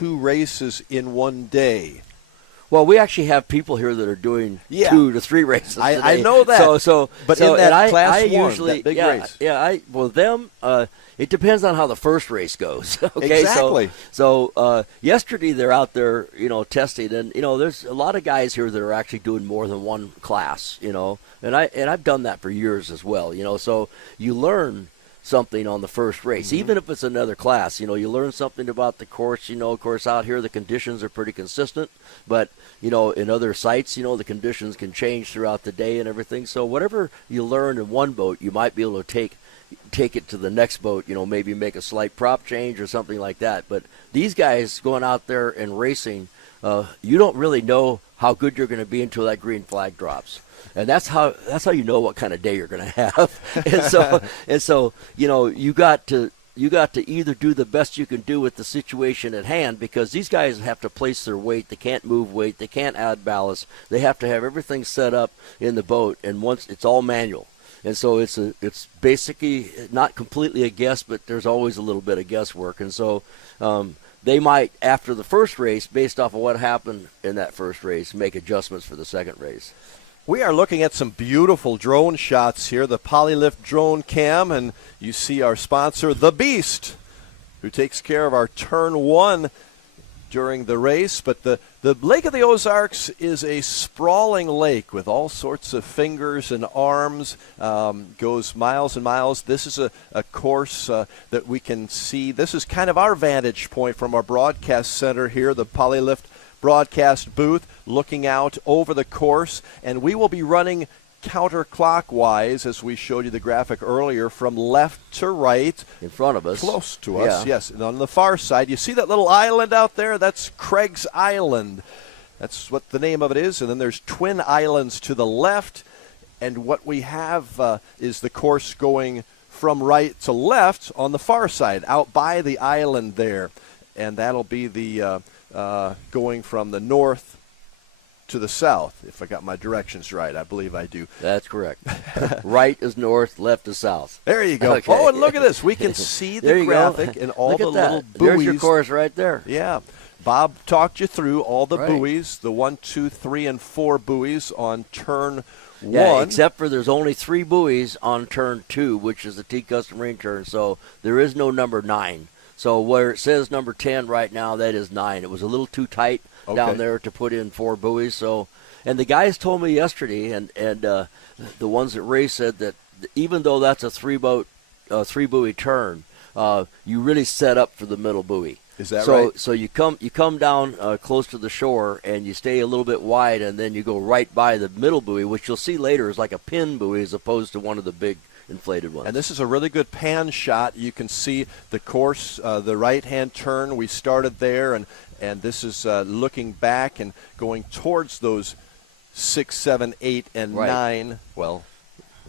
2 races in one day. Well, we actually have people here that are doing 2 to 3 races today. I know that. But in that class one, usually, that big race. It depends on how the first race goes. Okay, exactly. So yesterday they're out there, testing, and there's a lot of guys here that are actually doing more than one class, and I've done that for years as well, So you learn something on the first race, even if it's another class. You learn something about the course. Of course, out here the conditions are pretty consistent, but in other sites, the conditions can change throughout the day and everything. So whatever you learn in one boat, you might be able to take it to the next boat, maybe make a slight prop change or something like that. But these guys going out there and racing, you don't really know how good you're going to be until that green flag drops. And that's how you know what kind of day you're going to have. and so you got to either do the best you can do with the situation at hand, because these guys have to place their weight. They can't move weight. They can't add ballast. They have to have everything set up in the boat, and once it's all manual. And so it's basically not completely a guess, but there's always a little bit of guesswork. And so they might, after the first race, based off of what happened in that first race, make adjustments for the second race. We are looking at some beautiful drone shots here, the Polylift drone cam, and you see our sponsor, The Beast, who takes care of our turn 1 during the race. But the Lake of the Ozarks is a sprawling lake with all sorts of fingers and arms, goes miles and miles. This is a course that we can see. This is kind of our vantage point from our broadcast center here, the Polylift broadcast booth, looking out over the course, and we will be running counterclockwise, as we showed you the graphic earlier, from left to right. In front of us. Close to us, yes. And on the far side, you see that little island out there? That's Craig's Island. That's what the name of it is. And then there's twin islands to the left. And what we have is the course going from right to left on the far side, out by the island there. And that'll be the going from the north to the south, if I got my directions right. I believe I do. That's correct. Right is north, left is south. There you go. Okay. Oh, and look at this. We can see the graphic and all the little buoys. There's your course right there. Yeah. Bob talked you through all the buoys, the 1, 2, 3, and 4 buoys on turn 1. Yeah, except for there's only 3 buoys on turn 2, which is the T-Custom Marine turn, so there is no number 9. So where it says number 10 right now, that is 9. It was a little too tight down there to put in 4 buoys. So, and the guys told me yesterday, and the ones that race said that even though that's a 3-buoy turn, you really set up for the middle buoy. Is that right? So you come down close to the shore, and you stay a little bit wide, and then you go right by the middle buoy, which you'll see later is like a pin buoy as opposed to one of the big inflated ones. And this is a really good pan shot. You can see the course, the right-hand turn. We started there, and this is looking back and going towards those 6, 7, 8, and 9. Well,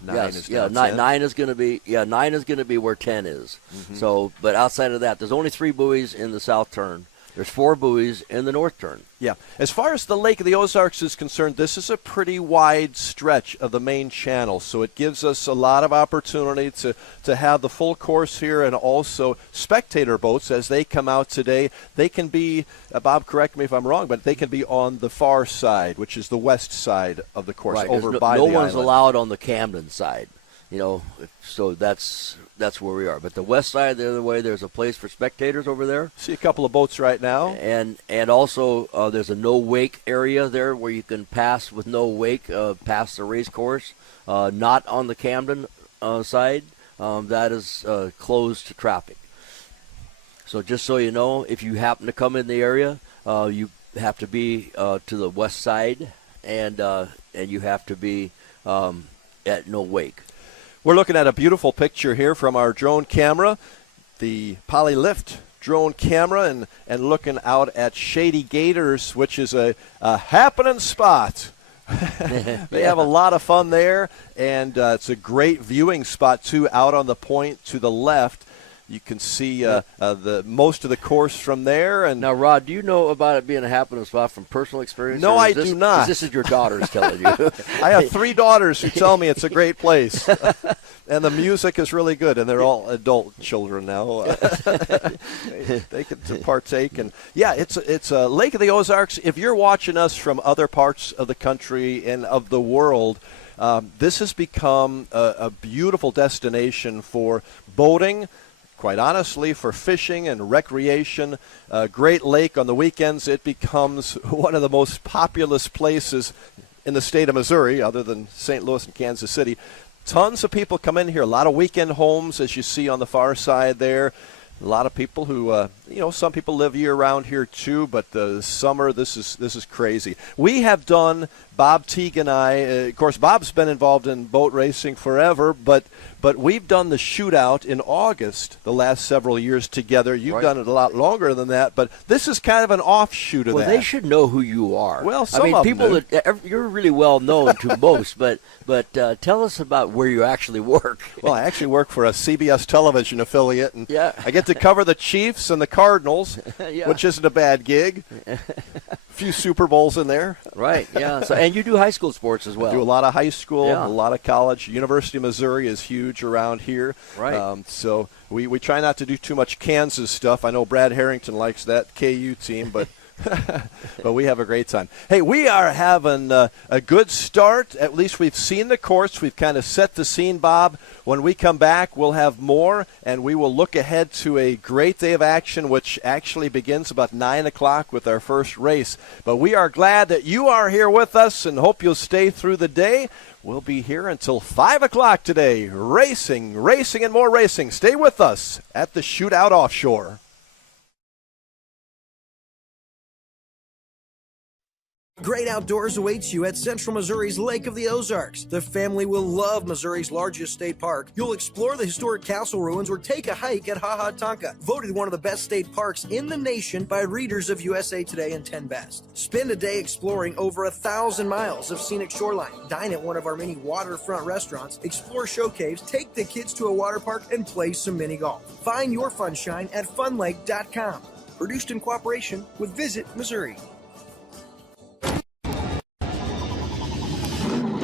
9 is down 10. 9 is going to be where 10 is. Mm-hmm. So, but outside of that, there's only 3 buoys in the south turn. There's 4 buoys in the north turn. Yeah. As far as the Lake of the Ozarks is concerned, this is a pretty wide stretch of the main channel, so it gives us a lot of opportunity to have the full course here, and also spectator boats as they come out today. They can be, Bob, correct me if I'm wrong, but they can be on the far side, which is the west side of the course, over by the island. No one's allowed on the Camden side. So that's where we are. But the west side, the other way, there's a place for spectators over there. See a couple of boats right now. And also there's a no-wake area there where you can pass with no wake past the race course. Not on the Camden side. That is closed to traffic. So just so you know, if you happen to come in the area, you have to be to the west side, and you have to be at no wake. We're looking at a beautiful picture here from our drone camera, the Polylift drone camera, and looking out at Shady Gators, which is a happening spot. They have a lot of fun there, and it's a great viewing spot, too, out on the point to the left. You can see the most of the course from there. And now, Rod, do you know about it being a happening spot from personal experience? No, I do not. This is your daughters telling you. I have 3 daughters who tell me it's a great place. And the music is really good, and they're all adult children now. They can partake, and it's a Lake of the Ozarks. If you're watching us from other parts of the country and of the world, this has become a beautiful destination for boating. Quite honestly, for fishing and recreation, Great Lake on the weekends, it becomes one of the most populous places in the state of Missouri, other than St. Louis and Kansas City. Tons of people come in here, a lot of weekend homes, as you see on the far side there. A lot of people who, some people live year-round here too, but the summer, this is crazy. We have done, Bob Teague and I, of course, Bob's been involved in boat racing forever, but we've done the shootout in August the last several years together. You've done it a lot longer than that, but this is kind of an offshoot of that. Well, they should know who you are. Well, some of people them do. You're really well known to most, but tell us about where you actually work. Well, I actually work for a CBS television affiliate, and I get to cover the Chiefs and the Cardinals, which isn't a bad gig. A few Super Bowls in there. Right, yeah. So, and you do high school sports as well. I do a lot of high school, a lot of college. University of Missouri is huge around here. Right. So we try not to do too much Kansas stuff. I know Brad Harrington likes that KU team, but but we have a great time. Hey, we are having a good start. At least we've seen the course. We've kind of set the scene, Bob. When we come back, we'll have more, and we will look ahead to a great day of action, which actually begins about 9 o'clock with our first race. But we are glad that you are here with us and hope you'll stay through the day. We'll be here until 5 o'clock today. Racing, and more racing. Stay with us at the Shootout Offshore. Great outdoors awaits you at Central Missouri's Lake of the Ozarks. The family will love Missouri's largest state park. You'll explore the historic castle ruins or take a hike at Ha Ha Tonka, voted one of the best state parks in the nation by readers of USA Today and 10 Best. Spend a day exploring over 1,000 miles of scenic shoreline. Dine at one of our many waterfront restaurants, explore show caves, take the kids to a water park, and play some mini golf. Find your funshine at funlake.com. Produced in cooperation with Visit Missouri.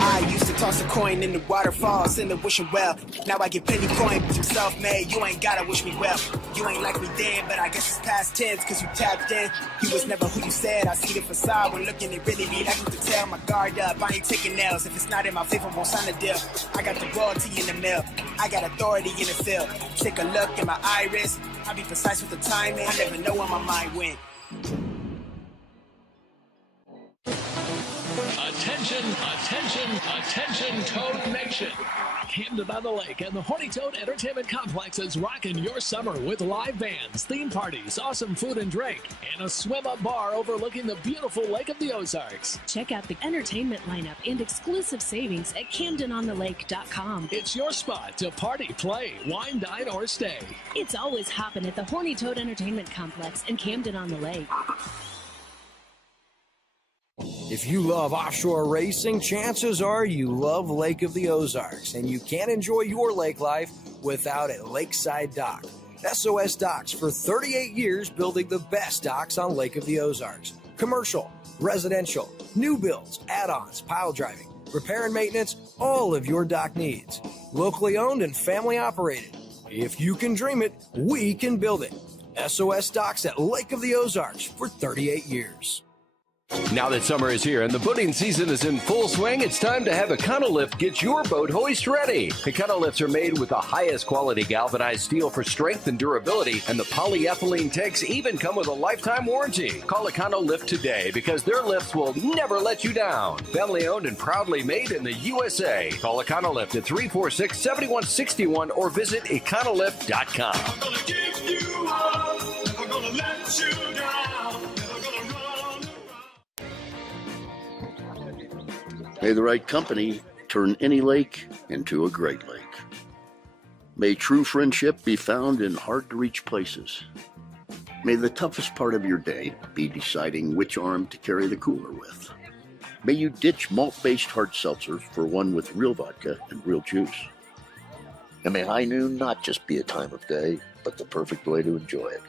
I used to toss a coin in the waterfalls in the wishing well. Now I get penny coin, but you self-made. You ain't gotta wish me well. You ain't like me then, but I guess it's past tense, cause you tapped in. You was never who you said. I see the facade when looking at really me. Like you can tell my guard up. I ain't taking nails. If it's not in my favor, won't sign a deal. I got the royalty in the mill. I got authority in the field. Take a look in my iris. I be precise with the timing. I never know where my mind went. Attention, Toad Nation. Camden on the Lake and the Horny Toad Entertainment Complex is rocking your summer with live bands, theme parties, awesome food and drink, and a swim-up bar overlooking the beautiful Lake of the Ozarks. Check out the entertainment lineup and exclusive savings at CamdenOnTheLake.com. It's your spot to party, play, wine, dine, or stay. It's always hopping at the Horny Toad Entertainment Complex in Camden on the Lake. If you love offshore racing, chances are you love Lake of the Ozarks, and you can't enjoy your lake life without a lakeside dock. SOS Docks, for 38 years, building the best docks on Lake of the Ozarks. Commercial, residential, new builds, add-ons, pile driving, repair and maintenance, all of your dock needs. Locally owned and family operated. If you can dream it, we can build it. SOS Docks at Lake of the Ozarks for 38 years. Now that summer is here and the boating season is in full swing, it's time to have Econolift get your boat hoist ready. Econolifts are made with the highest quality galvanized steel for strength and durability, and the polyethylene tanks even come with a lifetime warranty. Call Econolift today because their lifts will never let you down. Family owned and proudly made in the USA. Call Econolift at 346-7161 or visit econolift.com. I'm gonna give you up, never gonna let you down, never gonna run. May the right company turn any lake into a great lake. May true friendship be found in hard-to-reach places. May the toughest part of your day be deciding which arm to carry the cooler with. May you ditch malt-based hard seltzer for one with real vodka and real juice. And may high noon not just be a time of day, but but the perfect way to enjoy it.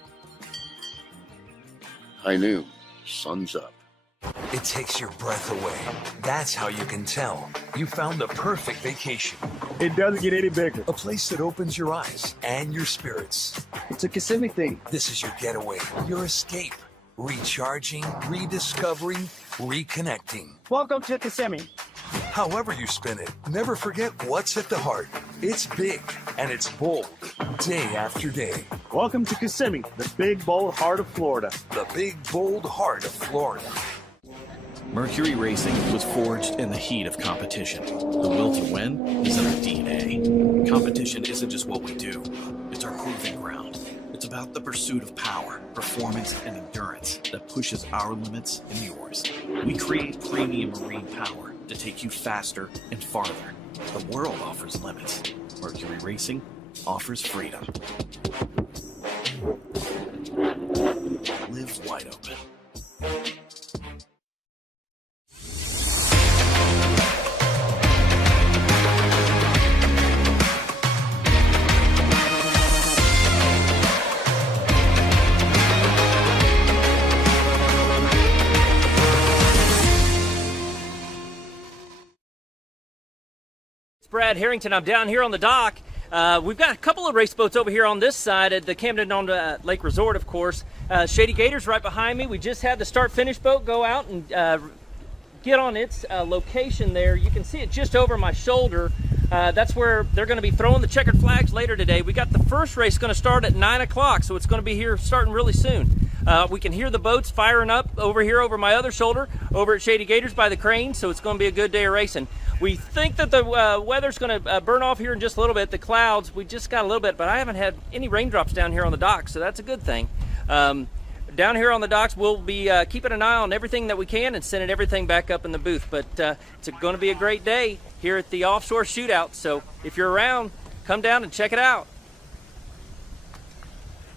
High noon, sun's up. It takes your breath away. That's how you can tell you found the perfect vacation. It doesn't get any bigger. A place that opens your eyes and your spirits. It's a Kissimmee thing. This is your getaway, your escape. Recharging, rediscovering, reconnecting. Welcome to Kissimmee. However you spin it, never forget what's at the heart. It's big and it's bold, day after day. Welcome to Kissimmee, the big, bold heart of Florida. The big, bold heart of Florida. Mercury Racing was forged in the heat of competition. The will to win is in our DNA. Competition isn't just what we do, it's our proving ground. It's about the pursuit of power, performance, and endurance that pushes our limits and yours. We create premium marine power to take you faster and farther. The world offers limits. Mercury Racing offers freedom. Live wide open. Brad Harrington. I'm down here on the dock. We've got a couple of race boats over here on this side at the Camden on Lake Resort, of course. Shady Gators right behind me. We just had the start-finish boat go out and get on its location there. You can see it just over my shoulder. That's where they're going to be throwing the checkered flags later today. We got the first race going to start at 9 o'clock, so it's going to be here starting really soon. We can hear the boats firing up over here over my other shoulder, over at Shady Gators by the crane, so it's going to be a good day of racing. We think that the weather's going to burn off here in just a little bit. The clouds, we just got a little bit, but I haven't had any raindrops down here on the docks, so that's a good thing. Down here on the docks, we'll be keeping an eye on everything that we can and sending everything back up in the booth. But it's going to be a great day here at the Offshore Shootout, so if you're around, come down and check it out.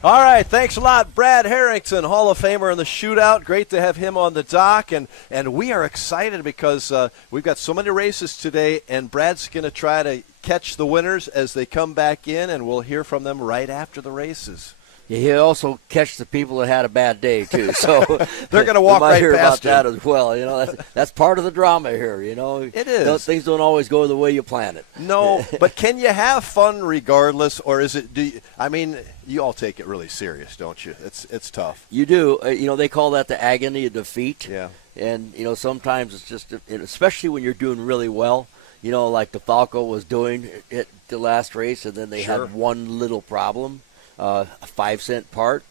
All right, thanks a lot, Brad Harrington, Hall of Famer in the shootout. Great to have him on the dock, and we are excited because we've got so many races today, and Brad's going to try to catch the winners as they come back in, and we'll hear from them right after the races. Yeah, he'll also catch the people that had a bad day too. So they're going to walk right hear past about that as well. You know, that's part of the drama here. You know, it is. Things don't always go the way you plan it. No, but can you have fun regardless, or is it? I mean, you all take it really serious, don't you? It's tough. You do. You know, they call that the agony of defeat. Yeah. And you know, sometimes it's just, especially when you're doing really well. You know, like Defalco was doing at the last race, and then they had one little problem. A 5-cent part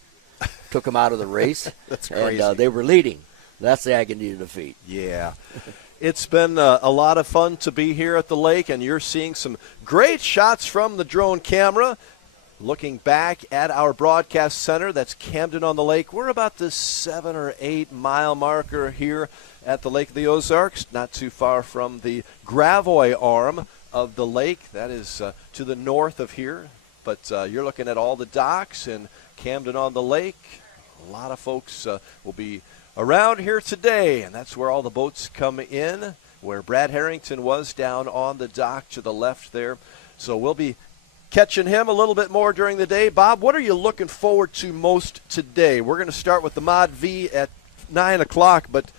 took them out of the race. That's crazy. And they were leading. That's the agony of defeat. Yeah. It's been a lot of fun to be here at the lake, and you're seeing some great shots from the drone camera. Looking back at our broadcast center, that's Camden on the Lake. We're about the 7 or 8 mile marker here at the Lake of the Ozarks, not too far from the Gravois arm of the lake. That is to the north of here. But you're looking at all the docks and Camden on the Lake. A lot of folks will be around here today, and that's where all the boats come in, where Brad Harrington was down on the dock to the left there. So we'll be catching him a little bit more during the day. Bob, what are you looking forward to most today? We're going to start with the Mod V at 9 o'clock, but,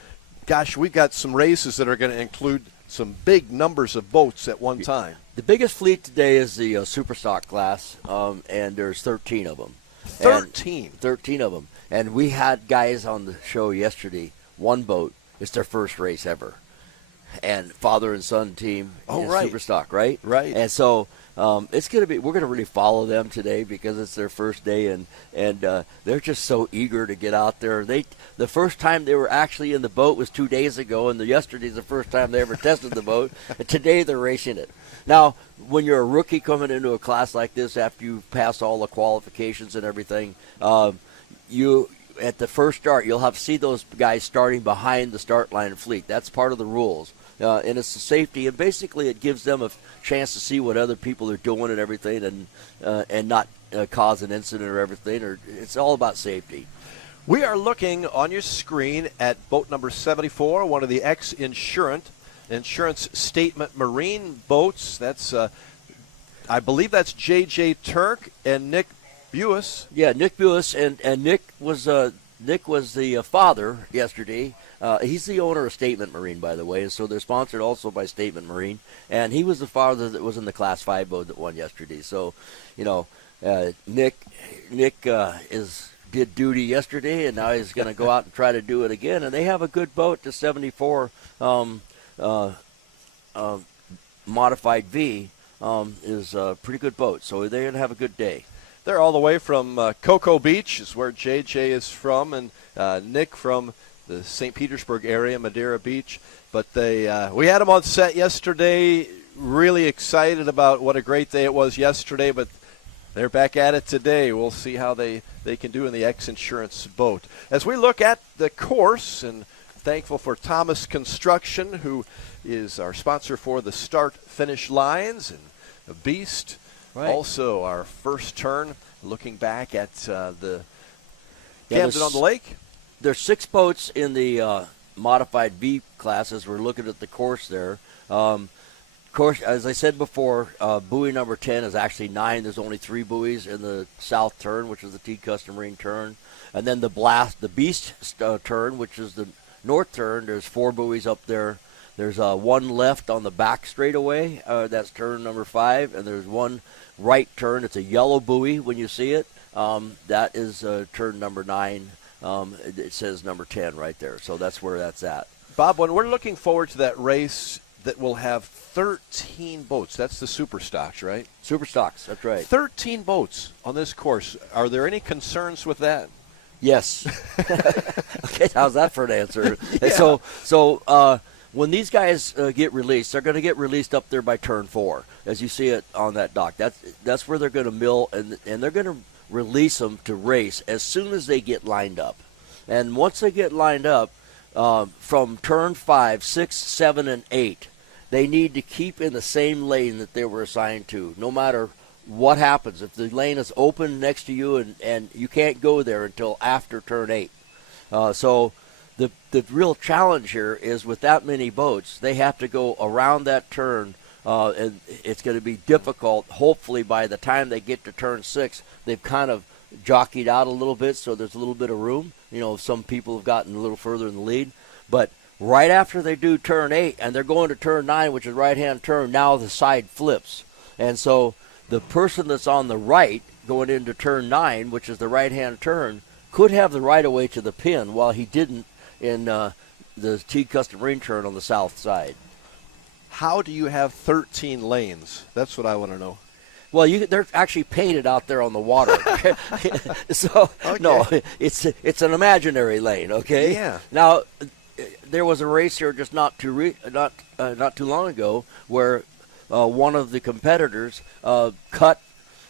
gosh, we've got some races that are going to include some big numbers of boats at one time. The biggest fleet today is the Superstock class, and there's 13 of them. 13? 13 of them. And we had guys on the show yesterday, one boat, it's their first race ever. And father and son team is Superstock, right? Right. And so it's going to be, we're going to really follow them today because it's their first day, and they're just so eager to get out there. The first time they were actually in the boat was 2 days ago, and yesterday's the first time they ever tested the boat. And today they're racing it. Now, when you're a rookie coming into a class like this after you pass all the qualifications and everything, you at the first start, you'll have to see those guys starting behind the start line fleet. That's part of the rules. And it's the safety, and basically it gives them a chance to see what other people are doing and everything, and not cause an incident or everything. Or it's all about safety. We are looking on your screen at boat number 74, one of the Insurance Statement Marine boats. That's, I believe that's J.J. Turk and Nick Buis. Yeah, Nick Buis, and Nick was the father yesterday. He's the owner of Statement Marine, by the way, and so they're sponsored also by Statement Marine. And he was the father that was in the Class 5 boat that won yesterday. So, Nick did duty yesterday, and now he's going to go out and try to do it again. And they have a good boat, the 74 Modified V is a pretty good boat. So they're going to have a good day. They're all the way from Cocoa Beach, is where JJ is from, and Nick from the St. Petersburg area, Madeira Beach. But we had them on set yesterday, really excited about what a great day it was yesterday, but they're back at it today. We'll see how they can do in the X Insurance boat. As we look at the course, and thankful for Thomas Construction, who is our sponsor for the start-finish lines, and a beast. Right. Also, our first turn, looking back at the Camden on the Lake. There's 6 boats in the Modified V class as we're looking at the course there. Course, as I said before, buoy number 10 is actually 9. There's only 3 buoys in the south turn, which is the T Custom Marine turn. And then the Beast turn, which is the north turn, there's 4 buoys up there. There's 1 left on the back straightaway. That's turn number 5. And there's 1 right turn. It's a yellow buoy when you see it. That is turn number 9. It says number 10 right there. So that's where that's at. Bob, when we're looking forward to that race that will have 13 boats, that's the super stocks, right? Super stocks, that's right. 13 boats on this course. Are there any concerns with that? Yes. Okay, how's that for an answer? Yeah. So when these guys get released, they're going to get released up there by turn 4, as you see it on that dock. That's where they're going to mill, and they're going to release them to race as soon as they get lined up. And once they get lined up, from turn 5, 6, 7, and 8, they need to keep in the same lane that they were assigned to, no matter what happens. If the lane is open next to you and you can't go there until after turn 8. So the real challenge here is with that many boats, they have to go around that turn, and it's going to be difficult. Hopefully by the time they get to turn 6, they've kind of jockeyed out a little bit, so there's a little bit of room. Some people have gotten a little further in the lead. But right after they do turn 8 and they're going to turn 9, which is right-hand turn, now the side flips. And so the person that's on the right going into turn 9, which is the right-hand turn, could have the right-of-way to the pin while he didn't in the T Custom Marine turn on the south side. How do you have 13 lanes? That's what I want to know. Well, they're actually painted out there on the water. So, okay. No, it's an imaginary lane, okay? Yeah. Now, there was a race here just not too long ago where one of the competitors cut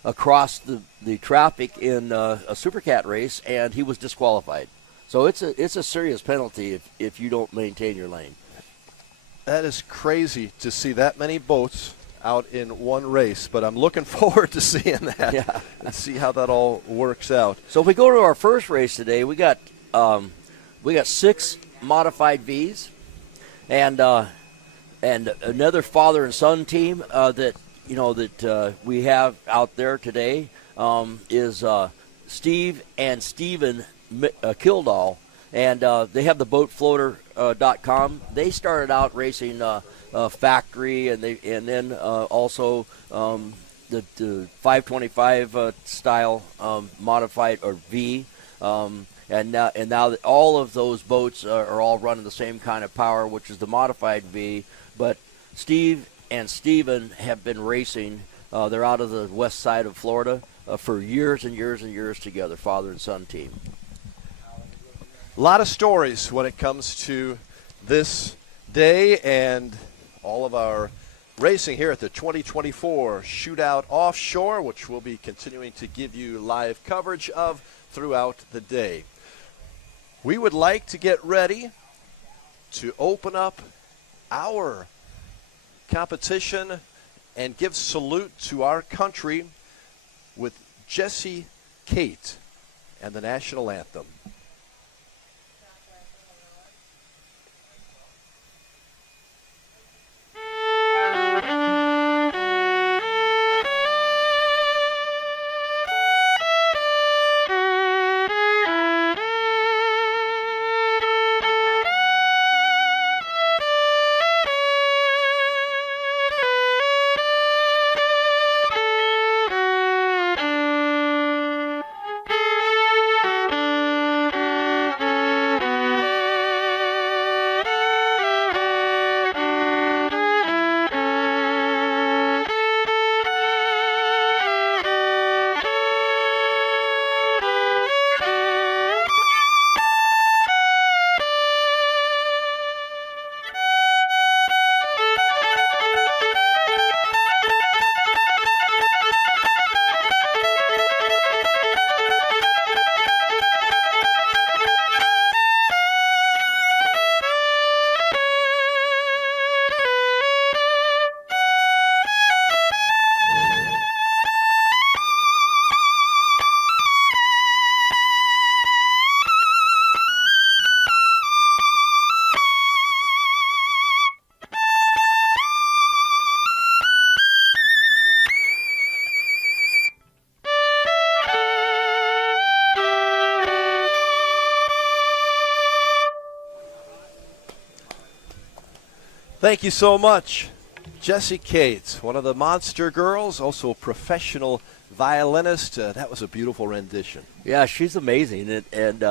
across the traffic in a Supercat race, and he was disqualified. So it's a serious penalty if you don't maintain your lane. That is crazy to see that many boats out in one race, but I'm looking forward to seeing that and see how that all works out. So if we go to our first race today, we got 6 modified Vs and another father and son team that we have out there today is Steve and Steven Kildall, and they have the boatfloater.com. They started out racing factory, and then also the 525 style modified or V, and now that all of those boats are all running the same kind of power, which is the modified V. But Steve and Steven have been racing. They're out of the west side of Florida for years and years and years together, father and son team. A lot of stories when it comes to this day and all of our racing here at the 2024 Shootout Offshore, which we'll be continuing to give you live coverage of throughout the day. We would like to get ready to open up our competition and give salute to our country with Jesse Kate and the national anthem. Thank you so much. Jessie Cates, one of the Monster Girls, also a professional violinist. That was a beautiful rendition. Yeah, she's amazing, and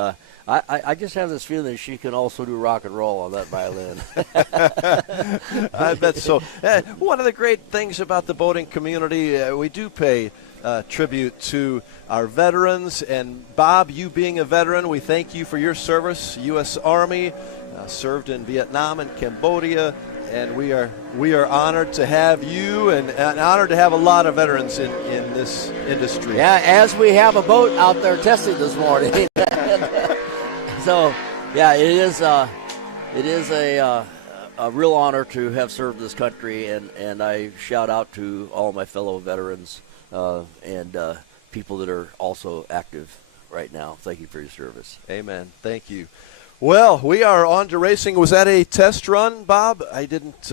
I just have this feeling that she can also do rock and roll on that violin. I bet so. One of the great things about the boating community, we do pay tribute to our veterans. And Bob, you being a veteran, we thank you for your service. U.S. Army, served in Vietnam and Cambodia. And we are honored to have you, and honored to have a lot of veterans in this industry. Yeah, as we have a boat out there testing this morning. So, yeah, it is a real honor to have served this country, and I shout out to all my fellow veterans and people that are also active right now. Thank you for your service. Amen. Thank you. Well, we are on to racing. Was that a test run, Bob? I didn't.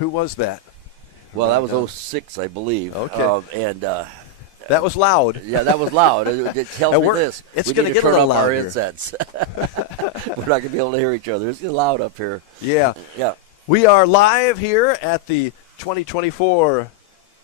Who was that? Well, that was 06, I believe. Okay. That was loud. Yeah, that was loud. It tells me this. It's going to get turn a little up our louder. headsets. We're not going to be able to hear each other. It's getting loud up here. Yeah. Yeah. We are live here at the 2024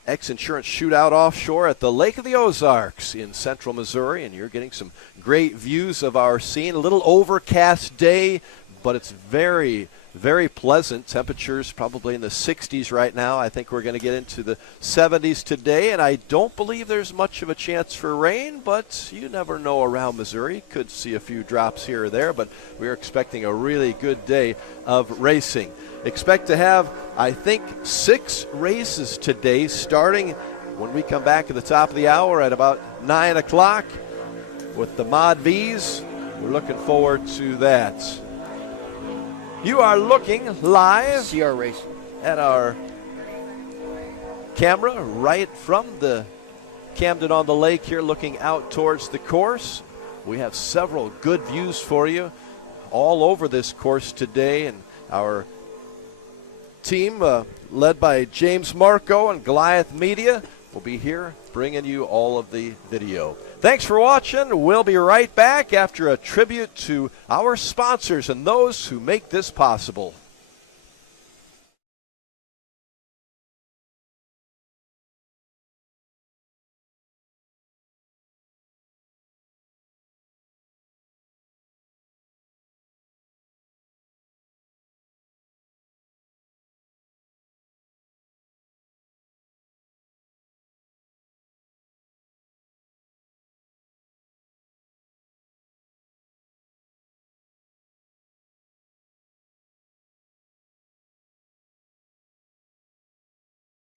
X-Insurance Shootout offshore at the Lake of the Ozarks in central Missouri, and you're getting some great views of our scene. A little overcast day, but it's very, very pleasant. Temperatures probably in the 60s right now. I think we're going to get into the 70s today, and I don't believe there's much of a chance for rain, but you never know around Missouri. Could see a few drops here or there, but we're expecting a really good day of racing. Expect to have, I think, 6 races today, starting when we come back at the top of the hour at about 9 o'clock with the Mod Vs. We're looking forward to that. You are looking live CR Racing at our camera right from the Camden on the Lake here, looking out towards the course. We have several good views for you all over this course today, and our team led by James Marco and Goliath Media will be here bringing you all of the video. Thanks for watching. We'll be right back after a tribute to our sponsors and those who make this possible.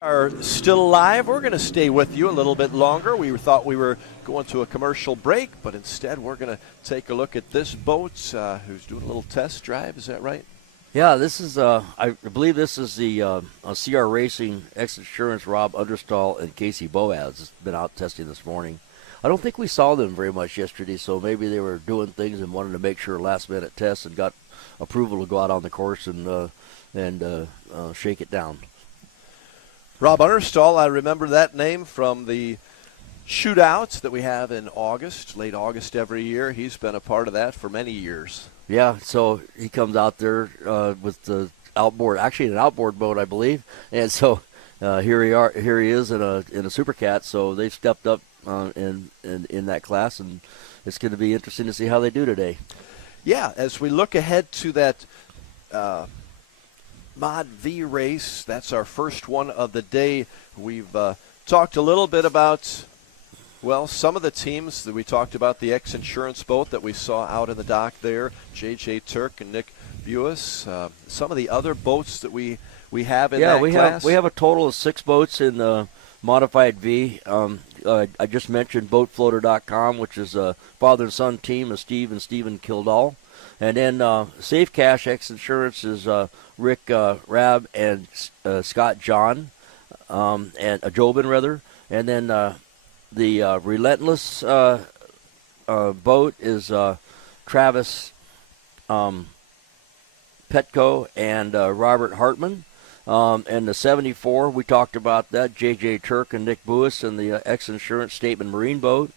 Are still alive. We're going to stay with you a little bit longer. We thought we were going to a commercial break, but instead we're going to take a look at this boat who's doing a little test drive. Is that right? Yeah, this is, I believe this is the CR Racing X-Insurance Rob Understall and Casey Boaz. Has been out testing this morning. I don't think we saw them very much yesterday, so maybe they were doing things and wanted to make sure last-minute tests and got approval to go out on the course and shake it down. Rob Understall, I remember that name from the shootouts that we have in August, late August every year. He's been a part of that for many years. Yeah, so he comes out there with the outboard, actually an outboard boat, I believe, and so here he is in a Super Cat. So they've stepped up in that class, and it's going to be interesting to see how they do today. Yeah, as we look ahead to that Mod V race, that's our first one of the day. We've talked a little bit about, well, some of the teams that we talked about, the X-Insurance boat that we saw out in the dock there, J.J. Turk and Nick Buis. Some of the other boats that we have in that class. We have a total of 6 boats in the Modified V. I just mentioned BoatFloater.com, which is a father and son team of Steve and Stephen Kildall. And then Safe Cash X-Insurance is Rick Rabb and Scott John, and Jobin rather. And then the Relentless boat is Travis Petco and Robert Hartman. And the 74, we talked about that, J.J. Turk and Nick Buis, and the X-Insurance Statement Marine boat.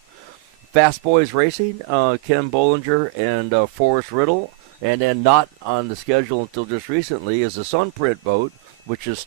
Fast Boys Racing, Ken Bollinger and Forrest Riddle, And then not on the schedule until just recently is the Sunprint boat, which is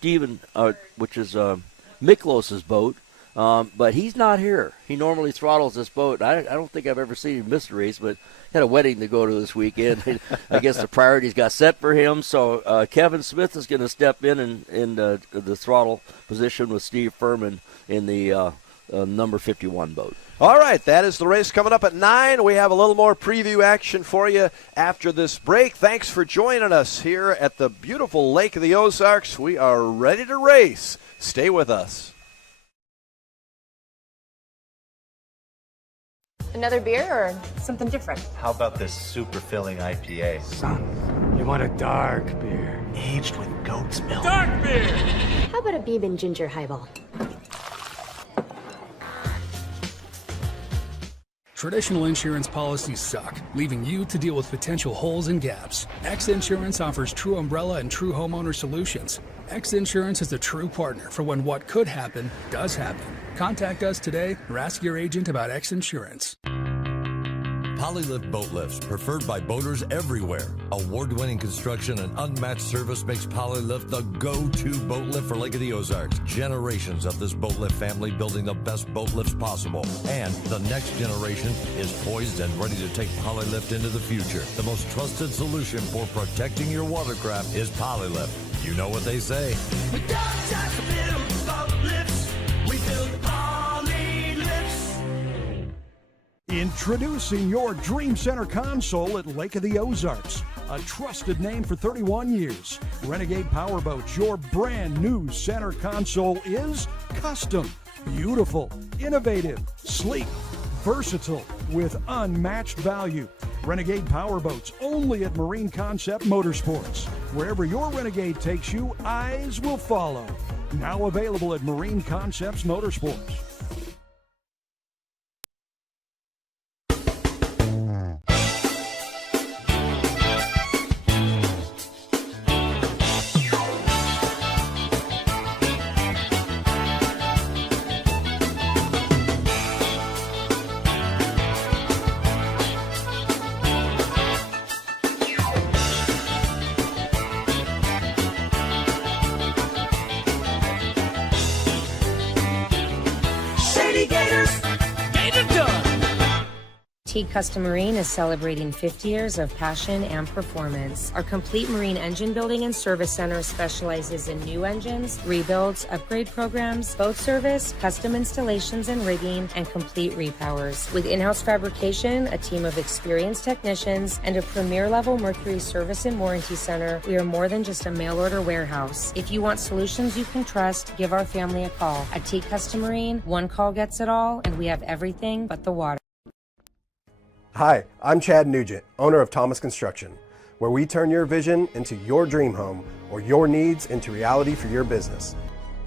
Miklos's boat. But he's not here. He normally throttles this boat. I don't think I've ever seen him miss a race, but had a wedding to go to this weekend. I guess the priorities got set for him. So Kevin Smith is going to step in the throttle position with Steve Furman in the number 51 boat. All right, that is the race coming up at 9. We have a little more preview action for you after this break. Thanks for joining us here at the beautiful Lake of the Ozarks. We are ready to race. Stay with us. Another beer or something different? How about this super filling IPA? Son, you want a dark beer. Aged with goat's milk. Dark beer! How about a Beeb and ginger highball? Traditional insurance policies suck, leaving you to deal with potential holes and gaps. X Insurance offers true umbrella and true homeowner solutions. X Insurance is a true partner for when what could happen does happen. Contact us today or ask your agent about X Insurance. Polylift boat lifts, preferred by boaters everywhere. Award-winning construction and unmatched service makes Polylift the go-to boat lift for Lake of the Ozarks. Generations of this boat lift family building the best boat lifts possible. And the next generation is poised and ready to take Polylift into the future. The most trusted solution for protecting your watercraft is Polylift. You know what they say. We don't just build boat lifts, we build Polylifts. Introducing your Dream Center console at Lake of the Ozarks. A trusted name for 31 years. Renegade Powerboats, your brand new center console is custom, beautiful, innovative, sleek, versatile, with unmatched value. Renegade Powerboats, only at Marine Concept Motorsports. Wherever your Renegade takes you, eyes will follow. Now available at Marine Concepts Motorsports. Teague Custom Marine is celebrating 50 years of passion and performance. Our complete marine engine building and service center specializes in new engines, rebuilds, upgrade programs, boat service, custom installations and rigging, and complete repowers. With in-house fabrication, a team of experienced technicians, and a premier-level Mercury service and warranty center, we are more than just a mail-order warehouse. If you want solutions you can trust, give our family a call. At Teague Custom Marine, one call gets it all, and we have everything but the water. Hi, I'm Chad Nugent, owner of Thomas Construction, where we turn your vision into your dream home or your needs into reality for your business.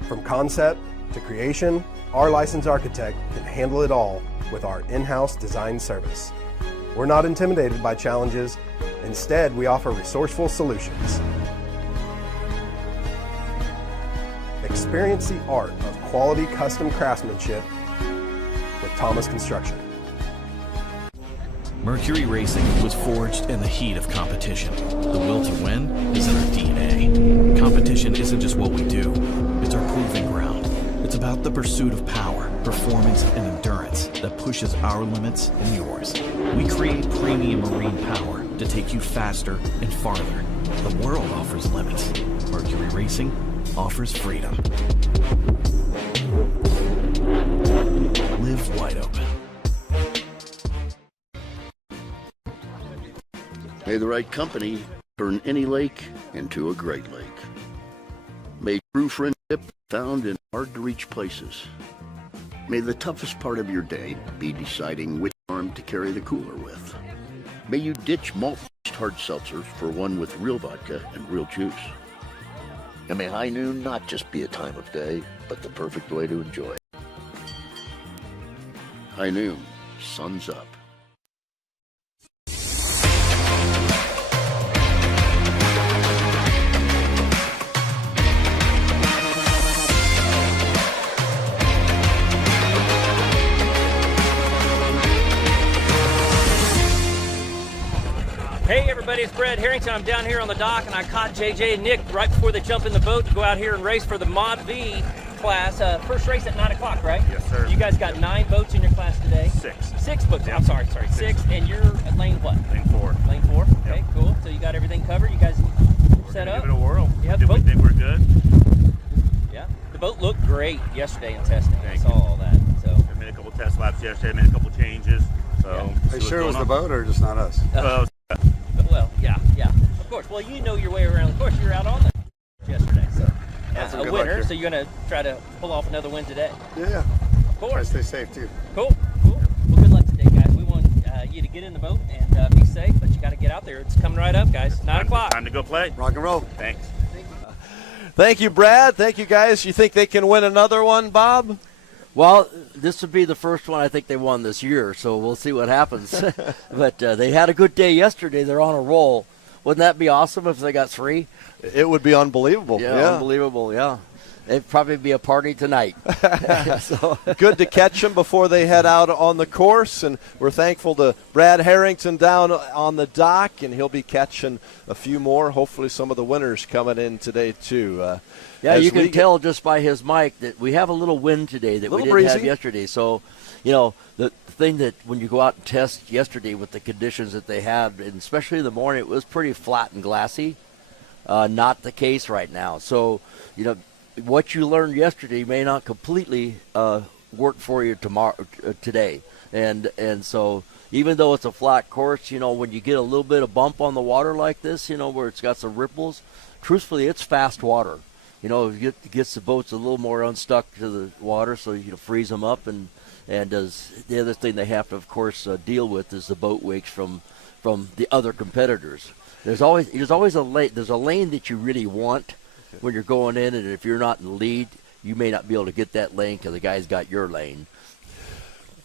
From concept to creation, our licensed architect can handle it all with our in-house design service. We're not intimidated by challenges. Instead, we offer resourceful solutions. Experience the art of quality custom craftsmanship with Thomas Construction. Mercury Racing was forged in the heat of competition. The will to win is in our DNA. Competition isn't just what we do, it's our proving ground. It's about the pursuit of power, performance, and endurance that pushes our limits and yours. We create premium marine power to take you faster and farther. The world offers limits. Mercury Racing offers freedom. Live wide open. May the right company turn any lake into a great lake. May true friendship be found in hard-to-reach places. May the toughest part of your day be deciding which arm to carry the cooler with. May you ditch malt-based hard seltzers for one with real vodka and real juice. And may high noon not just be a time of day, but the perfect way to enjoy it. High noon, sun's up. Hey everybody, everybody. It's Brad Harrington. I'm down here on the dock, and I caught JJ and Nick right before they jump in the boat to go out here and race for the Mod V class. First race at 9 o'clock, right? Yes, sir. You guys got 9 boats in your class today? 6. 6 boats. I'm sorry. 6. And you're at lane what? Lane 4. Lane 4? Okay, Yep. cool. So you got everything covered? You guys set up? Give it a whirl. Yeah, Did we think we're good? Yeah. The boat looked great yesterday in testing. I saw all that. So I made a couple test laps yesterday. Made a couple changes. So Are you sure it was the boat or just not us? Well, yeah. Of course. Well, you know your way around. Of course, you were out on it yesterday. So That's some a good luck winner. here. So you're gonna try to pull off another win today. Yeah. Of course. Try to stay safe too. Cool. Well, good luck today, guys. We want you to get in the boat and be safe, but you got to get out there. It's coming right up, guys. 9 o'clock. Time to go play. Rock and roll. Thanks. Thank you, Brad. Thank you, guys. You think they can win another one, Bob? Well, this would be the first one I think they won this year, so we'll see what happens. But they had a good day yesterday. They're on a roll. Wouldn't that be awesome if they got 3? It would be unbelievable. Yeah, unbelievable, yeah. It'd probably be a party tonight. So. Good to catch them before they head out on the course, and we're thankful to Brad Harrington down on the dock, and he'll be catching a few more. Hopefully some of the winners coming in today, too. Yeah, you can tell just by his mic that we have a little wind today that we didn't have yesterday. So, the thing that when you go out and test yesterday with the conditions that they had, and especially in the morning, it was pretty flat and glassy. Not the case right now. So, what you learned yesterday may not completely work for you today. And so even though it's a flat course, when you get a little bit of bump on the water like this, where it's got some ripples, truthfully, it's fast water. It gets the boats a little more unstuck to the water, so you freeze them up. And the other thing they have to, of course, deal with is the boat wakes from the other competitors. There's always a lane. There's a lane that you really want when you're going in, and if you're not in the lead, you may not be able to get that lane because the guy's got your lane.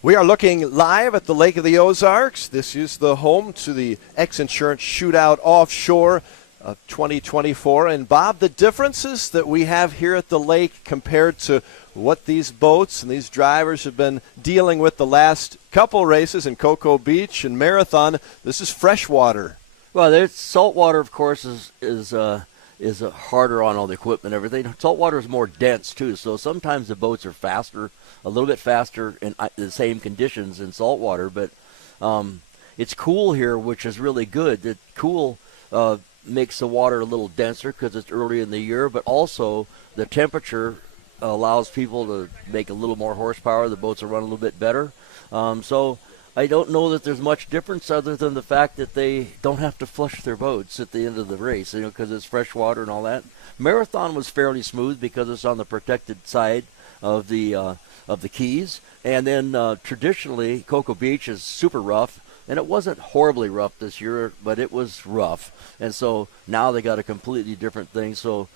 We are looking live at the Lake of the Ozarks. This is the home to the X Insurance Shootout Offshore of 2024. And Bob, the differences that we have here at the lake compared to what these boats and these drivers have been dealing with the last couple races in Cocoa Beach and Marathon, this is freshwater. Well, there's saltwater, of course, is harder on all the equipment and everything. Saltwater is more dense, too, so sometimes the boats are faster, a little bit faster in the same conditions in saltwater, but it's cool here, which is really good. The cool makes the water a little denser because it's early in the year, but also the temperature allows people to make a little more horsepower. The boats will run a little bit better. So I don't know that there's much difference other than the fact that they don't have to flush their boats at the end of the race, because it's fresh water and all that. Marathon was fairly smooth because it's on the protected side of the Keys, and then traditionally Cocoa Beach is super rough, and it wasn't horribly rough this year, but it was rough, and so now they got a completely different thing. So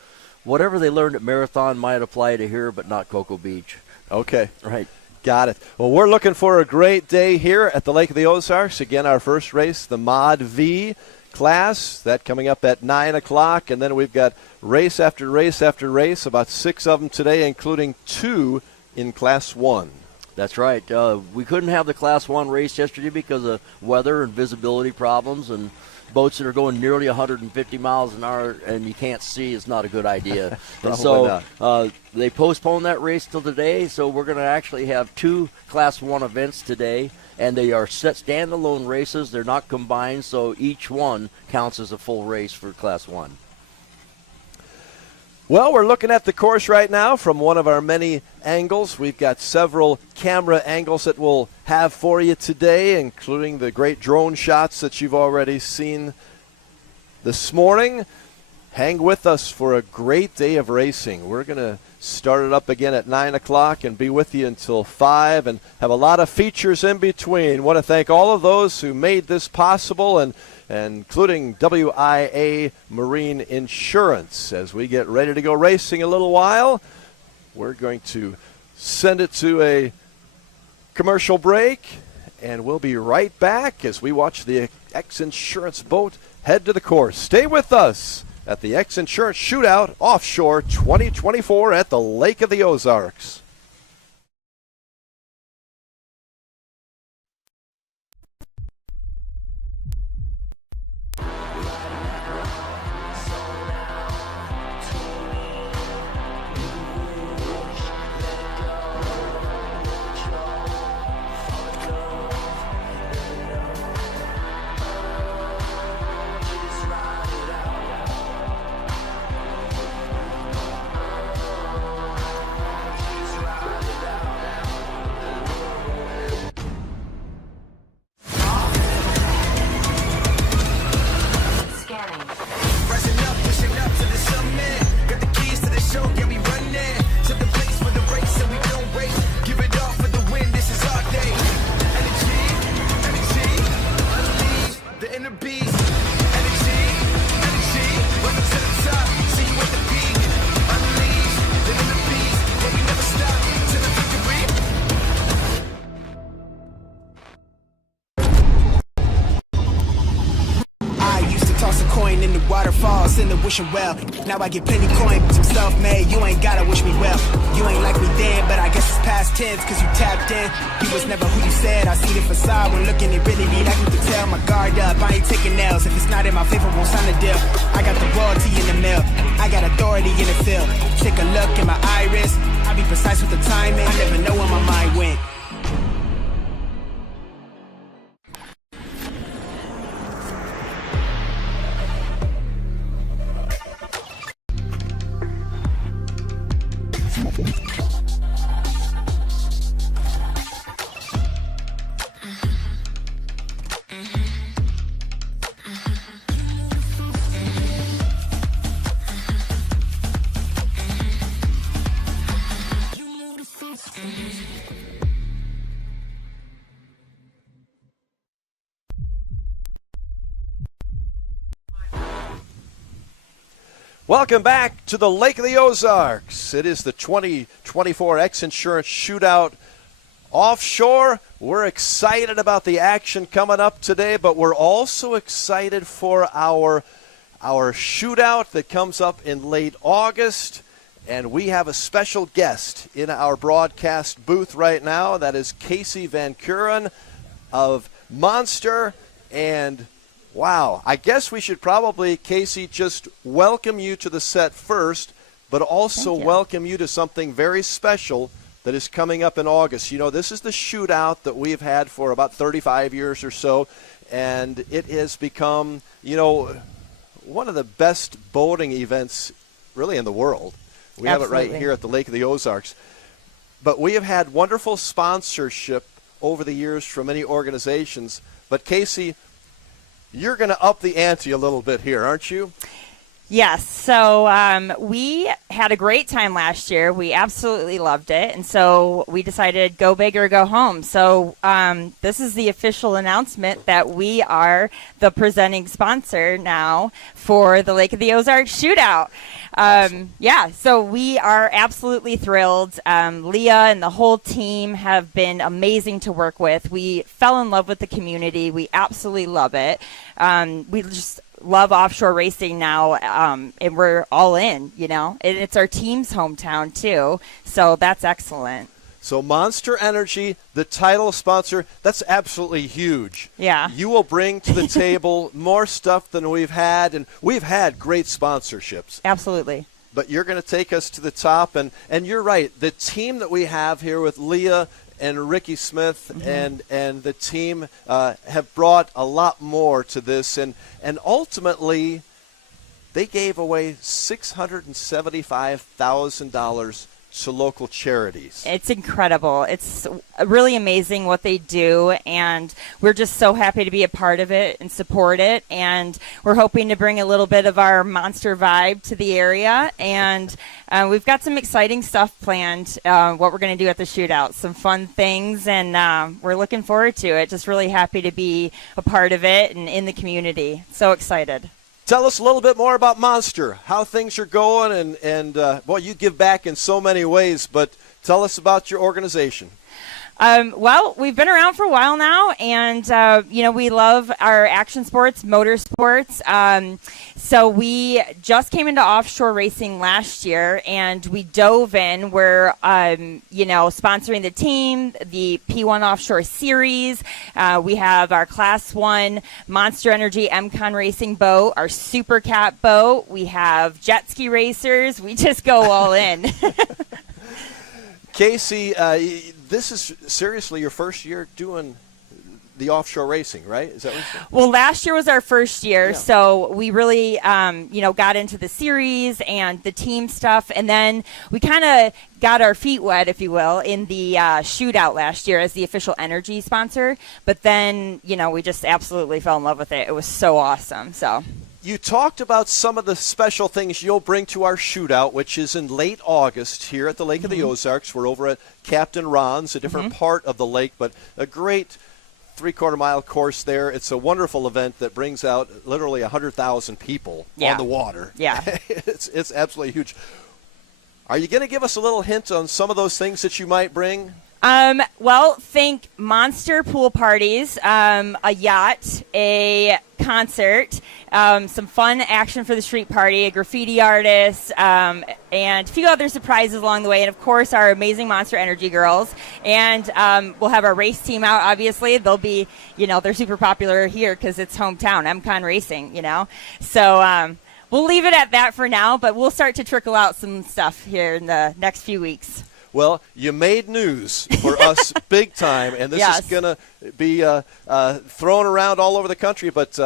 whatever they learned at Marathon might apply to here, but not Cocoa Beach. Okay. Right. Got it. Well, we're looking for a great day here at the Lake of the Ozarks. Again, our first race, the Mod V class, that coming up at 9 o'clock. And then we've got race after race after race, about 6 of them today, including 2 in Class 1. That's right. We couldn't have the Class 1 race yesterday because of weather and visibility problems, and boats that are going nearly 150 miles an hour and you can't see is not a good idea. And so they postponed that race till today, so we're going to actually have 2 Class 1 events today, and they are set standalone races. They're not combined, so each one counts as a full race for Class 1. Well, we're looking at the course right now from one of our many angles. We've got several camera angles that we'll have for you today, including the great drone shots that you've already seen this morning. Hang with us for a great day of racing. We're going to start it up again at 9 o'clock and be with you until 5 and have a lot of features in between. Want to thank all of those who made this possible, and including WIA Marine Insurance. As we get ready to go racing in a little while, we're going to send it to a commercial break, and we'll be right back as we watch the X Insurance boat head to the course. Stay with us at the X Insurance Shootout Offshore 2024 at the Lake of the Ozarks. waterfalls in the wishing well. Now I get plenty coin, some self-made. You ain't gotta wish me well. You ain't like me then, but I guess it's past tense, cause you tapped in. You was never who you said. I see the facade when looking, it really be like you can tell. My guard up, I ain't taking nails. If it's not in my favor, won't sign a deal. I got the royalty in the mill. I got authority in the field. Take a look in my iris. I be precise with the timing. I never know where my mind went. Welcome back to the Lake of the Ozarks. It is the 2024 X Insurance Shootout offshore. We're excited about the action coming up today, but we're also excited for our shootout that comes up in late August. And we have a special guest in our broadcast booth right now. That is Casey Van Kuren of Monster. And wow, I guess we should probably, Casey, just welcome you to the set first, but also welcome you to something very special that is coming up in August. You know, this is the shootout that we've had for about 35 years or so, and it has become, you know, one of the best boating events really in the world. We have it right here at the Lake of the Ozarks. But we have had wonderful sponsorship over the years from many organizations. But Casey, you're going to up the ante a little bit here, aren't you? Yes. So we had a great time last year. We absolutely loved it. And so we decided go big or go home. So this is the official announcement that we are the presenting sponsor now for the Lake of the Ozarks Shootout. Yeah, so we are absolutely thrilled. Leah and the whole team have been amazing to work with. We fell in love with the community. We absolutely love it. We just love offshore racing now, and we're all in, you know. And it's our team's hometown, too, so that's excellent. So Monster Energy, the title sponsor, that's absolutely huge. Yeah. You will bring to the table more stuff than we've had, and we've had great sponsorships. Absolutely. But you're going to take us to the top, and you're right. The team that we have here with Leah and Ricky Smith and the team have brought a lot more to this, and ultimately they gave away $675,000 to local charities. It's incredible. It's really amazing what they do, and we're just so happy to be a part of it and support it, and we're hoping to bring a little bit of our monster vibe to the area, and we've got some exciting stuff planned, what we're going to do at the shootout, some fun things, and we're looking forward to it. Just really happy to be a part of it and in the community. So excited. Tell us a little bit more about Monster, how things are going, and well, you give back in so many ways, but tell us about your organization. Well, we've been around for a while now, and, you know, we love our action sports, motorsports. So we just came into offshore racing last year, and we dove in. We're, you know, sponsoring the team, the P1 Offshore Series. We have our Class 1 Monster Energy MCon racing boat, our Super Cat boat. We have jet ski racers. We just go all in. Casey, this is seriously your first year doing the offshore racing, right? Is that what you're saying? Well, last year was our first year, so we really, you know, got into the series and the team stuff, and then we kind of got our feet wet, if you will, in the shootout last year as the official energy sponsor. But then, you know, we just absolutely fell in love with it. It was so awesome. So. You talked about some of the special things you'll bring to our shootout, which is in late August here at the Lake of the Ozarks. We're over at Captain Ron's, a different part of the lake, but a great three-quarter-mile course there. It's a wonderful event that brings out literally 100,000 people on the water. Yeah. It's absolutely huge. Are you going to give us a little hint on some of those things that you might bring? Well, think monster pool parties, a yacht, a concert, some fun action for the street party, a graffiti artist, and a few other surprises along the way. And, of course, our amazing Monster Energy girls. And we'll have our race team out, obviously. They'll be, they're super popular here because it's hometown, MCon Racing, So we'll leave it at that for now, but we'll start to trickle out some stuff here in the next few weeks. Well, you made news for us big time, and this is going to be thrown around all over the country. But,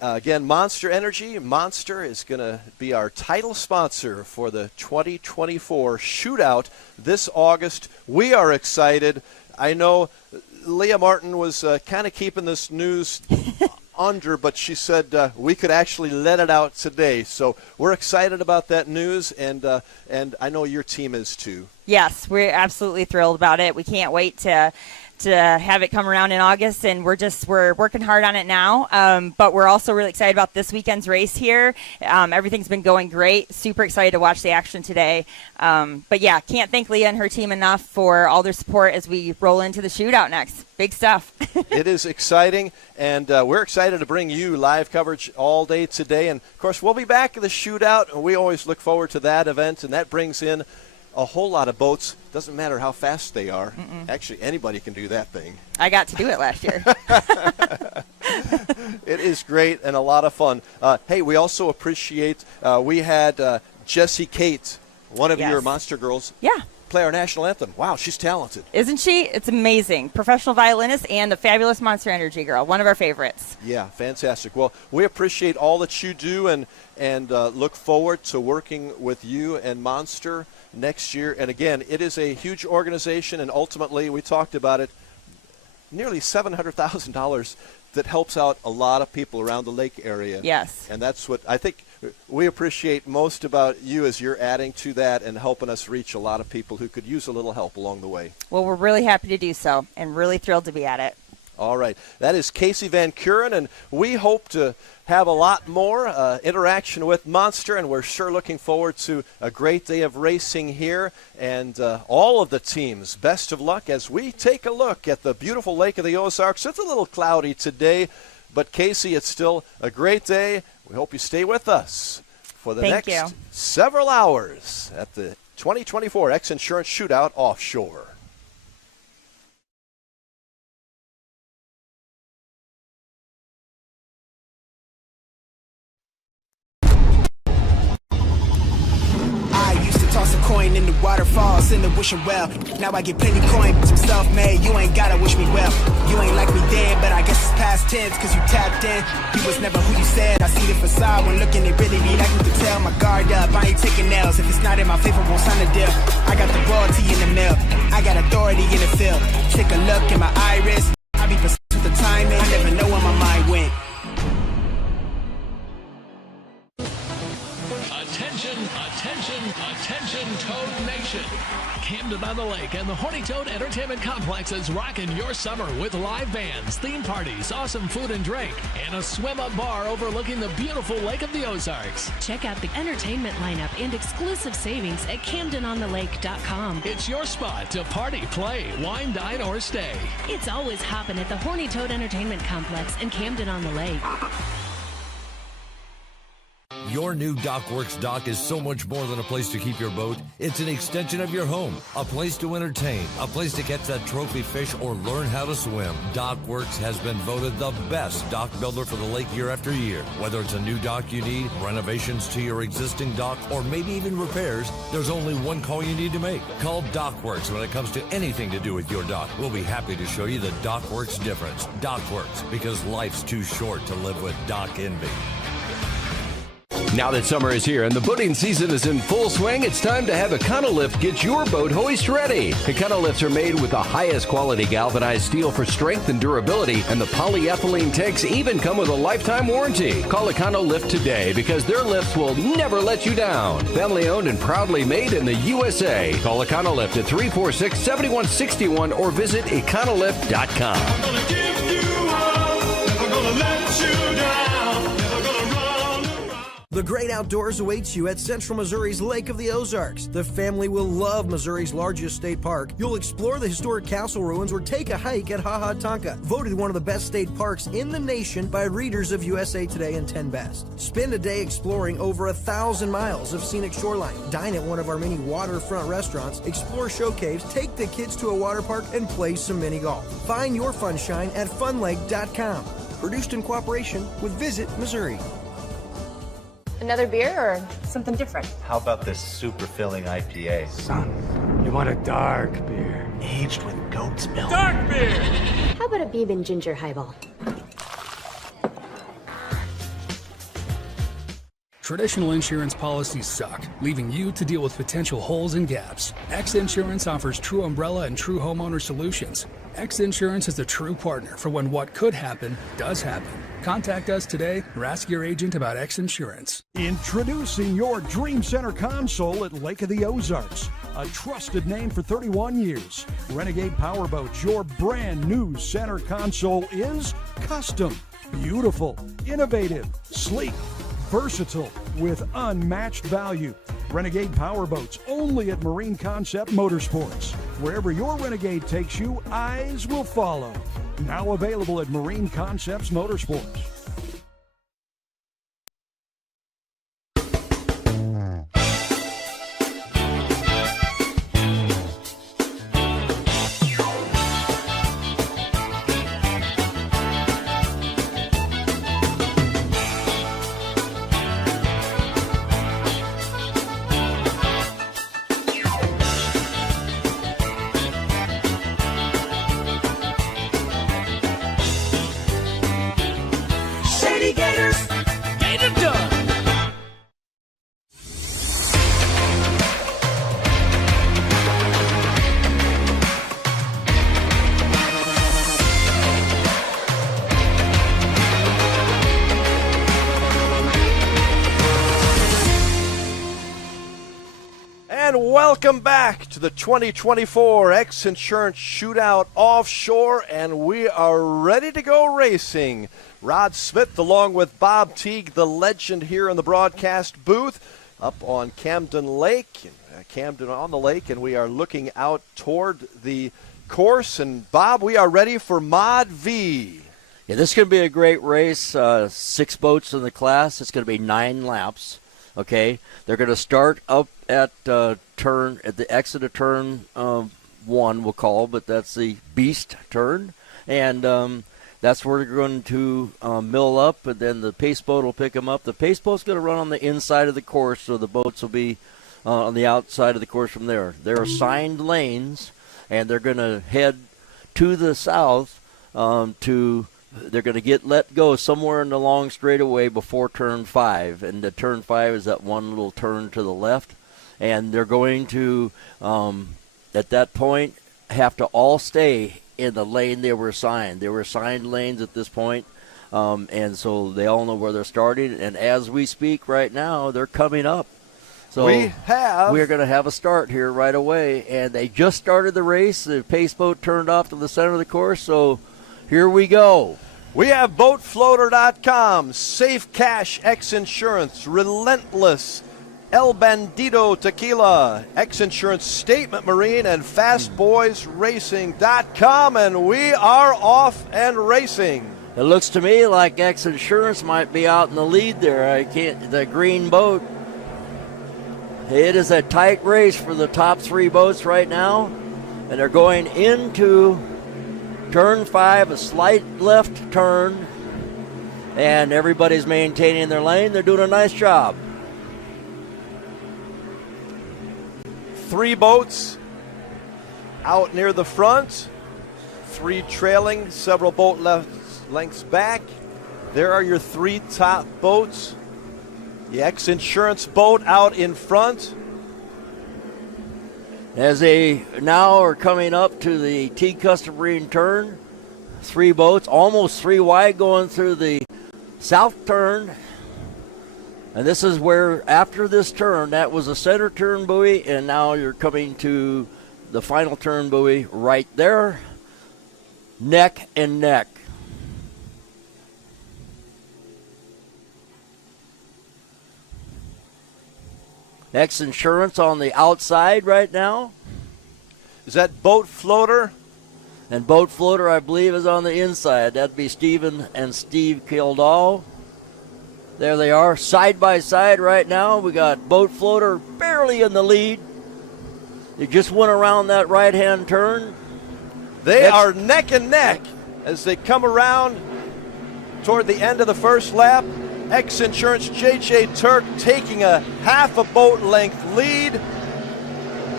again, Monster Energy, Monster is going to be our title sponsor for the 2024 shootout this August. We are excited. I know Leah Martin was kind of keeping this news under, but she said we could actually let it out today. So we're excited about that news, and I know your team is too. Yes, we're absolutely thrilled about it. We can't wait to have it come around in August, and we're working hard on it now. But we're also really excited about this weekend's race here. Everything's been going great. Super excited to watch the action today. But yeah, can't thank Leah and her team enough for all their support as we roll into the shootout next. Big stuff. It is exciting, and we're excited to bring you live coverage all day today. And of course, we'll be back at the shootout, and we always look forward to that event, and that brings in a whole lot of boats. Doesn't matter how fast they are. Actually, anybody can do that thing. I got to do it last year. It is great and a lot of fun. Hey, we also appreciate, we had Jessie Kate, one of your Monster girls, play our national anthem. Wow, she's talented. Isn't she? It's amazing. Professional violinist and a fabulous Monster Energy girl. One of our favorites. Yeah, fantastic. Well, we appreciate all that you do and look forward to working with you and Monster next year. And again, it is a huge organization, and ultimately, we talked about it, nearly $700,000 that helps out a lot of people around the lake area. Yes. And that's what I think we appreciate most about you, is you're adding to that and helping us reach a lot of people who could use a little help along the way. Well, we're really happy to do so and really thrilled to be at it. All right. That is Casey Van Kuren, and we hope to have a lot more interaction with Monster, and we're sure looking forward to a great day of racing here. And all of the teams, best of luck as we take a look at the beautiful Lake of the Ozarks. It's a little cloudy today, but Casey, it's still a great day. We hope you stay with us for the next several hours at the 2024 X Insurance Shootout Offshore. Toss a coin in the waterfalls in the wishing well. Now I get plenty coin, some self-made. You ain't gotta wish me well. You ain't like me then, but I guess it's past tense, cause you tapped in. You was never who you said. I see the facade when looking, it really be like you can tell. My guard up, I ain't taking L's. If it's not in my favor, won't sign a deal. I got the royalty in the mill. I got authority in the field. Take a look in my iris. I be precise with the timing. I never know where my mind went. Attention, Toad Nation. Camden on the Lake and the Horny Toad Entertainment Complex is rocking your summer with live bands, theme parties, awesome food and drink, and a swim-up bar overlooking the beautiful Lake of the Ozarks. Check out the entertainment lineup and exclusive savings at CamdenOnTheLake.com. It's your spot to party, play, wine, dine, or stay. It's always hopping at the Horny Toad Entertainment Complex in Camden on the Lake. Your new DockWorks dock is so much more than a place to keep your boat. It's an extension of your home, a place to entertain, a place to catch that trophy fish or learn how to swim. DockWorks has been voted the best dock builder for the lake year after year. Whether it's a new dock you need, renovations to your existing dock, or maybe even repairs, there's only one call you need to make. Call DockWorks when it comes to anything to do with your dock. We'll be happy to show you the DockWorks difference. DockWorks, because life's too short to live with dock envy. Now that summer is here and the boating season is in full swing, it's time to have Econolift get your boat hoist ready. Econolifts are made with the highest quality galvanized steel for strength and durability, and the polyethylene tanks even come with a lifetime warranty. Call Econolift today because their lifts will never let you down. Family owned and proudly made in the USA. Call Econolift at 346-7161 or visit Econolift.com. I'm gonna give you all, never gonna let you down, never gonna run. The great outdoors awaits you at Central Missouri's Lake of the Ozarks. The family will love Missouri's largest state park. You'll explore the historic castle ruins or take a hike at Ha Ha Tonka, voted one of the best state parks in the nation by readers of USA Today and 10 Best. Spend a day exploring over 1,000 miles of scenic shoreline. Dine at one of our many waterfront restaurants, explore show caves, take the kids to a water park, and play some mini golf. Find your funshine at funlake.com. Produced in cooperation with Visit Missouri. Another beer or something different? How about this super filling IPA? Son, you want a dark beer. Aged with goat's milk. Dark beer! How about a Beeb and ginger highball? Traditional insurance policies suck, leaving you to deal with potential holes and gaps. X Insurance offers true umbrella and true homeowner solutions. X Insurance is the true partner for when what could happen does happen. Contact us today or ask your agent about X Insurance. Introducing your Dream Center console at Lake of the Ozarks. A trusted name for 31 years. Renegade Powerboats, your brand new center console is custom, beautiful, innovative, sleek, versatile, with unmatched value. Renegade Powerboats, only at Marine Concept Motorsports. Wherever your Renegade takes you, eyes will follow. Now available at Marine Concepts Motorsports. And welcome back to the 2024 X Insurance Shootout Offshore, and we are ready to go racing. Rod Smith along with Bob Teague, the legend, here in the broadcast booth up on Camden Lake, Camden on the lake, and we are looking out toward the course. And Bob, we are ready for Mod V. Yeah, this is going to be a great race. 6 boats in the class. It's going to be 9 laps. Okay, they're going to start up at the exit of turn 1, we'll call, but that's the beast turn, and that's where they're going to mill up, and then the pace boat will pick them up. The pace boat's going to run on the inside of the course, so the boats will be on the outside of the course from there. They're assigned lanes, and they're going to head to the south They're going to get let go somewhere in the long straightaway before turn 5. And the turn 5 is that one little turn to the left. And they're going to, at that point, have to all stay in the lane they were assigned. They were assigned lanes at this point, and so they all know where they're starting. And as we speak right now, they're coming up. So we're going to have a start here right away. And they just started the race. The pace boat turned off to the center of the course, so here we go. We have BoatFloater.com, Safe Cash X Insurance, Relentless, El Bandito Tequila, X Insurance Statement Marine, and FastBoysRacing.com, and we are off and racing. It looks to me like X Insurance might be out in the lead there. The green boat. It is a tight race for the top 3 boats right now, and they're going into turn 5, a slight left turn, and everybody's maintaining their lane. They're doing a nice job. 3 boats out near the front, 3 trailing, several boat lengths back. There are your 3 top boats. The X Insurance boat out in front. As they now are coming up to the T Custom Marine turn, 3 boats, almost 3 wide going through the south turn. And this is where, after this turn, that was a center turn buoy, and now you're coming to the final turn buoy right there, neck and neck. X Insurance on the outside right now. Is that Boat Floater? And Boat Floater, I believe, is on the inside. That'd be Stephen and Steve Kildall. There they are, side by side right now. We got Boat Floater barely in the lead. They just went around that right-hand turn. They are neck and neck as they come around toward the end of the first lap. X Insurance J.J. Turk taking a half a boat length lead.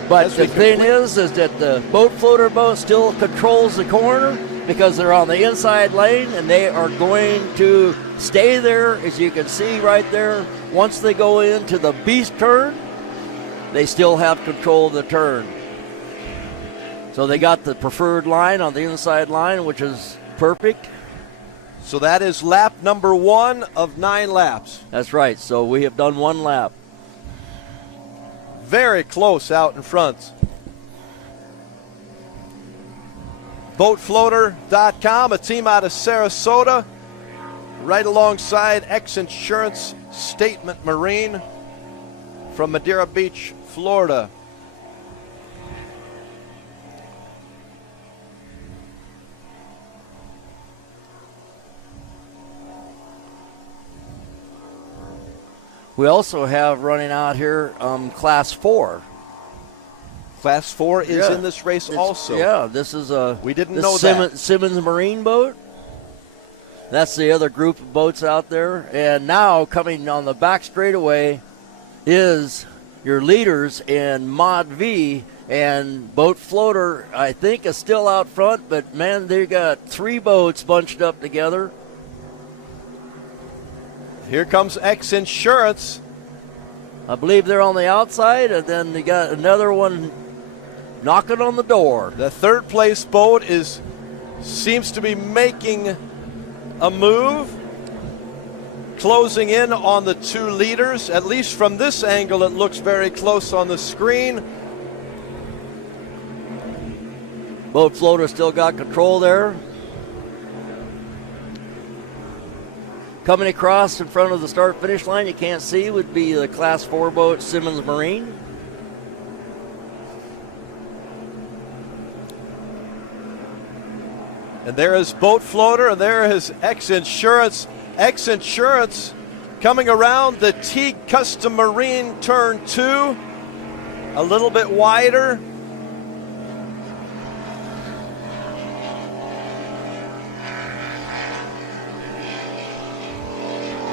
But the thing is that the Boat Floater boat still controls the corner because they're on the inside lane, and they are going to stay there, as you can see right there. Once they go into the beast turn, they still have control of the turn. So they got the preferred line on the inside line, which is perfect. So that is lap number 1 of 9 laps. That's right. So we have done 1 lap. Very close out in front. Boatfloater.com, a team out of Sarasota, right alongside X Insurance Statement Marine from Madeira Beach, Florida. We also have running out here Class 4. Class 4 is in this race also. Yeah, this is a we didn't know that. Simmons Marine boat. That's the other group of boats out there. And now coming on the back straightaway is your leaders in Mod V, and Boat Floater, I think, is still out front, but man, they got 3 boats bunched up together. Here comes X Insurance. I believe they're on the outside, and then they got another one knocking on the door. The third place boat seems to be making a move, closing in on the 2 leaders. At least from this angle, it looks very close on the screen. Boat Floater still got control there. Coming across in front of the start-finish line, you can't see, would be the Class 4 boat Simmons Marine. And there is Boat Floater, and there is X Insurance. X Insurance coming around the Teague Custom Marine turn 2, a little bit wider.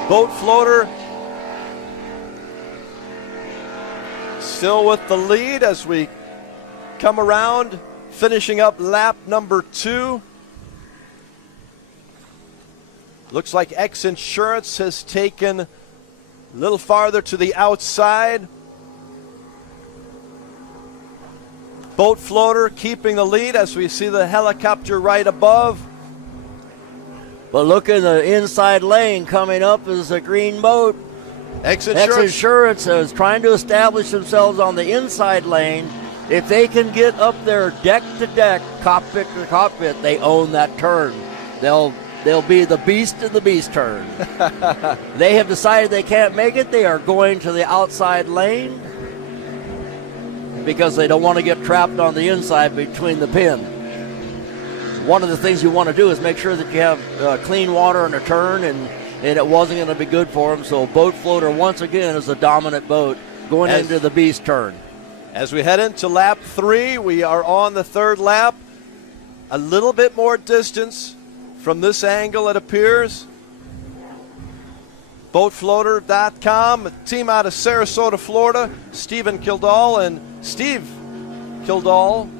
Boat Floater still with the lead as we come around, finishing up lap number 2. Looks like X Insurance has taken a little farther to the outside. Boat Floater keeping the lead as we see the helicopter right above. But look in the inside lane coming up is a green boat. X Insurance. X Insurance is trying to establish themselves on the inside lane. If they can get up there deck to deck, cockpit to cockpit, they own that turn. They'll be the beast in the beast turn. They have decided they can't make it. They are going to the outside lane because they don't want to get trapped on the inside between the pin. One of the things you want to do is make sure that you have clean water in a turn, and it wasn't going to be good for them. So Boat Floater, once again, is a dominant boat going into the beast turn. As we head into lap 3, we are on the 3rd lap. A little bit more distance from this angle, it appears. Boatfloater.com, a team out of Sarasota, Florida. Stephen Kildall and Steve Kildall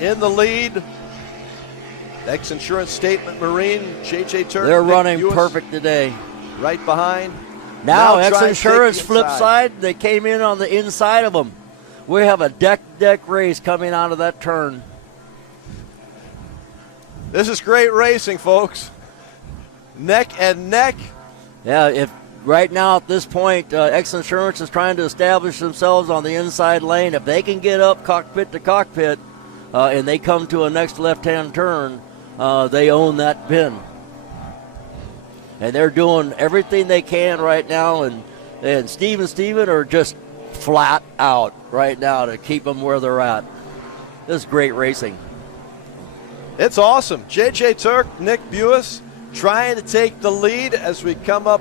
in the lead. X Insurance Statement Marine, J.J. Turk. They're running perfect today. Right behind. Now X Insurance flip side. They came in on the inside of them. We have a deck race coming out of that turn. This is great racing, folks. Neck and neck. Yeah, if right now at this point, X Insurance is trying to establish themselves on the inside lane. If they can get up cockpit to cockpit and they come to a next left-hand turn, they own that pin. And they're doing everything they can right now, and and Steven are just flat out right now to keep them where they're at. This is great racing. It's awesome. J.J. Turk, Nick Buis trying to take the lead as we come up.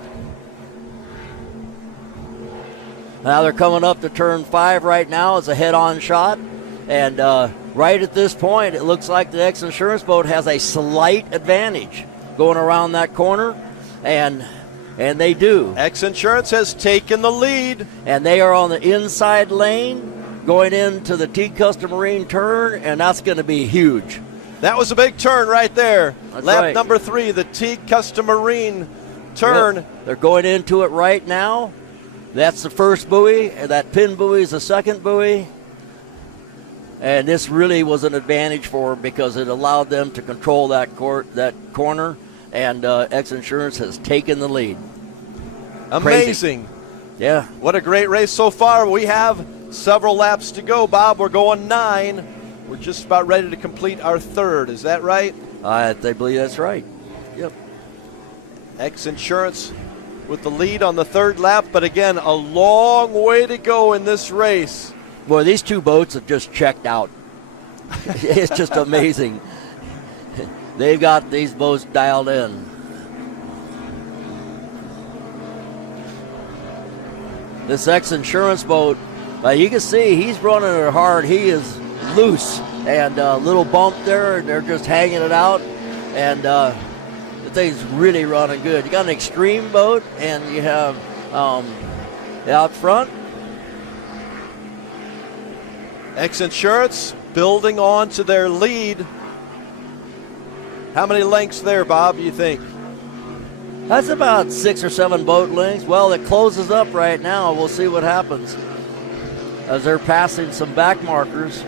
Now they're coming up to turn 5 right now. It's a head-on shot. And right at this point, it looks like the X Insurance boat has a slight advantage going around that corner. And they do. X Insurance has taken the lead. And they are on the inside lane going into the T-Custom Marine turn, and that's going to be huge. That was a big turn right there. That's Lap right. number 3, the T-Custom Marine turn. Yep. They're going into it right now. That's the first buoy, and that pin buoy is the second buoy. And this really was an advantage for them because it allowed them to control that corner, and X Insurance has taken the lead. Amazing. Crazy. Yeah. What a great race so far. We have several laps to go, Bob. We're going 9. We're just about ready to complete our 3rd. Is that right? I believe that's right. Yep. X Insurance with the lead on the 3rd lap, but again, a long way to go in this race. Boy, these two boats have just checked out. It's just amazing. They've got these boats dialed in. This X Insurance boat, you can see he's running it hard. He is loose, and a little bump there, and they're just hanging it out. And the thing's really running good. You got an extreme boat, and you have out front. X Insurance building on to their lead. How many lengths there, Bob, do you think? That's about 6 or 7 boat lengths. Well, it closes up right now. We'll see what happens as they're passing some back markers.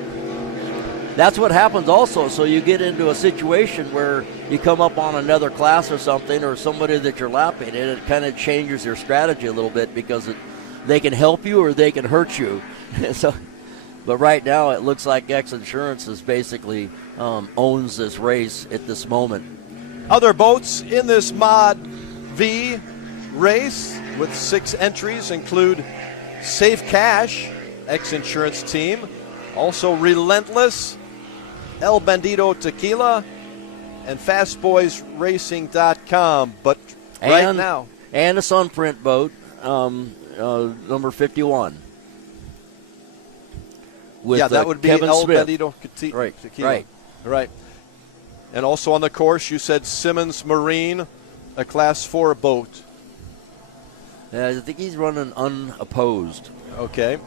That's what happens also. So you get into a situation where you come up on another class or something, or somebody that you're lapping, and it kind of changes your strategy a little bit because they can help you or they can hurt you. But right now it looks like X Insurance is basically owns this race at this moment. Other boats in this Mod V race with 6 entries include Safe Cash, X Insurance team, also Relentless, El Bandito Tequila, and FastBoysRacing.com. But right now, and a Sunprint boat, number 51. With, that would be Kevin El Smith. Bandito Right, Tequila. Right. And also on the course, you said Simmons Marine, a Class 4 boat. Yeah, I think he's running unopposed. Okay.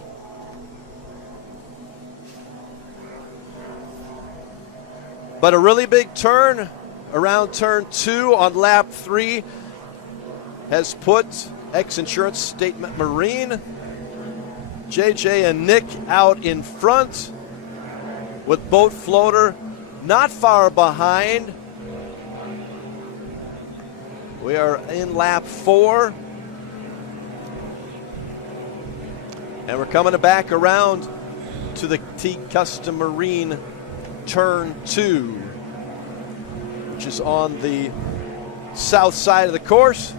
But a really big turn around turn 2 on lap 3 has put X Insurance Statement Marine, JJ and Nick out in front, with Boat Floater not far behind. We are in lap 4. And we're coming back around to the T-Custom Marine turn 2, which is on the south side of the course.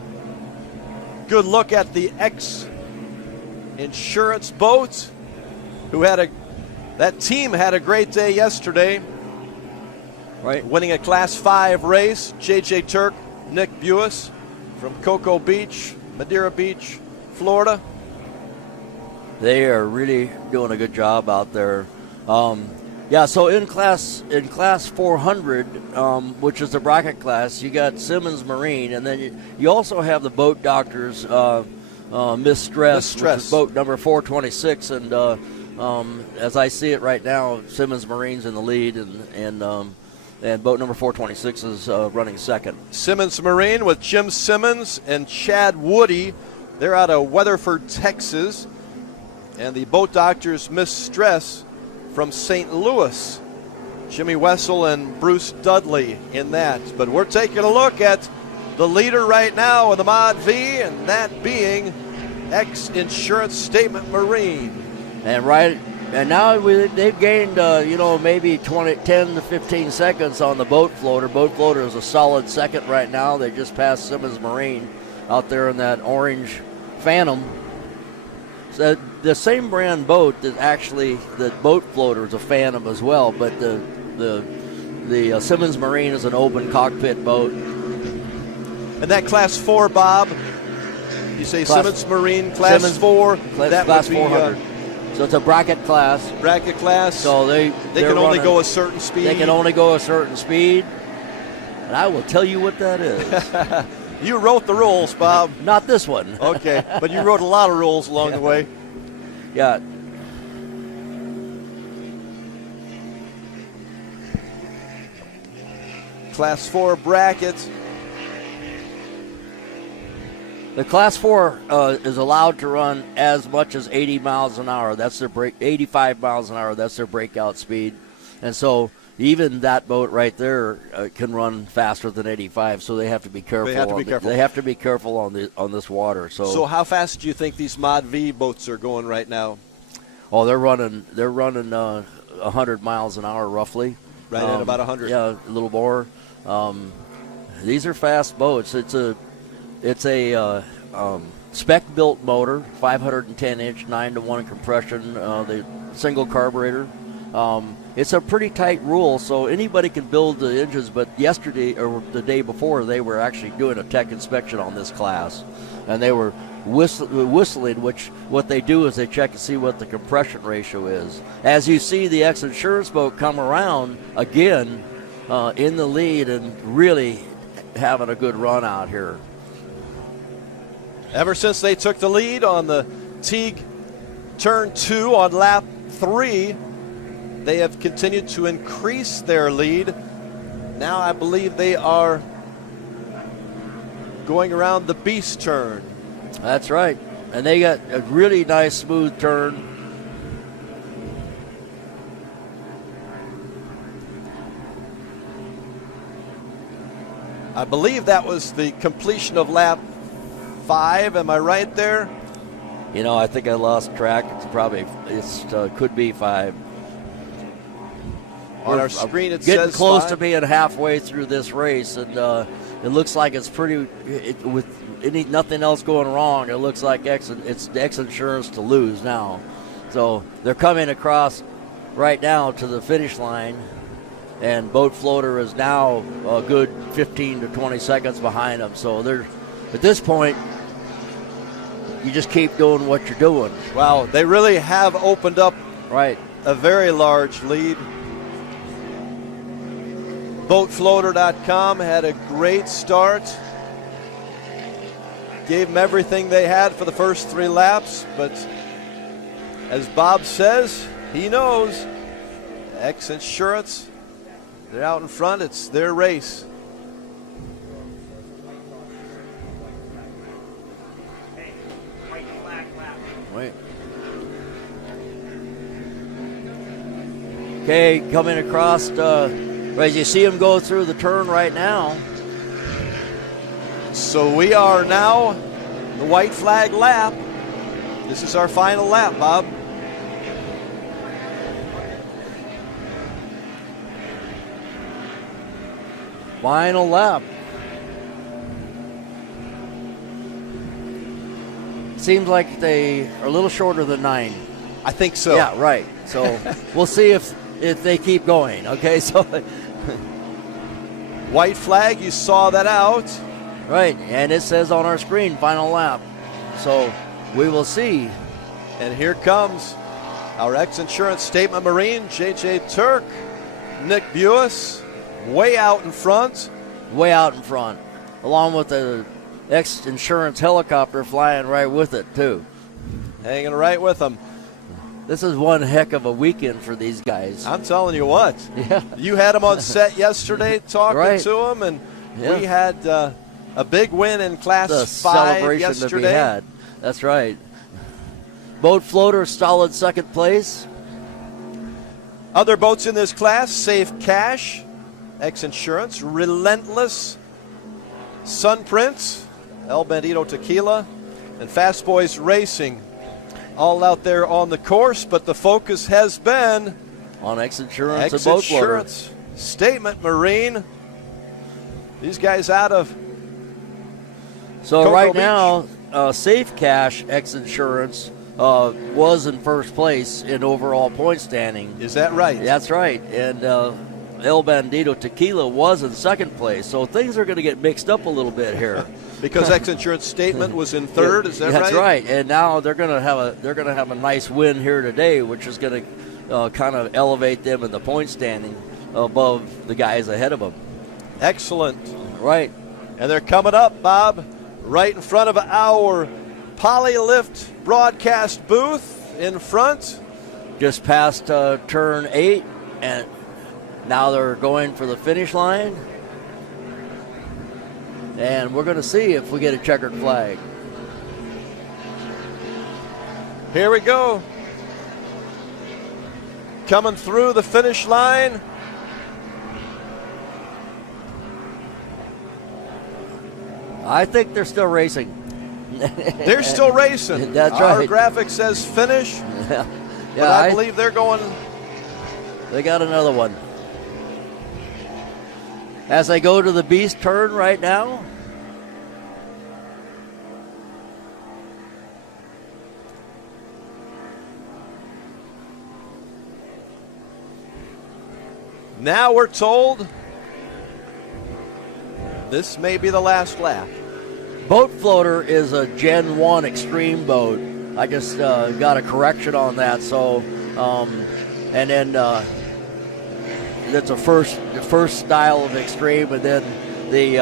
Good look at the X Insurance boat, that team had a great day yesterday. Right. Winning a Class 5 race. J.J. Turk, Nick Buis from Cocoa Beach, Madeira Beach, Florida. They are really doing a good job out there. So in class 400, which is the bracket class, you got Simmons Marine, and then you also have the Boat Doctors Miss Stress, which is boat number 426, and as I see it right now, Simmons Marine's in the lead, and boat number 426 is running second. Simmons Marine with Jim Simmons and Chad Woody. They're out of Weatherford, Texas. And the Boat Doctors Miss Stress from St. Louis. Jimmy Wessel and Bruce Dudley in that. But we're taking a look at the leader right now in the Mod V, and that being X Insurance Statement Marine. And now they've gained, maybe 10 to 15 seconds on the Boat Floater. Boat Floater is a solid second right now. They just passed Simmons Marine out there in that orange Phantom. The same brand boat that actually the boat floater is a Phantom as well, but the Simmons Marine is an open cockpit boat. And that Class 4, Bob, you say Simmons Marine Class Simmons, 4, that Class would be 400. So it's a bracket class. Bracket class. So they can only go a certain speed. They can only go a certain speed. And I will tell you what that is. You wrote the rules, Bob. Not this one. Okay, but you wrote a lot of rules along the way. Yeah. Class 4 brackets. The Class 4 is allowed to run as much as 80 miles an hour. That's their 85 miles an hour. That's their breakout speed. And so even that boat right there can run faster than 85. So they have to be careful. They have to be careful on this water. So how fast do you think these Mod V boats are going right now? Oh, they're running 100 miles an hour roughly. Right at about 100. Yeah, a little more. These are fast boats. It's a spec-built motor, 510-inch, 9-to-1 compression, the single carburetor. It's a pretty tight rule, so anybody can build the engines, but yesterday or the day before, they were actually doing a tech inspection on this class, and they were whistling, which what they do is they check and see what the compression ratio is. As you see the X-Insurance boat come around again in the lead and really having a good run out here. Ever since they took the lead on the Teague Turn 2 on lap 3, they have continued to increase their lead. Now I believe they are going around the Beast turn. That's right. And they got a really nice smooth turn. I believe that was the completion of lap 5. Am I right there? You know, I think I lost track. Could be 5. On our screen, it getting says close 5. to being halfway through this race, and it looks like it's with nothing else going wrong. It looks like it's X-Insurance to lose now. So they're coming across right now to the finish line, and Boat Floater is now a good 15 to 20 seconds behind them. So they're at this point, you just keep doing what you're doing. Wow, they really have opened up a very large lead. BoatFloater.com had a great start. Gave them everything they had for the first 3 laps, but as Bob says, he knows X-Insurance, they're out in front. It's their race. Wait. Okay, coming across, as you see him go through the turn right now. So we are now the white flag lap. This is our final lap, Bob. Final lap. Seems like they are a little shorter than 9. I think so. Yeah, right. So we'll see if they keep going. Okay, so white flag, you saw that out. Right, and it says on our screen, final lap. So we will see. And here comes our X-Insurance Statement Marine, J.J. Turk, Nick Buis, way out in front. Way out in front, along with the X-Insurance helicopter flying right with it, too. Hanging right with them. This is one heck of a weekend for these guys. I'm telling you what. Yeah. You had them on set yesterday talking to them, and Yeah. we had a big win in Class 5 celebration yesterday. to be had. That's right. Boat Floater, solid second place. Other boats in this class, Safe Cash, X-Insurance, Relentless, Sun Prince, El Bandito Tequila, and Fast Boys Racing. All out there on the course, but the focus has been on X-Insurance and Boat Floater. X-Insurance, Statement Marine. These guys out of So Cocoa right Beach. now, Safe Cash X-Insurance was in first place in overall point standing. Is that right? That's right. And El Bandito Tequila was in second place. So things are going to get mixed up a little bit here. Because X Insurance Statement was in third, is that right? That's right. And now they're going to have a nice win here today, which is going to kind of elevate them in the point standing above the guys ahead of them. Excellent. Right. And they're coming up, Bob, right in front of our Polylift broadcast booth in front. Just past turn 8, and now they're going for the finish line. And we're going to see if we get a checkered flag. Here we go. Coming through the finish line. I think they're still racing. They're still racing. That's Our right. graphic says finish. Yeah, but I believe they're going. They got another one. As they go to the beast turn right now. Now we're told this may be the last lap. Boat floater is a Gen 1 extreme boat. I just got a correction on that. So, and then that's a first style of extreme, and then the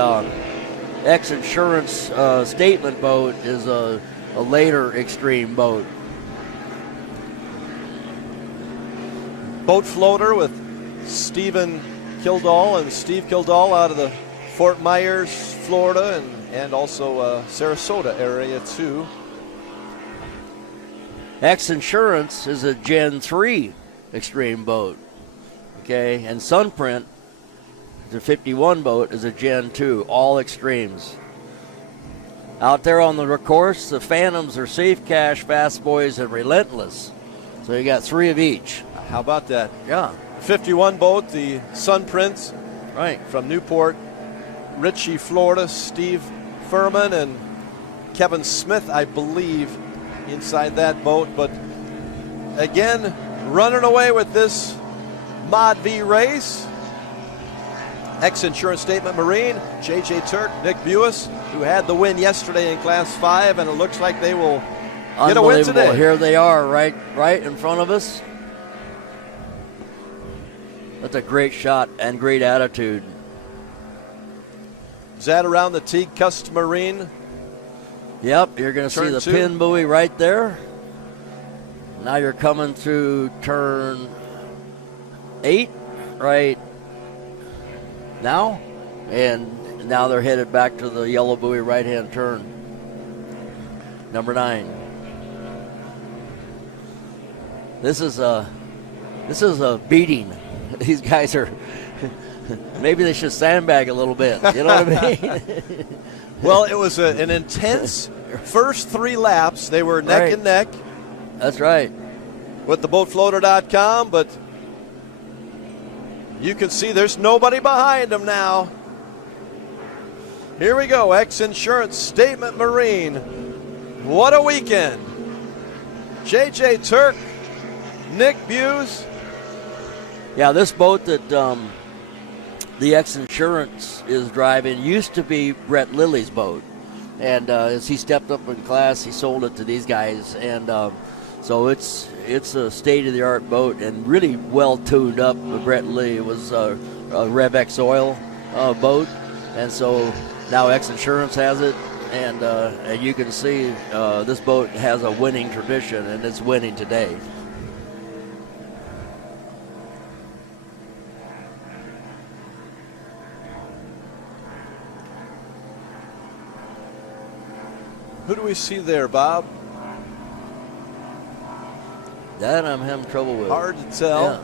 X Insurance Statement boat is a later extreme boat. Boat floater with Stephen Kildall and Steve Kildall out of the Fort Myers, Florida, and also Sarasota area too. X Insurance is a Gen 3 extreme boat. Okay, and Sunprint, the 51 boat, is a Gen 2, all extremes. Out there on the course, the Phantoms are Safe Cash, Fast Boys, and Relentless. So you got 3 of each. How about that? Yeah. 51 boat, the Sunprint, right, from Newport Richie, Florida. Steve Furman and Kevin Smith, I believe, inside that boat. But again, running away with this Mod V race, X Insurance Statement Marine, J.J. Turk, Nick Buis, who had the win yesterday in Class 5, and it looks like they will get a win today. Here they are, right in front of us. That's a great shot and great attitude. Is that around the Teague Custom Marine? Yep, you're going to see the 2. pin buoy right there. Now you're coming through turn 8 right now. And now they're headed back to the yellow buoy right-hand turn. Number 9. This is a beating. These guys are, maybe they should sandbag a little bit. You know what I mean? Well, it was an intense first 3 laps. They were neck and neck. That's right. With the boatfloater.com, but you can see there's nobody behind them now. Here we go, X Insurance Statement Marine. What a weekend. J.J. Turk, Nick Buis. Yeah, this boat that the X Insurance is driving used to be Brett Lilly's boat. And as he stepped up in class, he sold it to these guys. And so it's a state-of-the-art boat and really well tuned up. Brett Lilly was a Rev X Oil boat. And so now X Insurance has it. And you can see this boat has a winning tradition, and it's winning today. Who do we see there, Bob? That I'm having trouble with. Hard to tell. Yeah.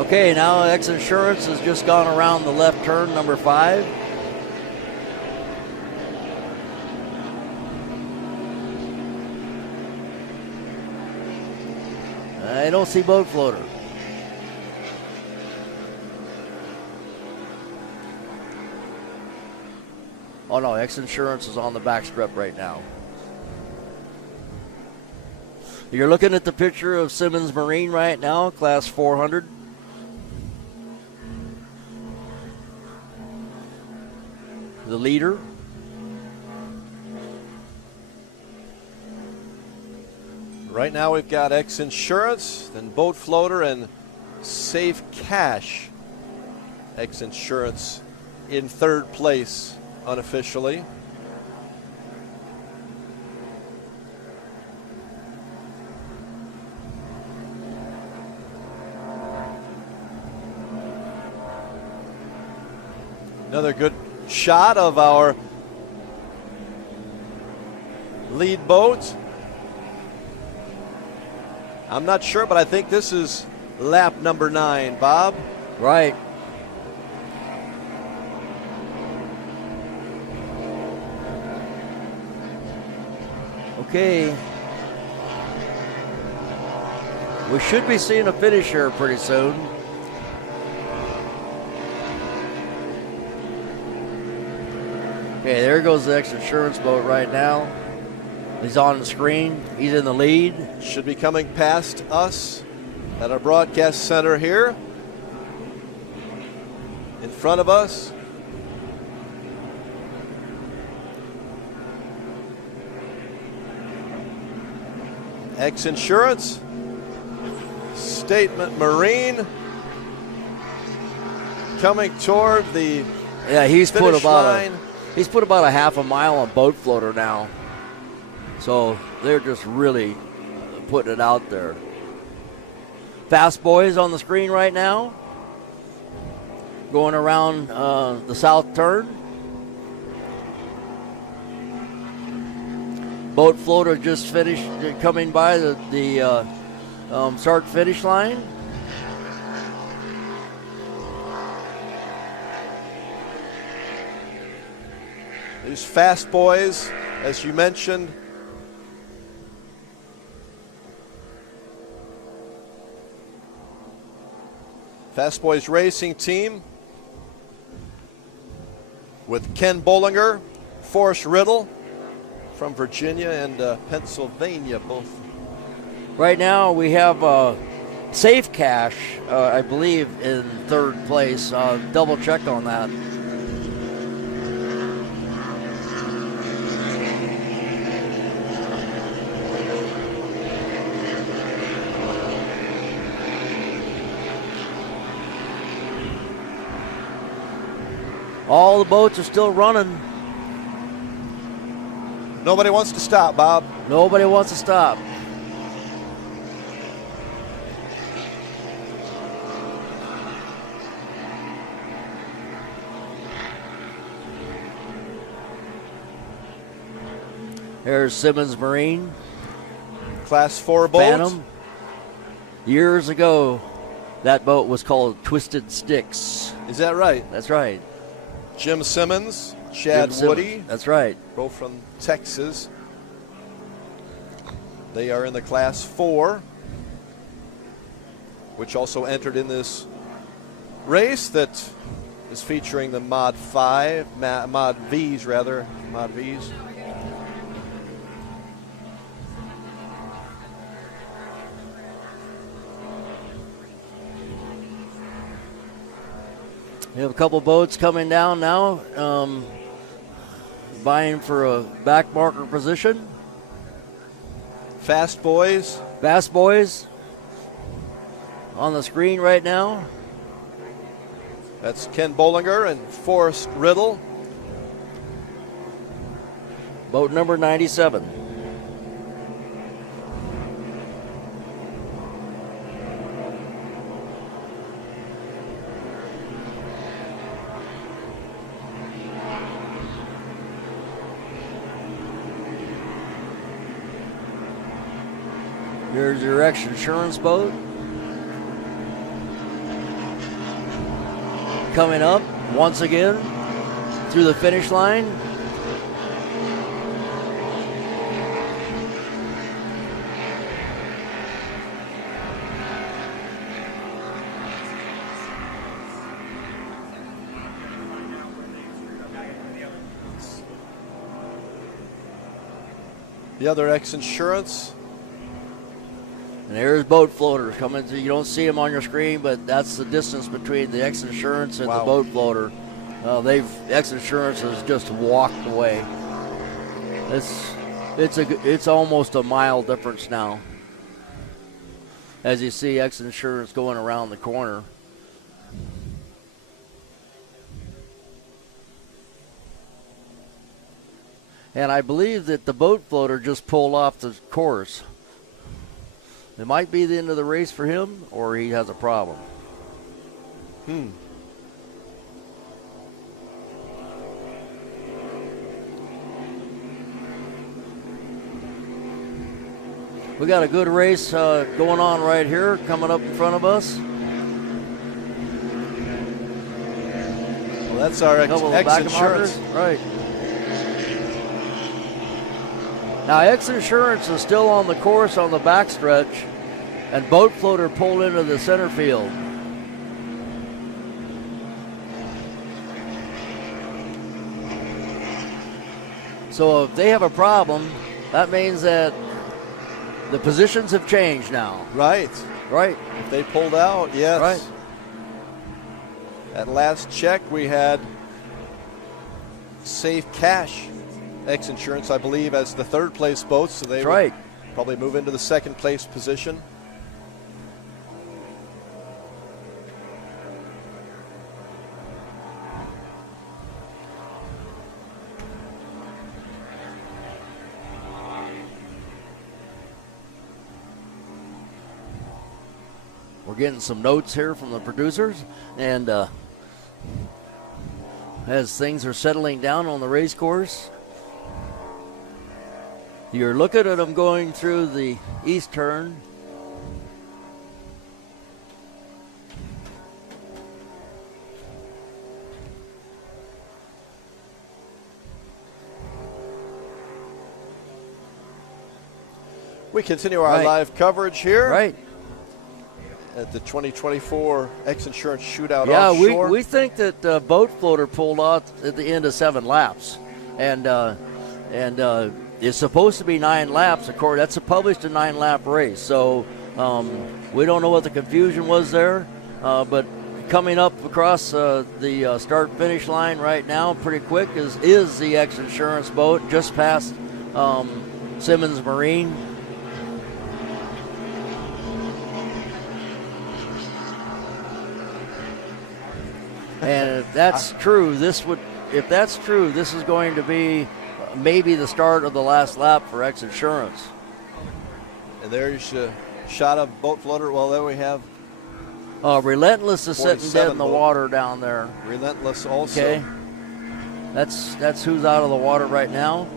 Okay, now X Insurance has just gone around the left turn, number 5. I don't see boat floater. Oh no, X Insurance is on the back strip right now. You're looking at the picture of Simmons Marine right now, Class 400. The leader. Right now we've got X Insurance, then Boat Floater, and Safe Cash. X Insurance in third place unofficially. Another good shot of our lead boat. I'm not sure, but I think this is lap number 9, Bob. Right. Okay. We should be seeing a finish here pretty soon. Okay, there goes the X Insurance boat right now. He's on the screen. He's in the lead. Should be coming past us at our broadcast center here. In front of us. X Insurance. Statement Marine. Coming toward the he's put finish line. He's put about a half a mile on Boat Floater now. So they're just really putting it out there. Fast Boys on the screen right now. Going around the south turn. Boat Floater just finished coming by the start finish line. These Fast Boys, as you mentioned, Fast Boys Racing Team with Ken Bollinger, Forrest Riddle from Virginia and Pennsylvania, both. Right now we have Safe Cash, I believe, in third place. Double check on that. All the boats are still running. Nobody wants to stop, Bob. Nobody wants to stop. There's Simmons Marine. Class 4 boat. Phantom. Years ago, that boat was called Twisted Sticks. Is that right? That's right. Jim Simmons, Chad Jim Woody. Simmons. That's right. Both from Texas. They are in the Class 4, which also entered in this race that is featuring the Mod 5, Mod Vs rather, Mod Vs. We have a couple boats coming down now, vying for a back marker position. Fast Boys. Fast Boys on the screen right now. That's Ken Bollinger and Forrest Riddle. Boat number 97. Here's your X Insurance boat. Coming up once again through the finish line. The other X Insurance. And there's boat floaters coming through. You don't see them on your screen, but that's the distance between the X Insurance and the boat floater. X Insurance has just walked away. It's almost a mile difference now. As you see X Insurance going around the corner. And I believe that the boat floater just pulled off the course. It might be the end of the race for him, or he has a problem. We got a good race going on right here, coming up in front of us. Well, that's our X Insurance. Right. Now, X Insurance is still on the course on the backstretch, and boat floater pulled into the center field. So if they have a problem, that means that the positions have changed now. Right. Right. If they pulled out, yes. Right. At last check, we had Safe Cash X Insurance, I believe, as the third place boat, so they would probably move into the second place position. We're getting some notes here from the producers, and as things are settling down on the race course, you're looking at them going through the east turn. We continue our live coverage here. Right. At the 2024 X Insurance Shootout offshore. We think that boat floater pulled out at the end of 7 laps, and it's supposed to be 9 laps. Of course, that's published a 9-lap race. So we don't know what the confusion was there, but coming up across the start-finish line right now, pretty quick, is the X Insurance boat just past Simmons Marine. And if that's true, this is going to be maybe the start of the last lap for X Insurance. And there's a shot of boat floater. Well, there we have. Relentless is sitting dead in the water down there. Relentless also. Okay. That's who's out of the water right now.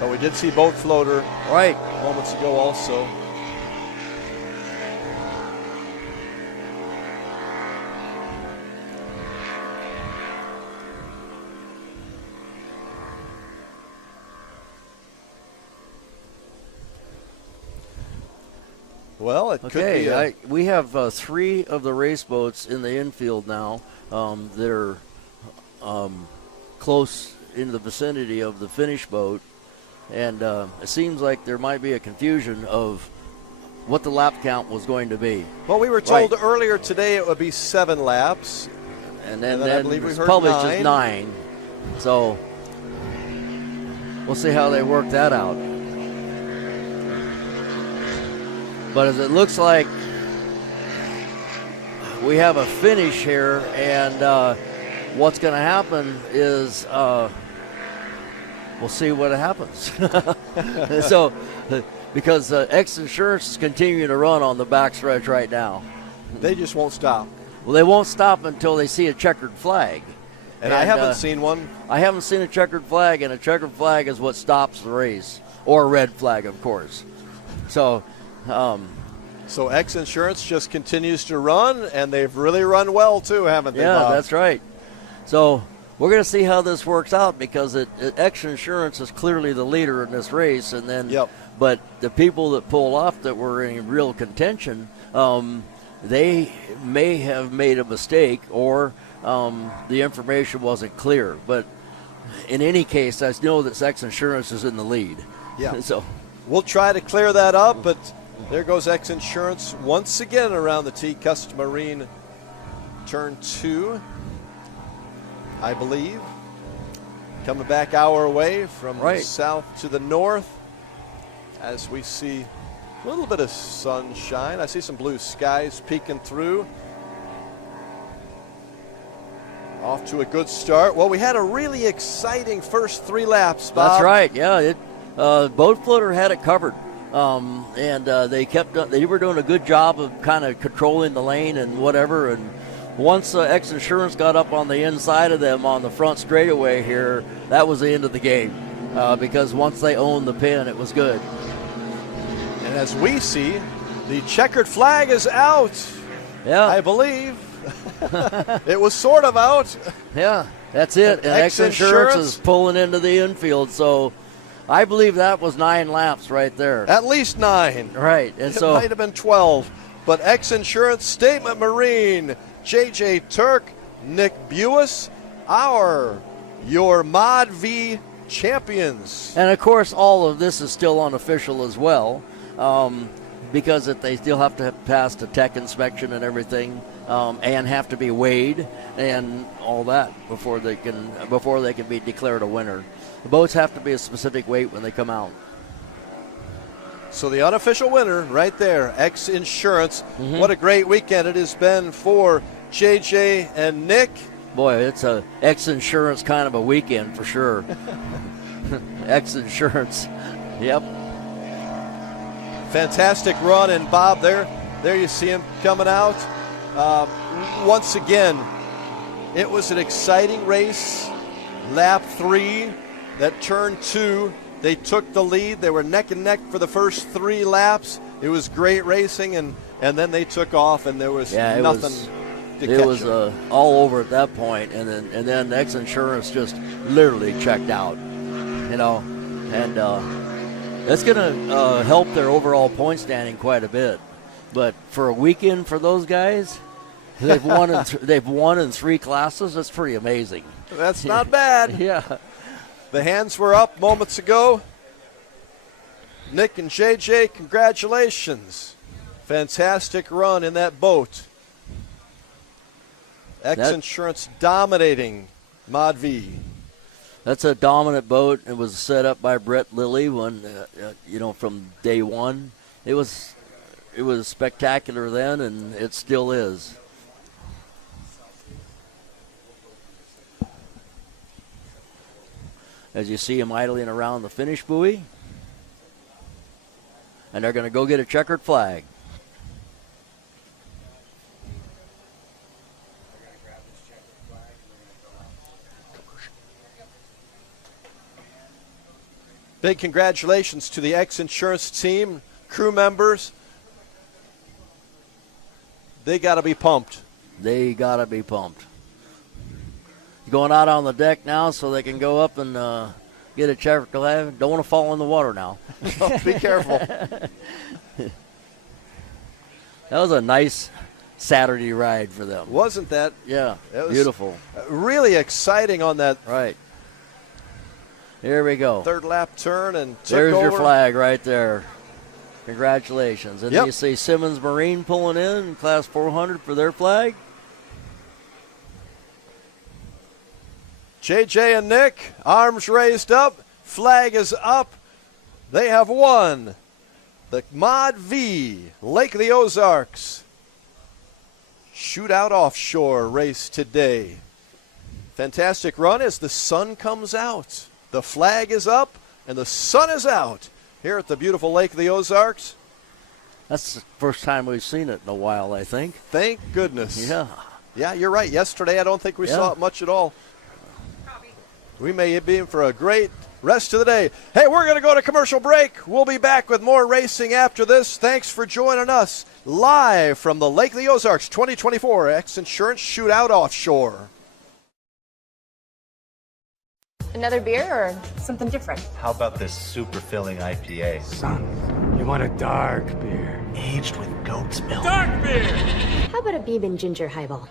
But we did see boat floater moments ago also. Well, it could be. We have 3 of the race boats in the infield now. They're close in the vicinity of the finish boat, and it seems like there might be a confusion of what the lap count was going to be. Well, we were told earlier today it would be 7 laps, and then I believe we heard published 9. as 9. So we'll see how they work that out. But as it looks like we have a finish here, and what's going to happen is we'll see what happens. So, because X Insurance is continuing to run on the backstretch right now. They just won't stop. Well, they won't stop until they see a checkered flag. And I haven't seen one. I haven't seen a checkered flag, and a checkered flag is what stops the race, or a red flag, of course. So X Insurance just continues to run, and they've really run well too, haven't they, Bob? Yeah, that's right. So we're going to see how this works out, because X Insurance is clearly the leader in this race, and then but the people that pulled off that were in real contention, they may have made a mistake, or the information wasn't clear. But in any case, I know that X Insurance is in the lead. Yeah. So we'll try to clear that up, but there goes X Insurance once again around the T. Custom Marine turn 2, I believe. Coming back our way from the south to the north as we see a little bit of sunshine. I see some blue skies peeking through. Off to a good start. Well, we had a really exciting first 3 laps, Bob. That's right. Yeah, Boat Floater had it covered, and they were doing a good job of kind of controlling the lane and whatever. And once X Insurance got up on the inside of them on the front straightaway here, that was the end of the game because once they owned the pin, it was good. And as we see, the checkered flag is out. Yeah, I believe. It was sort of out. Yeah, that's it. And X Insurance is pulling into the infield. So I believe that was 9 laps right there. At least 9. Right. And it might have been 12. But X Insurance, Statement Marine, J.J. Turk, Nick Buis, your Mod V champions. And, of course, all of this is still unofficial as well because they still have to pass the tech inspection and everything. And have to be weighed and all that before they can be declared a winner. The boats have to be a specific weight when they come out. So the unofficial winner right there, X Insurance. What a great weekend it has been for JJ and Nick. Boy, it's a X Insurance kind of a weekend for sure. X Insurance, yep. Fantastic run, and Bob, there you see him coming out. Once again, it was an exciting race. Lap 3, that turn 2, they took the lead. They were neck and neck for the first 3 laps. It was great racing, and then they took off, and there was nothing to catch them. It was all over at that point, and then X Insurance just literally checked out, and that's going to help their overall point standing quite a bit. But for a weekend for those guys, they've won in 3 classes. That's pretty amazing. That's not bad. Yeah. The hands were up moments ago. Nick and JJ, congratulations. Fantastic run in that boat. X Insurance dominating Mod V. That's a dominant boat. It was set up by Brett Lilly from day one. It was spectacular then, and it still is. As you see him idling around the finish buoy. And they're going to go get a checkered flag. Big congratulations to the X Insurance team, crew members. They got to be pumped. They got to be pumped. Going out on the deck now so they can go up and get a checkered flag. Don't want to fall in the water now. Be careful. That was a nice Saturday ride for them. Wasn't that? Yeah, it was beautiful. Really exciting on that. Right. Here we go. Third lap turn and there's over. Your flag right there. Congratulations. And you see Simmons Marine pulling in Class 400 for their flag. JJ and Nick, arms raised up, flag is up. They have won the Mod V Lake of the Ozarks Shootout Offshore race today. Fantastic run as the sun comes out. The flag is up and the sun is out here at the beautiful Lake of the Ozarks. That's the first time we've seen it in a while, I think. Thank goodness. Yeah. Yeah, you're right. Yesterday I don't think we saw it much at all. We may be in for a great rest of the day. Hey, we're going to go to commercial break. We'll be back with more racing after this. Thanks for joining us live from the Lake of the Ozarks 2024 X Insurance Shootout Offshore. Another beer or something different? How about this super filling IPA? Son, you want a dark beer. Aged with goat's milk. Dark beer! How about a Beeb and Ginger highball?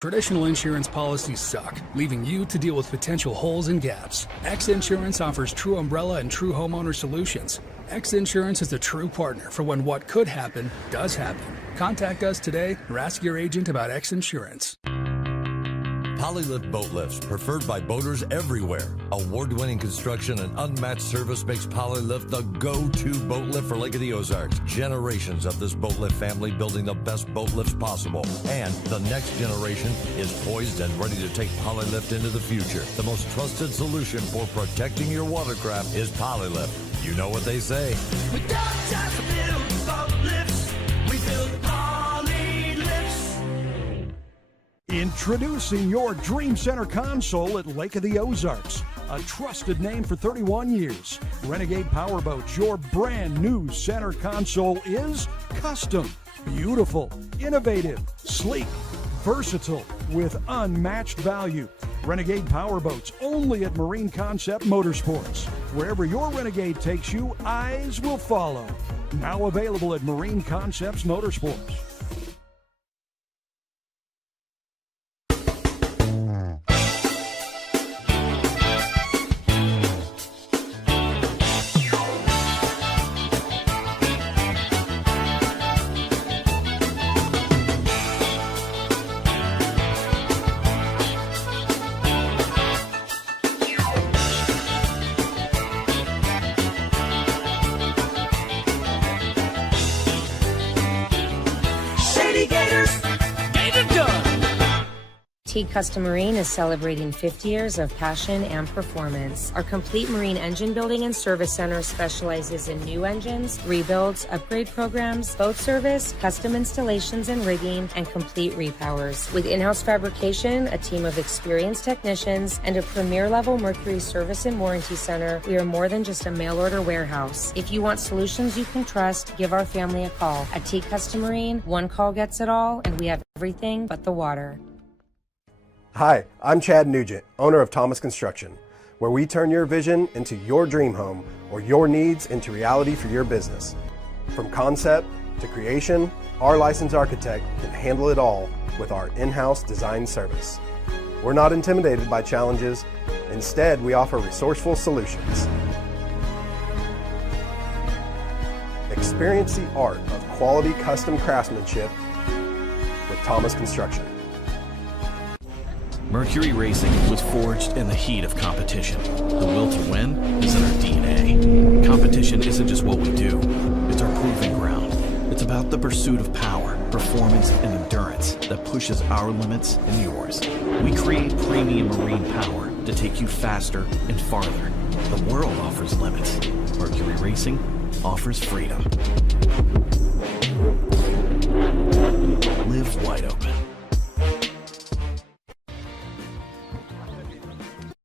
Traditional insurance policies suck, leaving you to deal with potential holes and gaps. X Insurance offers true umbrella and true homeowner solutions. X Insurance is the true partner for when what could happen does happen. Contact us today or ask your agent about X Insurance. Polylift boat lifts, preferred by boaters everywhere. Award-winning construction and unmatched service makes Polylift the go-to boat lift for Lake of the Ozarks. Generations of this boat lift family building the best boat lifts possible. And the next generation is poised and ready to take Polylift into the future. The most trusted solution for protecting your watercraft is Polylift. You know what they say. We don't just build boat lifts, we build poly lifts. Introducing your Dream Center console at Lake of the Ozarks. A trusted name for 31 years. Renegade Powerboats, your brand new center console is custom, beautiful, innovative, sleek, versatile, with unmatched value. Renegade Powerboats, only at Marine Concept Motorsports. Wherever your Renegade takes you, eyes will follow. Now available at Marine Concepts Motorsports. Teague Custom Marine is celebrating 50 years of passion and performance. Our complete marine engine building and service center specializes in new engines, rebuilds, upgrade programs, boat service, custom installations and rigging, and complete repowers. With in-house fabrication, a team of experienced technicians, and a premier-level Mercury service and warranty center, we are more than just a mail-order warehouse. If you want solutions you can trust, give our family a call. At Teague Custom Marine, one call gets it all, and we have everything but the water. Hi, I'm Chad Nugent, owner of Thomas Construction, where we turn your vision into your dream home or your needs into reality for your business. From concept to creation, our licensed architect can handle it all with our in-house design service. We're not intimidated by challenges. Instead, we offer resourceful solutions. Experience the art of quality custom craftsmanship with Thomas Construction. Mercury Racing was forged in the heat of competition. The will to win is in our DNA. Competition isn't just what we do, it's our proving ground. It's about the pursuit of power, performance, and endurance that pushes our limits and yours. We create premium marine power to take you faster and farther. The world offers limits. Mercury Racing offers freedom. Live wide open.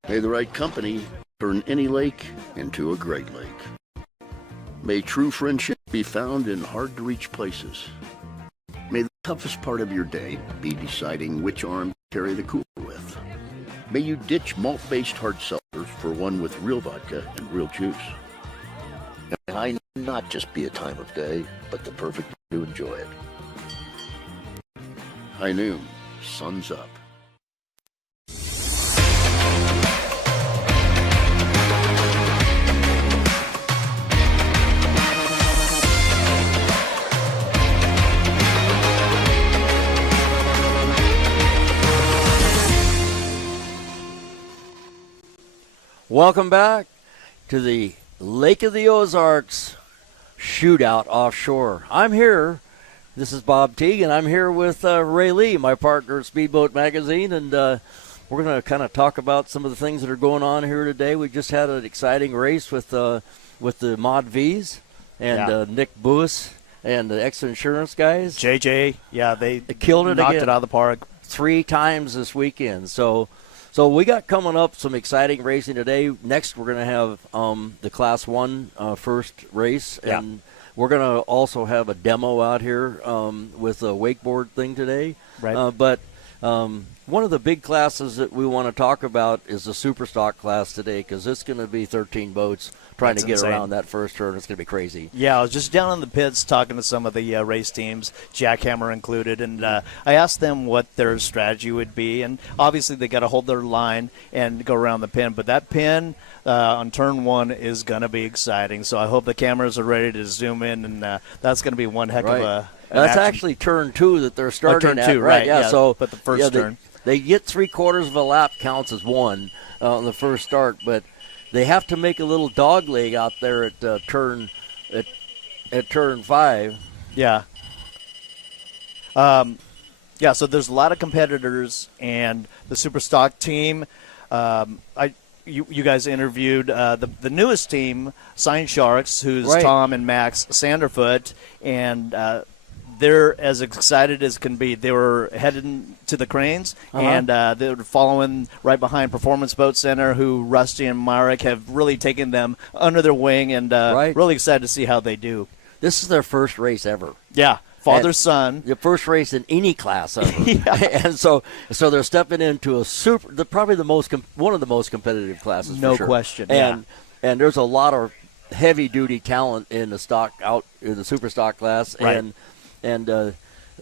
May the right company turn any lake into a great lake. May true friendship be found in hard-to-reach places. May the toughest part of your day be deciding which arm to carry the cooler with. May you ditch malt-based hard seltzers for one with real vodka and real juice. And I not just be a time of day, but the perfect way to enjoy it. High noon, sun's up. Welcome back to the Lake of the Ozarks shootout offshore. I'm here. This is Bob Teague, and I'm here with Ray Lee, my partner at Speedboat Magazine, and we're going to kind of talk about some of the things that are going on here today. We just had an exciting race with the Mod V's and Nick Buis and the X Insurance guys. JJ, they killed it knocked again. it out of the park 3 times this weekend. So we got coming up some exciting racing today. Next, we're going to have the Class 1 first race, and we're going to also have a demo out here with a wakeboard thing today. Right. But One of the big classes that we want to talk about is the super stock class today, because it's going to be 13 boats trying That's to get insane. around that first turn. It's going to be crazy. Yeah, I was just down in the pits talking to some of the race teams, Jackhammer included, and I asked them what their strategy would be. And obviously they got to hold their line and go around the pin, but that pin on turn 1 is going to be exciting. So I hope the cameras are ready to zoom in, and that's going to be one heck of a That's action. actually turn 2 that they're starting turn at. 2, right, yeah, So, but the first turn. They get 3/4 of a lap counts as 1 on the first start, but they have to make a little dog leg out there at turn 5. Yeah. So there's a lot of competitors, and the super stock team. You guys interviewed the newest team, Sign Sharks, who's Right. Tom and Max Sanderfoot, and they're as excited as can be. They were heading to the Cranes, and they were following right behind Performance Boat Center, who Rusty and Marek have really taken them under their wing, and really excited to see how they do. This is their first race ever. Yeah, father-son. The first race in any class ever. And so they're stepping into probably one of the most competitive classes. No for sure. question. And there's a lot of heavy-duty talent in the super stock class. Right.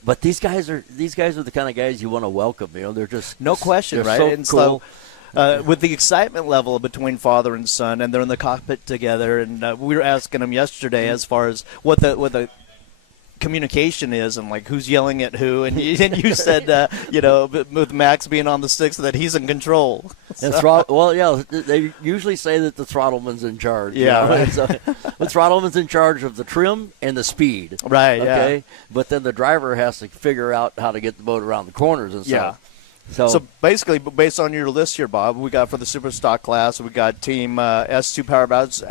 But these guys are the kind of guys you want to welcome. You know, they're just no question, they're right? So and cool. So, with the excitement level between father and son, and they're in the cockpit together, and we were asking them yesterday as far as what the communication is, and like who's yelling at who, and you said with Max being on the sticks that he's in control. They usually say that the throttleman's in charge. Yeah, right. So the throttleman's in charge of the trim and the speed. Right. Okay. Yeah. But then the driver has to figure out how to get the boat around the corners and stuff. Yeah. So basically, based on your list here, Bob, we got for the super stock class, we got Team S2 Powerboats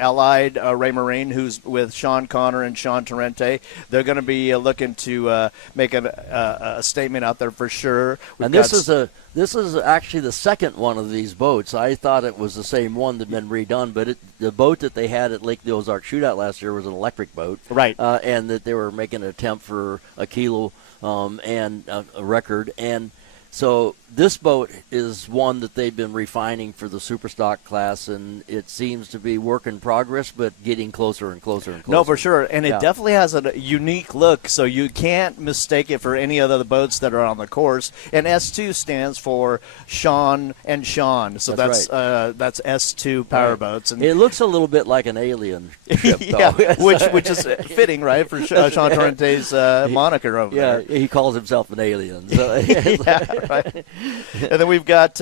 Allied Ray Marine, who's with Sean Connor and Sean Torrente. They're going to be looking to make a statement out there for sure. This is actually the second one of these boats. I thought it was the same one that had been redone, but the boat that they had at Lake the Ozarks Shootout last year was an electric boat, right? And that they were making an attempt for a kilo and a record. And so this boat is one that they've been refining for the super stock class, and it seems to be work in progress, but getting closer and closer and closer. No, for sure. And it definitely has a unique look, so you can't mistake it for any of the boats that are on the course. And S2 stands for Sean and Sean, so that's S2 Powerboats. And it looks a little bit like an alien ship, yeah, which is fitting, right, for Sean Torrente's moniker over there. Yeah, he calls himself an alien. So. Yeah, right. And then we've got,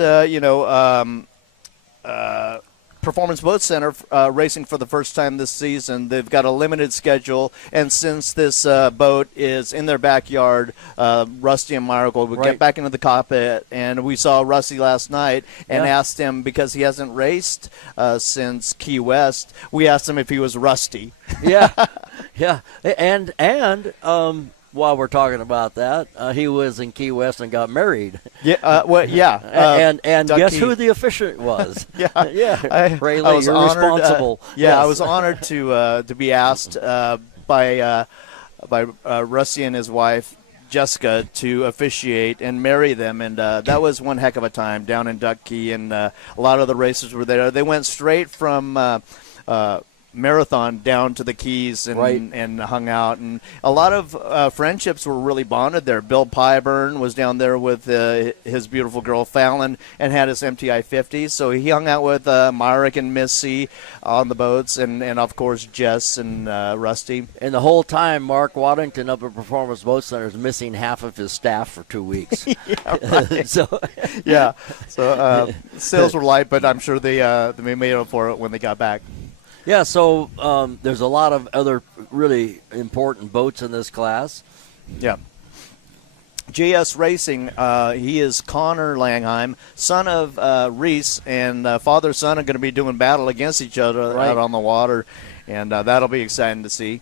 Performance Boat Center racing for the first time this season. They've got a limited schedule, and since this boat is in their backyard, Rusty and Marek will get back into the cockpit, and we saw Rusty last night and asked him, because he hasn't raced since Key West, we asked him if he was rusty. Yeah, and while we're talking about that, he was in Key West and got married. Yeah, and guess who the officiant was? Ray Lee, I was you're honored, responsible. I was honored to be asked by Rusty and his wife Jessica to officiate and marry them, and that was one heck of a time down in Duck Key, and a lot of the racers were there. They went straight from Marathon down to the Keys and hung out, and a lot of friendships were really bonded there. Bill Pyburn was down there with his beautiful girl Fallon and had his MTI 50, so he hung out with Marek and Missy on the boats, and of course Jess and Rusty. And the whole time, Mark Waddington up at Performance Boat Center is missing half of his staff for 2 weeks. So sales were light, but I'm sure they made up for it when they got back. Yeah, so there's a lot of other really important boats in this class. Yeah. JS Racing, he is Connor Langheim, son of Reese, and father-son are going to be doing battle against each other out on the water, and that'll be exciting to see.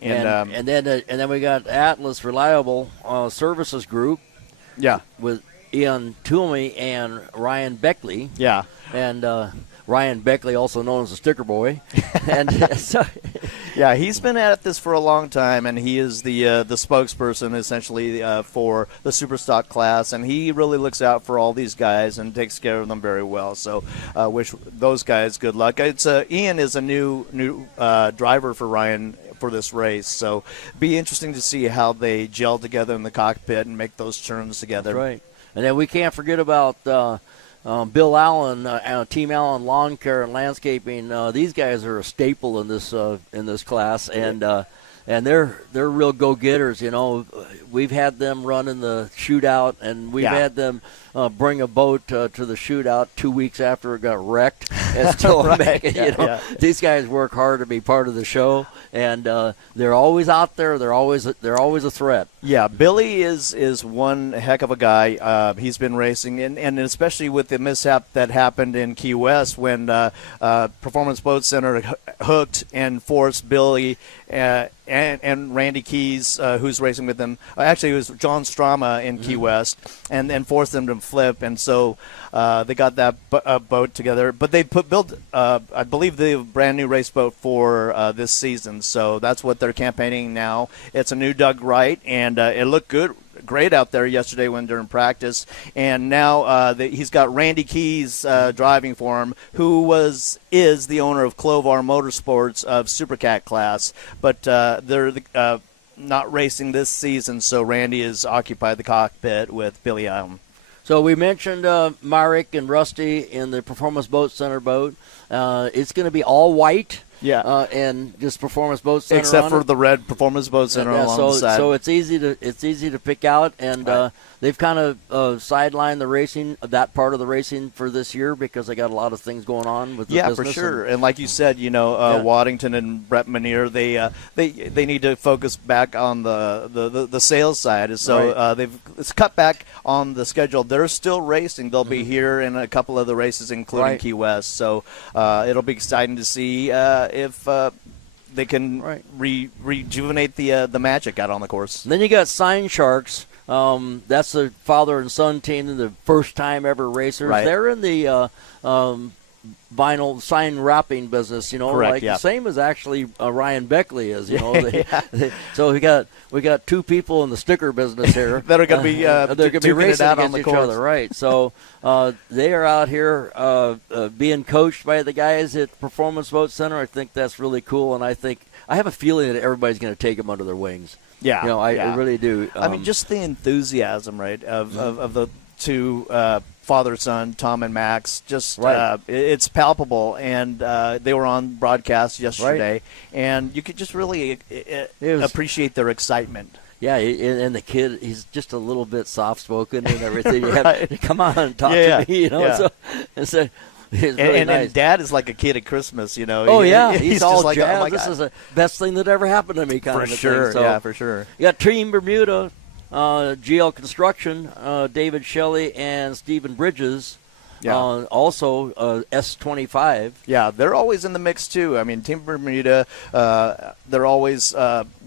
And then we got Atlas Reliable Services Group. Yeah. With Ian Toomey and Ryan Beckley. Yeah. And Ryan Beckley, also known as the Sticker Boy. And so Yeah, he's been at this for a long time, and he is the spokesperson essentially for the Superstock class, and he really looks out for all these guys and takes care of them very well. So wish those guys good luck. It's Ian is a new driver for Ryan for this race, so be interesting to see how they gel together in the cockpit and make those turns together. That's right. And then we can't forget about Bill Allen, Team Allen Lawn Care and Landscaping. These guys are a staple in this class, and they're real go-getters. You know, we've had them run in the shootout, and we've had them bring a boat to the shootout 2 weeks after it got wrecked and still make it. You know, these guys work hard to be part of the show, and they're always out there. They're always a threat. Yeah, Billy is one heck of a guy. He's been racing, and especially with the mishap that happened in Key West when Performance Boat Center hooked and forced Billy and Randy Keys, who's racing with them. Actually, it was John Strama in Key West, and then forced them to flip. And so they got that boat together. But they built, I believe, the brand new race boat for this season. So that's what they're campaigning now. It's a new Doug Wright, and it looked great out there yesterday during practice, and now he's got Randy Keys driving for him, who is the owner of Clovar Motorsports of Supercat class, but they're not racing this season, so Randy has occupied the cockpit with Billy Allen. So we mentioned Marek and Rusty in the Performance Boat Center boat. It's going to be all white. Yeah, and just Performance Boat Center, except for the red Performance Boat Center along the side. So it's easy to pick out, and they've kind of sidelined the racing, that part of the racing for this year, because they got a lot of things going on with the business. Yeah, for sure. And like you said, Waddington and Brett Manier, they need to focus back on the sales side. So it's cut back on the schedule. They're still racing. They'll be here in a couple of the races, including Key West. So it'll be exciting to see if they can rejuvenate the magic out on the course. And then you got Sign Sharks. That's the father and son team, the first time ever racers. Right. They're in the vinyl sign wrapping business, Correct, the same as actually Ryan Beckley is, so we got two people in the sticker business here that are going to be they're going to be racing out against on the each course. other, right? So they are out here being coached by the guys at Performance Boat Center. I think that's really cool, and I have a feeling that everybody's going to take them under their wings. Yeah, I really do. I mean, just the enthusiasm, right, of the two father-son, Tom and Max. Just it's palpable, and they were on broadcast yesterday, and you could just really appreciate their excitement. Yeah, and the kid, he's just a little bit soft-spoken and everything. You have to come on, talk to me, So it's really nice. And Dad is like a kid at Christmas, Oh, yeah. He's all just like, jazzed. oh my This God. is the best thing that ever happened to me kind of For sure, thing. So, yeah, for sure. You got Team Bermuda, GL Construction, David Shelley and Stephen Bridges. Yeah. Also, S25. Yeah, they're always in the mix, too. I mean, Team Bermuda, they're always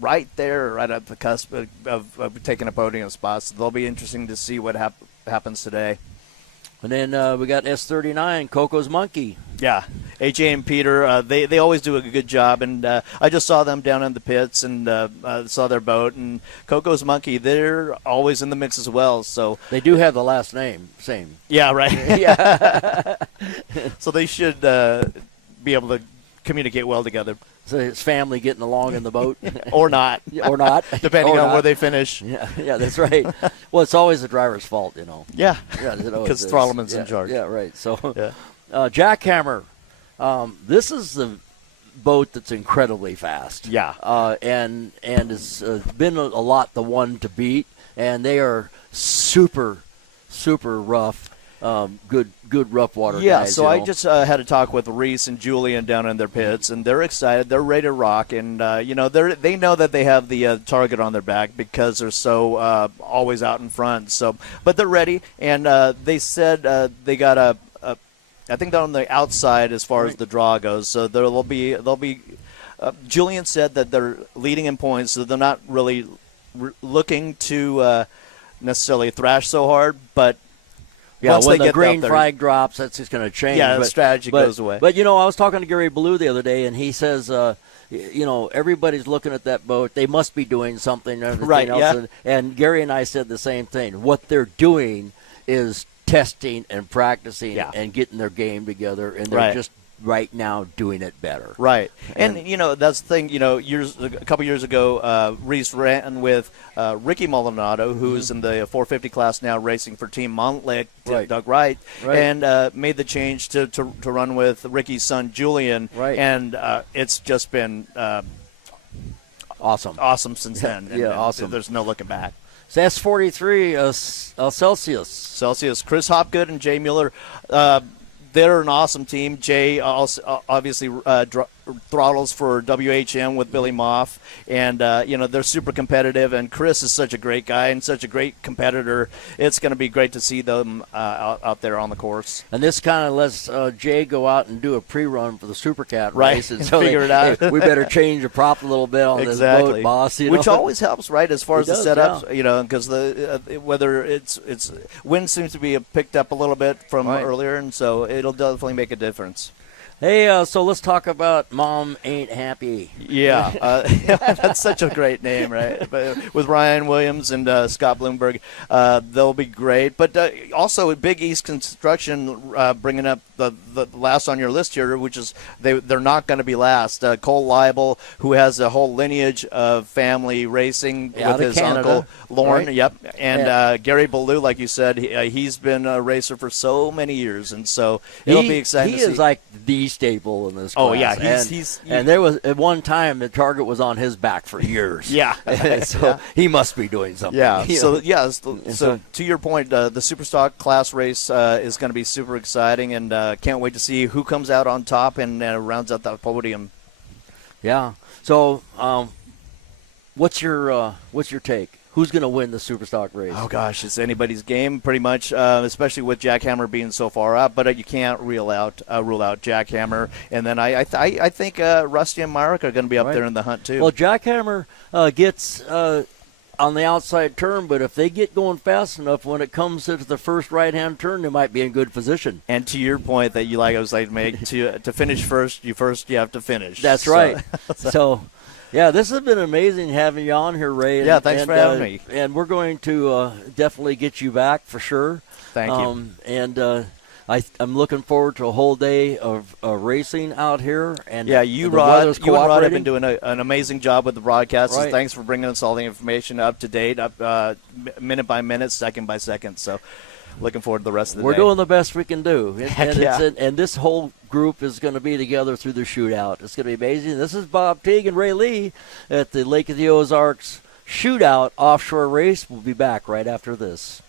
right there, right at the cusp of taking a podium spot. So they'll be interesting to see what happens today. And then we got S39, Coco's Monkey. Yeah, AJ and Peter, they always do a good job, and I just saw them down in the pits and saw their boat. And Coco's Monkey, they're always in the mix as well. So they do have the last name, same. Yeah, right. Yeah. So they should be able to communicate well together. So his family getting along in the boat, or not, depending on where they finish. Yeah, that's right. Well, it's always the driver's fault, Yeah, because Throttleman's in charge. Yeah, right. So, Jackhammer, this is the boat that's incredibly fast. Yeah, and it's been a lot the one to beat, and they are super rough. Good rough water guys. So I just had a talk with Reese and Julian down in their pits, and they're excited. They're ready to rock, and they know that they have the target on their back because they're so always out in front. So, but they're ready, and they said they got I think they're on the outside as far as the draw goes. So they'll be. Julian said that they're leading in points, so they're not really looking to necessarily thrash so hard, but. Yeah, once when they the get green there, flag drops, that's just going to change. Yeah, the strategy goes away. But, I was talking to Gary Ballou the other day, and he says everybody's looking at that boat. They must be doing something. Right, else. yeah. And Gary and I said the same thing. What they're doing is testing and practicing and getting their game together, and they're just right now doing it better. Right. And that's the thing, a couple years ago, Reese ran with Ricky Maldonado, who's in the 450 class now racing for Team Montlake, Doug Wright, and made the change to run with Ricky's son, Julian. Right. And it's just been awesome since then. Awesome. There's no looking back. So that's 43, Celsius. Chris Hopgood and Jay Mueller, they're an awesome team. Jay also obviously throttles for WHM with Billy Moff, and they're super competitive. And Chris is such a great guy and such a great competitor. It's going to be great to see them out there on the course. And this kind of lets Jay go out and do a pre-run for the Supercat race, and so figure it out. We better change the prop a little bit on this boat, boss. Which always helps, right? As far as the setups, yeah. Because whether it's wind seems to be picked up a little bit from earlier, and so it'll definitely make a difference. Hey, so let's talk about Mom Ain't Happy. Yeah, that's such a great name, right? But with Ryan Williams and Scott Bloomberg, they'll be great. But also Big East Construction bringing up the last on your list here, which is they're not going to be last. Cole Leibel, who has a whole lineage of family racing with his uncle Lorne, right? And Gary Ballou, like you said, he's been a racer for so many years, and so it'll be exciting to see. He is like the staple in this class. Oh, yeah. And there was at one time the target was on his back for years. Yeah. He must be doing something. Yeah. So to your point, the Superstock class race is going to be super exciting, and can't wait to see who comes out on top and rounds out that podium. Yeah. So what's your take? Who's going to win the Superstock race? Oh, gosh, it's anybody's game pretty much, especially with Jackhammer being so far up. But you can't rule out Jackhammer. And then I think Rusty and Myrick are going to be up there in the hunt, too. Well, Jackhammer gets on the outside turn, but if they get going fast enough, when it comes to the first right-hand turn, they might be in good position. And to your point that I was like to make, to finish first, you have to finish. That's right. So yeah, this has been amazing having you on here, Ray. Yeah, thanks for having me. And we're going to definitely get you back for sure. Thank you. And I'm looking forward to a whole day of racing out here. And yeah, you and Rod have been doing an amazing job with the broadcast. Right. So thanks for bringing us all the information up to date, minute by minute, second by second. So looking forward to the rest of the day. We're doing the best we can do. And this whole group is going to be together through the shootout. It's going to be amazing. This is Bob Teague and Ray Lee at the Lake of the Ozarks Shootout Offshore Race. We'll be back right after this.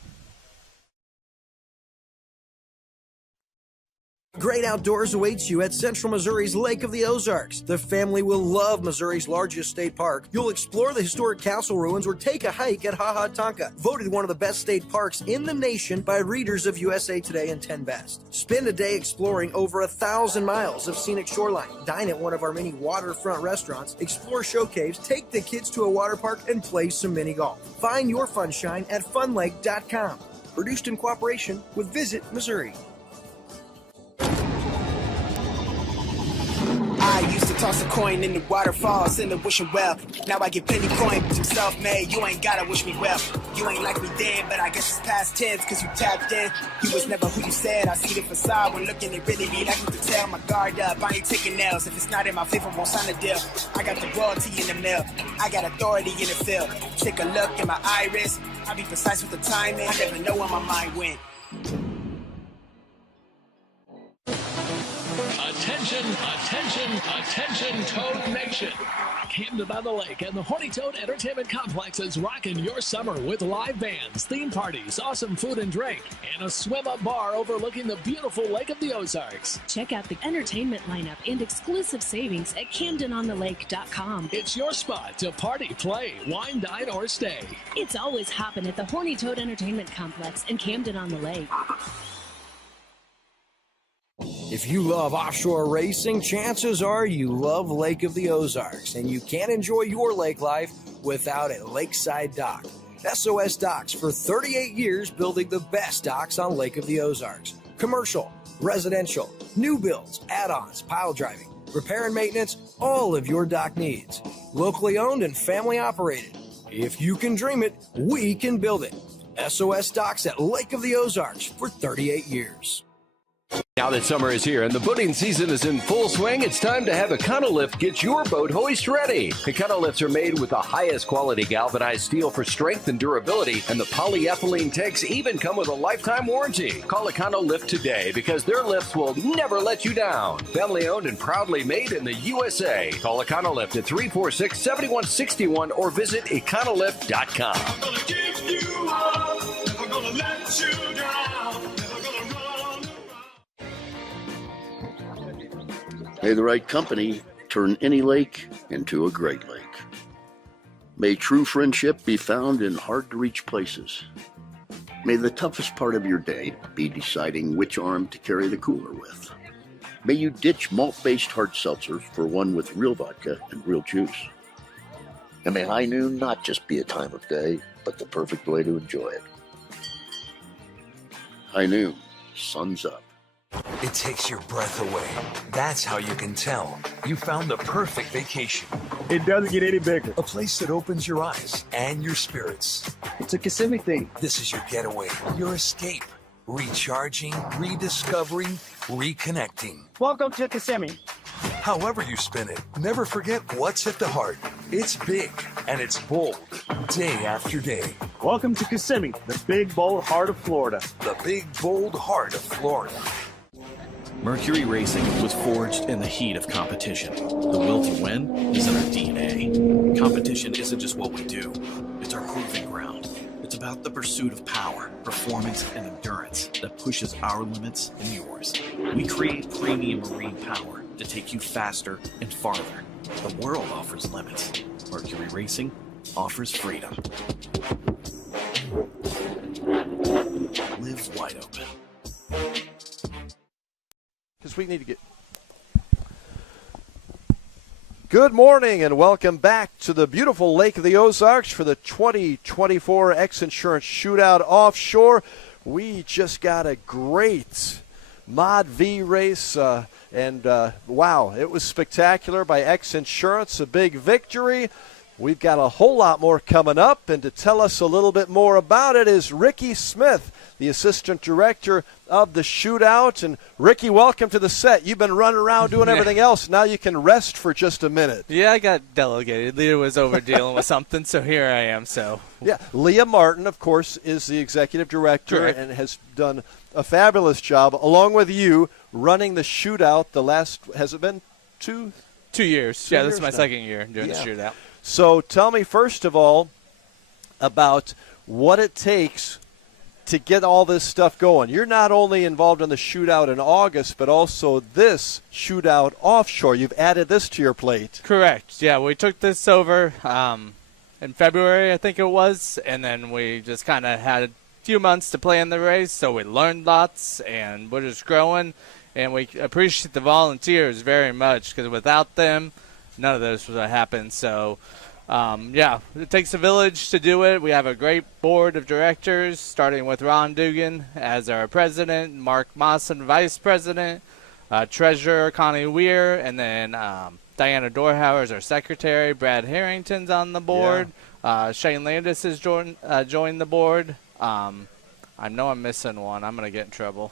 Great outdoors awaits you at Central Missouri's Lake of the Ozarks. The family will love Missouri's largest state park. You'll explore the historic castle ruins or take a hike at Ha Ha Tonka, voted one of the best state parks in the nation by readers of USA Today and 10 Best. Spend a day exploring over 1,000 miles of scenic shoreline. Dine at one of our many waterfront restaurants, explore show caves, take the kids to a water park, and play some mini golf. Find your funshine at funlake.com. Produced in cooperation with Visit Missouri. I used to toss a coin in the waterfalls in the wishing well. Now I get plenty coin, but I'm self-made. You ain't gotta wish me well. You ain't like me then, but I guess it's past tense, cause you tapped in. You was never who you said. I see the facade when looking at really me. Like you can tell my guard up. I ain't taking nails. If it's not in my favor, won't sign a deal. I got the royalty in the mill. I got authority in the field. Take a look in my iris. I be precise with the timing. I never know where my mind went. Attention, Toad Nation. Camden by the Lake and the Horny Toad Entertainment Complex is rocking your summer with live bands, theme parties, awesome food and drink, and a swim-up bar overlooking the beautiful Lake of the Ozarks. Check out the entertainment lineup and exclusive savings at CamdenOnTheLake.com. It's your spot to party, play, wine, dine, or stay. It's always hopping at the Horny Toad Entertainment Complex in Camden on the Lake. If you love offshore racing, chances are you love Lake of the Ozarks, and you can't enjoy your lake life without a lakeside dock. SOS Docks for 38 years building the best docks on Lake of the Ozarks. Commercial, residential, new builds, add-ons, pile driving. repair and maintenance, all of your dock needs. Locally owned and family operated. If you can dream it, we can build it. SOS Docks at Lake of the Ozarks for 38 years. Now that summer is here and the boating season is in full swing, it's time to have Econolift get your boat hoist ready. Econolifts are made with the highest quality galvanized steel for strength and durability, and the polyethylene tanks even come with a lifetime warranty. Call Econolift today because their lifts will never let you down. Family owned and proudly made in the USA. Call Econolift at 346-7161 or visit econolift.com. I'm gonna give you up, never gonna let you down, never gonna run. May the right company turn any lake into a great lake. May true friendship be found in hard-to-reach places. May the toughest part of your day be deciding which arm to carry the cooler with. May you ditch malt-based hard seltzer for one with real vodka and real juice. And may high noon not just be a time of day, but the perfect way to enjoy it. High noon, sun's up. It takes your breath away. That's how you can tell you found the perfect vacation. It doesn't get any bigger. A place that opens your eyes and your spirits. It's a Kissimmee thing. This is your getaway, your escape. Recharging, rediscovering, reconnecting. Welcome to Kissimmee. However you spin it, never forget what's at the heart. It's big and it's bold, day after day. Welcome to Kissimmee, the big, bold heart of Florida. The big, bold heart of Florida. Mercury Racing was forged in the heat of competition. The will to win is in our DNA. Competition isn't just what we do, it's our proving ground. It's about the pursuit of power, performance, and endurance that pushes our limits and yours. We create premium marine power to take you faster and farther. The world offers limits. Mercury Racing offers freedom. Live wide open. Because we need to get... Good morning and welcome back to the beautiful Lake of the Ozarks for the 2024 X Insurance Shootout Offshore. We just got a great Mod V race, and wow, it was spectacular by X Insurance, a big victory. We've got a whole lot more coming up, and to tell us a little bit more about it is Ricky Smith, the Assistant Director of the Shootout. And Ricky, welcome to the set. You've been running around doing everything else. Now you can rest for just a minute. Yeah, I got delegated. Leah was over dealing with something, so here I am. So yeah, Leah Martin, of course, is the Executive Director and has done a fabulous job, along with you, running the Shootout the last, has it been 2 years? Yeah, this is my second year doing the Shootout. So tell me, first of all, about what it takes to get all this stuff going. You're not only involved in the Shootout in August, but also this Shootout offshore. You've added this to your plate. Correct. Yeah, we took this over in February, I think it was, and then we just kind of had a few months to play in the race, so we learned lots, and we're just growing, and we appreciate the volunteers very much, because without them, none of this would have happened. So, yeah, it takes a village to do it. We have a great board of directors, starting with Ron Dugan as our president, Mark Mawson, vice president, treasurer Connie Weir, and then Diana Dorhauer is our secretary. Brad Harrington's on the board. Yeah. Shane Landis has joined the board. I know I'm missing one. I'm going to get in trouble.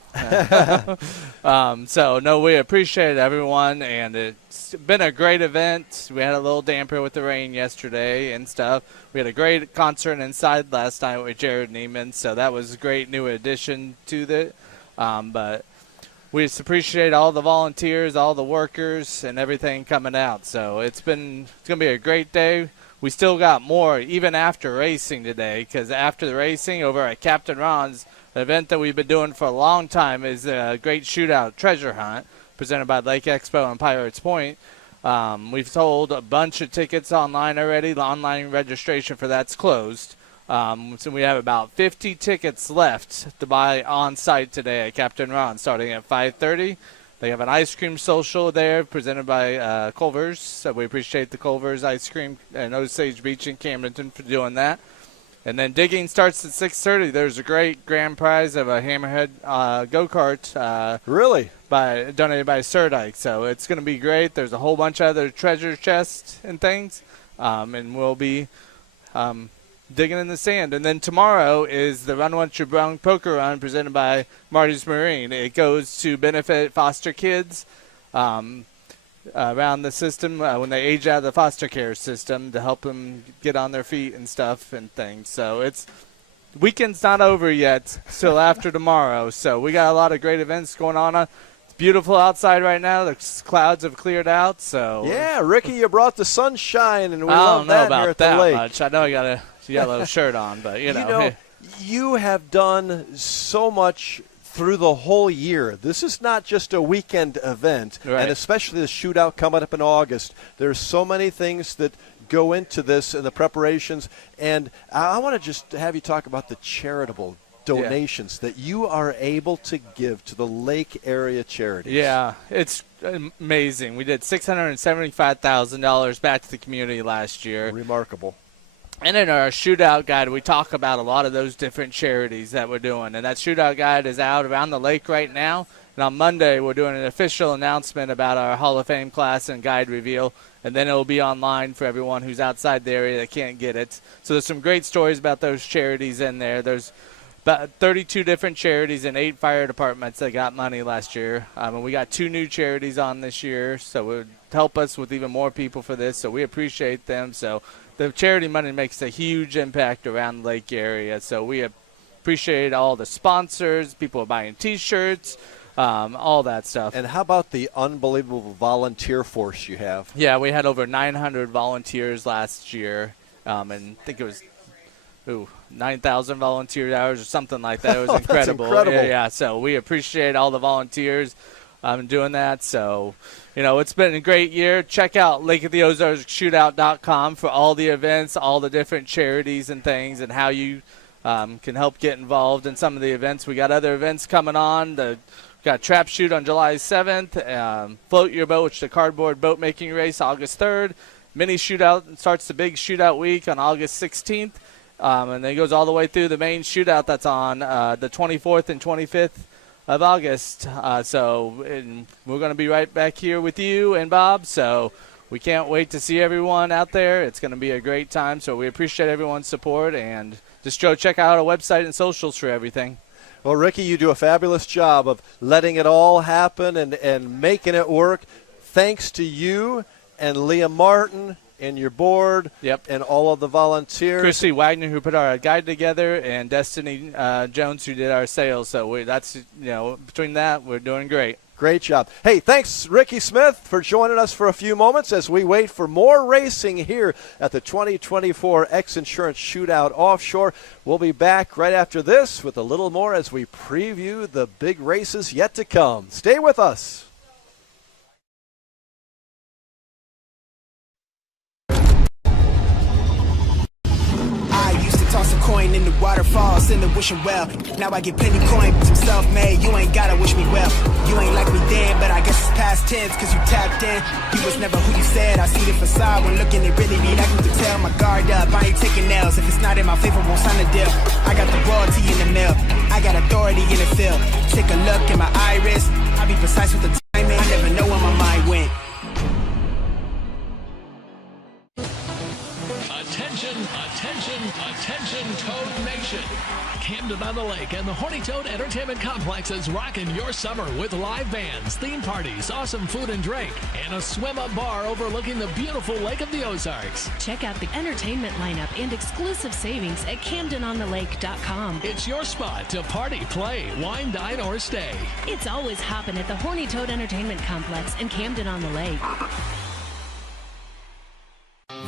So, no, we appreciate everyone, and it's been a great event. We had a little damper with the rain yesterday and stuff. We had a great concert inside last night with Jared Neiman, so that was a great new addition to it. But we just appreciate all the volunteers, all the workers, and everything coming out. So it's going to be a great day. We still got more even after racing today, because after the racing over at Captain Ron's, an event that we've been doing for a long time is a great Shootout treasure hunt presented by Lake Expo and Pirates Point. We've sold a bunch of tickets online already. The online registration for that's closed. So we have about 50 tickets left to buy on site today at Captain Ron, starting at 5:30. They have an ice cream social there presented by Culver's. So we appreciate the Culver's Ice Cream and Osage Beach in Camdenton for doing that. And then digging starts at 6:30. There's a great grand prize of a Hammerhead go-kart. Really? Donated by Surdike. So it's going to be great. There's a whole bunch of other treasure chests and things. And we'll be digging in the sand. And then tomorrow is the Run Once You're Brown Poker Run presented by Marty's Marine. It goes to benefit foster kids around the system when they age out of the foster care system to help them get on their feet and stuff and things. So it's weekend's not over yet, still after tomorrow. So we got a lot of great events going on. It's beautiful outside right now. The clouds have cleared out. So yeah, Ricky, you brought the sunshine, and we I love don't know that about here at that the lake. much. I know I got a yellow shirt on, but you know. You have done so much through the whole year. This is not just a weekend event, Right. and especially the shootout coming up in August. There's so many things that go into this and the preparations, and I want to just have you talk about the charitable donations that you are able to give to the lake area charities. Yeah, it's amazing. We did $675,000 back to the community last year. Remarkable. And in our shootout guide, we talk about a lot of those different charities that we're doing. And that shootout guide is out around the lake right now. And on Monday, we're doing an official announcement about our Hall of Fame class and guide reveal. And then it'll be online for everyone who's outside the area that can't get it. So there's some great stories about those charities in there. There's about 32 different charities and 8 fire departments that got money last year. And we got 2 new charities on this year. So it would help us with even more people for this. So we appreciate them. So the charity money makes a huge impact around the lake area. So we appreciate all the sponsors, people buying T-shirts, all that stuff. And how about the unbelievable volunteer force you have? Yeah, we had over 900 volunteers last year, and I think it was 9,000 volunteer hours or something like that. It was incredible. That's incredible. Yeah, so we appreciate all the volunteers doing that. So, it's been a great year. Check out lakeoftheozarksshootout.com for all the events, all the different charities and things, and how you can help get involved in some of the events. We got other events coming on. We got Trap Shoot on July 7th, Float Your Boat, which is the cardboard boat making race, August 3rd. Mini Shootout starts the big shootout week on August 16th, and then it goes all the way through the main shootout that's on the 24th and 25th of August. So we're going to be right back here with you and Bob. So we can't wait to see everyone out there. It's going to be a great time. So we appreciate everyone's support, and just go check out our website and socials for everything. Well, Ricky, you do a fabulous job of letting it all happen and making it work. Thanks to you and Liam Martin and your board, and all of the volunteers. Christy Wagner, who put our guide together, and Destiny Jones, who did our sales. So that's between that, we're doing great. Great job. Hey, thanks, Ricky Smith, for joining us for a few moments as we wait for more racing here at the 2024 X Insurance Shootout Offshore. We'll be back right after this with a little more as we preview the big races yet to come. Stay with us. Toss a coin in the waterfalls in the wishing well. Now I get plenty coin, but I'm self-made. You ain't gotta wish me well. You ain't like me then, but I guess it's past tense, cause you tapped in. You was never who you said. I see the facade when looking it really need. I can tell my guard up. I ain't taking nails. If it's not in my favor, won't sign a deal. I got the royalty in the mail. I got authority in the field. Take a look in my iris. I be precise with the timing. I never know where my mind went. Attention, Toad Nation. Camden on the Lake and the Horny Toad Entertainment Complex is rocking your summer with live bands, theme parties, awesome food and drink, and a swim-up bar overlooking the beautiful Lake of the Ozarks. Check out the entertainment lineup and exclusive savings at CamdenOnTheLake.com. It's your spot to party, play, wine, dine, or stay. It's always hopping at the Horny Toad Entertainment Complex in Camden on the Lake.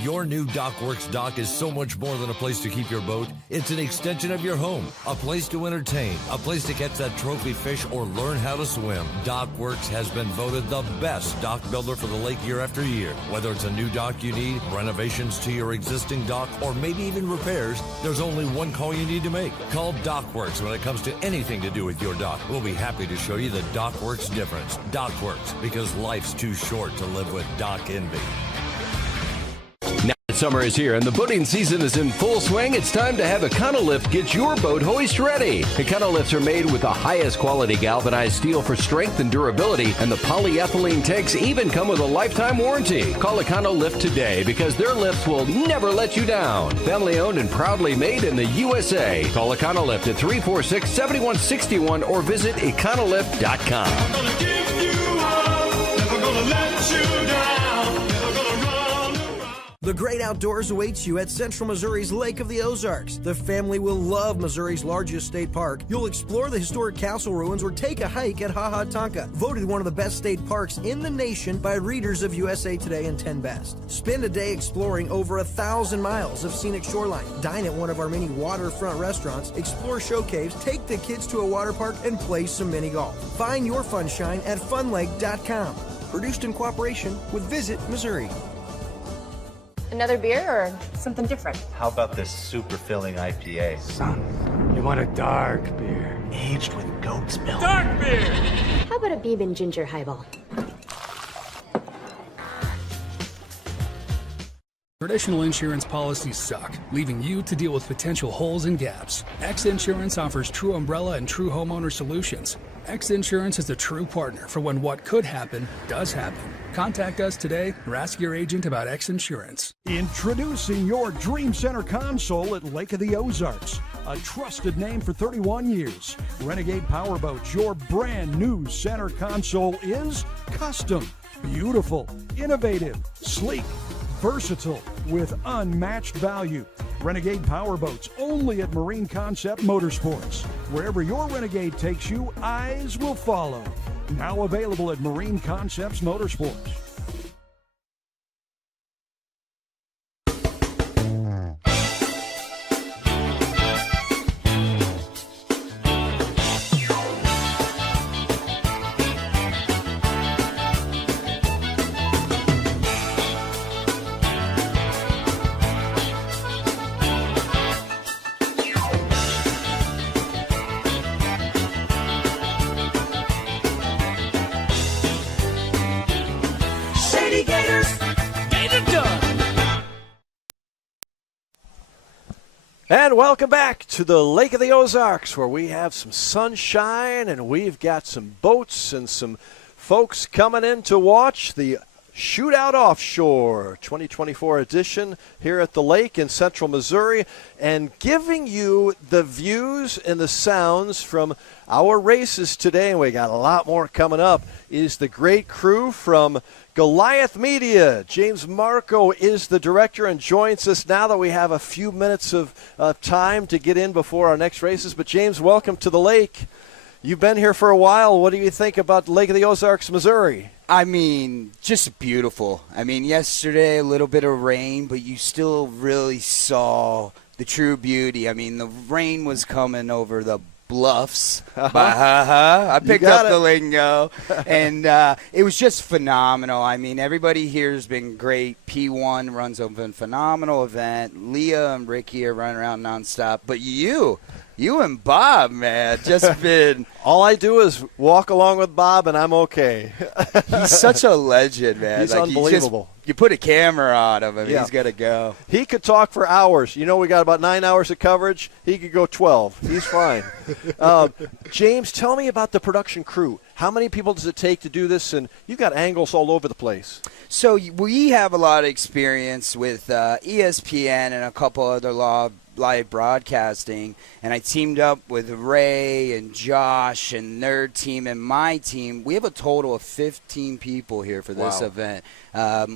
Your new DockWorks dock is so much more than a place to keep your boat. It's an extension of your home, a place to entertain, a place to catch that trophy fish or learn how to swim. DockWorks has been voted the best dock builder for the lake year after year. Whether it's a new dock you need, renovations to your existing dock, or maybe even repairs, there's only one call you need to make. Call DockWorks when it comes to anything to do with your dock. We'll be happy to show you the DockWorks difference. DockWorks, because life's too short to live with dock envy. Summer is here and the boating season is in full swing. It's time to have Econolift get your boat hoist ready. Econolifts are made with the highest quality galvanized steel for strength and durability, and the polyethylene tanks even come with a lifetime warranty. Call Econolift today because their lifts will never let you down. Family owned and proudly made in the USA. Call Econolift at 346-7161 or visit econolift.com. The great outdoors awaits you at Central Missouri's Lake of the Ozarks. The family will love Missouri's largest state park. You'll explore the historic castle ruins or take a hike at Ha Ha Tonka, voted one of the best state parks in the nation by readers of USA Today and 10 Best. Spend a day exploring over 1,000 miles of scenic shoreline. Dine at one of our many waterfront restaurants, explore show caves, take the kids to a water park, and play some mini golf. Find your funshine at funlake.com. Produced in cooperation with Visit Missouri. Another beer or something different? How about this super filling IPA? Son, you want a dark beer, aged with goat's milk. Dark beer! How about a Beeb ginger highball? Traditional insurance policies suck, leaving you to deal with potential holes and gaps. X Insurance offers true umbrella and true homeowner solutions. X Insurance is a true partner for when what could happen does happen. Contact us today or ask your agent about X Insurance. Introducing your Dream Center console at Lake of the Ozarks. A trusted name for 31 years. Renegade Powerboats, your brand new center console is custom, beautiful, innovative, sleek, versatile, with unmatched value. Renegade Powerboats, only at Marine Concept Motorsports. Wherever your Renegade takes you, eyes will follow. Now available at Marine Concepts Motorsports. And welcome back to the Lake of the Ozarks, where we have some sunshine and we've got some boats and some folks coming in to watch the Shootout Offshore 2024 edition here at the lake in central Missouri, and giving you the views and the sounds from our races today. And we got a lot more coming up. Is the great crew from Goliath Media. James Marco is the director and joins us now that we have a few minutes of time to get in before our next races. But James, welcome to the lake. You've been here for a while. What do you think about Lake of the Ozarks, Missouri? I mean, just beautiful. I mean, yesterday a little bit of rain, but you still really saw the true beauty. I mean, the rain was coming over the bluffs. I picked up the lingo. And it was just phenomenal. I mean, everybody here has been great. P1 runs a phenomenal event. Leah and Ricky are running around nonstop. But you and Bob, man, just been. All I do is walk along with Bob, and I'm okay. He's such a legend, man. He's unbelievable. You put a camera on him, and he's got to go. He could talk for hours. You know, we got about 9 hours of coverage. He could go 12. He's fine. James, tell me about the production crew. How many people does it take to do this? And you've got angles all over the place. So we have a lot of experience with ESPN and a couple other live broadcasting, and I teamed up with Ray and Josh and their team and my team. We have a total of 15 people here for this event.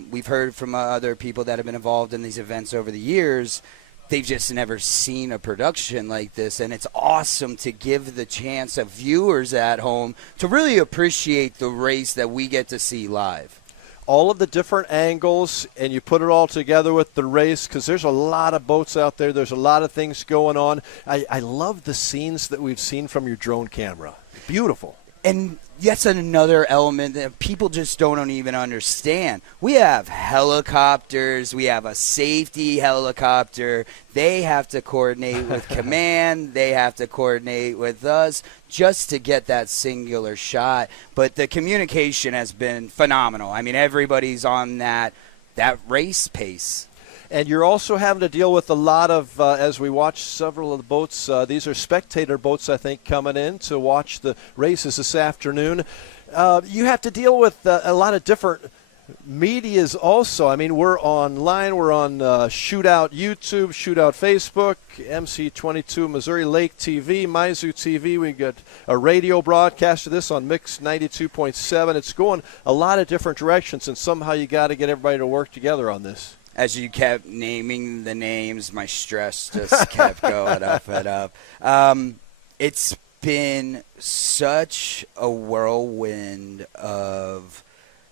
We've heard from other people that have been involved in these events over the years. They've just never seen a production like this, and it's awesome to give the chance of viewers at home to really appreciate the race that we get to see live. All of the different angles, and you put it all together with the race, because there's a lot of boats out there. There's a lot of things going on. I love the scenes that we've seen from your drone camera. Beautiful. And that's another element that people just don't even understand. We have helicopters. We have a safety helicopter. They have to coordinate with command. They have to coordinate with us just to get that singular shot. But the communication has been phenomenal. I mean, everybody's on that race pace. And you're also having to deal with a lot of, as we watch several of the boats, these are spectator boats, I think, coming in to watch the races this afternoon. You have to deal with a lot of different medias also. I mean, we're online. We're on Shootout YouTube, Shootout Facebook, MC22 Missouri Lake TV, Maizu TV. We got a radio broadcast of this on Mix 92.7. It's going a lot of different directions, and somehow you got to get everybody to work together on this. As you kept naming the names, my stress just kept going up and up. It's been such a whirlwind of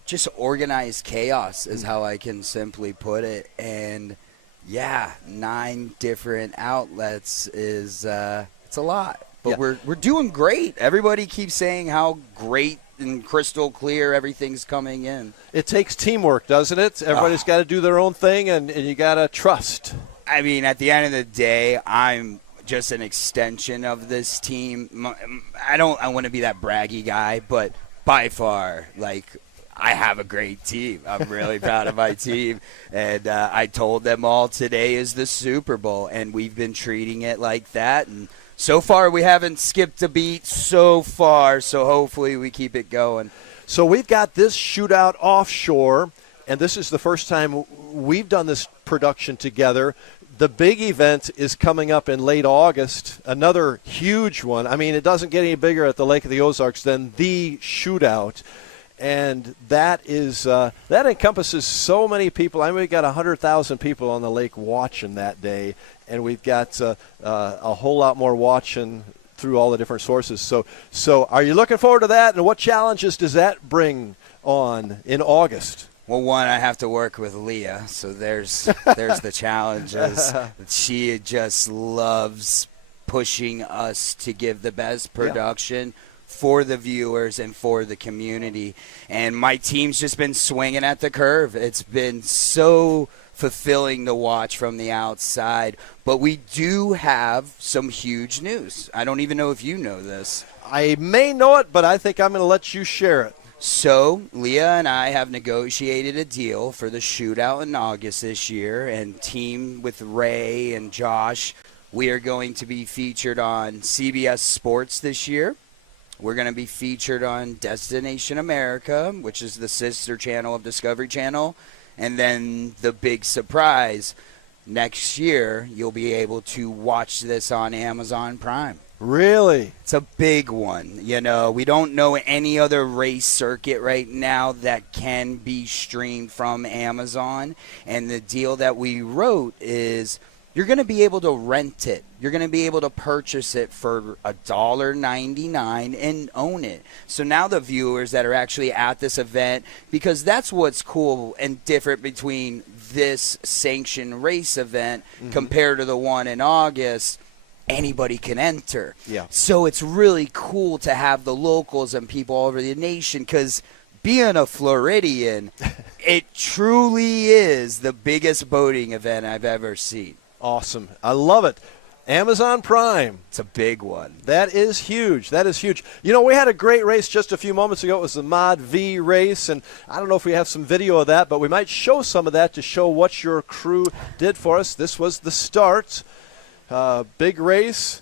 just organized chaos is how I can simply put it. And, 9 different outlets is it's a lot. But we're doing great. Everybody keeps saying how great and crystal clear everything's coming in. It takes teamwork, doesn't it? Everybody's got to do their own thing, and you got to trust. I mean, at the end of the day, I'm just an extension of this team. I want to be that braggy guy, but by far, I have a great team. I'm really proud of my team. And I told them all today is the Super Bowl, and we've been treating it like that. And so far, we haven't skipped a beat so far, so hopefully we keep it going. So we've got this shootout offshore, and this is the first time we've done this production together. The big event is coming up in late August, another huge one. I mean, it doesn't get any bigger at the Lake of the Ozarks than the shootout. And that is that encompasses so many people. I mean, we've got 100,000 people on the lake watching that day, and we've got a whole lot more watching through all the different sources. So are you looking forward to that, and what challenges does that bring on in August? Well, one, I have to work with Leah, so there's the challenges. She just loves pushing us to give the best production for the viewers and for the community. And my team's just been swinging at the curve. It's been so fulfilling to watch from the outside. But we do have some huge news. I don't even know if you know this. I may know it, but I think I'm going to let you share it. So Leah and I have negotiated a deal for the shootout in August this year, and team with Ray and Josh. We are going to be featured on CBS Sports this year. We're going to be featured on Destination America, which is the sister channel of Discovery Channel. And then the big surprise, next year you'll be able to watch this on Amazon Prime. Really? It's a big one. You know, we don't know any other race circuit right now that can be streamed from Amazon. And the deal that we wrote is you're going to be able to rent it. You're going to be able to purchase it for $1.99 and own it. So now the viewers that are actually at this event, because that's what's cool and different between this sanctioned race event compared to the one in August, anybody can enter. Yeah. So it's really cool to have the locals and people all over the nation, because being a Floridian, it truly is the biggest boating event I've ever seen. Awesome. I love it. Amazon Prime. It's a big one. That is huge. That is huge. You know, we had a great race just a few moments ago. It was the Mod V race, and I don't know if we have some video of that, but we might show some of that to show what your crew did for us. This was the start. Big race.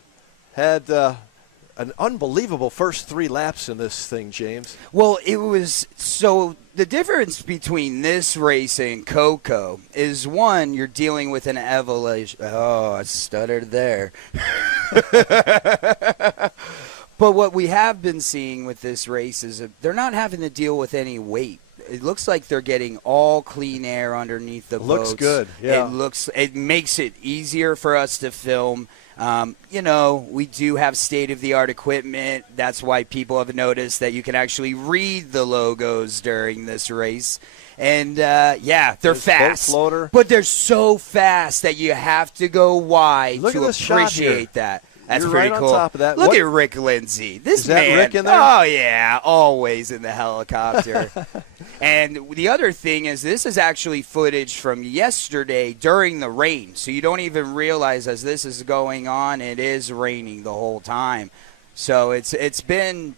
Had an unbelievable first 3 laps in this thing, James. Well, it was so the difference between this race and Coco is, one, you're dealing with an evolution. Oh, I stuttered there. But what we have been seeing with this race is that they're not having to deal with any weight. It looks like they're getting all clean air underneath the boats. Looks good, yeah. It makes it easier for us to film. You know, we do have state-of-the-art equipment. That's why people have noticed that you can actually read the logos during this race. And, they're fast. Boat floater. But they're so fast that you have to go wide Look to at this shot appreciate here. that. That's You're pretty right cool. on top of that. Look at Rick Lindsay. This Is that man. Rick in there? Oh, yeah, always in the helicopter. And the other thing is, this is actually footage from yesterday during the rain. So you don't even realize as this is going on, it is raining the whole time. So it's been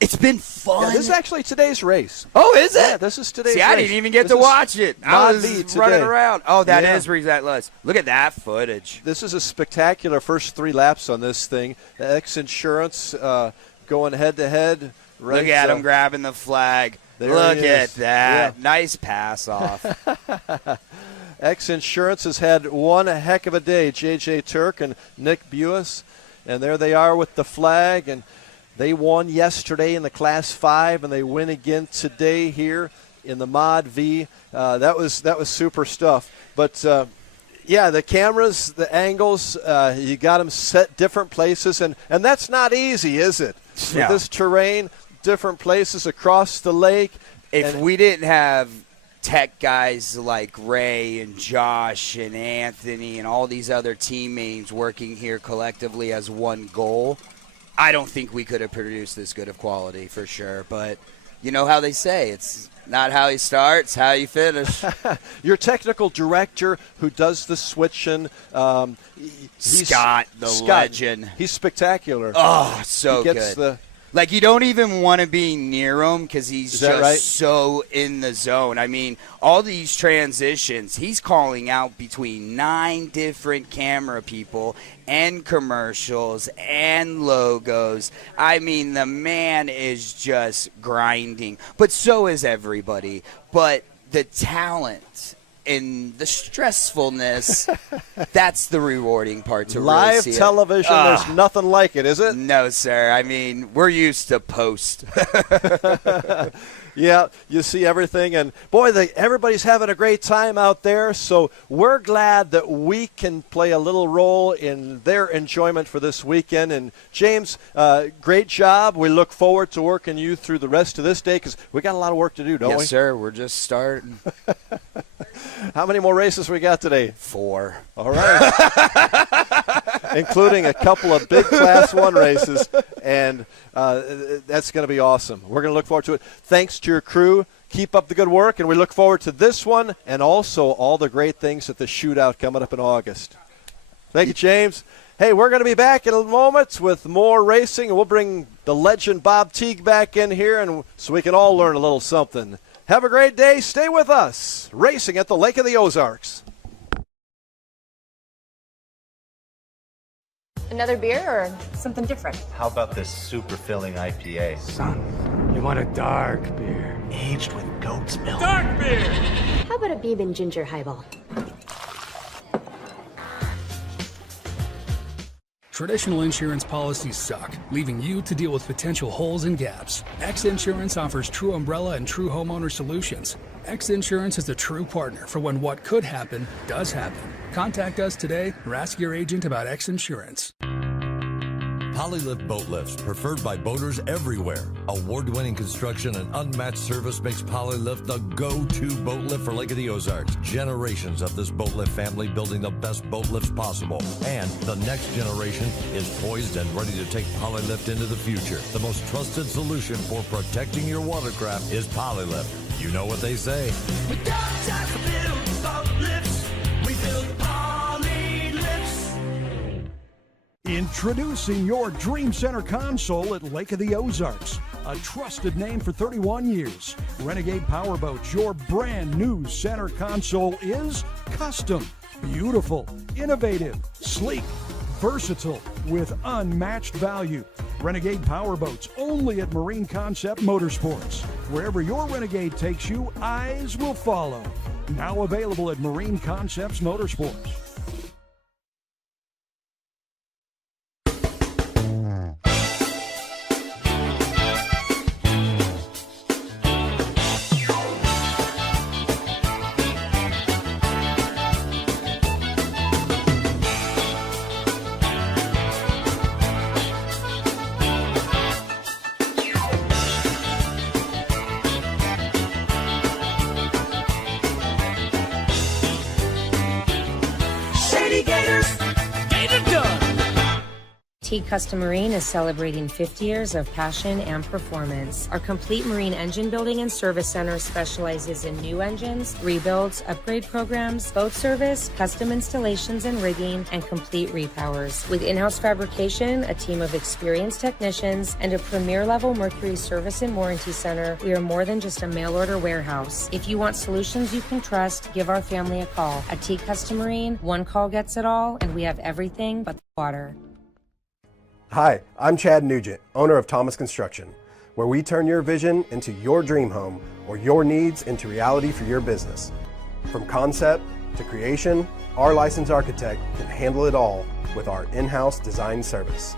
It's been fun. Yeah, this is actually today's race. Oh, is it? Yeah, this is today's race. See, I didn't even get to watch it. I was running around. Oh, that is relentless. Look at that footage. This is a spectacular first 3 laps on this thing. X Insurance going head-to-head. Look at him grabbing the flag. Look at that. Yeah. Nice pass off. X Insurance has had one heck of a day. J.J. Turk and Nick Buis. And there they are with the flag. And they won yesterday in the Class 5, and they win again today here in the Mod V. That was super stuff. But, yeah, the cameras, the angles, you got them set different places. And that's not easy, is it? No. With this terrain, different places across the lake. If we didn't have tech guys like Ray and Josh and Anthony and all these other teammates working here collectively as one goal, I don't think we could have produced this good of quality for sure. But you know how they say, it's not how you start, it's how you finish. Your technical director who does the switching, Scott, legend. He's spectacular. Oh, so good. Like, you don't even want to be near him because he's just so in the zone. I mean, all these transitions, he's calling out between 9 different camera people and commercials and logos. I mean, the man is just grinding. But so is everybody. But the talent and the stressfulness, that's the rewarding part to live really see television, there's nothing like it, is it? No, sir. I mean, we're used to post. Yeah, you see everything, and boy, everybody's having a great time out there, so we're glad that we can play a little role in their enjoyment for this weekend. And James, great job. We look forward to working you through the rest of this day because we got a lot of work to do, don't we? Yes, sir. We're just starting. How many more races we got today? 4. All right. Including a couple of big Class 1 races, and that's going to be awesome. We're going to look forward to it. Thanks to your crew. Keep up the good work, and we look forward to this one and also all the great things at the shootout coming up in August. Thank you, James. Hey, we're going to be back in a moment with more racing, and we'll bring the legend Bob Teague back in here and so we can all learn a little something. Have a great day. Stay with us. Racing at the Lake of the Ozarks. Another beer or something different? How about this super filling IPA? Son, you want a dark beer, aged with goat's milk. Dark beer! How about a bourbon ginger highball? Traditional insurance policies suck, leaving you to deal with potential holes and gaps. X Insurance offers true umbrella and true homeowner solutions. X Insurance is a true partner for when what could happen does happen. Contact us today or ask your agent about X Insurance. Polylift boat lifts, preferred by boaters everywhere. Award-winning construction and unmatched service makes Polylift the go-to boat lift for Lake of the Ozarks. Generations of this boat lift family building the best boat lifts possible. And the next generation is poised and ready to take Polylift into the future. The most trusted solution for protecting your watercraft is Polylift. You know what they say. We don't just build boat lifts, we build poly lifts. Introducing your Dream Center console at Lake of the Ozarks. A trusted name for 31 years. Renegade Powerboats, your brand new center console is custom, beautiful, innovative, sleek, versatile, with unmatched value. Renegade Powerboats, only at Marine Concept Motorsports. Wherever your Renegade takes you, eyes will follow. Now available at Marine Concepts Motorsports. Teague Custom Marine is celebrating 50 years of passion and performance. Our complete marine engine building and service center specializes in new engines, rebuilds, upgrade programs, boat service, custom installations and rigging, and complete repowers. With in-house fabrication, a team of experienced technicians, and a premier-level Mercury service and warranty center, we are more than just a mail-order warehouse. If you want solutions you can trust, give our family a call. At Teague Custom Marine, one call gets it all, and we have everything but the water. Hi, I'm Chad Nugent, owner of Thomas Construction, where we turn your vision into your dream home or your needs into reality for your business. From concept to creation, our licensed architect can handle it all with our in-house design service.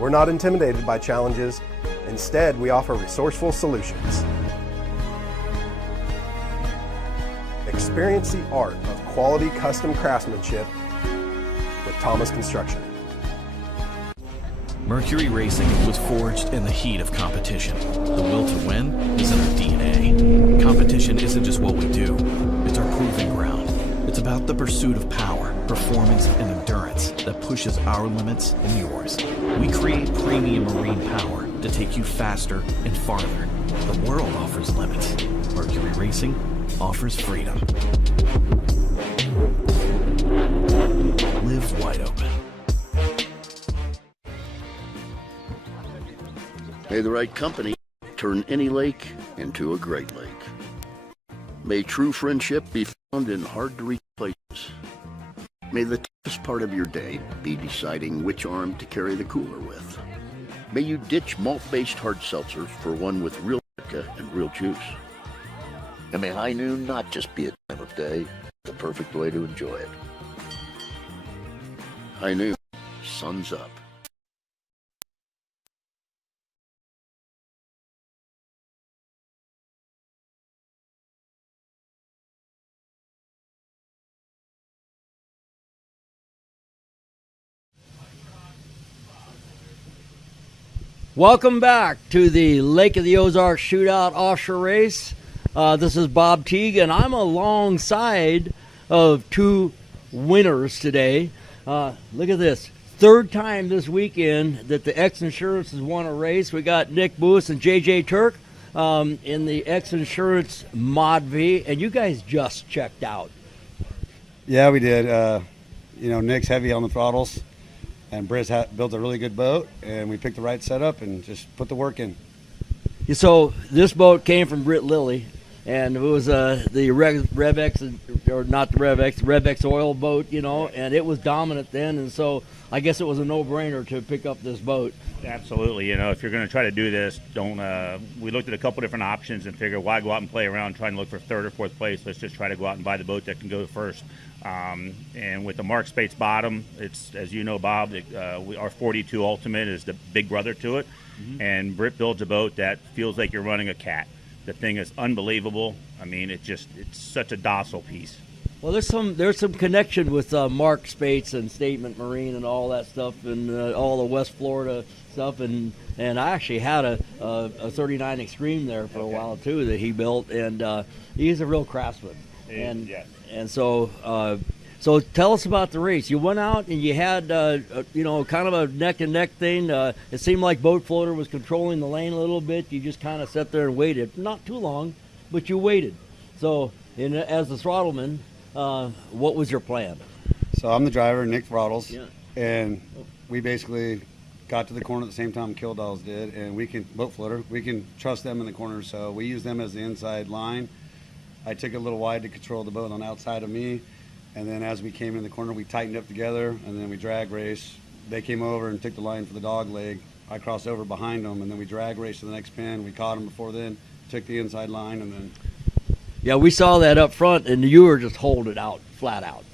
We're not intimidated by challenges. Instead, we offer resourceful solutions. Experience the art of quality custom craftsmanship with Thomas Construction. Mercury Racing was forged in the heat of competition. The will to win is in our DNA. Competition isn't just what we do, it's our proving ground. It's about the pursuit of power, performance, and endurance that pushes our limits and yours. We create premium marine power to take you faster and farther. The world offers limits. Mercury Racing offers freedom. Live wide open. May the right company turn any lake into a great lake. May true friendship be found in hard-to-reach places. May the toughest part of your day be deciding which arm to carry the cooler with. May you ditch malt-based hard seltzers for one with real vodka and real juice. And may high noon not just be a time of day, the perfect way to enjoy it. High noon, sun's up. Welcome back to the Lake of the Ozarks Shootout Offshore Race. This is Bob Teague, and I'm alongside of two winners today. Look at this. Third time this weekend that the X Insurance has won a race. We got Nick Booth and JJ Turk in the X Insurance Mod V, and you guys just checked out. Yeah, we did. Nick's heavy on the throttles. And Briz built a really good boat, and we picked the right setup and just put the work in. So this boat came from Britt Lilly, and it was the Rev X, or not the Rev X oil boat, and it was dominant then, and so I guess it was a no-brainer to pick up this boat. Absolutely. If you're going to try to do this, we looked at a couple different options and figured why go out and play around trying to look for third or fourth place. Let's just try to go out and buy the boat that can go first. And with the Mark Spates bottom, it's, as you know, Bob, our 42 Ultimate is the big brother to it. Mm-hmm. And Britt builds a boat that feels like you're running a cat. The thing is unbelievable. I mean, it's such a docile piece. Well, there's some connection with Mark Spates and Statement Marine and all that stuff, and all the West Florida stuff, and I actually had a 39 Extreme there for a while too that he built, and he's a real craftsman. And so tell us about the race. You went out and you had kind of a neck and neck thing. It seemed like Boat Floater was controlling the lane a little bit. You just kind of sat there and waited, not too long, but you waited. So as the throttleman, what was your plan? So I'm the driver, Nick throttles, and we basically got to the corner at the same time Kill Dolls did, and Boat Floater, we can trust them in the corner, so we use them as the inside line. I took it a little wide to control the boat on the outside of me, and then as we came in the corner, we tightened up together, and then we drag race. They came over and took the line for the dog leg. I crossed over behind them, and then we drag raced to the next pin. We caught them before then, took the inside line, and then... Yeah, we saw that up front, and you were just hold it out, flat out.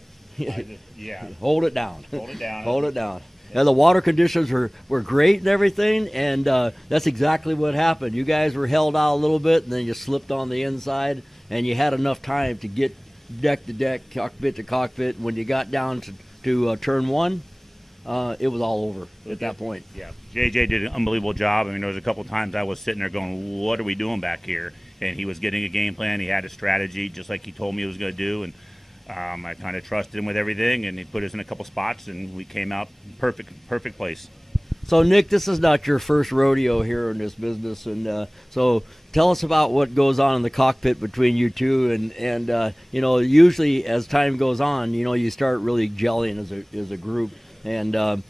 Hold it down. Hold it down. Hold it down. And the water conditions were great and everything, and that's exactly what happened. You guys were held out a little bit, and then you slipped on the inside, and you had enough time to get deck to deck, cockpit to cockpit. When you got down to turn one, it was all over at that point. Yeah, JJ did an unbelievable job. I mean, there was a couple times I was sitting there going, what are we doing back here? And he was getting a game plan. He had a strategy, just like he told me he was going to do. And I kind of trusted him with everything, and he put us in a couple spots, and we came out perfect place. So, Nick, this is not your first rodeo here in this business, and so tell us about what goes on in the cockpit between you two, and usually as time goes on, you start really gelling as a group, and the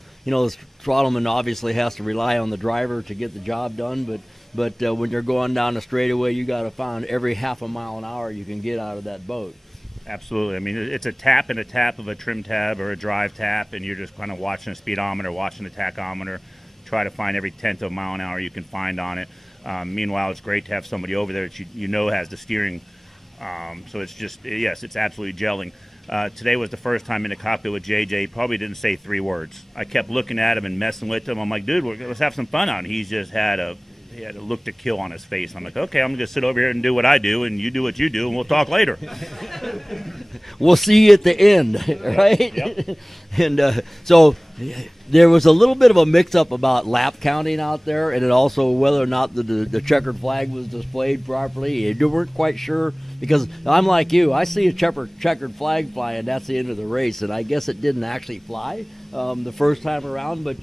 throttleman obviously has to rely on the driver to get the job done, but when you're going down the straightaway, you got to find every half a mile an hour you can get out of that boat. Absolutely. I mean, it's a tap and a tap of a trim tab or a drive tap, and you're just kind of watching a speedometer, watching the tachometer, try to find every tenth of a mile an hour you can find on it. Meanwhile, it's great to have somebody over there that you know has the steering. So it's just, yes, it's absolutely gelling. Today was the first time in the cockpit with JJ. He probably didn't say 3 words. I kept looking at him and messing with him. I'm like, dude, let's have some fun out. And he just had a look to kill on his face. I'm like, okay, I'm going to sit over here and do what I do, and you do what you do, and we'll talk later. We'll see you at the end, right? Yep. And so there was a little bit of a mix-up about lap counting out there, and also whether or not the checkered flag was displayed properly. You weren't quite sure, because I'm like you. I see a checkered flag fly, and that's the end of the race, and I guess it didn't actually fly the first time around, but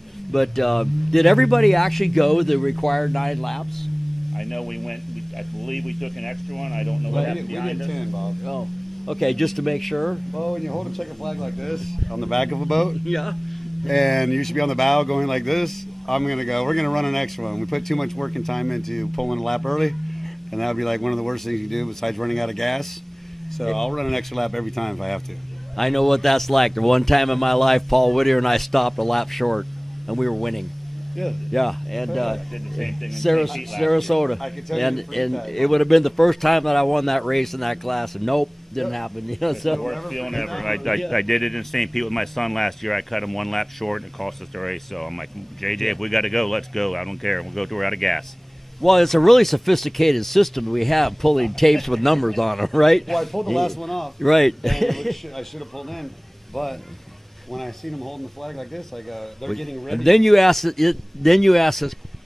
did everybody actually go the required 9 laps? I know we went. I believe we took an extra one. I don't know what happened behind us. We did 10, Bob. Oh, okay, just to make sure. Well, when you hold a checker flag like this on the back of a boat, yeah, and you should be on the bow going like this, we're going to run an extra one. We put too much work and time into pulling a lap early, and that would be like one of the worst things you do besides running out of gas. So I'll run an extra lap every time if I have to. I know what that's like. The one time in my life, Paul Whittier and I stopped a lap short, and we were winning. Yeah, and did the same thing in Sarasota, I can tell and you it would have been the first time that I won that race in that class, and nope, didn't happen. The worst feeling ever. I did it in St. Pete with my son last year. I cut him 1 lap short, and it cost us the race. So I'm like, JJ, if we got to go, let's go. I don't care. We'll go till we're out of gas. Well, it's a really sophisticated system we have, pulling tapes with numbers on them, right? Well, I pulled the last one off. Right. I should have pulled in, but when I seen them holding the flag like this, they're getting ready. And then you ask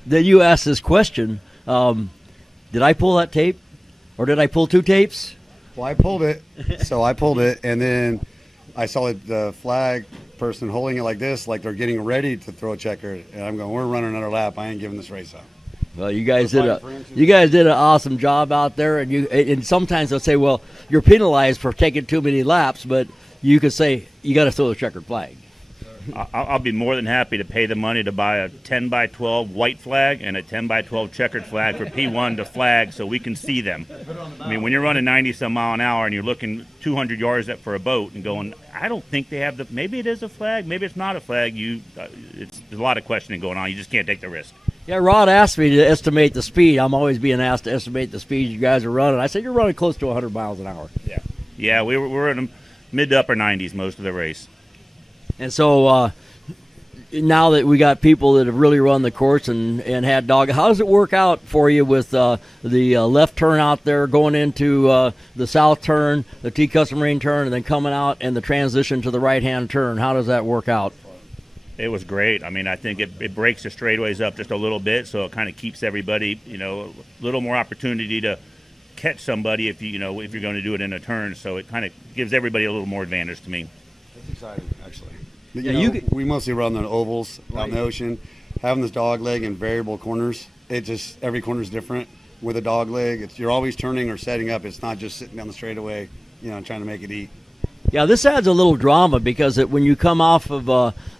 this question: did I pull that tape, or did I pull 2 tapes? Well, I pulled it, and then I saw the flag person holding it like this, like they're getting ready to throw a checker, and I'm going, we're running another lap. I ain't giving this race up. Well, you guys did an awesome job out there, and sometimes they'll say, well, you're penalized for taking too many laps, but you could say you got to throw the checkered flag. I'll be more than happy to pay the money to buy a 10 by 12 white flag and a 10 by 12 checkered flag for P1 to flag so we can see them. I mean, when you're running 90-some mile an hour and you're looking 200 yards up for a boat and going, I don't think they have maybe it is a flag, maybe it's not a flag. There's a lot of questioning going on. You just can't take the risk. Yeah, Rod asked me to estimate the speed. I'm always being asked to estimate the speed you guys are running. I said, you're running close to 100 miles an hour. Yeah, we were in the mid to upper 90s most of the race. And so now that we got people that have really run the course and had dog, how does it work out for you with the left turn out there going into the south turn, the T-Custom Marine turn, and then coming out and the transition to the right-hand turn? How does that work out? It was great. I mean, I think it breaks the straightaways up just a little bit, so it kind of keeps everybody, a little more opportunity to catch somebody if you're going to do it in a turn. So it kind of gives everybody a little more advantage to me. That's exciting, actually. We mostly run the ovals out in the ocean. Having this dog leg in variable corners, every corner is different. With a dog leg, you're always turning or setting up. It's not just sitting down the straightaway, trying to make it eat. Yeah, this adds a little drama because when you come off of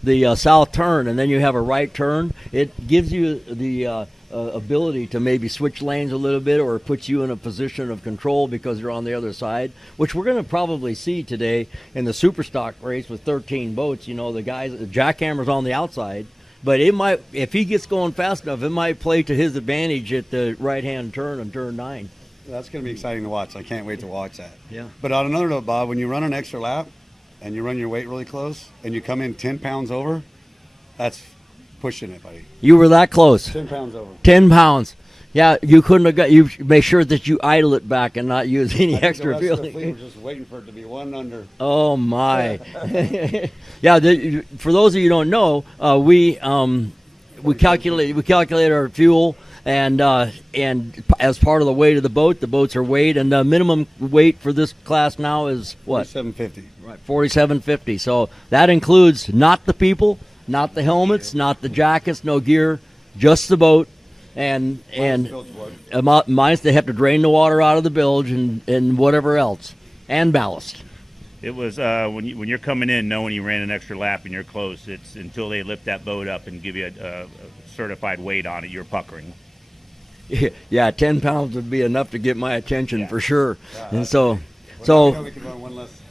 the south turn and then you have a right turn, it gives you the ability to maybe switch lanes a little bit or puts you in a position of control because you're on the other side, which we're going to probably see today in the Superstock race with 13 boats. The jackhammer's on the outside, but it might, if he gets going fast enough, it might play to his advantage at the right-hand turn on turn 9. That's going to be exciting to watch. I can't wait to watch that. Yeah. But on another note, Bob, when you run an extra lap and you run your weight really close and you come in 10 pounds over, that's pushing it, buddy. You were that close. 10 pounds over. 10 pounds. Yeah, you couldn't have you make sure that you idle it back and not use any extra fuel. The fleet was just waiting for it to be 1 under. Oh, my. Yeah, for those of you who don't know, we calculate our fuel. And as part of the weight of the boats are weighed, and the minimum weight for this class now is what? 4750. Right, 4750. So that includes not the people, Not the helmets, not the jackets, no gear, just the boat. And minus they have to drain the water out of the bilge and whatever else, and ballast. It was when you're coming in, knowing you ran an extra lap and you're close. It's until they lift that boat up and give you a certified weight on it, you're puckering. Yeah, 10 pounds would be enough to get my attention for sure. Yeah, and so we could run one less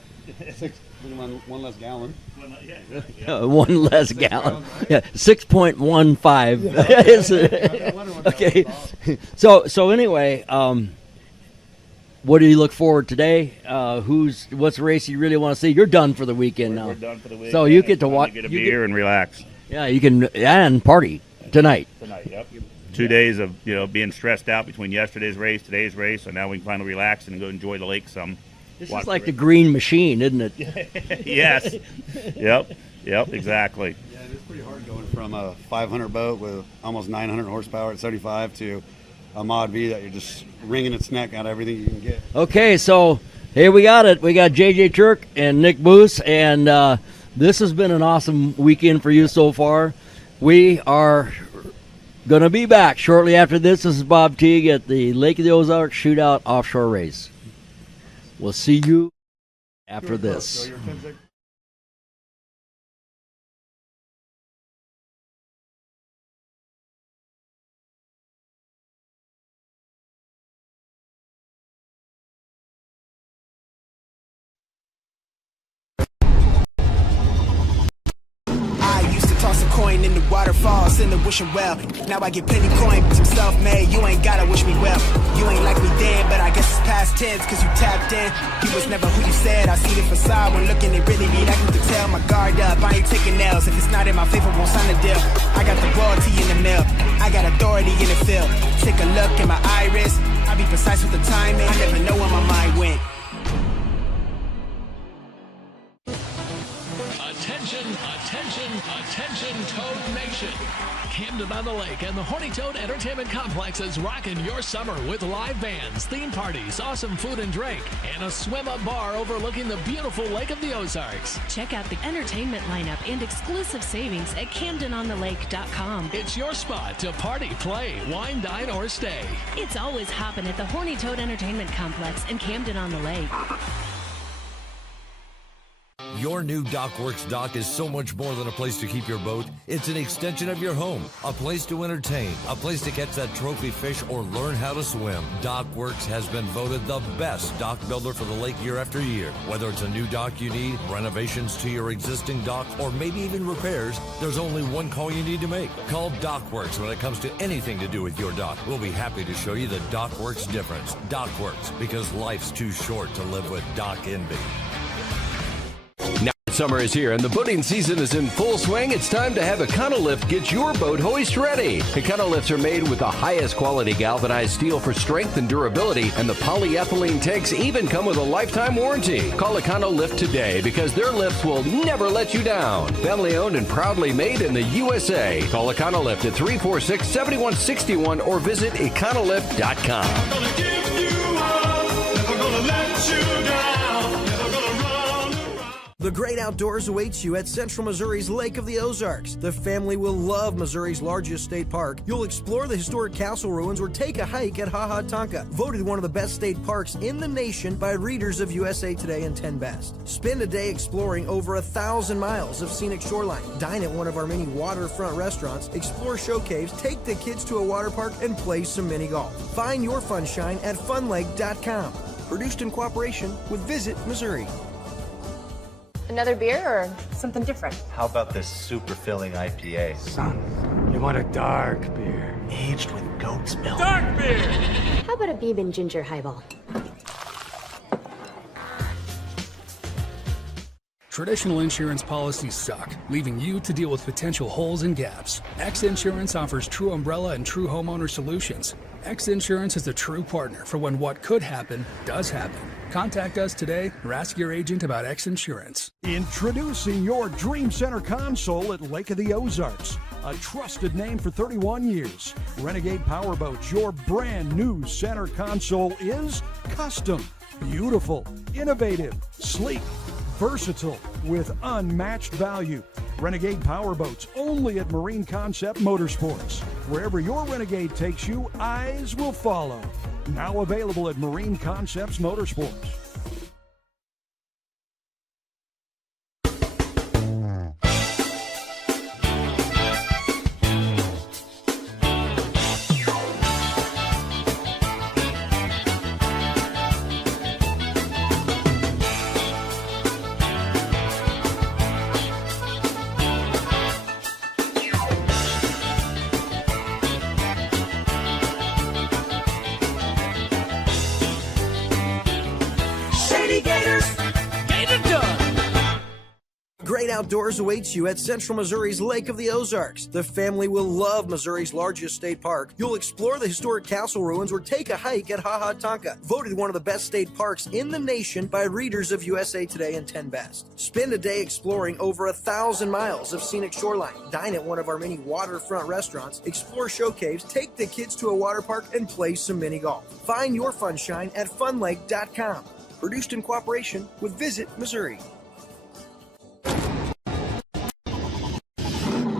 gallon. One less gallon. Yeah, 6.15. Okay. So anyway, what do you look forward today? What's the race you really want to see? You're done for the weekend now. We're done for the weekend. So you get to watch. Get a beer and relax. Yeah, you can and party tonight. Yep. 2 days of being stressed out between yesterday's race, today's race, so now we can finally relax and go enjoy the lake some. This is like the Green Machine, isn't it? Yes. Yep, exactly. Yeah, it's pretty hard going from a 500 boat with almost 900 horsepower at 75 to a Mod V that you're just wringing its neck out of everything you can get. Okay, so here we got it. We got JJ Turk and Nick Boos, and this has been an awesome weekend for you so far. We are going to be back shortly after this. This is Bob Teague at the Lake of the Ozarks Shootout Offshore Race. We'll see you after this. Toss a coin in the waterfalls in the wishing well. Now I get plenty coin, but I'm self-made. You ain't gotta wish me well. You ain't like me then, but I guess it's past tense, cause you tapped in. You was never who you said. I see the facade when looking at really me, like you can tell. My guard up, I ain't taking nails. If it's not in my favor, won't sign a deal. I got the royalty in the mill, I got authority in the field. Take a look in my iris, I be precise with the timing. I never know where my mind went. Attention, Toad Nation. Camden on the Lake and the Horny Toad Entertainment Complex is rocking your summer with live bands, theme parties, awesome food and drink, and a swim-up bar overlooking the beautiful Lake of the Ozarks. Check out the entertainment lineup and exclusive savings at CamdenOnTheLake.com. It's your spot to party, play, wine, dine, or stay. It's always hopping at the Horny Toad Entertainment Complex in Camden on the Lake. Your new DockWorks dock is so much more than a place to keep your boat. It's an extension of your home, a place to entertain, a place to catch that trophy fish or learn how to swim. DockWorks has been voted the best dock builder for the lake year after year. Whether it's a new dock you need, renovations to your existing dock, or maybe even repairs, there's only one call you need to make. Call DockWorks when it comes to anything to do with your dock. We'll be happy to show you the DockWorks difference. DockWorks, because life's too short to live with dock envy. Now summer is here and the boating season is in full swing. It's time to have Econolift get your boat hoist ready. Econolifts are made with the highest quality galvanized steel for strength and durability, and the polyethylene tanks even come with a lifetime warranty. Call Econolift today because their lifts will never let you down. Family owned and proudly made in the USA. Call Econolift at 346-7161 or visit econolift.com. Gonna give you all, never gonna let you down. The great outdoors awaits you at Central Missouri's Lake of the Ozarks. The family will love Missouri's largest state park. You'll explore the historic castle ruins or take a hike at Ha Ha Tonka, voted one of the best state parks in the nation by readers of USA Today and 10 Best. Spend a day exploring over 1,000 miles of scenic shoreline. Dine at one of our many waterfront restaurants, explore show caves, take the kids to a water park, and play some mini golf. Find your funshine at funlake.com. Produced in cooperation with Visit Missouri. Another beer or something different? How about this super filling IPA? Son, you want a dark beer, aged with goat's milk. Dark beer! How about a Beeben ginger highball? Traditional insurance policies suck, leaving you to deal with potential holes and gaps. X Insurance offers true umbrella and true homeowner solutions. X Insurance is the true partner for when what could happen does happen. Contact us today or ask your agent about X Insurance. Introducing your Dream Center console at Lake of the Ozarks. A trusted name for 31 years. Renegade Powerboats, your brand new center console is custom, beautiful, innovative, sleek, versatile, with unmatched value. Renegade Powerboats, only at Marine Concept Motorsports. Wherever your Renegade takes you, eyes will follow. Now available at Marine Concepts Motorsports. Great outdoors awaits you at Central Missouri's Lake of the Ozarks. The family will love Missouri's largest state park. You'll explore the historic castle ruins or take a hike at Ha Ha Tonka, voted one of the best state parks in the nation by readers of USA Today and 10 Best. Spend a day exploring over 1,000 miles of scenic shoreline. Dine at one of our many waterfront restaurants, explore show caves, take the kids to a water park, and play some mini golf. Find your funshine at funlake.com. Produced in cooperation with Visit Missouri.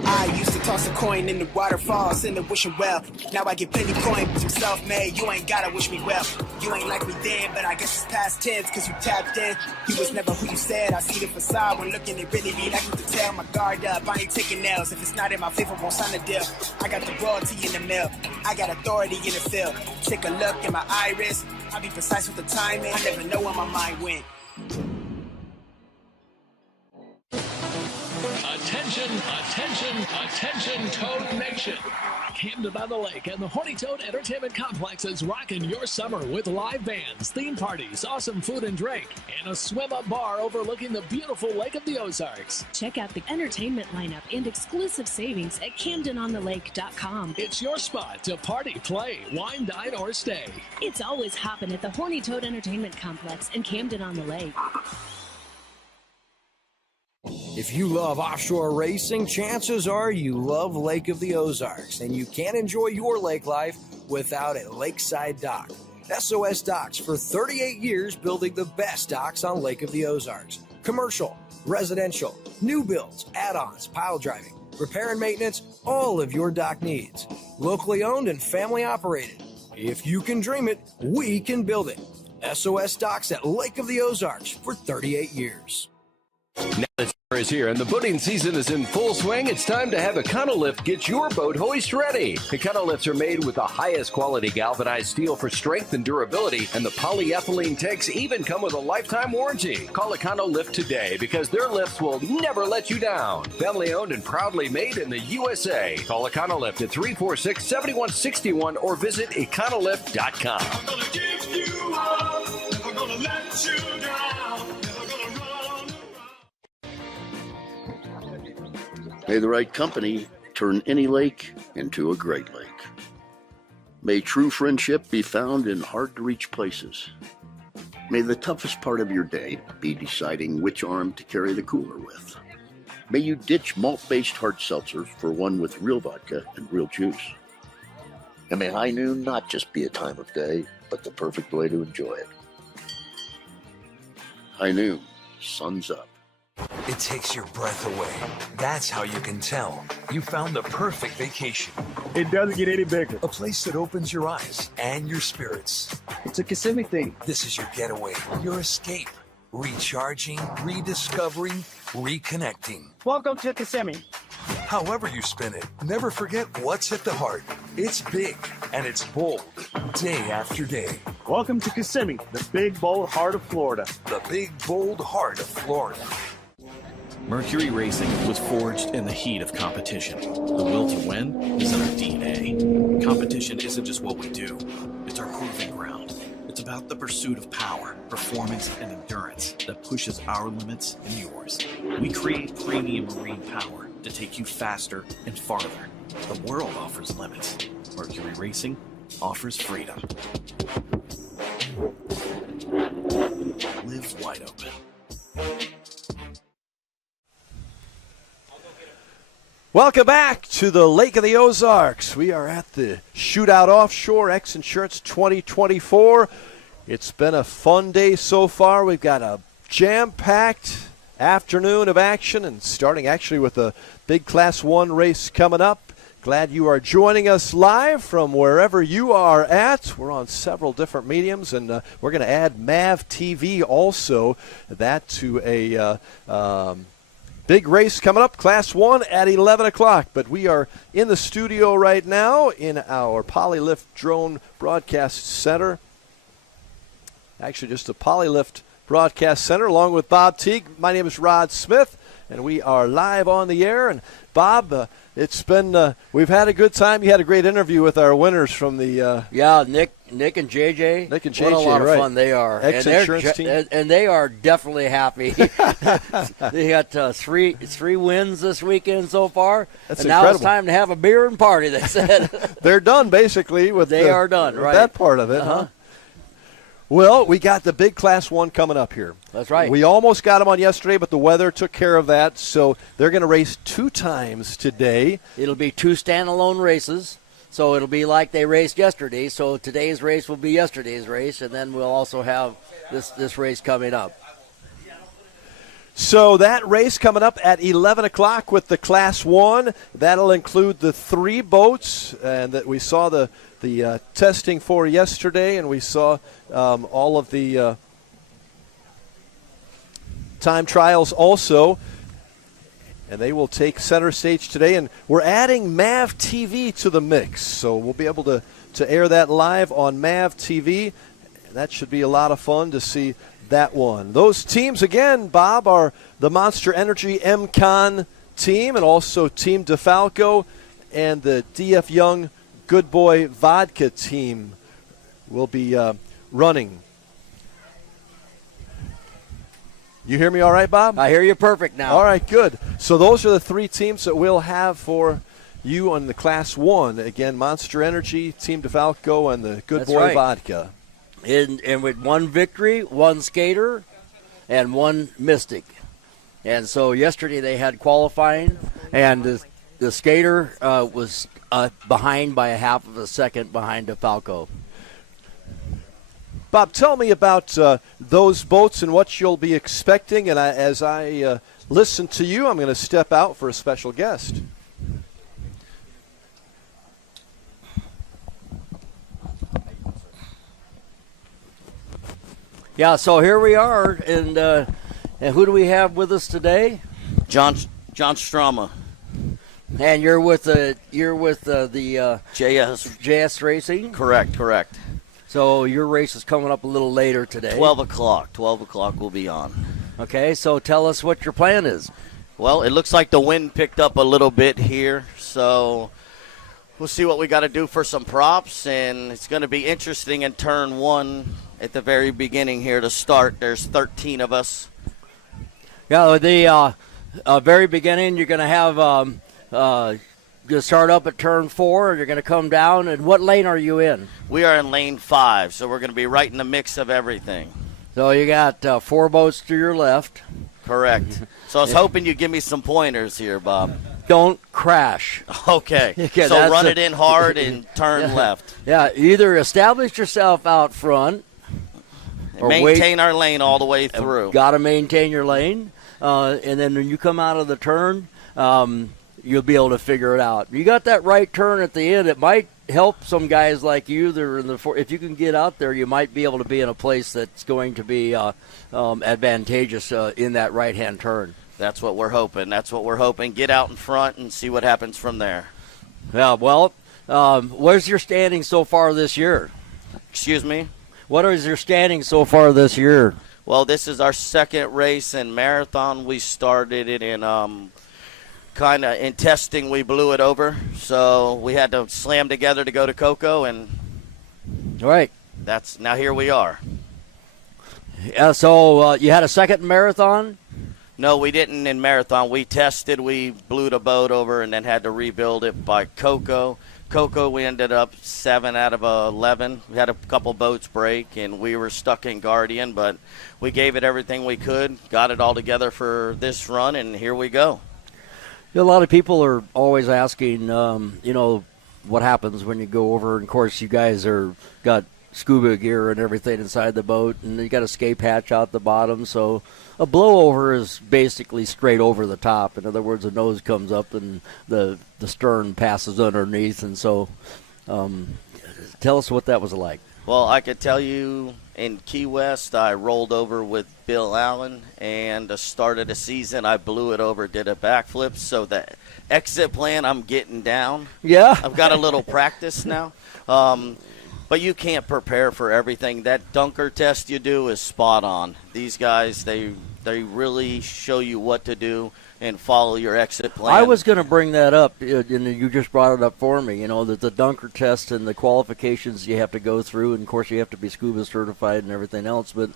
I used to toss a coin in the waterfalls in the wishing well. Now I get plenty coin, but I'm self-made. You ain't gotta wish me well. You ain't like me then, but I guess it's past tense, cause you tapped in. You was never who you said. I see the facade when looking, it really be like to tell. My guard up, I ain't taking nails. If it's not in my favor, won't sign a deal. I got the royalty in the mill. I got authority in the field. Take a look in my iris. I'll be precise with the timing. I never know where my mind went. Attention, attention, attention, Toad Nation. Camden on the Lake and the Horny Toad Entertainment Complex is rocking your summer with live bands, theme parties, awesome food and drink, and a swim-up bar overlooking the beautiful Lake of the Ozarks. Check out the entertainment lineup and exclusive savings at CamdenOnTheLake.com. It's your spot to party, play, wine, dine, or stay. It's always hopping at the Horny Toad Entertainment Complex in Camden on the Lake. If you love offshore racing, chances are you love Lake of the Ozarks, and you can't enjoy your lake life without a lakeside dock. SOS Docks, for 38 years, building the best docks on Lake of the Ozarks. Commercial, residential, new builds, add-ons, pile driving, repair and maintenance, all of your dock needs. Locally owned and family operated. If you can dream it, we can build it. SOS Docks at Lake of the Ozarks for 38 years. Now that summer is here and the boating season is in full swing, it's time to have Econolift get your boat hoist ready. Econolifts are made with the highest quality galvanized steel for strength and durability, and the polyethylene tanks even come with a lifetime warranty. Call Econolift today because their lifts will never let you down. Family owned and proudly made in the USA. Call Econolift at 346-7161 or visit econolift.com. I'm gonna give you up, never gonna let you down, never gonna run. May the right company turn any lake into a great lake. May true friendship be found in hard-to-reach places. May the toughest part of your day be deciding which arm to carry the cooler with. May you ditch malt-based hard seltzer for one with real vodka and real juice. And may high noon not just be a time of day, but the perfect way to enjoy it. High noon, sun's up. It takes your breath away. That's how you can tell you found the perfect vacation. It doesn't get any bigger. A place that opens your eyes and your spirits. It's a Kissimmee thing. This is your getaway, your escape. Recharging, rediscovering, reconnecting. Welcome to Kissimmee. However you spin it, never forget what's at the heart. It's big and it's bold, day after day. Welcome to Kissimmee, the big, bold heart of Florida. The big, bold heart of Florida. Mercury Racing was forged in the heat of competition. The will to win is in our DNA. Competition isn't just what we do, it's our proving ground. It's about the pursuit of power, performance, and endurance that pushes our limits and yours. We create premium marine power to take you faster and farther. The world offers limits. Mercury Racing offers freedom. Live wide open. Welcome back to the Lake of the Ozarks. We are at the Shootout Offshore X Insurance 2024. It's been a fun day so far. We've got a jam-packed afternoon of action, and starting actually with a big Class 1 race coming up. Glad you are joining us live from wherever you are at. We're on several different mediums, and we're going to add MAV TV also, that to a big race coming up, Class 1 at 11 o'clock. But we are in the studio right now in our Polylift Drone Broadcast Center. Actually, just a Polylift Broadcast Center, along with Bob Teague. My name is Rod Smith, and we are live on the air. And Bob, it's been we've had a good time. You had a great interview with our winners from the Nick and JJ. Nick and JJ, what a lot right. of fun they are. Ex-insurance team. And they are definitely happy. They got three wins this weekend so far. That's and incredible. Now it's time to have a beer and party, they said. They're done, basically. They are done, right. That part of it, huh? Well, we got the big Class 1 coming up here. That's right. We almost got them on yesterday, but the weather took care of that, so they're going to race 2 times today. It'll be 2 standalone races, so it'll be like they raced yesterday. So today's race will be yesterday's race, and then we'll also have this race coming up. So that race coming up at 11 o'clock with the Class 1. That'll include the 3 boats, and that we saw the testing for yesterday, and we saw all of the time trials also, and they will take center stage today. And we're adding MAV TV to the mix, so we'll be able to air that live on MAV TV. That should be a lot of fun to see that one. Those teams, again, Bob, are the Monster Energy MCon team, and also Team Defalco and the DF Young Good Boy Vodka team will be running. You hear me all right, Bob? I hear you perfect now. All right, good. So those are the 3 teams that we'll have for you on the Class 1. Again, Monster Energy, Team Defalco, and the Good That's Boy right. Vodka. And with 1 victory, 1 skater, and 1 mystic. And so yesterday they had qualifying, and the skater was behind by a half of a second behind Defalco. Bob, tell me about those boats and what you'll be expecting. And as I listen to you, I'm going to step out for a special guest. Yeah, so here we are, and who do we have with us today? John Strama. And you're with the JS Racing? Correct. So your race is coming up a little later today. 12 o'clock. 12 o'clock we'll be on. Okay, so tell us what your plan is. Well, it looks like the wind picked up a little bit here, so we'll see what we got to do for some props, and it's going to be interesting in turn 1 at the very beginning here to start. There's 13 of us. Yeah, the very beginning you're going to have you start up at turn 4, you're going to come down, and what lane are you in? We are in lane 5, so we're going to be right in the mix of everything. So you got 4 boats to your left. Correct. So I was hoping you'd give me some pointers here, Bob. Don't crash. Okay. Yeah, so run it in hard and turn left. Yeah, either establish yourself out front or maintain our lane all the way through. Got to maintain your lane, and then when you come out of the turn, you'll be able to figure it out. You got that right turn at the end. It might help some guys like you that are in the if you can get out there, you might be able to be in a place that's going to be advantageous in that right-hand turn. That's what we're hoping. Get out in front and see what happens from there. Yeah, well, where's your standing so far this year? Excuse me? What is your standing so far this year? Well, this is our second race in marathon. We started it in kind of in testing. We blew it over, so we had to slam together to go to Cocoa, and right. That's now here we are. Yeah. So you had a second marathon? No, we didn't in marathon. We tested. We blew the boat over and then had to rebuild it by Cocoa. Cocoa, we ended up 7 out of 11. We had a couple boats break, and we were stuck in Guardian, but we gave it everything we could, got it all together for this run, and here we go. A lot of people are always asking, what happens when you go over. And, of course, you guys got scuba gear and everything inside the boat, and you got a escape hatch out the bottom. So a blowover is basically straight over the top. In other words, the nose comes up and the stern passes underneath. And so tell us what that was like. Well, I could tell you in Key West, I rolled over with Bill Allen, and the start of the season, I blew it over, did a backflip. So the exit plan, I'm getting down. Yeah. I've got a little practice now. But you can't prepare for everything. That dunker test you do is spot on. These guys, they really show you what to do and follow your exit plan. I was going to bring that up, and you just brought it up for me, that the dunker test and the qualifications you have to go through, and, of course, you have to be scuba certified and everything else. But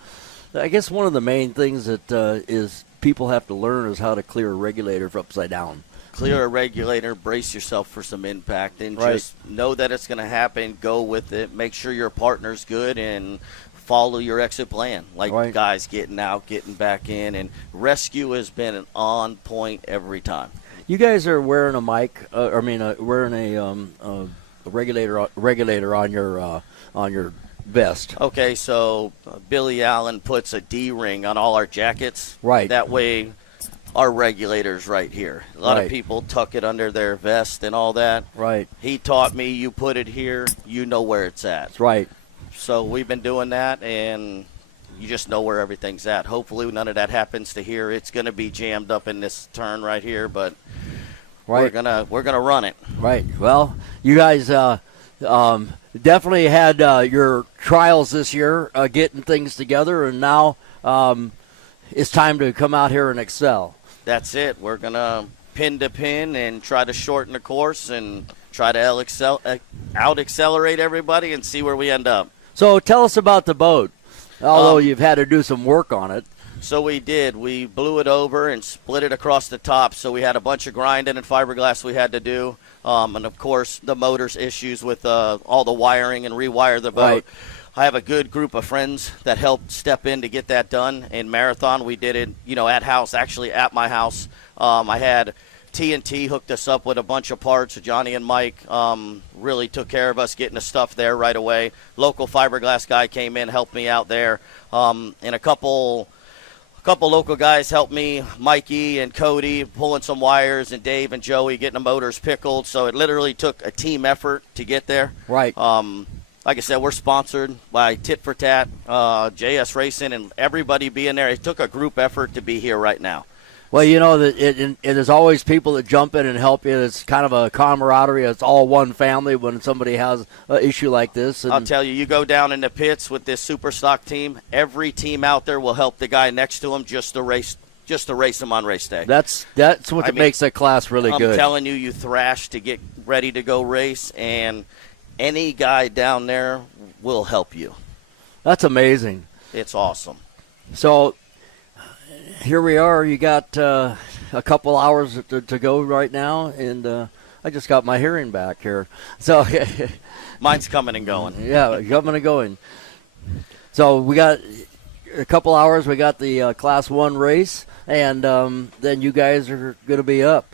I guess one of the main things that is people have to learn is how to clear a regulator from upside down. Clear a regulator, brace yourself for some impact, and just know that it's going to happen. Go with it. Make sure your partner's good and follow your exit plan. Guys getting out, getting back in, and rescue has been on point every time. You guys are wearing a mic. Wearing a regulator on your vest. Okay, so Billy Allen puts a D-ring on all our jackets. Right. That way, our regulator's right here. A lot of people tuck it under their vest and all that. Right. He taught me, you put it here, you know where it's at. Right. So we've been doing that, and you just know where everything's at. Hopefully none of that happens to here. It's going to be jammed up in this turn right here, but we're gonna run it. Right. Well, you guys definitely had your trials this year getting things together, and now it's time to come out here and excel. That's it. We're going to pin to pin and try to shorten the course and try to out-accelerate everybody and see where we end up. So tell us about the boat, although you've had to do some work on it. So we did. We blew it over and split it across the top, so we had a bunch of grinding and fiberglass we had to do. And, of course, the motor's issues with all the wiring and rewire the boat. Right. I have a good group of friends that helped step in to get that done. In Marathon, we did it, at house, actually at my house. I had TNT hooked us up with a bunch of parts. Johnny and Mike really took care of us getting the stuff there right away. Local fiberglass guy came in, helped me out there. And a couple local guys helped me, Mikey and Cody, pulling some wires, and Dave and Joey getting the motors pickled. So it literally took a team effort to get there. Right. Like I said, we're sponsored by Tit for Tat, JS Racing, and everybody being there. It took a group effort to be here right now. Well, there's always people that jump in and help you. It's kind of a camaraderie. It's all one family when somebody has an issue like this. And I'll tell you, you go down in the pits with this super stock team, every team out there will help the guy next to him just to race him on race day. That's what makes that class really good. I'm telling you, you thrash to get ready to go race, and any guy down there will help you. That's amazing. It's awesome. So here we are. You got a couple hours to go right now, and I just got my hearing back here. So mine's coming and going. Yeah, coming and going. So we got a couple hours. We got the Class 1 race, and then you guys are going to be up.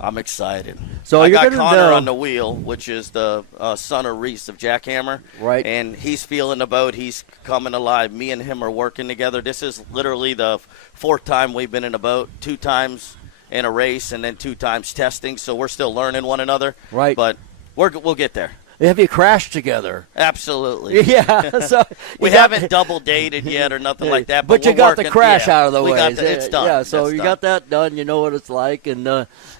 I'm excited. So I you're got gonna Connor on the wheel, which is the son of Reese of Jackhammer. Right. And he's feeling the boat. He's coming alive. Me and him are working together. This is literally the fourth time we've been in a boat, 2 times in a race, and then 2 times testing. So we're still learning one another. Right. But we'll get there. Have you crashed together? Absolutely. Yeah. So we haven't double dated yet or nothing like that. But you we're got working, the crash out of the way. It's done. Yeah. So That's you done. got that done. You know what it's like, and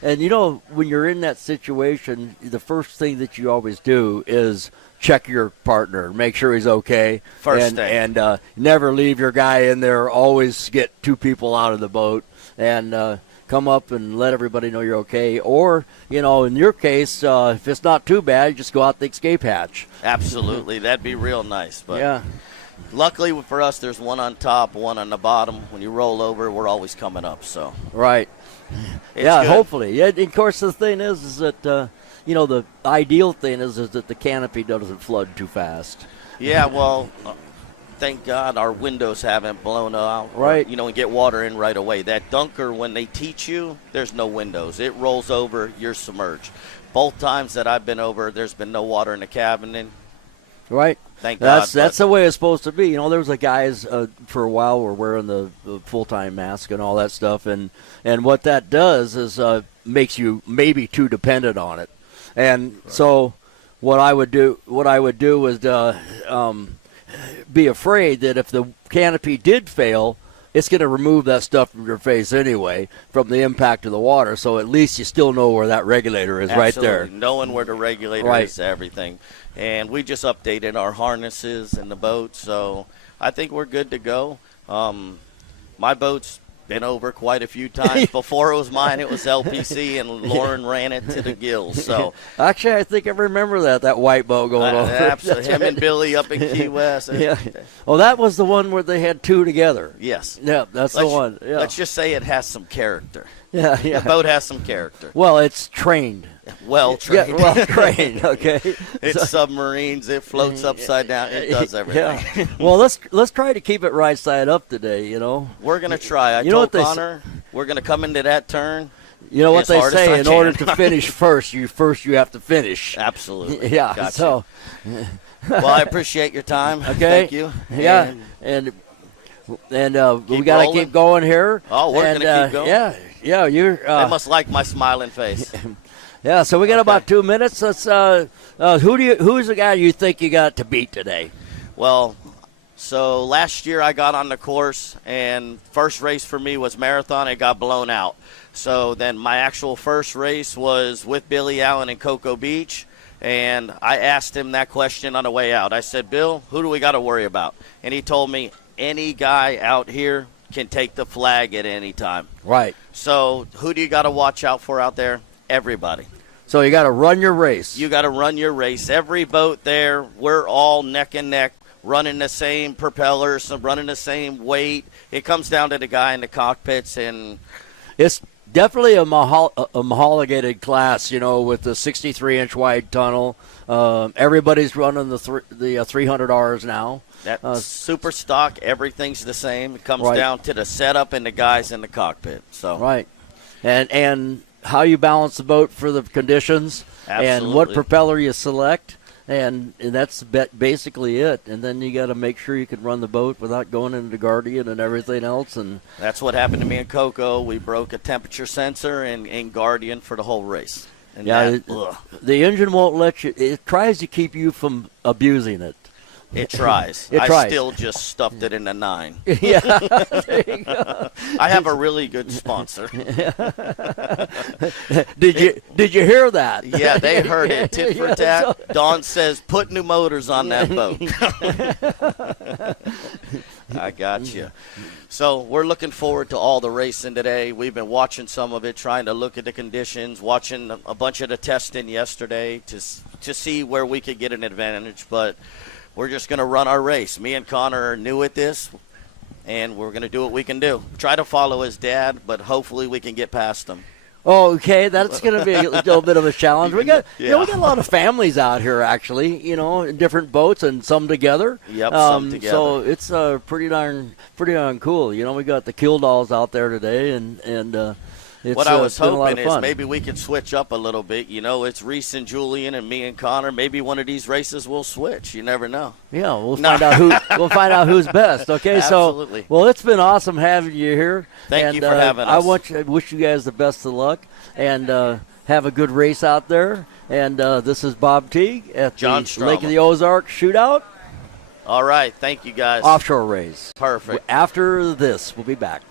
when you're in that situation, the first thing that you always do is check your partner, make sure he's okay. First thing. And never leave your guy in there. Always get 2 people out of the boat and come up and let everybody know you're okay. Or, in your case, if it's not too bad, just go out the escape hatch. Absolutely. That'd be real nice. But yeah. Luckily for us, there's one on top, one on the bottom. When you roll over, we're always coming up. So right. It's yeah, good. Hopefully. Yeah, of course, the thing is that, the ideal thing is that the canopy doesn't flood too fast. Yeah, well, thank God our windows haven't blown out. Right. And get water in right away. That dunker, when they teach you, there's no windows. It rolls over, you're submerged. Both times that I've been over, there's been no water in the cabin. And Right. Thank God. That's the way it's supposed to be. You know, there was a guys for a while were wearing the full-time mask and all that stuff, and what that does is makes you maybe too dependent on it. And so what I would do was be afraid that if the canopy did fail, it's going to remove that stuff from your face anyway from the impact of the water. So at least you still know where that regulator is. Absolutely. Right there. Knowing where the regulator is, everything. And we just updated our harnesses in the boat, so I think we're good to go. My boat's been over quite a few times. Before it was mine, it was LPC, and Lauren ran it to the gills. So actually, I think I remember that white boat going over. Absolutely, him and Billy up in Key West. Yeah. Well, that was the one where they had two together. Yes. Yeah, that's the one. Yeah. Let's just say it has some character. Yeah. The boat has some character. Well, it's trained. Well trained. Yeah, well trained. Okay. It's submarines. It floats upside down. It does everything. Yeah. Well, let's try to keep it right side up today. You know. We're gonna try. I told Connor we're gonna come into that turn. You know what they say? In order to finish first, you have to finish. Absolutely. Yeah. Gotcha. So. Well, I appreciate your time. Okay. Thank you. Yeah. And we got to keep going here. Oh, we're going to keep going? Yeah. You're. They must like my smiling face. Yeah, so we got about 2 minutes. Let's. Who's the guy you think you got to beat today? Well, so last year I got on the course, and first race for me was marathon. It got blown out. So then my actual first race was with Billy Allen in Cocoa Beach, and I asked him that question on the way out. I said, Bill, who do we got to worry about? And he told me any guy out here can take the flag at any time. Right. So who do you got to watch out for out there? Everybody. So you got to run your race. You got to run your race. Every boat there, we're all neck and neck, running the same propellers, running the same weight. It comes down to the guy in the cockpits, and it's definitely a homologated class, you know, with the 63-inch wide tunnel. Everybody's running the 300Rs now. That's super stock. Everything's the same. It comes Right. down to the setup and the guys in the cockpit. So right, and how you balance the boat for the conditions, and what Absolutely. propeller you select, and that's basically it. And then you got to make sure you can run the boat without going into Guardian and everything else. And that's what happened to me in Cocoa. We broke a temperature sensor in Guardian for the whole race. And the engine won't let you. It tries to keep you from abusing it. It tries. It I tries. still just stuffed it in the 9. Yeah, there you go. I have a really good sponsor. Did you hear that? Yeah, they heard it. Tit for tat. Dawn says, put new motors on that boat. I got you. So we're looking forward to all the racing today. We've been watching some of it, trying to look at the conditions, watching a bunch of the testing yesterday to see where we could get an advantage. But we're just going to run our race. Me and Connor are new at this, and we're going to do what we can do. Try to follow his dad, but hopefully we can get past him. Oh, okay, that's going to be a little bit of a challenge. We got, Yeah. you know, we got a lot of families out here, actually. You know, in different boats and some together. Yep, some together. So it's pretty darn cool. You know, we got the Killdalls out there today, and it's What I was been a lot hoping of is fun. maybe we could switch up a little bit. You know, it's Reese and Julian and me and Connor. Maybe one of these races will switch. You never know. Yeah, we'll find out who's best. Okay, Absolutely. So well, it's been awesome having you here. Thank you for having us. I wish you guys the best of luck, and have a good race out there. And this is Bob Teague at John the Stroma. Lake of the Ozarks Shootout All right. Thank you, guys. offshore race. Perfect. After this, we'll be back.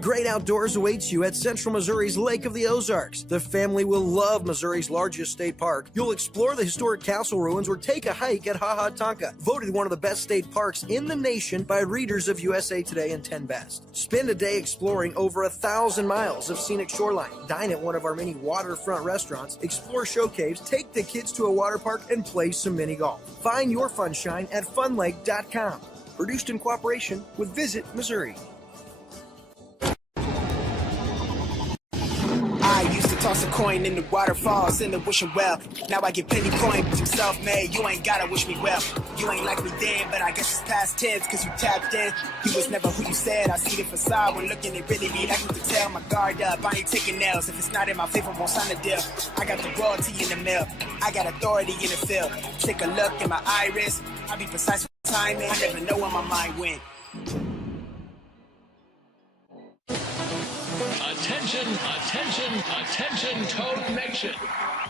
Great outdoors awaits you at Central Missouri's Lake of the Ozarks. The family will love Missouri's largest state park. You'll explore the historic castle ruins or take a hike at Ha Ha Tonka, voted one of the best state parks in the nation by readers of USA Today and 10 Best. Spend a day exploring over 1,000 miles of scenic shoreline. Dine at one of our many waterfront restaurants, explore show caves, take the kids to a water park, and play some mini golf. Find your funshine at funlake.com. Produced in cooperation with Visit Missouri. I used to toss a coin in the waterfalls in the wishing well. Now I get penny coin, but I'm self-made. You ain't gotta wish me well. You You ain't like me then, but I guess it's past tense, cause you tapped in. You was never who you said. I see the facade when looking at really me, like you can tell. My guard up, I ain't taking nails. If it's not in my favor, won't sign a deal. I got the royalty in the mill, I got authority in the field. Take a look in my iris, I be precise with timing. I never know where my mind went. Attention, attention, attention, Toad Nation.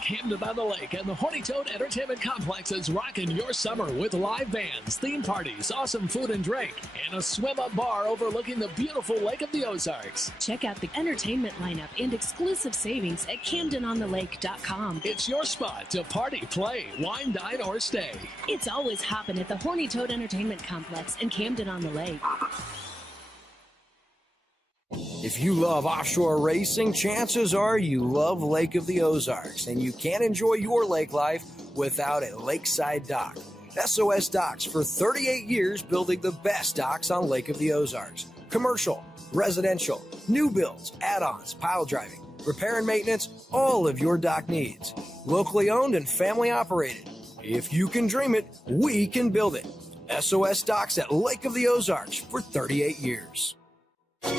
Camden by the Lake and the Horny Toad Entertainment Complex is rocking your summer with live bands, theme parties, awesome food and drink, and a swim-up bar overlooking the beautiful Lake of the Ozarks. Check out the entertainment lineup and exclusive savings at CamdenOnTheLake.com. It's your spot to party, play, wine, dine, or stay. It's always hopping at the Horny Toad Entertainment Complex in Camden on the Lake. If you love offshore racing, chances are you love Lake of the Ozarks, and you can't enjoy your lake life without a lakeside dock. SOS Docks for 38 years building the best docks on Lake of the Ozarks. Commercial, residential, new builds, add-ons, pile driving, repair and maintenance, all of your dock needs. Locally owned and family operated. If you can dream it, we can build it. SOS Docks at Lake of the Ozarks for 38 years.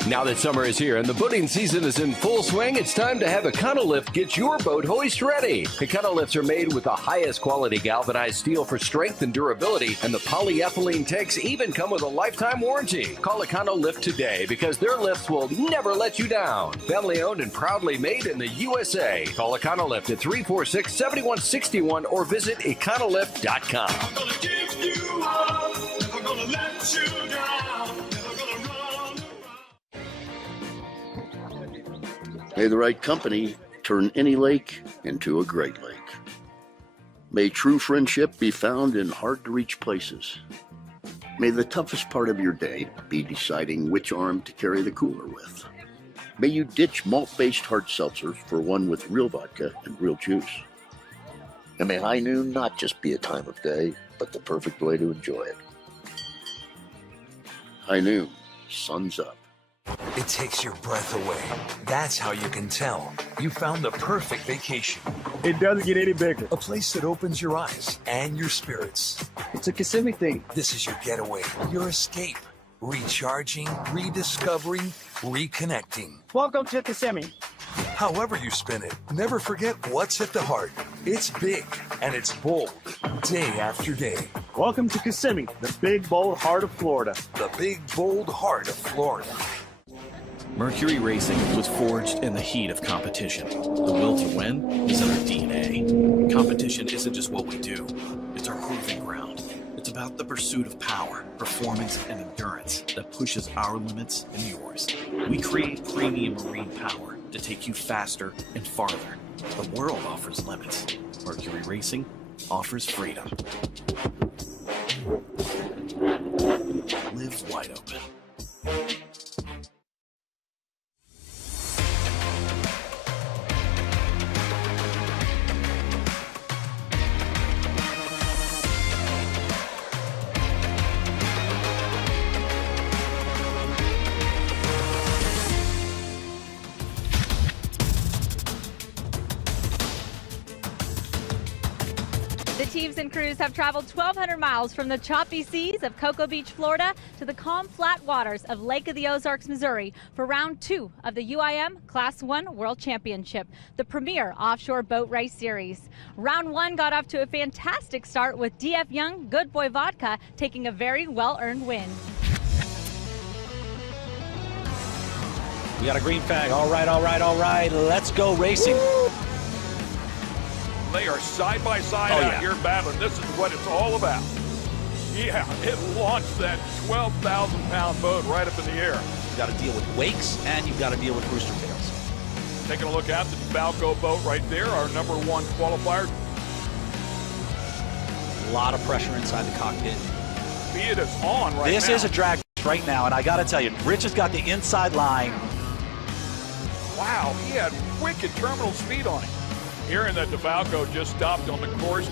Now that summer is here and the boating season is in full swing, it's time to have Econolift get your boat hoist ready. Econolifts are made with the highest quality galvanized steel for strength and durability, and the polyethylene tanks even come with a lifetime warranty. Call Econolift today because their lifts will never let you down. Family owned and proudly made in the USA. Call Econolift at 346-7161 or visit econolift.com. I'm gonna give you up, never gonna let you down. May the right company turn any lake into a great lake. May true friendship be found in hard-to-reach places. May the toughest part of your day be deciding which arm to carry the cooler with. May you ditch malt-based hard seltzer for one with real vodka and real juice. And may high noon not just be a time of day, but the perfect way to enjoy it. High noon, sun's up. It takes your breath away. That's how you can tell you found the perfect vacation. It doesn't get any bigger. A place that opens your eyes and your spirits. It's a Kissimmee thing. This is your getaway, your escape. Recharging, rediscovering, reconnecting. Welcome to Kissimmee. However you spin it, never forget what's at the heart. It's big and it's bold, day after day. Welcome to Kissimmee, the big, bold heart of Florida. The big, bold heart of Florida. Mercury Racing was forged in the heat of competition. The will to win is in our DNA. Competition isn't just what we do, it's our proving ground. It's about the pursuit of power, performance, and endurance that pushes our limits and yours. We create premium marine power to take you faster and farther. The world offers limits. Mercury Racing offers freedom. Live wide open. Teams and crews have traveled 1,200 miles from the choppy seas of Cocoa Beach, Florida, to the calm, flat waters of Lake of the Ozarks, Missouri, for round 2 of the UIM Class 1 World Championship, the premier offshore boat race series. Round 1 got off to a fantastic start with DF Young Good Boy Vodka taking a very well-earned win. We got a green flag. All right, all right, all right. Let's go racing. Woo! They are side by side out here battling. This is what it's all about. Yeah, it launched that 12,000-pound boat right up in the air. You've got to deal with wakes and you've got to deal with rooster tails. Taking a look at the Defalco boat right there, our #1 qualifier. A lot of pressure inside the cockpit. It is on right now. This is a drag right now, and I got to tell you, Rich has got the inside line. Wow, he had wicked terminal speed on him. Here in that Defalco just stopped on the course.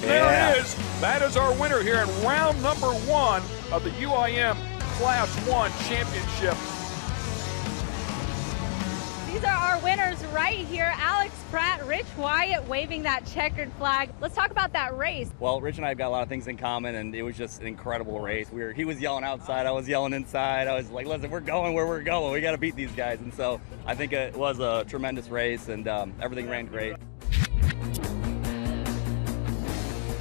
There it is. That is our winner here in round #1 of the UIM Class 1 Championship. these are our winners right here. Alex Pratt, Rich Wyatt waving that checkered flag. Let's talk about that race. Well, Rich and I have got a lot of things in common, and it was just an incredible race. He was yelling outside, I was yelling inside. I was like, listen, we're going where we're going. We got to beat these guys. And so I think it was a tremendous race, and everything ran great.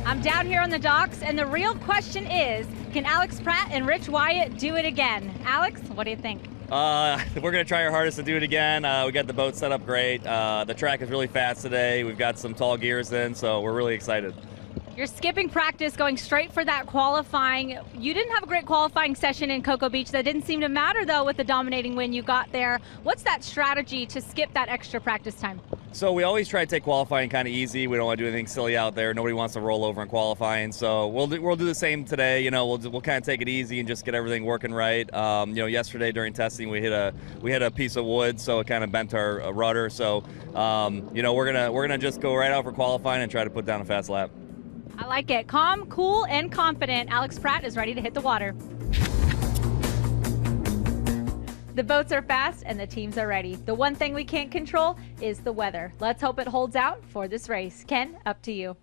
I'm down here on the docks, and the real question is, can Alex Pratt and Rich Wyatt do it again? Alex, what do you think? We're going to try our hardest to do it again. We got the boat set up great. The track is really fast today. We've got some tall gears in, so we're really excited. You're skipping practice, going straight for that qualifying. You didn't have a great qualifying session in Cocoa Beach. That didn't seem to matter, though, with the dominating win you got there. What's that strategy to skip that extra practice time? So we always try to take qualifying kind of easy. We don't want to do anything silly out there. Nobody wants to roll over in qualifying. So we'll do the same today. You know, we'll kind of take it easy and just get everything working right. You know, yesterday during testing we hit a piece of wood, so it kind of bent our rudder. So you know, we're gonna just go right out for qualifying and try to put down a fast lap. I like it. Calm, cool, and confident. Alex Pratt is ready to hit the water. The boats are fast and the teams are ready. The one thing we can't control is the weather. Let's hope it holds out for this race. Ken, up to you.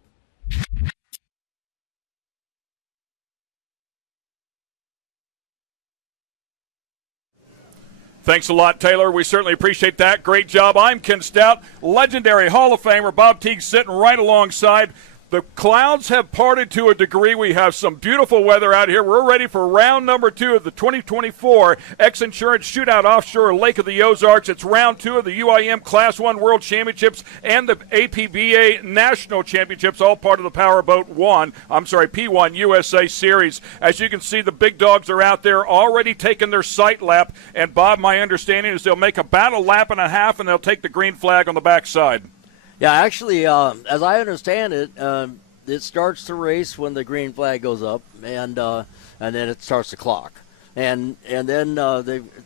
Thanks a lot, Taylor. We certainly appreciate that. Great job. I'm Ken Stout, legendary Hall of Famer Bob Teague sitting right alongside. The clouds have parted to a degree. We have some beautiful weather out here. We're ready for round number 2 of the 2024 X Insurance Shootout Offshore Lake of the Ozarks. It's round 2 of the UIM Class 1 World Championships and the APBA National Championships, all part of the Powerboat P1 USA Series. As you can see, the big dogs are out there already taking their sight lap. And, Bob, my understanding is they'll make about a lap and a half, and they'll take the green flag on the backside. Yeah, actually, as I understand it, it starts the race when the green flag goes up, and then it starts the clock, and then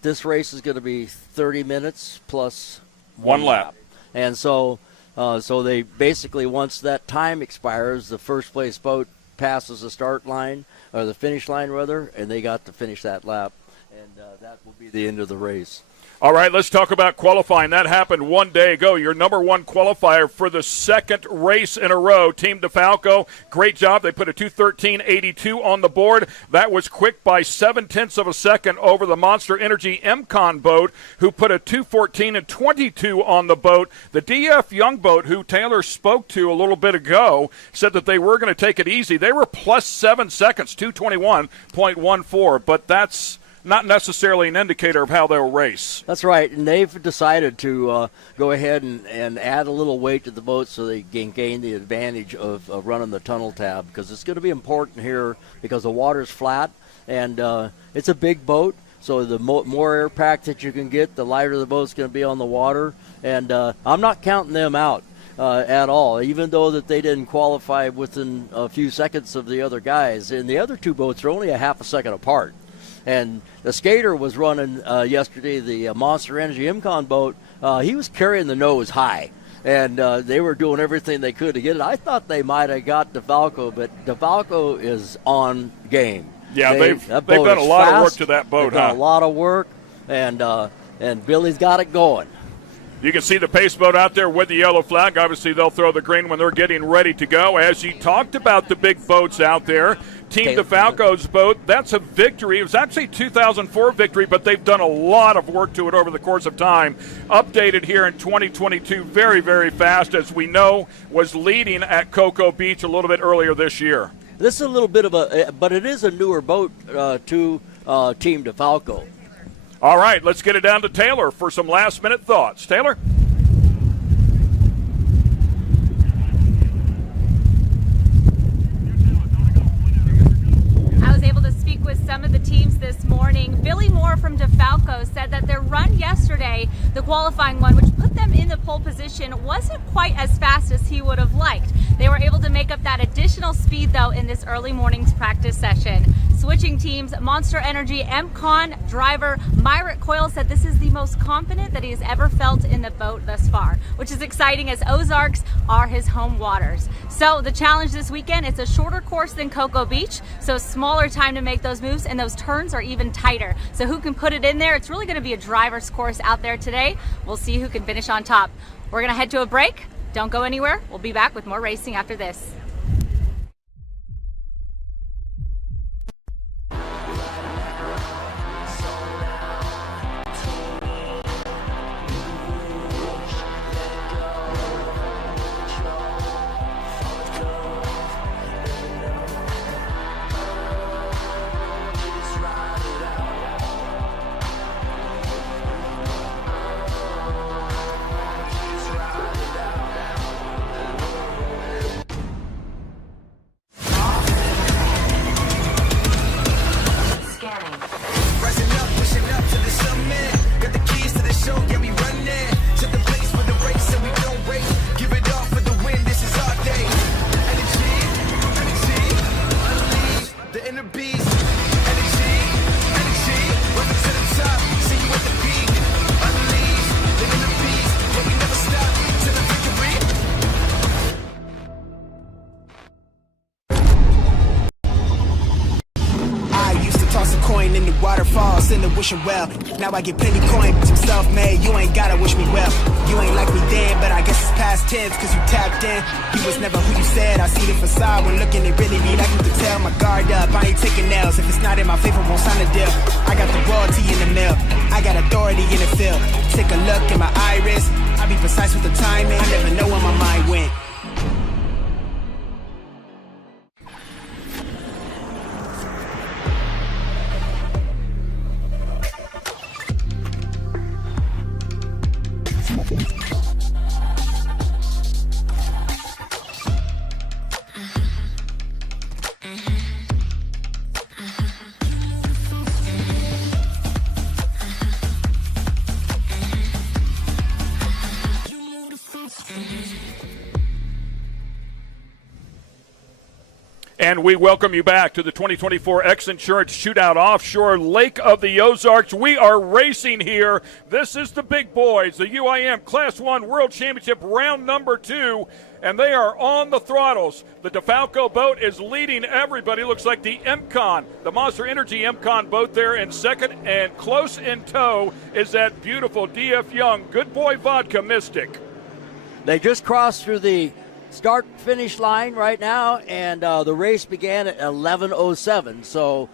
this race is going to be 30 minutes plus one lap, and so they basically, once that time expires, the first place boat passes the start line or the finish line rather, and they got to finish that lap, and that will be the end of the race. All right, let's talk about qualifying. That happened one day ago. Your number 1 qualifier for the second race in a row, Team Defalco. Great job. They put a 2:13.82 on the board. That was quick by 0.7 of a second over the Monster Energy MCon boat, who put a 2:14.22 on the boat. The DF Young boat, who Taylor spoke to a little bit ago, said that they were going to take it easy. They were plus 7 seconds, 2:21.14, but that's not necessarily an indicator of how they'll race. That's right, and they've decided to go ahead and add a little weight to the boat so they can gain the advantage of running the tunnel tab, because it's going to be important here because the water's flat, and it's a big boat, so the more air pack that you can get, the lighter the boat's going to be on the water, and I'm not counting them out at all, even though that they didn't qualify within a few seconds of the other guys, and the other two boats are only a half a second apart. And the skater was running yesterday, the Monster Energy MCon boat. He was carrying the nose high, and they were doing everything they could to get it. I thought they might have got Defalco, but Defalco is on game. Yeah, they've done a lot of work to that boat, They've done a lot of work, and Billy's got it going. You can see the pace boat out there with the yellow flag. Obviously, they'll throw the green when they're getting ready to go. As you talked about the big boats out there, Team Defalco's boat, that's a victory. It was actually a 2004 victory, but they've done a lot of work to it over the course of time. Updated here in 2022 very, very fast, as we know, was leading at Cocoa Beach a little bit earlier this year. This is a little bit of but it is a newer boat to Team Defalco. All right, let's get it down to Taylor for some last-minute thoughts. Taylor? I was able to speak with some of the teams this morning. Billy Moore from Defalco said that their run yesterday, the qualifying one, which put them in the pole position, wasn't quite as fast as he would have liked. They were able to make up that additional speed, though, in this early morning's practice session. Switching teams, Monster Energy MCon driver Myrick Coyle said this is the most confident that he has ever felt in the boat thus far, which is exciting as Ozarks are his home waters. So the challenge this weekend, it's a shorter course than Cocoa Beach, so smaller time to make those moves, and those turns are even tighter. So who can put it in there? It's really going to be a driver's course out there today. We'll see who can finish on top. We're going to head to a break. Don't go anywhere. We'll be back with more racing after this. In the wishing well. Now I get plenty coin, but I'm self-made. You ain't gotta wish me well. You ain't like me then, but I guess it's past tense, cause you tapped in. You was never who you said. I see the facade when looking, it really be like you can tell. My guard up, I ain't taking nails. If it's not in my favor, won't sign a deal. I got the royalty in the mill. I got authority in the field. Take a look in my iris. I be precise with the timing. I never know where my mind went. And we welcome you back to the 2024 X Insurance Shootout Offshore Lake of the Ozarks. We are racing here. This is the big boys, the UIM Class 1 World Championship round number 2, and they are on the throttles. The Defalco boat is leading everybody. Looks like the MCon, the Monster Energy MCon boat there in second, and close in tow is that beautiful DF Young Good Boy Vodka Mystic. They just crossed through the start-finish line right now, and the race began at 11:07. So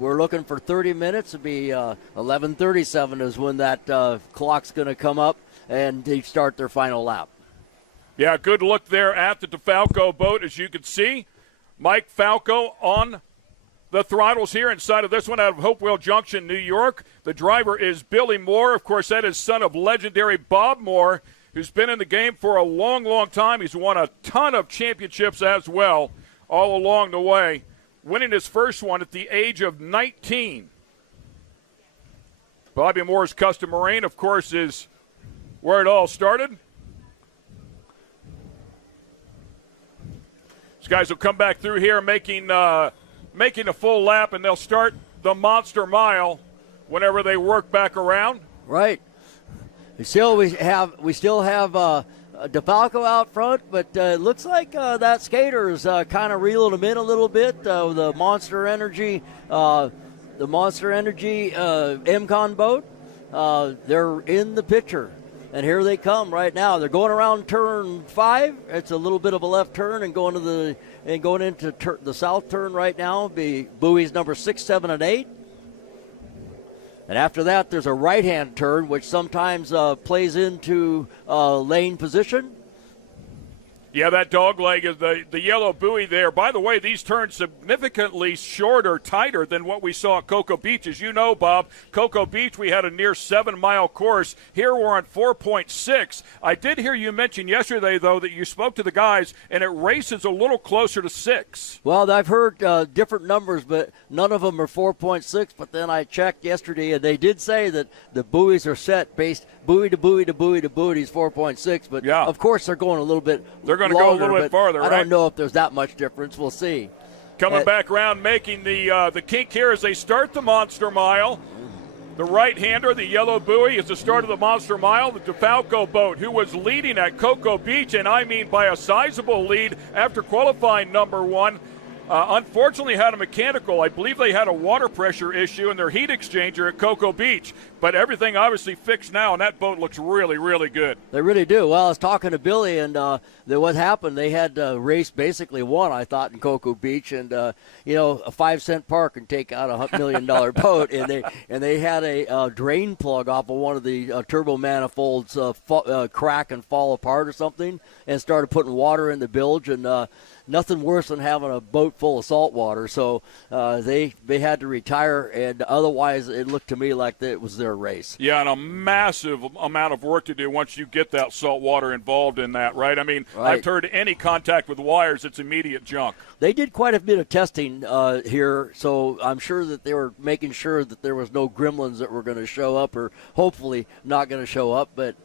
we're looking for 30 minutes. It'll be 11:37 is when that clock's going to come up, and they start their final lap. Yeah, good look there at the Defalco boat, as you can see. Mike Falco on the throttles here inside of this one out of Hopewell Junction, New York. The driver is Billy Moore. Of course, that is son of legendary Bob Moore, who's been in the game for a long, long time. He's won a ton of championships as well all along the way, winning his first one at the age of 19. Bobby Moore's Custom Marine, of course, is where it all started. These guys will come back through here making a full lap, and they'll start the Monster Mile whenever they work back around. Right. We still have Defalco out front, but it looks like that skater is kind of reeling them in a little bit. The Monster Energy MCon boat, they're in the picture, and here they come right now. They're going around turn 5. It's a little bit of a left turn, and going into the south turn right now. Be buoys number 6, 7, and 8. And after that, there's a right-hand turn, which sometimes plays into lane position. Yeah, that dog leg is the yellow buoy there. By the way, these turns significantly shorter, tighter than what we saw at Cocoa Beach. As you know, Bob, Cocoa Beach, we had a near 7-mile course. Here we're on 4.6. I did hear you mention yesterday, though, that you spoke to the guys, and it races a little closer to 6. Well, I've heard different numbers, but none of them are 4.6. But then I checked yesterday, and they did say that the buoys are set based buoy to buoy to buoy to buoy is 4.6. But, of course, they're going a little bit They're going to go a little bit farther, right? I don't know if there's that much difference. We'll see. Coming back around, making the kink here as they start the Monster Mile. The right-hander, the yellow buoy, is the start of the Monster Mile. The Defalco boat, who was leading at Cocoa Beach, and I mean by a sizable lead after qualifying number 1, unfortunately had a mechanical. I believe they had a water pressure issue in their heat exchanger at Cocoa Beach. But everything obviously fixed now, and that boat looks really, really good. They really do. Well, I was talking to Billy, and what happened, they had race basically won, I thought, in Cocoa Beach. And, a 5-cent park can take out $1 million boat. And they had a drain plug off of one of the turbo manifolds crack and fall apart or something, and started putting water in the bilge. And nothing worse than having a boat full of salt water. So they had to retire, and otherwise it looked to me like it was their race. Yeah, and a massive amount of work to do once you get that salt water involved in that, right? I mean, right. I've heard any contact with wires, it's immediate junk. They did quite a bit of testing here, so I'm sure that they were making sure that there was no gremlins that were going to show up, or hopefully not going to show up, but...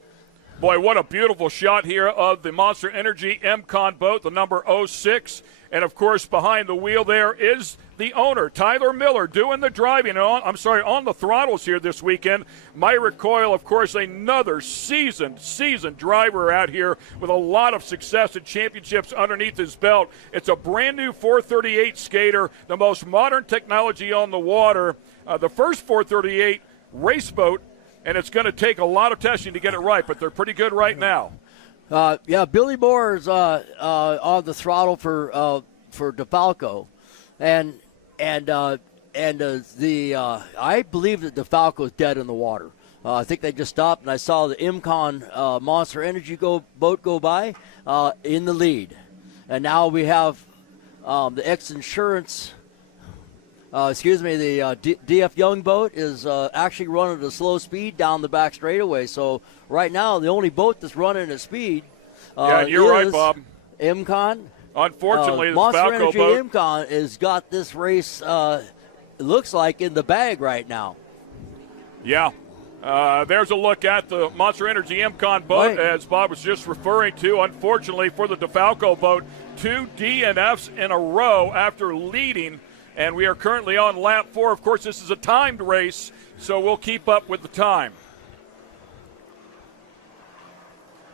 Boy, what a beautiful shot here of the Monster Energy MCON boat, the number 06. And, of course, behind the wheel there is the owner, Tyler Miller, doing the driving. On the throttles here this weekend. Myrick Coyle, of course, another seasoned driver out here with a lot of success and championships underneath his belt. It's a brand-new 438 skater, the most modern technology on the water. The first 438 race boat, and it's going to take a lot of testing to get it right, but they're pretty good right now. Billy Moore is on the throttle for Defalco, and I believe that Defalco is dead in the water. I think they just stopped, and I saw the MCON Monster Energy boat go by in the lead, and now we have the X-Insurance. The DF Young boat is actually running at a slow speed down the back straightaway. So right now, the only boat that's running at speed you're right, Bob. MCON. Unfortunately, the Monster Falco Energy boat. MCON has got this race, looks like, in the bag right now. Yeah. There's a look at the Monster Energy MCON boat, right, as Bob was just referring to. Unfortunately for the Defalco boat, 2 DNFs in a row after leading. And we are currently on lap 4. Of course, this is a timed race, so we'll keep up with the time.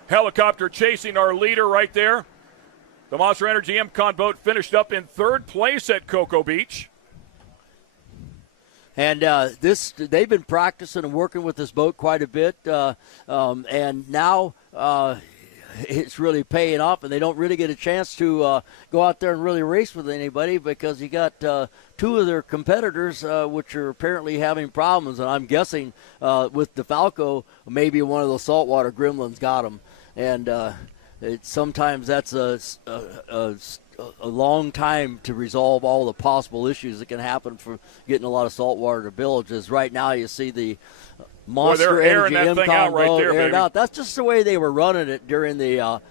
Helicopter chasing our leader right there. The Monster Energy MCON boat finished up in 3rd place at Cocoa Beach. And they've been practicing and working with this boat quite a bit, and now it's really paying off, and they don't really get a chance to go out there and really race with anybody because you got 2 of their competitors which are apparently having problems, and I'm guessing with Defalco, maybe one of those saltwater gremlins got them, and sometimes that's a long time to resolve all the possible issues that can happen for getting a lot of saltwater to bilges. Right now, you see the Monster Energy MCON boat aired out. That's just the way they were running it during the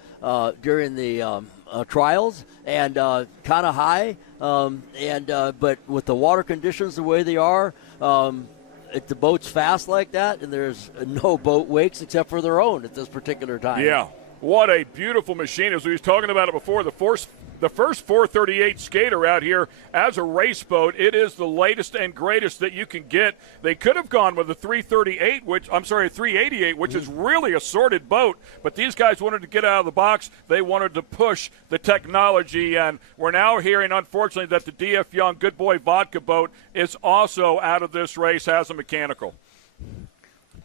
trials, and kind of high. But with the water conditions the way they are, if the boat's fast like that, and there's no boat wakes except for their own at this particular time. Yeah, what a beautiful machine. As we was talking about it before, the first 438 skater out here as a race boat. It is the latest and greatest that you can get. They could have gone with a 388, 388, which is really a sorted boat, but these guys wanted to get out of the box. They wanted to push the technology, and we're now hearing, unfortunately, that the DF Young Good Boy Vodka boat is also out of this race, has a mechanical.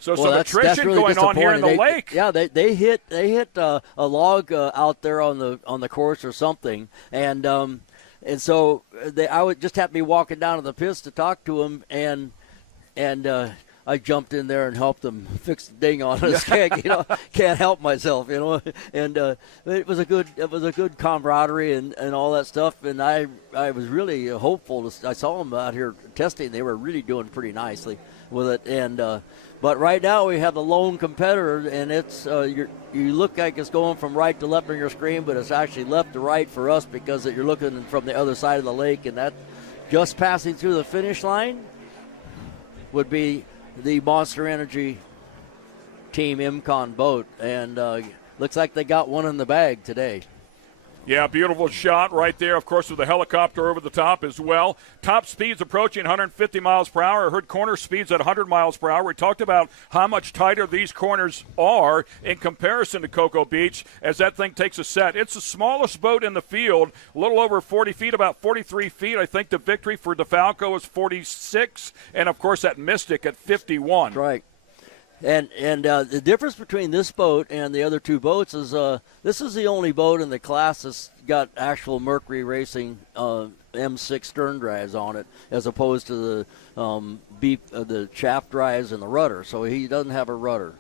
So some attrition really going on here in the lake. Yeah, they hit a log out there on the course or something, and so I would just have to be walking down to the pits to talk to them, and I jumped in there and helped them fix the ding on his keg. Can't help myself, and it was a good camaraderie and all that stuff, and I was really hopeful. I saw them out here testing; they were really doing pretty nicely with it, and. But right now we have the lone competitor, and it's you look like it's going from right to left on your screen, but it's actually left to right for us because you're looking from the other side of the lake, and that just passing through the finish line would be the Monster Energy Team MCON boat, and looks like they got one in the bag today. Yeah, beautiful shot right there, of course, with the helicopter over the top as well. Top speeds approaching 150 miles per hour. I heard corner speeds at 100 miles per hour. We talked about how much tighter these corners are in comparison to Cocoa Beach as that thing takes a set. It's the smallest boat in the field, a little over 40 feet, about 43 feet. I think the victory for Defalco is 46, and, of course, that Mystic at 51. Right. And the difference between this boat and the other two boats is this is the only boat in the class that's got actual Mercury Racing M6 stern drives on it, as opposed to the shaft drives and the rudder. So he doesn't have a rudder.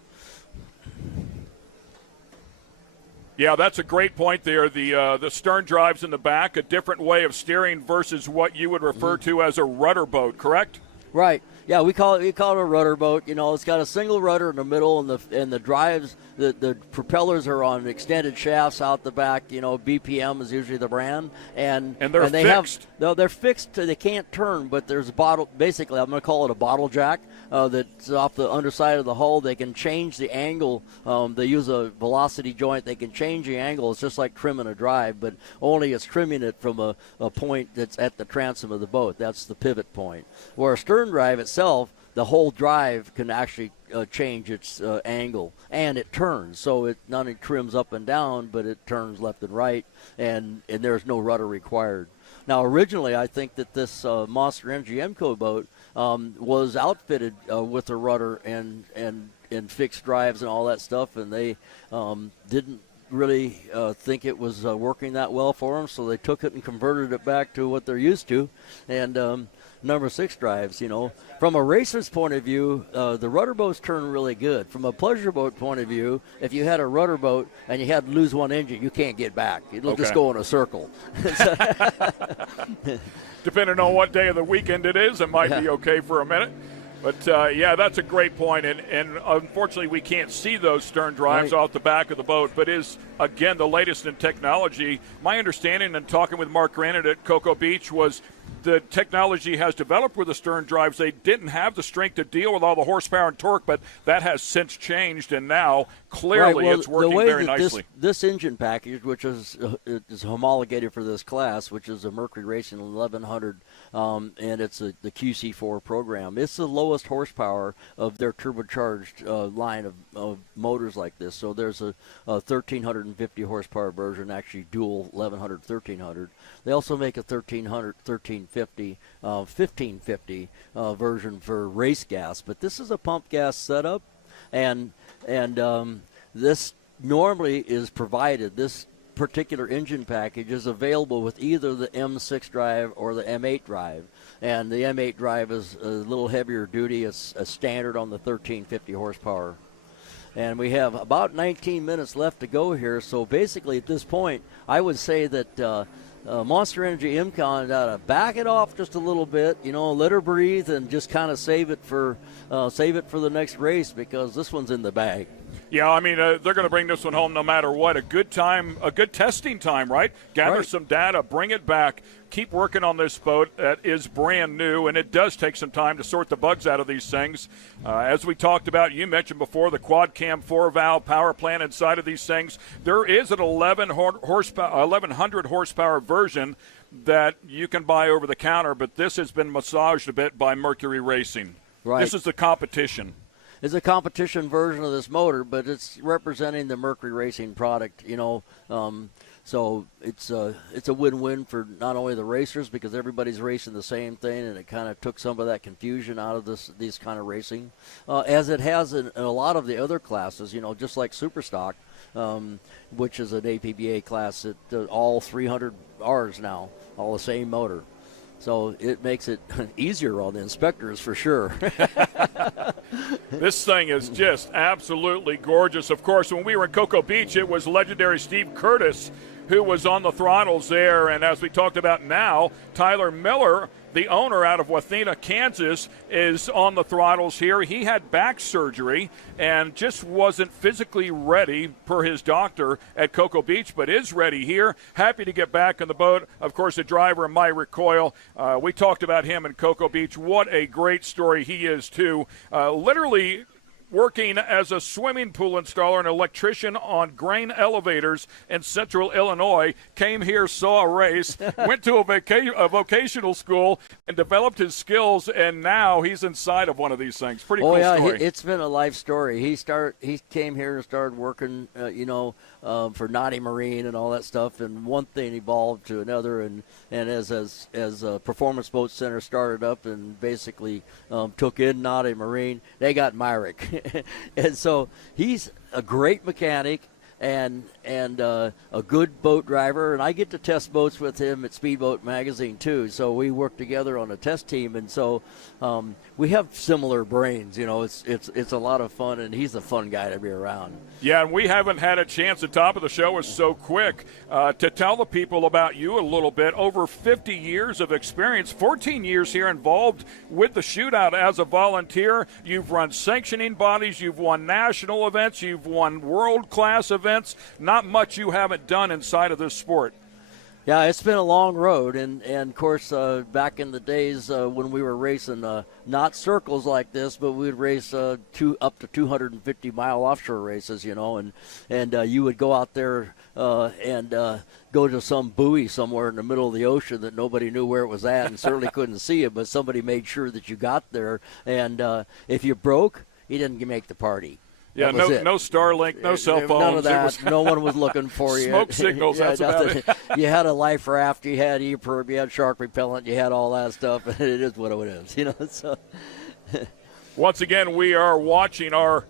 Yeah, that's a great point there. The stern drives in the back, a different way of steering versus what you would refer to as a rudder boat, correct? Right. Yeah, we call it a rudder boat. You know, it's got a single rudder in the middle, and the drives, the propellers are on extended shafts out the back. You know, BPM is usually the brand, and they fixed. They're fixed. They can't turn, but there's a bottle. Basically, I'm going to call it a bottle jack that's off the underside of the hull. They can change the angle. They use a velocity joint. They can change the angle. It's just like trimming a drive, but only it's trimming it from a point that's at the transom of the boat. That's the pivot point. Where a stern drive itself, the whole drive can actually change its angle, and it turns. So it not only trims up and down, but it turns left and right, and there's no rudder required. Now, originally, I think that this Monster Energy MCO boat was outfitted with a rudder and fixed drives and all that stuff, and they didn't really think it was working that well for them, so they took it and converted it back to what they're used to, and number 6 drives. You know, from a racer's point of view, the rudder boats turn really good. From a pleasure boat point of view, if you had a rudder boat and you had to lose one engine, you can't get back. It'll just go in a circle. Depending on what day of the weekend it is, it might be okay for a minute. But, yeah, that's a great point. And unfortunately, we can't see those stern drives off the back of the boat, but is, again, the latest in technology. My understanding and talking with Mark Granite at Cocoa Beach was the technology has developed with the stern drives. They didn't have the strength to deal with all the horsepower and torque, but that has since changed, and now clearly it's working very nicely. This engine package, which is homologated for this class, which is a Mercury Racing 1100, and it's the QC4 program. It's the lowest horsepower of their turbocharged line of motors like this. So there's a 1350 horsepower version, actually dual 1100, 1300. They also make a 1300, 1350, 1550 version for race gas, but this is a pump gas setup, and this normally is provided. This particular engine package is available with either the M6 drive or the M8 drive, and the M8 drive is a little heavier duty. It's a standard on the 1350 horsepower. And we have about 19 minutes left to go here, so basically at this point I would say that Monster Energy MCon got to back it off just a little bit, you know, let her breathe and just kind of save it for the next race, because this one's in the bag. Yeah, I mean, they're going to bring this one home no matter what. A good time, a good testing time, right? Gather some data, bring it back, keep working on this boat that is brand new, and it does take some time to sort the bugs out of these things. As we talked about, you mentioned before, the quad cam 4-valve power plant inside of these things. There is an 1100 horsepower version that you can buy over the counter, but this has been massaged a bit by Mercury Racing. Right. This is the competition. It's a competition version of this motor, but it's representing the Mercury Racing product, you know. So it's a win-win for not only the racers, because everybody's racing the same thing, and it kind of took some of that confusion out of these kind of racing, as it has in a lot of the other classes, you know, just like Superstock, which is an APBA class that all 300 Rs now, all the same motor. So it makes it easier on the inspectors for sure. This thing is just absolutely gorgeous. Of course, when we were in Cocoa Beach, it was legendary Steve Curtis who was on the throttles there. And as we talked about now, Tyler Miller, the owner out of Wathena, Kansas, is on the throttles here. He had back surgery and just wasn't physically ready per his doctor at Cocoa Beach, but is ready here. Happy to get back on the boat. Of course, the driver, Mike Recoil. We talked about him in Cocoa Beach. What a great story he is, too. Literally working as a swimming pool installer and electrician on grain elevators in central Illinois, came here, saw a race, went to a vocational school, and developed his skills, and now he's inside of one of these things. Pretty cool story. It's been a life story. He came here and started working, for Naughty Marine and all that stuff, and one thing evolved to another, and as Performance Boat Center started up and basically took in Naughty Marine, they got Myrick. And so he's a great mechanic and a good boat driver, and I get to test boats with him at Speedboat Magazine too. So we work together on a test team, and so we have similar brains. It's a lot of fun, and he's a fun guy to be around. Yeah, and we haven't had a chance. The top of the show is so quick to tell the people about you a little bit. Over 50 years of experience, 14 years here involved with the shootout as a volunteer. You've run sanctioning bodies. You've won national events. You've won world-class events. Not much you haven't done inside of this sport. Yeah, it's been a long road, and of course, back in the days when we were racing, not circles like this, but we'd race up to 250-mile offshore races, and you would go out there and go to some buoy somewhere in the middle of the ocean that nobody knew where it was at and certainly couldn't see it, but somebody made sure that you got there, and if you broke, you didn't make the party. Yeah, no Starlink, no cell phones. None of that. No one was looking for you. Smoke signals, that's about it. You had a life raft, you had EPIRB, you had shark repellent, you had all that stuff, and it is what it is. So. Once again, we are watching our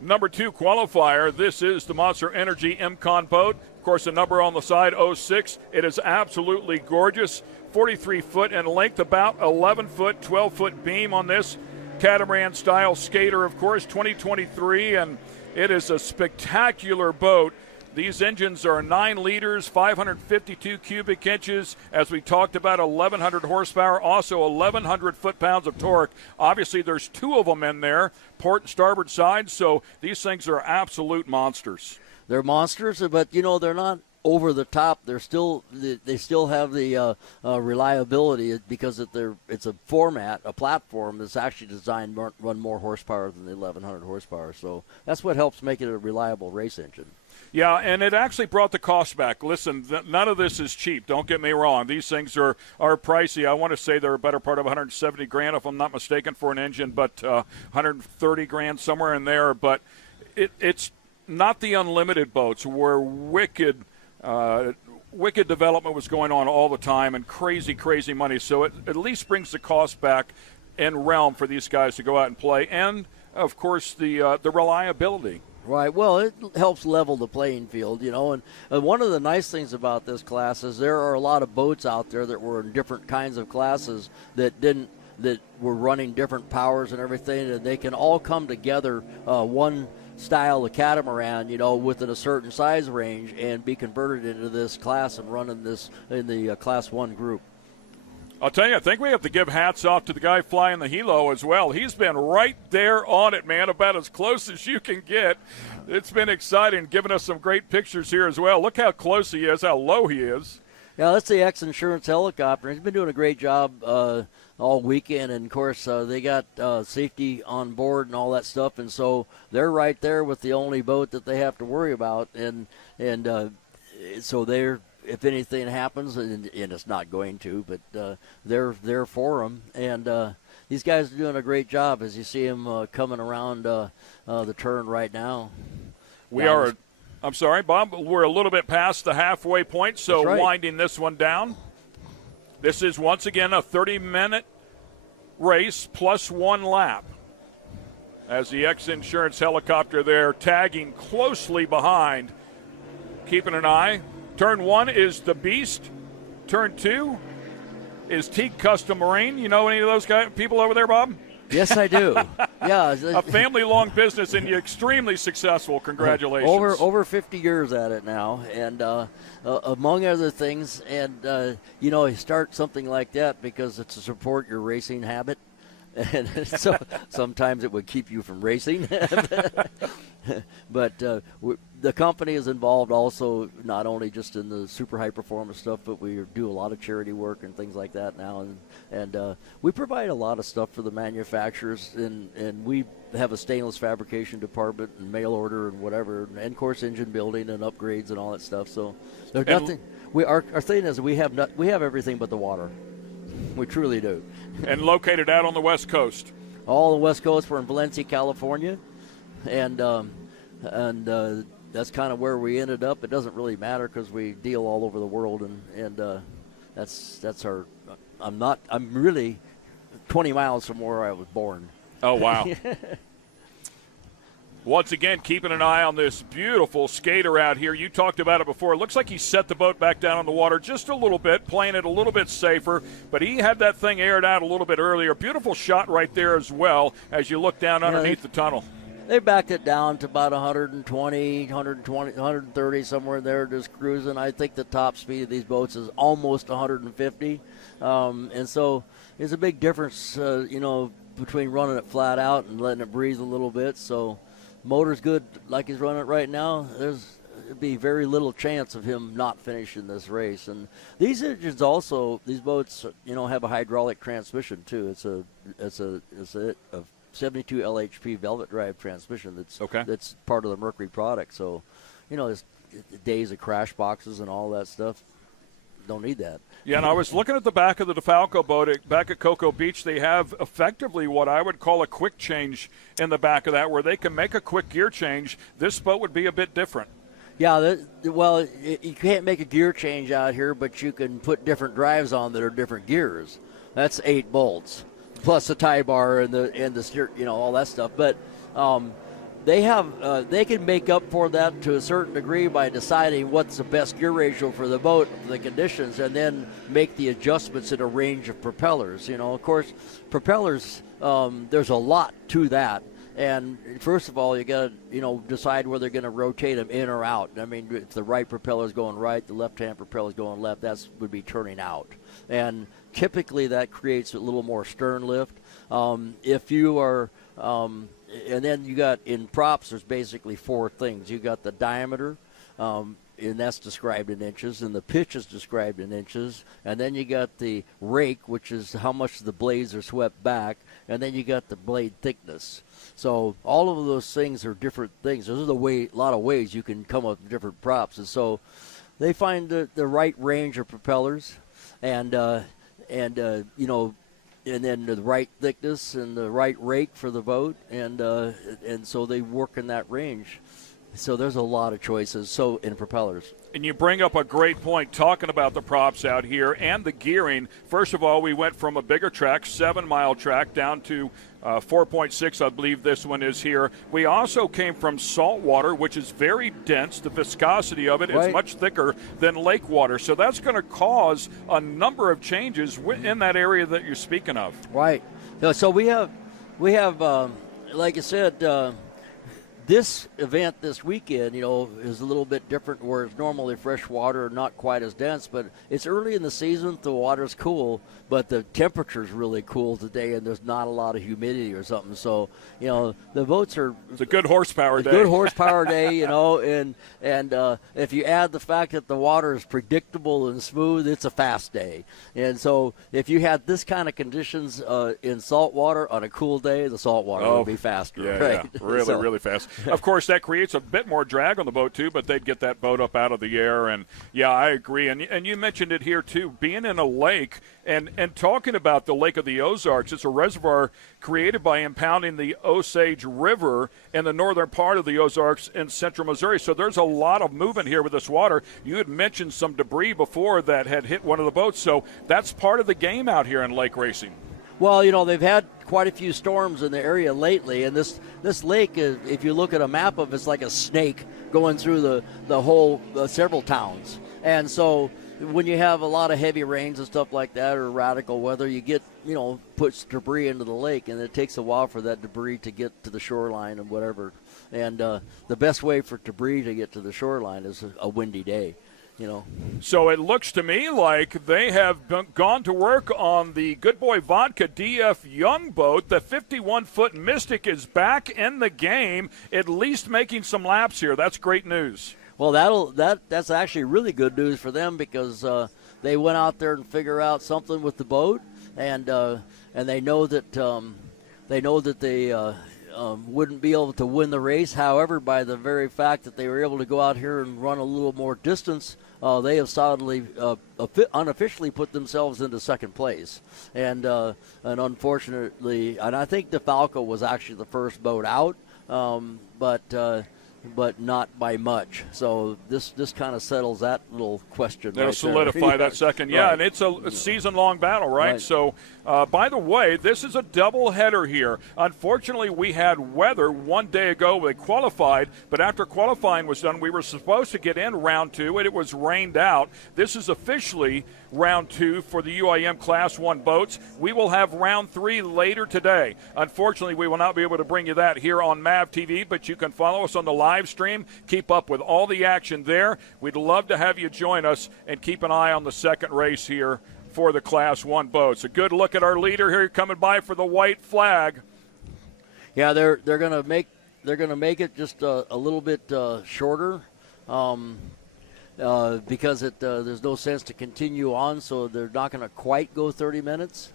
number 2 qualifier. This is the Monster Energy MCON boat. Of course, the number on the side, 06. It is absolutely gorgeous. 43 foot in length, about 11 foot, 12 foot beam on this catamaran-style skater, of course, 2023, and it is a spectacular boat. These engines are 9 liters, 552 cubic inches. As we talked about, 1,100 horsepower, also 1,100 foot-pounds of torque. Obviously, there's 2 of them in there, port and starboard side, so these things are absolute monsters. They're monsters, but, they're not over the top. They still have the reliability because it's a platform that's actually designed to run more horsepower than the 1,100 horsepower. So that's what helps make it a reliable race engine. Yeah, and it actually brought the cost back. Listen, none of this is cheap. Don't get me wrong. These things are pricey. I want to say they're a better part of $170,000 if I'm not mistaken for an engine, but $130,000 somewhere in there. But it's not the unlimited boats where wicked development was going on all the time and crazy money. So it at least brings the cost back in realm for these guys to go out and play. And, of course, the reliability. Right. Well, it helps level the playing field, And one of the nice things about this class is there are a lot of boats out there that were in different kinds of classes that were running different powers and everything, and they can all come together one style of catamaran, within a certain size range and be converted into this class and running this in the Class 1 group. I'll tell you, I think we have to give hats off to the guy flying the helo as well. He's been right there on it, man, about as close as you can get. It's been exciting, giving us some great pictures here as well. Look how close he is, how low he is. Yeah, that's the X-Insurance helicopter. He's been doing a great job all weekend, and, of course, they got safety on board and all that stuff, and so they're right there with the only boat that they have to worry about, and so they're, if anything happens, and it's not going to, but they're there for them, and these guys are doing a great job as you see them coming around the turn right now. I'm sorry, Bob, we're a little bit past the halfway point, so right. Winding this one down. This is, once again, a 30-minute race plus 1 lap. As the X-Insurance helicopter there tagging closely behind, keeping an eye. Turn 1 is the Beast. Turn 2 is Teague Custom Marine. You know any of those people over there, Bob? Yes, I do. Yeah, a family-long business and you're extremely successful. Congratulations. Over 50 years at it now, and among other things, and you start something like that because it's to support your racing habit, And so sometimes it would keep you from racing. But the company is involved also not only just in the super high performance stuff, but we do a lot of charity work and things like that now. And we provide a lot of stuff for the manufacturers, and we have a stainless fabrication department and mail order and whatever, and of course engine building and upgrades and all that stuff. So there's nothing. Our thing is we have everything but the water. We truly do. And located out on the West Coast. All the West Coast. We're in Valencia, California, and that's kind of where we ended up. It doesn't really matter because we deal all over the world, and that's our. I'm really 20 miles from where I was born. Oh wow. Once again, keeping an eye on this beautiful skater out here. You talked about it before. It looks like he set the boat back down on the water just a little bit, playing it a little bit safer, but he had that thing aired out a little bit earlier. Beautiful shot right there as well as you look down underneath the tunnel. They backed it down to about 130, somewhere there, just cruising. I think the top speed of these boats is almost 150. And so there's a big difference, between running it flat out and letting it breathe a little bit. So motor's good like he's running it right now. There'd be very little chance of him not finishing this race. And these engines also, these boats, have a hydraulic transmission too. It's a 72 LHP velvet drive transmission that's part of the Mercury product. So, there's days of crash boxes and all that stuff. Don't need that. Yeah, and I was looking at the back of the Defalco boat back at Cocoa Beach. They have effectively what I would call a quick change in the back of that, where they can make a quick gear change. This boat would be a bit different. Yeah, you can't make a gear change out here, but you can put different drives on that are different gears. That's 8 bolts, plus the tie bar and the steer, all that stuff. But they can make up for that to a certain degree by deciding what's the best gear ratio for the boat, the conditions, and then make the adjustments in a range of propellers. Of course, propellers, there's a lot to that. And first of all, you got to, decide whether they're going to rotate them in or out. I mean, if the right propeller is going right, the left-hand propeller is going left, that would be turning out. And typically that creates a little more stern lift. If you are and then you got, in props, there's basically 4 things. You got the diameter, and that's described in inches, and the pitch is described in inches. And then you got the rake, which is how much the blades are swept back, and then you got the blade thickness. So all of those things are different things. There's a lot of ways you can come up with different props. And so they find the right range of propellers, and then the right thickness and the right rake for the boat, and so they work in that range. So there's a lot of choices. So in propellers. And you bring up a great point talking about the props out here and the gearing. First of all, we went from a bigger track, 7-mile track, down to 4.6, I believe this one is here. We also came from salt water, which is very dense. The viscosity of it is much thicker than lake water. So that's going to cause a number of changes in that area that you're speaking of. Right. So we have, like I said, this event this weekend, is a little bit different, where it's normally fresh water, not quite as dense, but it's early in the season. The water's cool, but the temperature's really cool today, and there's not a lot of humidity or something. So, the boats are. It's a good horsepower day. Good horsepower day, and if you add the fact that the water is predictable and smooth, it's a fast day. And so, if you had this kind of conditions in salt water on a cool day, the salt water would be faster. Yeah, right? Yeah, really, really fast. Of course, that creates a bit more drag on the boat, too, but they'd get that boat up out of the air. And, yeah, I agree. And you mentioned it here, too, being in a lake and talking about the Lake of the Ozarks. It's a reservoir created by impounding the Osage River in the northern part of the Ozarks in central Missouri. So there's a lot of movement here with this water. You had mentioned some debris before that had hit one of the boats. So that's part of the game out here in lake racing. Well, they've had quite a few storms in the area lately, and this lake, if you look at a map of it, it's like a snake going through the whole several towns. And so when you have a lot of heavy rains and stuff like that, or radical weather, you get, puts debris into the lake, and it takes a while for that debris to get to the shoreline and whatever. And the best way for debris to get to the shoreline is a windy day. So it looks to me like they have gone to work on the Good Boy Vodka DF Young boat. The 51-foot Mystic is back in the game, at least making some laps here. That's great news. Well, that's actually really good news for them because they went out there and figure out something with the boat, and they know that they wouldn't be able to win the race. However, by the very fact that they were able to go out here and run a little more distance, they have solidly, unofficially put themselves into second place. And unfortunately, and I think Defalco was actually the first boat out, but not by much. So this kind of settles that little question. They'll right solidify there. that second. Yeah, Right. and it's a season-long battle, right? So, by the way, this is a double-header here. Unfortunately, we had weather one day ago. They qualified, but after qualifying was done, we were supposed to get in round 2, and it was rained out. This is officially round 2 for the UIM Class 1 boats. We will have round 3 later today. Unfortunately, we will not be able to bring you that here on MAV TV, but you can follow us on the live stream. Keep up with all the action there. We'd love to have you join us and keep an eye on the second race here for the Class 1 boats. A good look at our leader here coming by for the white flag. Yeah, they're gonna make it just a little bit shorter. Because there's no sense to continue on, so they're not going to quite go 30 minutes.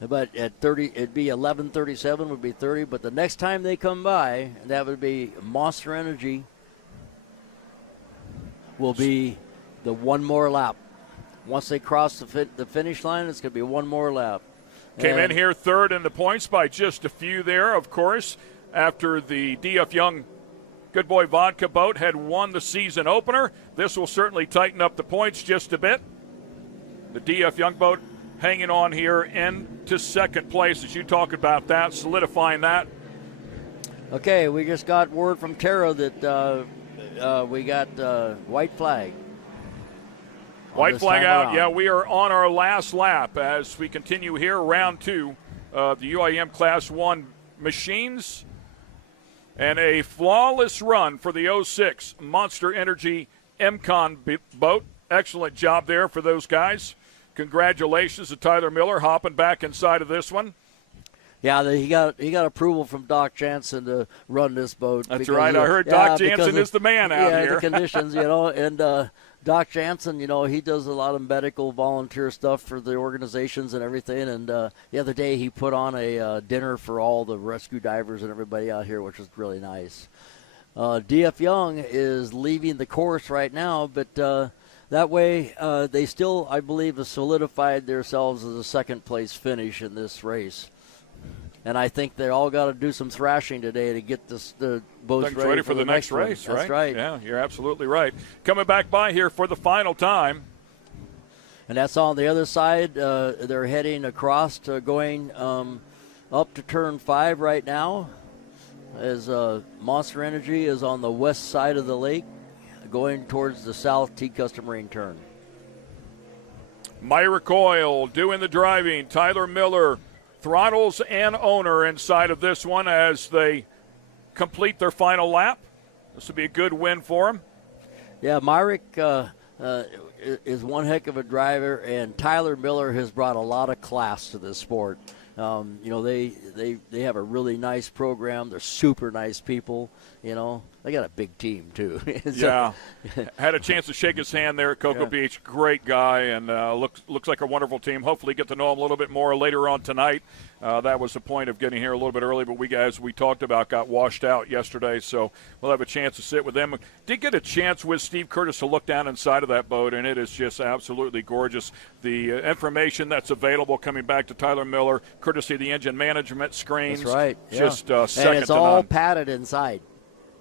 But at 30, it'd be 11:37 would be 30. But the next time they come by, that would be Monster Energy. Will be the one more lap. Once they cross the finish line, it's going to be one more lap. Came in here third in the points by just a few there, of course, after the DF Young Good Boy Vodka boat had won the season opener. This will certainly tighten up the points just a bit. The DF Young boat hanging on here into second place as you talk about that, solidifying that. Okay, we just got word from Tara that we got white flag. White flag out. Yeah, we are on our last lap as we continue here, round 2 of the UIM Class 1 machines. And a flawless run for the 06 Monster Energy MCon boat. Excellent job there for those guys. Congratulations to Tyler Miller hopping back inside of this one. Yeah, he got approval from Doc Jansen to run this boat. That's right. I heard Doc Jansen is the man out here. The conditions, and Doc Jansen, he does a lot of medical volunteer stuff for the organizations and everything. And the other day he put on a dinner for all the rescue divers and everybody out here, which was really nice. DF Young is leaving the course right now, but that way they still, I believe, have solidified themselves as a second-place finish in this race. And I think they all got to do some thrashing today to get the boats ready for the next race, right? That's right. Yeah, you're absolutely right. Coming back by here for the final time. And that's on the other side. They're heading across to going up to turn 5 right now as Monster Energy is on the west side of the lake going towards the south T-Custom Marine turn. Myra Coyle doing the driving. Tyler Miller throttles and owner inside of this one as they complete their final lap. This will be a good win for them. Yeah, Myrick is one heck of a driver, and Tyler Miller has brought a lot of class to this sport. They have a really nice program. They're super nice people. They got a big team too. Yeah, had a chance to shake his hand there at Cocoa Beach. Great guy, and looks like a wonderful team. Hopefully, get to know him a little bit more later on tonight. That was the point of getting here a little bit early, but we talked about got washed out yesterday, so we'll have a chance to sit with them. Did get a chance with Steve Curtis to look down inside of that boat, and it is just absolutely gorgeous. The information that's available coming back to Tyler Miller, courtesy of the engine management screens. That's right. Just second and it's to all none. padded inside.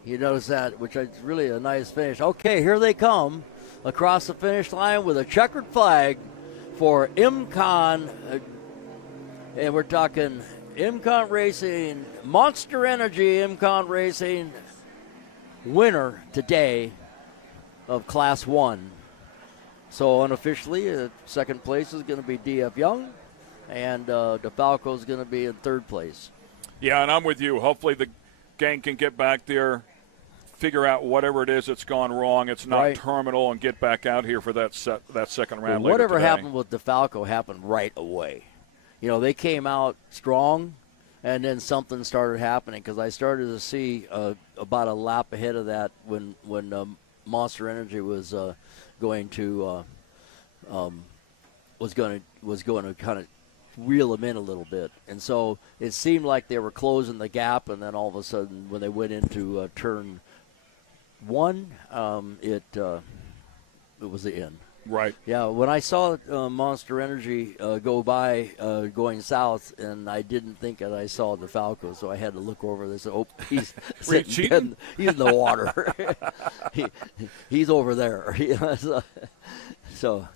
You notice that, which is really a nice finish. Okay, here they come across the finish line with a checkered flag for MCon. And we're talking MCon Racing, Monster Energy MCon Racing winner today of Class 1. So unofficially, second place is going to be DF Young, and Defalco is going to be in third place. Yeah, and I'm with you. Hopefully the gang can get back there figure out whatever it is that's gone wrong. It's not Right. terminal, and get back out here for that second round. Well, whatever later today. happened with Defalco happened right away. They came out strong, and then something started happening because I started to see about a lap ahead of that when Monster Energy was going to kind of reel them in a little bit, and so it seemed like they were closing the gap, and then all of a sudden when they went into turn one, it was the end. Right. Yeah, when I saw Monster Energy go by going south, and I didn't think that I saw Defalco, so I had to look over this. Oh, he's cheating? He's in the water. He's over there. So,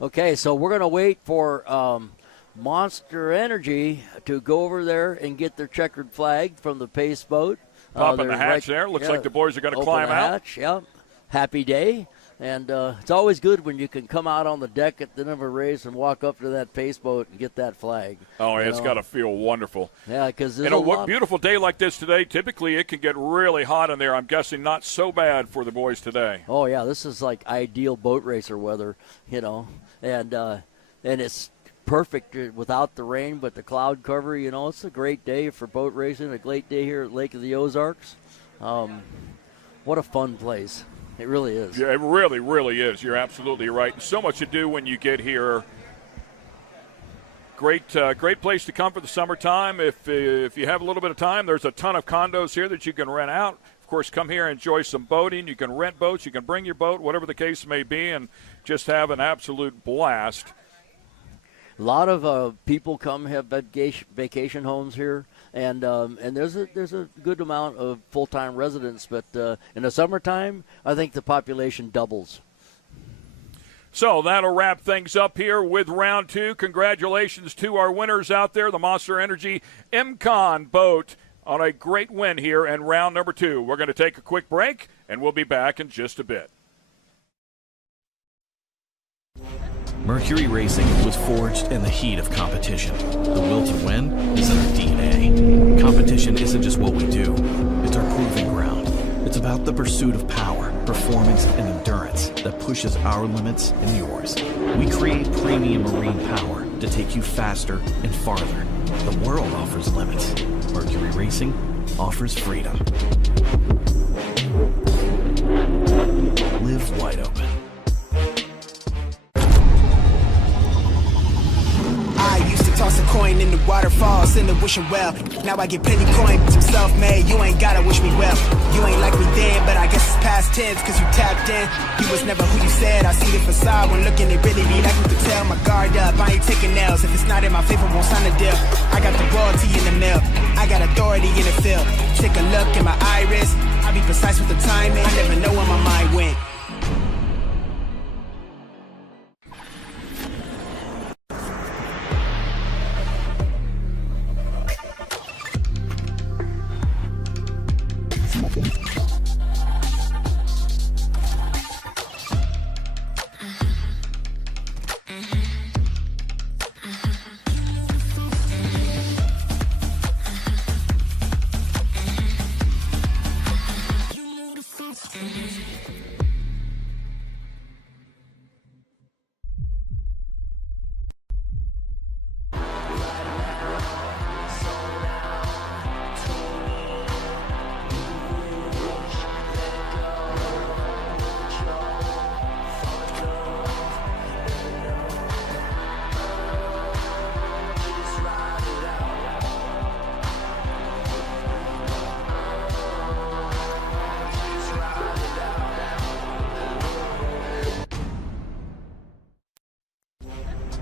okay, so we're going to wait for Monster Energy to go over there and get their checkered flag from the pace boat. Popping the hatch there. Looks like the boys are going to climb out. Hatch, yeah. Happy day. And it's always good when you can come out on the deck at the end of a race and walk up to that pace boat and get that flag. Oh, it's got to feel wonderful. Yeah, because what beautiful day like this today, typically it can get really hot in there. I'm guessing not so bad for the boys today. Oh, yeah, this is like ideal boat racer weather, and it's perfect without the rain, but the cloud cover, it's a great day for boat racing, a great day here at Lake of the Ozarks. What a fun place. It really is. Yeah, it really, really is. You're absolutely right. And so much to do when you get here. Great place to come for the summertime. If you have a little bit of time, there's a ton of condos here that you can rent out. Of course, come here and enjoy some boating. You can rent boats. You can bring your boat, whatever the case may be, and just have an absolute blast. A lot of people come have vacation homes here, and there's a good amount of full-time residents. But in the summertime, I think the population doubles. So that'll wrap things up here with round two. Congratulations to our winners out there, the Monster Energy MCon boat, on a great win here in round number two. We're going to take a quick break, and we'll be back in just a bit. Mercury Racing was forged in the heat of competition. The will to win is in our DNA. Competition isn't just what we do, it's our proving ground. It's about the pursuit of power, performance, and endurance that pushes our limits and yours. We create premium marine power to take you faster and farther. The world offers limits. Mercury Racing offers freedom. Live wide open. I used to toss a coin in the waterfalls in the wishing well. Now I get plenty coin, I'm self-made. You ain't gotta wish me well. You ain't like me then, but I guess it's past tense, cause you tapped in. You was never who you said. I see the facade when looking, it really be like you could tell. My guard up, I ain't taking nails. If it's not in my favor, won't sign a deal. I got the royalty in the mill, I got authority in the field. Take a look in my iris, I be precise with the timing. I never know where my mind went.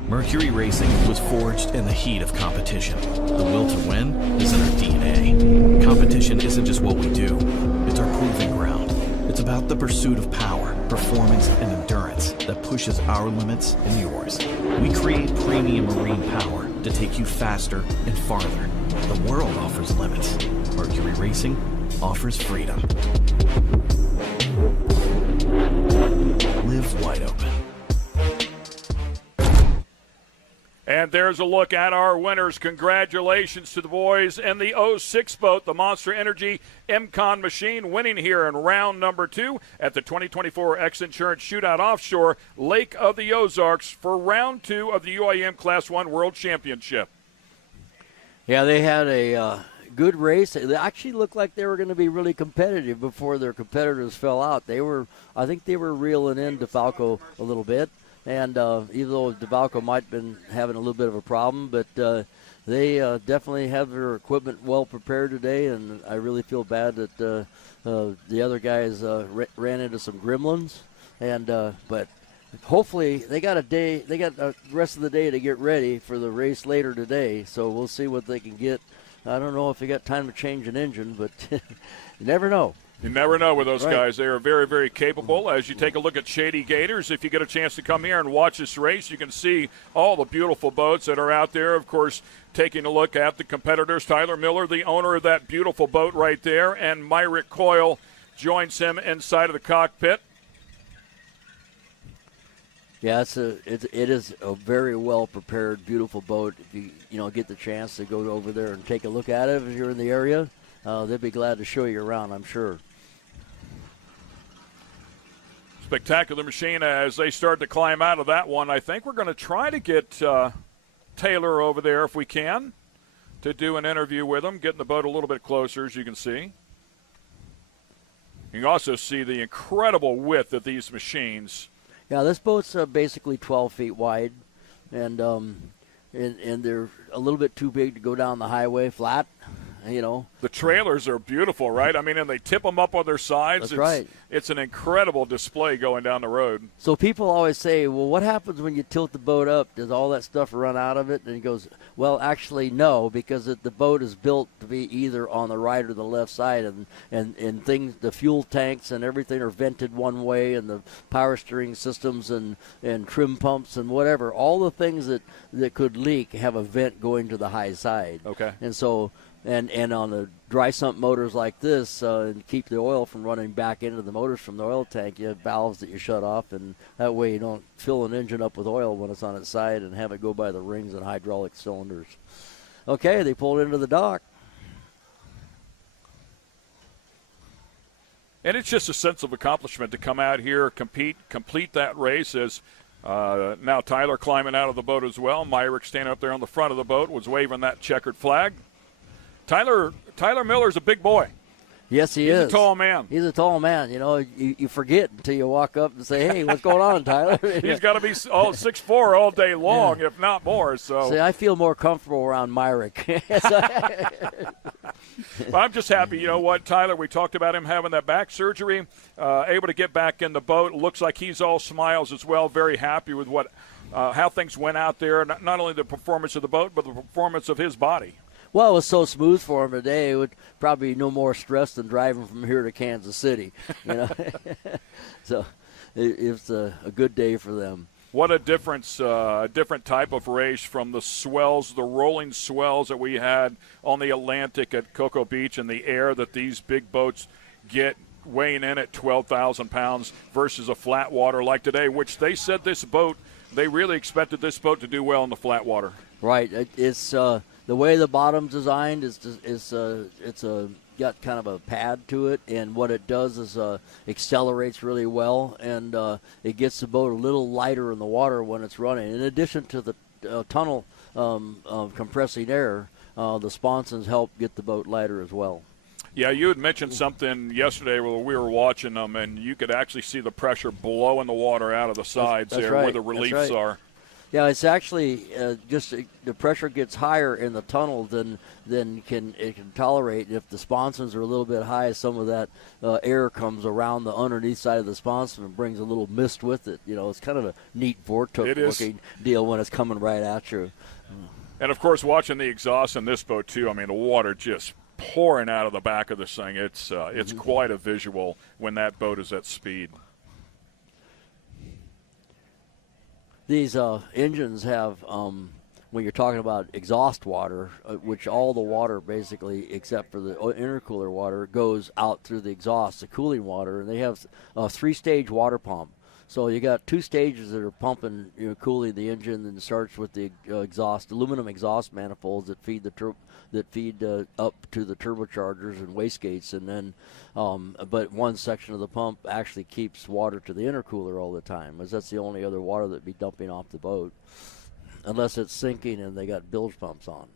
Mercury Racing was forged in the heat of competition. The will to win is in our DNA. Competition isn't just what we do, it's our proving ground. It's about the pursuit of power, performance, and endurance that pushes our limits and yours. We create premium marine power to take you faster and farther. The world offers limits. Mercury Racing offers freedom. Live wide open. And there's a look at our winners. Congratulations to the boys in the 06 boat, the Monster Energy MCON machine, winning here in round number 2 at the 2024 X Insurance Shootout Offshore, Lake of the Ozarks, for round 2 of the UIM Class 1 World Championship. Yeah, they had a good race. They actually looked like they were going to be really competitive before their competitors fell out. I think they were reeling in Defalco a little bit. And even though Defalco might have been having a little bit of a problem, but they definitely have their equipment well prepared today, and I really feel bad that the other guys ran into some gremlins. But hopefully they got the rest of the day to get ready for the race later today, so we'll see what they can get. I don't know if they got time to change an engine, but you never know. You never know with those guys. They are very, very capable. As you take a look at Shady Gators, if you get a chance to come here and watch this race, you can see all the beautiful boats that are out there. Of course, taking a look at the competitors, Tyler Miller, the owner of that beautiful boat right there, and Myrick Coyle joins him inside of the cockpit. Yeah, it is a very well prepared, beautiful boat. If you get the chance to go over there and take a look at it if you're in the area, they'd be glad to show you around, I'm sure. Spectacular machine as they start to climb out of that one. I think we're going to try to get Taylor over there if we can to do an interview with him, getting the boat a little bit closer, as you can see. You can also see the incredible width of these machines. Yeah, this boat's basically 12 feet wide, and they're a little bit too big to go down the highway flat. The trailers are beautiful, right? I mean, and they tip them up on their sides. That's right. It's an incredible display going down the road. So people always say, well, what happens when you tilt the boat up? Does all that stuff run out of it? And he goes, well, actually, no, because the boat is built to be either on the right or the left side, and things, the fuel tanks and everything are vented one way, and the power steering systems and trim pumps and whatever, all the things that could leak have a vent going to the high side. Okay. And so... And on the dry sump motors like this, and keep the oil from running back into the motors from the oil tank, you have valves that you shut off, and that way you don't fill an engine up with oil when it's on its side and have it go by the rings and hydraulic cylinders. Okay, they pulled into the dock. And it's just a sense of accomplishment to come out here, complete that race. As now Tyler climbing out of the boat as well. Myrick standing up there on the front of the boat was waving that checkered flag. Tyler Miller's a big boy. Yes, he is. He's a tall man. He's a tall man. You forget until you walk up and say, hey, what's going on, Tyler? He's got to be 6'4" all day long, if not more. So see, I feel more comfortable around Myrick. I'm just happy. You know what, Tyler, we talked about him having that back surgery, able to get back in the boat. Looks like he's all smiles as well, very happy with how things went out there, not only the performance of the boat, but the performance of his body. Well, it was so smooth for him today. It would probably be no more stress than driving from here to Kansas City. So it's a good day for them. What a difference, different type of race from the swells, the rolling swells that we had on the Atlantic at Cocoa Beach, and the air that these big boats get weighing in at 12,000 pounds versus a flat water like today, which they said they really expected this boat to do well in the flat water. Right. It's the way the bottom's designed is got kind of a pad to it, and what it does is accelerates really well, and it gets the boat a little lighter in the water when it's running. In addition to the tunnel compressing air, the sponsons help get the boat lighter as well. Yeah, you had mentioned something yesterday where we were watching them, and you could actually see the pressure blowing the water out of the sides that's there right. where the reliefs are. Yeah, it's actually just the pressure gets higher in the tunnel than it can tolerate. If the sponsons are a little bit high, some of that air comes around the underneath side of the sponson and brings a little mist with it. It's kind of a neat vortex-looking deal when it's coming right at you. And, of course, watching the exhaust in this boat, too, I mean, the water just pouring out of the back of this thing. It's quite a visual when that boat is at speed. These engines have, when you're talking about exhaust water, which all the water basically, except for the intercooler water, goes out through the exhaust, the cooling water, and they have a 3-stage water pump. So you got 2 stages that are pumping, cooling the engine, and it starts with the aluminum exhaust manifolds that feed up to the turbochargers and wastegates, and then, but one section of the pump actually keeps water to the intercooler all the time, as that's the only other water that'd be dumping off the boat, unless it's sinking and they got bilge pumps on.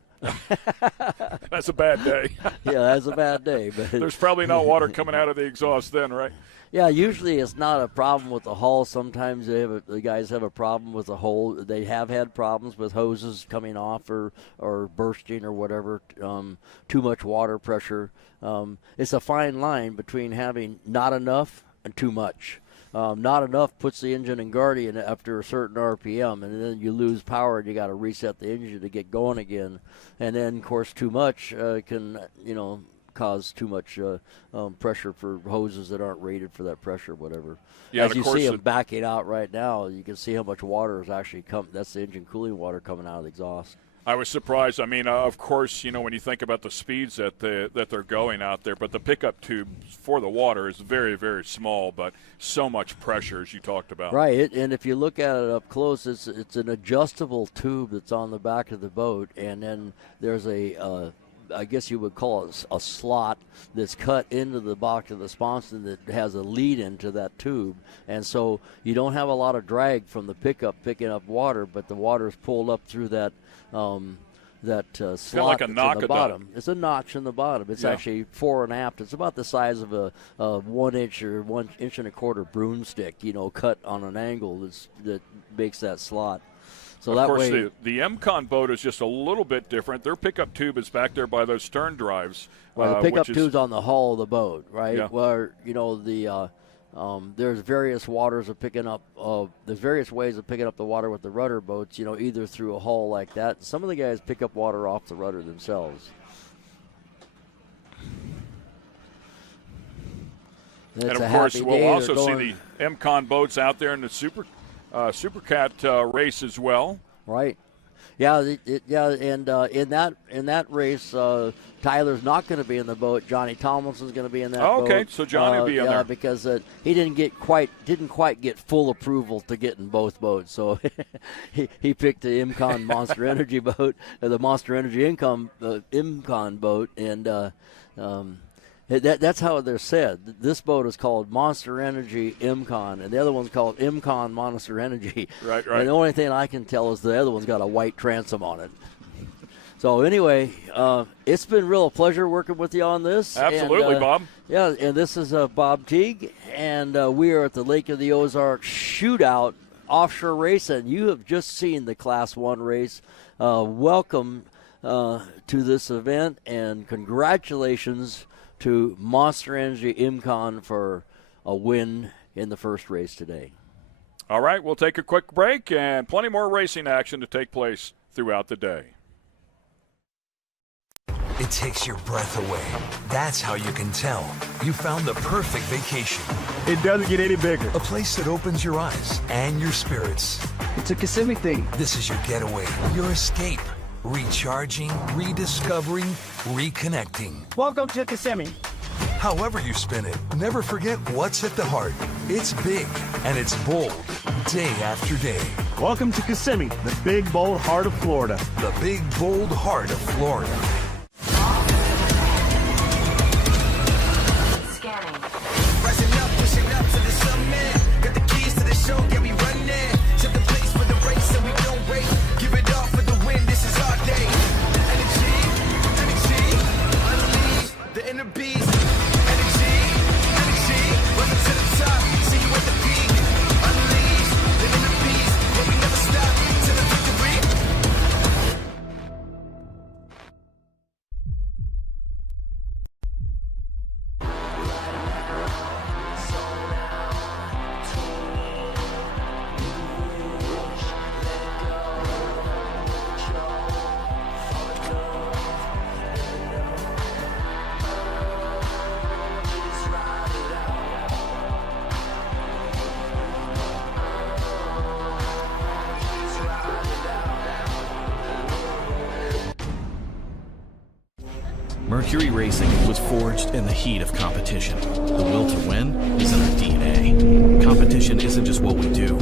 That's a bad day. Yeah, that's a bad day. But there's probably no water coming out of the exhaust then, right? Yeah, usually it's not a problem with the hull. Sometimes the guys have a problem with the hull. They have had problems with hoses coming off or bursting or whatever, too much water pressure. It's a fine line between having not enough and too much. Not enough puts the engine in guardian after a certain RPM, and then you lose power and you got to reset the engine to get going again. And then, of course, too much can, cause too much pressure for hoses that aren't rated for that pressure, whatever. Yeah, as you see them backing out right now, you can see how much water is actually coming. That's the engine cooling water coming out of the exhaust. I was surprised. I mean, of course, when you think about the speeds that they're going out there, but the pickup tube for the water is very, very small, but so much pressure, as you talked about. Right, and if you look at it up close, it's an adjustable tube that's on the back of the boat, and then there's I guess you would call it a slot that's cut into the box of the sponson that has a lead into that tube. And so you don't have a lot of drag from the pickup picking up water, but the water is pulled up through that slot like a that's knock in the bottom. It's a notch in the bottom. It's actually fore and aft. It's about the size of a 1 inch or 1 1/4 inch broomstick, cut on an angle that makes that slot. So of that course, way, the MCON boat is just a little bit different. Their pickup tube is back there by those stern drives. the pickup tube's on the hull of the boat, right? Yeah. Where there's various waters of picking up. There's various ways of picking up the water with the rudder boats. Either through a hull like that. Some of the guys pick up water off the rudder themselves. And of course, we'll also see the MCON boats out there in the Supercat race as well. Right. Yeah, and in that race, Tyler's not going to be in the boat. Johnny Tomlinson's going to be in that boat. Okay, so Johnny will be in there. Because he didn't quite get full approval to get in both boats, so he picked the IMCON Monster Energy boat, the Monster Energy IMCON boat, and that's how they're said. This boat is called Monster Energy IMCON, and the other one's called IMCON Monster Energy. Right. And the only thing I can tell is the other one's got a white transom on it. So anyway, it's been real pleasure working with you on this. Absolutely, Bob. Yeah, and this is Bob Teague, and we are at the Lake of the Ozarks Shootout Offshore Race, and you have just seen the Class 1 race. Welcome to this event, and congratulations to Monster Energy IMCON for a win in the first race today. All right, we'll take a quick break and plenty more racing action to take place throughout the day. It takes your breath away. That's how you can tell you found the perfect vacation. It doesn't get any bigger. A place that opens your eyes and your spirits. It's a Kissimmee thing. This is your getaway, your escape. Recharging, rediscovering, reconnecting. Welcome to Kissimmee. However you spin it, never forget what's at the heart. It's big and it's bold, day after day. Welcome to Kissimmee, the big, bold heart of Florida. The big, bold heart of Florida. Scanning. Rising up, pushing up to the summit. Got the keys to the show, yeah, we run it. Set the pace for the race, so we don't wait. Give it all for the win, this is our day. Energy, unleash the inner beast. Energy, welcome to the top. See you at the peak. Unleash the inner beast, but we never stop till the victory. Mercury Racing was forged in the heat of competition. The will to win is in our DNA. Competition isn't just what we do,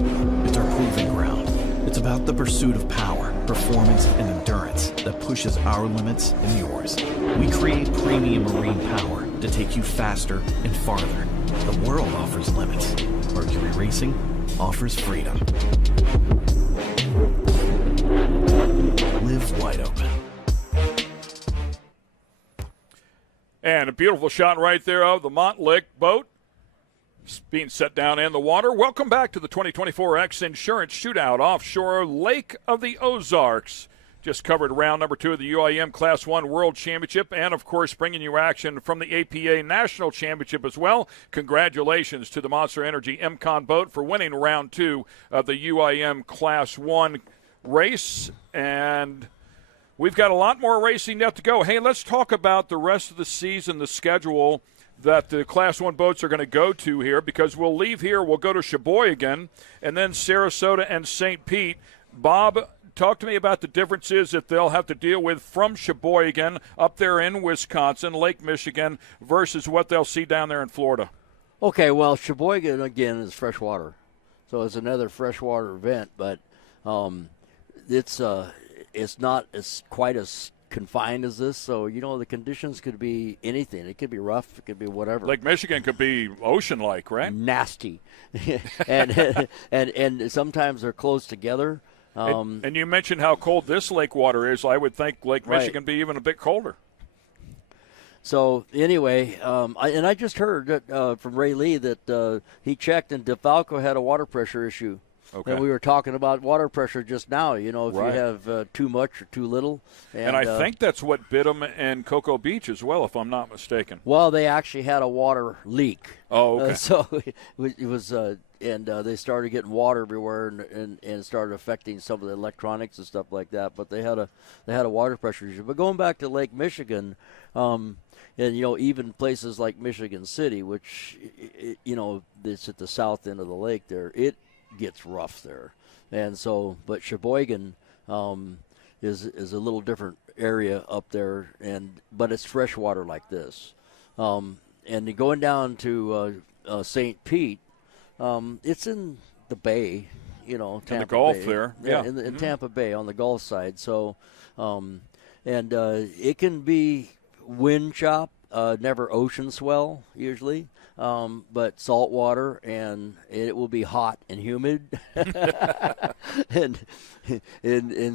it's our proving ground. It's about the pursuit of power, performance, and endurance that pushes our limits and yours. We create premium marine power to take you faster and farther. The world offers limits. Mercury Racing offers freedom. Live wide open. And a beautiful shot right there of the Montlick boat being set down in the water. Welcome back to the 2024 X Insurance Shootout offshore Lake of the Ozarks. Just covered round number 2 of the UIM Class 1 World Championship, and, of course, bringing you action from the APA National Championship as well. Congratulations to the Monster Energy MCON boat for winning round 2 of the UIM Class 1 race. And we've got a lot more racing yet to go. Hey, let's talk about the rest of the season, the schedule that the Class 1 boats are going to go to here, because we'll leave here, we'll go to Sheboygan, and then Sarasota and St. Pete. Bob, talk to me about the differences that they'll have to deal with from Sheboygan up there in Wisconsin, Lake Michigan, versus what they'll see down there in Florida. Okay, well, Sheboygan, again, is freshwater. So it's another freshwater event, but it's not as quite as confined as this. So, the conditions could be anything. It could be rough. It could be whatever. Lake Michigan could be ocean-like, right? Nasty. and sometimes they're close together. And you mentioned how cold this lake water is. I would think Lake Michigan be even a bit colder. So anyway, I just heard that, from Ray Lee that he checked and Defalco had a water pressure issue. Okay. And we were talking about water pressure just now, if Right. you have too much or too little. And I think that's what bit them in Cocoa Beach as well, if I'm not mistaken. Well, they actually had a water leak. Oh, okay. So it was, and they started getting water everywhere, and started affecting some of the electronics and stuff like that. But they had a water pressure issue. But going back to Lake Michigan, and even places like Michigan City, which it's at the south end of the lake there, it gets rough there. And so, but Sheboygan is a little different area up there, but it's freshwater like this. And going down to St. Pete, it's in the bay, Tampa in the Gulf Bay. there. Yeah, in Tampa Bay on the Gulf side. So, it can be wind chop, never ocean swell usually. But salt water, and it will be hot and humid, and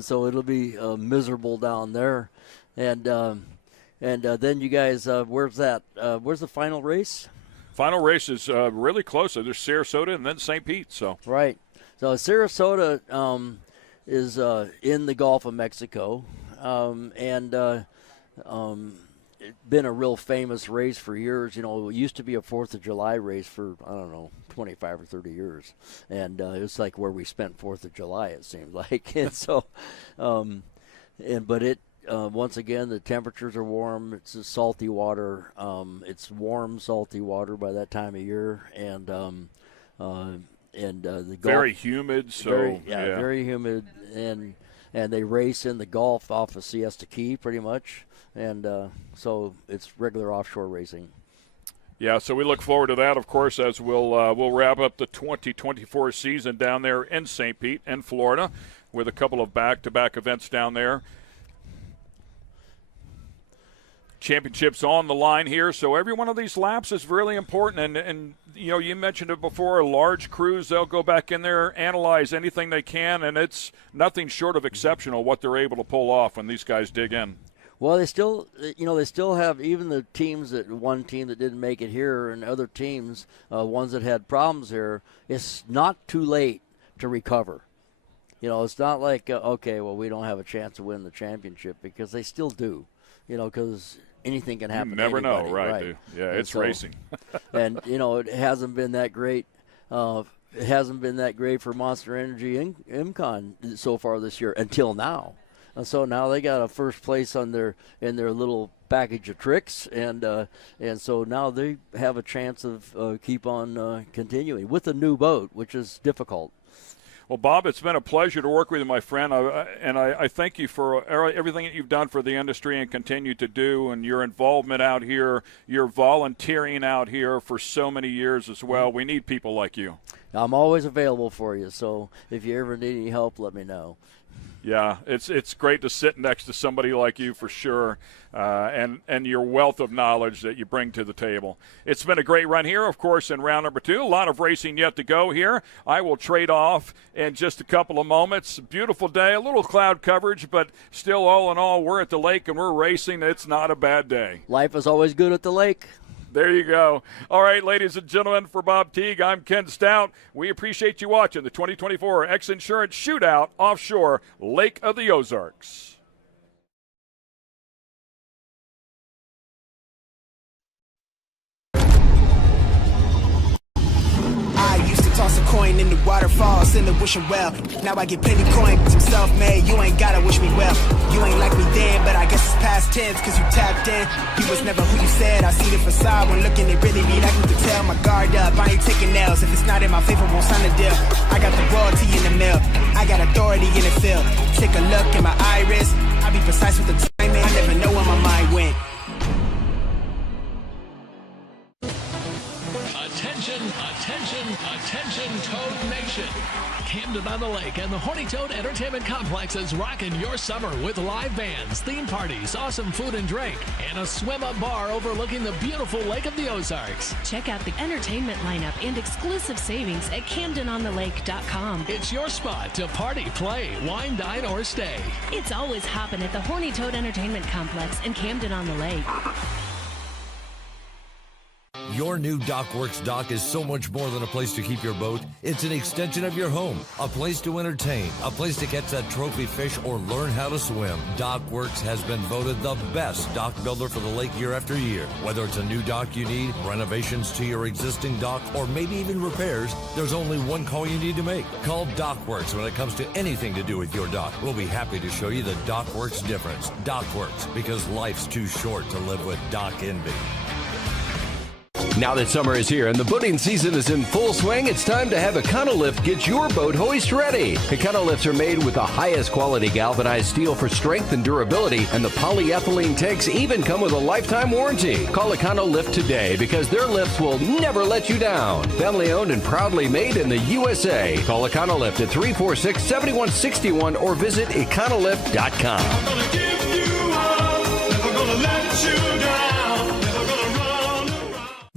so it'll be miserable down there, and then you guys, where's that? Where's the final race? Final race is really close. There's Sarasota and then St. Pete. So right. So Sarasota is in the Gulf of Mexico, been a real famous race for years. It used to be a 4th of July race for, 25 or 30 years. And it's like where we spent 4th of July, it seemed like. And so, once again, the temperatures are warm. It's a salty water. It's warm, salty water by that time of year. And the Gulf, very humid. So very humid. And they race in the Gulf off of Siesta Key pretty much. And so it's regular offshore racing. Yeah, so we look forward to that, of course, as we'll wrap up the 2024 season down there in St. Pete in Florida with a couple of back-to-back events down there. Championships on the line here, so every one of these laps is really important. And you mentioned it before, large crews, they'll go back in there, analyze anything they can, and it's nothing short of exceptional what they're able to pull off when these guys dig in. Well, they still have, even the teams one team that didn't make it here and other teams, ones that had problems here, it's not too late to recover. It's not like, we don't have a chance to win the championship, because they still do, because anything can happen. You never to anybody, know, right? Dude? Yeah, it's racing. And, it hasn't been that great. It hasn't been that great for Monster Energy and MCON so far this year until now. And so now they got a first place in their little package of tricks, and so now they have a chance of keep on continuing with a new boat, which is difficult. Well, Bob, it's been a pleasure to work with you, my friend, and I thank you for everything that you've done for the industry and continue to do, and your involvement out here, your volunteering out here for so many years as well. We need people like you. I'm always available for you, so if you ever need any help, let me know. Yeah, it's great to sit next to somebody like you for sure, and your wealth of knowledge that you bring to the table. It's been a great run here, of course, in round number 2. A lot of racing yet to go here. I will trade off in just a couple of moments. Beautiful day, a little cloud coverage, but still all in all, we're at the lake and we're racing. It's not a bad day. Life is always good at the lake. There you go. All right, ladies and gentlemen, for Bob Teague, I'm Ken Stout. We appreciate you watching the 2024 X Insurance Shootout offshore Lake of the Ozarks. I used to toss a coin in the waterfalls in the wishing well. Now I get plenty coins, I'm self-made, you ain't gotta wish me well. You ain't like me then, but I guess it's past tense, cause you tapped in. You was never who you said, I see the facade when looking, it really be like you can tell. My guard up, I ain't taking nails, if it's not in my favor, won't sign a deal. I got the royalty in the mill, I got authority in the field. Take a look in my iris, I be precise with the timing, I never know where my mind went. Attention, Toad Nation. Camden on the Lake and the Horny Toad Entertainment Complex is rocking your summer with live bands, theme parties, awesome food and drink, and a swim-up bar overlooking the beautiful Lake of the Ozarks. Check out the entertainment lineup and exclusive savings at CamdenOnTheLake.com. It's your spot to party, play, wine, dine, or stay. It's always hopping at the Horny Toad Entertainment Complex in Camden on the Lake. Your new DockWorks dock is so much more than a place to keep your boat. It's an extension of your home, a place to entertain, a place to catch that trophy fish or learn how to swim. DockWorks has been voted the best dock builder for the lake year after year. Whether it's a new dock you need, renovations to your existing dock, or maybe even repairs, there's only one call you need to make. Call DockWorks when it comes to anything to do with your dock. We'll be happy to show you the DockWorks difference. DockWorks, because life's too short to live with dock envy. Now that summer is here and the boating season is in full swing, it's time to have Econolift get your boat hoist ready. Econolifts are made with the highest quality galvanized steel for strength and durability, and the polyethylene tanks even come with a lifetime warranty. Call Econolift today because their lifts will never let you down. Family owned and proudly made in the USA. Call Econolift at 346-7161 or visit econolift.com. I'm gonna give you up, never gonna let you down.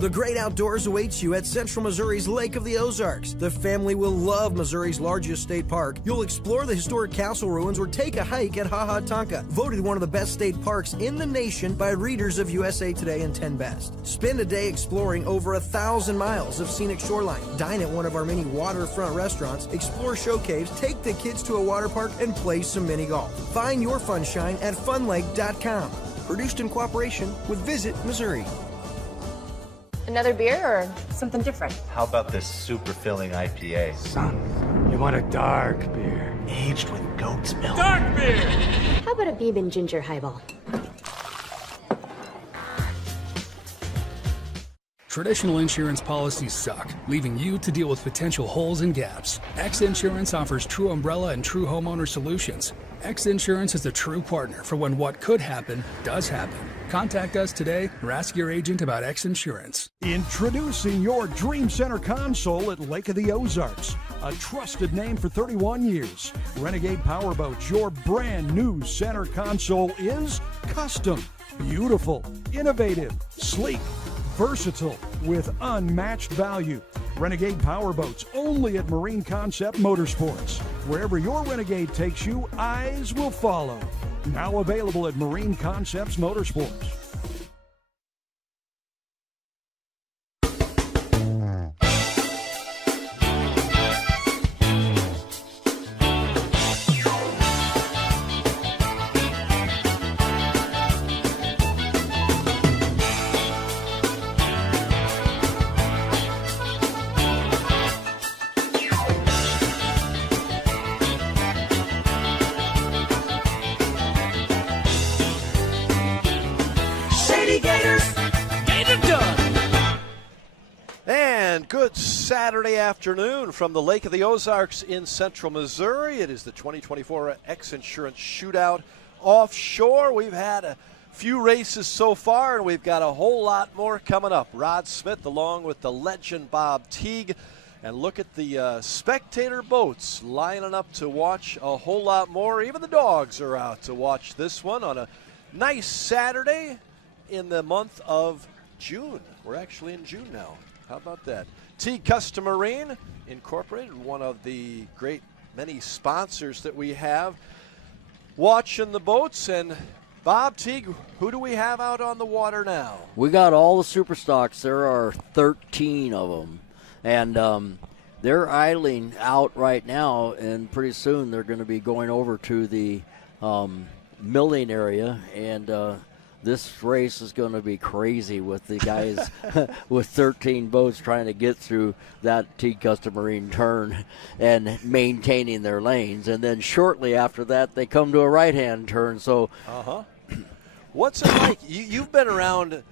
The great outdoors awaits you at Central Missouri's Lake of the Ozarks. The family will love Missouri's largest state park. You'll explore the historic castle ruins or take a hike at Ha Tonka, voted one of the best state parks in the nation by readers of USA Today and 10 Best. Spend a day exploring over 1,000 miles of scenic shoreline. Dine at one of our many waterfront restaurants, explore show caves, take the kids to a water park, and play some mini golf. Find your funshine at funlake.com. Produced in cooperation with Visit Missouri. Another beer or something different? How about this super filling IPA? Son, you want a dark beer. Aged with goat's milk. Dark beer! How about a bourbon ginger highball? Traditional insurance policies suck, leaving you to deal with potential holes and gaps. X Insurance offers true umbrella and true homeowner solutions. X Insurance is a true partner for when what could happen does happen. Contact us today or ask your agent about X Insurance. Introducing your Dream Center console at Lake of the Ozarks. A trusted name for 31 years. Renegade Powerboats, your brand new center console is custom, beautiful, innovative, sleek, versatile, with unmatched value. Renegade Powerboats, only at Marine Concept Motorsports. Wherever your Renegade takes you, eyes will follow. Now available at Marine Concepts Motorsports. Good Saturday afternoon from the Lake of the Ozarks in central Missouri. It is the 2024 X Insurance Shootout offshore. We've had a few races so far, and we've got a whole lot more coming up. Rod Smith along with the legend Bob Teague. And look at the spectator boats lining up to watch a whole lot more. Even the dogs are out to watch this one on a nice Saturday in the month of June. We're actually in June now. How about that? Teague Custom Marine Incorporated, one of the great many sponsors that we have watching the boats. And Bob Teague, who do we have out on the water now? We got all the super stocks. There are 13 of them. And they're idling out right now, and pretty soon they're going to be going over to the milling area. And this race is going to be crazy with the guys with 13 boats trying to get through that Teague Custom Marine turn and maintaining their lanes. And then shortly after that, they come to a right-hand turn. So, what's it like? You've been around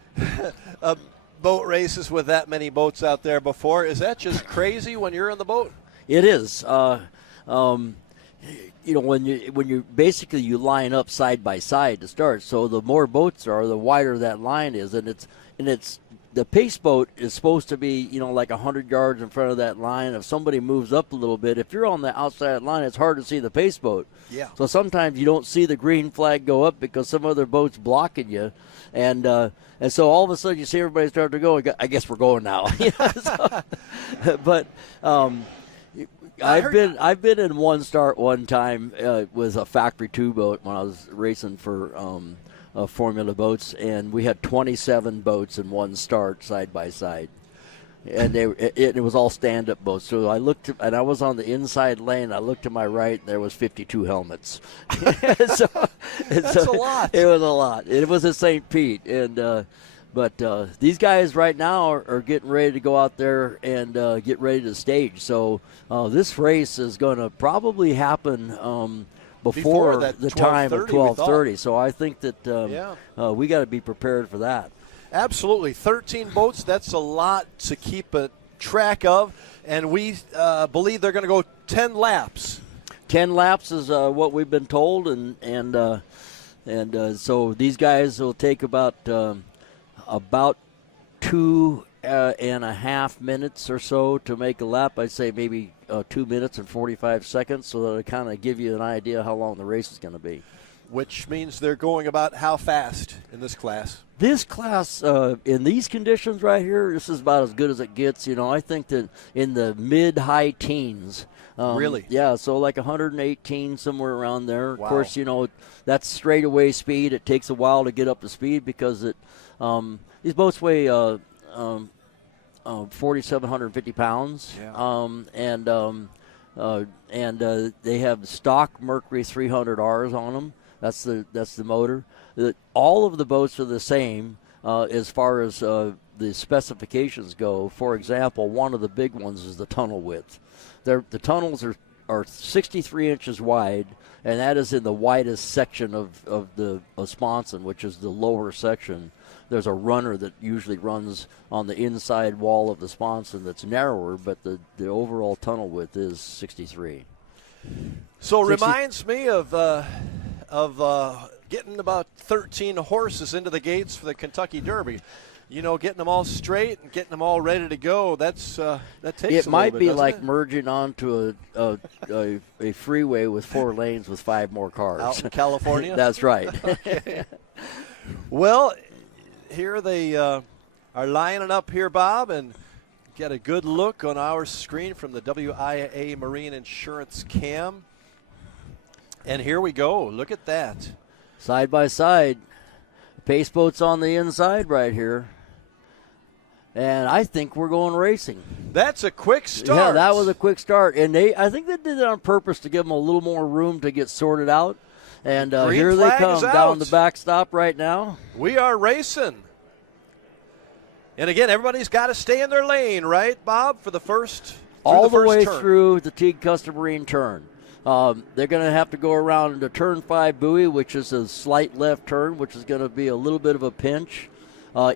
boat races with that many boats out there before. Is that just crazy when you're in the boat? It is. You know, when you basically you line up side by side to start. So the more boats are, the wider that line is, and it's the pace boat is supposed to be, you know, like 100 yards in front of that line. If somebody moves up a little bit, if you're on the outside of that line, it's hard to see the pace boat. Yeah. So sometimes you don't see the green flag go up because some other boat's blocking you, and so all of a sudden you see everybody start to go. I guess we're going now. But. I've been in one start one time with a Factory 2 boat when I was racing for Formula Boats, and we had 27 boats in one start side by side, and it was all stand-up boats. So I looked, and I was on the inside lane. I looked to my right, and there was 52 helmets. That's a lot. It was a lot. It was at St. Pete, and. But these guys right now are getting ready to go out there and get ready to stage. So this race is going to probably happen before the time of 12:30. So I think that we got to be prepared for that. Absolutely. 13 boats, that's a lot to keep a track of. And we believe they're going to go 10 laps. 10 laps is what we've been told. And so these guys will take about 2.5 minutes or so to make a lap. I'd say maybe 2 minutes and 45 seconds, so that'll kind of give you an idea how long the race is going to be. Which means they're going about how fast in this class? This class, in these conditions right here, this is about as good as it gets. You know, I think that in the mid-high teens. Really? Yeah, so like 118, somewhere around there. Wow. Of course, you know, that's straightaway speed. It takes a while to get up to speed because these boats weigh 4,750 pounds. Yeah. And they have stock Mercury 300Rs on them. That's the motor. All of the boats are the same as far as the specifications go. For example, one of the big ones is the tunnel width. The tunnels are 63 inches wide, and that is in the widest section of the sponson, which is the lower section. There's a runner that usually runs on the inside wall of the sponson that's narrower, but the overall tunnel width is 63. So it reminds me of getting about 13 horses into the gates for the Kentucky Derby. You know, getting them all straight and getting them all ready to go. That takes a little bit. It might be like it? merging onto a freeway with 4 lanes with 5 more cars. Out in California? That's right. Okay. Well, here they are lining up here, Bob, and get a good look on our screen from the WIA Marine Insurance Cam. And here we go. Look at that. Side by side. Pace boat's on the inside right here. And I think we're going racing. That's a quick start. Yeah, that was a quick start. And I think they did it on purpose to give them a little more room to get sorted out. And here they come down the backstop right now. We are racing. And again, everybody's got to stay in their lane, right, Bob, for the first all the way turn. Through the Teague Custom Marine turn. They're going to have to go around the turn 5 buoy, which is a slight left turn, which is going to be a little bit of a pinch.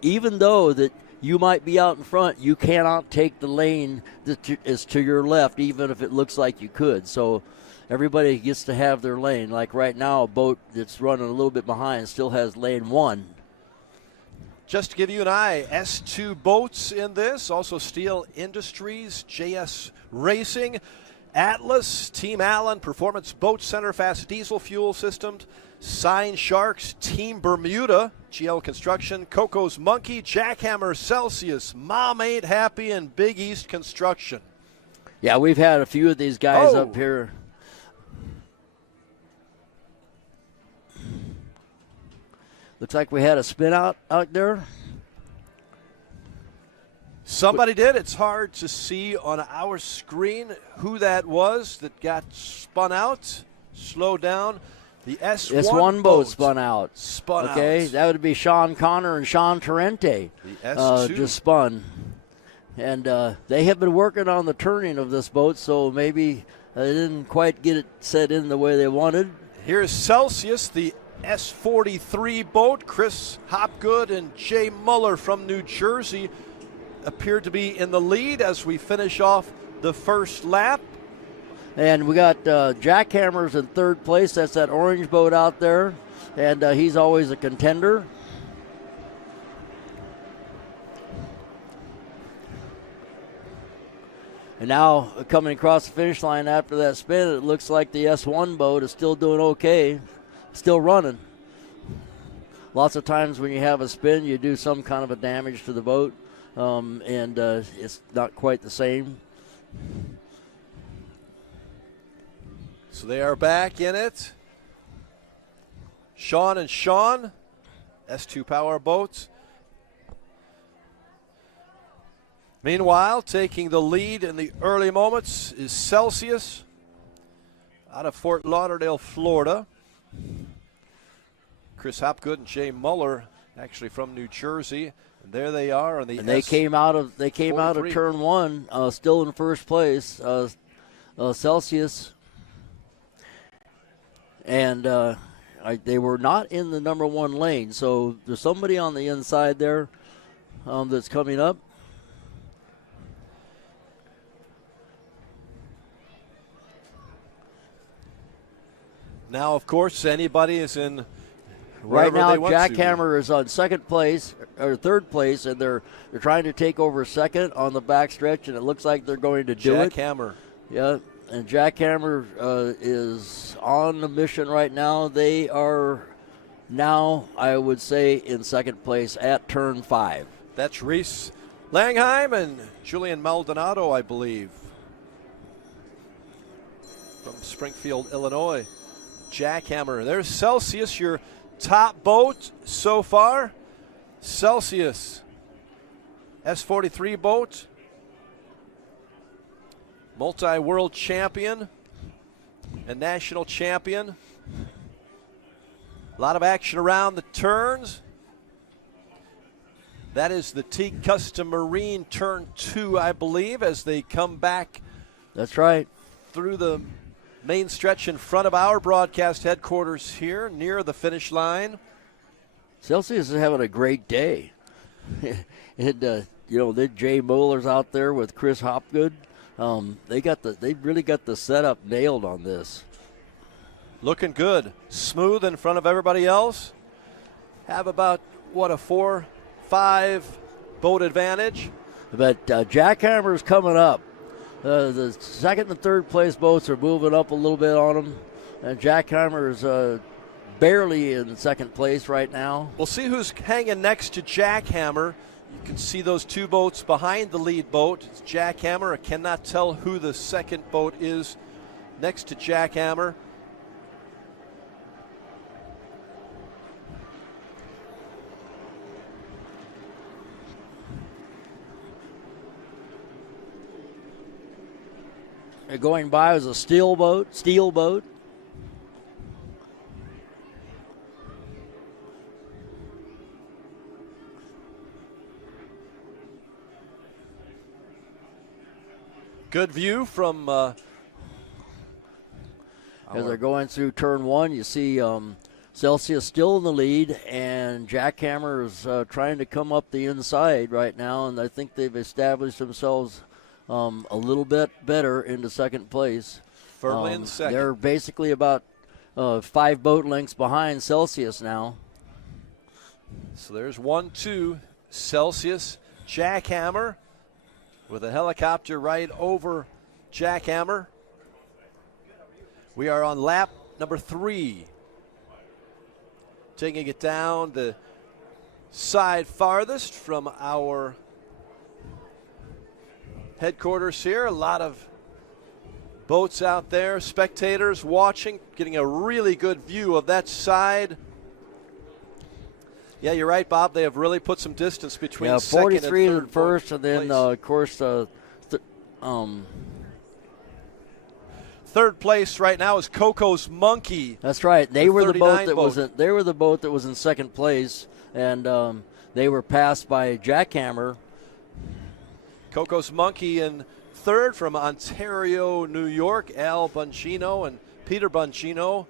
Even though that you might be out in front. You cannot take the lane that is to your left, even if it looks like you could. So everybody gets to have their lane. Like right now, a boat that's running a little bit behind still has lane 1. Just to give you an eye, S2 boats in this, also Steel Industries, JS Racing, Atlas, Team Allen, Performance Boat Center, Fast Diesel Fuel Systems, Sign Sharks, Team Bermuda, GL Construction, Coco's Monkey, Jackhammer, Celsius, Mom Ain't Happy, and Big East Construction. Yeah, we've had a few of these guys up here. Looks like we had a spin out there. Somebody did. It's hard to see on our screen who that was that got spun out. Slow down. The S1 boat spun out. Okay, that would be Sean Connor and Sean Torrente. The S2 just spun. And they have been working on the turning of this boat, so maybe they didn't quite get it set in the way they wanted. Here's Celsius, the S43 boat. Chris Hopgood and Jay Muller from New Jersey appeared to be in the lead as we finish off the first lap. And we got Jackhammers in third place. That's that orange boat out there. And he's always a contender. And now coming across the finish line after that spin, it looks like the S1 boat is still doing okay. Still running. Lots of times when you have a spin, you do some kind of a damage to the boat, and it's not quite the same. So they are back in it. Sean and Sean, S2 Power Boats. Meanwhile, taking the lead in the early moments is Celsius out of Fort Lauderdale, Florida. Chris Hopgood and Jay Muller, actually from New Jersey, and there they are on the. And they came out of turn 1, still in first place. Celsius, and they were not in the number 1 lane. So there's somebody on the inside there that's coming up. Now, of course, anybody is in. Right now, Jackhammer is on second place or third place, and they're trying to take over second on the backstretch, and it looks like they're going to do it. Jackhammer. Yeah, and Jackhammer is on the mission right now. They are now, I would say, in second place at turn 5. That's Reese Langheim and Julian Maldonado, I believe, from Springfield, Illinois. Jackhammer. There's Celsius, your top boat so far. Celsius, S43 boat, multi-world champion and national champion. A lot of action around the turns. That is the Teague Custom Marine turn 2, I believe, as they come back. That's right. Through the main stretch in front of our broadcast headquarters here near the finish line. Celsius is having a great day. And Jay Muller's out there with Chris Hopgood. They really got the setup nailed on this. Looking good. Smooth in front of everybody else. Have about, a 4-5 boat advantage. But Jackhammer's coming up. The second and third place boats are moving up a little bit on them. And Jackhammer is barely in second place right now. We'll see who's hanging next to Jackhammer. You can see those two boats behind the lead boat. It's Jackhammer. I cannot tell who the second boat is next to Jackhammer. Going by is a steel boat. Good view from. As they're going through turn 1, you see Celsius still in the lead, and Jackhammer is trying to come up the inside right now, and I think they've established themselves a little bit better into second place. Firmly in second. They're basically about 5 boat lengths behind Celsius now. So there's 1-2. Celsius, Jackhammer with a helicopter right over Jackhammer. We are on lap number 3. Taking it down the side farthest from our headquarters here. A lot of boats out there, spectators watching, getting a really good view of that side. Yeah, you're right, Bob. They have really put some distance between second 43 and in third first, and then, of course, third place right now is Coco's Monkey. That's right. They were the boat that boat. they were the boat that was in second place, and they were passed by Jackhammer. Coco's Monkey in third from Ontario, New York, Al Buncino and Peter Buncino.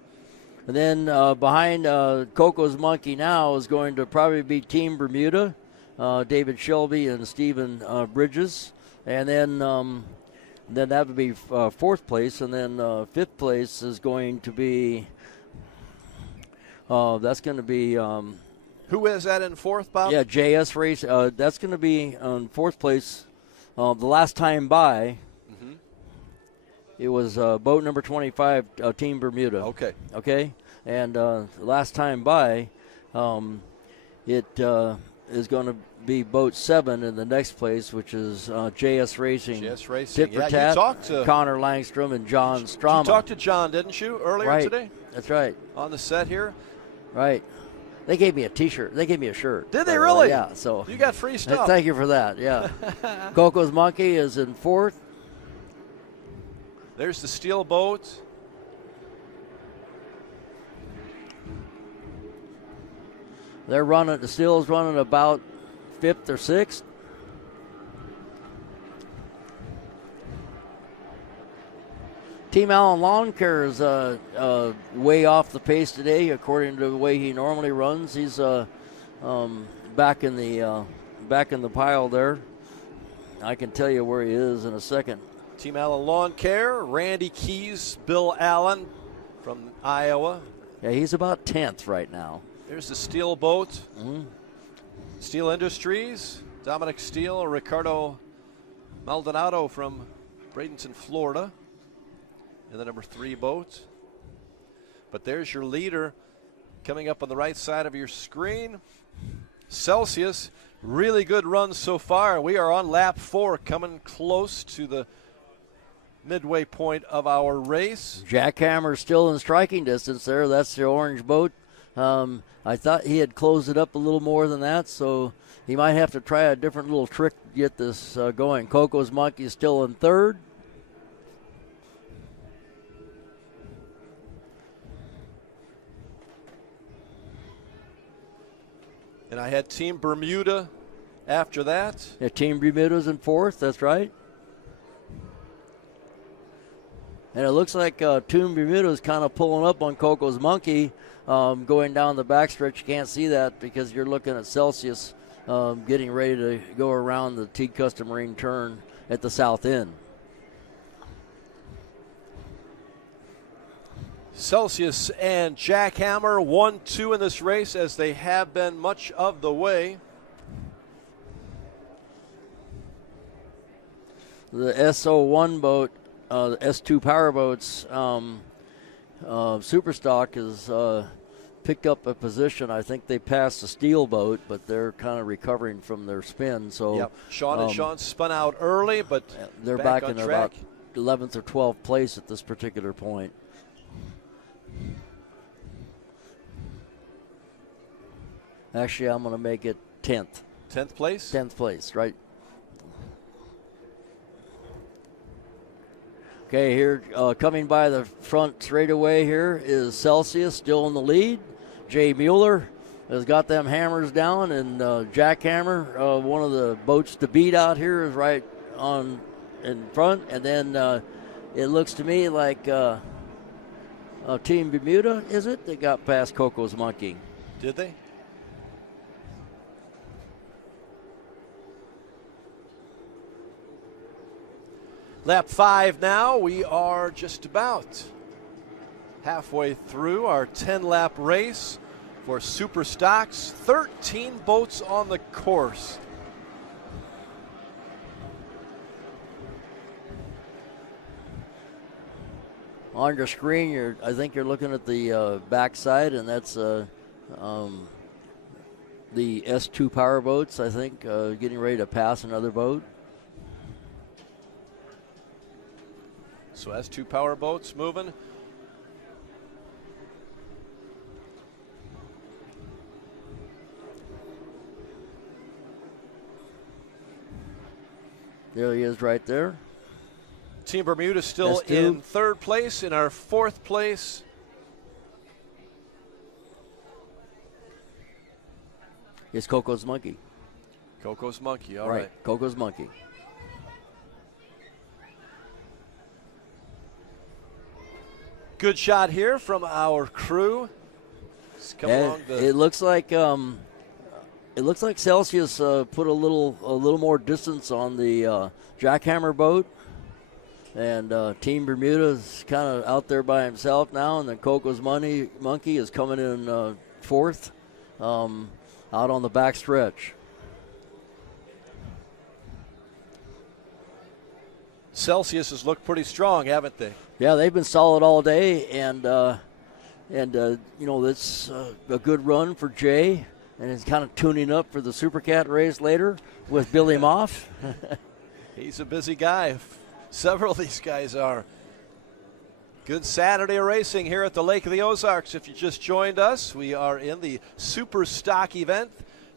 And then behind Coco's Monkey now is going to probably be Team Bermuda, David Shelby and Stephen Bridges. And then that would be fourth place. And then fifth place is going to be, that's going to be. Who is that in fourth, Bob? Yeah, JS Race. That's going to be on fourth place. The last time by, it was boat number 25, Team Bermuda. Okay. Okay? And last time by, it is going to be boat 7 in the next place, which is JS Racing. JS Racing. Tit for Yeah, tat, you talked to Connor Langstrom and John Strama. You talked to John, didn't you, earlier today? That's right. On the set here? Right. They gave me a T-shirt. They gave me a shirt. Did they really? Yeah. So you got free stuff. Thank you for that. Yeah. Coco's Monkey is in fourth. There's the steel boat. They're running. The steel's running about fifth or sixth. Team Allen Lawn Care is way off the pace today, according to the way he normally runs. He's back in the pile there. I can tell you where he is in a second. Team Allen Lawn Care, Randy Keys, Bill Allen from Iowa. Yeah, he's about 10th right now. There's the steel boat. Steel Industries, Dominic Steele, Ricardo Maldonado from Bradenton, Florida. In the number 3 boat. But there's your leader coming up on the right side of your screen. Celsius, really good run so far. We are on lap 4, coming close to the midway point of our race. Jackhammer still in striking distance there. That's the orange boat. I thought he had closed it up a little more than that, so he might have to try a different little trick to get this going. Coco's Monkey is still in third. And I had Team Bermuda after that. Yeah, Team Bermuda's in fourth, that's right. And it looks like Team Bermuda's kind of pulling up on Coco's Monkey going down the backstretch. You can't see that because you're looking at Celsius getting ready to go around the T Custom Marine turn at the south end. Celsius and Jackhammer 1-2 in this race, as they have been much of the way. The SO1 boat, the S2 power boats, Superstock has picked up a position. I think they passed the steel boat, but they're kind of recovering from their spin. So yep. Sean spun out early, but they're back in about 11th or 12th place at this particular point. Actually, I'm going to make it 10th. 10th place? 10th place, right. Okay, here coming by the front straightaway here is Celsius, still in the lead. Jay Mueller has got them hammers down, and Jackhammer, one of the boats to beat out here, is right on in front. And then it looks to me like Team Bermuda, is it? They got past Coco's Monkey. Did they? Lap 5 now. We are just about halfway through our 10-lap race for Super Stocks. 13 boats on the course. On your screen, I think you're looking at the backside, and that's the S2 power boats, I think, getting ready to pass another boat. So S2 power boats moving. There he is right there. Team Bermuda still S2. in third place. In our fourth place, It's Coco's Monkey. Coco's Monkey, all right. Coco's Monkey. Good shot here from our crew. It looks like Celsius put a little more distance on the jackhammer boat, and Team Bermuda is kind of out there by himself now, and then Coco's Monkey is coming in fourth, out on the back stretch. Celsius has looked pretty strong, haven't they? Yeah, they've been solid all day, and that's a good run for Jay, and he's kind of tuning up for the Supercat race later with Billy Moff. He's a busy guy. Several of these guys are. Good Saturday racing here at the Lake of the Ozarks. If you just joined us, we are in the Super Stock event.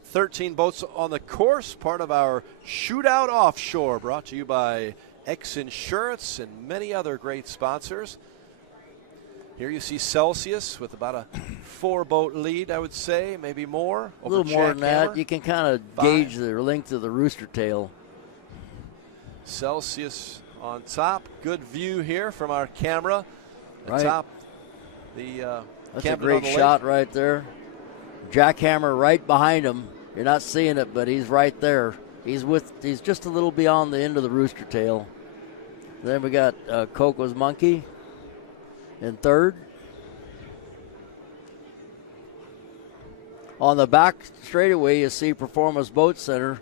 13 boats on the course, part of our Shootout Offshore, brought to you by X Insurance and many other great sponsors. Here you see Celsius with about a 4-boat lead, I would say, maybe more. A little more than that. You can kind of gauge the length of the rooster tail. Celsius on top. Good view here from our camera. Right. Atop the That's a great shot right there. Jackhammer right behind him. You're not seeing it, but he's right there. He's just a little beyond the end of the rooster tail. Then we got Coco's Monkey in third. On the back straightaway, you see Performance Boat Center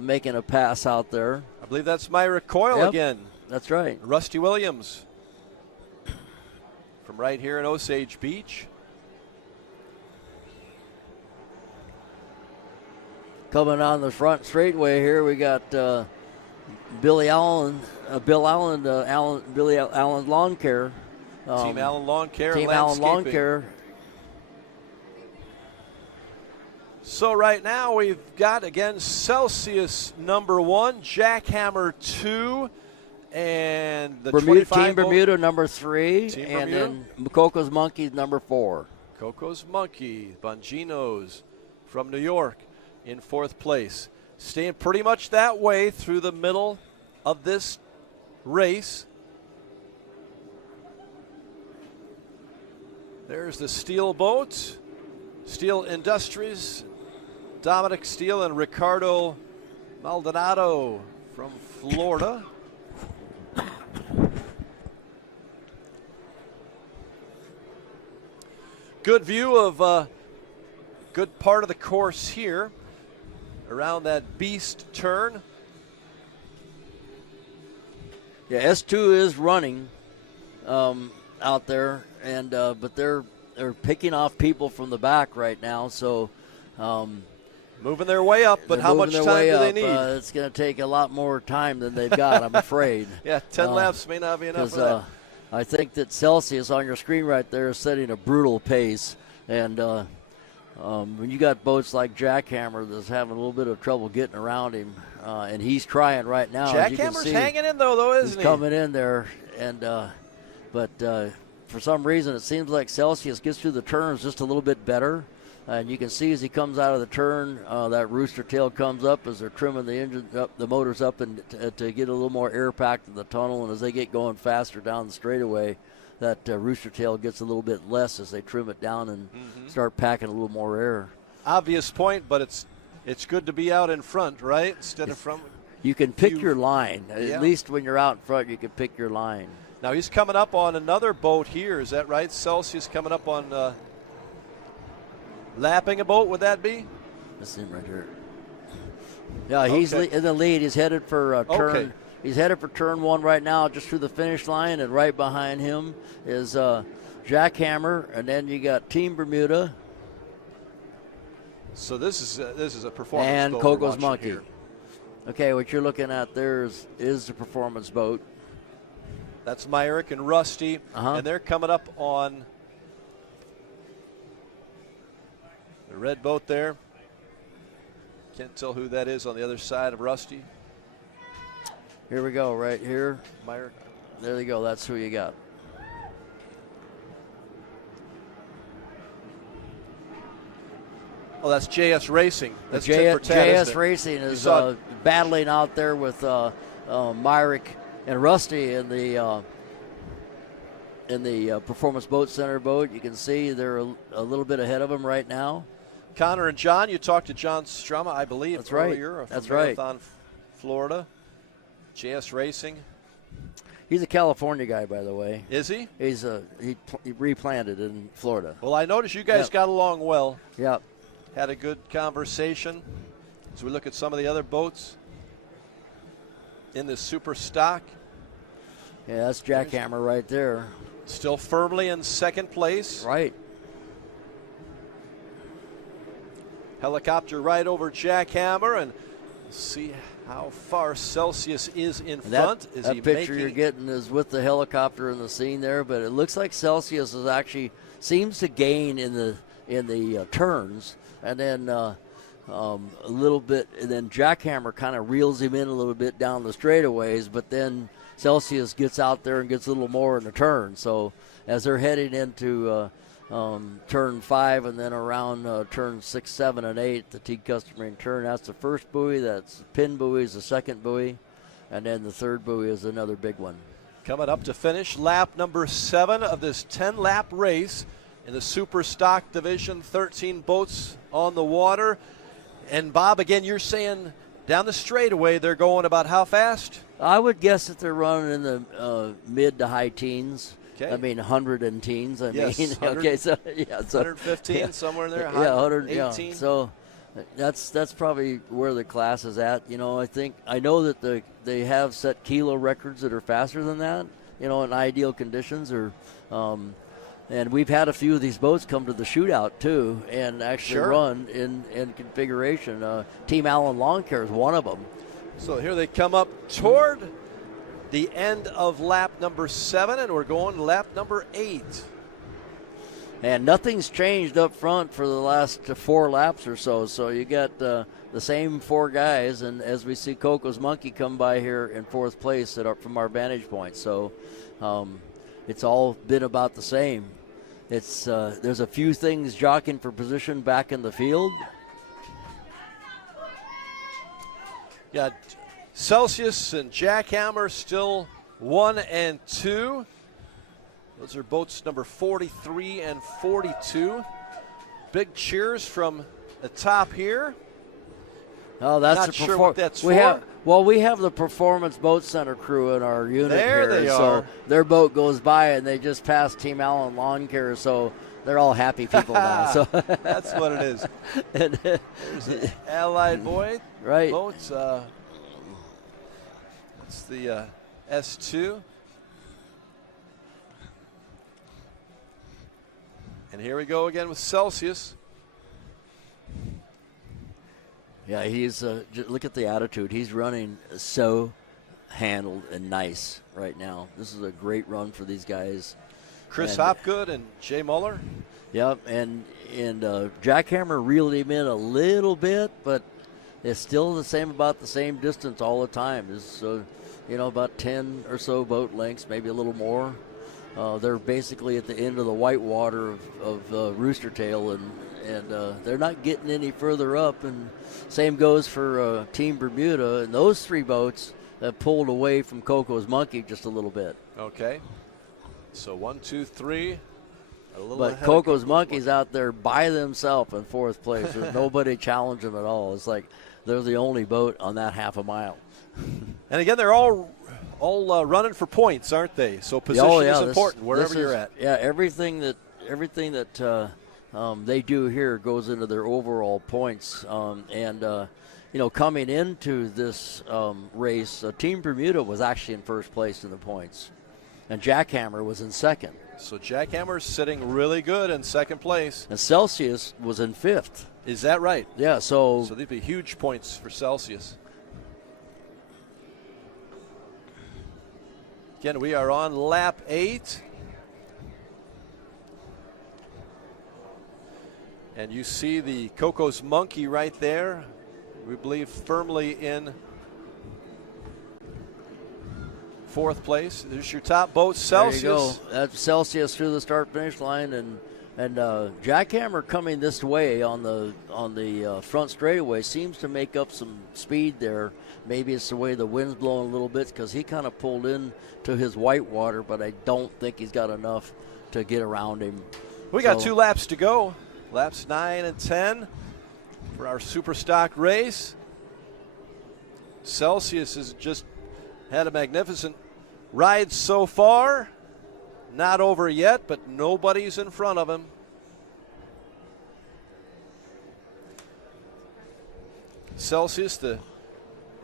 making a pass out there. I believe that's Myra Coyle again. That's right. Rusty Williams from right here in Osage Beach. Coming on the front straightaway here, we got Billy Allen Lawn Care. Team Allen Lawn Care. Team Allen Lawn Care. So right now we've got, again, Celsius number 1, Jackhammer 2, and the Team Bermuda number 3, and then Coco's Monkey number 4. Coco's Monkey, Bongino's from New York in 4th place. Staying pretty much that way through the middle of this race. There's the Steel boat, Steel Industries, Dominic Steele and Ricardo Maldonado from Florida. Good view of good part of the course here around that beast turn. Yeah, S2 is running out there, and but they're picking off people from the back right now, so moving their way up. But how much time do they need? It's going to take a lot more time than they've got, I'm afraid. Yeah, 10 laps may not be enough for that. I think that Celsius on your screen right there is setting a brutal pace, and when you got boats like Jackhammer that's having a little bit of trouble getting around him, and he's trying right now. Jackhammer's hanging in though, isn't he? He's coming in there, and but for some reason it seems like Celsius gets through the turns just a little bit better, and you can see as he comes out of the turn, that rooster tail comes up as they're trimming the engine up, the motors up, and to get a little more air packed in the tunnel, and as they get going faster down the straightaway, rooster tail gets a little bit less as they trim it down and start packing a little more air. Obvious point, but it's good to be out in front, right? Instead of front. You can pick your line. At least when you're out in front, you can pick your line. Now he's coming up on another boat here. Is that right? Celsius coming up on lapping a boat. Would that be? Let's see him right here. Yeah, he's in the lead. He's headed for turn. Okay. He's headed for turn 1 right now, just through the finish line, and right behind him is Jackhammer, and then you got Team Bermuda. So this is a performance and boat Coco's we're watching Monkey. here. Okay, what you're looking at there is the performance boat. That's Myrick and Rusty, and they're coming up on the red boat there. Can't tell who that is on the other side of Rusty. Here we go, right here. Myrick. There you go. That's who you got. Oh, that's JS Racing. That's JS Racing is battling out there with Myrick and Rusty in the Performance Boat Center boat. You can see they're a little bit ahead of them right now. Connor and John, you talked to John Strama, I believe, That's right. earlier from That's right. Marathon, Florida. JS Racing. He's a California guy, by the way. Is he? He's he replanted in Florida. Well, I noticed you guys got along well. Yep. Had a good conversation as we look at some of the other boats in this super stock. Yeah, that's Jackhammer right there. Still firmly in second place. Right. Helicopter right over Jackhammer, and see how far Celsius is in front. That picture you're getting is with the helicopter in the scene there, but it looks like Celsius is actually seems to gain in the turns, and then a little bit, and then Jackhammer kind of reels him in a little bit down the straightaways, but then Celsius gets out there and gets a little more in the turn. So as they're heading into turn 5 and then around turn 6, 7, and 8, the T customary turn. That's the first buoy. That's the pin buoy is the second buoy, and then the third buoy is another big one. Coming up to finish lap number 7 of this 10-lap race in the super stock division. 13 boats on the water. And Bob, again, you're saying down the straightaway they're going about how fast? I would guess that they're running in the mid to high teens. Okay. I mean, 100 and teens. I mean, okay, so 115 somewhere in there. Yeah, 100. 18. Yeah. So that's probably where the class is at. You know, I know that they have set kilo records that are faster than that. You know, in ideal conditions, and we've had a few of these boats come to the shootout too, and actually run in configuration. Team Allen Lawn Care is one of them. So here they come up toward the end of lap number 7, and we're going to lap number 8. And nothing's changed up front for the last 4 laps or so. So you got the same 4 guys, and as we see Coco's Monkey come by here in 4th place from our vantage point. So it's all been about the same. It's there's a few things jockeying for position back in the field. Got Celsius and Jackhammer still 1 and 2. Those are boats number 43 and 42. Big cheers from the top here. Oh, that's not sure what that's for. We have the Performance Boat Center crew in our unit there here. They so are. Their boat goes by and they just passed Team Allen Lawn Care, so they're all happy people now. So that's what it is. There's an Allied Boy boats. It's the S2. And here we go again with Celsius. Yeah, he's look at the attitude. He's running so handled and nice right now. This is a great run for these guys. Chris Hopgood and Jay Muller. Yep, and Jackhammer reeled him in a little bit, but it's still about the same distance all the time. It's about 10 or so boat lengths, maybe a little more. They're basically at the end of the white water of Rooster Tail, and they're not getting any further up. And same goes for Team Bermuda, and those 3 boats have pulled away from Coco's Monkey just a little bit. Okay. So 1, 2, 3. But Coco's Monkeys out there by themselves in fourth place. There's nobody challenging them at all. It's like they're the only boat on that half a mile. And again, they're all running for points, aren't they? So position is important wherever you're at. Yeah, everything that they do here goes into their overall points. Coming into this race, Team Bermuda was actually in first place in the points, and Jackhammer was in second. So Jackhammer's sitting really good in second place. And Celsius was in fifth. Is that right? Yeah, so they'd be huge points for Celsius. Again, we are on lap 8. And you see the Coco's Monkey right there. We believe firmly in fourth place. There's your top boat, Celsius. There you go. That's Celsius through the start-finish line, and Jackhammer coming this way on the front straightaway seems to make up some speed there. Maybe it's the way the wind's blowing a little bit because he kind of pulled in to his whitewater, but I don't think he's got enough to get around him. We got 2 laps to go. Laps 9 and 10 for our super stock race. Celsius has just had a magnificent ride so far. Not over yet, but nobody's in front of him. Celsius, they've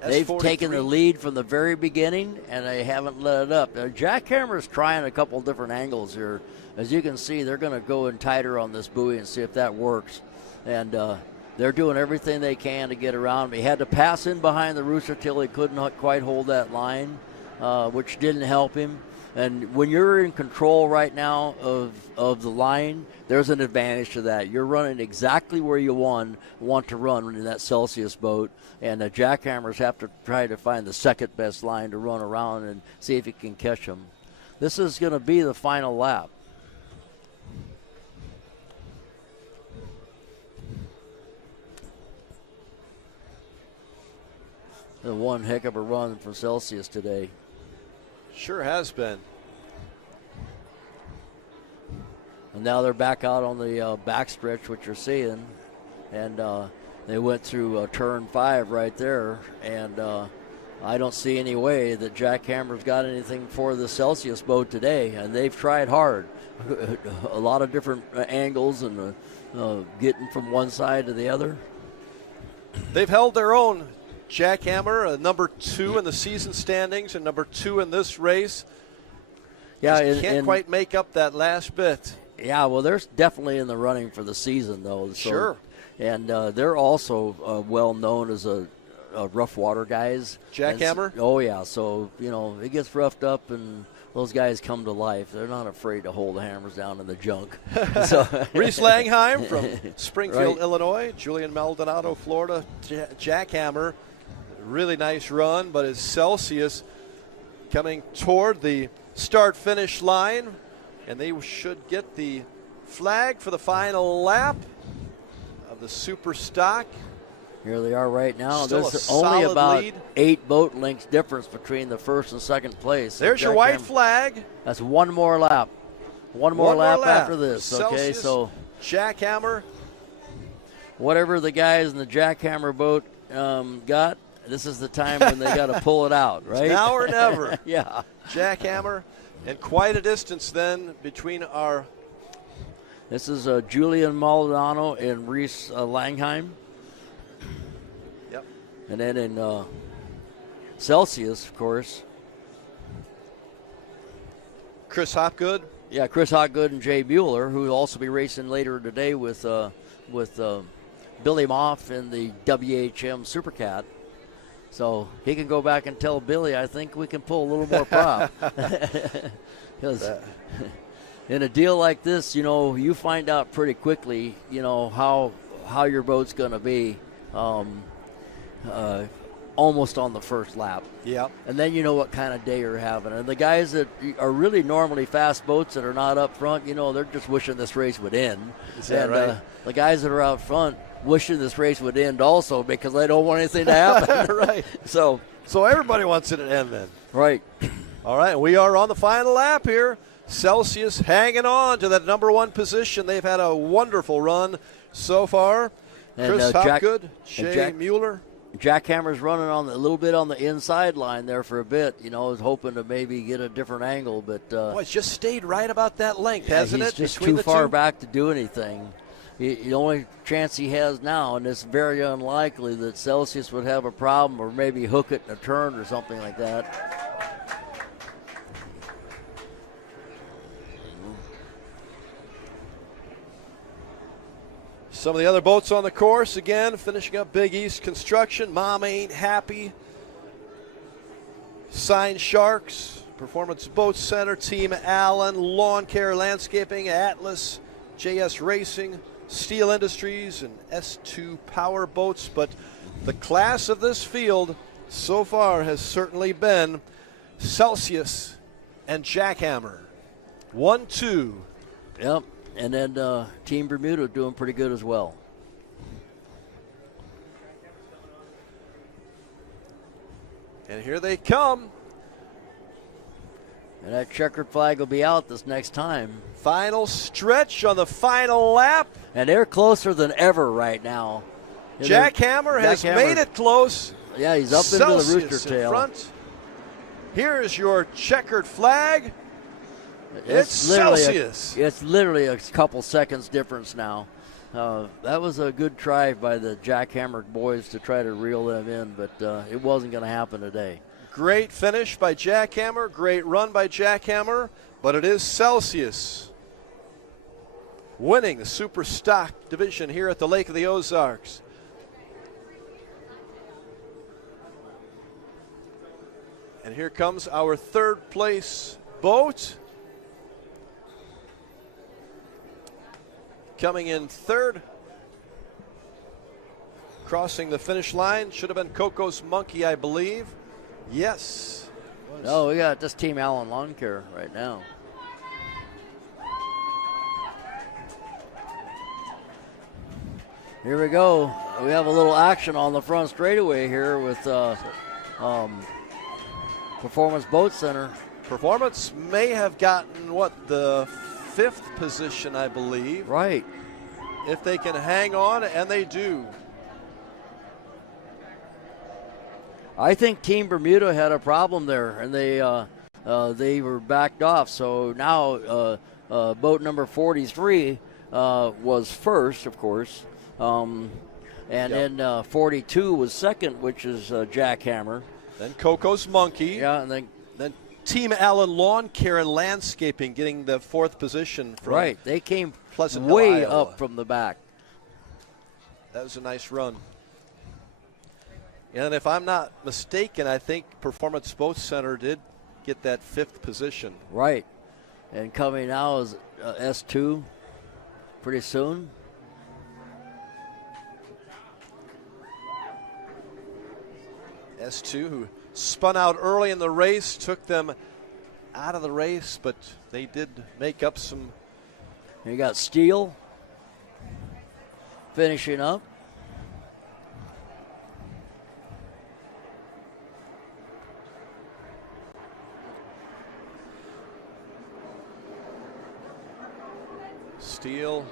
S43. taken the lead from the very beginning, and they haven't let it up. Now, Jackhammer's trying a couple different angles here. As you can see, they're going to go in tighter on this buoy and see if that works. And they're doing everything they can to get around. He had to pass in behind the rooster till he couldn't quite hold that line, which didn't help him. And when you're in control right now of the line, there's an advantage to that. You're running exactly where you want to run in that Celsius boat, and the Jackhammers have to try to find the second best line to run around and see if you can catch them. This is going to be the final lap. The one heck of a run for Celsius today. Sure has been. And now they're back out on the backstretch, which you're seeing. And they went through turn 5 right there. And I don't see any way that Jackhammer's got anything for the Celsius boat today. And they've tried hard. A lot of different angles and getting from one side to the other. They've held their own. Jackhammer, number 2 in the season standings and number 2 in this race. Yeah, can't quite make up that last bit. Yeah, well, they're definitely in the running for the season, though. So, sure. And they're also well known as a rough water guys. Jackhammer? Oh, yeah. So, it gets roughed up and those guys come to life. They're not afraid to hold the hammers down in the junk. Reese Langheim from Springfield, right. Illinois. Julian Maldonado, Florida. Jackhammer. Really nice run, but it's Celsius coming toward the start-finish line, and they should get the flag for the final lap of the super stock. Here they are right now. Still There's only solid about lead. 8 boat lengths difference between the first and second place. There's your white flag. That's one more lap. One more lap after this. Celsius, okay, so Jackhammer. Whatever the guys in the Jackhammer boat got, this is the time when they got to pull it out, right? It's now or never. Yeah. Jackhammer, and quite a distance then between our. This is Julian Maldonado and Reese Langheim. Yep. And then in Celsius, of course. Chris Hopgood. Yeah, Chris Hopgood and Jay Bueller, who will also be racing later today with Billy Moff in the WHM Supercat. So he can go back and tell Billy, I think we can pull a little more prop. Because in a deal like this, you find out pretty quickly, how your boat's going to be almost on the first lap. Yeah. And then you know what kind of day you're having. And the guys that are really normally fast boats that are not up front, they're just wishing this race would end. Is that right? The guys that are out front wishing this race would end also because they don't want anything to happen. Right. So everybody wants it to end then. Right. All right, we are on the final lap here. Celsius hanging on to that number 1 position. They've had a wonderful run so far. And, Chris Hopgood, Jay Mueller. Jackhammer's running on a little bit on the inside line there for a bit. Was hoping to maybe get a different angle, but it's just stayed right about that length, hasn't he's it? Just between too the far two? back to do anything. The only chance he has now, and it's very unlikely that Celsius would have a problem or maybe hook it in a turn or something like that. Some of the other boats on the course, again, finishing up Big East Construction. Mom Ain't Happy. Sign Sharks. Performance Boat Center. Team Allen. Lawn Care Landscaping. Atlas. JS Racing. Steel Industries. And S2 Power Boats. But the class of this field so far has certainly been Celsius and Jackhammer. 1-2. Yep. And then Team Bermuda doing pretty good as well. And here they come. And that checkered flag will be out this next time. Final stretch on the final lap. And they're closer than ever right now. Jackhammer has made it close. Yeah, he's up Celsius into the rooster tail. In front. Here's your checkered flag. It's Celsius. It's literally a couple seconds difference now. That was a good try by the Jackhammer boys to try to reel them in, but it wasn't going to happen today. Great finish by Jackhammer. Great run by Jackhammer. But it is Celsius winning the Super Stock division here at the Lake of the Ozarks. And here comes our third place boat. Coming in third, crossing the finish line, should have been Coco's Monkey, I believe. Yes. No, we got this Team Allen Lawn Care right now. Here we go. We have a little action on the front straightaway here with Performance Boat Center. Performance may have gotten, the 5th position, I believe. Right. If they can hang on, and they do. I think Team Bermuda had a problem there, and they were backed off. So now boat number 43 was first, of course, then 42 was second, which is Jackhammer. Then Coco's Monkey. Yeah, and then Team Allen Lawn Care and Landscaping getting the 4th position from right. They came Pleasant Hill, way Iowa. up from the back. That was a nice run. And if I'm not mistaken, I think Performance Boat Center did get that 5th position. Right. And coming now is S2 pretty soon. S2, who spun out early in the race, took them out of the race, but they did make up some. You got Steele finishing up. Steele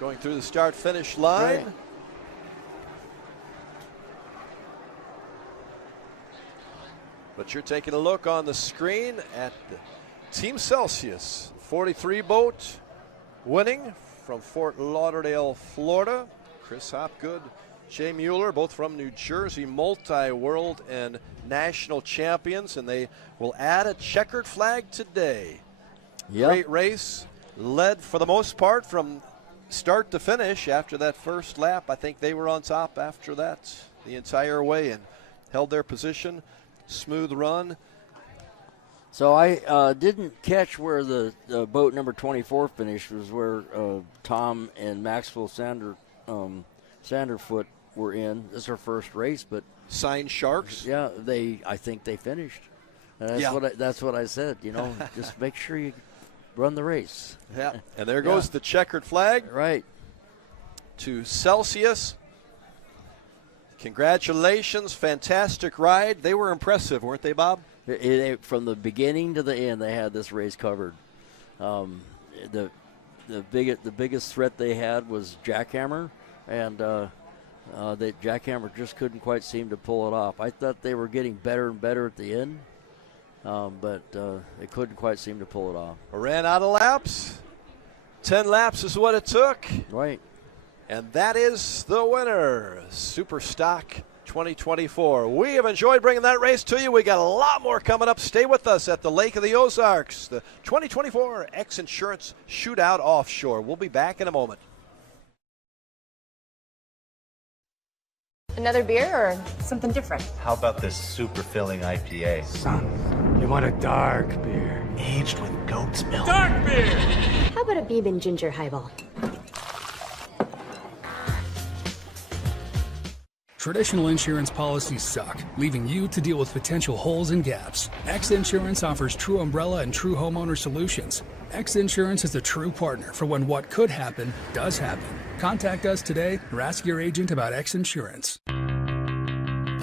going through the start-finish line. Right. But you're taking a look on the screen at the Team Celsius 43 boat winning from Fort Lauderdale, Florida. Chris Hopgood, Jay Mueller, both from New Jersey, multi-world and national champions, and they will add a checkered flag today. Yep. Great race, led for the most part from start to finish. After that first lap, I think they were on top after that the entire way and held their position. Smooth run. So I didn't catch where the boat number 24 finished. Was where Tom and Maxwell Sanderfoot were in. This is her first race, but Sign Sharks. Yeah, I think they finished. And that's what I said. Just make sure you run the race. Yeah, and there goes the checkered flag. Right. To Celsius. Congratulations, fantastic ride. They were impressive, weren't they, Bob? From the beginning to the end, they had this race covered. The biggest threat they had was Jackhammer, and that Jackhammer just couldn't quite seem to pull it off. I thought they were getting better and better at the end, but they couldn't quite seem to pull it off. Ran out of laps. 10 laps is what it took. Right. And that is the winner, Super Stock 2024. We have enjoyed bringing that race to you. We got a lot more coming up. Stay with us at the Lake of the Ozarks, the 2024 X Insurance Shootout Offshore. We'll be back in a moment. Another beer or something different? How about this super filling IPA? Son, you want a dark beer. Aged with goat's milk. Dark beer! How about a Beeben Ginger Highball? Traditional insurance policies suck, leaving you to deal with potential holes and gaps. X Insurance offers true umbrella and true homeowner solutions. X Insurance is a true partner for when what could happen does happen. Contact us today or ask your agent about X Insurance.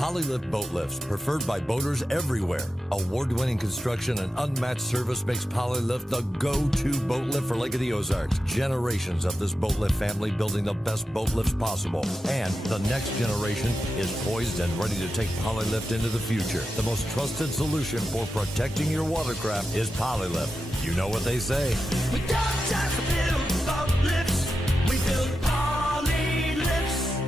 Polylift boat lifts, preferred by boaters everywhere. Award-winning construction and unmatched service makes Polylift the go-to boat lift for Lake of the Ozarks. Generations of this boat lift family building the best boat lifts possible. And the next generation is poised and ready to take Polylift into the future. The most trusted solution for protecting your watercraft is Polylift. You know what they say. We don't just build boat lifts, we build poly lifts.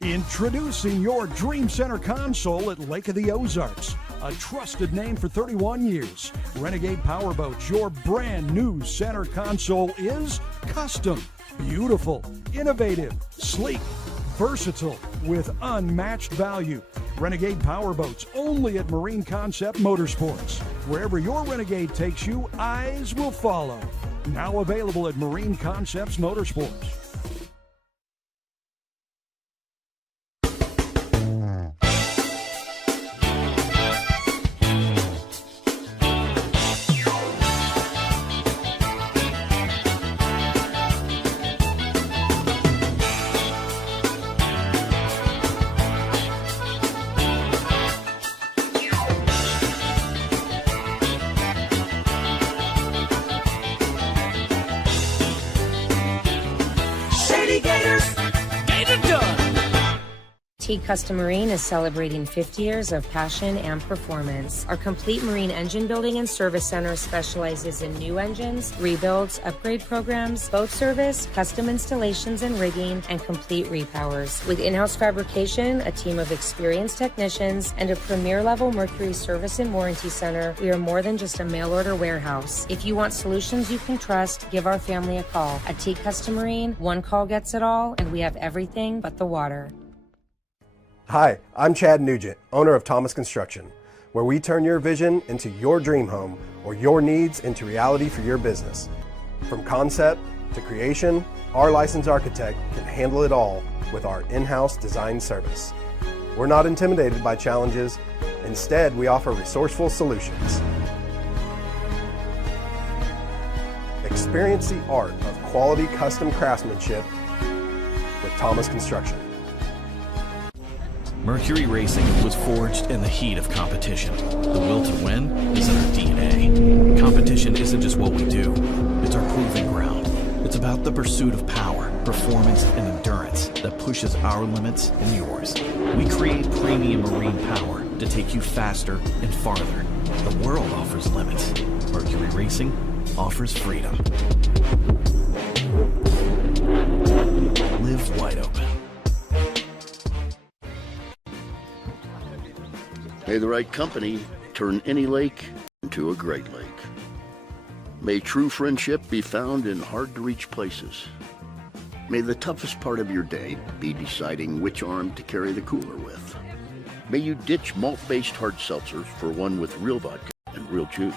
Introducing your Dream Center console at Lake of the Ozarks. A trusted name for 31 years. Renegade Powerboats, your brand new center console is custom, beautiful, innovative, sleek, versatile, with unmatched value. Renegade Powerboats, only at Marine Concept Motorsports. Wherever your Renegade takes you, eyes will follow. Now available at Marine Concepts Motorsports. Teague Custom Marine is celebrating 50 years of passion and performance. Our complete marine engine building and service center specializes in new engines, rebuilds, upgrade programs, boat service, custom installations and rigging, and complete repowers. With in-house fabrication, a team of experienced technicians, and a premier-level Mercury service and warranty center, we are more than just a mail-order warehouse. If you want solutions you can trust, give our family a call. At Teague Custom Marine, one call gets it all, and we have everything but the water. Hi, I'm Chad Nugent, owner of Thomas Construction, where we turn your vision into your dream home or your needs into reality for your business. From concept to creation, our licensed architect can handle it all with our in-house design service. We're not intimidated by challenges. Instead, we offer resourceful solutions. Experience the art of quality custom craftsmanship with Thomas Construction. Mercury Racing was forged in the heat of competition. The will to win is in our DNA. Competition isn't just what we do, it's our proving ground. It's about the pursuit of power, performance, and endurance that pushes our limits and yours. We create premium marine power to take you faster and farther. The world offers limits. Mercury Racing offers freedom. Live wide open. May the right company turn any lake into a great lake. May true friendship be found in hard-to-reach places. May the toughest part of your day be deciding which arm to carry the cooler with. May you ditch malt-based hard seltzers for one with real vodka and real juice.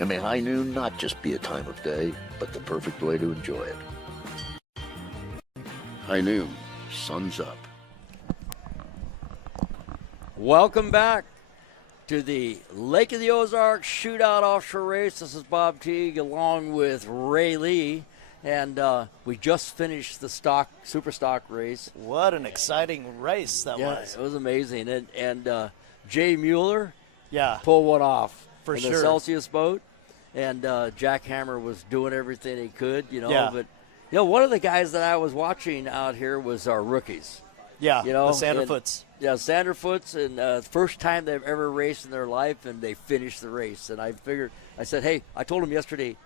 And may high noon not just be a time of day, but the perfect way to enjoy it. High noon, sun's up. Welcome back to the Lake of the Ozarks Shootout Offshore Race. This is Bob Teague along with Ray Lee, and we just finished the super stock race. What an exciting race that was. It was amazing, and Jay Mueller Yeah. pulled one off For in sure. the Celsius boat, and Jack Hammer was doing everything he could, Yeah. But one of the guys that I was watching out here was our rookies. Yeah, the Sanderfoots. Yeah, Sanderfoots, and first time they've ever raced in their life, and they finished the race. And I said, hey, I told them yesterday,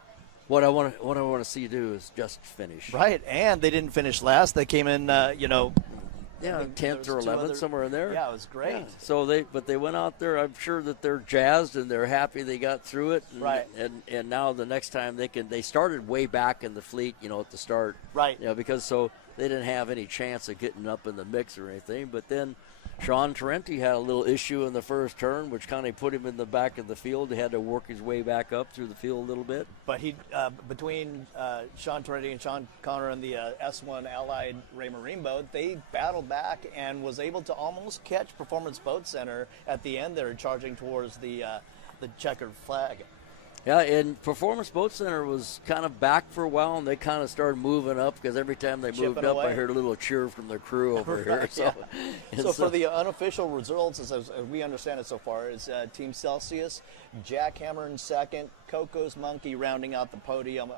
what I want to see you do is just finish. Right, and they didn't finish last. They came in, 10th or 11th, somewhere in there. Yeah, it was great. Yeah. So they went out there. I'm sure that they're jazzed and they're happy they got through it. And, Right. And now the next time they started way back in the fleet, at the start. Right. Because so they didn't have any chance of getting up in the mix or anything. But then Sean Tarenti had a little issue in the first turn, which kind of put him in the back of the field. He had to work his way back up through the field a little bit. But he, between Sean Tarenti and Sean Connor and the S1 Allied Ray Marine boat, they battled back and was able to almost catch Performance Boat Center at the end there, charging towards the checkered flag. Yeah, and Performance Boat Center was kind of back for a while, and they kind of started moving up because every time they moved up, I heard a little cheer from the crew over here. So, So for the unofficial results, as we understand it so far, is Team Celsius, Jack Hammer in second, Coco's Monkey rounding out the podium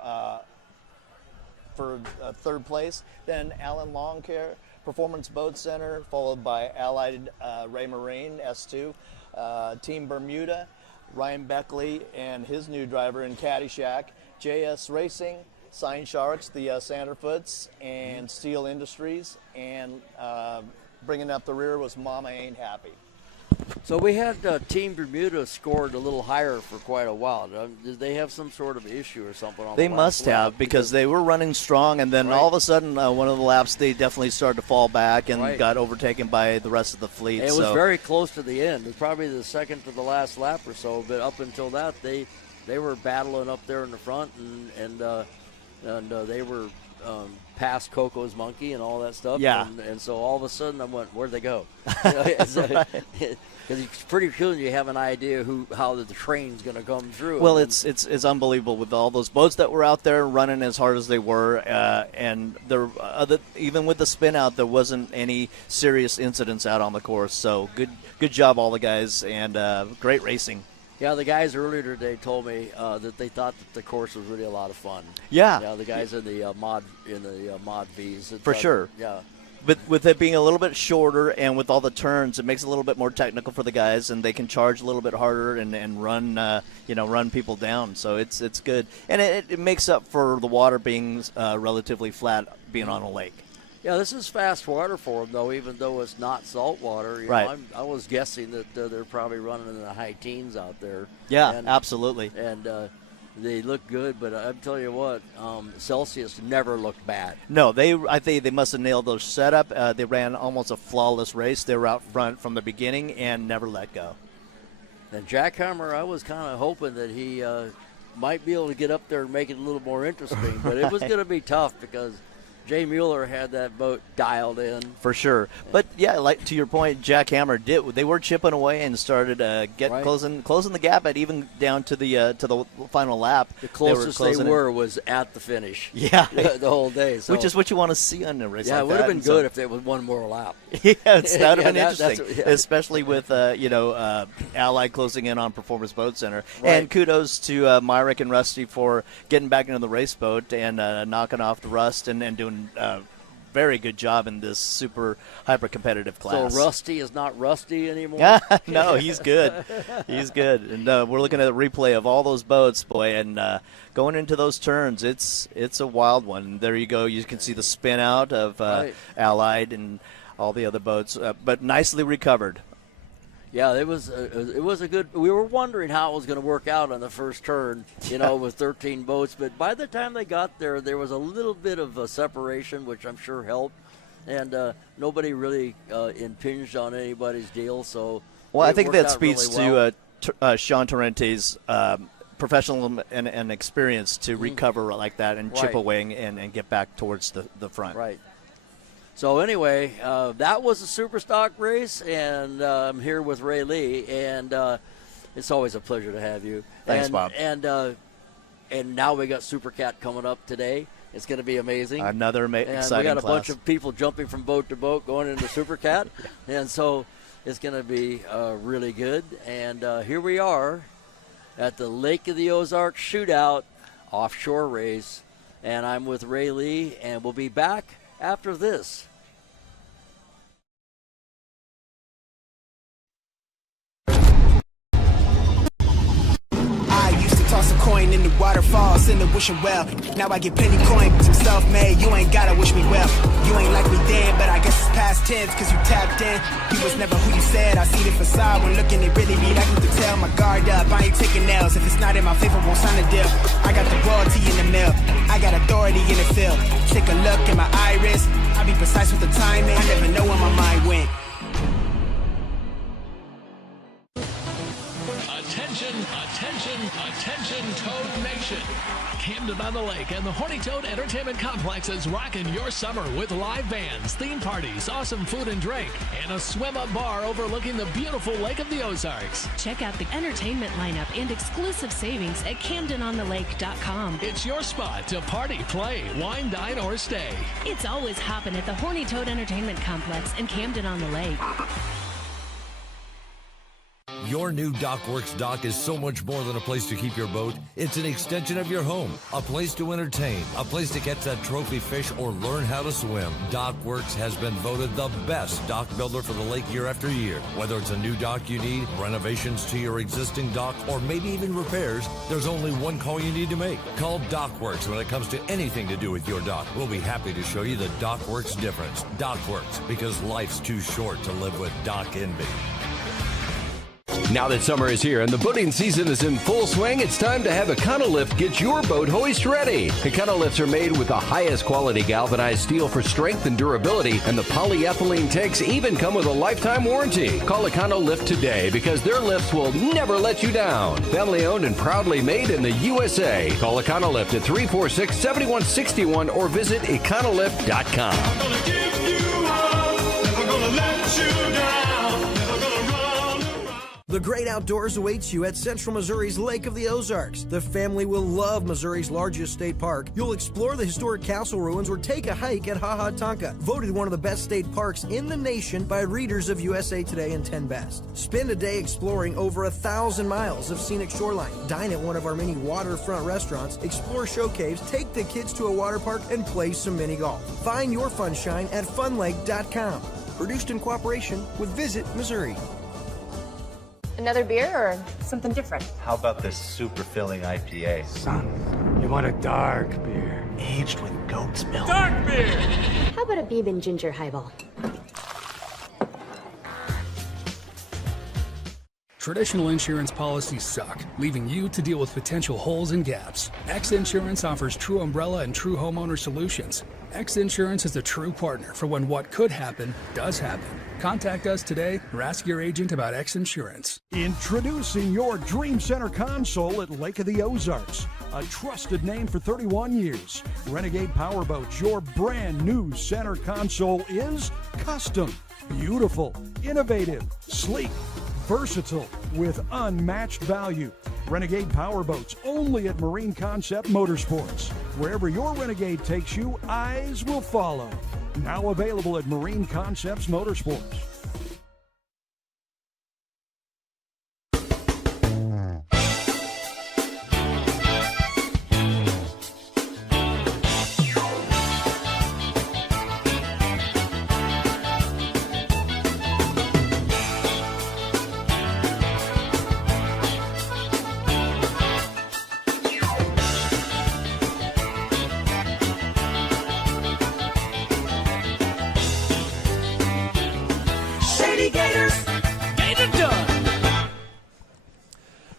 for third place. Then Alan Longcare, Performance Boat Center, followed by Allied Ray Marine, S2, Team Bermuda, Ryan Beckley and his new driver in Caddyshack, JS Racing, Sign Sharks, the Sanderfoots, and Steel Industries, and bringing up the rear was Mama Ain't Happy. So we had Team Bermuda scored a little higher for quite a while. Did they have some sort of issue or something on They the last must lap? have, because they were running strong, and then all of a sudden, one of the laps, they definitely started to fall back and got overtaken by the rest of the fleet. It was very close to the end. It was probably the second to the last lap or so, but up until that, they were battling up there in the front, and they were past Coco's Monkey and all that stuff. Yeah. And so all of a sudden I went, where'd they go? Because it's pretty cool you have an idea how the train's going to come through. Well, it's unbelievable with all those boats that were out there running as hard as they were, and even with the spin out, there wasn't any serious incidents out on the course. So good job, all the guys, and great racing. Yeah, the guys earlier today told me that they thought that the course was really a lot of fun. Yeah, the guys in the mod V's. For sure. Yeah. But with it being a little bit shorter and with all the turns, it makes it a little bit more technical for the guys, and they can charge a little bit harder and run run people down. So it's good, and it makes up for the water being relatively flat, being on a lake. Yeah, this is fast water for them, though, even though it's not salt water. Right. I was guessing that they're probably running in the high teens out there. Yeah, absolutely. And they look good, but I'm telling you what, Celsius never looked bad. No, I think they must have nailed their setup. They ran almost a flawless race. They were out front from the beginning and never let go. And Jack Hammer, I was kind of hoping that he might be able to get up there and make it a little more interesting, but it was going to be tough because Jay Mueller had that boat dialed in. For sure. But, yeah, like to your point, Jack Hammer did. They were chipping away and started closing the gap at even down to the final lap. The closest they were was at the finish. Yeah. the whole day. So. Which is what you want to see on a race like that. Yeah, it would have been good if there was one more lap. Yeah, that would have been interesting, especially with, Allied closing in on Performance Boat Center. Right. And kudos to Myrick and Rusty for getting back into the race boat and knocking off the rust and doing very good job in this super hyper competitive class. So Rusty is not rusty anymore? No, he's good. He's good. And we're looking at a replay of all those boats, boy, and going into those turns, it's a wild one. And there you go. You can see the spin out of Allied and all the other boats, but nicely recovered. Yeah, it was a good. We were wondering how it was going to work out on the first turn, with 13 boats. But by the time they got there, there was a little bit of a separation, which I'm sure helped, and nobody really impinged on anybody's deal. So, I think that speaks really well. to Sean Tarenti's professional and experience to recover like that and chip away and get back towards the front. Right. So anyway, that was a super stock race, and I'm here with Ray Lee, and it's always a pleasure to have you. Thanks, Bob. And now we got Super Cat coming up today. It's going to be amazing. Another exciting class. We got a bunch of people jumping from boat to boat going into Super Cat, and so It's going to be really good. And here we are at the Lake of the Ozarks Shootout offshore race. And I'm with Ray Lee, and we'll be back after this. I used to toss a coin in the waterfalls in the wishing well. Now I get plenty coin, some self-made. You ain't gotta wish me well. You ain't like me then, but I guess it's past tense, cause you tapped in. You was never who you said. I see the facade when looking at really me like you could tell. My guard up, I ain't taking L's. If it's not in my favor, won't sign a deal. I got the royalty in the mill, I got authority in the field. Take a look at my iris, I be precise with the timing. I never know where my mind went. Attention, Toad Nation. Camden on the Lake and the Horny Toad Entertainment Complex is rocking your summer with live bands, theme parties, awesome food and drink, and a swim-up bar overlooking the beautiful Lake of the Ozarks. Check out the entertainment lineup and exclusive savings at CamdenOnTheLake.com. It's your spot to party, play, wine, dine, or stay. It's always hopping at the Horny Toad Entertainment Complex in Camden on the Lake. Your new DocWorks dock is so much more than a place to keep your boat. It's an extension of your home, a place to entertain, a place to catch that trophy fish or learn how to swim. DocWorks has been voted the best dock builder for the lake year after year. Whether it's a new dock you need, renovations to your existing dock, or maybe even repairs, there's only one call you need to make. Call DocWorks when it comes to anything to do with your dock. We'll be happy to show you the DocWorks difference. DocWorks, because life's too short to live with dock envy. Now that summer is here and the boating season is in full swing, it's time to have Econolift get your boat hoist ready. Econolifts are made with the highest quality galvanized steel for strength and durability, and the polyethylene tanks even come with a lifetime warranty. Call Econolift today because their lifts will never let you down. Family owned and proudly made in the USA. Call Econolift at 346-7161 or visit econolift.com. I'm gonna give you up, never gonna let you down. The great outdoors awaits you at Central Missouri's Lake of the Ozarks. The family will love Missouri's largest state park. You'll explore the historic castle ruins or take a hike at Ha Ha Tonka, voted one of the best state parks in the nation by readers of USA Today and 10 Best. Spend a day exploring over 1,000 miles of scenic shoreline. Dine at one of our many waterfront restaurants, explore show caves, take the kids to a water park, and play some mini golf. Find your funshine at funlake.com. Produced in cooperation with Visit Missouri. Another beer or something different? How about this super filling IPA? Son, you want a dark beer. Aged with goat's milk. Dark beer! How about a bourbon ginger highball? Traditional insurance policies suck, leaving you to deal with potential holes and gaps. X Insurance offers true umbrella and true homeowner solutions. X Insurance is a true partner for when what could happen does happen. Contact us today or ask your agent about X Insurance. Introducing your Dream Center console at Lake of the Ozarks. A trusted name for 31 years. Renegade Powerboats, your brand new center console is custom, beautiful, innovative, sleek, versatile, with unmatched value. Renegade Powerboats, only at Marine Concept Motorsports. Wherever your Renegade takes you, eyes will follow. Now available at Marine Concepts Motorsports.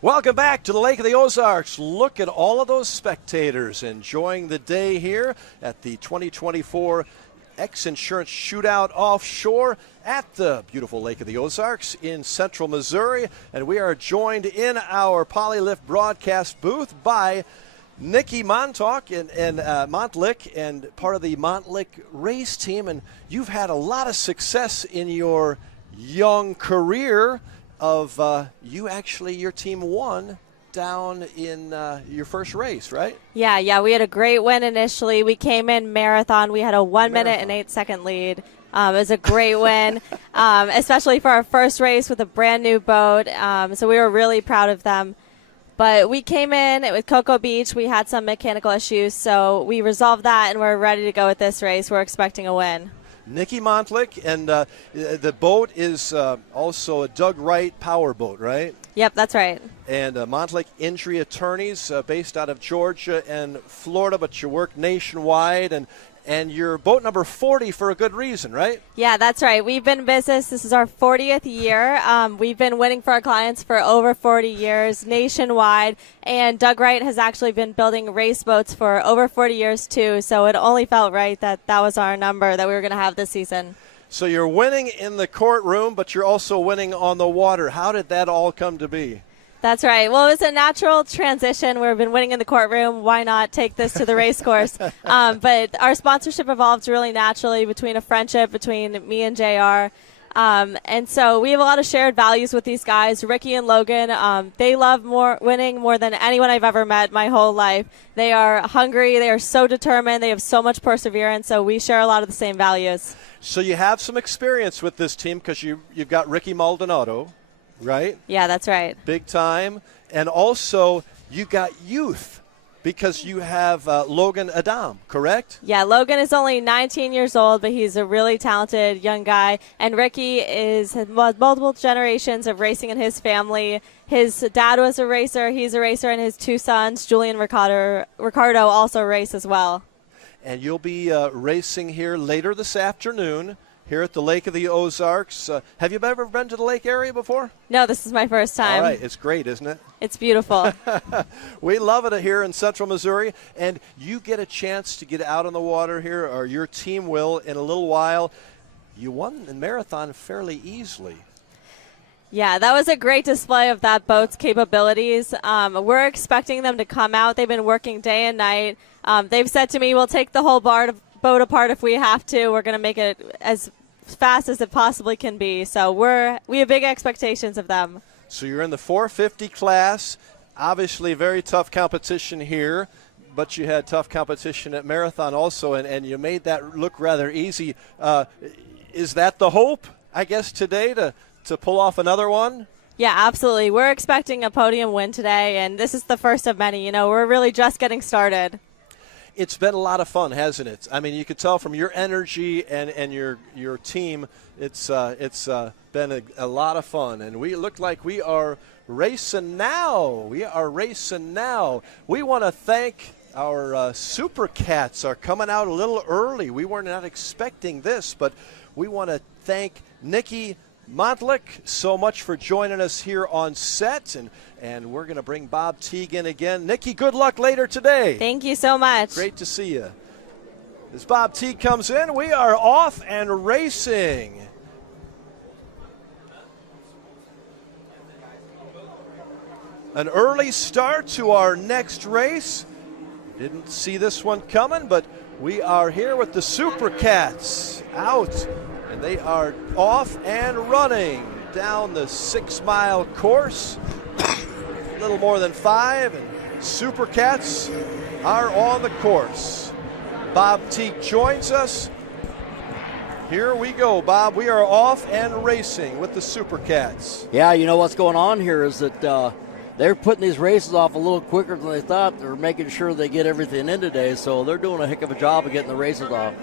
Welcome back to the Lake of the Ozarks. Look at all of those spectators enjoying the day here at the 2024 X Insurance Shootout offshore at the beautiful Lake of the Ozarks in central Missouri. And we are joined in our Polylift broadcast booth by Nikki Montauk and Montlick, and part of the Montlick race team. And you've had a lot of success in your young career of your team won down in your first race, right? Yeah, we had a great win initially. We came in marathon. We had a 1 minute and 8 second lead. It was a great win, especially for our first race with a brand new boat. So we were really proud of them. But we came in with Cocoa Beach. We had some mechanical issues, so we resolved that, and we're ready to go with this race. We're expecting a win. Nikki Montlick, and the boat is also a Doug Wright power boat, right? Yep, that's right. And Montlick Injury Attorneys, based out of Georgia and Florida, but you work nationwide, and you're boat number 40 for a good reason, right? Yeah, that's right. We've been in business. This is our 40th year. We've been winning for our clients for over 40 years nationwide, and Doug Wright has actually been building race boats for over 40 years too, so it only felt right that that was our number that we were going to have this season. So you're winning in the courtroom, but you're also winning on the water. How did that all come to be? That's right. Well, it was a natural transition. We've been winning in the courtroom. Why not take this to the race course? But our sponsorship evolved really naturally between a friendship between me and JR. And so we have a lot of shared values with these guys. Ricky and Logan, they love winning more than anyone I've ever met my whole life. They are hungry. They are so determined. They have so much perseverance. So we share a lot of the same values. So you have some experience with this team because you've got Ricky Maldonado, right? Yeah, that's right. Big time. And also you got youth because you have Logan Adam, correct? Yeah, Logan is only 19 years old, but he's a really talented young guy. And Ricky has multiple generations of racing in his family. His dad was a racer. He's a racer, and his two sons, Julian and Ricardo, also race as well. And you'll be racing here later this afternoon here at the Lake of the Ozarks. Have you ever been to the lake area before? No, this is my first time. All right, it's great, isn't it? It's beautiful. We love it here in Central Missouri, and you get a chance to get out on the water here, or your team will in a little while. You won the marathon fairly easily. Yeah, that was a great display of that boat's capabilities. We're expecting them to come out. They've been working day and night. They've said to me, we'll take the whole boat apart if we have to. We're going to make it as fast as it possibly can be. So we have big expectations of them. So you're in the 450 class. Obviously very tough competition here, but you had tough competition at Marathon also, and you made that look rather easy. Is that the hope, I guess, today to pull off another one? Yeah, absolutely. We're expecting a podium win today, and this is the first of many. You know, we're really just getting started. It's been a lot of fun, hasn't it? I mean, you could tell from your energy and your team, it's been a lot of fun. And we look like we are racing now. We are racing now. We want to thank our Super Cats are coming out a little early. We were not expecting this, but we want to thank Nikki Montlick so much for joining us here on set, and we're going to bring Bob Teague in again. Nikki, good luck later today. Thank you so much. Great to see you. As Bob Teague comes in, we are off and racing. An early start to our next race. Didn't see this one coming, but we are here with the Super Cats out. And they are off and running down the 6-mile course. A little more than 5, and Super Cats are on the course. Bob Teague joins us. Here we go, Bob. We are off and racing with the Super Cats. Yeah, you know what's going on here is that they're putting these races off a little quicker than they thought. They're making sure they get everything in today, so they're doing a heck of a job of getting the races off.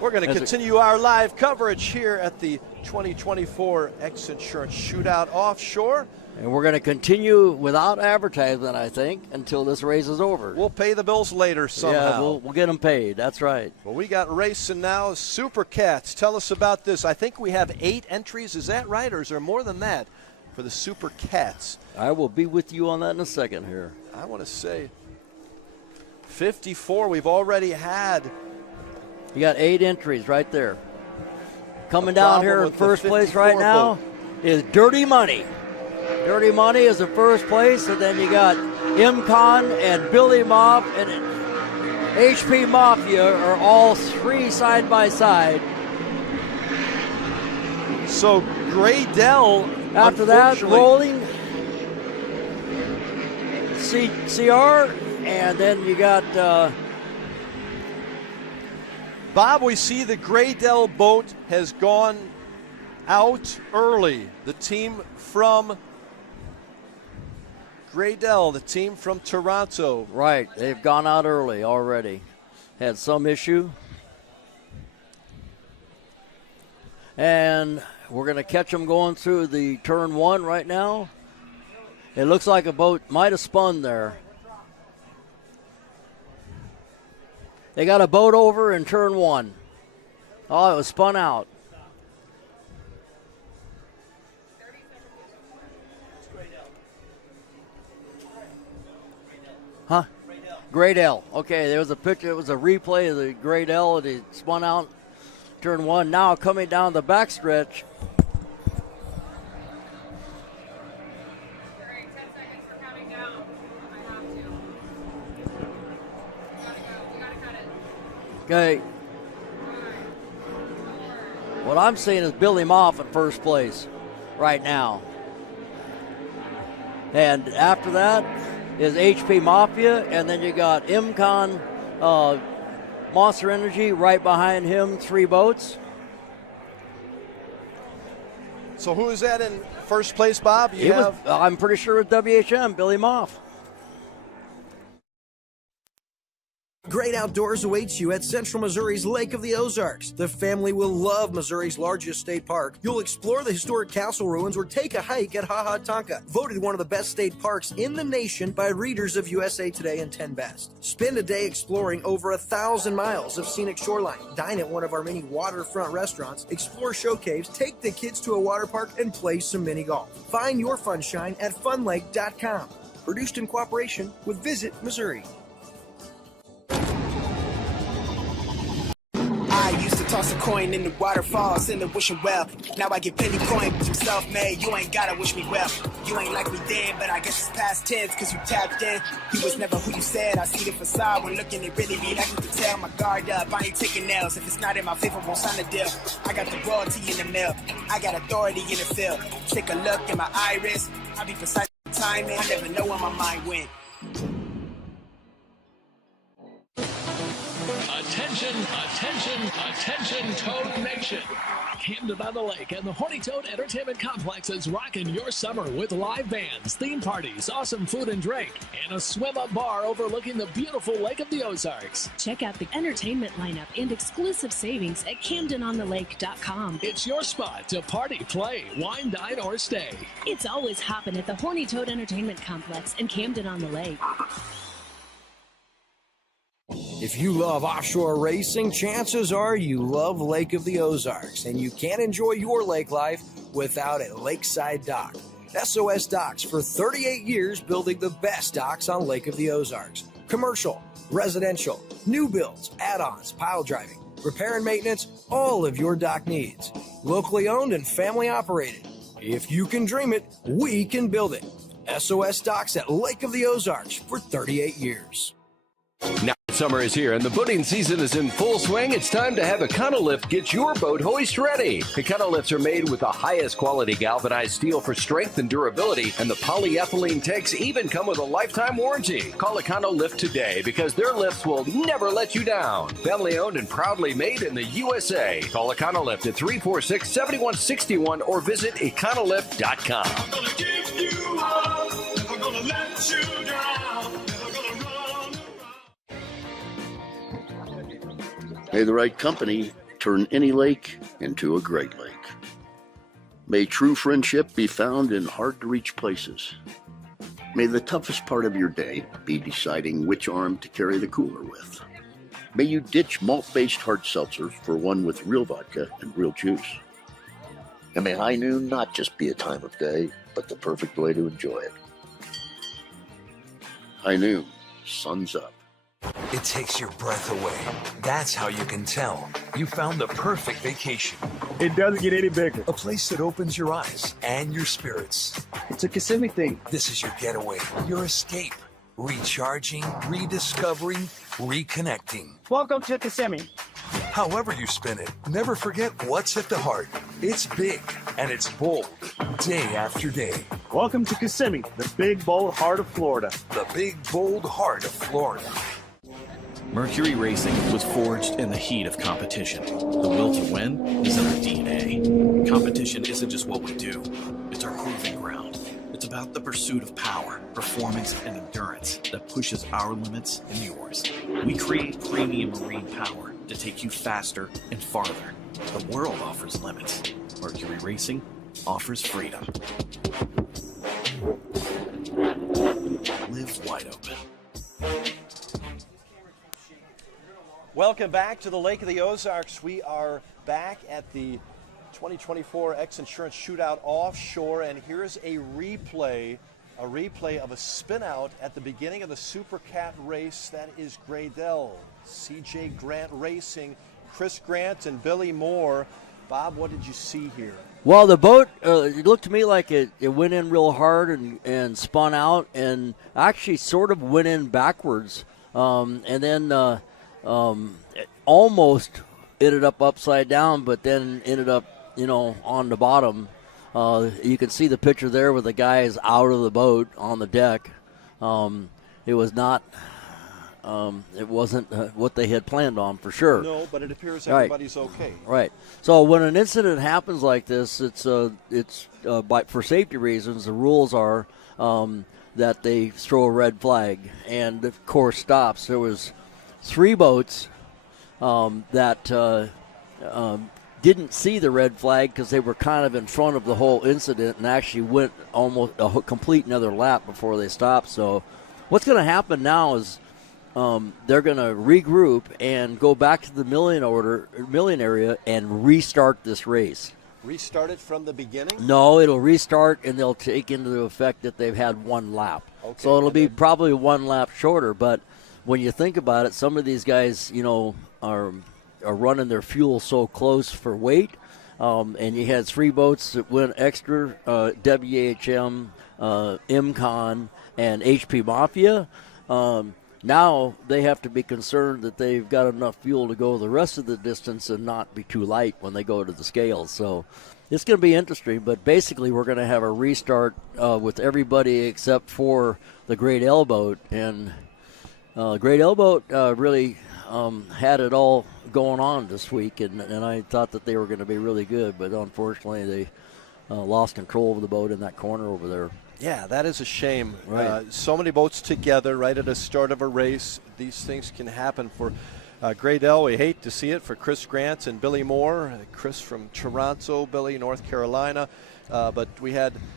We're going to continue our live coverage here at the 2024 X Insurance Shootout Offshore. And we're going to continue without advertisement, I think, until this race is over. We'll pay the bills later somehow. Yeah, we'll get them paid. That's right. Well, we got racing now. Super Cats, tell us about this. I think we have 8 entries. Is that right, or is there more than that for the Super Cats? I will be with you on that in a second here. I want to say 54 we've already had. You got 8 entries right there. Coming down here in first place right now is Dirty Money. Dirty Money is in first place, and then you got M-Con and Billy Mop and HP Mafia are all 3 side by side. So Graydell, after that, rolling CR, and then you got Bob, we see the Graydell boat has gone out early. The team from Graydell, the team from Toronto. Right, they've gone out early already. Had some issue. And we're going to catch them going through the turn one right now. It looks like a boat might have spun there. They got a boat over in turn one. Oh, it was spun out. Huh? Graydell. Okay, there was a picture. It was a replay of the Graydell. And it spun out turn one. Now coming down the backstretch. Okay. What I'm seeing is Billy Moff at first place right now. And after that is HP Mafia, and then you got MCon Monster Energy right behind him, 3 boats. So who is that in first place, Bob? I'm pretty sure it's WHM, Billy Moff. Great outdoors awaits you at Central Missouri's Lake of the Ozarks. The family will love Missouri's largest state park. You'll explore the historic castle ruins or take a hike at Ha Ha Tonka, voted one of the best state parks in the nation by readers of USA Today and 10 Best. Spend a day exploring over 1,000 miles of scenic shoreline. Dine at one of our many waterfront restaurants, explore show caves, take the kids to a water park, and play some mini golf. Find your funshine at funlake.com. Produced in cooperation with Visit Missouri. I used to toss a coin in the waterfalls in the wishing well. Now I get penny coin, but I'm self-made. You ain't gotta wish me well. You ain't like me then, but I guess it's past tense, cause you tapped in. You was never who you said. I see the facade when looking, it really be like you can tell. My guard up, I ain't taking nails. If it's not in my favor, won't sign the deal. I got the royalty in the mail. I got authority in the field. Take a look in my iris. I be precise with timing. I never know where my mind went. Attention, attention, attention, Toad Nation. Camden on the Lake and the Horny Toad Entertainment Complex is rocking your summer with live bands, theme parties, awesome food and drink, and a swim-up bar overlooking the beautiful Lake of the Ozarks. Check out the entertainment lineup and exclusive savings at CamdenOnTheLake.com. It's your spot to party, play, wine, dine, or stay. It's always hopping at the Horny Toad Entertainment Complex in Camden on the Lake. If you love offshore racing, chances are you love Lake of the Ozarks, and you can't enjoy your lake life without a lakeside dock. SOS Docks for 38 years building the best docks on Lake of the Ozarks. Commercial, residential, new builds, add-ons, pile driving, repair and maintenance, all of your dock needs. Locally owned and family operated. If you can dream it, we can build it. SOS Docks at Lake of the Ozarks for 38 years. Now summer is here and the boating season is in full swing. It's time to have Econolift get your boat hoist ready. Econolifts are made with the highest quality galvanized steel for strength and durability, and the polyethylene tanks even come with a lifetime warranty. Call Econolift today because their lifts will never let you down. Family owned and proudly made in the USA. Call Econolift at 346-7161 or visit econolift.com. I'm gonna give you all, never gonna let you down, never gonna run. May the right company turn any lake into a great lake. May true friendship be found in hard-to-reach places. May the toughest part of your day be deciding which arm to carry the cooler with. May you ditch malt-based hard seltzer for one with real vodka and real juice. And may high noon not just be a time of day, but the perfect way to enjoy it. High noon, sun's up. It takes your breath away. That's how you can tell you found the perfect vacation. It doesn't get any bigger. A place that opens your eyes and your spirits. It's a Kissimmee thing. This is your getaway, your escape. Recharging, rediscovering, reconnecting. Welcome to Kissimmee. However you spin it, never forget what's at the heart. It's big and it's bold, day after day. Welcome to Kissimmee, the big, bold heart of Florida. The big, bold heart of Florida. Mercury Racing was forged in the heat of competition. The will to win is in our DNA. Competition isn't just what we do, it's our proving ground. It's about the pursuit of power, performance, and endurance that pushes our limits and yours. We create premium marine power to take you faster and farther. The world offers limits. Mercury Racing offers freedom. Live wide open. Welcome back to the Lake of the Ozarks. We are back at the 2024 X Insurance Shootout offshore, and here's a replay of a spin-out at the beginning of the Super Cat race. That is Graydell, CJ Grant Racing, Chris Grant and Billy Moore. Bob, what did you see here? Well, the boat, it looked to me like it went in real hard and spun out and actually sort of went in backwards. And then it almost ended up upside down, but then ended up, on the bottom. You can see the picture there with the guys out of the boat on the deck. It was not, it wasn't what they had planned on for sure. No, but it appears everybody's okay. Right. So when an incident happens like this, it's for safety reasons. The rules are that they throw a red flag, and the course stops. There was 3 boats that didn't see the red flag because they were kind of in front of the whole incident and actually went almost a complete another lap before they stopped. So what's going to happen now is they're going to regroup and go back to the milling area and restart this race. Restart it from the beginning? No, it'll restart, and they'll take into effect that they've had 1 lap. Okay, so it'll be probably 1 lap shorter. But when you think about it, some of these guys, are running their fuel so close for weight. And you had 3 boats that went extra, WHM, MCon, and HP Mafia. Now they have to be concerned that they've got enough fuel to go the rest of the distance and not be too light when they go to the scales. So it's going to be interesting, but basically we're going to have a restart with everybody except for the Great L boat. And Great L boat really had it all going on this week, and I thought that they were going to be really good, but unfortunately they lost control of the boat in that corner over there. Yeah, that is a shame. Right. So many boats together right at the start of a race. These things can happen for Graydell. We hate to see it for Chris Grant and Billy Moore. Chris from Toronto, Billy, North Carolina. But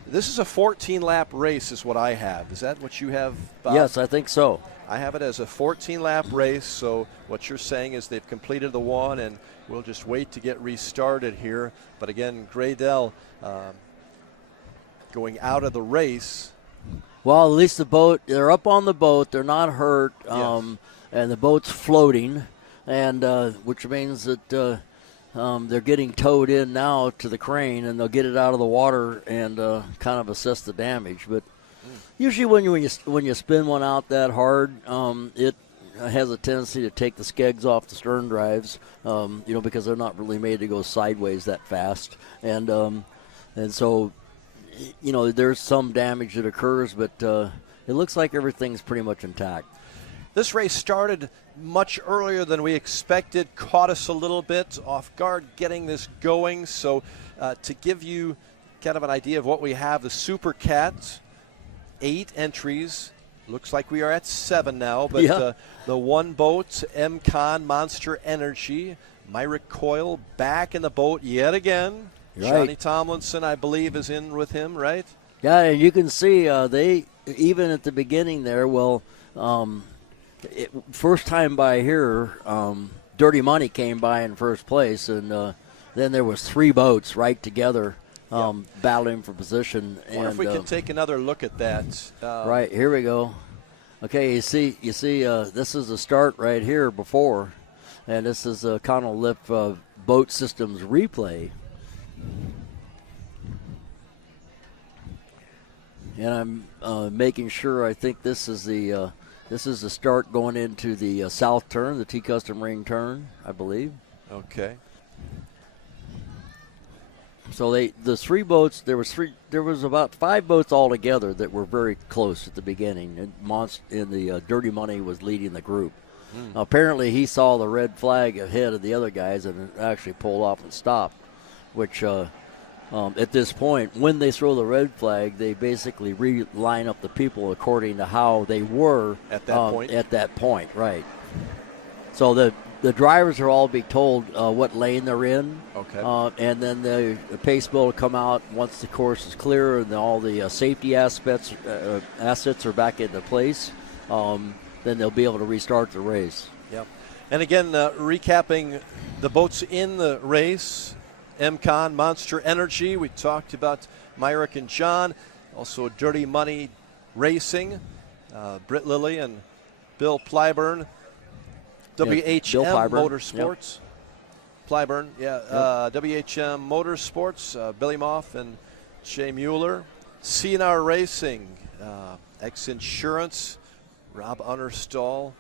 this is a 14-lap race is what I have. Is that what you have, Bob? Yes, I think so. I have it as a 14-lap race, so what you're saying is they've completed the one, and we'll just wait to get restarted here. But again, Graydell going out of the race. Well, at least they're up on the boat. They're not hurt, Yes. and the boat's floating, and which means that they're getting towed in now to the crane, and they'll get it out of the water and kind of assess the damage. But usually when you spin one out that hard, it has a tendency to take the skegs off the stern drives, because they're not really made to go sideways that fast, and so there's some damage that occurs, but it looks like everything's pretty much intact. This race started much earlier than we expected, caught us a little bit off guard getting this going. So to give you kind of an idea of what we have, the Super Cat, 8 entries. Looks like we are at 7 now, but the 1 boat, MCon Monster Energy, Myrick Coyle back in the boat yet again. Right. Johnny Tomlinson, I believe, is in with him, right? Yeah, and you can see they, even at the beginning there, first time by here, Dirty Money came by in first place, and then there was 3 boats right together battling for position. I wonder if we can take another look at that. Right, here we go. Okay, you see, this is the start right here before, and this is a Connell Lift Boat Systems replay. And I'm making sure. I think this is the start going into the south turn, the T-Custom Ring turn, I believe. Okay. So the 3 boats. There was about 5 boats altogether that were very close at the beginning. And the Dirty Money was leading the group. Apparently, he saw the red flag ahead of the other guys and actually pulled off and stopped, which at this point, when they throw the red flag, they basically line up the people according to how they were at that point. At that point, right. So the drivers will all be told what lane they're in. Okay. And then the pace bill will come out once the course is clear and all the safety assets are back into place. Then they'll be able to restart the race. Yep. And again, recapping the boats in the race, MCon, Monster Energy. We talked about Myrick and John. Also Dirty Money Racing, Britt Lilly and Bill Plyburn. WHM Motorsports. Yep. Plyburn, WHM Motorsports, Billy Moff and Jay Mueller. CNR Racing, X Insurance, Rob Unnerstall.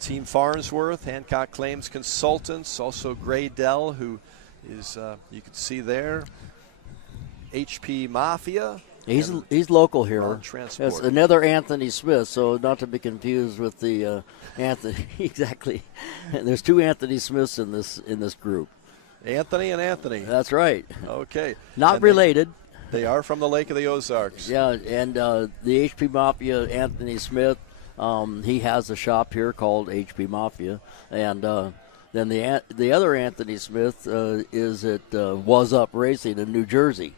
Team Farnsworth, Hancock Claims Consultants, also Gray Dell, who is, you can see there, HP Mafia. He's local here. Transport. That's another Anthony Smith, so not to be confused with the Anthony. Exactly. There's two Anthony Smiths in this group. Anthony and Anthony. That's right. Okay. Not related. They are from the Lake of the Ozarks. Yeah, and the HP Mafia, Anthony Smith, he has a shop here called HP Mafia, and then the other Anthony Smith is at Was Up Racing in New Jersey.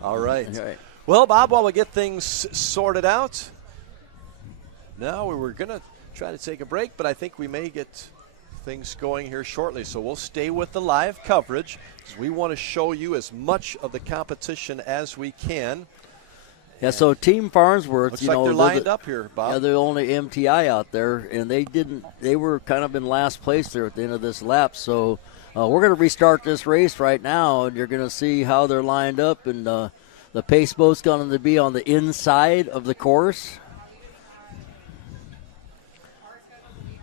All right. Right. Well, Bob, while we get things sorted out, now we were going to try to take a break, but I think we may get things going here shortly. So we'll stay with the live coverage because we want to show you as much of the competition as we can. Yeah, so Team Farnsworth, looks like they're lined up here, Bob. Yeah, they're the only MTI out there, and they were kind of in last place there at the end of this lap. So we're going to restart this race right now, and you're going to see how they're lined up, and the pace boat's going to be on the inside of the course.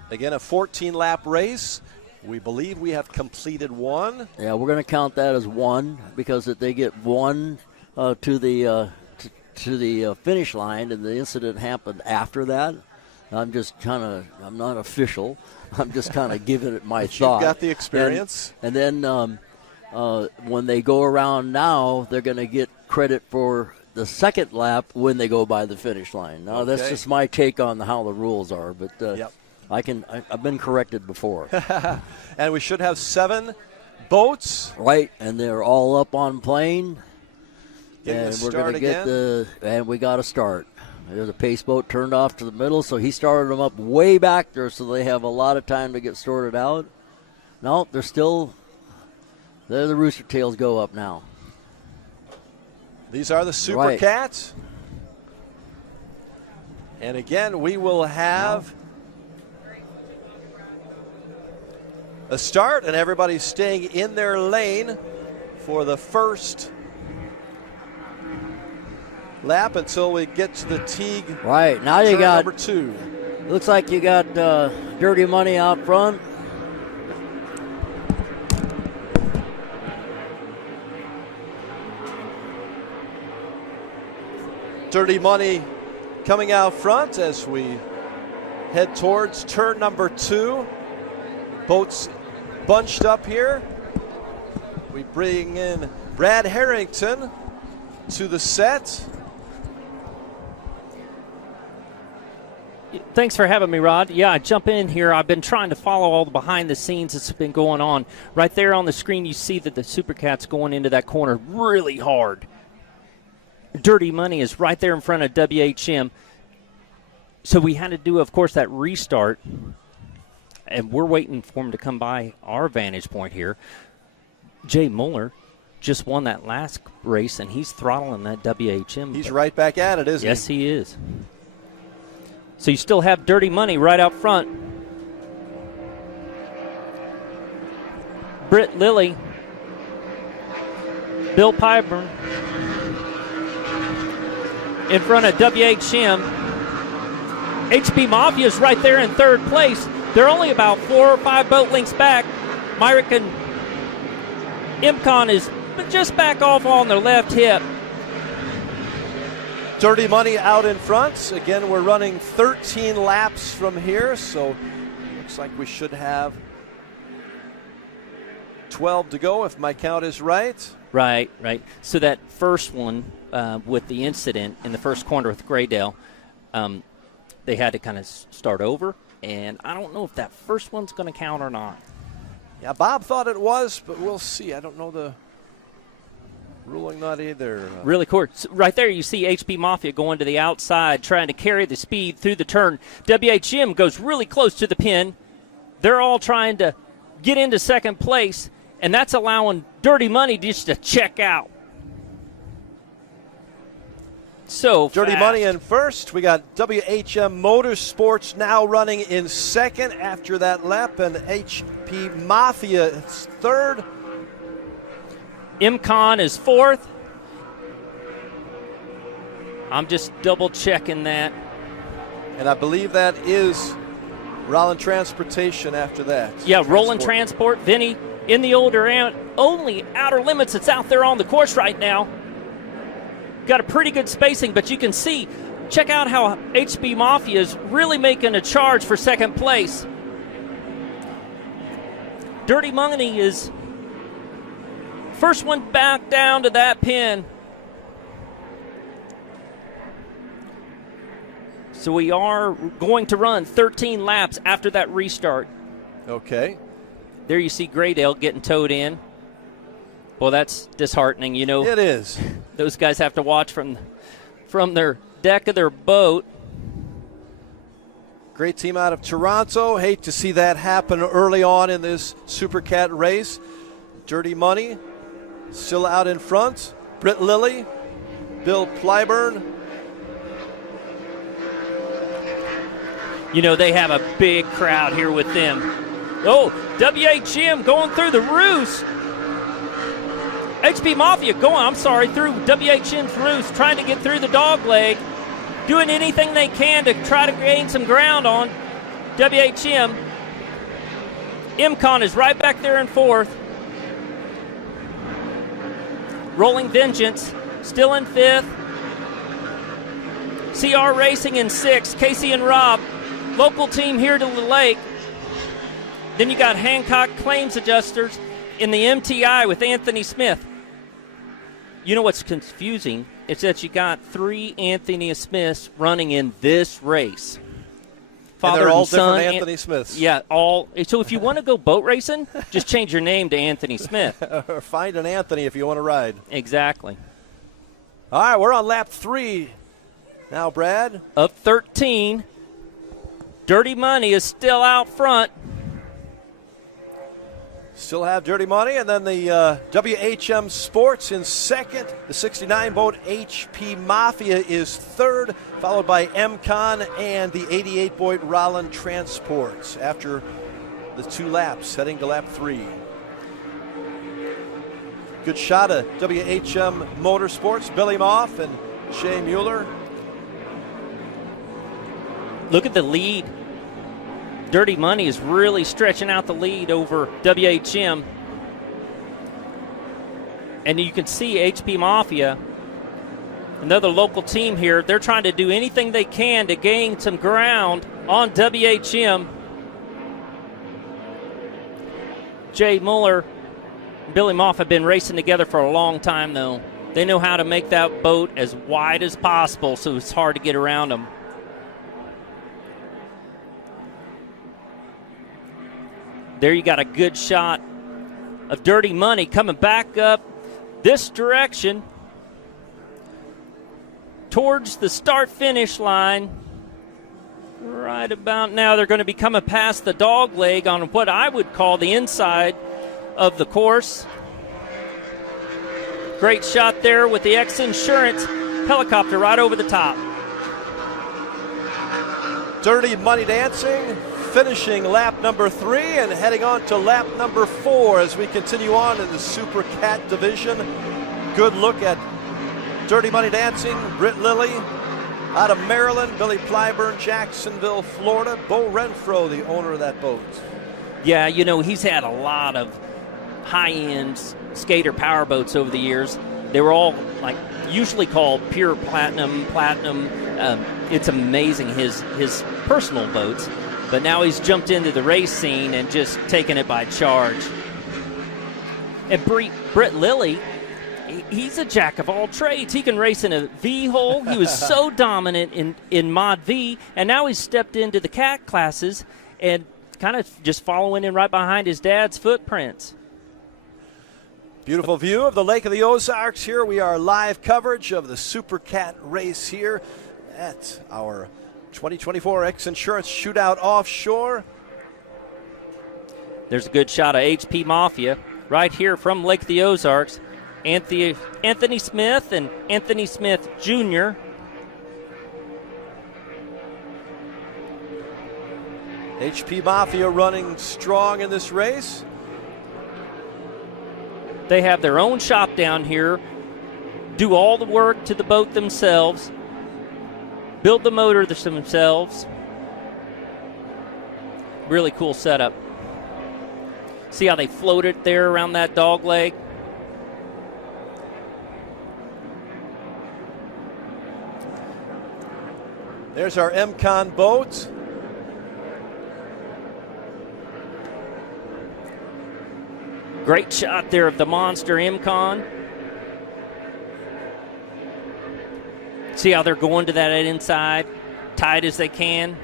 Again, a 14-lap race. We believe we have completed one. Yeah, we're going to count that as one because they get one to the finish line, and the incident happened after that. I'm not official. I'm just kind of giving it my thought. You've got the experience. And then when they go around now, they're going to get credit for the second lap when they go by the finish line. Now, that's just my take on how the rules are, but I've been corrected before. And we should have 7 boats. Right, and they're all up on plane. And we're going to get and we got to start. There's a pace boat turned off to the middle, so he started them up way back there, so they have a lot of time to get sorted out. No, they're the Rooster Tails go up now. These are the Super Cats. And again, we will have a start, and everybody's staying in their lane for the first lap until we get to the Teague. Right, now you got number 2. Looks like you got Dirty Money out front. Dirty Money coming out front as we head towards turn number 2. Boats bunched up here. We bring in Brad Harrington to the set. Thanks for having me, Rod. Yeah, I jump in here. I've been trying to follow all the behind the scenes that's been going on. Right there on the screen, you see that the Supercat's going into that corner really hard. Dirty Money is right there in front of WHM. So we had to do, of course, that restart. And we're waiting for him to come by our vantage point here. Jay Mueller just won that last race, and he's throttling that WHM. He's right back at it, isn't he? Yes, he is. So you still have Dirty Money right out front. Britt Lilly. Bill Pyburn. In front of WHM. HB Mafia's right there in third place. They're only about 4 or 5 boat lengths back. Myrick and MCon is just back off on their left hip. Dirty Money out in front. Again, we're running 13 laps from here, so Looks like we should have 12 to go if my count is right. Right. So that first one with the incident in the first corner with Graydale, they had to kind of start over, and I don't know if that first one's going to count or not. Yeah, Bob thought it was, but we'll see. I don't know the ruling, not either. Really cool. So right there you see HP Mafia going to the outside, trying to carry the speed through the turn. WHM goes really close to the pin. They're all trying to get into second place, and that's allowing Dirty Money just to check out. So Dirty fast. Money in first. We got WHM Motorsports now running in second after that lap, and HP Mafia is third. MCon is fourth. I'm just double checking that. And I believe that is Roland Transportation after that. Yeah, Roland Transport. Vinny in the only outer limits that's out there on the course right now. Got a pretty good spacing, but you can see, check out how HB Mafia is really making a charge for second place. Dirty Money is first one back down to that pin. So we are going to run 13 laps after that restart. Okay. There you see Graydale getting towed in. Well, that's disheartening, you know. It is. Those guys have to watch from their deck of their boat. Great team out of Toronto. Hate to see that happen early on in this Super Cat race. Dirty Money still out in front. Britt Lilly, Bill Plyburn. You know, they have a big crowd here with them. Oh, WHM going through the roost. HP Mafia through WHM's roost, trying to get through the dog leg, doing anything they can to try to gain some ground on WHM. MCon is right back there in fourth. Rolling Vengeance still in fifth. CR Racing in sixth. Casey and Rob, local team here to the lake. Then you got Hancock Claims Adjusters in the MTI with Anthony Smith. You know what's confusing? It's that you got 3 Anthony Smiths running in this race. Father and they're all son, different Anthony Smiths. Yeah, all. So if you want to go boat racing, just change your name to Anthony Smith. Or find an Anthony if you want to ride. Exactly. All right, we're on lap 3 now, Brad. Of 13. Dirty Money is still out front. Still have Dirty Money, and then the WHM Sports in second. The 69 boat HP Mafia is third, followed by MCon and the 88 boat Roland Transports after the 2 laps, heading to lap 3. Good shot of WHM Motorsports, Billy Moff and Shea Mueller. Look at the lead. Dirty Money is really stretching out the lead over WHM. And you can see HP Mafia, another local team here, they're trying to do anything they can to gain some ground on WHM. Jay Mueller and Billy Moff have been racing together for a long time, though. They know how to make that boat as wide as possible, so it's hard to get around them. There you got a good shot of Dirty Money coming back up this direction towards the start-finish line. Right about now, they're going to be coming past the dog leg on what I would call the inside of the course. Great shot there with the X Insurance helicopter right over the top. Dirty Money Dancing finishing lap number 3 and heading on to lap number 4 as we continue on in the Super Cat division. Good look at Dirty Money Dancing, Britt Lilly out of Maryland, Billy Plyburn, Jacksonville, Florida, Bo Renfro, the owner of that boat. Yeah, you know, he's had a lot of high-end skater power boats over the years. They were all like usually called pure platinum. It's amazing his personal boats. But now he's jumped into the race scene and just taken it by charge. And Britt Lilly, he's a jack of all trades. He can race in a V hole. He was so dominant in Mod V, and now he's stepped into the cat classes and kind of just following in right behind his dad's footprints. Beautiful view of the Lake of the Ozarks here. We are live coverage of the Super Cat race here at our 2024 X Insurance Shootout offshore. There's a good shot of HP Mafia right here from Lake of the Ozarks. Anthony Smith and Anthony Smith Jr. HP Mafia running strong in this race. They have their own shop down here, do all the work to the boat themselves, build the motor themselves. Really cool setup. See how they float it there around that dog leg? There's our MCON boat. Great shot there of the monster MCON. See how they're going to that inside, tight as they can.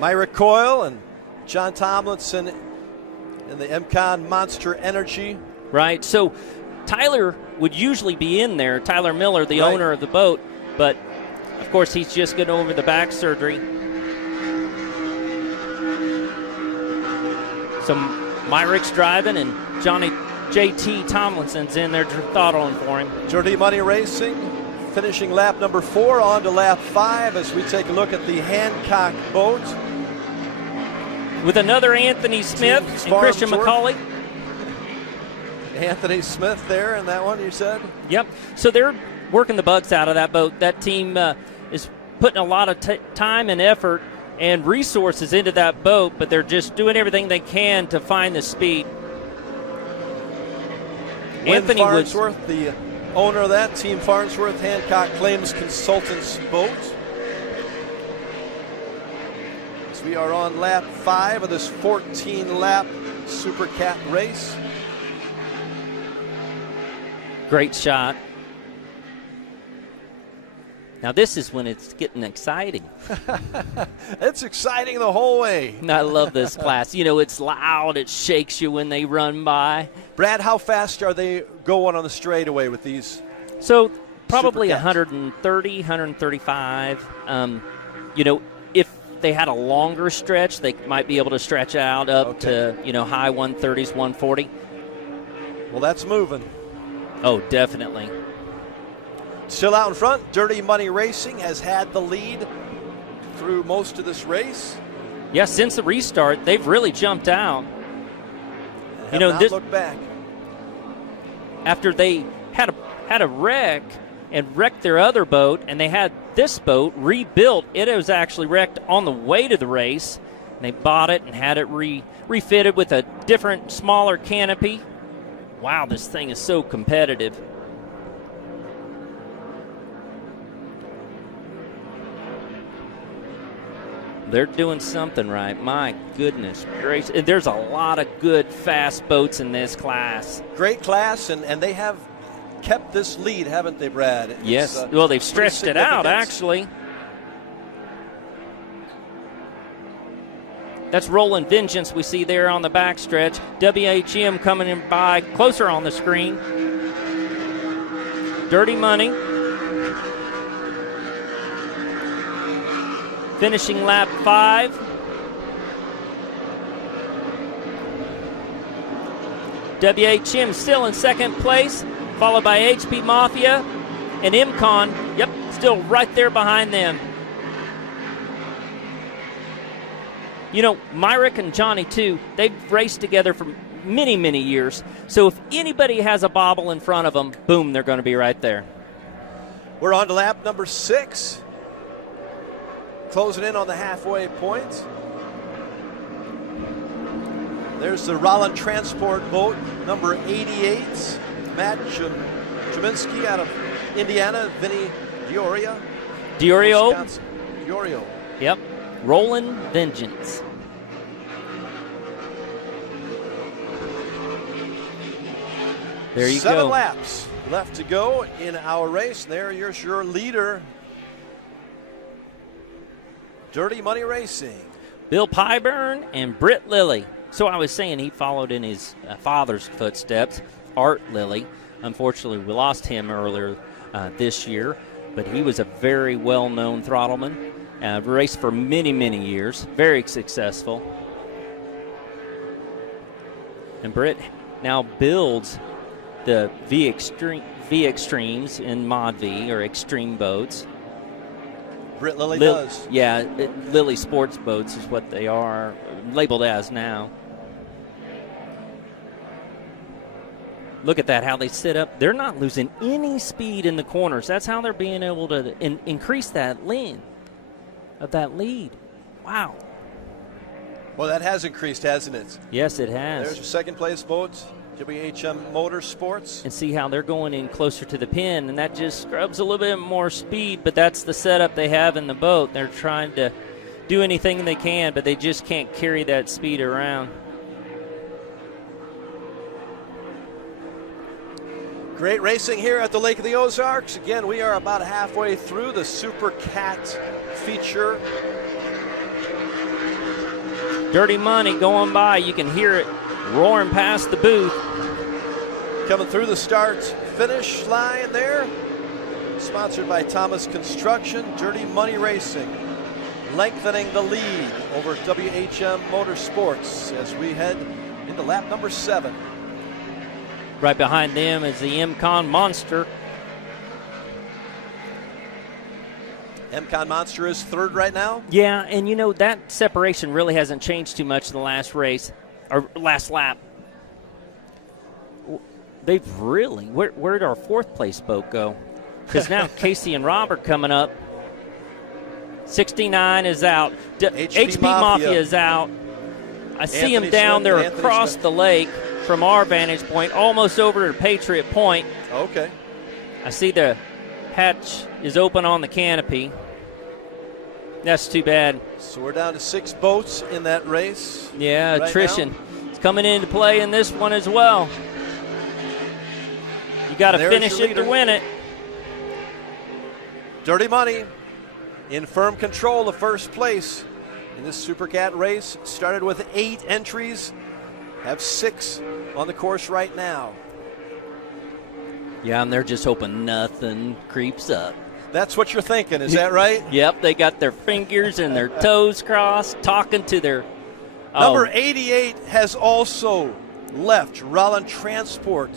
Myra Coyle and John Tomlinson in the MCON Monster Energy. Right, so Tyler would usually be in there, Tyler Miller, the owner of the boat, but of course he's just getting over the back surgery. So Myrick's driving and Johnny JT Tomlinson's in there throttling for him. Dirty Money Racing finishing lap number 4 on to lap 5 as we take a look at the Hancock boat. With another Anthony Smith and Christian McCauley. Anthony Smith there in that one, you said? Yep. So they're working the bugs out of that boat. That team is putting a lot of time and effort and resources into that boat, but they're just doing everything they can to find the speed. Anthony Farnsworth, the owner of that team, Farnsworth Hancock Claims Consultants boat. As we are on lap 5 of this 14-lap Super Cat race. Great shot. Now this is when it's getting exciting. It's exciting the whole way. I love this class. You know, it's loud. It shakes you when they run by. Brad, how fast are they going on the straightaway with these? So probably 130, 135. You know, if they had a longer stretch, they might be able to stretch out up to, you know, high 130s, 140. Well, that's moving. Oh, definitely. Still out in front, Dirty Money Racing has had the lead through most of this race. Yeah, since the restart, they've really jumped out. You know, this look back. After they had a wreck and wrecked their other boat, and they had this boat rebuilt. It was actually wrecked on the way to the race. And they bought it and had it refitted with a different, smaller canopy. Wow, this thing is so competitive. They're doing something right. My goodness gracious. And there's a lot of good, fast boats in this class. Great class, and they have kept this lead, haven't they, Brad? Yes. Well, they've stretched it out, actually. That's Rolling Vengeance we see there on the backstretch. WHM coming in by closer on the screen. Dirty Money. Finishing lap 5. WHM still in second place, followed by HP Mafia and MCON. Yep, still right there behind them. You know, Myrick and Johnny, too, they've raced together for many, many years. So if anybody has a bobble in front of them, boom, they're going to be right there. We're on to lap number 6. Closing in on the halfway point. There's the Rollin Transport boat, number 88. Matt Jaminski out of Indiana. Vinny Diorio. Diorio. Diorio. Yep. Rolling Vengeance. There you 7 go. laps left to go in our race. There's your leader, Dirty Money Racing. Bill Pyburn and Britt Lilly. So I was saying he followed in his father's footsteps, Art Lilly. Unfortunately, we lost him earlier this year, but he was a very well-known throttleman. Raced for many, many years. Very successful. And Britt now builds the V Extremes in Mod V, or extreme boats. Britt Lilly does. Yeah, Lilly Sports Boats is what they are labeled as now. Look at that, how they sit up. They're not losing any speed in the corners. That's how they're being able to increase that lead. Wow. Well, that has increased, hasn't it? Yes, it has. There's your second place boat, WHM Motorsports. And see how they're going in closer to the pin, and that just scrubs a little bit more speed, but that's the setup they have in the boat. They're trying to do anything they can, but they just can't carry that speed around. Great racing here at the Lake of the Ozarks. Again, we are about halfway through the Super Cat feature. Dirty Money going by. You can hear it roaring past the booth. Coming through the start-finish line there. Sponsored by Thomas Construction. Dirty Money Racing lengthening the lead over WHM Motorsports as we head into lap number 7. Right behind them is the MCon Monster. MCon Monster is third right now. Yeah, and you know, that separation really hasn't changed too much in the last race, or last lap. They've really, where'd our fourth place boat go? Because now Casey and Rob are coming up. 69 is out. HP Mafia is out. I see him down there across the lake from our vantage point, almost over to Patriot Point. Okay. I see the hatch is open on the canopy. That's too bad. So we're down to 6 boats in that race. Yeah, right attrition. now. It's coming into play in this one as well. You got to finish it to win it. Dirty Money in firm control of first place in this Super Cat race. Started with 8 entries. Have 6 on the course right now. Yeah, and they're just hoping nothing creeps up. That's what you're thinking, is that right? Yep, they got their fingers and their toes crossed, talking to their... Number 88 has also left. Rollin Transport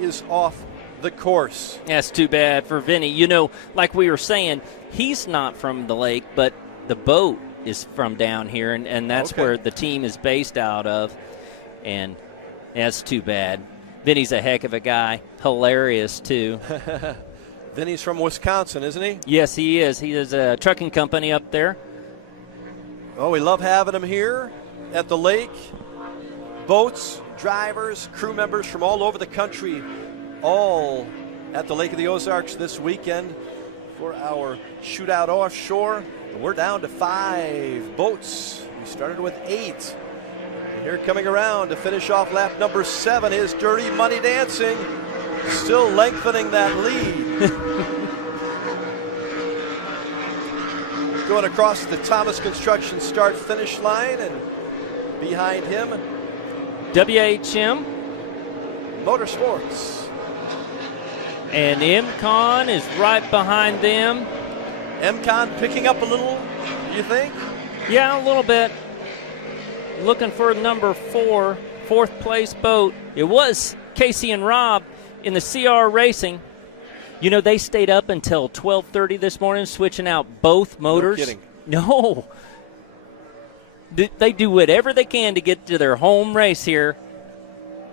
is off the course. That's too bad for Vinny. You know, like we were saying, he's not from the lake, but the boat is from down here, and that's where the team is based out of. And that's too bad. Vinny's a heck of a guy. Hilarious, too. Vinny's from Wisconsin, isn't he? Yes, he is. He has a trucking company up there. Oh, we love having him here at the lake. Boats, drivers, crew members from all over the country, all at the Lake of the Ozarks this weekend for our shootout offshore. And we're down to 5 boats. We started with 8. Here coming around to finish off lap number 7 is Dirty Money Dancing, still lengthening that lead. Going across the Thomas Construction start-finish line, and behind him, WHM Motorsports. And MCon is right behind them. MCon picking up a little, do you think? Yeah, a little bit. Looking for number 4, fourth place boat. It was Casey and Rob in the CR Racing. You know, they stayed up until 12:30 this morning, switching out both motors. No kidding. No. They do whatever they can to get to their home race here.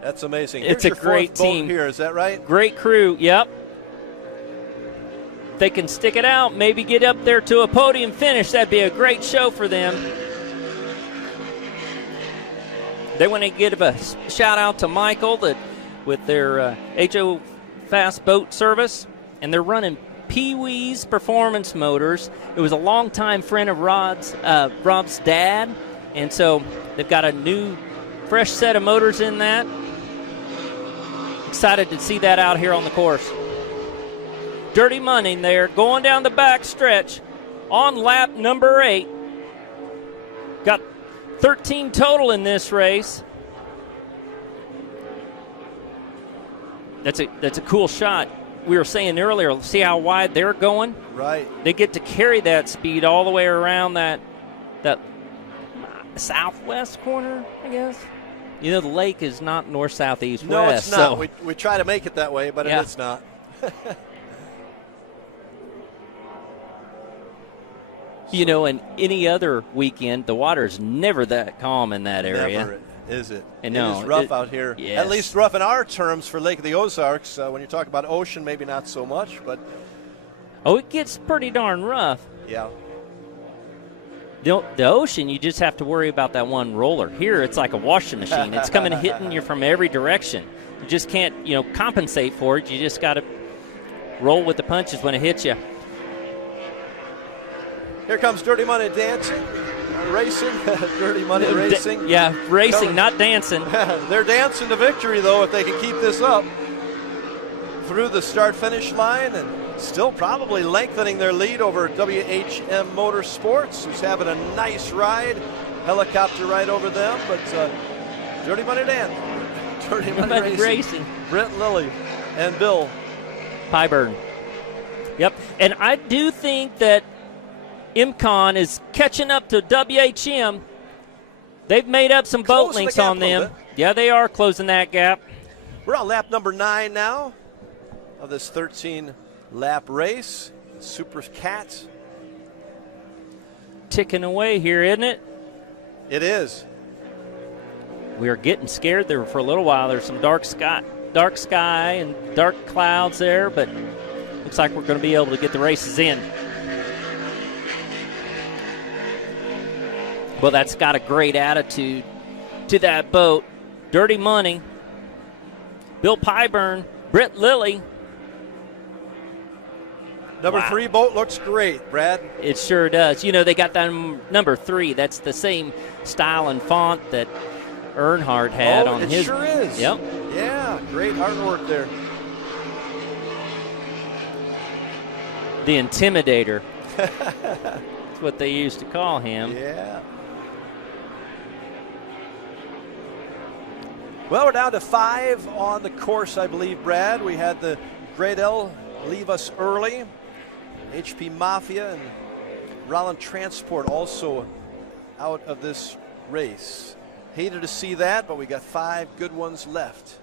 That's amazing. It's Here's a your great fourth boat team here, is that right? Great crew, yep. They can stick it out, maybe get up there to a podium finish. That'd be a great show for them. They want to give a shout out to Michael with their HO Fast Boat Service, and they're running Pee Wee's Performance Motors. It was a longtime friend of Rob's dad, and so they've got a new, fresh set of motors in that. Excited to see that out here on the course. Dirty Money there, going down the back stretch on lap number 8. Got 13 total in this race. That's a cool shot. We were saying earlier, see how wide they're going? Right. They get to carry that speed all the way around that southwest corner, I guess. You know, the lake is not north, south, east, no, west. it's not. So. We try to make it that way, but Yeah. it's not. You know, and any other weekend, the water's never that calm in that area. Never is it. And it no, is rough out here. Yes. At least rough in our terms for Lake of the Ozarks. When you talk about ocean, maybe not so much, but Oh, it gets pretty darn rough. yeah. The ocean, you just have to worry about that one roller. Here, it's like a washing machine. It's coming and hitting you from every direction. You just can't, compensate for it. You just got to roll with the punches when it hits you. Here comes Dirty Money dancing, racing, Dirty Money racing. Yeah, racing, not dancing. They're dancing to victory, though, if they can keep this up through the start-finish line, and still probably lengthening their lead over WHM Motorsports, who's having a nice ride, helicopter ride over them. But Dirty Money dance, Dirty Money racing. Brent Lilly and Bill Pyburn. Yep, and I do think that IMCON is catching up to WHM. They've made up some boat links on them. Yeah, they are closing that gap. We're on lap number 9 now of this 13-lap race. Super Cat. Ticking away here, isn't it? It is. We are getting scared there for a little while. There's some dark sky and dark clouds there, but looks like we're going to be able to get the races in. Well, that's got a great attitude to that boat. Dirty Money, Bill Pyburn, Brett Lilly. Number 3 boat looks great, Brad. It sure does. You know, they got that number 3. That's the same style and font that Earnhardt had on his. It sure is. Yep. Yeah, great artwork there. The Intimidator. That's what they used to call him. Yeah. Well, we're down to 5 on the course, I believe, Brad. We had the Grade L leave us early. HP Mafia and Rollin Transport also out of this race. Hated to see that, but we got 5 good ones left.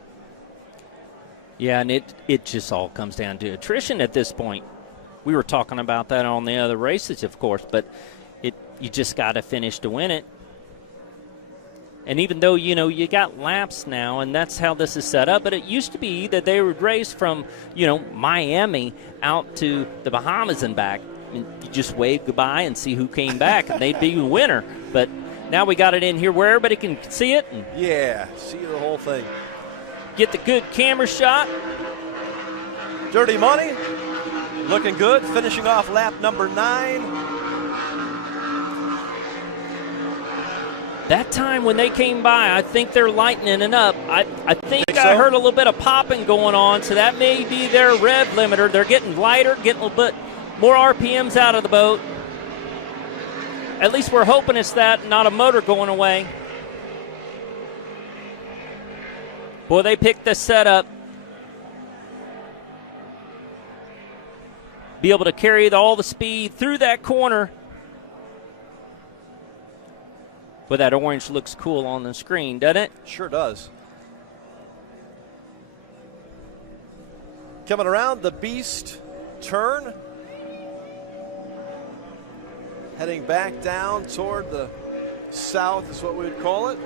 Yeah, and it just all comes down to attrition at this point. We were talking about that on the other races, of course, but you just got to finish to win it. And even though, you got laps now, and that's how this is set up, but it used to be that they would race from, Miami out to the Bahamas and back. And you just wave goodbye and see who came back, and they'd be the winner. But now we got it in here where everybody can see it. And yeah, see the whole thing. Get the good camera shot. Dirty Money, looking good, finishing off lap number 9. That time when they came by, I think they're lightening it up. I think so? I heard a little bit of popping going on, so that may be their rev limiter. They're getting lighter, getting a little bit more RPMs out of the boat. At least we're hoping it's that, not a motor going away. Boy, they picked this setup. Be able to carry all the speed through that corner. But that orange looks cool on the screen, doesn't it? Sure does. Coming around the Beast turn. Heading back down toward the south is what we would call it.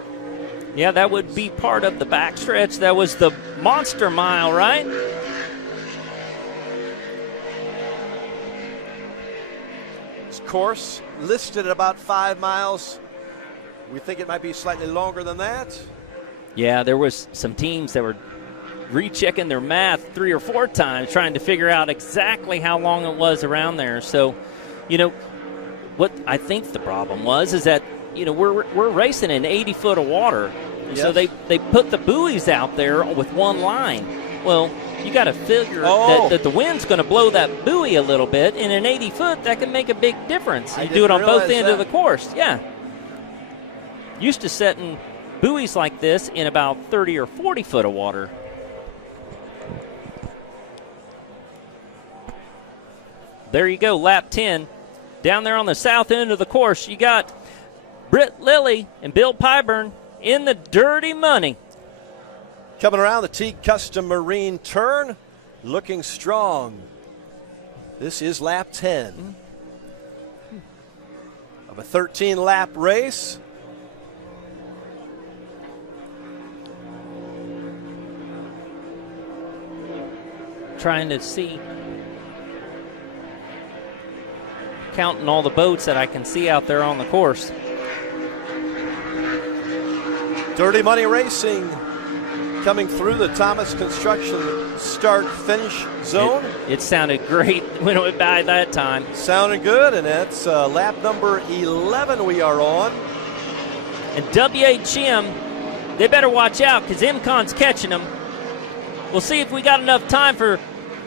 Yeah, that would be part of the backstretch. That was the Monster Mile, right? This course listed at about 5 miles. We think it might be slightly longer than that. Yeah, there was some teams that were rechecking their math 3 or 4 times, trying to figure out exactly how long it was around there. So, what I think the problem was is that, we're racing in 80 foot of water. Yes. So they put the buoys out there with one line. Well, you got to figure that the wind's going to blow that buoy a little bit. And in 80 foot, that can make a big difference. You do it on both ends of the course. Yeah. Used to setting buoys like this in about 30 or 40 foot of water. There you go, lap 10. Down there on the south end of the course, you got Britt Lilly and Bill Pyburn in the dirty money. Coming around the Teague Custom Marine turn, looking strong. This is lap 10 of a 13-lap race. Trying to see, counting all the boats that I can see out there on the course. Dirty Money Racing coming through the Thomas Construction start-finish zone. It sounded great when it went by that time. Sounded good, and that's lap number 11 we are on. And WHM, they better watch out because MCON's catching them. We'll see if we got enough time for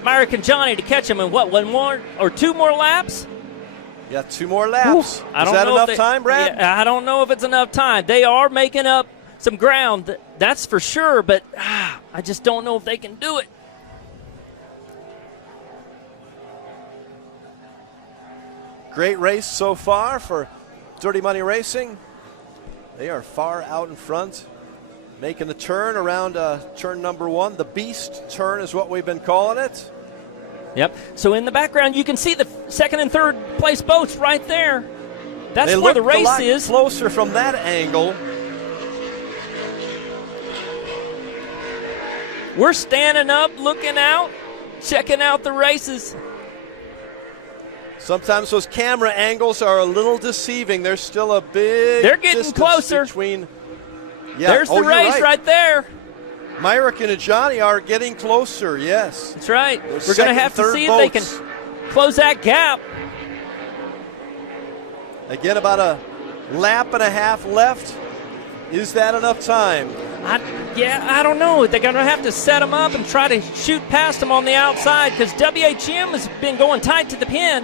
Myrick and Johnny to catch them in one more or 2 more laps? You got 2 more laps. Is I don't that know enough time, Brad? I don't know if it's enough time. They are making up some ground, that's for sure, but I just don't know if they can do it. Great race so far for Dirty Money Racing. They are far out in front, making the turn around turn number 1. The Beast turn is what we've been calling it. Yep. So in the background, you can see the second and third place boats right there. That's they where the look a race lot is. Closer from that angle. We're standing up, looking out, checking out the races. Sometimes those camera angles are a little deceiving. There's still a big They're getting distance closer. Between, There's the race right there. Myrick and Johnny are getting closer, yes. That's right. We're going to have to see if they can close that gap. Again, about a lap and a half left. Is that enough time? I don't know. They're going to have to set them up and try to shoot past them on the outside because WHM has been going tight to the pin.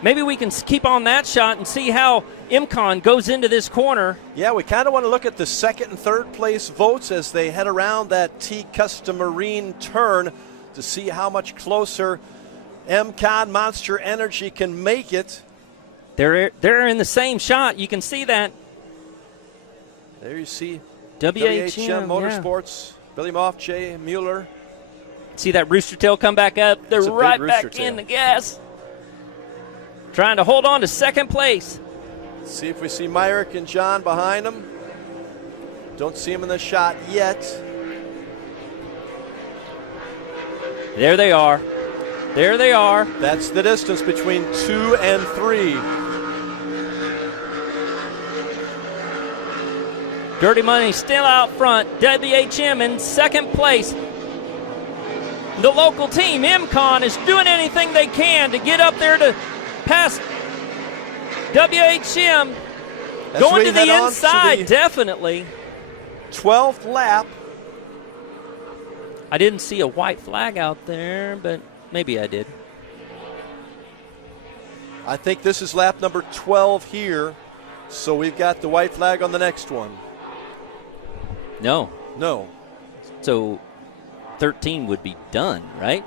Maybe we can keep on that shot and see how MCON goes into this corner. Yeah, we kind of want to look at the second and third place votes as they head around that Teague Custom Marine turn to see how much closer MCON Monster Energy can make it. They're in the same shot. You can see that. There you see WHM Motorsports, Billy Moff, Jay Mueller. See that rooster tail come back up? They're right back in the gas. Trying to hold on to second place. See if we see Myrick and John behind them. Don't see him in the shot yet. There they are. There they are. That's the distance between 2 and 3. Dirty Money still out front. WHM in second place. The local team, MCON, is doing anything they can to get up there to pass WHM. Going to the inside, definitely. 12th lap. I didn't see a white flag out there, but maybe I did. I think this is lap number 12 here, so we've got the white flag on the next one. No. No. So 13 would be done, right?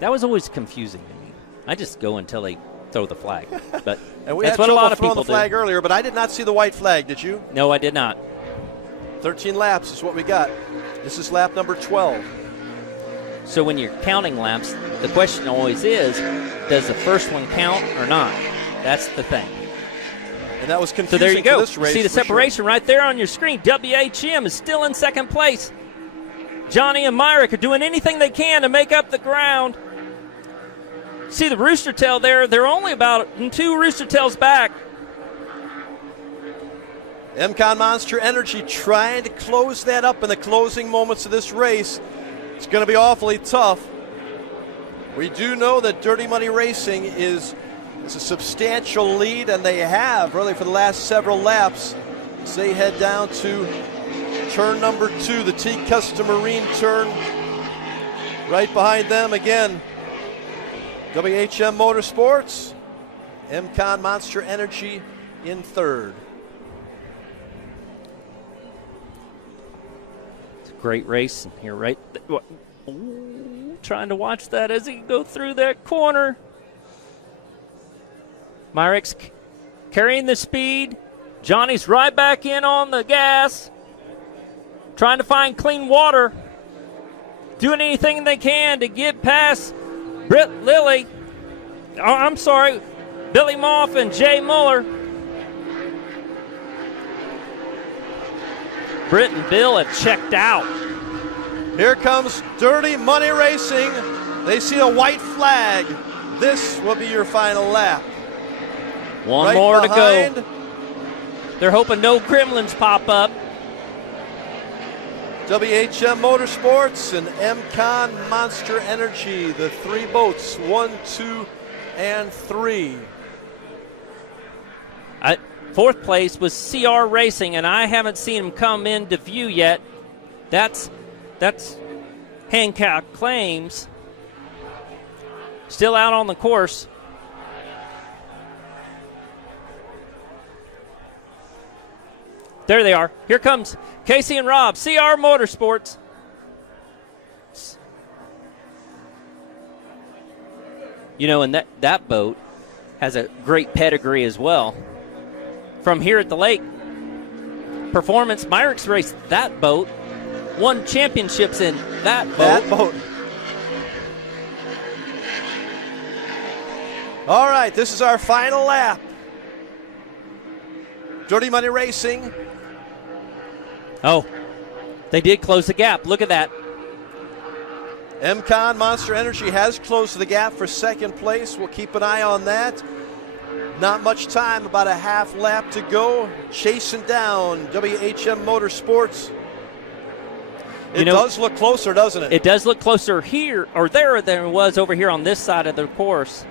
That was always confusing to me. I just go until they throw the flag. But and we that's had what a lot of throwing people the flag do. earlier, but I did not see the white flag. Did you? No, I did not. 13 laps is what we got. This is lap number 12. So when you're counting laps, the question always is, does the first one count or not? That's the thing. And that was confusing. So there you go. For this race, see the separation right there on your screen. WHM is still in second place. Johnny and Myrick are doing anything they can to make up the ground. See the rooster tail there. They're only about 2 rooster tails back. MCon Monster Energy trying to close that up in the closing moments of this race. It's going to be awfully tough. We do know that Dirty Money Racing is a substantial lead, and they have really for the last several laps. As they head down to turn number 2, the T-Custom Marine turn. Right behind them again, WHM Motorsports, MCon Monster Energy in third. It's a great race here, right? Trying to watch that as he go through that corner. Myrick's carrying the speed. Johnny's right back in on the gas, trying to find clean water, doing anything they can to get past Britt Lilly. Oh, I'm sorry, Billy Moff and Jay Muller. Britt and Bill have checked out. Here comes Dirty Money Racing. They see a white flag. This will be your final lap. One right more behind. to go. They're hoping no gremlins pop up. WHM Motorsports and MCon Monster Energy, the 3 boats, 1, 2, and 3. Fourth place was CR Racing, and I haven't seen them come into view yet. That's Hancock Claims. Still out on the course. There they are. Here comes Casey and Rob, CR Motorsports. You know, and that boat has a great pedigree as well. From here at the lake, Performance, Myrick's raced that boat, won championships in that boat. All right, this is our final lap. Dirty Money Racing. Oh, they did close the gap. Look at that. MCon Monster Energy has closed the gap for second place. We'll keep an eye on that. Not much time, about a half lap to go. Chasing down WHM Motorsports. It does look closer, doesn't it? It does look closer here or there than it was over here on this side of the course.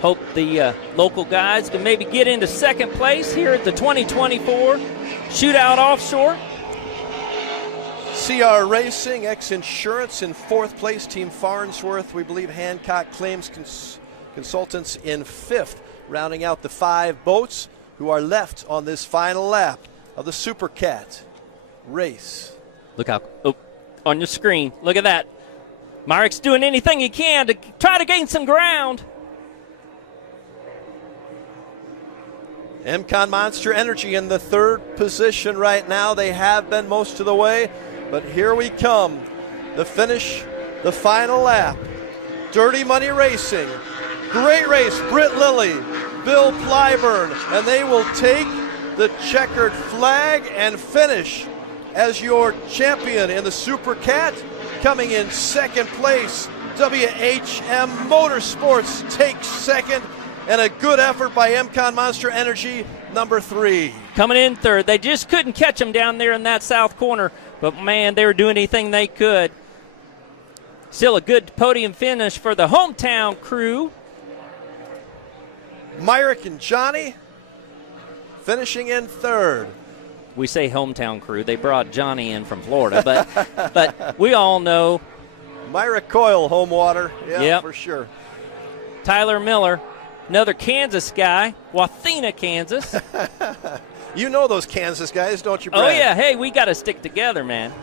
Hope the local guys can maybe get into second place here at the 2024 Shootout Offshore. CR Racing, X Insurance in fourth place. Team Farnsworth, we believe Hancock Claims Consultants in fifth. Rounding out the 5 boats who are left on this final lap of the Super Cat race. Look how, on your screen, look at that. Myrick's doing anything he can to try to gain some ground. MCon Monster Energy in the third position right now. They have been most of the way, but here we come. The finish, the final lap. Dirty Money Racing. Great race. Britt Lilly, Bill Plyburn, and they will take the checkered flag and finish as your champion in the Super Cat. Coming in second place, WHM Motorsports takes second. And a good effort by MCon Monster Energy, number 3. Coming in third. They just couldn't catch them down there in that south corner. But, man, they were doing anything they could. Still a good podium finish for the hometown crew. Myrick and Johnny finishing in third. We say hometown crew. They brought Johnny in from Florida. But we all know. Myrick Coyle, home water. Yeah, yep. For sure. Tyler Miller. Another Kansas guy, Wathena, Kansas. You know those Kansas guys, don't you, Brad? Oh, yeah. Hey, we got to stick together, man.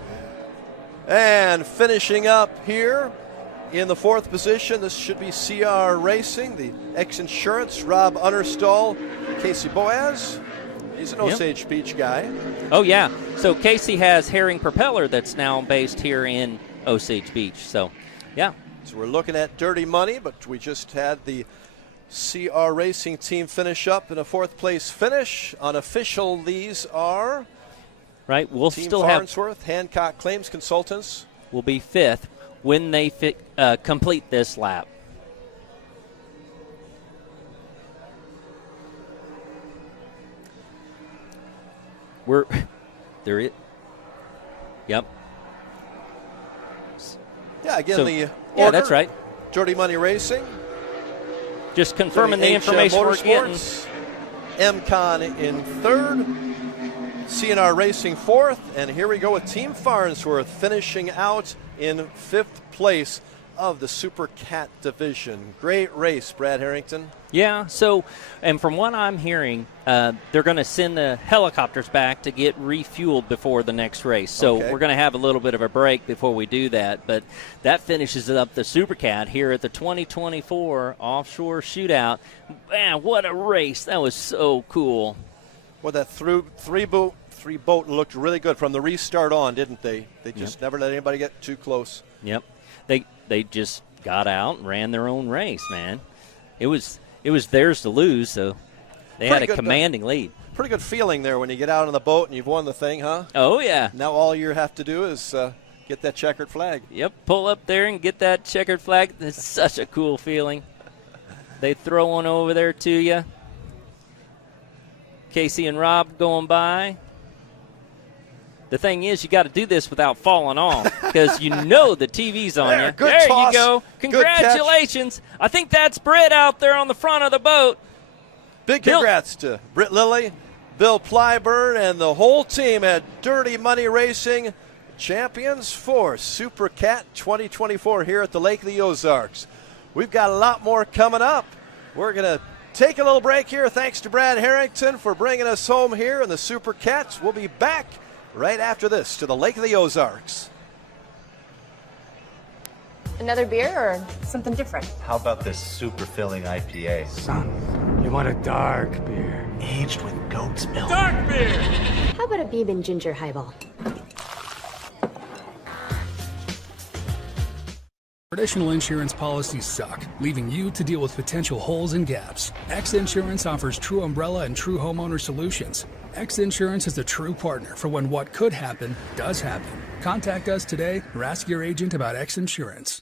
And finishing up here in the fourth position, this should be CR Racing, the X Insurance, Rob Unnerstall, Casey Boaz. He's an Osage Beach guy. Oh, yeah. So Casey has Herring Propeller that's now based here in Osage Beach. So, yeah. So we're looking at Dirty Money, but we just had the CR Racing team finish up in a fourth place finish. Unofficial, these are right. We'll Team still Farnsworth, Hancock Claims Consultants will be fifth when they complete this lap. There it. Yep. Yeah, again, So- the yeah, order, that's right. Dirty Money Racing. Just confirming the information we're getting. Motorsports, MCon in third, CNR Racing fourth, and here we go with Team Farnsworth finishing out in fifth place of the Super Cat division. Great race, Brad Harrington. Yeah, so, and from what I'm hearing, they're going to send the helicopters back to get refueled before the next race. So Okay. we're going to have a little bit of a break before we do that. But that finishes up the Super Cat here at the 2024 Offshore Shootout. Man, what a race. That was so cool. Well, that three boat looked really good from the restart on, didn't they? They just never let anybody get too close. Yep. They just got out and ran their own race, man. It was theirs to lose, so they had a commanding lead. Pretty good feeling there when you get out on the boat and you've won the thing, huh? Oh, yeah. Now all you have to do is get that checkered flag. Yep, pull up there and get that checkered flag. It's such a cool feeling. They throw one over there to you. Casey and Rob going by. The thing is, you got to do this without falling off because you know the TV's on you. Good there toss. you go. Congratulations. I think that's Britt out there on the front of the boat. Big congrats to Britt Lilly, Bill Plyburn, and the whole team at Dirty Money Racing, champions for Super Cat 2024 here at the Lake of the Ozarks. We've got a lot more coming up. We're going to take a little break here. Thanks to Brad Harrington for bringing us home here in the Super Cats. We'll be back right after this to the Lake of the Ozarks. Another beer or something different? How about this super filling IPA? Son, you want a dark beer. Aged with goat's milk. Dark beer! How about a bourbon ginger highball? Traditional insurance policies suck, leaving you to deal with potential holes and gaps. X Insurance offers true umbrella and true homeowner solutions. X Insurance is a true partner for when what could happen does happen. Contact us today or ask your agent about X Insurance.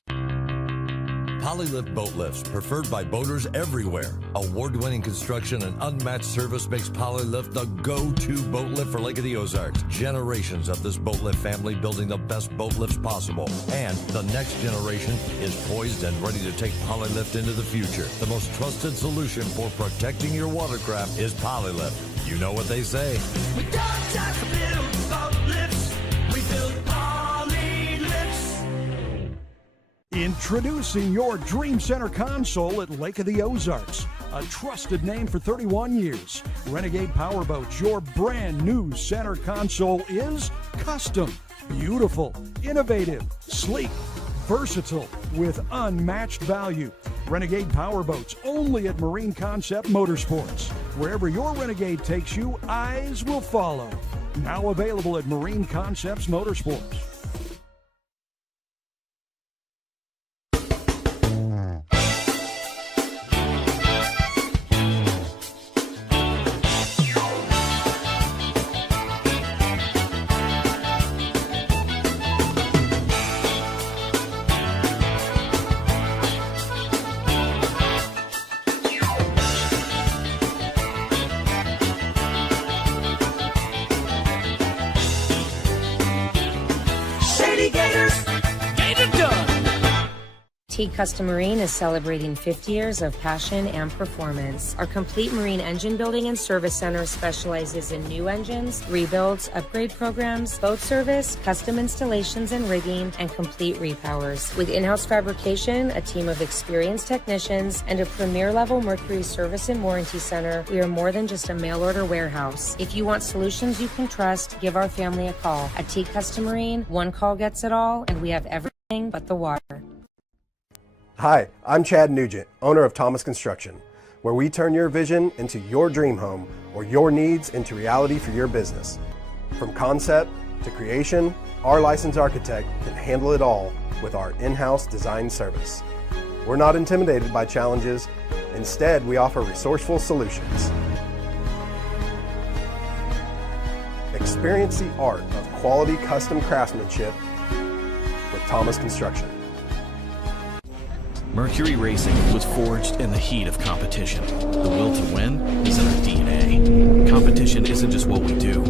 Polylift Boat Lifts, preferred by boaters everywhere. Award-winning construction and unmatched service makes Polylift the go-to boat lift for Lake of the Ozarks. Generations of this boat lift family building the best boat lifts possible. And the next generation is poised and ready to take Polylift into the future. The most trusted solution for protecting your watercraft is Polylift. You know what they say. We don't just build boat lifts, we build poly lifts. Introducing your Dream Center console at Lake of the Ozarks. A trusted name for 31 years. Renegade Powerboats, your brand new center console is custom, beautiful, innovative, sleek, versatile, with unmatched value. Renegade Powerboats, only at Marine Concept Motorsports. Wherever your Renegade takes you, eyes will follow. Now available at Marine Concepts Motorsports. Shady Gators, get it done. T Custom Marine is celebrating 50 years of passion and performance. Our complete marine engine building and service center specializes in new engines, rebuilds, upgrade programs, boat service, custom installations and rigging, and complete repowers. With in-house fabrication, a team of experienced technicians, and a premier-level Mercury service and warranty center, we are more than just a mail-order warehouse. If you want solutions you can trust, give our family a call. At T Custom Marine, one call gets it all, and we have everything but the water. Hi, I'm Chad Nugent, owner of Thomas Construction, where we turn your vision into your dream home or your needs into reality for your business. From concept to creation, our licensed architect can handle it all with our in-house design service. We're not intimidated by challenges. Instead, we offer resourceful solutions. Experience the art of quality custom craftsmanship with Thomas Construction. Mercury Racing was forged in the heat of competition. The will to win is in our DNA. Competition isn't just what we do,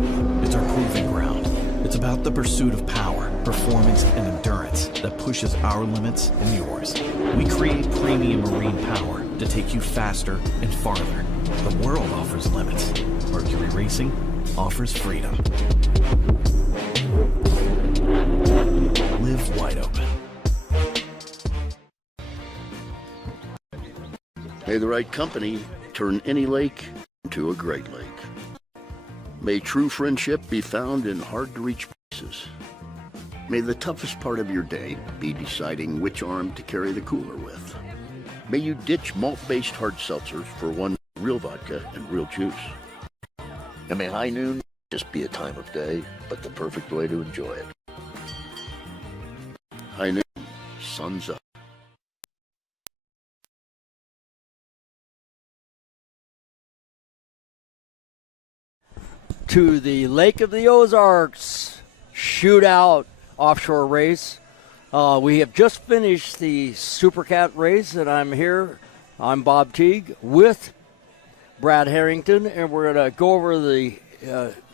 It's our proving ground. It's about the pursuit of power, performance, and endurance that pushes our limits and yours. We create premium marine power to take you faster and farther. The world offers limits. Mercury Racing offers freedom. Live wide open. May the right company turn any lake into a great lake. May true friendship be found in hard-to-reach places. May the toughest part of your day be deciding which arm to carry the cooler with. May you ditch malt-based hard seltzers for one real vodka and real juice. And may high noon just be a time of day, but the perfect way to enjoy it. High noon, sun's up. To the Lake of the Ozarks shootout offshore race. We have just finished the Super Cat race, and I'm here. I'm Bob Teague with Brad Harrington, and we're going to go over the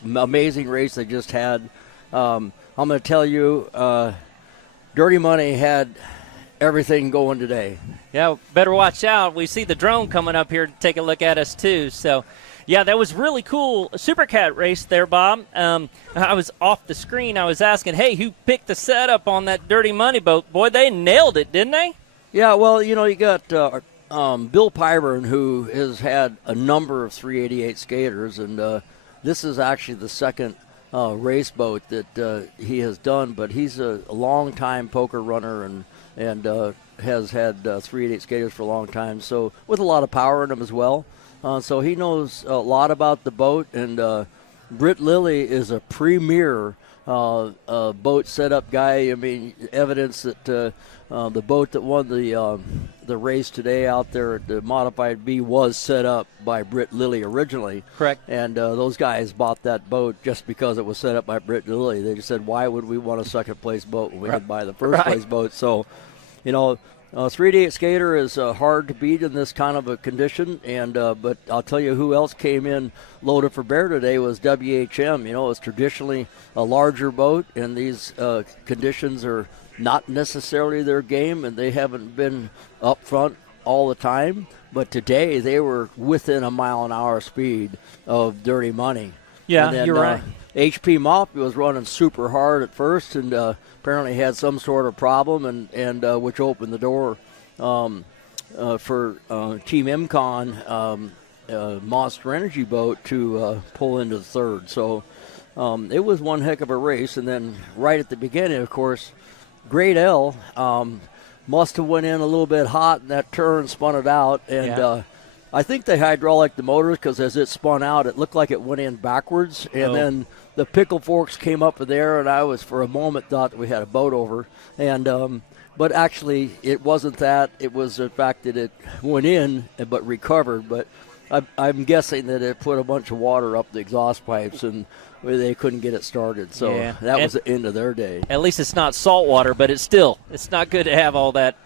amazing race they just had. I'm going to tell you, Dirty Money had everything going today. Yeah, better watch out. We see the drone coming up here to take a look at us, too. So, yeah, that was really cool. Super Cat race there, Bob. I was off the screen. I was asking, hey, who picked the setup on that Dirty Money boat? Boy, they nailed it, didn't they? Yeah, well, you know, you got Bill Pyburn, who has had a number of 388 skaters, and this is actually the second race boat that he has done, but he's a long-time poker runner and has had 388 skaters for a long time, so with a lot of power in him as well. So he knows a lot about the boat, and Britt Lilly is a premier boat setup guy. I mean, evidence that the boat that won the race today out there at the Modified B was set up by Britt Lilly originally. Correct. And those guys bought that boat just because it was set up by Britt Lilly. They just said, why would we want a second-place boat when we could buy the first-place boat? So, you know, 388 skater is hard to beat in this kind of a condition, and but I'll tell you who else came in loaded for bear today was WHM. You know, it's traditionally a larger boat, and these conditions are not necessarily their game, and they haven't been up front all the time. But today they were within a mile-an-hour speed of Dirty Money. Yeah, and then, you're right. HP Moffey was running super hard at first, and apparently had some sort of problem, and which opened the door for Team MCon Monster Energy boat to pull into the third. So it was one heck of a race. And then right at the beginning, of course, Grade L must have went in a little bit hot in that turn, spun it out, and I think they hydraulic the motors because as it spun out, it looked like it went in backwards, and then the pickle forks came up in there, and I was for a moment thought that we had a boat over, and but actually it wasn't that. It was the fact that it went in but recovered. But I'm guessing that it put a bunch of water up the exhaust pipes, and they couldn't get it started. So that was the end of their day. At least it's not salt water, but it's not good to have all that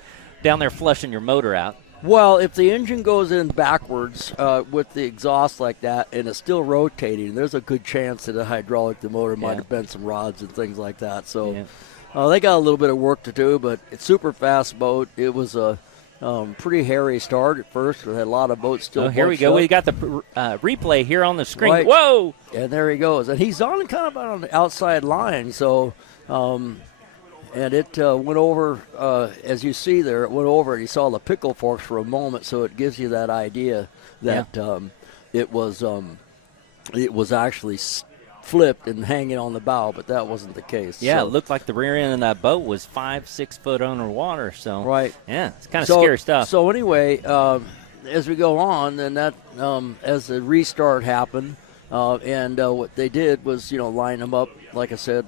down there flushing your motor out. Well, if the engine goes in backwards with the exhaust like that and it's still rotating, there's a good chance that a hydraulic the motor might have bent some rods and things like that. So they got a little bit of work to do, but it's super fast boat. It was a pretty hairy start at first. We had a lot of boats still. Here we go. We got the replay here on the screen. Right. Whoa! And there he goes. And he's on kind of on the outside line. So, and it went over, as you see there, it went over and he saw the pickle forks for a moment. So it gives you that idea that it was actually flipped and hanging on the bow, but that wasn't the case. Yeah, so, it looked like the rear end of that boat was 5-6 foot underwater. So yeah, it's kind of so, scary stuff. So anyway, as we go on, then that as the restart happened, and what they did was line them up, like I said,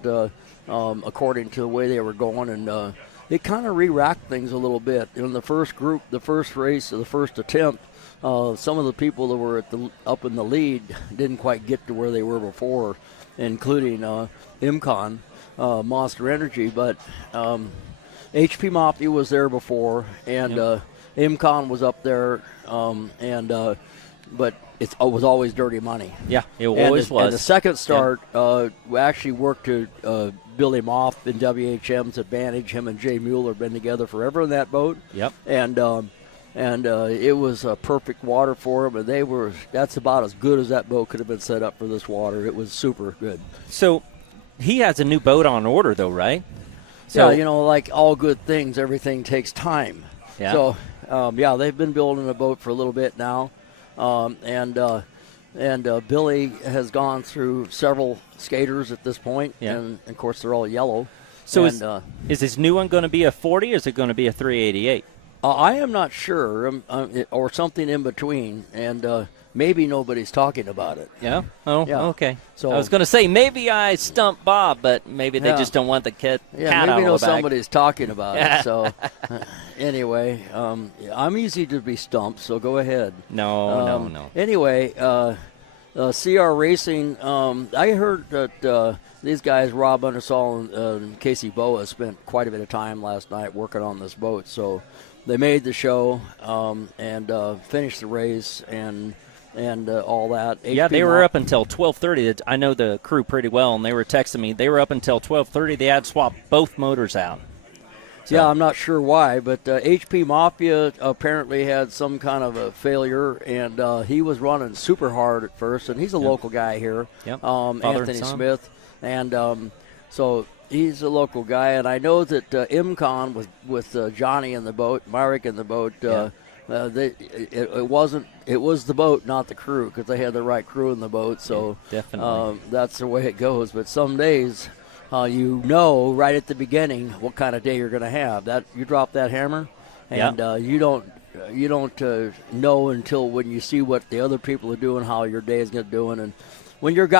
according to the way they were going, and it kind of re-racked things a little bit. In the first group, the first race, the first attempt, some of the people that were up in the lead didn't quite get to where they were before, including MCon, Monster Energy. But HP Moffey was there before, and MCon was up there, and but it was always dirty money. Yeah, it always was. And the second start, we actually worked to build him off in WHM's advantage. Him and Jay Mueller have been together forever in that boat. Yep. And it was perfect water for them, and that's about as good as that boat could have been set up for this water. It was super good. So he has a new boat on order, though, right? So, yeah, like all good things, everything takes time. Yeah. So, they've been building a boat for a little bit now, and Billy has gone through several skaters at this point, and of course they're all yellow. So is this new one going to be a 40, or is it going to be a 388? I am not sure, or something in between, and maybe nobody's talking about it. Yeah? Oh, yeah. Okay. So I was going to say, maybe I stumped Bob, but maybe they just don't want the cat out of the bag. Maybe somebody's talking about it. So anyway, I'm easy to be stumped, so go ahead. No. Anyway, CR Racing, I heard that these guys, Rob Undersall and Casey Boa, spent quite a bit of time last night working on this boat. So they made the show and finished the race and all that. Yeah, they were up until 12:30. I know the crew pretty well, and they were texting me. They were up until 12:30. They had swapped both motors out. So. Yeah, I'm not sure why, but HP Mafia apparently had some kind of a failure, and he was running super hard at first, and he's a local guy here, Anthony Smith, and so he's a local guy, and I know that IMCON with Johnny in the boat, Marek in the boat, it was the boat, not the crew, because they had the right crew in the boat, so definitely. That's the way it goes, but some days right at the beginning what kind of day you're going to have. That you drop that hammer, and you don't know until when you see what the other people are doing, how your day is going to do. And when you're that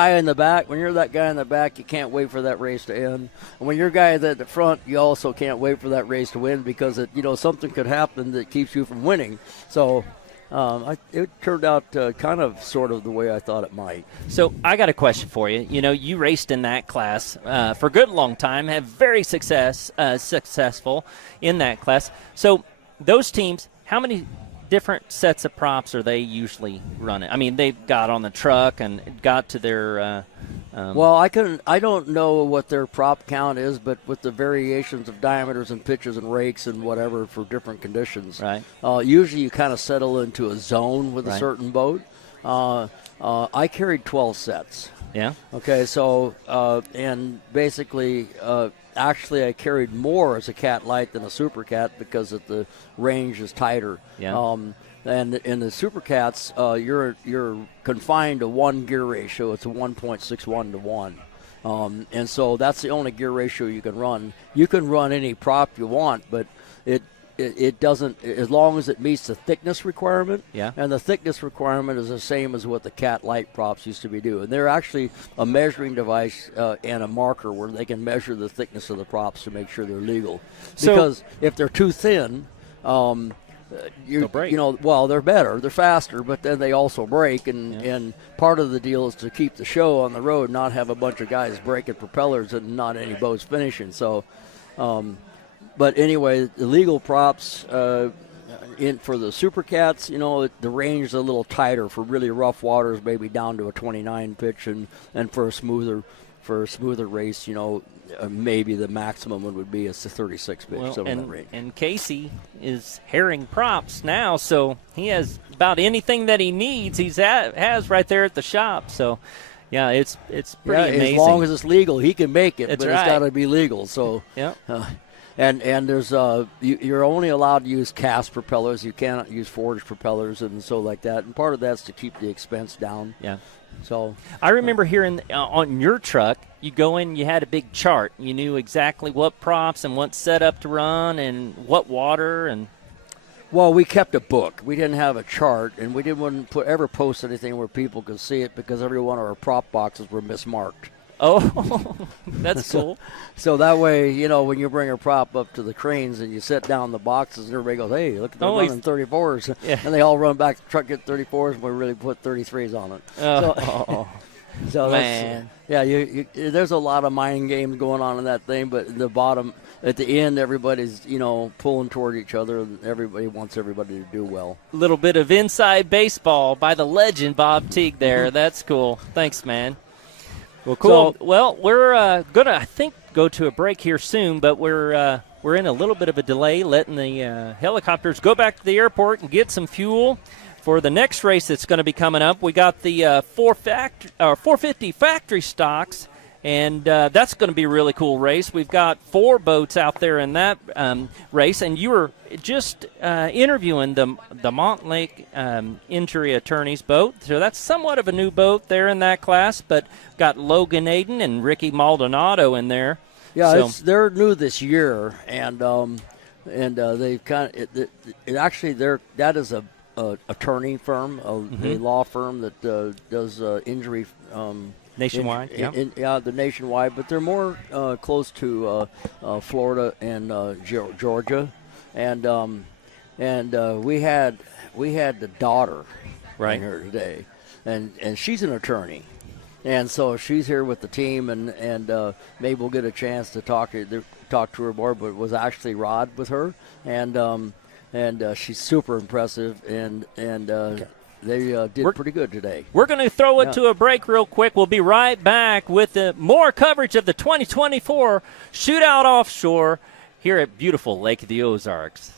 guy in the back, you can't wait for that race to end. And when you're guy at the front, you also can't wait for that race to win because something could happen that keeps you from winning. So. It turned out kind of sort of the way I thought it might. So I got a question for you. You raced in that class for a good long time, have very successful in that class. So those teams, how many different sets of props are they usually running? I mean, they've got on the truck and got to their well, I don't know what their prop count is, but with the variations of diameters and pitches and rakes and whatever for different conditions, right? Usually you kind of settle into a zone with a certain boat. I carried 12 sets. Yeah. Okay, so and basically, actually, I carried more as a Cat Light than a Super Cat because the range is tighter. Yeah. And in the Super Cats, you're confined to one gear ratio. It's a 1.61 to 1. And so that's the only gear ratio you can run. You can run any prop you want, but it doesn't, as long as it meets the thickness requirement. Yeah. And the thickness requirement is the same as what the Cat Light props used to be doing. They're actually a measuring device and a marker where they can measure the thickness of the props to make sure they're legal. Because if they're too thin, they'll break. They're better, they're faster, but then they also break, and part of the deal is to keep the show on the road, not have a bunch of guys breaking propellers and not any boats finishing. So, but anyway, the legal props for the Super Cats, the range is a little tighter for really rough waters, maybe down to a 29 pitch, and for a smoother race, maybe the maximum one would be a 36 pitch. And Casey is herring props now, so he has about anything that he needs. Has right there at the shop. So, yeah, it's pretty amazing. As long as it's legal, he can make it, It's but right. It's got to be legal. So, yeah. And there's you're only allowed to use cast propellers. You cannot use forged propellers and so like that. And part of that's to keep the expense down. Yeah. So I remember hearing on your truck, you go in, you had a big chart. You knew exactly what props and what setup to run and what water and. Well, we kept a book. We didn't have a chart, and we didn't ever post anything where people could see it because every one of our prop boxes were mismarked. Oh, that's cool. So that way, when you bring a prop up to the cranes and you set down the boxes, and everybody goes, hey, look, they're running 34s. Yeah. And they all run back to the truck, get 34s, and we really put 33s on it. So man. That's, there's a lot of mind games going on in that thing, but the bottom at the end, everybody's, pulling toward each other, and everybody wants everybody to do well. A little bit of inside baseball by the legend Bob Teague there. That's cool. Thanks, man. Well, cool. So, we're going to, I think, go to a break here soon, but we're in a little bit of a delay, letting the helicopters go back to the airport and get some fuel for the next race that's going to be coming up. We got the 450 factory stocks, and that's going to be a really cool race. We've got 4 boats out there in that race, and you were just interviewing the Montlake Injury Attorneys boat. So that's somewhat of a new boat there in that class, but got Logan Aiden and Ricky Maldonado in there. Yeah, they're new this year, and they've that is a attorney firm, a law firm that does injury nationwide. The nationwide, but they're more close to Florida and Georgia, and we had the daughter right here today, and she's an attorney. And so she's here with the team, and maybe we'll get a chance to talk to her more. But it was actually Rod with her, and she's super impressive, and they did pretty good today. We're going to throw it to a break real quick. We'll be right back with more coverage of the 2024 Shootout Offshore here at beautiful Lake of the Ozarks.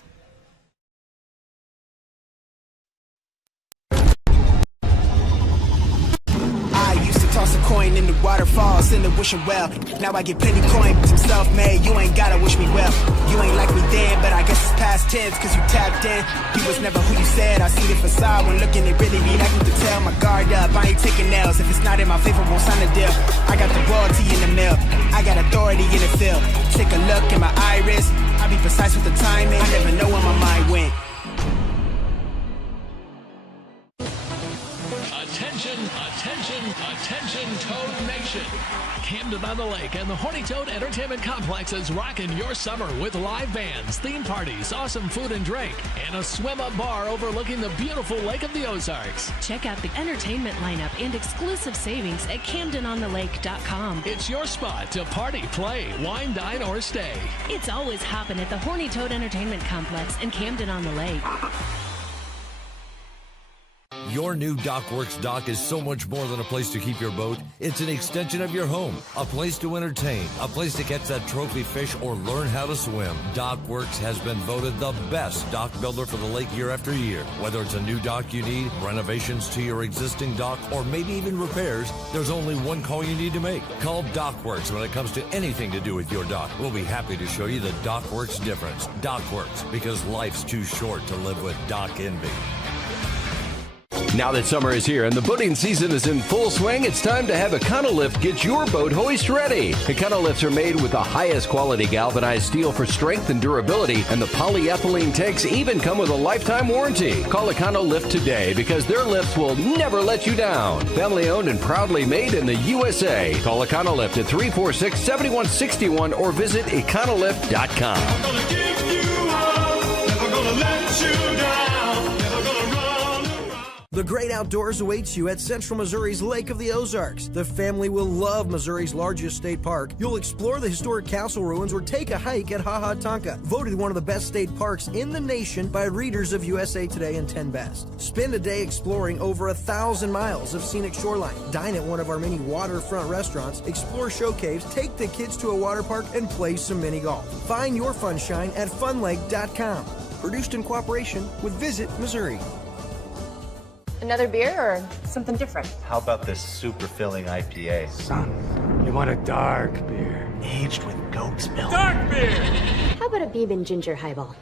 Toss a coin in the waterfalls in the wishing well. Now I get plenty coin, some self-made. You ain't gotta wish me well. You ain't like me then, but I guess it's past tense, cause you tapped in. You was never who you said. I see the facade when looking, it really be like you could tell. My guard up, I ain't taking nails. If it's not in my favor, won't sign a deal. I got the royalty in the mill, I got authority in the field. Take a look in my iris, I be precise with the timing. I never know where my mind went. Attention, Toad Nation. Camden on the Lake and the Horny Toad Entertainment Complex is rocking your summer with live bands, theme parties, awesome food and drink, and a swim-up bar overlooking the beautiful Lake of the Ozarks. Check out the entertainment lineup and exclusive savings at CamdenOnTheLake.com. It's your spot to party, play, wine, dine, or stay. It's always hopping at the Horny Toad Entertainment Complex in Camden on the Lake. Your new DockWorks dock is so much more than a place to keep your boat. It's an extension of your home, a place to entertain, a place to catch that trophy fish or learn how to swim. DockWorks has been voted the best dock builder for the lake year after year. Whether it's a new dock you need, renovations to your existing dock, or maybe even repairs, there's only one call you need to make. Call DockWorks when it comes to anything to do with your dock. We'll be happy to show you the DockWorks difference. DockWorks, because life's too short to live with dock envy. Now that summer is here and the boating season is in full swing, it's time to have Econolift get your boat hoist ready. Econolifts are made with the highest quality galvanized steel for strength and durability, and the polyethylene tanks even come with a lifetime warranty. Call Econolift today because their lifts will never let you down. Family owned and proudly made in the USA. Call Econolift at 346-7161 or visit econolift.com. I'm gonna give you up, never gonna let you down, never gonna run. The great outdoors awaits you at Central Missouri's Lake of the Ozarks. The family will love Missouri's largest state park. You'll explore the historic castle ruins or take a hike at Ha Ha Tonka, voted one of the best state parks in the nation by readers of USA Today and 10 Best. Spend a day exploring over 1,000 miles of scenic shoreline. Dine at one of our many waterfront restaurants, explore show caves, take the kids to a water park, and play some mini golf. Find your funshine at funlake.com. Produced in cooperation with Visit Missouri. Another beer or something different? How about this super filling IPA? Son, you want a dark beer. Aged with goat's milk. Dark beer! How about a bourbon ginger highball?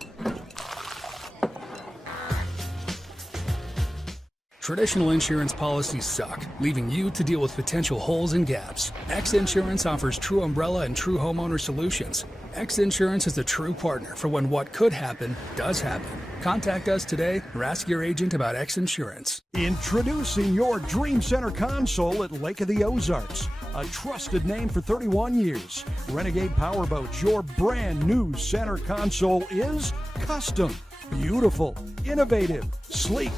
Traditional insurance policies suck, leaving you to deal with potential holes and gaps. X Insurance offers true umbrella and true homeowner solutions. X Insurance is the true partner for when what could happen does happen. Contact us today or ask your agent about X Insurance. Introducing your Dream Center console at Lake of the Ozarks. A trusted name for 31 years. Renegade Powerboats, your brand new center console is custom, beautiful, innovative, sleek,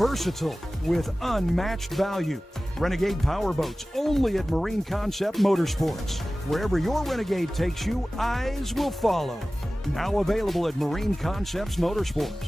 Versatile with unmatched value. Renegade Powerboats only at Marine Concept Motorsports. Wherever your Renegade takes you, eyes will follow. Now available at Marine Concepts Motorsports.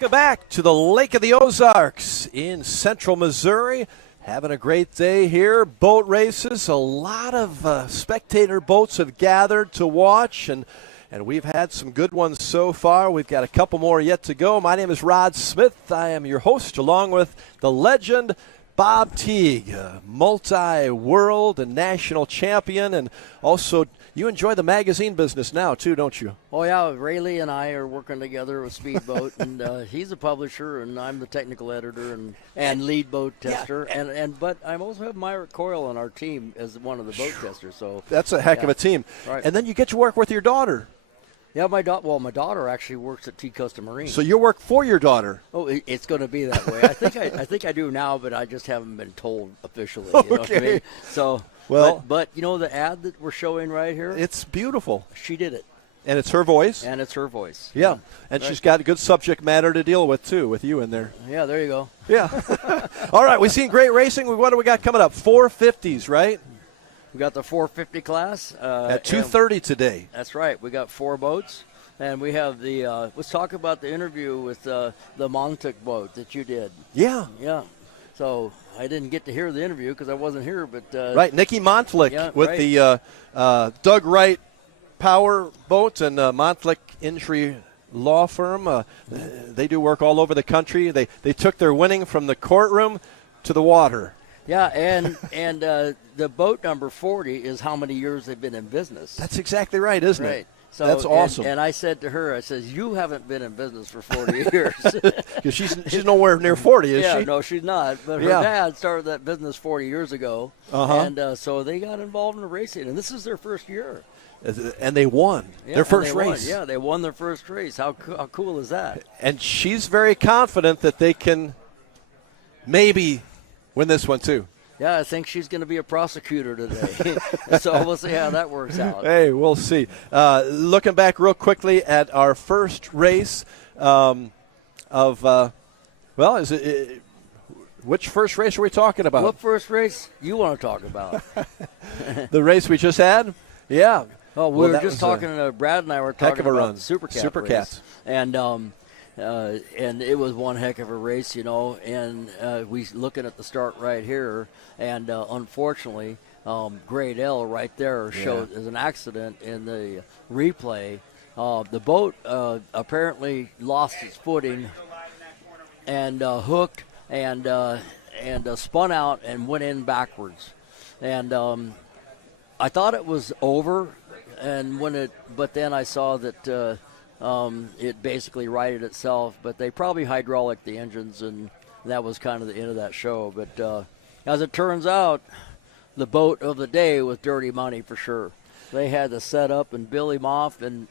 Welcome back to the Lake of the Ozarks in central Missouri. Having a great day here. Boat races. A lot of spectator boats have gathered to watch, and we've had some good ones so far. We've got a couple more yet to go. My name is Rod Smith. I am your host, along with the legend Bob Teague, multi-world and national champion, and also you enjoy the magazine business now too, don't you? Oh yeah, Rayleigh and I are working together with Speedboat, and he's a publisher, and I'm the technical editor and lead boat tester, but I also have Myrick Coyle on our team as one of the boat testers. So that's a heck of a team. Right. And then you get to work with your daughter. Yeah, my daughter actually works at T Custom Marine. So you work for your daughter? Oh, it's going to be that way. I think I do now, but I just haven't been told officially. You know what I mean? So, well, but you know the ad that we're showing right here? It's beautiful. She did it. And it's her voice? And it's her voice. Yeah. And she's got a good subject matter to deal with, too, with you in there. Yeah, there you go. Yeah. All right, we've seen great racing. What do we got coming up? 450s, right? We got the 450 class. At 2:30 today. That's right. We got 4 boats. And we have the, let's talk about the interview with the Montauk boat that you did. Yeah. Yeah. So I didn't get to hear the interview because I wasn't here. But right, Nikki Montlick with the Doug Wright Power Boat and Montlick Injury Law Firm. They do work all over the country. They took their winning from the courtroom to the water. Yeah, and the boat number 40 is how many years they've been in business. That's exactly right, isn't it? So, that's awesome. And I said to her, I says, you haven't been in business for 40 years. Because she's nowhere near 40, is she? Yeah, no, she's not. But her dad started that business 40 years ago. And so they got involved in the racing. And this is their first year. And they won their first race. Yeah, they won their first race. How cool is that? And she's very confident that they can maybe win this one, too. Yeah, I think she's going to be a prosecutor today. So we'll see how that works out. Hey, we'll see. Looking back real quickly at our first race which first race are we talking about? What first race you want to talk about? The race we just had? Yeah. Oh, we were just talking, Brad and I were talking about the Supercat race. And it was one heck of a race, you know, and we looking at the start right here, and unfortunately, Grade L right there showed as an accident in the replay. The boat apparently lost its footing and hooked and spun out and went in backwards. And I thought it was over, but then I saw that it basically righted itself, but they probably hydraulic the engines, and that was kind of the end of that show. But as it turns out, the boat of the day was Dirty Money for sure. They had the setup, and Billy Moff and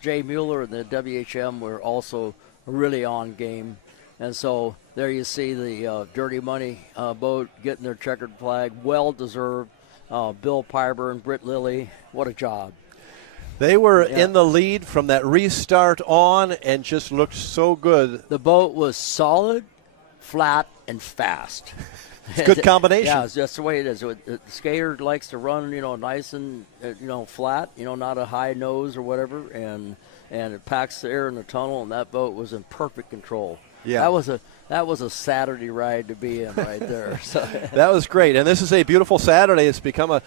Jay Mueller and the WHM were also really on game. And so there you see the Dirty Money boat getting their checkered flag, well deserved. Bill Pyburn and Britt Lilly, what a job. They were in the lead from that restart on and just looked so good. The boat was solid, flat, and fast. It's a good combination. Yeah, that's the way it is. The skater likes to run, nice and, flat, not a high nose or whatever, and it packs the air in the tunnel, and that boat was in perfect control. Yeah. That was a Saturday ride to be in right there. So. That was great. And this is a beautiful Saturday. It's become a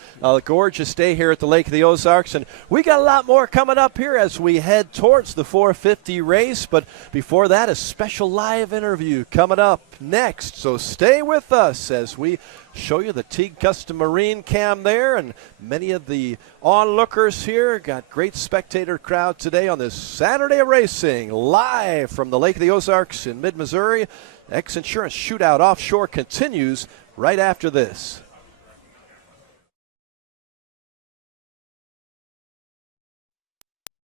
gorgeous day here at the Lake of the Ozarks. And we got a lot more coming up here as we head towards the 450 race. But before that, a special live interview coming up next. So stay with us as we show you the Teague Custom Marine cam there, and many of the onlookers here. Got great spectator crowd today on this Saturday of racing, live from the Lake of the Ozarks in mid-Missouri. X Insurance Shootout Offshore continues right after this.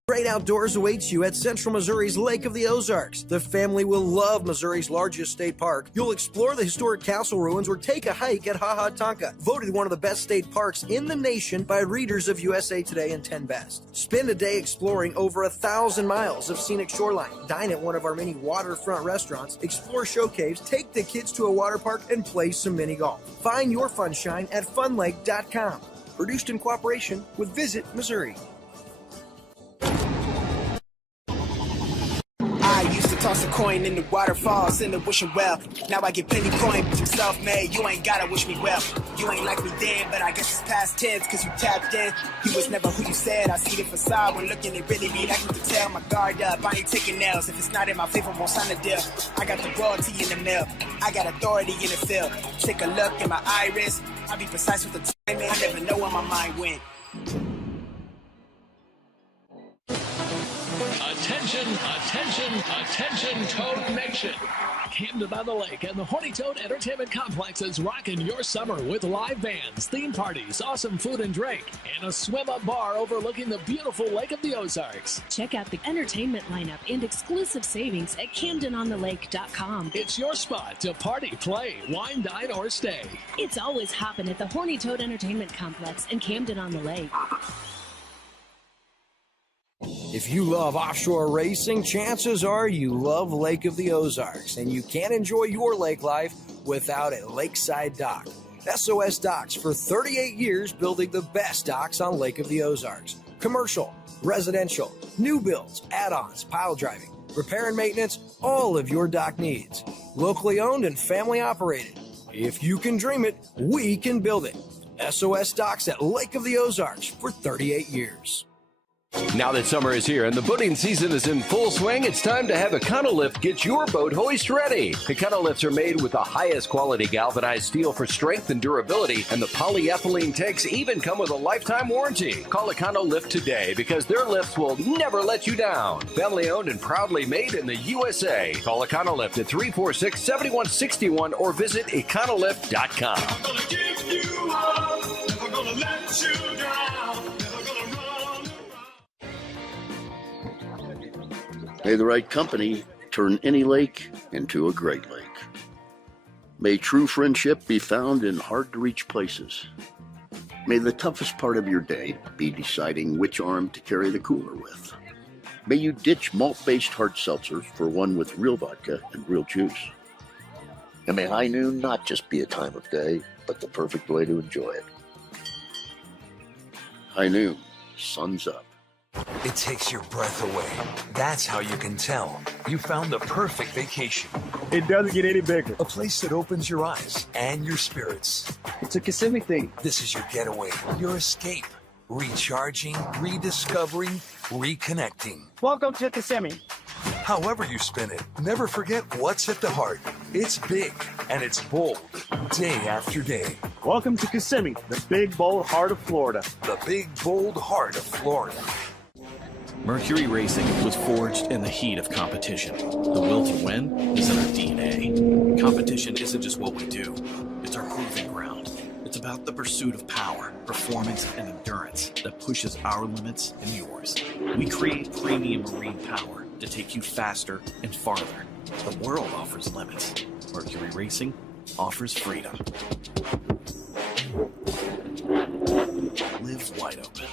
Great outdoors awaits you at Central Missouri's Lake of the Ozarks. The family will love Missouri's largest state park. You'll explore the historic castle ruins or take a hike at Ha Ha Tonka, voted one of the best state parks in the nation by readers of USA Today and 10 Best. Spend a day exploring over 1,000 miles of scenic shoreline. Dine at one of our many waterfront restaurants, explore show caves, take the kids to a water park, and play some mini golf. Find your funshine at funlake.com. Produced in cooperation with Visit Missouri. I used to toss a coin in the waterfalls in the wishing well. Now I get plenty coin, but I'm self-made. You ain't gotta wish me well. You ain't like me then, but I guess it's past tense, cause you tapped in. You was never who you said. I see the facade when looking at really me. I can tell my guard up. I ain't taking nails. If it's not in my favor, won't sign a deal. I got the royalty in the mail. I got authority in the field. Take a look in my iris. I'll be precise with the timing. I never know where my mind went. Attention, attention, attention, Toad Nation. Camden by the Lake and the Horny Toad Entertainment Complex is rocking your summer with live bands, theme parties, awesome food and drink, and a swim-up bar overlooking the beautiful Lake of the Ozarks. Check out the entertainment lineup and exclusive savings at CamdenOnTheLake.com. It's your spot to party, play, wine, dine, or stay. It's always hopping at the Horny Toad Entertainment Complex in Camden on the Lake. If you love offshore racing, chances are you love Lake of the Ozarks, and you can't enjoy your lake life without a lakeside dock. SOS Docks, for 38 years, building the best docks on Lake of the Ozarks. Commercial, residential, new builds, add-ons, pile driving, repair and maintenance, all of your dock needs. Locally owned and family operated. If you can dream it, we can build it. SOS Docks at Lake of the Ozarks for 38 years. Now that summer is here and the boating season is in full swing, it's time to have Econolift get your boat hoist ready. Econolifts are made with the highest quality galvanized steel for strength and durability, and the polyethylene tanks even come with a lifetime warranty. Call Econolift today because their lifts will never let you down. Family owned and proudly made in the USA. Call Econolift at 346-7161 or visit econolift.com. I'm gonna give you up, never gonna let you down, never gonna run. May the right company turn any lake into a great lake. May true friendship be found in hard-to-reach places. May the toughest part of your day be deciding which arm to carry the cooler with. May you ditch malt-based hard seltzers for one with real vodka and real juice. And may high noon not just be a time of day, but the perfect way to enjoy it. High noon, sun's up. It takes your breath away. That's how you can tell you found the perfect vacation. It doesn't get any bigger. A place that opens your eyes and your spirits. It's a Kissimmee thing. This is your getaway, your escape. Recharging, rediscovering, reconnecting. Welcome to Kissimmee. However you spin it, never forget what's at the heart. It's big and it's bold, day after day. Welcome to Kissimmee, the big, bold heart of Florida. The big, bold heart of Florida. Mercury Racing was forged in the heat of competition. The will to win is in our DNA. Competition isn't just what we do, it's our proving ground. It's about the pursuit of power, performance, and endurance that pushes our limits and yours. We create premium marine power to take you faster and farther. The world offers limits. Mercury Racing offers freedom. Live wide open.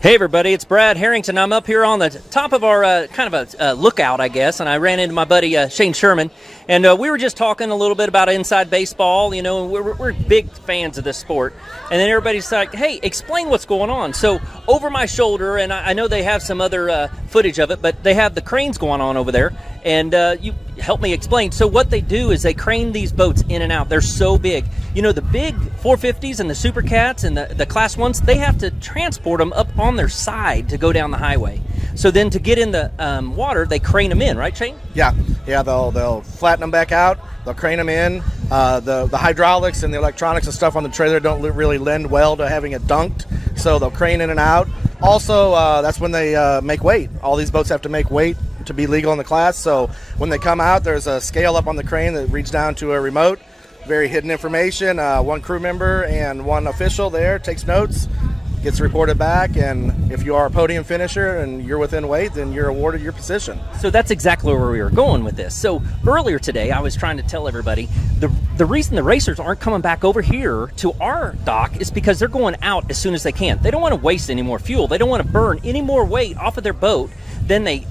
Hey everybody, it's Brad Harrington. I'm up here on the top of our kind of a lookout, I guess, and I ran into my buddy Shane Sherman, and we were just talking a little bit about inside baseball, you know, and we're big fans of this sport, and then everybody's like, hey, explain what's going on. So over my shoulder, and I know they have some other footage of it, but they have the cranes going on over there, and you help me explain. So what they do is they crane these boats in and out. They're so big. You know, the big 450s and the Super Cats and the Class 1s, they have to transport them up on their side to go down the highway. So then to get in the water, they crane them in, right, Shane? Yeah, they'll flatten them back out. They'll crane them in. The hydraulics and the electronics and stuff on the trailer don't really lend well to having it dunked, so they'll crane in and out. Also, that's when they make weight. All these boats have to make weight to be legal in the class, so when they come out, there's a scale up on the crane that reads down to a remote. Very hidden information. One crew member and one official there takes notes, gets reported back, and if you are a podium finisher and you're within weight, then you're awarded your position. So that's exactly where we were going with this. So earlier today, I was trying to tell everybody the reason the racers aren't coming back over here to our dock is because they're going out as soon as they can. They don't want to waste any more fuel. They don't want to burn any more weight off of their boat than they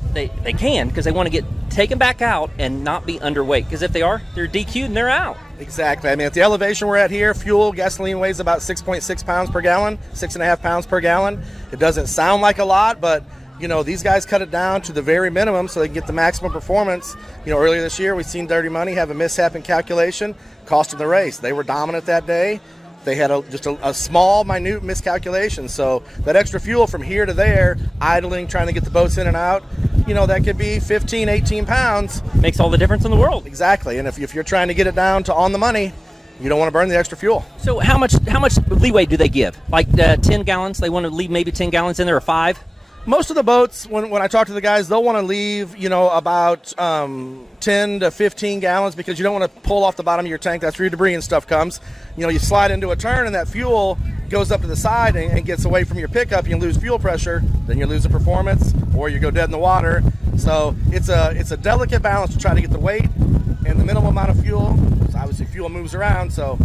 can, because they want to get taken back out and not be underweight. Because if they are, they're DQ'd and they're out. Exactly. I mean, at the elevation we're at here, fuel, gasoline weighs about 6.6 pounds per gallon, 6.5 pounds per gallon. It doesn't sound like a lot, but you know, these guys cut it down to the very minimum so they can get the maximum performance. You know, earlier this year, we've seen Dirty Money have a mishap in calculation, cost them the race. They were dominant that day. They had just a small, minute miscalculation. So that extra fuel from here to there, idling, trying to get the boats in and out, you know, that could be 15, 18 pounds. Makes all the difference in the world. Exactly. And if you're trying to get it down to on the money, you don't want to burn the extra fuel. So how much leeway do they give? Like 10 gallons? They want to leave maybe 10 gallons in there, or 5? Most of the boats, when I talk to the guys, they'll want to leave, you know, about 10 to 15 gallons, because you don't want to pull off the bottom of your tank. That's where your debris and stuff comes. You know, you slide into a turn and that fuel goes up to the side and gets away from your pickup. You lose fuel pressure, then you're losing performance, or you go dead in the water. So it's a delicate balance to try to get the weight and the minimum amount of fuel. So obviously fuel moves around, so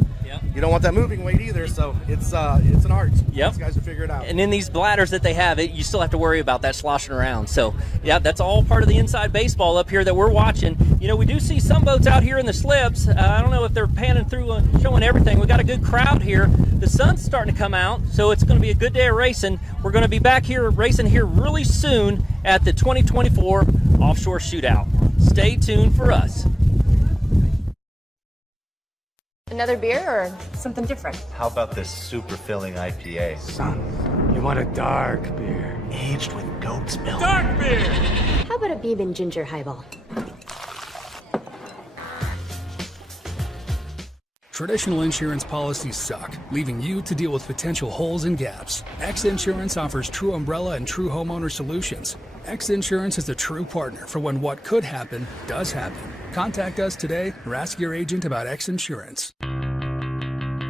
you don't want that moving weight either. So it's an art. Yep. These guys will figure it out. And in these bladders that they have, you still have to worry about that sloshing around. So yeah, that's all part of the inside baseball up here that we're watching. You know, we do see some boats out here in the slips. I don't know if they're panning through and showing everything. We got a good crowd here. The sun's starting to come out, so it's going to be a good day of racing. We're going to be back here racing here really soon at the 2024 Offshore Shootout. Stay tuned for us. Another beer or something different? How about this super filling IPA? Son, you want a dark beer. Aged with goat's milk. Dark beer! How about a Beeben ginger highball? Traditional insurance policies suck, leaving you to deal with potential holes and gaps. X Insurance offers true umbrella and true homeowner solutions. X Insurance is a true partner for when what could happen does happen. Contact us today or ask your agent about X Insurance.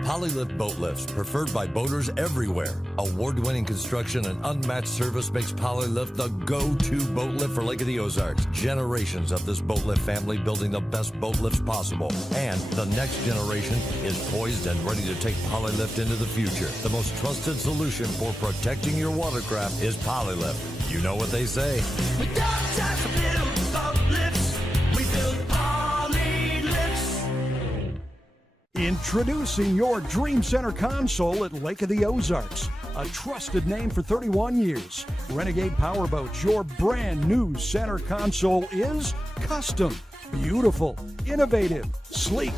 Polylift boat lifts, preferred by boaters everywhere. Award-winning construction and unmatched service makes Polylift the go-to boat lift for Lake of the Ozarks. Generations of this boat lift family building the best boat lifts possible. And the next generation is poised and ready to take Polylift into the future. The most trusted solution for protecting your watercraft is Polylift. You know what they say. We don't just build boat lifts, we build poly lifts. Introducing your Dream Center console at Lake of the Ozarks. A trusted name for 31 years. Renegade Powerboats, your brand new center console is custom, beautiful, innovative, sleek,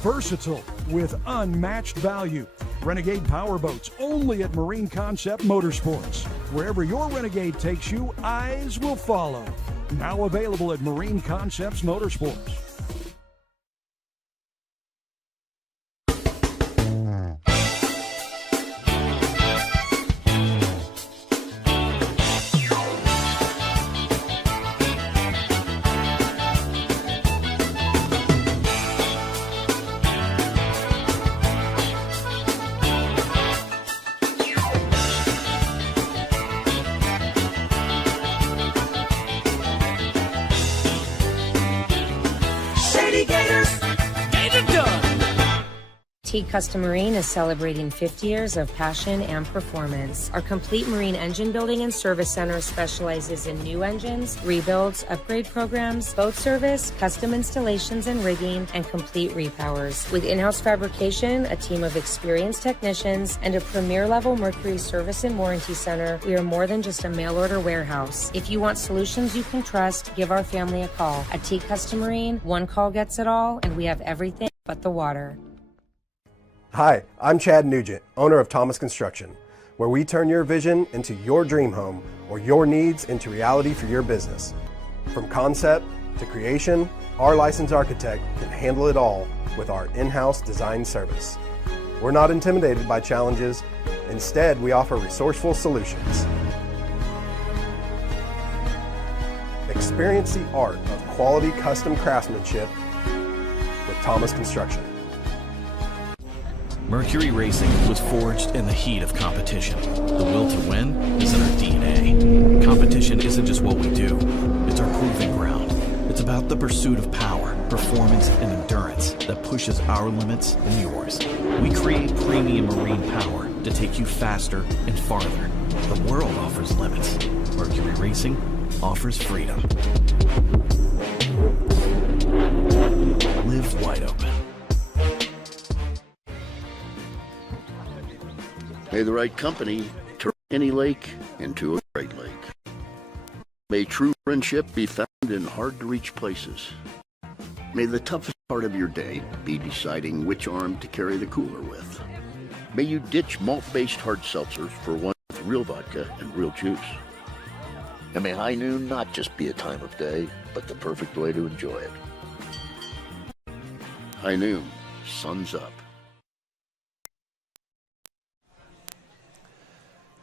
versatile, with unmatched value. Renegade Powerboats, only at Marine Concept Motorsports. Wherever your Renegade takes you, eyes will follow. Now available at Marine Concepts Motorsports. Teague Custom Marine is celebrating 50 years of passion and performance. Our complete marine engine building and service center specializes in new engines, rebuilds, upgrade programs, boat service, custom installations and rigging, and complete repowers. With in-house fabrication, a team of experienced technicians, and a premier-level Mercury service and warranty center, we are more than just a mail-order warehouse. If you want solutions you can trust, give our family a call. At Teague Custom Marine, one call gets it all, and we have everything but the water. Hi, I'm Chad Nugent, owner of Thomas Construction, where we turn your vision into your dream home or your needs into reality for your business. From concept to creation Our licensed architect can handle it all with our in-house design service. We're not intimidated by challenges. Instead, we offer resourceful solutions. Experience the art of quality custom craftsmanship with Thomas Construction. Mercury Racing was forged in the heat of competition. The will to win is in our DNA. Competition isn't just what we do, it's our proving ground. It's about the pursuit of power, performance, and endurance that pushes our limits and yours. We create premium marine power to take you faster and farther. The world offers limits. Mercury Racing offers freedom. Live wide open. May the right company turn any lake into a great lake. May true friendship be found in hard-to-reach places. May the toughest part of your day be deciding which arm to carry the cooler with. May you ditch malt-based hard seltzers for one with real vodka and real juice. And may high noon not just be a time of day, but the perfect way to enjoy it. High noon, sun's up.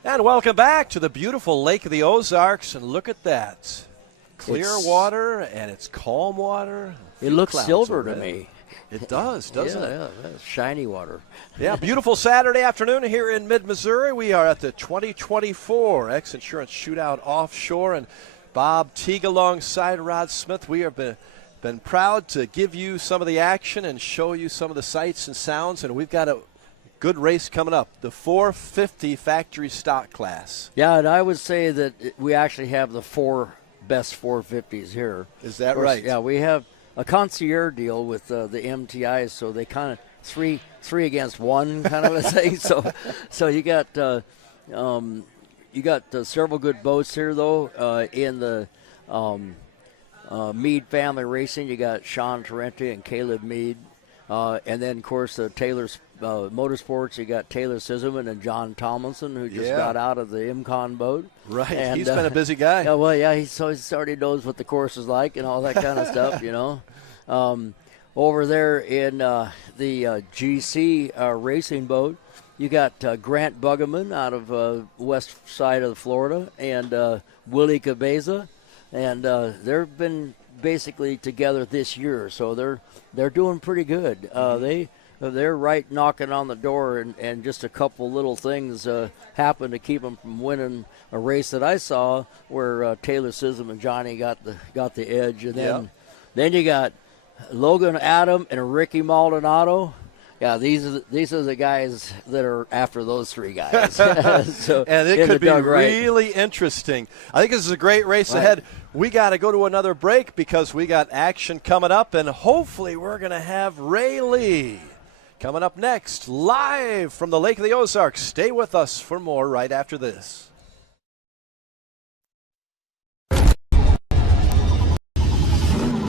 And welcome back to the beautiful Lake of the Ozarks. And look at that. Clear water, and it's calm water. It looks silver to me. It does, doesn't it? Yeah, shiny water. Yeah, beautiful Saturday afternoon here in mid-Missouri. We are at the 2024 X-Insurance Shootout Offshore, and Bob Teague alongside Rod Smith. We have been proud to give you some of the action and show you some of the sights and sounds, and we've got a good race coming up, the 450 factory stock class. Yeah, and I would say that we actually have the four best 450s here. Is that right? Yeah, we have a concierge deal with the MTIs, so they kind of three against one kind of a thing. So you got several good boats here though in the Meade family racing. You got Sean Tarenti and Caleb Meade, and then of course Taylor's Motorsports. You got Taylor Sizelman and John Tomlinson, who just got out of the IMCON boat. Right, and, he's been a busy guy. Yeah, well, yeah, he already knows what the course is like and all that kind of stuff, you know. Over there in the GC racing boat, you got Grant Buggeman out of west side of Florida and Willie Cabeza, and they've been basically together this year, so they're doing pretty good. They're right knocking on the door, and just a couple little things happened to keep them from winning a race that I saw where Taylor Sism and Johnny got the edge, and then you got Logan Adam and Ricky Maldonado. Yeah, these are the guys that are after those three guys. So, and it could be really interesting. I think this is a great race ahead. We got to go to another break because we got action coming up, and hopefully we're going to have Ray Lee coming up next, live from the Lake of the Ozarks. Stay with us for more right after this.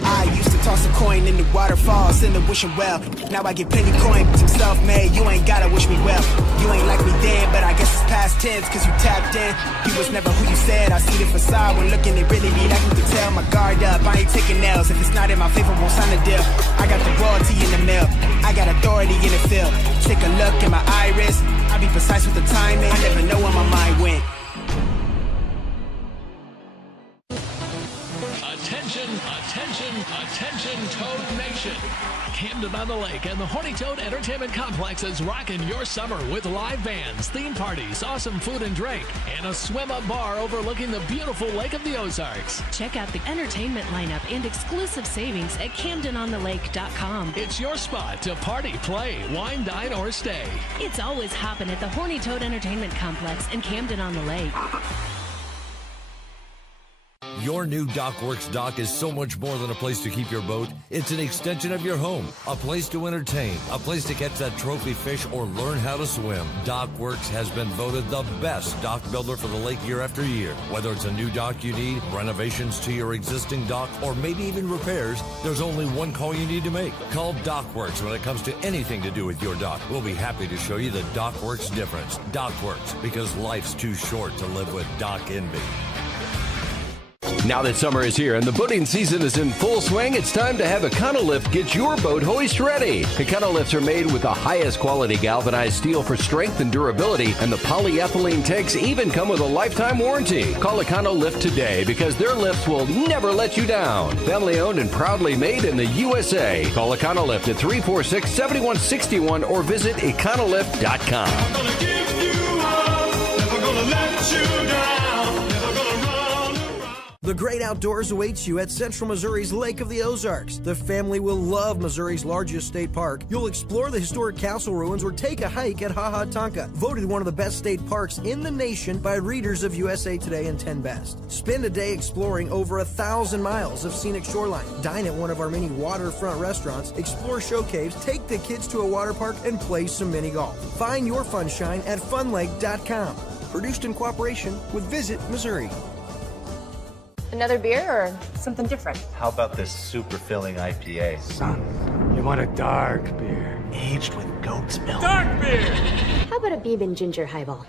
I used to toss a coin in the waterfalls in the wishing well. Now I get plenty coins, I'm self-made, you ain't gotta wish me well. You ain't like me then, but I guess it's past tense, cause you tapped in. You was never who you said, I see the facade when looking at really me, like you can tell my guard up. I ain't taking L's, if it's not in my favor, won't sign a deal. I got the royalty in the mail, I got authority in the field. Take a look in my iris, I be precise with the timing, I never know where my mind went. Attention, Toad Nation. Camden on the Lake and the Horny Toad Entertainment Complex is rocking your summer with live bands, theme parties, awesome food and drink, and a swim-up bar overlooking the beautiful Lake of the Ozarks. Check out the entertainment lineup and exclusive savings at CamdenOnTheLake.com. It's your spot to party, play, wine, dine, or stay. It's always hopping at the Horny Toad Entertainment Complex in Camden on the Lake. Your new DockWorks dock is so much more than a place to keep your boat. It's an extension of your home, a place to entertain, a place to catch that trophy fish or learn how to swim. DockWorks has been voted the best dock builder for the lake year after year. Whether it's a new dock you need, renovations to your existing dock, or maybe even repairs, there's only one call you need to make. Call DockWorks when it comes to anything to do with your dock. We'll be happy to show you the DockWorks difference. DockWorks, because life's too short to live with dock envy. Now that summer is here and the boating season is in full swing, it's time to have Econolift get your boat hoist ready. Econolifts are made with the highest quality galvanized steel for strength and durability, and the polyethylene tanks even come with a lifetime warranty. Call Econolift today because their lifts will never let you down. Family owned and proudly made in the USA. Call Econolift at 346-7161 or visit econolift.com. The great outdoors awaits you at Central Missouri's Lake of the Ozarks. The family will love Missouri's largest state park. You'll explore the historic castle ruins or take a hike at Ha Ha Tonka, voted one of the best state parks in the nation by readers of USA Today and 10 Best. Spend a day exploring over 1,000 miles of scenic shoreline. Dine at one of our many waterfront restaurants, explore show caves, take the kids to a water park, and play some mini golf. Find your funshine at funlake.com. Produced in cooperation with Visit Missouri. Another beer or something different? How about this super filling IPA? Son, you want a dark beer. Aged with goat's milk. Dark beer! How about a bourbon ginger highball?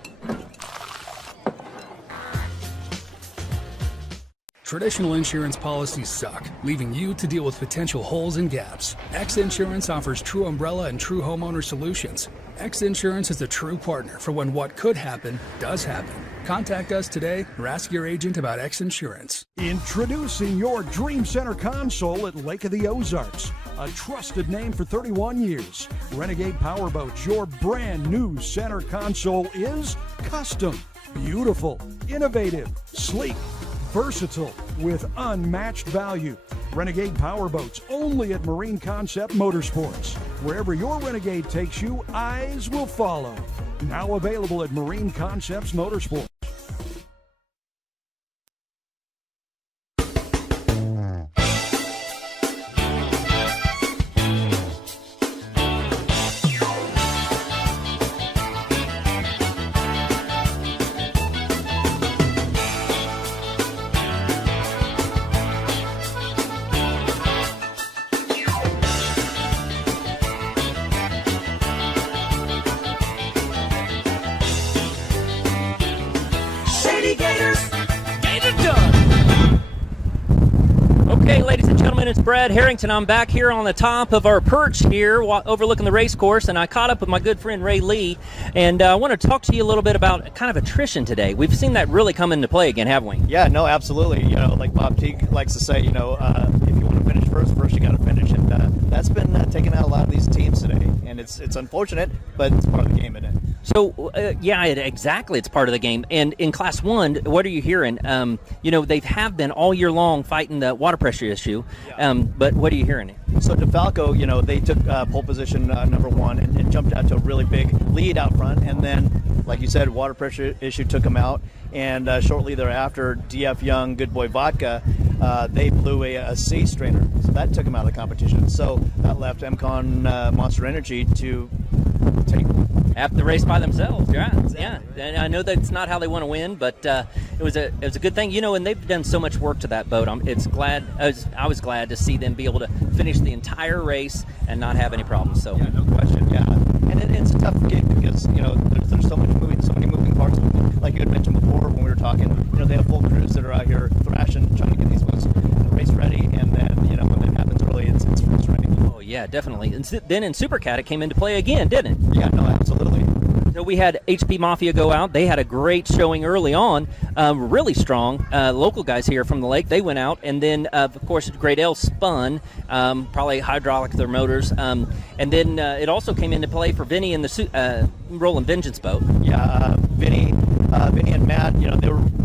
Traditional insurance policies suck, leaving you to deal with potential holes and gaps. X Insurance offers true umbrella and true homeowner solutions. X Insurance is a true partner for when what could happen does happen. Contact us today or ask your agent about X Insurance. Introducing your Dream Center console at Lake of the Ozarks. A trusted name for 31 years. Renegade Powerboats, your brand new center console is custom, beautiful, innovative, sleek, versatile, with unmatched value. Renegade Powerboats, only at Marine Concept Motorsports. Wherever your Renegade takes you, eyes will follow. Now available at Marine Concepts Motorsports. Okay, ladies and gentlemen, it's Brad Harrington. I'm back here on the top of our perch here overlooking the race course, and I caught up with my good friend Ray Lee, and I want to talk to you a little bit about kind of attrition today. We've seen that really come into play again, haven't we? Yeah, no, absolutely. You know, like Bob Teague likes to say, if you want to finish first you got to finish, and that's been taking out a lot of these teams today, and it's unfortunate, but it's part of the game, isn't it? So, exactly. It's part of the game. And in Class 1, what are you hearing? They have been all year long fighting the water pressure issue, but what are you hearing? So Defalco, they took pole position number 1 and jumped out to a really big lead out front, and then, like you said, water pressure issue took them out, and shortly thereafter, DF Young, Good Boy Vodka, they blew a C strainer, so that took them out of the competition. So that left MCon Monster Energy to take half the race by themselves. Yeah. And I know that's not how they want to win, but it was a good thing, and they've done so much work to that boat. I was glad to see them be able to finish the entire race and not have any problems. So yeah, no question. Yeah, and it's a tough gig because there's so many moving parts. Like you had mentioned before when we were talking, they have full crews that are out here thrashing, trying to get these boats race ready, and then when that happens early, it's frustrating. Oh yeah, definitely. And then in Supercat it came into play again, didn't it? Yeah, no, absolutely. So we had HP Mafia go out. They had a great showing early on, really strong. Local guys here from the lake, they went out, and then of course Great L spun, probably hydraulic their motors, and then it also came into play for Vinny and the Rolling Vengeance boat. Yeah, Vinny and Matt,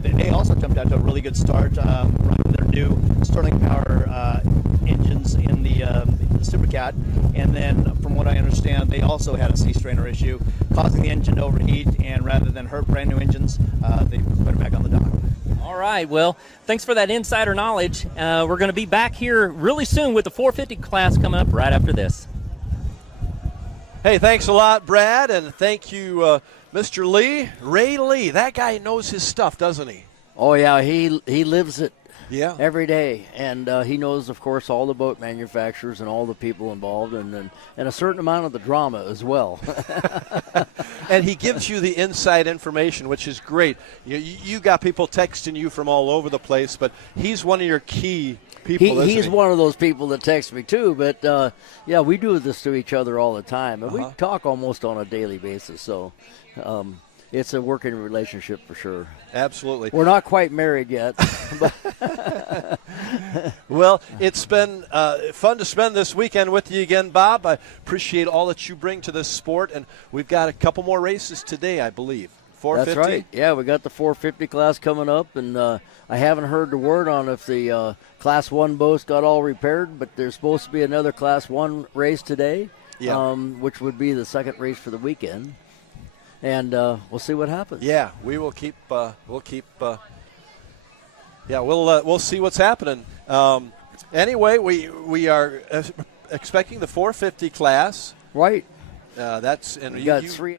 they also jumped out to a really good start, running their new Sterling Power engines in the Supercat, and then from what I understand, they also had a C strainer issue, causing the engine to overheat, and rather than hurt brand new engines, they put it back on the dock. All right, well, thanks for that insider knowledge. We're going to be back here really soon with the 450 class coming up right after this. Hey, thanks a lot, Brad, and thank you, Mr. Lee. Ray Lee, that guy knows his stuff, doesn't he? Oh, yeah, he lives it. Yeah. Every day. And he knows, of course, all the boat manufacturers and all the people involved and a certain amount of the drama as well. And he gives you the inside information, which is great. You got people texting you from all over the place, but he's one of your key people, He's one of those people that text me too, but yeah, we do this to each other all the time, and we talk almost on a daily basis, so it's a working relationship for sure. Absolutely. We're not quite married yet. Well, it's been fun to spend this weekend with you again, Bob. I appreciate all that you bring to this sport, and we've got a couple more races today, I believe. 450? That's right. Yeah, we got the 450 class coming up, and I haven't heard the word on if the Class 1 boats got all repaired, but there's supposed to be another Class 1 race today, which would be the second race for the weekend. And we'll see what happens. Yeah, we will keep. We'll see what's happening. Anyway, we are expecting the 450 class. Right. That's and we got three.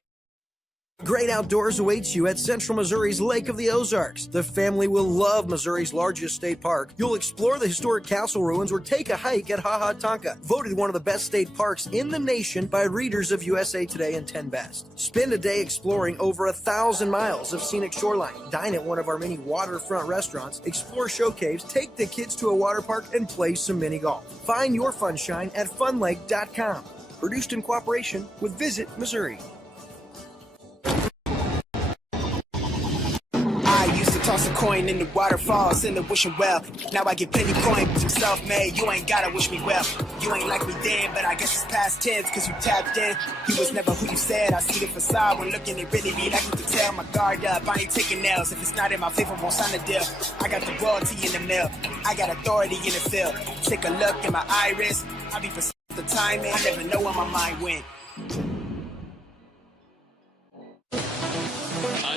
Great outdoors awaits you at Central Missouri's Lake of the Ozarks. The family will love Missouri's largest state park. You'll explore the historic castle ruins or take a hike at Ha Ha Tonka, voted one of the best state parks in the nation by readers of USA Today and 10 Best. Spend a day exploring over 1,000 miles of scenic shoreline. Dine at one of our many waterfront restaurants, explore show caves, take the kids to a water park, and play some mini golf. Find your funshine at funlake.com. Produced in cooperation with Visit Missouri. Toss a coin in the waterfalls in the wishing well. Now I get plenty coins. I'm self-made. You ain't gotta wish me well. You ain't like me then, but I guess it's past tense, cause you tapped in. You was never who you said. I see the facade when looking, it really be like you can tell. My guard up, I ain't taking nails. If it's not in my favor, won't sign the deal. I got the royalty in the mill. I got authority in the field. Take a look in my iris. I be precise the timing. I never know where my mind went.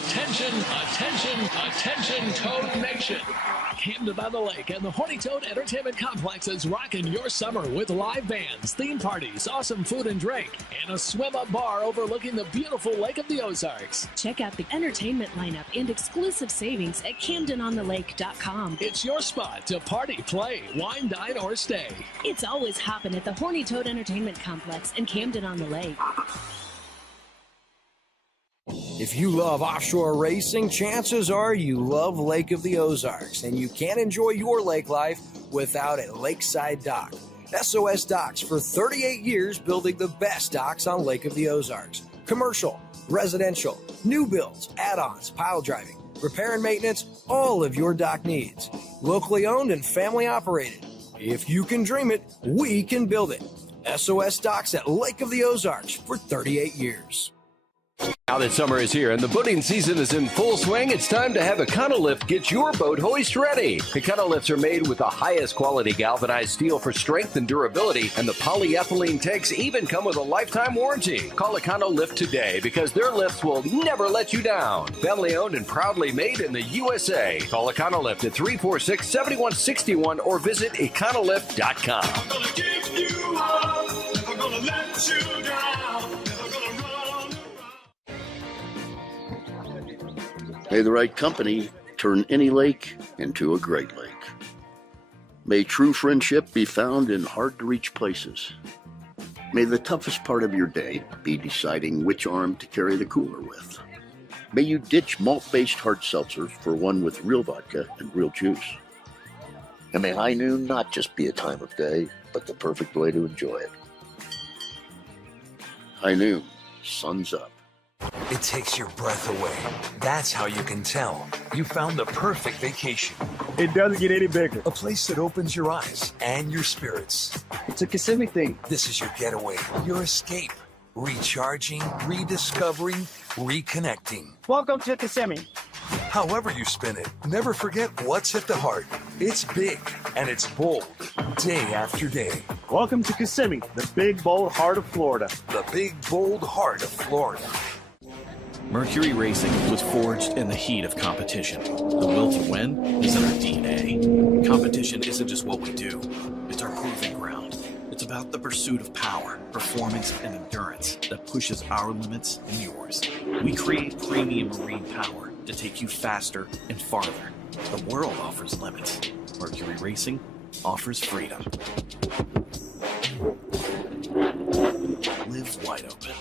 Attention, Toad Nation. Camden by the Lake and the Horny Toad Entertainment Complex is rocking your summer with live bands, theme parties, awesome food and drink, and a swim-up bar overlooking the beautiful Lake of the Ozarks. Check out the entertainment lineup and exclusive savings at CamdenOnTheLake.com. It's your spot to party, play, wine, dine, or stay. It's always hopping at the Horny Toad Entertainment Complex in Camden on the Lake. If you love offshore racing, chances are you love Lake of the Ozarks, and you can't enjoy your lake life without a lakeside dock. SOS Docks for 38 years building the best docks on Lake of the Ozarks. Commercial, residential, new builds, add-ons, pile driving, repair and maintenance, all of your dock needs. Locally owned and family operated. If you can dream it, we can build it. SOS Docks at Lake of the Ozarks for 38 years. Now that summer is here and the boating season is in full swing, it's time to have Econolift get your boat hoist ready. Econolifts are made with the highest quality galvanized steel for strength and durability, and the polyethylene tanks even come with a lifetime warranty. Call Econolift today because their lifts will never let you down. Family owned and proudly made in the USA. Call Econolift at 346-7161 or visit econolift.com. I'm gonna give you up, never gonna let you down. May the right company turn any lake into a great lake. May true friendship be found in hard-to-reach places. May the toughest part of your day be deciding which arm to carry the cooler with. May you ditch malt-based hard seltzer for one with real vodka and real juice. And may high noon not just be a time of day, but the perfect way to enjoy it. High noon, sun's up. It takes your breath away. That's how you can tell you found the perfect vacation. It doesn't get any bigger. A place that opens your eyes and your spirits. It's a Kissimmee thing. This is your getaway, your escape. Recharging, rediscovering, reconnecting. Welcome to Kissimmee. However you spin it, never forget what's at the heart. It's big and it's bold, day after day. Welcome to Kissimmee, the big, bold heart of Florida. The big, bold heart of Florida. Mercury Racing was forged in the heat of competition. The will to win is in our DNA. Competition isn't just what we do, it's our proving ground. It's about the pursuit of power, performance, and endurance that pushes our limits and yours. We create premium marine power to take you faster and farther. The world offers limits. Mercury Racing offers freedom. Live wide open.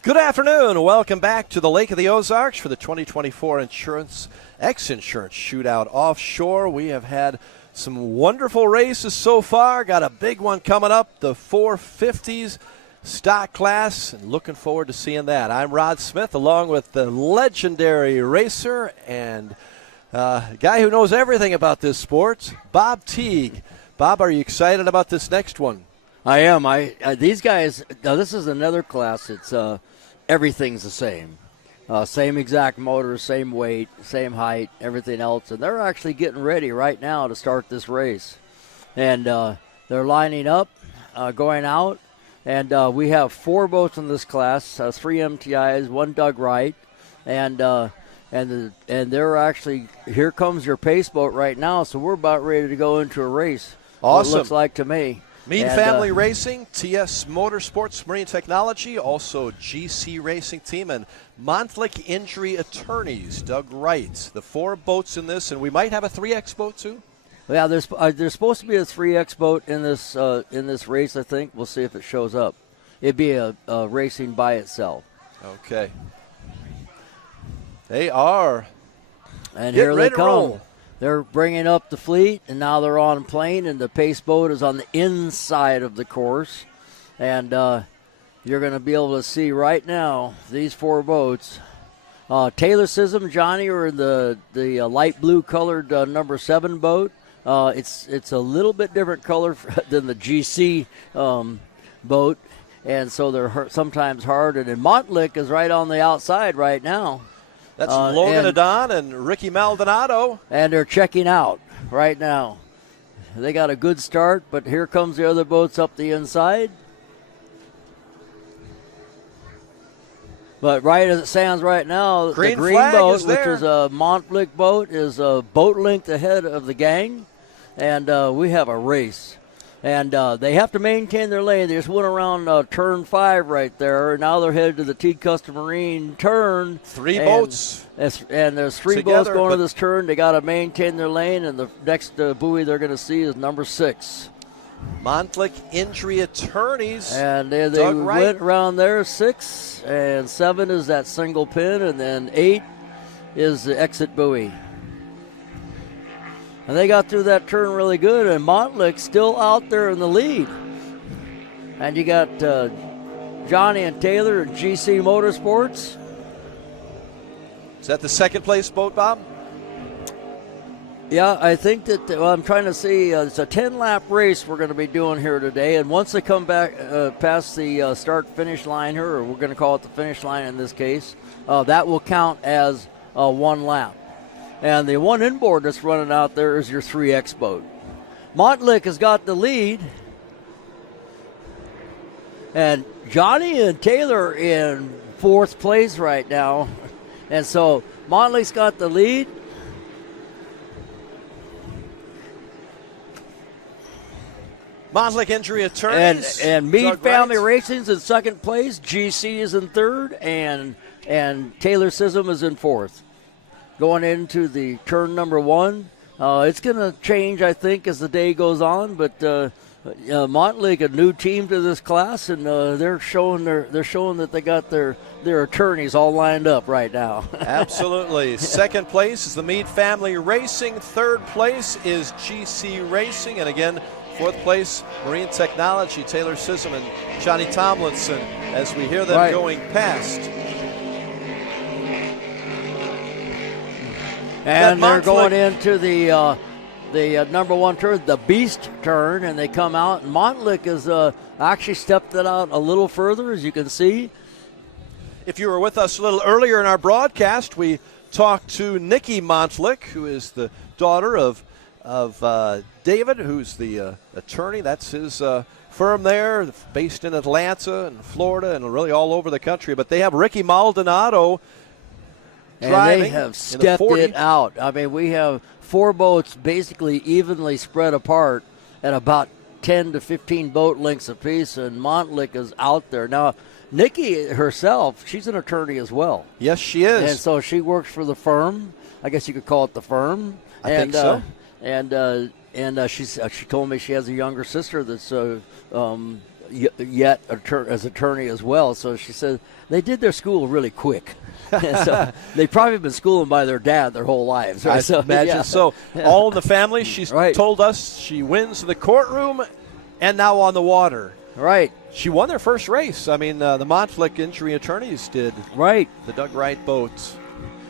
Good afternoon. Welcome back to the Lake of the Ozarks for the 2024 X-Insurance Shootout Offshore. We have had some wonderful races so far. Got a big one coming up, the 450s stock class, and looking forward to seeing that. I'm Rod Smith, along with the legendary racer and guy who knows everything about this sport, Bob Teague. Bob, are you excited about this next one? I am. These guys, now this is another class. It's everything's the same. Same exact motor, same weight, same height, everything else. And they're actually getting ready right now to start this race. And they're lining up, going out. And we have 4 boats in this class, 3 MTIs, 1 Doug Wright. And they're actually, here comes your pace boat right now. So we're about ready to go into a race. Awesome. What it looks like to me. Mead Family Racing, TS Motorsports Marine Technology, also GC Racing Team, and Montlick Injury Attorneys, Doug Wright. The 4 boats in this, and we might have a 3X boat too? Yeah, there's supposed to be a 3X boat in this race, I think. We'll see if it shows up. It'd be a racing by itself. Okay. They are. And here they come. Roll. They're bringing up the fleet, and now they're on plane, and the pace boat is on the inside of the course. And you're going to be able to see right now these 4 boats. Taylor Sism, Johnny are in the light blue colored number 7 boat. It's a little bit different color than the GC boat, and so they're sometimes hard. And then Montlick is right on the outside right now. That's Logan Adon and Ricky Maldonado. And they're checking out right now. They got a good start, but here comes the other boats up the inside. But right as it stands right now, the green boat, which is a Montlick boat, is a boat length ahead of the gang. And we have a race. And they have to maintain their lane. They just went around turn 5 right there. Now they're headed to the T-Custom Marine turn. 3 boats. And there's 3 boats going to this turn. They got to maintain their lane. And the next buoy they're going to see is number 6. Montlick Injury Attorneys. And they went around there. 6 and 7 is that single pin. And then 8 is the exit buoy. And they got through that turn really good, and Montlick still out there in the lead. And you got Johnny and Taylor and GC Motorsports. Is that the second place boat, Bob? Yeah, I think that I'm trying to see. It's a 10-lap race we're going to be doing here today. And once they come back past the start-finish line here, or we're going to call it the finish line in this case, that will count as 1 lap. And the one inboard that's running out there is your 3X boat. Montlick has got the lead. And Johnny and Taylor in 4th place right now. And so Montlick's got the lead. Montlick Injury Attorneys. And Mead Family Racing's in 2nd place. GC is in 3rd. And Taylor Sism is in 4th. Going into the turn number 1. It's going to change, I think, as the day goes on. But Montlick, a new team to this class, and they're showing that they got their attorneys all lined up right now. Absolutely. 2nd place is the Mead Family Racing. 3rd place is GC Racing, and again, 4th place Marine Technology. Taylor Sism and Johnny Tomlinson. As we hear them going past. And they're going into the number 1 turn, the Beast turn, and they come out. And Montlick has actually stepped it out a little further, as you can see. If you were with us a little earlier in our broadcast, we talked to Nikki Montlick, who is the daughter of David, who's the attorney. That's his firm there, based in Atlanta and Florida and really all over the country. But they have Ricky Maldonado. And they have stepped it out. I mean, we have 4 boats basically evenly spread apart at about 10 to 15 boat lengths apiece, and Montlick is out there. Now, Nikki herself, she's an attorney as well. Yes, she is. And so she works for the firm. I guess you could call it the firm. I think so. She told me she has a younger sister that's yet as attorney as well. So she said they did their school really quick. So they've probably been schooling by their dad their whole lives. Right? I So, imagine yeah. so. All in the family. She's Right. told us she wins the courtroom and now on the water. Right. She won their first race. I mean, the Montflick Injury Attorneys did. Right. The Doug Wright boats.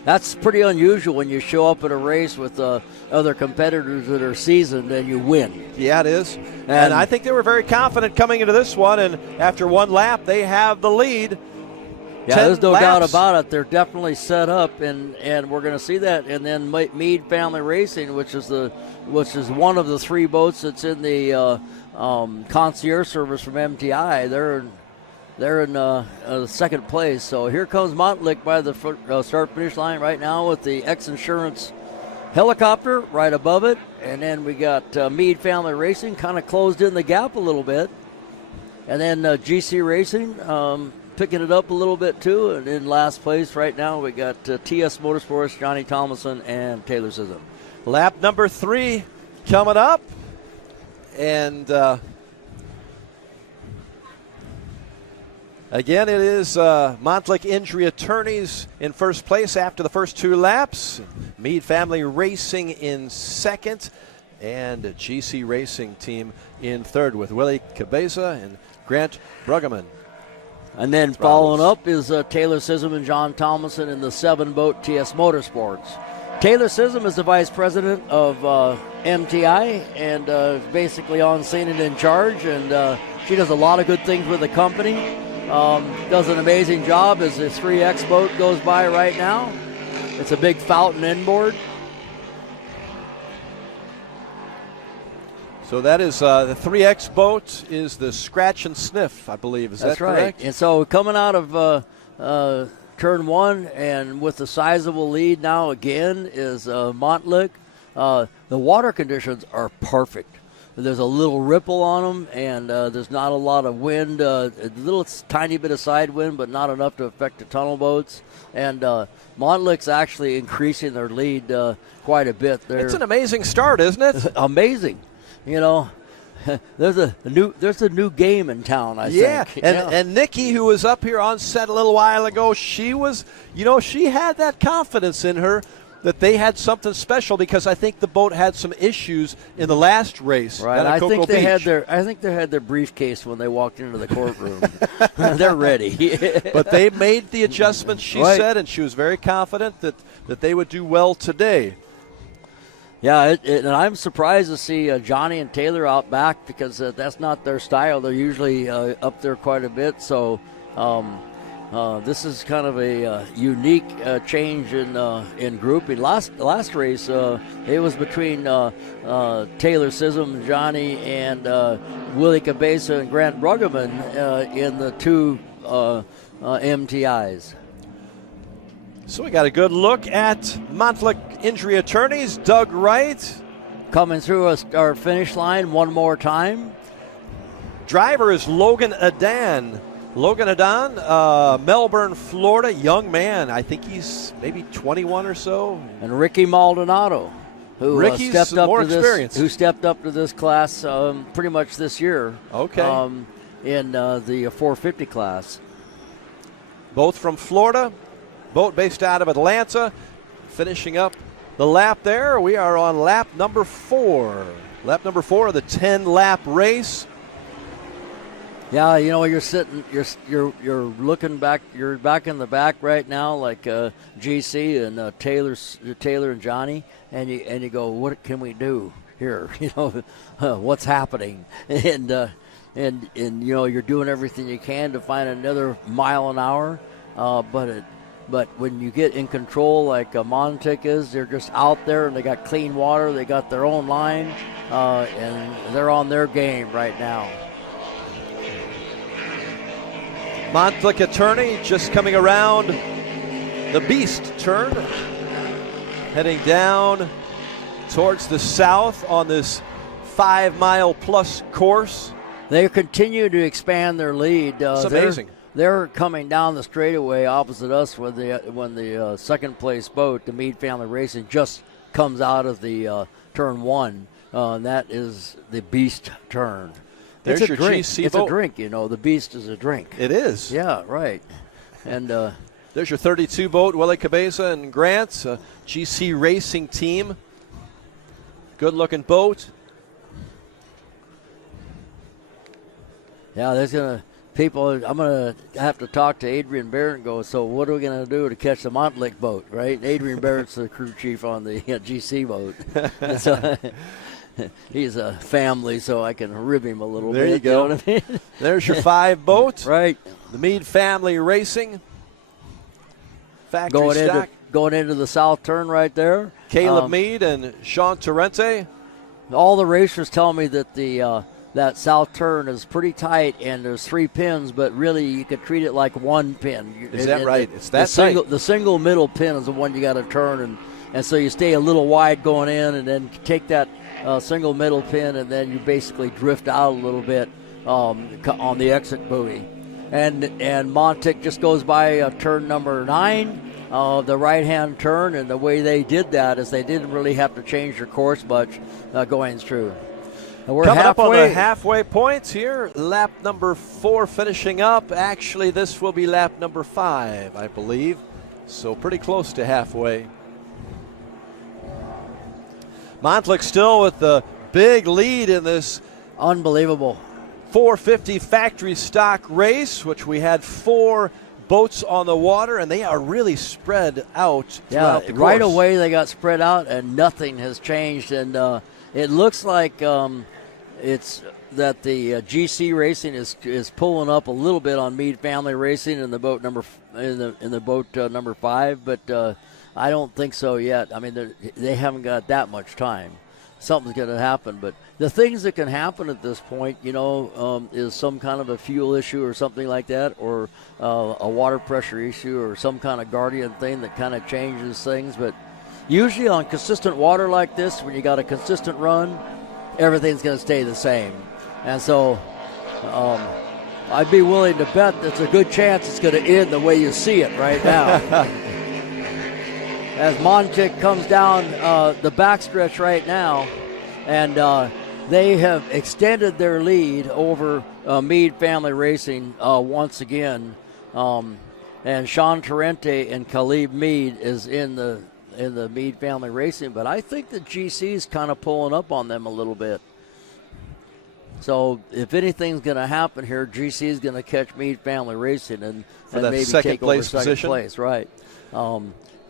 That's pretty unusual when you show up at a race with other competitors that are seasoned and you win. Yeah, it is. And I think they were very confident coming into this one, and after one lap, they have the lead. Yeah, there's no doubt about it. They're definitely set up, and we're going to see that. And then Meade Family Racing, which is one of the three boats that's in the concierge service from MTI. They're in second place. So here comes Montlick by the start-finish line right now with the X-Insurance helicopter right above it. And then we got Meade Family Racing kind of closed in the gap a little bit. And then GC Racing picking it up a little bit too. And in last place right now we got TS Motorsports, Johnny Thomason, and Taylor Sism. Lap number 3 coming up. And again, it is Montlick Injury Attorneys in first place after the first 2 laps. Meade Family Racing in second. And a GC Racing team in third with Willie Cabeza and Grant Bruggeman. And then following up is Taylor Sism and John Thomason in the 7-boat TS Motorsports. Taylor Sism is the vice president of MTI and basically on scene and in charge. And she does a lot of good things with the company. Does an amazing job as the 3X boat goes by right now. It's a big fountain inboard. So that is the 3X boat is the Scratch and Sniff, I believe. Is That's that right. correct? And so coming out of turn 1 and with the sizable lead now again is Montlick. The water conditions are perfect. There's a little ripple on them, and there's not a lot of wind. A little tiny bit of side wind, but not enough to affect the tunnel boats. And Montlick's actually increasing their lead quite a bit. It's an amazing start, isn't it? Amazing. You know, there's a new game in town, I think. And Nikki, who was up here on set a little while ago, she had that confidence in her that they had something special because I think the boat had some issues in the last race. Right. I think they had their briefcase when they walked into the courtroom. They're ready. But they made the adjustments, she said, and she was very confident that they would do well today. Yeah, and I'm surprised to see Johnny and Taylor out back because that's not their style. They're usually up there quite a bit. So this is kind of a unique change in grouping. Last race, it was between Taylor Sism, Johnny, and Willie Cabeza and Grant Bruggeman in the 2 MTIs. So we got a good look at Montflick Injury Attorneys. Doug Wright coming through our finish line one more time. Driver is Logan Adan. Melbourne, Florida, young man. I think he's maybe 21 or so. And Ricky Maldonado, who stepped up to this class pretty much this year. Okay. In the 450 class. Both from Florida. Boat based out of Atlanta. Finishing up the lap there. We are on lap number 4. Lap number 4 of the 10-lap race. Yeah, you know, you're looking back. You're back in the back right now, like GC and Taylor and Johnny, and you go, what can we do here? You know, what's happening? And you know, you're doing everything you can to find another mile an hour, But when you get in control like Montlick is, they're just out there and they got clean water. They got their own line, and they're on their game right now. Montlick Attorney just coming around the Beast turn, heading down towards the south on this 5-mile plus course. They continue to expand their lead. It's amazing. they're coming down the straightaway opposite us when the second place boat, the Meade Family Racing, just comes out of the turn 1. And that is the Beast turn. There's it's your a drink. GC It's boat. a drink, The Beast is a drink. It is. Yeah, right. And there's your 32 boat, Willie Cabeza and Grant, GC Racing team. Good-looking boat. Yeah, there's people. I'm gonna have to talk to Adrian Barrett and go. So what are we gonna do to catch the Montlick boat, right? Adrian Barrett's the crew chief on the GC boat. So, he's a family, so I can rib him a little bit. There you go. Know what I mean? There's your 5 boat. Right. The Meade Family Racing. Factory stock. Going into the south turn right there. Caleb Meade and Sean Torrente. All the racers tell me that that south turn is pretty tight and there's 3 pins, but really you could treat it like 1 pin. Is that right? It's that tight. The single middle pin is the one you got to turn, and so you stay a little wide going in, and then take that single middle pin, and then you basically drift out a little bit on the exit buoy. And Montic just goes by turn number 9. The right-hand turn, and the way they did that is they didn't really have to change their course much going through. And we're coming halfway. up on the halfway points here. Lap number 4 finishing up. Actually, this will be lap number 5, I believe. So pretty close to halfway. Montlick still with the big lead in this unbelievable 450 factory stock race, which we had 4 boats on the water, and they are really spread out throughout the course. Right away they got spread out, and nothing has changed. And it looks like it's that the GC Racing is pulling up a little bit on Meade Family Racing in the boat number number 5, but I don't think so yet. I mean, they haven't got that much time. Something's going to happen, but the things that can happen at this point, is some kind of a fuel issue or something like that, or a water pressure issue, or some kind of guardian thing that kind of changes things. But usually on consistent water like this, when you got a consistent run, everything's going to stay the same. And so I'd be willing to bet there's a good chance it's going to end the way you see it right now. As Montic comes down the backstretch right now, and they have extended their lead over Meade Family Racing once again. And Sean Torrente and Caleb Meade is in the Meade Family Racing, but I think the GC is kind of pulling up on them a little bit. So if anything's going to happen here, GC is going to catch Meade Family Racing and maybe take over second place, right?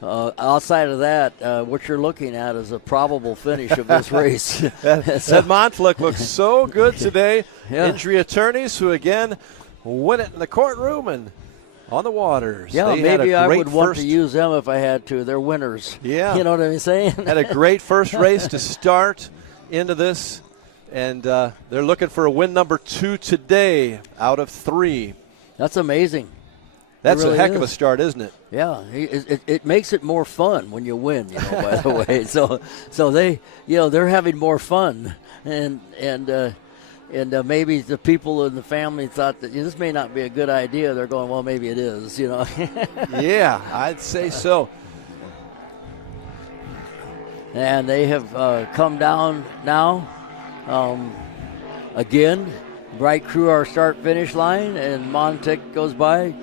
Outside of that, what you're looking at is a probable finish of this race. that Montlick looks so good today. Yeah. Injury attorneys who, again, win it in the courtroom and on the waters. Yeah, they maybe I would want to use them if I had to. They're winners. Yeah. You know what I'm saying? Had a great first race to start into this, and they're looking for a win number 2 today out of 3. That's amazing. That's really a heck of a start, isn't it? Yeah, it makes it more fun when you win. By the way, so they, they're having more fun, and maybe the people in the family thought that this may not be a good idea. They're going, well, maybe it is. Yeah, I'd say so. And they have come down now. Again, Bright Crew our start-finish line, and Montic goes by.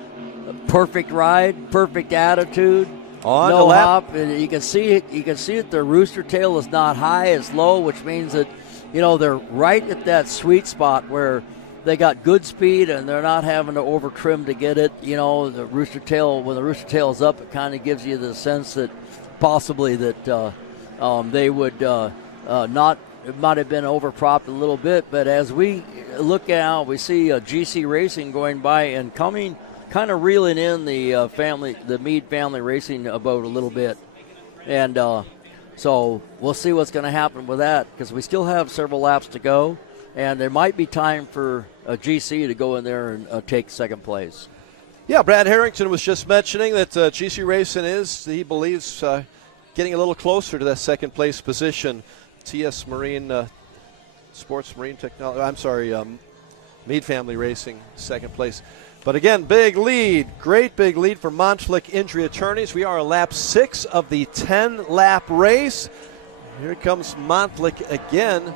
Perfect ride, perfect attitude, on no the lap. hop. And you can see it. You can see that the rooster tail is not high; it's low, which means that they're right at that sweet spot where they got good speed and they're not having to over trim to get it. The rooster tail, when the rooster tail is up, it kind of gives you the sense that possibly that they would not. It might have been overpropped a little bit, but as we look out, we see GC Racing going by and coming. Kind of reeling in the Meade Family Racing boat a little bit. And so we'll see what's going to happen with that, because we still have several laps to go, and there might be time for a GC to go in there and take second place. Yeah, Brad Harrington was just mentioning that GC Racing he believes, getting a little closer to that second place position. TS Marine, Sports Marine Technology, Meade Family Racing, second place. But again, big lead, great big lead for Montflick Injury Attorneys. We are on lap 6 of the 10-lap race. Here comes Montflick again.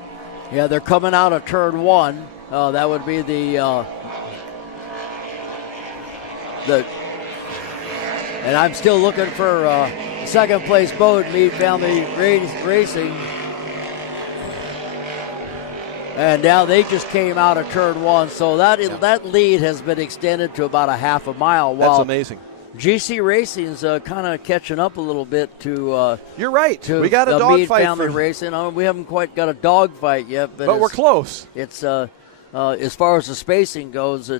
Yeah, they're coming out of turn 1. That would be the and I'm still looking for second place boat, Meade Family Racing. And now they just came out of turn 1, so that lead has been extended to about a half a mile. That's amazing. GC Racing's kind of catching up a little bit to. You're right. To we got a Meade dogfight Family Racing. We haven't quite got a dogfight yet, but we're close. It's as far as the spacing goes,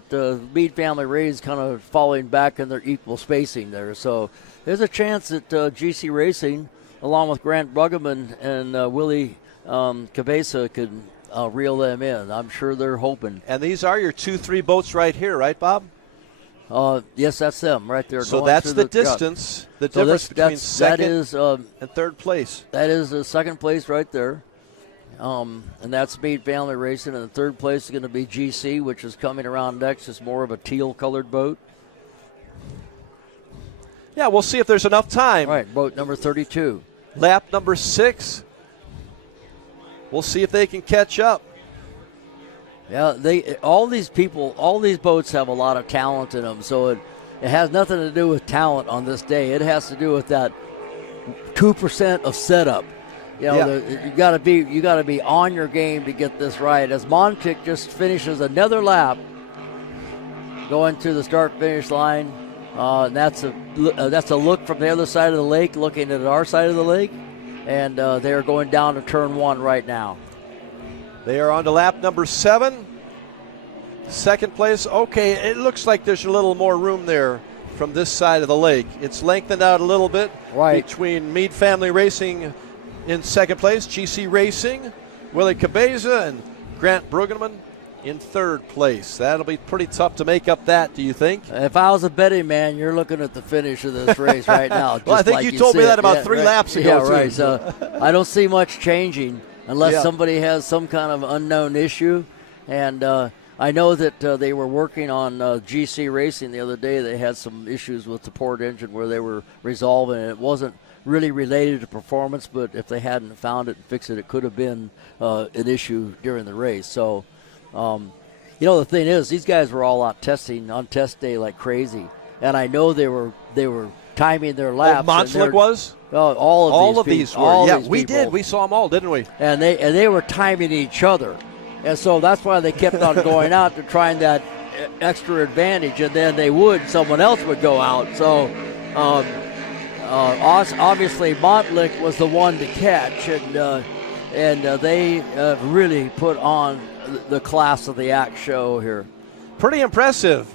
Meade Family Racing kind of falling back in their equal spacing there. So there's a chance that GC Racing, along with Grant Bruggeman and Willie Cabeza, could reel them in. I'm sure they're hoping. And these are your 2-3 boats right here, right, Bob? Yes, that's them right there. So that's the distance, the difference between second and third place. That is the second place right there. And that's Meade Family Racing. And the third place is going to be GC, which is coming around next. It's more of a teal-colored boat. Yeah, we'll see if there's enough time. All right, boat number 32. Lap number 6. We'll see if they can catch up. Yeah, all these boats have a lot of talent in them. So it has nothing to do with talent on this day. It has to do with that 2% of setup. You got to be on your game to get this right. As Montic just finishes another lap, going to the start-finish line, and that's a look from the other side of the lake, looking at our side of the lake. And they are going down to turn 1 right now. They are on to lap number 7. Second place. Okay, it looks like there's a little more room there from this side of the lake. It's lengthened out a little bit between Meade Family Racing in second place, GC Racing, Willie Cabeza, and Grant Bruggeman in third place. That'll be pretty tough to make up that, do you think? If I was a betting man, you're looking at the finish of this race right now. Well, I think you told me that about 3 laps ago, too. Right. So I don't see much changing unless somebody has some kind of unknown issue. And I know that they were working on GC Racing the other day. They had some issues with the port engine where they were resolving it. It wasn't really related to performance, but if they hadn't found it and fixed it, it could have been an issue during the race. So the thing is, these guys were all out testing on test day like crazy, and I know they were timing their laps. Montflick was? All of these were. Yeah, we did. We saw them all, didn't we? And they were timing each other, and so that's why they kept on going out to try that extra advantage, and then someone else would go out. So obviously Montflick was the one to catch, and they really put on the class of the act show here. Pretty impressive.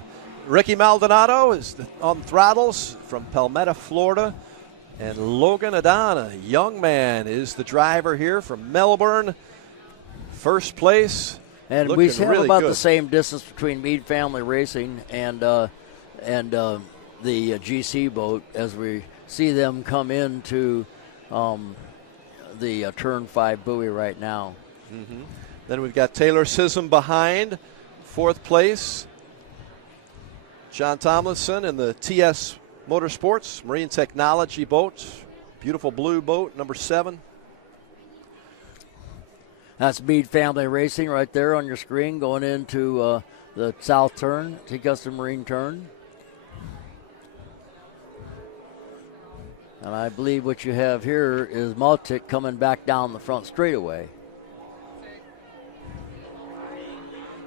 Ricky Maldonado is on throttles from Palmetto, Florida. And Logan Adana, young man, is the driver here from Melbourne. First place. And we have about the same distance between Meade Family Racing and the GC boat as we see them come into the turn 5 buoy right now. Mm-hmm. Then we've got Taylor Sissom behind, 4th place. John Tomlinson in the TS Motorsports Marine Technology boat. Beautiful blue boat, number 7. That's Meade Family Racing right there on your screen going into the south turn, T-Custom Marine turn. And I believe what you have here is Maltic coming back down the front straightaway.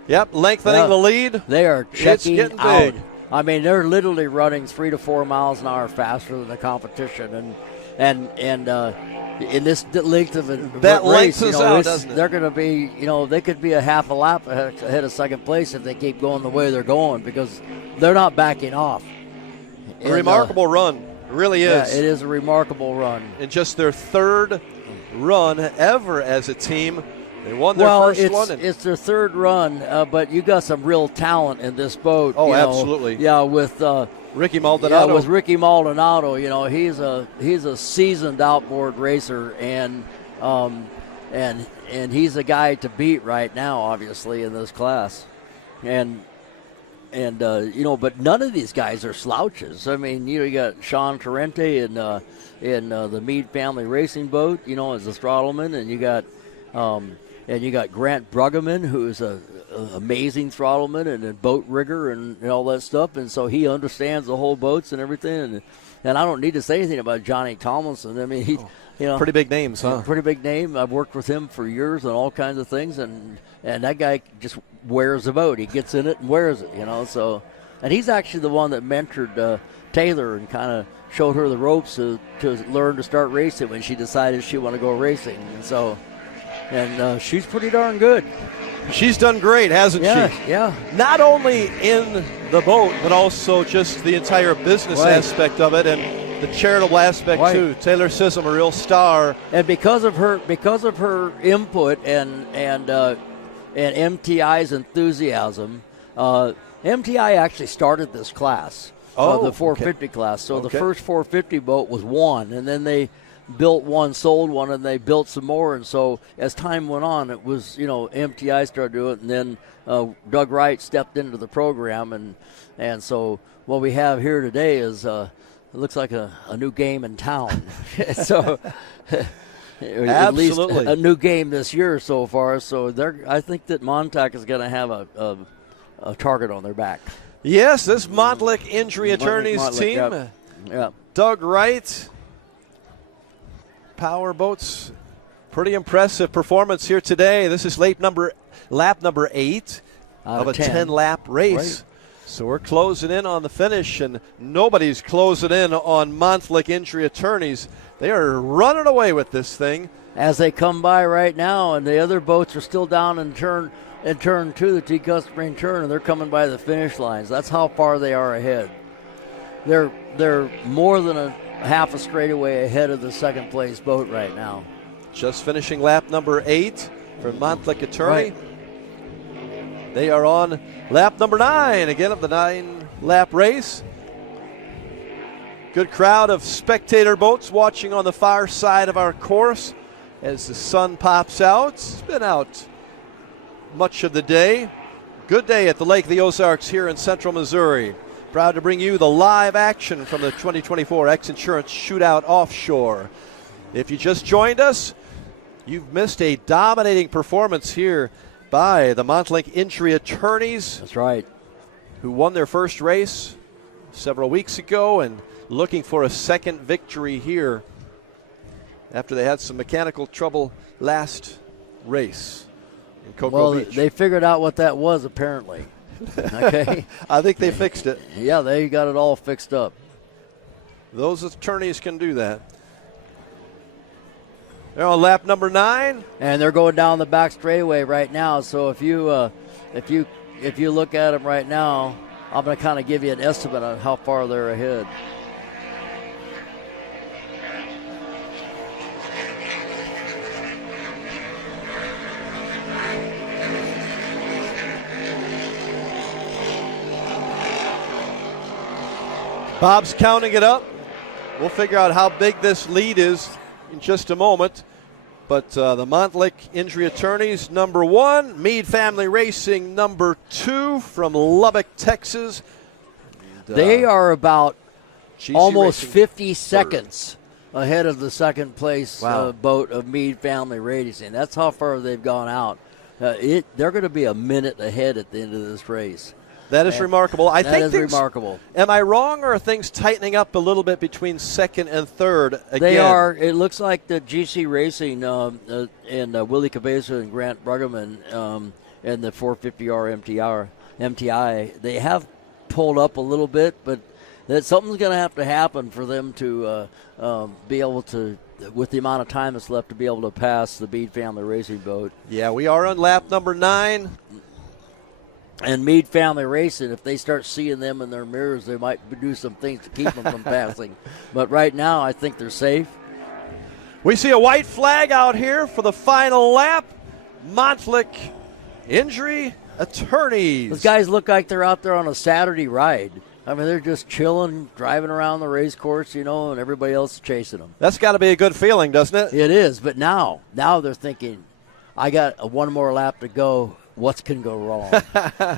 Yep, lengthening the lead. They are checking getting out. big. I mean, they're literally running 3 to 4 miles an hour faster than the competition, and in this length of a that race, lengthens out, doesn't it? They're going to be, they could be a half a lap ahead of second place if they keep going the way they're going because they're not backing off. A remarkable run, it really is. Yeah, it is a remarkable run. In just their 3rd run ever as a team. They won their first one. It's their 3rd run, but you got some real talent in this boat. Oh, absolutely. Yeah, with Ricky Maldonado. Yeah, with Ricky Maldonado, he's a seasoned outboard racer, and he's a guy to beat right now, obviously in this class. And but none of these guys are slouches. I mean, you got Sean Torrente in the Meade family racing boat, as a throttleman, and you got Grant Bruggeman, who is a amazing throttleman and a boat rigger and all that stuff, and so he understands the whole boats and everything. And I don't need to say anything about Johnny Tomlinson. I mean, he. Pretty big names, huh? Pretty big name. I've worked with him for years on all kinds of things, and that guy just wears the boat. He gets in it and wears it, So, and he's actually the one that mentored Taylor and kind of showed her the ropes to learn to start racing when she decided she wanted to go racing. And so, she's pretty darn good. She's done great, hasn't she? Yeah. Not only in the boat, but also just the entire business aspect of it and the charitable aspect too. Taylor Sissom, a real star, and because of her input and MTI's enthusiasm, MTI actually started this class, the 450 class. So the first 450 boat was one, and then they built one, sold one, and they built some more. And so as time went on, it was MTI started doing it, and then Doug Wright stepped into the program, and so what we have here today is. It looks like a new game in town. So, at least a new game this year so far. So I think that Montauk is going to have a target on their back. Yes, this Montlick Injury Attorneys team. Yep. Doug Wright, Power Boats, pretty impressive performance here today. This is lap number 8 of a 10-lap race. Right. So we're closing in on the finish, and nobody's closing in on Montlick Injury Attorneys. They are running away with this thing. As they come by right now, and the other boats are still down in turn 2, the T-Cup Spring turn, and they're coming by the finish lines. That's how far they are ahead. They're more than a half a straightaway ahead of the second place boat right now. Just finishing lap number 8 for Montlick Attorney. Right. They are on lap number 9, again of the 9-lap race. Good crowd of spectator boats watching on the far side of our course as the sun pops out. It's been out much of the day. Good day at the Lake of the Ozarks here in central Missouri. Proud to bring you the live action from the 2024 X Insurance Shootout Offshore. If you just joined us, you've missed a dominating performance here by the Montlick Injury Attorneys. That's right. Who won their first race several weeks ago and looking for a second victory here after they had some mechanical trouble last race in Cocoa Beach. They figured out what that was apparently. Okay. I think they fixed it. Yeah, they got it all fixed up. Those attorneys can do that. They're on lap number 9, and they're going down the back straightaway right now. So if you look at them right now, I'm going to kind of give you an estimate on how far they're ahead. Bob's counting it up. We'll figure out how big this lead is in just a moment. But the Montlick Injury Attorneys, number 1. Meade Family Racing, number 2 from Lubbock, Texas. They are about almost Racing 50 seconds ahead of the second place boat of Meade Family Racing. That's how far they've gone out. They're going to be a minute ahead at the end of this race. That is remarkable. I think remarkable. Am I wrong, or are things tightening up a little bit between second and third again? They are. It looks like the GC Racing and Willie Cabeza and Grant Bruggeman and the 450R MTI, they have pulled up a little bit, but something's going to have to happen for them to be able to, with the amount of time that's left, to be able to pass the Meade Family Racing boat. Yeah, we are on lap number 9. And Meade Family Racing, if they start seeing them in their mirrors, they might do some things to keep them from passing. But right now, I think they're safe. We see a white flag out here for the final lap. Montlick Injury Attorneys. Those guys look like they're out there on a Saturday ride. I mean, they're just chilling, driving around the race course, and everybody else is chasing them. That's got to be a good feeling, doesn't it? It is, but now they're thinking, I got one more lap to go. what can go wrong?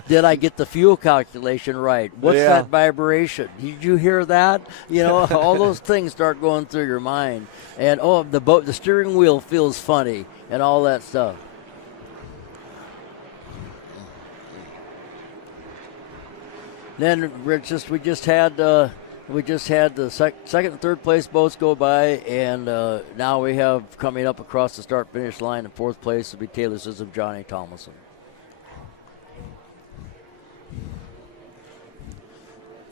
Did I get the fuel calculation right? What's that vibration? Did you hear that? You know, all those things start going through your mind. And, the steering wheel feels funny and all that stuff. Then we just had the second and third place boats go by, and now we have coming up across the start-finish line in fourth place will be Taylor Sism, Johnny Tomlinson.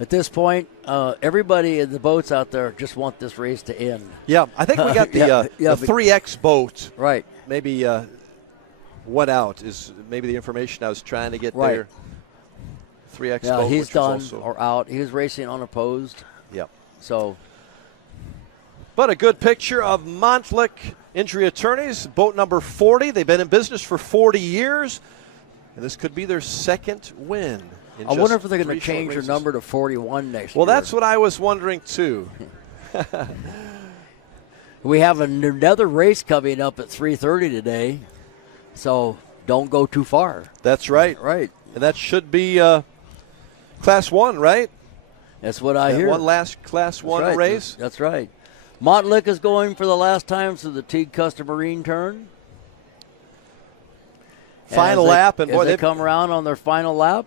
At this point, everybody in the boats out there just want this race to end. Yeah, I think we got the 3X boat. Right. Maybe went out is maybe the information I was trying to get there. 3X boat. Yeah, he's done also... or out. He was racing unopposed. Yep. So. But a good picture of Montlick Injury Attorneys, boat number 40. They've been in business for 40 years, and this could be their second win. I wonder if they're going to change their number to 41 next year. Well, that's what I was wondering, too. We have another race coming up at 3:30 today, so don't go too far. That's right. Right. And that should be Class 1, right? That's what I hear. One last Class 1 race. That's right. Montlick is going for the last time to the Teague Custom Marine turn. Final lap. And they come around on their final lap.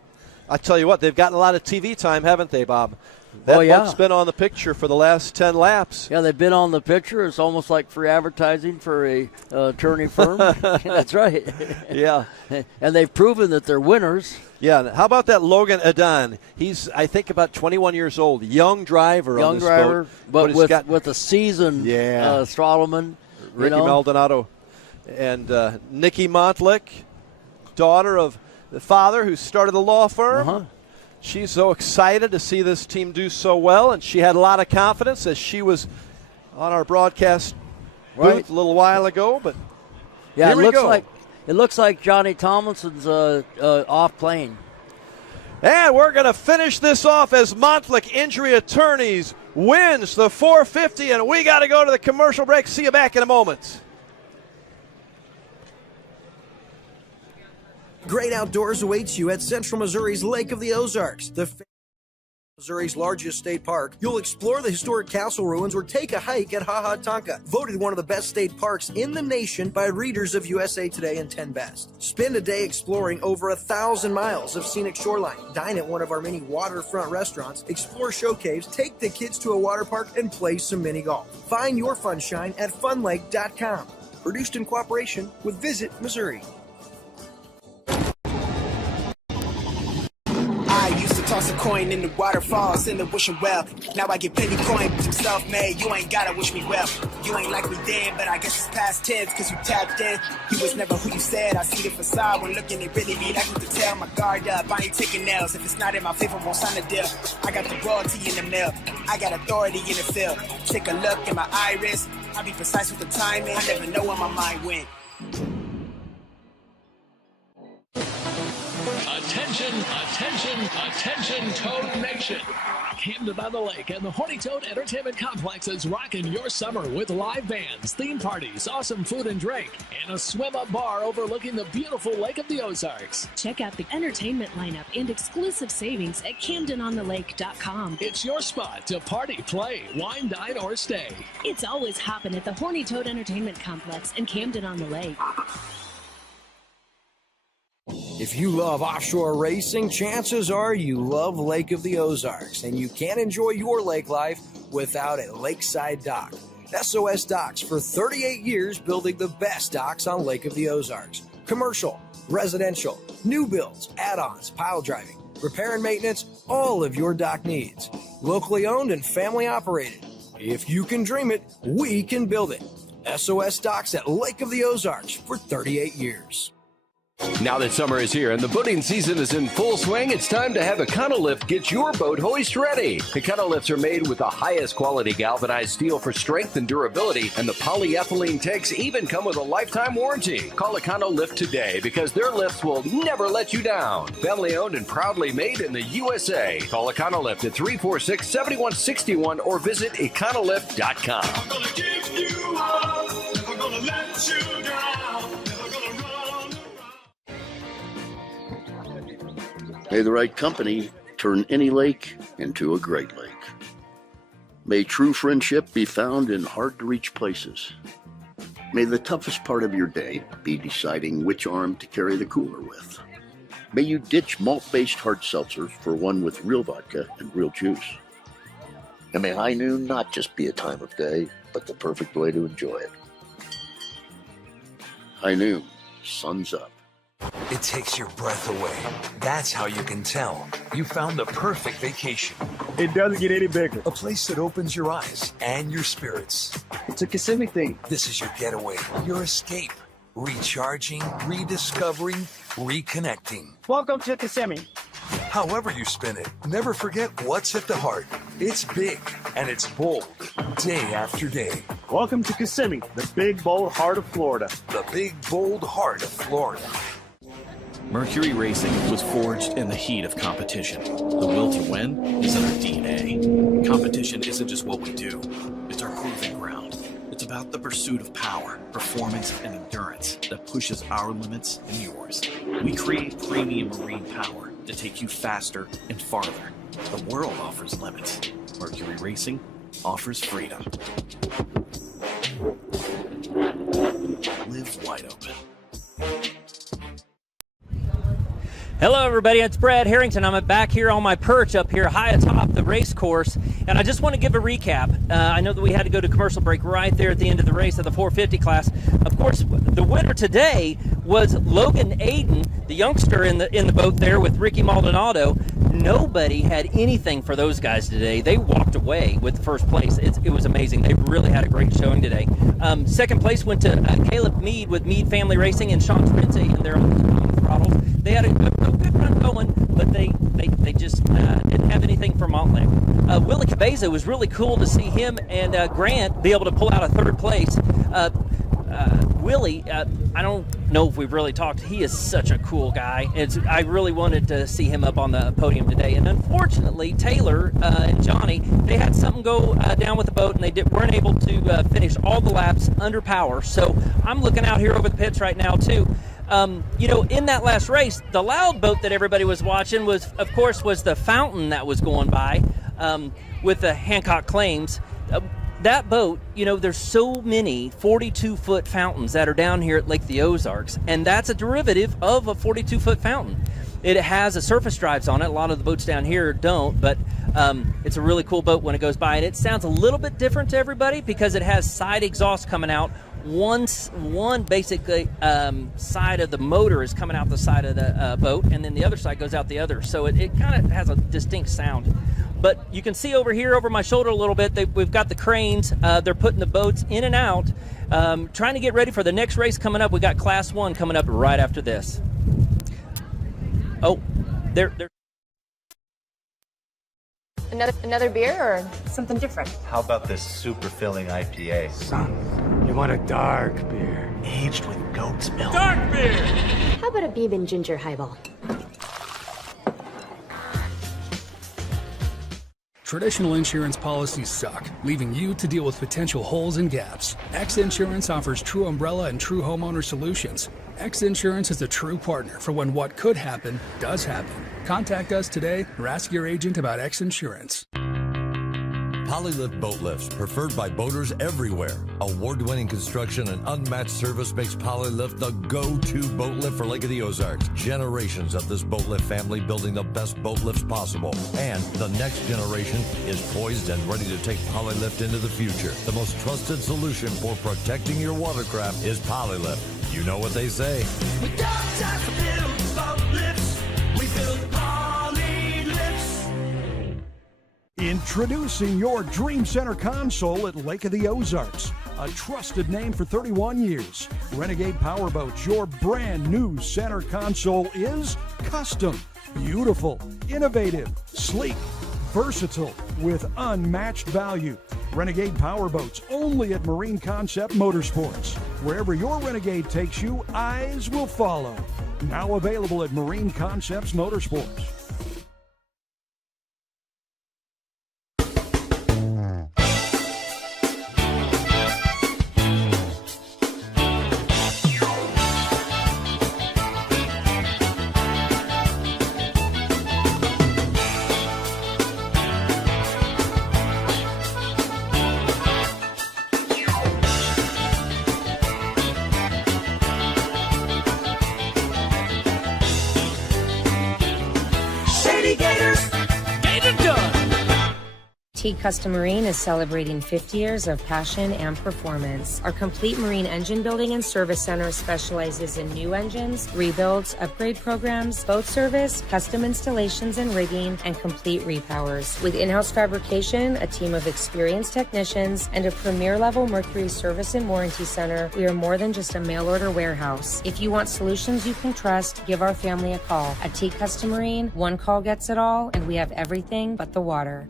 I tell you what, they've gotten a lot of TV time, haven't they, Bob? That boat's been on the picture for the last 10 laps. Yeah, they've been on the picture. It's almost like free advertising for a attorney firm. That's right. Yeah. And they've proven that they're winners. Yeah. How about that Logan Adan? He's, I think, about 21 years old. Young driver on this boat. But with a seasoned Strottelman. Ricky Maldonado. And Nikki Montlick, daughter of the father who started the law firm. Uh-huh. She's so excited to see this team do so well, and she had a lot of confidence as she was on our broadcast booth a little while ago. But yeah, here it looks like Johnny Tomlinson's off playing. And we're going to finish this off as Montlick Injury Attorneys wins the 450, and we got to go to the commercial break. See you back in a moment. Great outdoors awaits you at Central Missouri's Lake of the Ozarks, Missouri's largest state park. You'll explore the historic castle ruins or take a hike at Ha Ha Tonka, voted one of the best state parks in the nation by readers of USA Today and 10 Best. Spend a day exploring over 1,000 miles of scenic shoreline. Dine at one of our many waterfront restaurants, explore show caves, take the kids to a water park, and play some mini golf. Find your funshine at funlake.com. Produced in cooperation with Visit Missouri. I used to toss a coin in the waterfalls in the wishing well. Now I get penny coins, I'm self-made, you ain't gotta wish me well. You ain't like me then, but I guess it's past tense, cause you tapped in. You was never who you said, I see the facade when looking it really be like what to tell. My guard up, I ain't taking nails, if it's not in my favor, won't sign the deal. I got the royalty in the mail, I got authority in the field. Take a look in my iris, I be precise with the timing, I never know where my mind went. Attention, Toad Nation. Camden on the Lake and the Horny Toad Entertainment Complex is rocking your summer with live bands, theme parties, awesome food and drink, and a swim-up bar overlooking the beautiful Lake of the Ozarks. Check out the entertainment lineup and exclusive savings at CamdenOnTheLake.com. It's your spot to party, play, wine, dine, or stay. It's always hopping at the Horny Toad Entertainment Complex in Camden on the Lake. If you love offshore racing, chances are you love Lake of the Ozarks, and you can't enjoy your lake life without a lakeside dock. SOS Docks for 38 years building the best docks on Lake of the Ozarks. Commercial, residential, new builds, add-ons, pile driving, repair and maintenance, all of your dock needs. Locally owned and family operated. If you can dream it, we can build it. SOS Docks at Lake of the Ozarks for 38 years. Now that summer is here and the boating season is in full swing, it's time to have Econolift get your boat hoist ready. Econolifts are made with the highest quality galvanized steel for strength and durability, and the polyethylene tanks even come with a lifetime warranty. Call Econolift today because their lifts will never let you down. Family owned and proudly made in the USA. Call Econolift at 346-7161 or visit econolift.com. I'm gonna give you up, never gonna let you down. May the right company turn any lake into a great lake. May true friendship be found in hard-to-reach places. May the toughest part of your day be deciding which arm to carry the cooler with. May you ditch malt-based hard seltzers for one with real vodka and real juice. And may high noon not just be a time of day, but the perfect way to enjoy it. High noon, sun's up. It takes your breath away. That's how you can tell you found the perfect vacation. It doesn't get any bigger. A place that opens your eyes and your spirits. It's a Kissimmee thing. This is your getaway, your escape. Recharging, rediscovering, reconnecting. Welcome to Kissimmee. However you spin it, never forget what's at the heart. It's big and it's bold, day after day. Welcome to Kissimmee, the big, bold heart of Florida. The big, bold heart of Florida. Mercury Racing was forged in the heat of competition. The will to win is in our DNA. Competition isn't just what we do, it's our proving ground. It's about the pursuit of power, performance, and endurance that pushes our limits and yours. We create premium marine power to take you faster and farther. The world offers limits. Mercury Racing offers freedom. Live wide open. Hello, everybody. It's Brad Harrington. I'm back here on my perch up here high atop the race course, and I just want to give a recap. I know that we had to go to commercial break right there at the end of the race of the 450 class. Of course, the winner today was Logan Aiden, the youngster in the boat there with Ricky Maldonado. Nobody had anything for those guys today. They walked away with first place. It was amazing. They really had a great showing today. Second place went to Caleb Mead with Mead Family Racing and Sean Trince, and they're on the throttles. They had a good run going, but they just didn't have anything for Montlake. Willie Cabeza was really cool to see him and Grant be able to pull out a third place. Willie, I don't know if we've really talked. He is such a cool guy. I really wanted to see him up on the podium today. And unfortunately, Taylor and Johnny, they had something go down with the boat, and they weren't able to finish all the laps under power. So I'm looking out here over the pits right now, too. In that last race, the loud boat that everybody was watching was the Fountain that was going by with the Hancock Claims. That boat, there's so many 42-foot fountains that are down here at Lake the Ozarks, and that's a derivative of a 42-foot fountain. It has a surface drives on it. A lot of the boats down here don't, but it's a really cool boat when it goes by, and it sounds a little bit different to everybody because it has side exhaust coming out. One basically side of the motor is coming out the side of the boat, and then the other side goes out the other. So it kind of has a distinct sound. But you can see over here over my shoulder a little bit, we've got the cranes. They're putting the boats in and out, trying to get ready for the next race coming up. We got Class 1 coming up right after this. Oh, they're Another beer or something different? How about this super filling IPA? Son, you want a dark beer. Aged with goat's milk. Dark beer! How about a Beeben ginger highball? Traditional insurance policies suck, leaving you to deal with potential holes and gaps. X Insurance offers true umbrella and true homeowner solutions. X Insurance is the true partner for when what could happen does happen. Contact us today or ask your agent about X Insurance. Polylift Boat Lifts, preferred by boaters everywhere. Award-winning construction and unmatched service makes Polylift the go-to boat lift for Lake of the Ozarks. Generations of this boat lift family building the best boat lifts possible. And the next generation is poised and ready to take Polylift into the future. The most trusted solution for protecting your watercraft is Polylift. You know what they say. We don't just build boat lifts, we build Polylifts. Introducing your Dream Center console at Lake of the Ozarks. A trusted name for 31 years. Renegade Powerboats, your brand new center console is custom, beautiful, innovative, sleek, versatile, with unmatched value. Renegade Powerboats, only at Marine Concept Motorsports. Wherever your Renegade takes you, eyes will follow. Now available at Marine Concepts Motorsports. Teague Custom Marine is celebrating 50 years of passion and performance. Our complete marine engine building and service center specializes in new engines, rebuilds, upgrade programs, boat service, custom installations and rigging, and complete repowers. With in-house fabrication, a team of experienced technicians, and a premier-level Mercury service and warranty center, we are more than just a mail-order warehouse. If you want solutions you can trust, give our family a call. At Teague Custom Marine, one call gets it all, and we have everything but the water.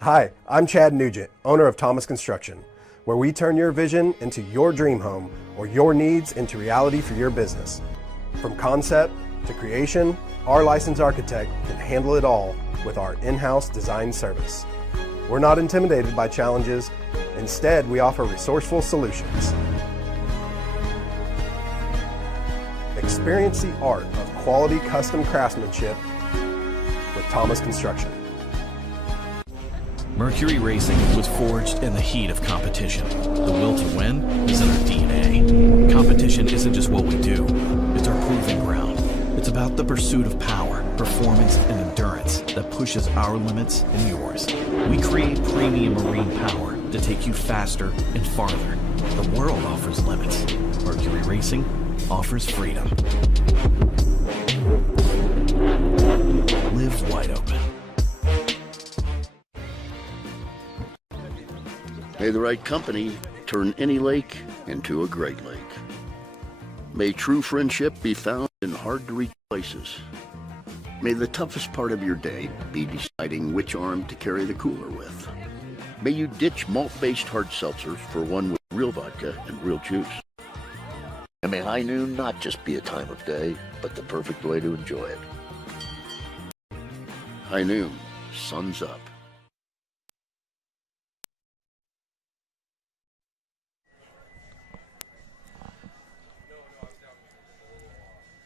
Hi, I'm Chad Nugent, owner of Thomas Construction, where we turn your vision into your dream home or your needs into reality for your business. From concept to creation, our licensed architect can handle it all with our in-house design service. We're not intimidated by challenges. Instead, we offer resourceful solutions. Experience the art of quality custom craftsmanship with Thomas Construction. Mercury Racing was forged in the heat of competition. The will to win is in our DNA. Competition isn't just what we do, it's our proving ground. It's about the pursuit of power, performance, and endurance that pushes our limits and yours. We create premium marine power to take you faster and farther. The world offers limits. Mercury Racing offers freedom. Live wide open. May the right company turn any lake into a great lake. May true friendship be found in hard-to-reach places. May the toughest part of your day be deciding which arm to carry the cooler with. May you ditch malt-based hard seltzers for one with real vodka and real juice. And may high noon not just be a time of day, but the perfect way to enjoy it. High noon, sun's up.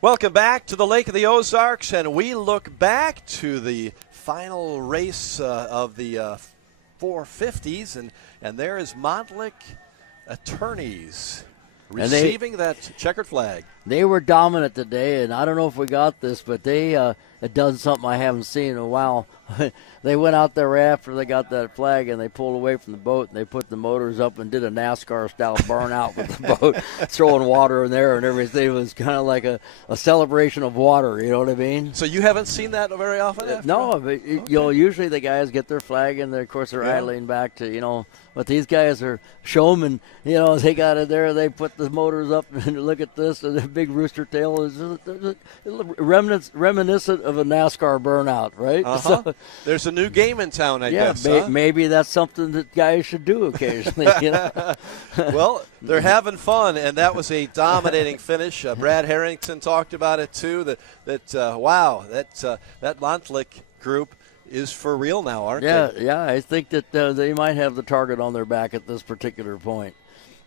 Welcome back to the Lake of the Ozarks, and we look back to the final race of the 450s, and there is Montlick Attorneys receiving that checkered flag. They were dominant today, and I don't know if we got this, but they had done something I haven't seen in a while. They went out there after they got that flag, and they pulled away from the boat, and they put the motors up and did a NASCAR-style burnout with the boat, throwing water in there and everything. It was kind of like a celebration of water, you know what I mean? So you haven't seen that very often? No, but usually the guys get their flag, and of course they're idling back to, but these guys are showmen, they got it there, they put the motors up, and look at this, and the big rooster tail is reminiscent of a NASCAR burnout, right? Uh-huh. So, there's a new game in town, I guess. Huh? Maybe that's something that guys should do occasionally. Well, they're having fun, and that was a dominating finish. Brad Harrington talked about it too. That Montlick group is for real now, aren't they? Yeah. I think that they might have the target on their back at this particular point.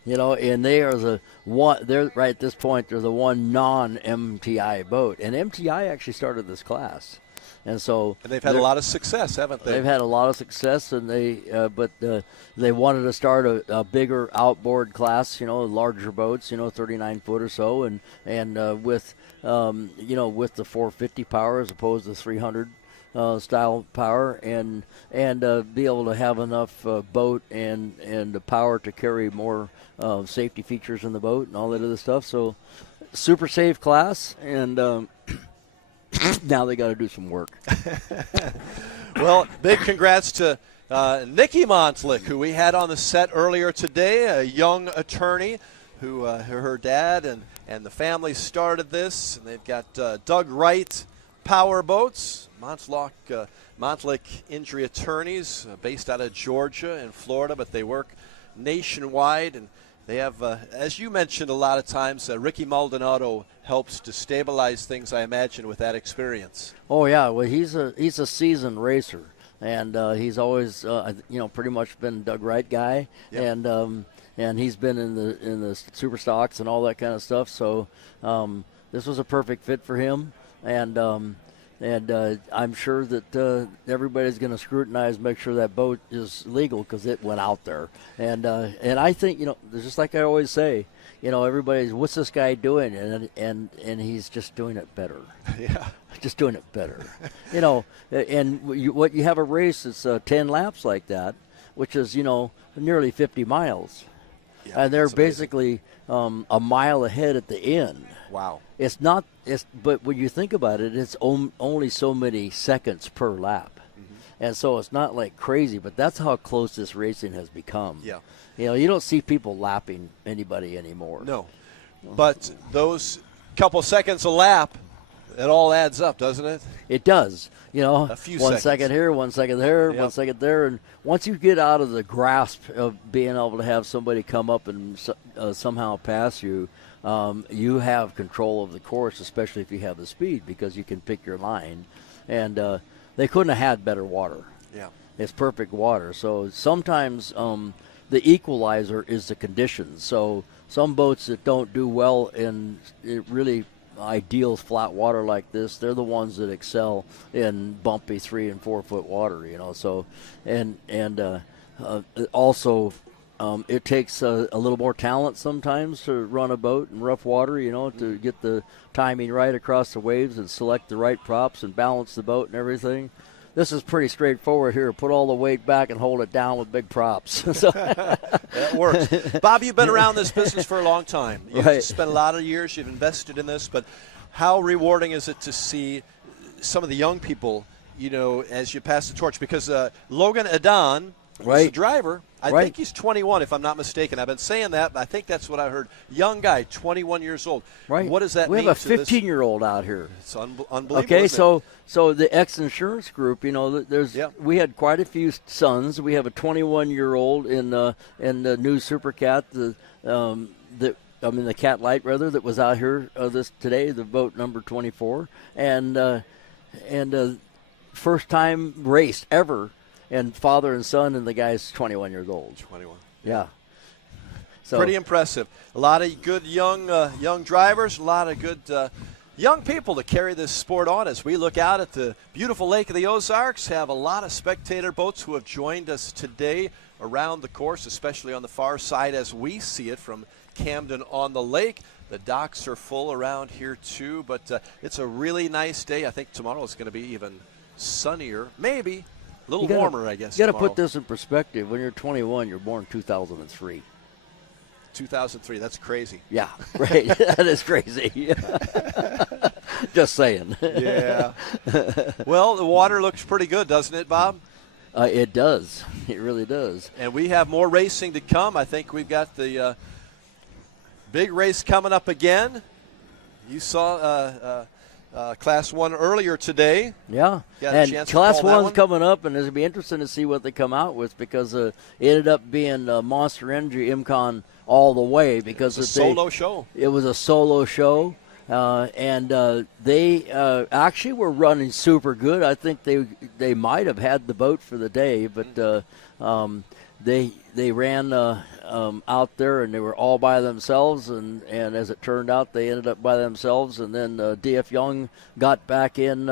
And they are the one. They're right at this point. They're the one non-MTI boat, and MTI actually started this class, and they've had a lot of success, haven't they? They've had a lot of success, and they wanted to start a bigger outboard class, larger boats, 39 foot or so, and with with the 450 power as opposed to 300. Style power and be able to have enough boat and the power to carry more safety features in the boat and all that other stuff. So super safe class, and now they got to do some work. Well, big congrats to Nikki Montlick, who we had on the set earlier today, a young attorney who her dad and the family started this, and they've got Doug Wright Power Boats, Montlick Injury Attorneys, based out of Georgia and Florida, but they work nationwide, and they have, as you mentioned a lot of times, Ricky Maldonado helps to stabilize things, I imagine, with that experience. Oh yeah, well he's a seasoned racer, and he's always pretty much been Doug Wright guy, yep. And he's been in the super stocks and all that kind of stuff. So this was a perfect fit for him. And And I'm sure that everybody's going to scrutinize, make sure that boat is legal because it went out there. And I think, just like I always say, everybody's, what's this guy doing? And he's just doing it better. Yeah. Just doing it better. And what you have a race that's 10 laps like that, which is, nearly 50 miles. Yeah, and they're basically a mile ahead at the end. Wow. But when you think about it, it's only so many seconds per lap. And so it's not like crazy, but that's how close this racing has become. Yeah. You don't see people lapping anybody anymore. No. But those couple seconds a lap, it all adds up, doesn't it? It does. A few 1 seconds. second here, 1 second there, Yep. 1 second there. And once you get out of the grasp of being able to have somebody come up and somehow pass you, you have control of the course, especially if you have the speed, because you can pick your line. And they couldn't have had better water. Yeah. It's perfect water. So sometimes the equalizer is the conditions. So some boats that don't do well in really ideal flat water like this, they're the ones that excel in bumpy 3 and 4 foot water. So also it takes a little more talent sometimes to run a boat in rough water, to get the timing right across the waves and select the right props and balance the boat and everything. This is pretty straightforward here. Put all the weight back and hold it down with big props. That works. Bob, you've been around this business for a long time. You've Right. spent a lot of years. You've invested in this. But how rewarding is it to see some of the young people, as you pass the torch? Because Logan Adon, who's the driver, I think he's 21, if I'm not mistaken. I've been saying that, but I think that's what I heard. Young guy, 21 years old. Right. What does that mean? We have a to this? 15-year-old out here. It's unbelievable. Okay, isn't it? so the X Insurance Group, we had quite a few sons. We have a 21-year-old in the new Super Cat, the Cat Light rather, that was out here today, the boat number 24, and first time race ever. And father and son, and the guy's 21 years old. 21. Yeah. So pretty impressive. A lot of good young drivers, a lot of good young people to carry this sport on. As we look out at the beautiful Lake of the Ozarks, have a lot of spectator boats who have joined us today around the course, especially on the far side as we see it from Camden on the lake. The docks are full around here too, but it's a really nice day. I think tomorrow is going to be even sunnier, maybe. A little warmer, I guess. You got to put this in perspective. When you're 21, you're born 2003. 2003. That's crazy. Yeah, right. That is crazy. Just saying. Yeah. Well, the water looks pretty good, doesn't it, Bob? It does. It really does. And we have more racing to come. I think we've got the big race coming up again. You saw Class 1 earlier today. Yeah, and Class 1's coming up, and it'll be interesting to see what they come out with, because it ended up being Monster Energy IMCON all the way, because it's a solo show. It was a solo show, and they actually were running super good. I think they might have had the boat for the day, but they ran out there, and they were all by themselves, and as it turned out, they ended up by themselves, and then D.F. Young got back in.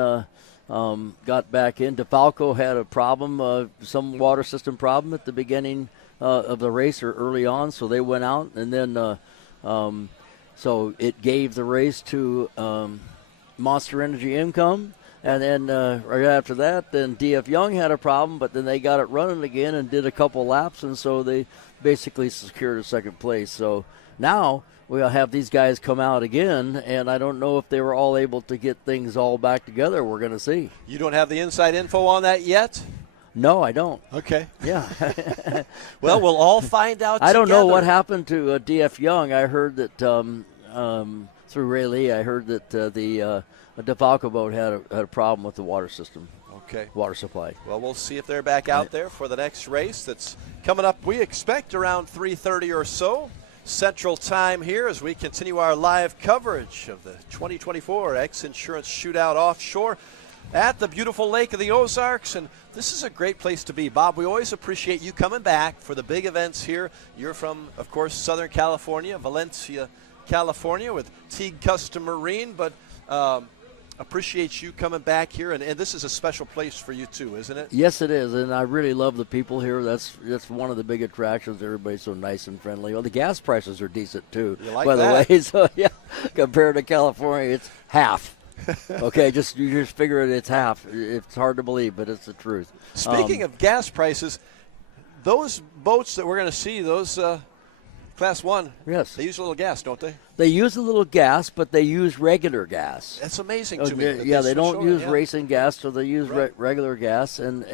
Defalco had a problem, some water system problem at the beginning of the race or early on, so they went out, and then so it gave the race to Monster Energy Income. And then right after that, then D.F. Young had a problem, but then they got it running again and did a couple laps, and so they basically secured a second place. So now we'll have these guys come out again, and I don't know if they were all able to get things all back together. We're going to see. You don't have the inside info on that yet? No, I don't. Okay. Yeah. Well, we'll all find out I don't know together. what happened to D.F. Young. I heard that through Ray Lee, I heard that the Defalco boat had a problem with the water system. Okay. Water supply. Well, we'll see if they're back out there for the next race that's coming up. We expect around 3:30 or so Central Time here as we continue our live coverage of the 2024 X Insurance Shootout Offshore at the beautiful Lake of the Ozarks. And this is a great place to be. Bob, we always appreciate you coming back for the big events here. You're from, of course, Southern California, Valencia, California, with Teague Custom Marine, but appreciate you coming back here, and this is a special place for you too, isn't it? Yes, it is, and I really love the people here. That's one of the big attractions. Everybody's so nice and friendly. Well, the gas prices are decent too, You like by that? the way. So yeah, compared to California, it's half. Okay, you just figure it's half. It's hard to believe, but it's the truth. Speaking of gas prices, those boats that we're going to see, those Class 1, yes, they use a little gas, don't they? They use a little gas, but they use regular gas. That's amazing to me. They don't use yeah. racing gas, so they use regular gas, and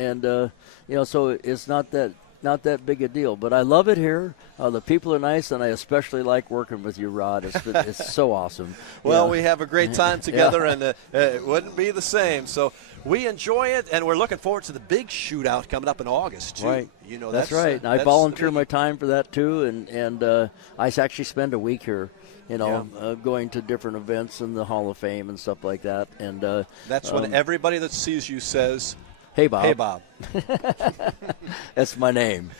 so it's not that big a deal. But I love it here. The people are nice, and I especially like working with you, Rod. It's so awesome. Well, we have a great time together, and it wouldn't be the same. So we enjoy it, and we're looking forward to the big shootout coming up in August too. Right. You know, that's right. And I volunteer my time for that too, and I actually spend a week here. Going to different events in the Hall of Fame and stuff like that. And that's when everybody that sees you says, "Hey, Bob." Hey, Bob. That's my name.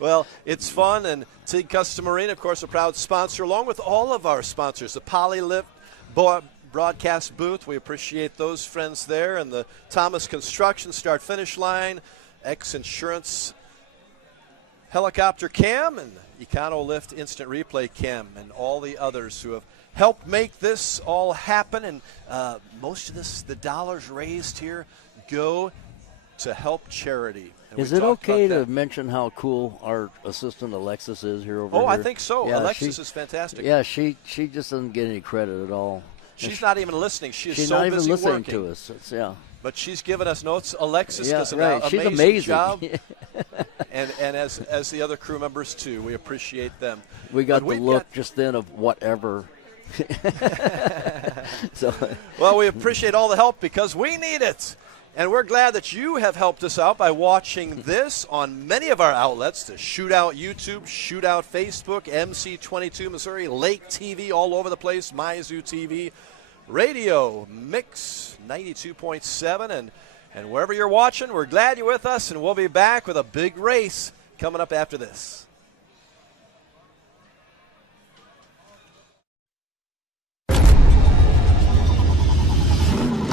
Well, it's fun, and Teague Custom Marine, of course, a proud sponsor, along with all of our sponsors, the Polylift broadcast booth. We appreciate those friends there, and the Thomas Construction start-finish line, X Insurance Helicopter Cam, and Econo Lift Instant Replay Cam, and all the others who have helped make this all happen. And most of the dollars raised here go to help charity. And is it okay to mention how cool our assistant Alexis is here over here? I think so. Yeah, Alexis is fantastic. Yeah, she just doesn't get any credit at all. She's not even listening. She's not busy even listening working to us. But she's given us notes. Alexis does an She's amazing job. and as the other crew members, too. We appreciate them. We got the look just then of whatever. Well, we appreciate all the help because we need it. And we're glad that you have helped us out by watching this on many of our outlets, the Shootout YouTube, Shootout Facebook, MC22 Missouri, Lake TV all over the place, MyZoo TV, Radio, Mix 92.7, and wherever you're watching, we're glad you're with us, and we'll be back with a big race coming up after this.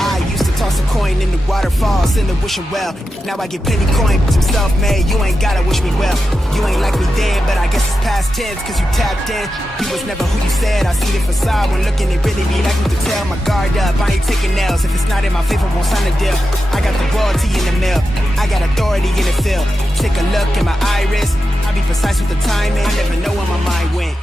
I used to toss a coin in the waterfalls in the wishing well. Now I get penny coin, but I'm self-made. You ain't gotta wish me well. You ain't like me then, but I guess it's past tense, cause you tapped in. You was never who you said. I see the facade when looking, it really be like me to tell. My guard up, I ain't taking nails. If it's not in my favor, won't sign a deal. I got the royalty in the mail. I got authority in the field. Take a look in my iris. I be precise with the timing. I never know where my mind went.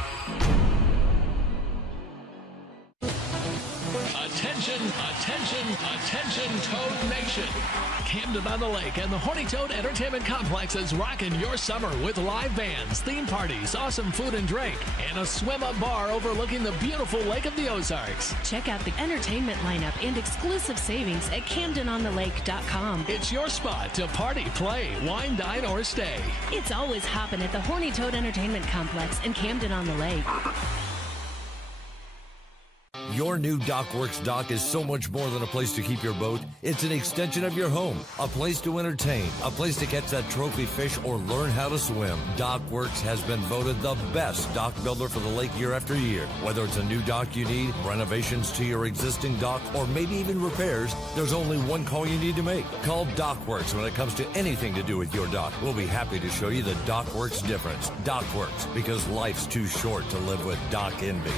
Attention, Toad Nation. Camden on the Lake and the Horny Toad Entertainment Complex is rocking your summer with live bands, theme parties, awesome food and drink, and a swim-up bar overlooking the beautiful Lake of the Ozarks. Check out the entertainment lineup and exclusive savings at CamdenOnTheLake.com. It's your spot to party, play, wine, dine, or stay. It's always hopping at the Horny Toad Entertainment Complex in Camden on the Lake. Your new DockWorks dock is so much more than a place to keep your boat. It's an extension of your home, a place to entertain, a place to catch that trophy fish or learn how to swim. DockWorks has been voted the best dock builder for the lake year after year. Whether it's a new dock you need, renovations to your existing dock, or maybe even repairs, there's only one call you need to make. Call DockWorks when it comes to anything to do with your dock. We'll be happy to show you the DockWorks difference. DockWorks, because life's too short to live with dock envy.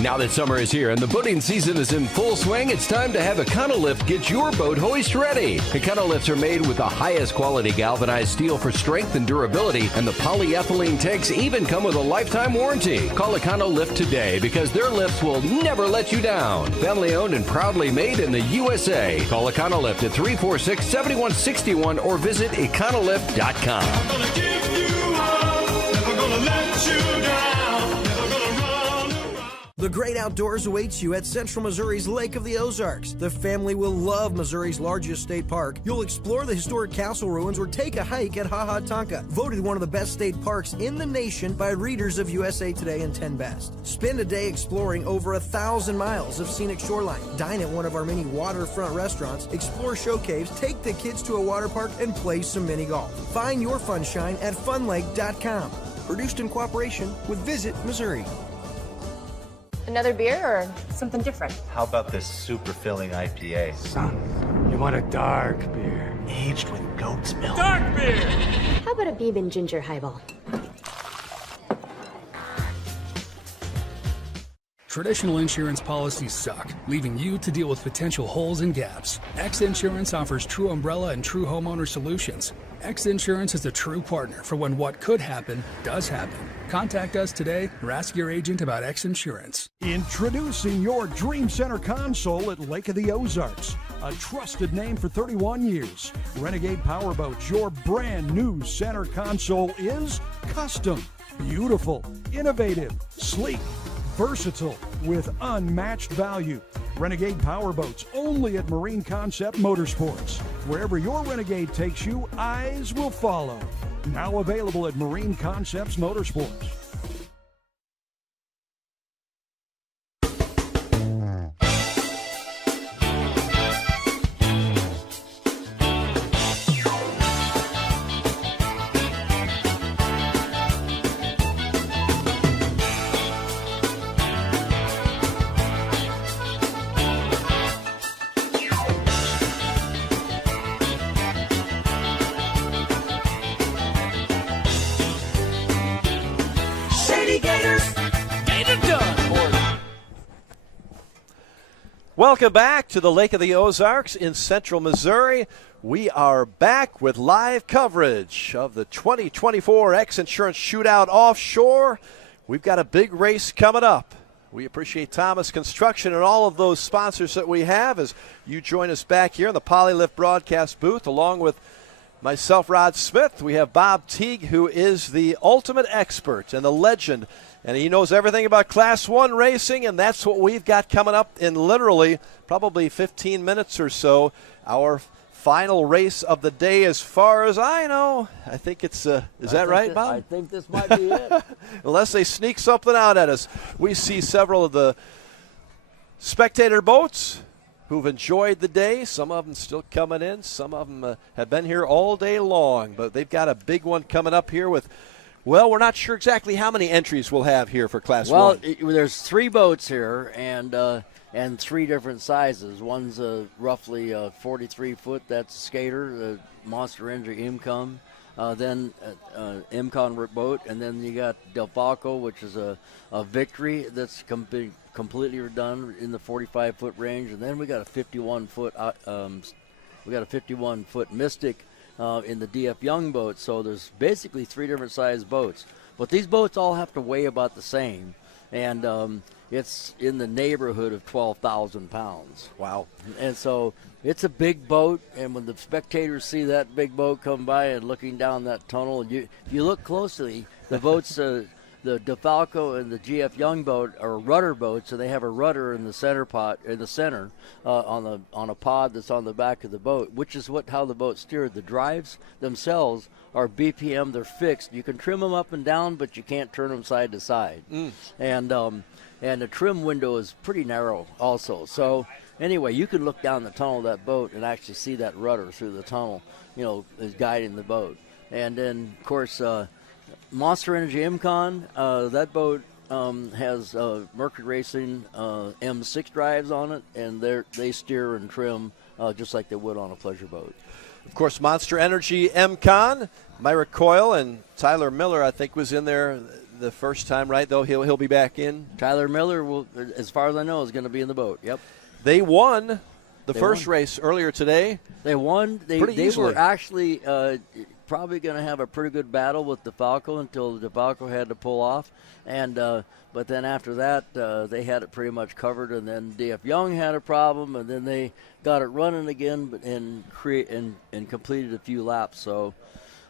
Now that summer is here and the boating season is in full swing, it's time to have Econolift get your boat hoist ready. Econolifts are made with the highest quality galvanized steel for strength and durability, and the polyethylene tanks even come with a lifetime warranty. Call Econolift today because their lifts will never let you down. Family owned and proudly made in the USA. Call Econolift at 346-7161 or visit econolift.com. I'm gonna give you up, never gonna let you down. The great outdoors awaits you at Central Missouri's Lake of the Ozarks. The family will love Missouri's largest state park. You'll explore the historic castle ruins or take a hike at Ha Ha Tonka, voted one of the best state parks in the nation by readers of USA Today and 10 Best. Spend a day exploring over 1,000 miles of scenic shoreline. Dine at one of our many waterfront restaurants, explore show caves, take the kids to a water park, and play some mini golf. Find your funshine at funlake.com. Produced in cooperation with Visit Missouri. Another beer or something different? How about this super filling IPA? Son, you want a dark beer. Aged with goat's milk. Dark beer! How about a Beeb and Ginger highball? Traditional insurance policies suck, leaving you to deal with potential holes and gaps. X Insurance offers true umbrella and true homeowner solutions. X Insurance is a true partner for when what could happen does happen. Contact us today or ask your agent about X Insurance. Introducing your Dream Center console at Lake of the Ozarks. A trusted name for 31 years. Renegade Powerboats, your brand new center console is custom, beautiful, innovative, sleek, versatile, with unmatched value. Renegade Powerboats, only at Marine Concept Motorsports. Wherever your Renegade takes you, eyes will follow. Now available at Marine Concepts Motorsports. Welcome back to the Lake of the Ozarks in central Missouri. We are back with live coverage of the 2024 X Insurance Shootout Offshore. We've got a big race coming up. We appreciate Thomas Construction and all of those sponsors that we have as you join us back here in the Polylift broadcast booth along with myself, Rod Smith. We have Bob Teague, who is the ultimate expert and the legend, and he knows everything about Class 1 racing, and that's what we've got coming up in literally probably 15 minutes or so. Our final race of the day, as far as I know. I think it's, is that right, Bob? I think this might be it. Unless they sneak something out at us. We see several of the spectator boats who've enjoyed the day. Some of them still coming in. Some of them have been here all day long, but they've got a big one coming up here with, well, we're not sure exactly how many entries we'll have here for Class 1. Well, there's 3 boats here and 3 different sizes. One's roughly 43-foot. That's a skater, the Monster Energy Imcon. Then Imcon boat, and then you got Defalco, which is a Victory that's completely redone in the 45-foot range, and then we got a 51-foot Mystic in the DF Young boat. So there's basically 3 different size boats, but these boats all have to weigh about the same, and it's in the neighborhood of 12,000 pounds. Wow. And so it's a big boat, and when the spectators see that big boat come by and looking down that tunnel, if you look closely, the boats, the Defalco and the GF Young boat are rudder boats, and they have a rudder in the center on a pod that's on the back of the boat, which is how the boat's steered. The drives themselves are BPM; they're fixed. You can trim them up and down, but you can't turn them side to side. And the trim window is pretty narrow also. So anyway, you can look down the tunnel of that boat and actually see that rudder through the tunnel, is guiding the boat. And then, of course, Monster Energy Imcon, that boat has Mercury Racing M6 drives on it, and they steer and trim just like they would on a pleasure boat. Of course, Monster Energy Imcon, Myra Coyle and Tyler Miller, I think, was in there the first time, right? Though he'll be back in. Tyler Miller, will, as far as I know, is going to be in the boat. Yep. They won the first race earlier today. They won. They were actually probably going to have a pretty good battle with Defalco until Defalco had to pull off, and but then after that they had it pretty much covered, and then DF Young had a problem, and then they got it running again, and completed a few laps. So.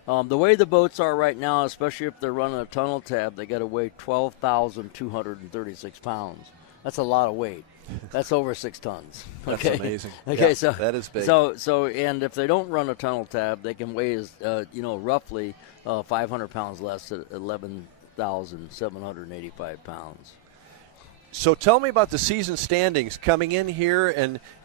The way the boats are right now, especially if they're running a tunnel tab, they got to weigh 12,236 pounds. That's a lot of weight. That's over 6 tons. That's okay? amazing. Okay, yeah, so that is big. So, and if they don't run a tunnel tab, they can weigh roughly 500 pounds less at 11,785 pounds. So tell me about the season standings coming in here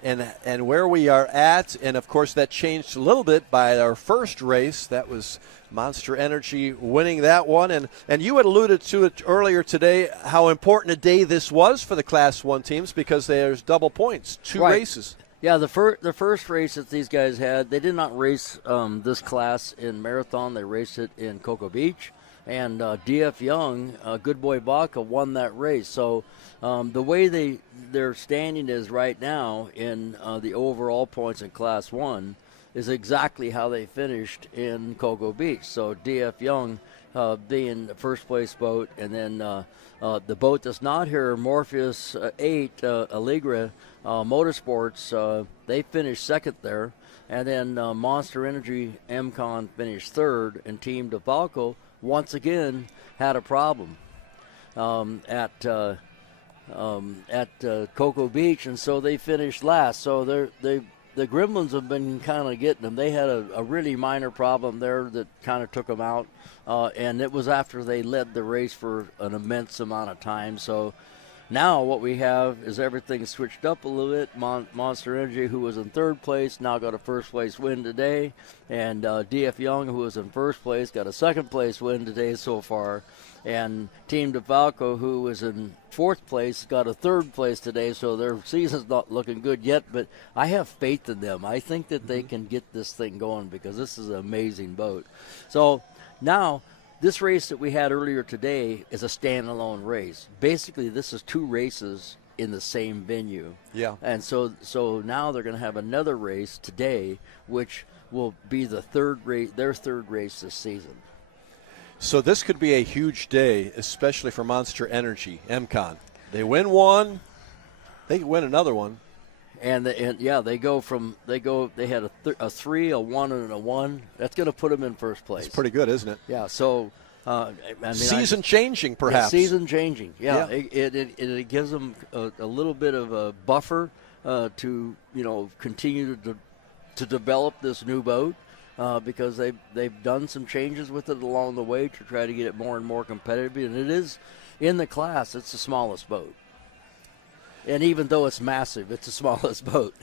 and where we are at. And, of course, that changed a little bit by our first race. That was Monster Energy winning that one. And you had alluded to it earlier today, how important a day this was for the Class 1 teams because there's double points, two races. Yeah, the first race that these guys had, they did not race this class in Marathon. They raced it in Cocoa Beach. And D.F. Young, Good Boy Vodka, won that race. So the way their standing is right now in the overall points in Class 1 is exactly how they finished in Cocoa Beach. So D.F. Young being the first place boat, and then the boat that's not here, Morpheus 8, Allegra Motorsports, they finished second there. And then Monster Energy MCon finished third, and Team Defalco once again had a problem at Cocoa Beach, and so they finished last. So the Gremlins have been kind of getting them. They had a really minor problem there that kind of took them out, and it was after they led the race for an immense amount of time. So now what we have is everything switched up a little bit. Monster Energy, who was in third place, now got a first place win today. And D.F. Young, who was in first place, got a second place win today so far. And Team Defalco, who was in fourth place, got a third place today. So their season's not looking good yet, but I have faith in them. I think that they can get this thing going because this is an amazing boat. So now, this race that we had earlier today is a standalone race. Basically, this is two races in the same venue. Yeah. And so now they're going to have another race today, which will be their third race this season. So this could be a huge day, especially for Monster Energy, MCon. They win one, they win another one. They had a 3, a 1, and a 1. That's going to put them in first place. It's pretty good, isn't it? Yeah. So, season changing, perhaps. Yeah, season changing. Yeah. It gives them a little bit of a buffer to continue to develop this new boat because they've done some changes with it along the way to try to get it more and more competitive. And it is in the class. It's the smallest boat. And even though it's massive, it's the smallest boat.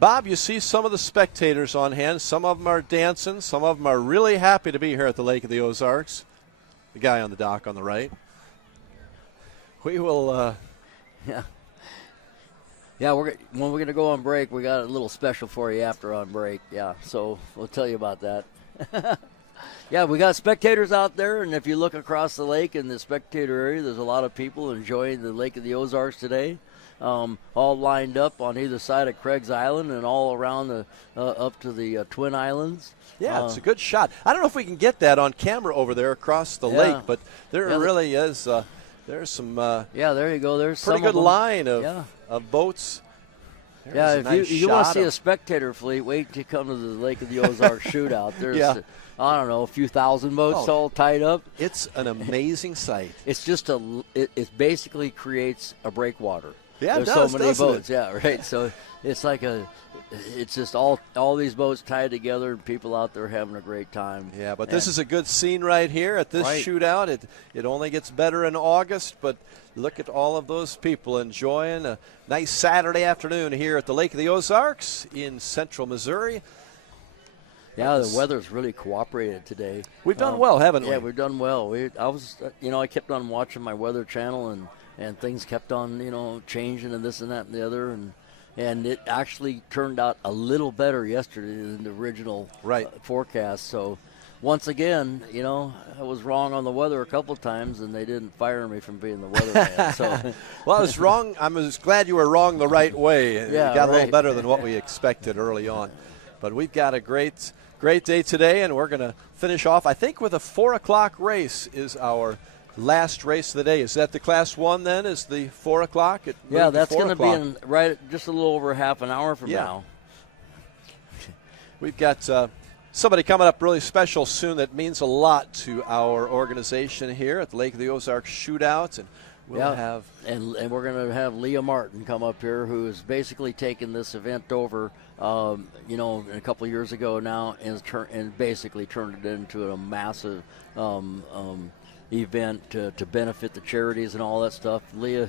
Bob, you see some of the spectators on hand. Some of them are dancing. Some of them are really happy to be here at the Lake of the Ozarks. The guy on the dock on the right. We will. Yeah, when we're going to go on break, we got a little special for you after on break. Yeah, so we'll tell you about that. Yeah, we got spectators out there, and if you look across the lake in the spectator area, there's a lot of people enjoying the Lake of the Ozarks today, all lined up on either side of Craig's Island and all around up to the Twin Islands. Yeah, it's a good shot. I don't know if we can get that on camera over there across the lake, but there really is. There's some. There you go. There's pretty some good line of boats. There's if you want to see a spectator fleet, wait to come to the Lake of the Ozarks shootout. There's, I don't know, a few thousand boats all tied up. It's an amazing sight. It's just it basically creates a breakwater. Yeah, there's so many boats. Yeah, right. So it's like it's just all these boats tied together and people out there having a great time. Yeah, but this is a good scene right here at this shootout. It only gets better in August, but look at all of those people enjoying a nice Saturday afternoon here at the Lake of the Ozarks in central Missouri. Yeah, the weather's really cooperated today. We've done well, haven't we? Yeah, we've done well. I kept on watching my weather channel, and things kept on, changing and this and that and the other, and it actually turned out a little better yesterday than the original forecast. So, once again, I was wrong on the weather a couple times, and they didn't fire me from being the weatherman. So, well, I was wrong. I was glad you were wrong the right way. It got a little better than what we expected early on. But we've got a great day today, and we're going to finish off, I think, with a 4 o'clock race is our last race of the day. Is that the Class 1 then, is the 4 o'clock? Yeah, that's going to be in just a little over half an hour from now. We've got somebody coming up really special soon that means a lot to our organization here at the Lake of the Ozarks Shootout, and we'll have and we're going to have Leah Martin come up here, who has basically taken this event over a couple of years ago now, and basically turned it into a massive event to benefit the charities and all that stuff. Leah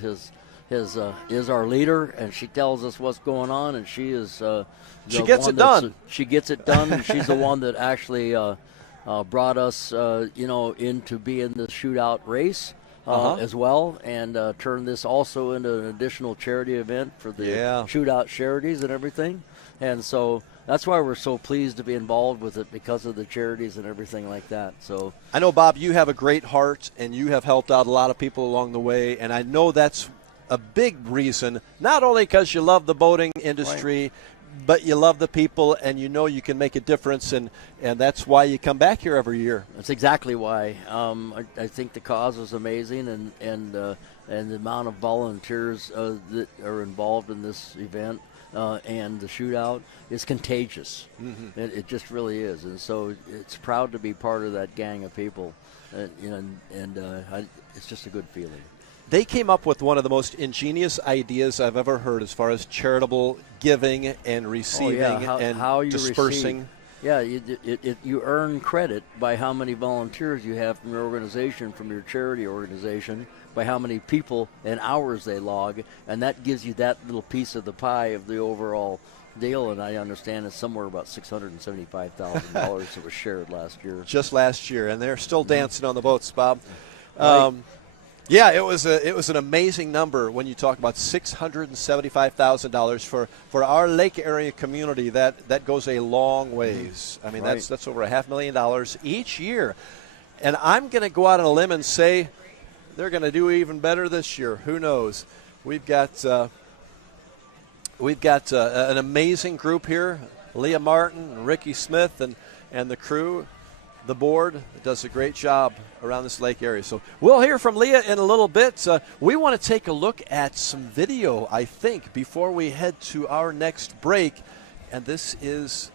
is our leader, and she tells us what's going on, and she is she gets it done. She gets it done, and she's the one that actually brought us, into being the shootout race as well, and turned this also into an additional charity event for the shootout charities and everything. And so that's why we're so pleased to be involved with it, because of the charities and everything like that. So I know, Bob, you have a great heart, and you have helped out a lot of people along the way, and I know that's a big reason, not only because you love the boating industry, but you love the people, and you know you can make a difference, and that's why you come back here every year. That's exactly why. I think the cause is amazing, and the amount of volunteers that are involved in this event and the shootout is contagious. Mm-hmm. It just really is, and so it's proud to be part of that gang of people, it's just a good feeling. They came up with one of the most ingenious ideas I've ever heard as far as charitable giving and receiving and how you dispersing. You earn credit by how many volunteers you have from your organization, from your charity organization, by how many people and hours they log, and that gives you that little piece of the pie of the overall deal. And I understand it's somewhere about $675,000 that was shared last year. Just last year, and they're still dancing on the boats, Bob. Right. Yeah, it was an amazing number when you talk about $675,000 for our lake area community. That goes a long ways. I mean, that's over $500,000 each year. And I'm going to go out on a limb and say they're going to do even better this year. Who knows? We've got an amazing group here. Leah Martin, Ricky Smith, and the crew. The board does a great job around this lake area. So we'll hear from Leah in a little bit. We want to take a look at some video, I think, before we head to our next break. And this is...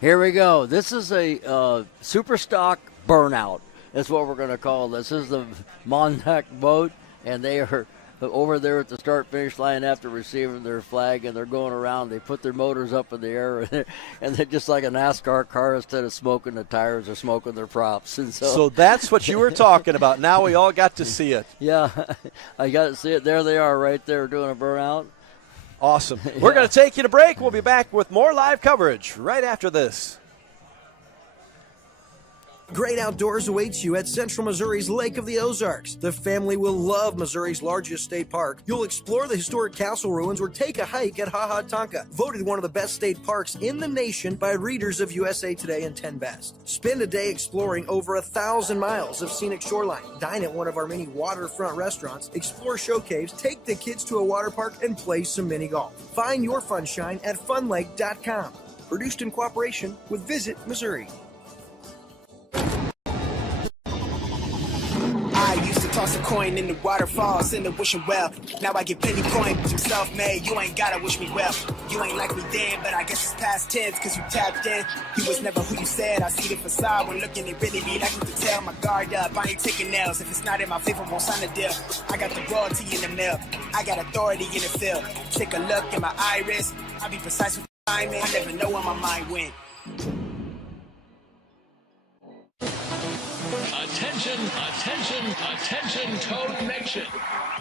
Here we go. This is a super stock burnout. That's what we're going to call this. This is the Montauk boat, and they are over there at the start-finish line after receiving their flag, and they're going around. They put their motors up in the air, and they're just like a NASCAR car. Instead of smoking the tires, they're smoking their props. And so that's what you were talking about. Now we all got to see it. Yeah, I got to see it. There they are right there doing a burnout. Awesome. We're going to take you to break. We'll be back with more live coverage right after this. Great outdoors awaits you at Central Missouri's Lake of the Ozarks. The family will love Missouri's largest state park. You'll explore the historic castle ruins or take a hike at Ha Ha Tonka, voted one of the best state parks in the nation by readers of USA Today and 10 Best. Spend a day exploring over 1,000 miles of scenic shoreline. Dine at one of our many waterfront restaurants, explore show caves, take the kids to a water park, and play some mini golf. Find your funshine at funlake.com. Produced in cooperation with Visit Missouri. I used to toss a coin in the waterfalls in the wishing well. Now I get plenty coins, I'm self-made, you ain't gotta wish me well. You ain't like me then, but I guess it's past tense, cause you tapped in. You was never who you said, I see the facade when looking it really be like you can tell. My guard up, I ain't taking nails, if it's not in my favor, won't sign a deal. I got the royalty in the mail, I got authority in the field. Take a look in my iris, I'll be precise with timing, I never know where my mind went. Attention, Toad Nation.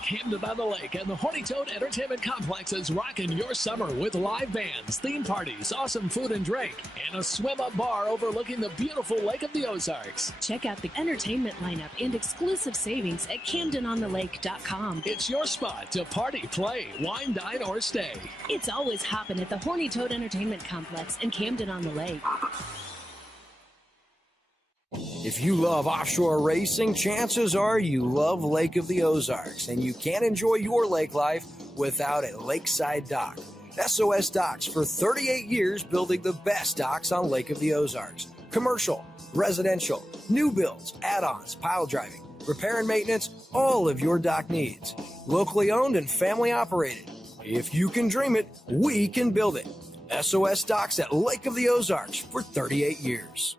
Camden on the Lake and the Horny Toad Entertainment Complex is rocking your summer with live bands, theme parties, awesome food and drink, and a swim-up bar overlooking the beautiful Lake of the Ozarks. Check out the entertainment lineup and exclusive savings at CamdenOnTheLake.com. It's your spot to party, play, wine, dine, or stay. It's always hopping at the Horny Toad Entertainment Complex in Camden on the Lake. If you love offshore racing, chances are you love Lake of the Ozarks, and you can't enjoy your lake life without a lakeside dock. SOS Docks, for 38 years, building the best docks on Lake of the Ozarks. Commercial, residential, new builds, add-ons, pile driving, repair and maintenance, all of your dock needs. Locally owned and family operated. If you can dream it, we can build it. SOS Docks at Lake of the Ozarks for 38 years.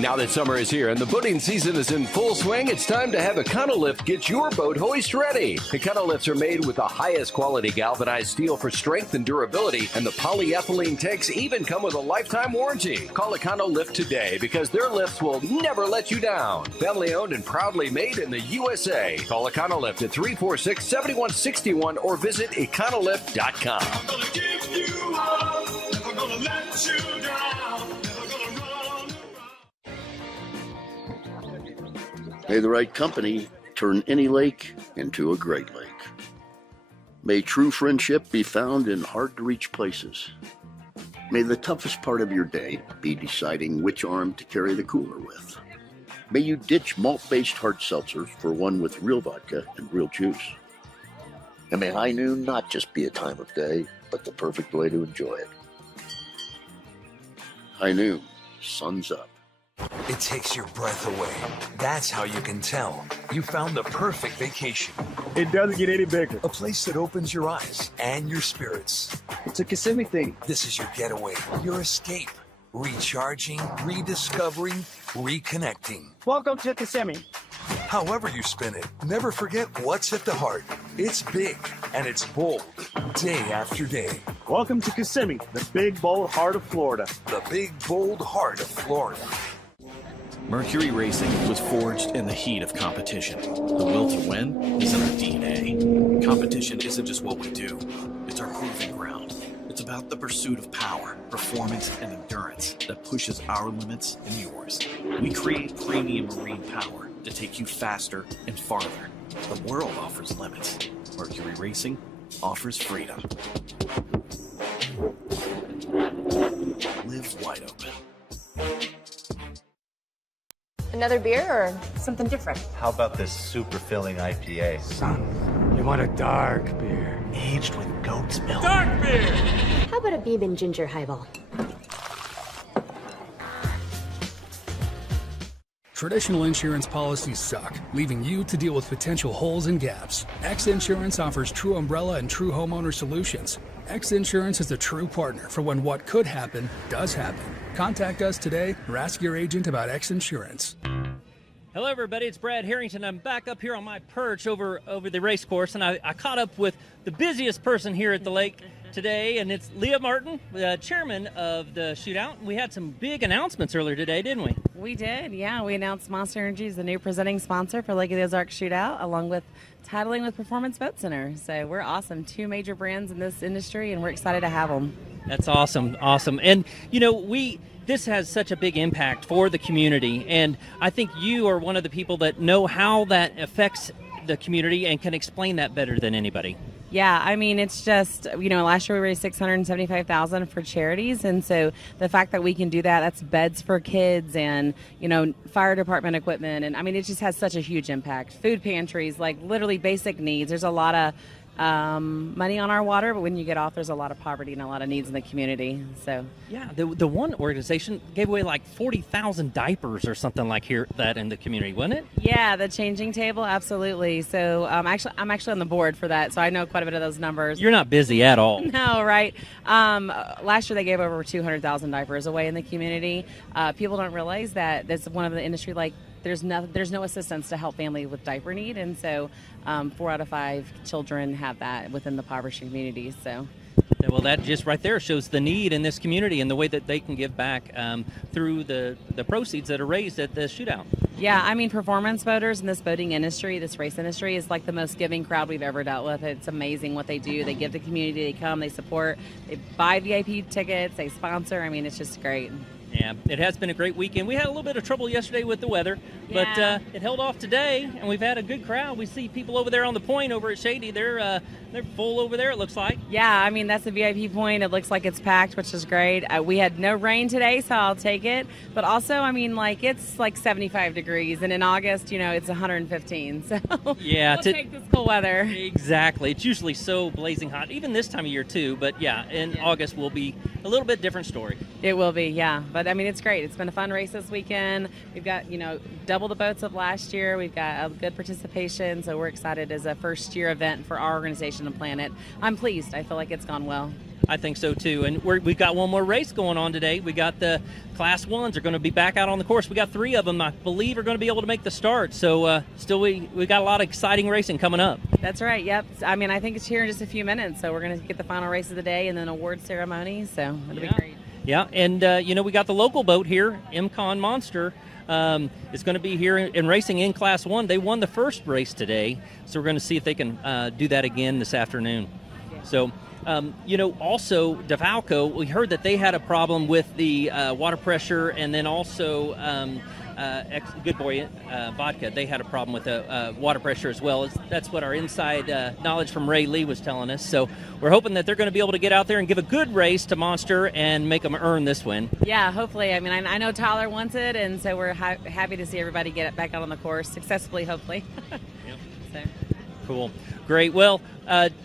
Now that summer is here and the boating season is in full swing, it's time to have Econolift get your boat hoist ready. Econolifts are made with the highest quality galvanized steel for strength and durability, and the polyethylene tanks even come with a lifetime warranty. Call Econolift today because their lifts will never let you down. Family owned and proudly made in the USA. Call Econolift at 346-7161 or visit econolift.com. I'm gonna give you up, never gonna let you down, never gonna run. May the right company turn any lake into a great lake. May true friendship be found in hard-to-reach places. May the toughest part of your day be deciding which arm to carry the cooler with. May you ditch malt-based hard seltzers for one with real vodka and real juice. And may high noon not just be a time of day, but the perfect way to enjoy it. High noon, sun's up. It takes your breath away. That's how you can tell you found the perfect vacation. It doesn't get any bigger. A place that opens your eyes and your spirits. It's a Kissimmee thing. This is your getaway, your escape. Recharging, rediscovering, reconnecting. Welcome to Kissimmee. However you spin it, never forget what's at the heart. It's big and it's bold, day after day. Welcome to Kissimmee, the big, bold heart of Florida. The big, bold heart of Florida. Mercury Racing was forged in the heat of competition. The will to win is in our DNA. Competition isn't just what we do, it's our proving ground. It's about the pursuit of power, performance, and endurance that pushes our limits and yours. We create premium marine power to take you faster and farther. The world offers limits. Mercury Racing offers freedom. Live wide open. Another beer or something different? How about this super filling IPA? Son, you want a dark beer. Aged with goat's milk. Dark beer! How about a bourbon ginger highball? Traditional insurance policies suck, leaving you to deal with potential holes and gaps. X Insurance offers true umbrella and true homeowner solutions. X Insurance is a true partner for when what could happen does happen. Contact us today or ask your agent about X Insurance. Hello, everybody. It's Brad Harrington. I'm back up here on my perch over the race course, and I caught up with the busiest person here at the lake today, and it's Leah Martin, the chairman of the shootout. We had some big announcements earlier today, didn't we? We did, yeah. We announced Monster Energy is the new presenting sponsor for Lake of the Ozarks Shootout, along with titling with Performance Boat Center. So we're awesome. 2 major brands in this industry, and we're excited to have them. That's awesome, awesome. And, you know, this has such a big impact for the community, and I think you are one of the people that know how that affects the community and can explain that better than anybody. Yeah, I mean, it's just, you know, last year we raised $675,000 for charities, and so the fact that we can do that, that's beds for kids and, you know, fire department equipment, and I mean, it just has such a huge impact. Food pantries, like literally basic needs. There's a lot of money on our water, but when you get off, there's a lot of poverty and a lot of needs in the community. So yeah, the one organization gave away like 40,000 diapers or something like that in the community, wasn't it? Yeah, the changing table, absolutely. So I'm actually on the board for that, so I know quite a bit of those numbers. You're not busy at all. No, right? Last year they gave over 200,000 diapers away in the community. People don't realize that that's one of the industry, like, there's no assistance to help families with diaper need, and so 4 out of 5 children have that within the impoverished communities. So, well, that just right there shows the need in this community and the way that they can give back through the proceeds that are raised at the shootout. Yeah, I mean, performance boaters in this boating industry, this race industry, is like the most giving crowd we've ever dealt with. It's amazing what they do. They give the community, they come, they support, they buy VIP tickets, they sponsor. I mean, it's just great. Yeah, it has been a great weekend. We had a little bit of trouble yesterday with the weather, but it held off today, and we've had a good crowd. We see people over there on the point over at Shady. They're full over there, it looks like. Yeah, I mean, that's the VIP point. It looks like it's packed, which is great. We had no rain today, so I'll take it. But also, I mean, like, it's like 75 degrees, and in August, you know, it's 115. So yeah, we'll take this cool weather. Exactly. It's usually so blazing hot, even this time of year too. But yeah, in August will be a little bit different story. It will be, yeah. But I mean, it's great. It's been a fun race this weekend. We've got, you know, double the boats of last year. We've got a good participation, so we're excited as a first-year event for our organization and Planet. I'm pleased. I feel like it's gone well. I think so too. And we've got one more race going on today. We got the Class 1s are going to be back out on the course. We got 3 of them, I believe, are going to be able to make the start. So still we got a lot of exciting racing coming up. That's right. Yep. I mean, I think it's here in just a few minutes. So we're going to get the final race of the day and then award ceremony. So it'll be great. Yeah, and we got the local boat here, MCon Monster. Is going to be here in racing in Class 1. They won the first race today, so we're going to see if they can do that again this afternoon. So, also Defalco, we heard that they had a problem with the water pressure, and then also Good Boy Vodka, they had a problem with the water pressure as well. That's what our inside knowledge from Ray Lee was telling us. So we're hoping that they're going to be able to get out there and give a good race to Monster and make them earn this win. Yeah, hopefully. I mean, I know Tyler wants it, and so we're happy to see everybody get it back out on the course successfully, hopefully. Yep. So. Cool. Great. Well,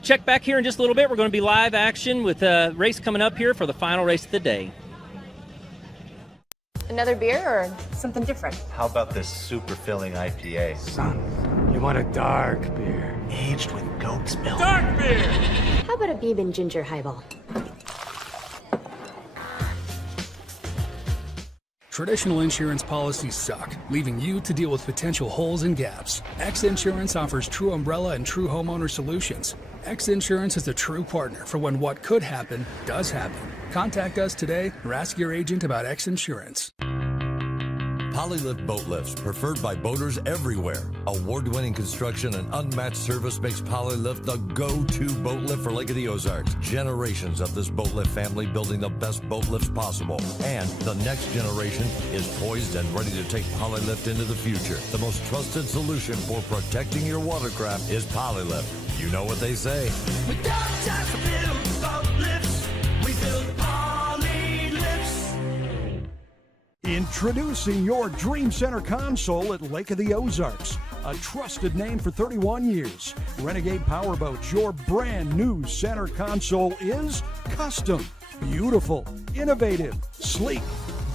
check back here in just a little bit. We're going to be live action with a race coming up here for the final race of the day. Another beer or something different? How about this super filling IPA? Son, you want a dark beer. Aged with goat's milk. Dark beer! How about a bourbon ginger highball? Traditional insurance policies suck, leaving you to deal with potential holes and gaps. X Insurance offers true umbrella and true homeowner solutions. X Insurance is a true partner for when what could happen does happen. Contact us today or ask your agent about X Insurance. Polylift boat lifts, preferred by boaters everywhere. Award-winning construction and unmatched service makes Polylift the go-to boat lift for Lake of the Ozarks. Generations of this boat lift family building the best boat lifts possible. And the next generation is poised and ready to take Polylift into the future. The most trusted solution for protecting your watercraft is Polylift. You know what they say. We don't just build boat lifts, we build Polylifts. Introducing your Dream Center console at Lake of the Ozarks. A trusted name for 31 years. Renegade Powerboats, your brand new center console is custom, beautiful, innovative, sleek,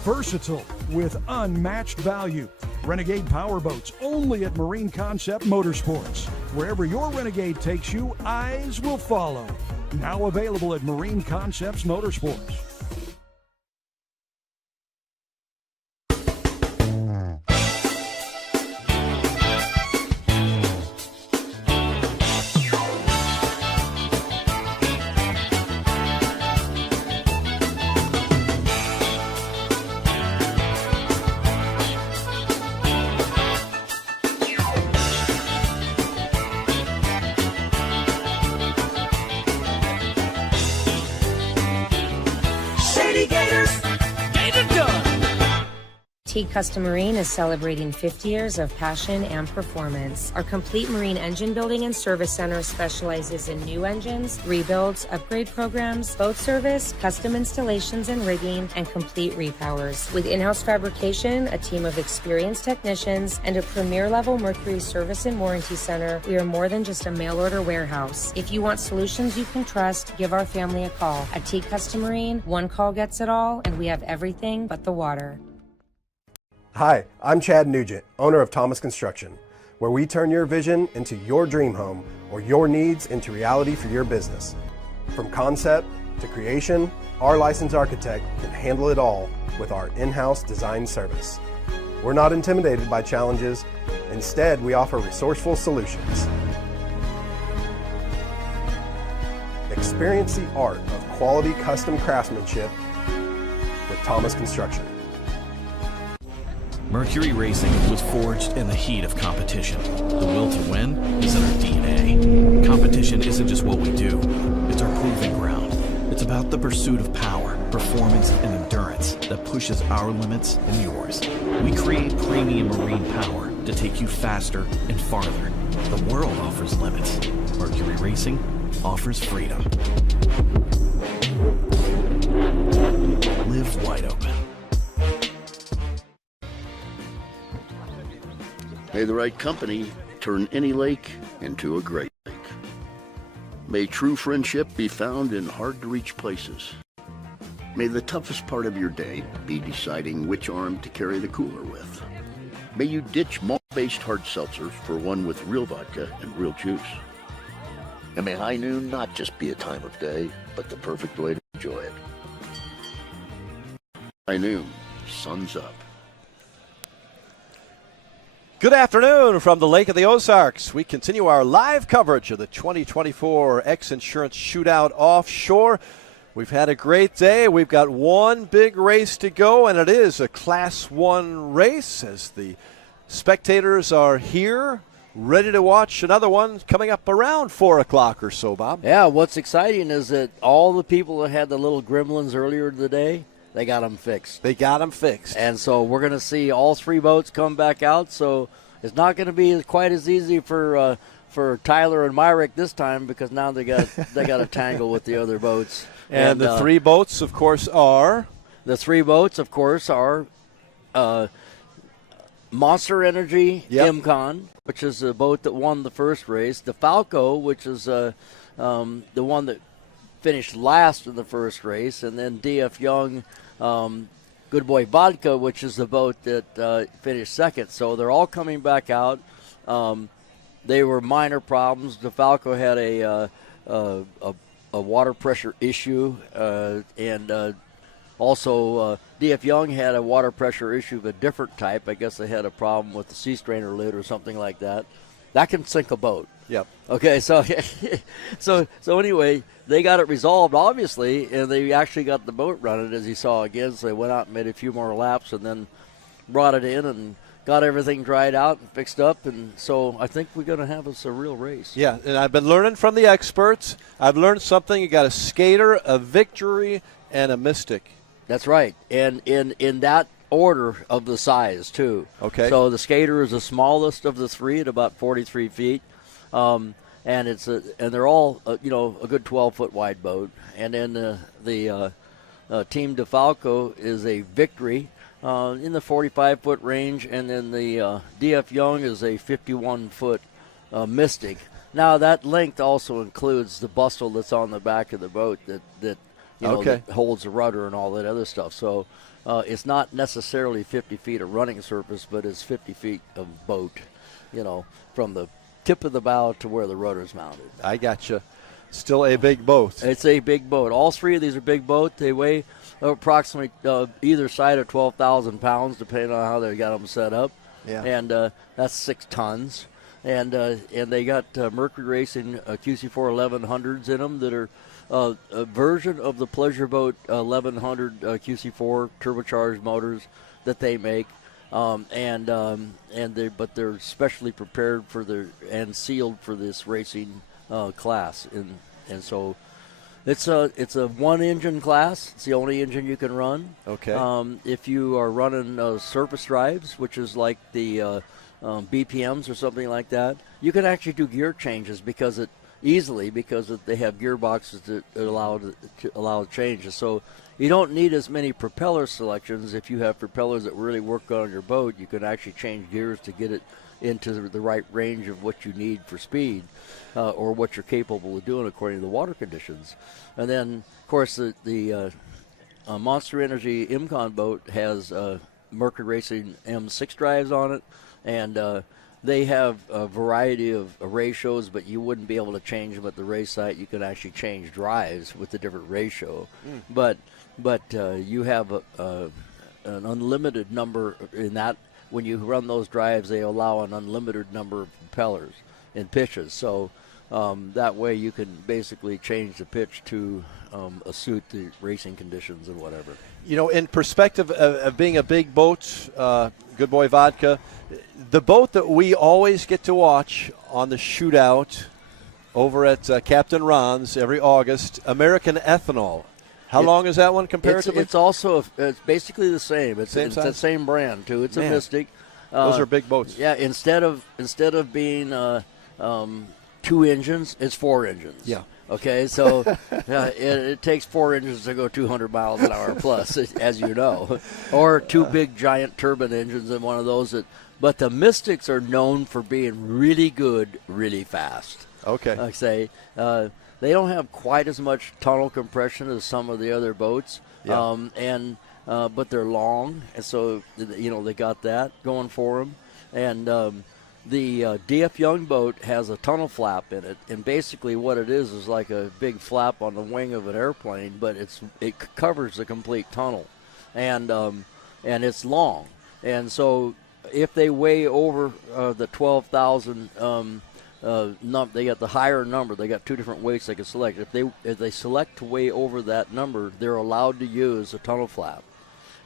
versatile, with unmatched value. Renegade Powerboats, only at Marine Concept Motorsports. Wherever your Renegade takes you, eyes will follow. Now available at Marine Concepts Motorsports. Teague Custom Marine is celebrating 50 years of passion and performance. Our complete marine engine building and service center specializes in new engines, rebuilds, upgrade programs, boat service, custom installations and rigging, and complete repowers. With in-house fabrication, a team of experienced technicians, and a premier level Mercury service and warranty center, we are more than just a mail order warehouse. If you want solutions you can trust, give our family a call. At Teague Custom Marine, one call gets it all, and we have everything but the water. Hi, I'm Chad Nugent, owner of Thomas Construction, where we turn your vision into your dream home or your needs into reality for your business. From concept to creation, our licensed architect can handle it all with our in-house design service. We're not intimidated by challenges. Instead, we offer resourceful solutions. Experience the art of quality custom craftsmanship with Thomas Construction. Mercury Racing was forged in the heat of competition. The will to win is in our DNA. Competition isn't just what we do, it's our proving ground. It's about the pursuit of power, performance, and endurance that pushes our limits and yours. We create premium marine power to take you faster and farther. The world offers limits. Mercury Racing offers freedom. Live wide open. May the right company turn any lake into a great lake. May true friendship be found in hard-to-reach places. May the toughest part of your day be deciding which arm to carry the cooler with. May you ditch malt-based hard seltzers for one with real vodka and real juice. And may high noon not just be a time of day, but the perfect way to enjoy it. High noon, sun's up. Good afternoon from the Lake of the Ozarks. We continue our live coverage of the 2024 X Insurance Shootout Offshore. We've had a great day. We've got one big race to go, and it is a Class 1 race as the spectators are here, ready to watch another one coming up around 4 o'clock or so, Bob. Yeah, what's exciting is that all the people that had the little gremlins earlier today, they got them fixed. They got them fixed. And so we're going to see all 3 boats come back out, so it's not going to be quite as easy for Tyler and Myrick this time because now they got to tangle with the other boats. And the 3 boats, of course, are? The 3 boats, of course, are Monster Energy IMCON, which is the boat that won the first race. Defalco, which is the one that finished last in the first race. And then DF Young, Good Boy Vodka, which is the boat that finished second. So they're all coming back out. They were minor problems. Defalco had a water pressure issue, and also DF Young had a water pressure issue of a different type. I guess they had a problem with the sea strainer lid or something like that. That can sink a boat. Yep. Okay, so anyway, they got it resolved, obviously, and they actually got the boat running, as you saw again. So they went out and made a few more laps and then brought it in and got everything dried out and fixed up, and so I think we're going to have us a real race. Yeah, and I've been learning from the experts. I've learned something. You got a skater, a victory, and a mystic. That's right, and in that order of the size, too. Okay. So the skater is the smallest of the 3 at about 43 feet, and they're all, a good 12-foot wide boat. And then the Team Defalco is a victory, in the 45-foot range, and then the DF Young is a 51-foot Mystic. Now that length also includes the bustle that's on the back of the boat that holds the rudder and all that other stuff. So it's not necessarily 50 feet of running surface, but it's 50 feet of boat, from the tip of the bow to where the rudder's mounted. I gotcha. Still a big boat. It's a big boat. All 3 of these are big boats. They weigh approximately either side of 12,000 pounds, depending on how they got them set up. Yeah. And that's 6 tons. And they got Mercury Racing QC4 1100s in them that are a version of the Pleasure Boat 1100 QC4 turbocharged motors that they make. But they're specially prepared and sealed for this racing class. And so it's a one-engine class. It's the only engine you can run. Okay. If you are running surface drives, which is like the BPMs or something like that, you can actually do gear changes because they have gearboxes that allow changes. So you don't need as many propeller selections. If you have propellers that really work on your boat, you can actually change gears to get it into the right range of what you need for speed or what you're capable of doing according to the water conditions. And then, of course, the Monster Energy IMCON boat has Mercury Racing M6 drives on it, and they have a variety of ratios, but you wouldn't be able to change them at the race site. You can actually change drives with the different ratio. But you have an unlimited number in that. When you run those drives, they allow an unlimited number of propellers and pitches. So that way you can basically change the pitch to suit the racing conditions and whatever. In perspective of being a big boat, Good Boy Vodka, the boat that we always get to watch on the shootout over at Captain Ron's every August, American Ethanol. How long is that one comparatively? It's basically the same. It's the same brand too. It's a Mystic. Those are big boats. Yeah. Instead of being 2 engines, it's 4 engines. Yeah. Okay. So it takes 4 engines to go 200 miles an hour plus, as you know, or 2 big giant turbine engines in one of those. But the Mystics are known for being really good, really fast. Okay. Like say. They don't have quite as much tunnel compression as some of the other boats, but they're long, and so they got that going for them. And The DF Young boat has a tunnel flap in it, and basically what it is like a big flap on the wing of an airplane, but it covers the complete tunnel, and it's long. And so if they weigh over the 12,000, they got the higher number. They got two different weights they can select. If they select to weigh over that number, they're allowed to use a tunnel flap,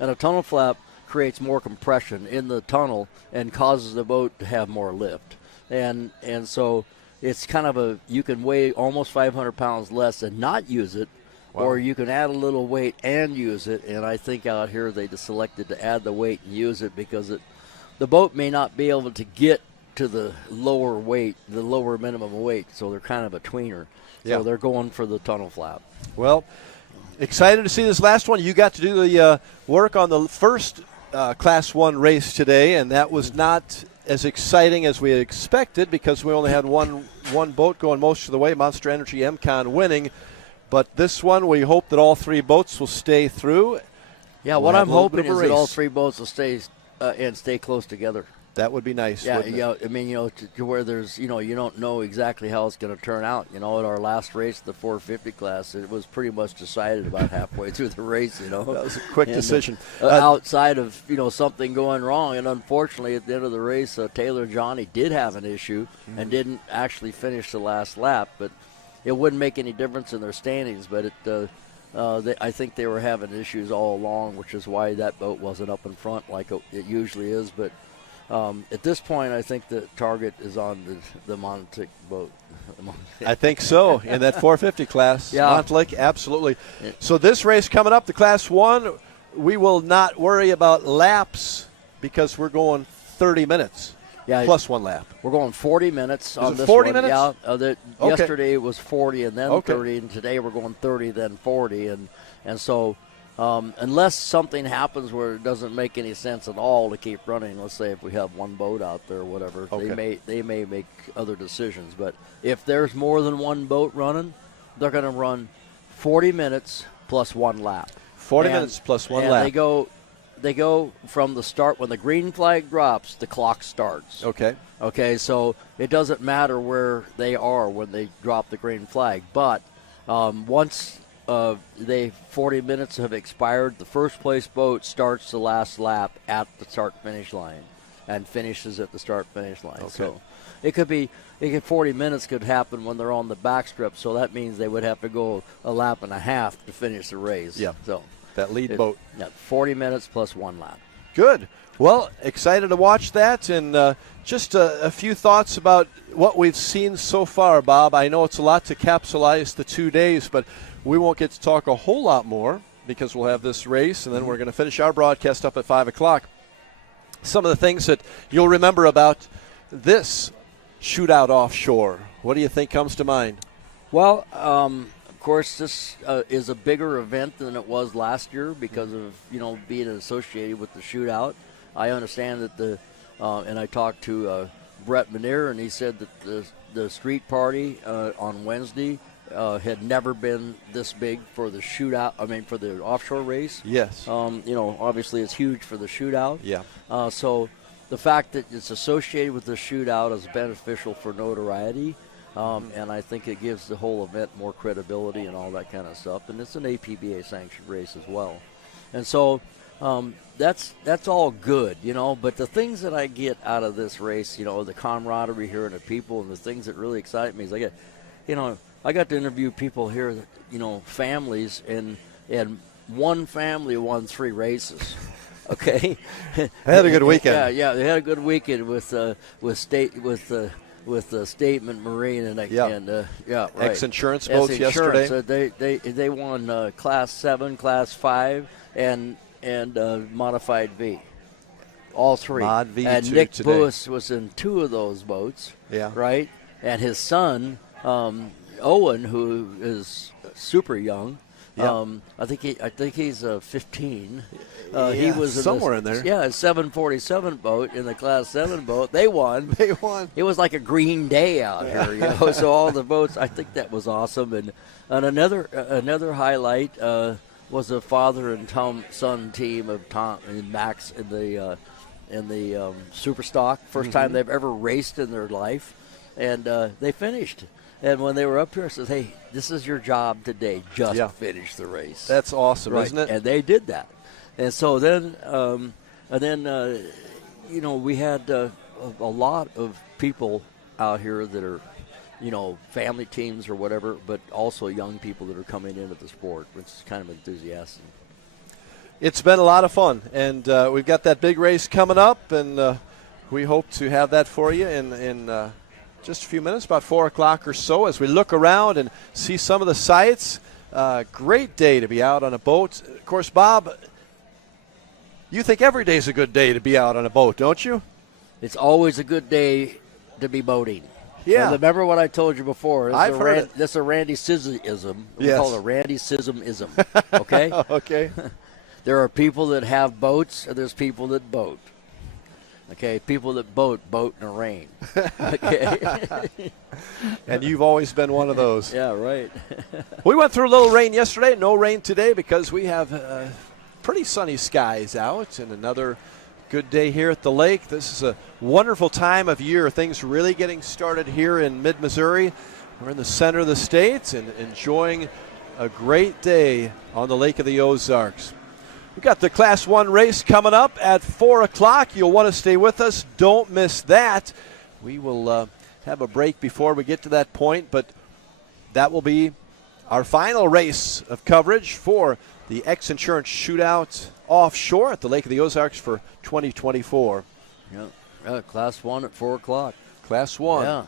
and a tunnel flap creates more compression in the tunnel and causes the boat to have more lift. And so it's kind of you can weigh almost 500 pounds less and not use it, or you can add a little weight and use it. And I think out here they just selected to add the weight and use it because the boat may not be able to get to the lower weight, the lower minimum weight, so they're kind of a tweener. So they're going for the tunnel flap. Well, excited to see this last one. You got to do the work on the first Class 1 race today, and that was not as exciting as we expected because we only had one boat going most of the way, Monster Energy MCon winning. But this one, we hope that all three boats will stay through. Yeah, what I'm hoping is that all three boats will stay close together. That would be nice. Yeah, I mean, to where there's, you don't know exactly how it's going to turn out. At our last race, the 450 class, it was pretty much decided about halfway through the race. That was a quick decision. Outside of something going wrong, and unfortunately, at the end of the race, Taylor Johnny did have an issue and didn't actually finish the last lap. But it wouldn't make any difference in their standings. But I think they were having issues all along, which is why that boat wasn't up in front like it usually is. But at this point, I think the target is on the Montic boat. I think so, in that 450 class. Yeah. Montic, absolutely. So this race coming up, the Class 1, we will not worry about laps because we're going 30 minutes plus one lap. We're going 40 minutes on this 40 one. minutes? Yeah. Yesterday it was 40 and then 30, and today we're going 30, then 40. And so unless something happens where it doesn't make any sense at all to keep running, let's say if we have one boat out there or whatever, they may make other decisions. But if there's more than one boat running, they're going to run 40 minutes plus one lap. 40 minutes plus one lap. They go from the start. When the green flag drops, the clock starts. Okay, so it doesn't matter where they are when they drop the green flag. But once 40 minutes have expired, the first place boat starts the last lap at the start-finish line and finishes at the start-finish line. So it could 40 minutes could happen when they're on the backstrip, so that means they would have to go a lap and a half to finish the race. Yeah. So that lead boat. Yeah, 40 minutes plus one lap. Good. Well, excited to watch that, and just a few thoughts about what we've seen so far, Bob. I know it's a lot to capsulize the 2 days, but we won't get to talk a whole lot more because we'll have this race, and then we're going to finish our broadcast up at 5 o'clock. Some of the things that you'll remember about this shootout offshore, what do you think comes to mind? Well, of course, this is a bigger event than it was last year because of being associated with the shootout. I understand that and I talked to Brett Manier, and he said that the street party on Wednesday had never been this big for the shootout. I mean, for the offshore race. Yes. Obviously it's huge for the shootout. Yeah. So the fact that it's associated with the shootout is beneficial for notoriety. And I think it gives the whole event more credibility and all that kind of stuff. And it's an APBA sanctioned race as well. And so that's all good, But the things that I get out of this race, the camaraderie here and the people, and the things that really excite me is I got to interview people here, families, and one family won 3 races. Okay, they had a good weekend. Yeah, they had a good weekend with Statement Marine and right. X Insurance boats yesterday. They won Class 7, Class 5, and Modified V. All 3. Mod V and Nick Buis was in 2 of those boats. Yeah. Right, and his son Owen, who is super young. Yeah. I think he's 15. He was somewhere in there. Yeah, a 747 boat in the Class 7 boat. They won. It was like a green day out here, So all the boats. I think that was awesome. And another highlight was a father and son team of Tom and Max in the Super Stock, first time they've ever raced in their life, and they finished. And when they were up here, I said, "Hey, this is your job today. Just finish the race." That's awesome, right. isn't it? And they did that. And so then, we had a lot of people out here that are, family teams or whatever, but also young people that are coming into the sport, which is kind of enthusiastic. It's been a lot of fun, and we've got that big race coming up, and we hope to have that for you in just a few minutes, about 4 o'clock or so, as we look around and see some of the sights. Great day to be out on a boat. Of course, Bob, you think every day is a good day to be out on a boat, don't you? It's always a good day to be boating. Yeah. Now, remember what I told you before. I've heard it. This is a Randy Sism-ism. We Yes. call it a Randy Sism-ism. Okay? Okay. There are people that have boats, and there's people that boat. Okay? People that boat in the rain. Okay? And you've always been one of those. Yeah, right. We went through a little rain yesterday. No rain today because we have pretty sunny skies out, and another good day here at the lake. This is a wonderful time of year. Things really getting started here in mid-Missouri. We're in the center of the state and enjoying a great day on the Lake of the Ozarks. We've got the Class 1 race coming up at 4 o'clock. You'll want to stay with us. Don't miss that. We will have a break before we get to that point, but that will be our final race of coverage for the X Insurance Shootout offshore at the Lake of the Ozarks for 2024. Yeah, Class 1 at 4 o'clock. Class 1, yeah.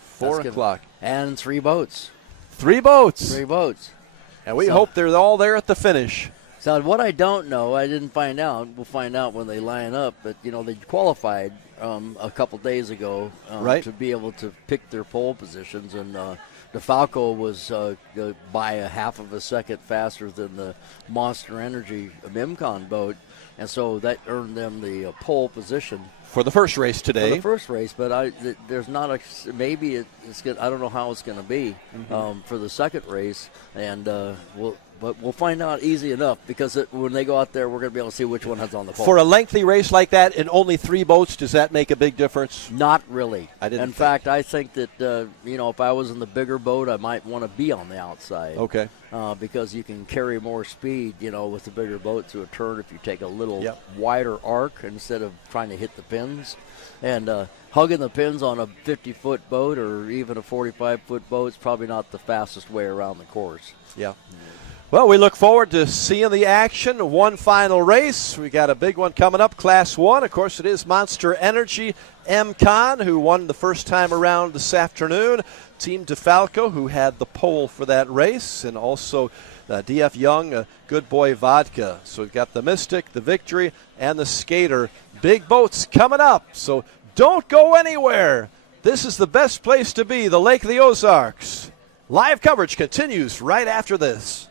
4 o'clock. And 3 boats. 3 boats. 3 boats. And we hope they're all there at the finish. So what I don't know, I didn't find out. We'll find out when they line up. But, they qualified a couple days ago right. to be able to pick their pole positions. And Defalco was by a half of a second faster than the Monster Energy Mimcon boat. And so that earned them the pole position. For the first race today. For the first race, but there's not maybe it's good. I don't know how it's going to be for the second race. And we'll find out easy enough because when they go out there, we're going to be able to see which one has on the pole. For a lengthy race like that and only 3 boats, does that make a big difference? Not really. In fact, I think that, if I was in the bigger boat, I might want to be on the outside. Okay. Because you can carry more speed, with the bigger boat to a turn if you take a little wider arc instead of trying to hit the pins. And hugging the pins on a 50-foot boat or even a 45-foot boat is probably not the fastest way around the course. Yeah. Well, we look forward to seeing the action. One final race. We got a big one coming up, Class 1. Of course, it is Monster Energy MCon, who won the first time around this afternoon. Team Defalco, who had the pole for that race, and also DF Young, Good Boy Vodka. So we've got the Mystic, the Victory, and the Skater. Big boats coming up, so don't go anywhere. This is the best place to be, the Lake of the Ozarks. Live coverage continues right after this.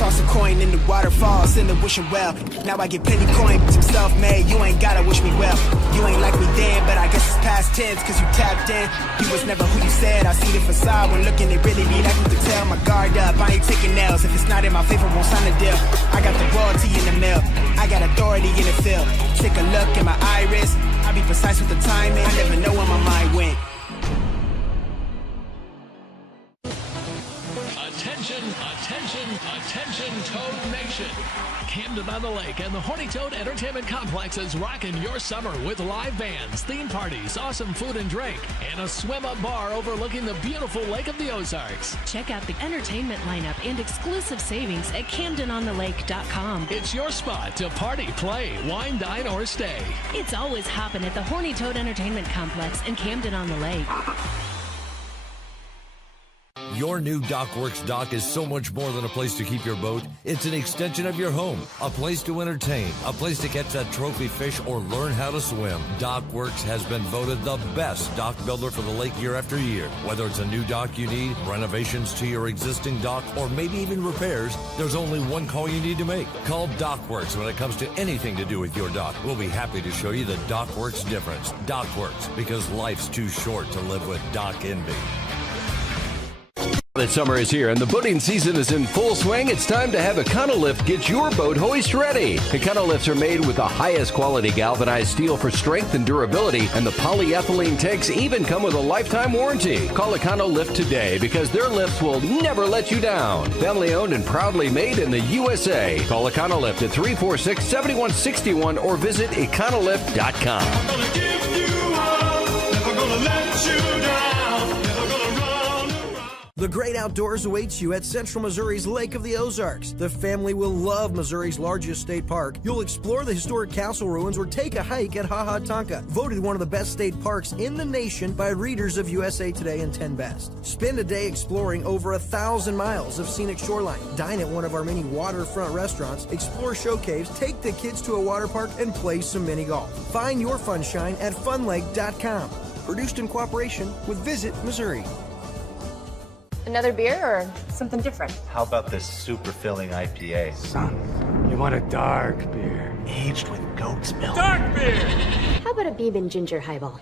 Toss a coin in the waterfalls in the wishing well. Now I get plenty coin, some self-made. You ain't gotta wish me well. You ain't like me then, but I guess it's past tense, cause you tapped in. You was never who you said. I see the facade when looking, it really be like you can tell. My guard up, I ain't taking nails. If it's not in my favor, won't sign a deal. I got the royalty in the mill. I got authority in the field. Take a look at my iris. I be precise with the timing. I never know where my mind went. Attention, Toad Nation. Camden on the Lake and the Horny Toad Entertainment Complex is rocking your summer with live bands, theme parties, awesome food and drink, and a swim-up bar overlooking the beautiful Lake of the Ozarks. Check out the entertainment lineup and exclusive savings at CamdenOnTheLake.com. It's your spot to party, play, wine, dine, or stay. It's always hopping at the Horny Toad Entertainment Complex in Camden on the Lake. Your new DockWorks dock is so much more than a place to keep your boat. It's an extension of your home, a place to entertain, a place to catch that trophy fish or learn how to swim. DockWorks has been voted the best dock builder for the lake year after year. Whether it's a new dock you need, renovations to your existing dock, or maybe even repairs, there's only one call you need to make. Call DockWorks when it comes to anything to do with your dock. We'll be happy to show you the DockWorks difference. DockWorks, because life's too short to live with dock envy. The summer is here and the boating season is in full swing. It's time to have Econolift get your boat hoist ready. Econolifts are made with the highest quality galvanized steel for strength and durability, and the polyethylene tanks even come with a lifetime warranty. Call Econolift today because their lifts will never let you down. Family owned and proudly made in the USA. Call Econolift at 346-7161 or visit econolift.com. Never gonna let you down. Never gonna run. The great outdoors awaits you at Central Missouri's Lake of the Ozarks. The family will love Missouri's largest state park. You'll explore the historic castle ruins or take a hike at Ha Ha Tonka, voted one of the best state parks in the nation by readers of USA Today and 10 Best. Spend a day exploring over 1,000 miles of scenic shoreline. Dine at one of our many waterfront restaurants, explore show caves, take the kids to a water park, and play some mini golf. Find your funshine at funlake.com. Produced in cooperation with Visit Missouri. Another beer or something different? How about this super filling IPA? Son, you want a dark beer, aged with goat's milk. Dark beer! How about a bourbon ginger highball?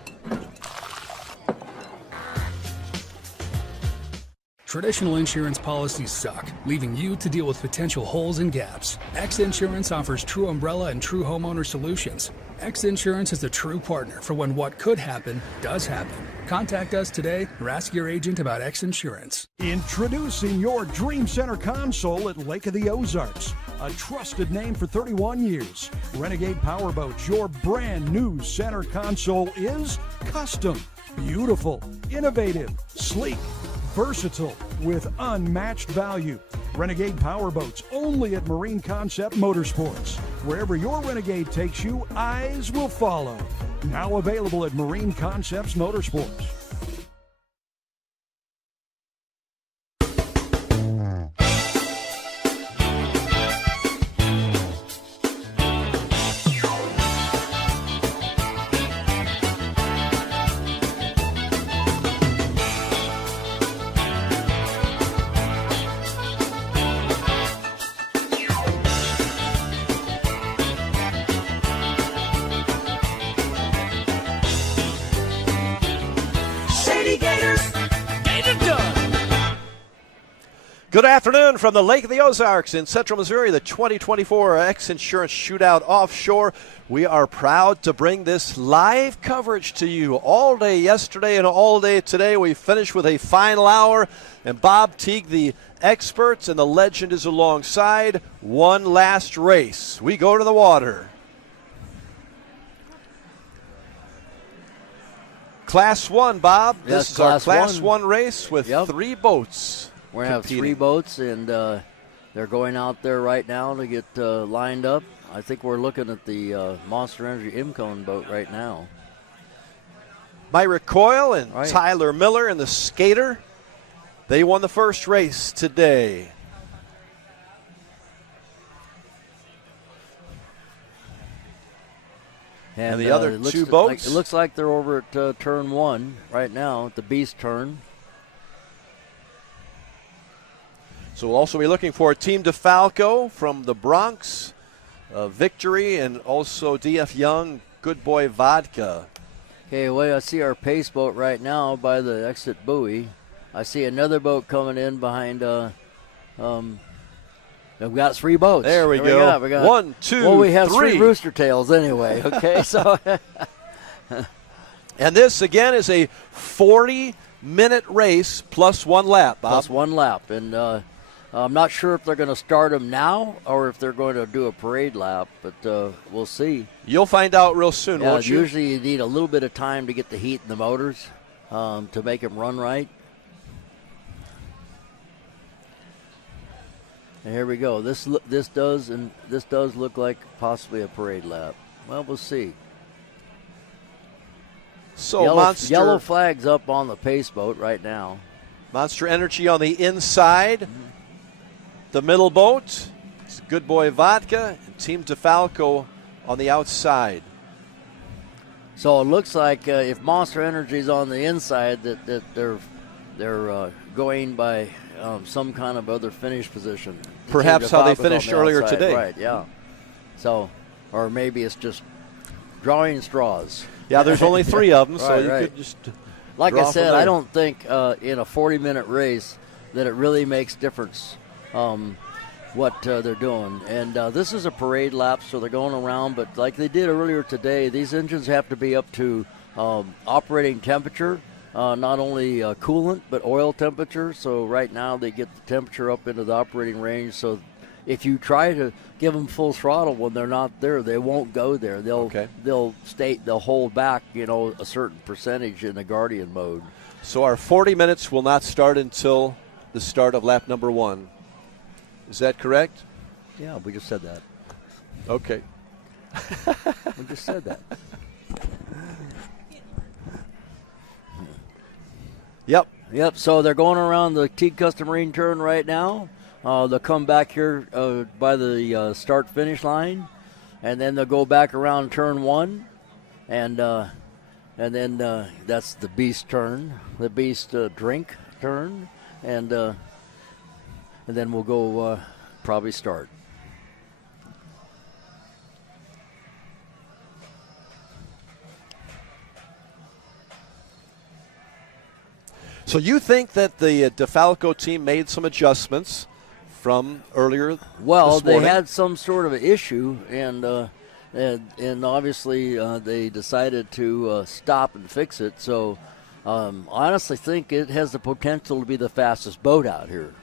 Traditional insurance policies suck, leaving you to deal with potential holes and gaps. X Insurance offers true umbrella and true homeowner solutions. X Insurance is the true partner for when what could happen does happen. Contact us today or ask your agent about X Insurance. Introducing your Dream Center console at Lake of the Ozarks. A trusted name for 31 years. Renegade Powerboats, your brand new center console is custom, beautiful, innovative, sleek, versatile, with unmatched value. Renegade Powerboats, only at Marine Concept Motorsports. Wherever your Renegade takes you, eyes will follow. Now available at Marine Concepts Motorsports. Good afternoon from the Lake of the Ozarks in Central Missouri, the 2024 X Insurance Shootout Offshore. We are proud to bring this live coverage to you all day yesterday and all day today. We finished with a final hour, and Bob Teague, the experts and the legend, is alongside. One last race. We go to the water. Class 1, Bob. Yes, this is our Class one. 1 race with 3 boats. We're going to have 3 boats, and they're going out there right now to get lined up. I think we're looking at the Monster Energy Imcone boat right now. Myrick Coyle and Tyler Miller and the Skater. They won the first race today. And the other 2 boats. It looks like they're over at turn 1 right now, at the Beast turn. So we'll also be looking for Team Defalco from the Bronx, Victory, and also DF Young, Good Boy Vodka. Okay, well, I see our pace boat right now by the exit buoy. I see another boat coming in behind. We've got 3 boats. There we go. We got 1, 2, well, we have 3 3 rooster tails anyway. Okay, so. And this again is a 40-minute race plus 1 lap, Bob. Plus 1 lap, and I'm not sure if they're going to start them now or if they're going to do a parade lap, but we'll see. You'll find out real soon, won't you? Usually you need a little bit of time to get the heat in the motors to make them run right. And here we go. This does look like possibly a parade lap. Well, we'll see. So yellow flags up on the pace boat right now. Monster Energy on the inside. The middle boat, it's Good Boy Vodka, and Team Defalco on the outside. So it looks like if Monster Energy is on the inside, that they're going by some kind of other finish position. Perhaps how they finished earlier today. Right, yeah. So, or maybe it's just drawing straws. Yeah, there's only 3 of them, so you could just Like draw I said, from there. I don't think in a 40-minute race that it really makes difference what they're doing. And this is a parade lap, so they're going around, but like they did earlier today, these engines have to be up to operating temperature, not only coolant, but oil temperature. So right now they get the temperature up into the operating range. So if you try to give them full throttle when they're not there, they won't go there. They'll hold back, a certain percentage in the Guardian mode. So our 40 minutes will not start until the start of lap number 1. Is that correct? Yeah, we just said that. Okay. We just said that. Yep. So they're going around the Teague Custom Marine turn right now. They'll come back here by the start-finish line, and then they'll go back around turn 1, and then that's the Beast turn, the Beast drink turn, and then we'll go probably start. So you think that the Defalco team made some adjustments from earlier Well, this morning? they had some sort of issue, and obviously they decided to stop and fix it. So I honestly think it has the potential to be the fastest boat out here.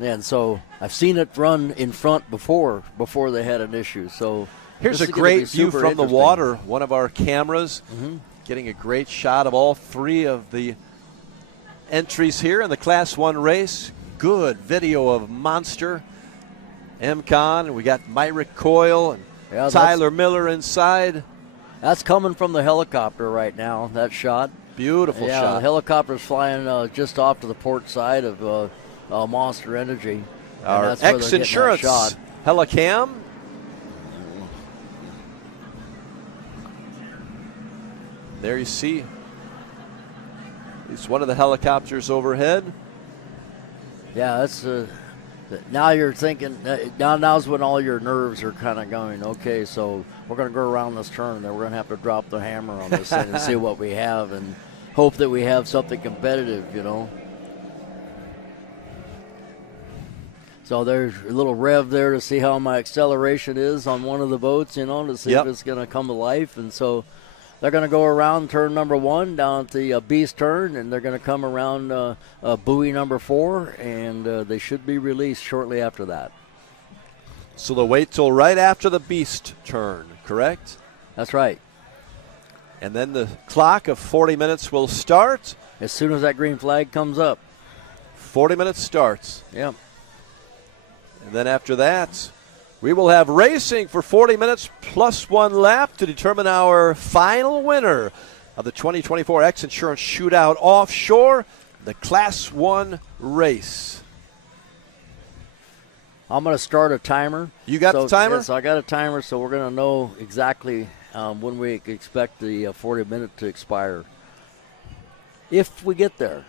And so I've seen it run in front before they had an issue. So here's a great view from the water. One of our cameras getting a great shot of all 3 of the entries here in the Class 1 race. Good video of Monster, M-Con. We got Myrick Coyle and Tyler Miller inside. That's coming from the helicopter right now, that shot. Beautiful shot. Yeah, the helicopter's flying just off to the port side of Monster Energy. Our X-Insurance Helicam. There you see. It's one of the helicopters overhead. Yeah, that's now you're thinking. Now's when all your nerves are kind of going. Okay, so we're going to go around this turn, and then we're going to have to drop the hammer on this thing and see what we have, and hope that we have something competitive. So there's a little rev there to see how my acceleration is on one of the boats. To see if it's going to come to life, and so. They're going to go around turn number 1 down at the Beast turn, and they're going to come around buoy number 4, and they should be released shortly after that. So they'll wait till right after the Beast turn, correct? That's right. And then the clock of 40 minutes will start. As soon as that green flag comes up. 40 minutes starts. Yep. And then after that, we will have racing for 40 minutes plus 1 lap to determine our final winner of the 2024 X-Insurance Shootout Offshore, the Class 1 race. I'm going to start a timer. You got the timer? Yes, I got a timer, so we're going to know exactly when we expect the 40 minute to expire. If we get there.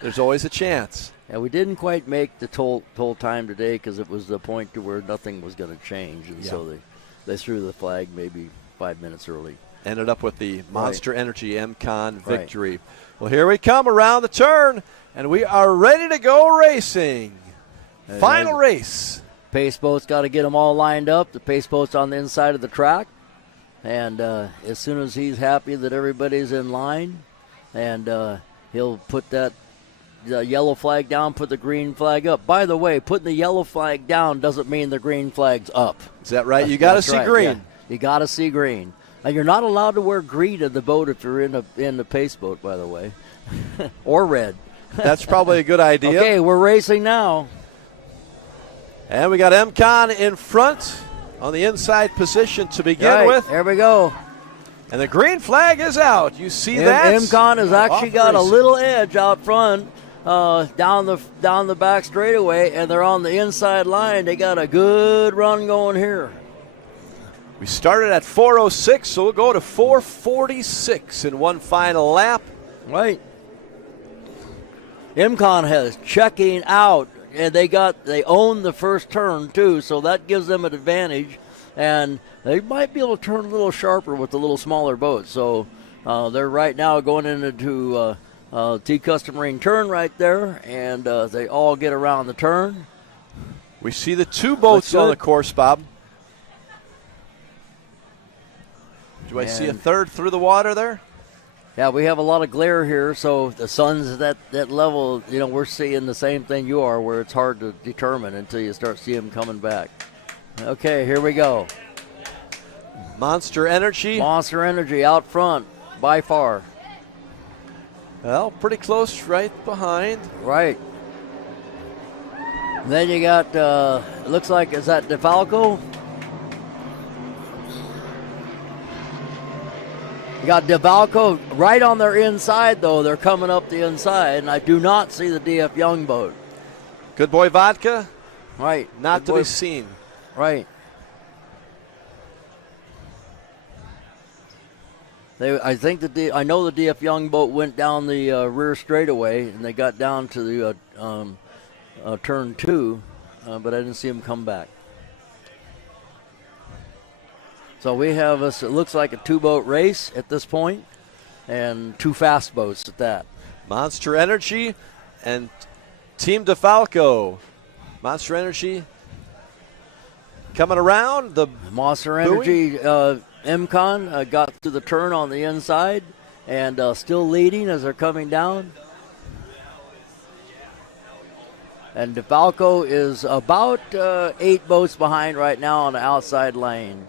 There's always a chance. Yeah, we didn't quite make the toll time today because it was the point to where nothing was going to change, and so they threw the flag maybe 5 minutes early. Ended up with the Monster Energy M-Con victory. Right. Well, here we come around the turn, and we are ready to go racing. Final race. Pace boat's got to get them all lined up. The pace boat's on the inside of the track, and as soon as he's happy that everybody's in line, and he'll put the yellow flag down, put the green flag up. By the way, putting the yellow flag down doesn't mean the green flag's up. Is that right? You got to see green. Yeah. You got to see green. Now, you're not allowed to wear green in the boat if you're in the pace boat, by the way, or red. That's probably a good idea. Okay, we're racing now. And we got M-Con in front on the inside position to begin with. There we go. And the green flag is out. You see that? M-Con has actually got a little edge out front. Down the back straightaway, and they're on the inside line. They got a good run going here. We started at 4:06, so we'll go to 4:46 in one final lap. Right. M-Con has checking out, and they own the first turn too, so that gives them an advantage, and they might be able to turn a little sharper with the little smaller boat. So they're right now going into T Custom Marine turn right there, and they all get around the turn. We see the 2 boats on the course, Bob. Do I see a third through the water there? Yeah, we have a lot of glare here, so the sun's at that level. We're seeing the same thing you are, where it's hard to determine until you start seeing them coming back. Okay, here we go. Monster Energy. Monster Energy out front by far. Well, pretty close right behind. Right. And then you got, it looks like, is that Defalco? You got Defalco right on their inside, though. They're coming up the inside, and I do not see the DF Young boat. Good Boy Vodka. Right. Not to be seen. Right. I know the DF Young boat went down the rear straightaway, and they got down to the turn 2, but I didn't see them come back. So we have it looks like a 2-boat race at this point, and 2 fast boats at that. Monster Energy and Team Defalco. Monster Energy coming around. The Monster Energy MCon got to the turn on the inside and still leading as they're coming down. And Defalco is about 8 boats behind right now on the outside lane.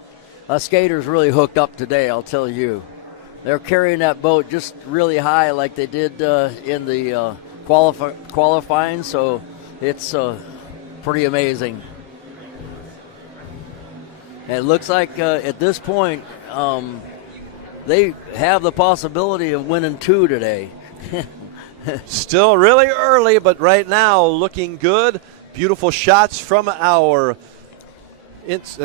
Skaters really hooked up today, I'll tell you. They're carrying that boat just really high like they did in the qualifying, so it's pretty amazing. And it looks like at this point they have the possibility of winning 2 today. Still really early, but right now looking good. Beautiful shots from our X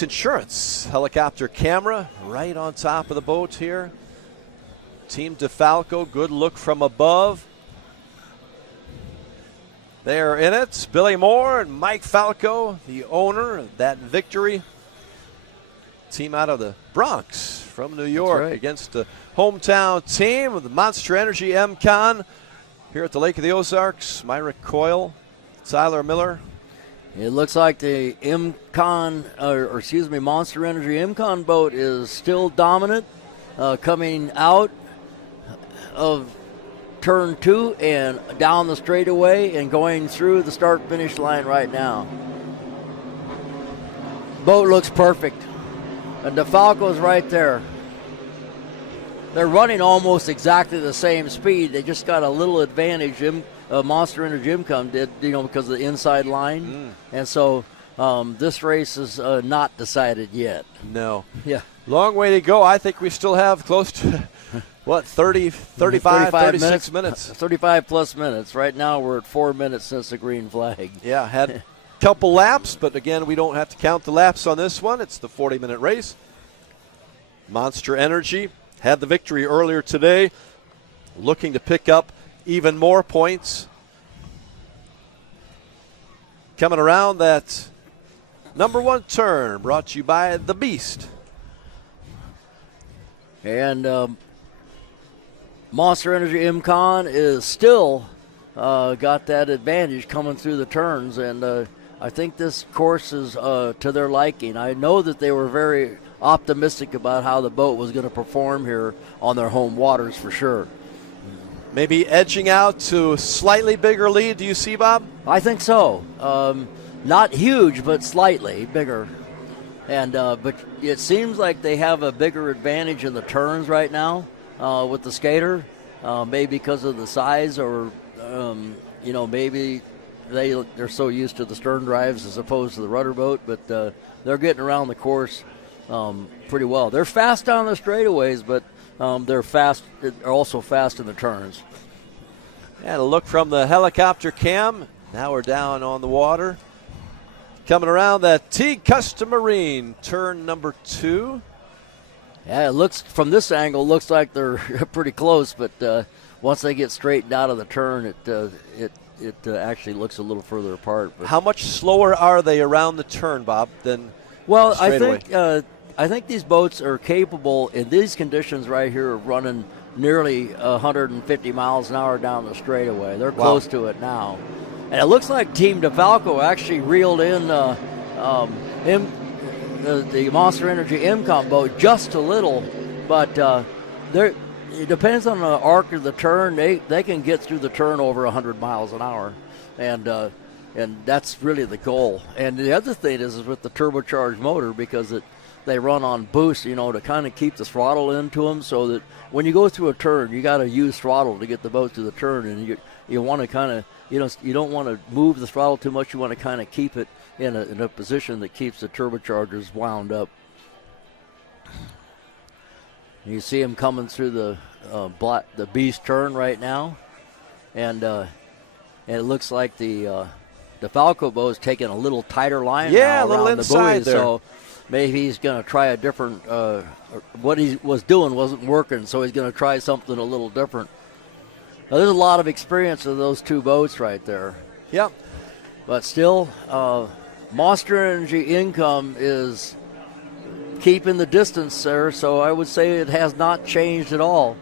Insurance helicopter camera right on top of the boat here. Team Defalco, good look from above. They are in it. Billy Moore and Mike Falco, the owner of that victory. Team out of the Bronx from New York against the hometown team of the Monster Energy MCon here at the Lake of the Ozarks. Myra Coyle, Tyler Miller. It looks like the Monster Energy MCon boat is still dominant, coming out of turn 2 and down the straightaway and going through the start-finish line right now. Boat looks perfect, and Defalco's right there. They're running almost exactly the same speed. They just got a little advantage. Monster Energy MCon did, because of the inside line. And so this race is not decided yet. No. Yeah. Long way to go. I think we still have close to, 36 minutes. 35 plus minutes. Right now we're at 4 minutes since the green flag. Yeah, had a couple laps, but again, we don't have to count the laps on this one. It's the 40-minute race. Monster Energy had the victory earlier today, looking to pick up even more points. Coming around that number 1 turn, brought to you by the Beast. And Monster Energy MCon is still got that advantage coming through the turns, and I think this course is to their liking. I know that they were very optimistic about how the boat was going to perform here on their home waters for sure. Maybe edging out to a slightly bigger lead. Do you see, Bob? I think so. Not huge, but slightly bigger. And but it seems like they have a bigger advantage in the turns right now with the skater, maybe because of the size, or maybe they're so used to the stern drives as opposed to the rudder boat. But they're getting around the course pretty well. They're fast down the straightaways, but they're also fast in the turns. And a look from the helicopter cam. Now we're down on the water. Coming around that T Custom Marine, turn number 2. Yeah, it looks from this angle looks like they're pretty close, but once they get straightened out of the turn, it actually looks a little further apart. But how much slower are they around the turn, Bob, than well, I think these boats are capable in these conditions right here of running nearly 150 miles an hour down the straightaway. They're close to it now. And it looks like Team Defalco actually reeled in the Monster Energy MCOM boat just a little, but it depends on the arc of the turn. They can get through the turn over 100 miles an hour, and that's really the goal. And the other thing is with the turbocharged motor, because they run on boost, to kind of keep the throttle into them, so that when you go through a turn, you got to use throttle to get the boat through the turn, and you want to kind of you don't want to move the throttle too much. You want to kind of keep it in a position that keeps the turbochargers wound up. You see him coming through the beast turn right now, and it looks like the Defalco boat is taking a little tighter line now a little around inside the buoy, there. so maybe he's going to try a different. What he was doing wasn't working, so he's going to try something a little different. Now, there's a lot of experience of those two boats right there. Yep. But still, Monster Energy Income is keeping the distance there, so I would say it has not changed at all.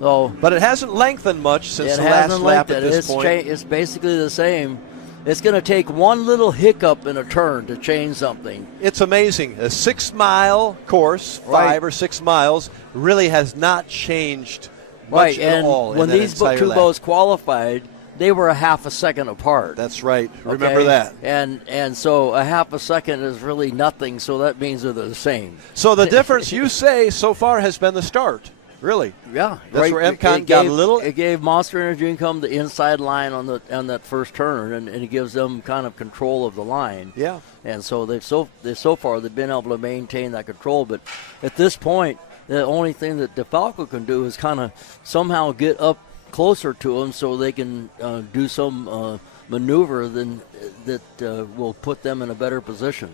But it hasn't lengthened much since the last lap at this point. It's basically the same. It's going to take one little hiccup in a turn to change something. It's amazing. A 6-mile course, 5 or 6 miles, really has not changed much at all. When these two boats qualified, they were a half a second apart. That's right. Remember that. And so a half a second is really nothing, so that means they're the same. So the difference, you say, so far has been the start. Really? Yeah. That's where MCON got a little. It gave Monster Energy Income the inside line on that first turn, and it gives them kind of control of the line. Yeah. And so so far they've been able to maintain that control. But at this point, the only thing that Defalco can do is kind of somehow get up closer to them so they can do some maneuver that will put them in a better position,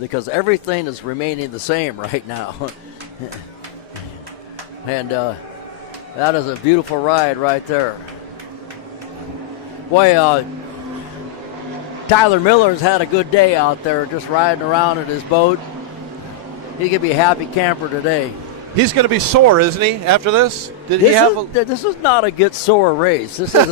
because everything is remaining the same right now. And that is a beautiful ride right there. Boy, Tyler Miller's had a good day out there just riding around in his boat. He's going to be a happy camper today. He's going to be sore, isn't he, after this? This is not a get sore race. This is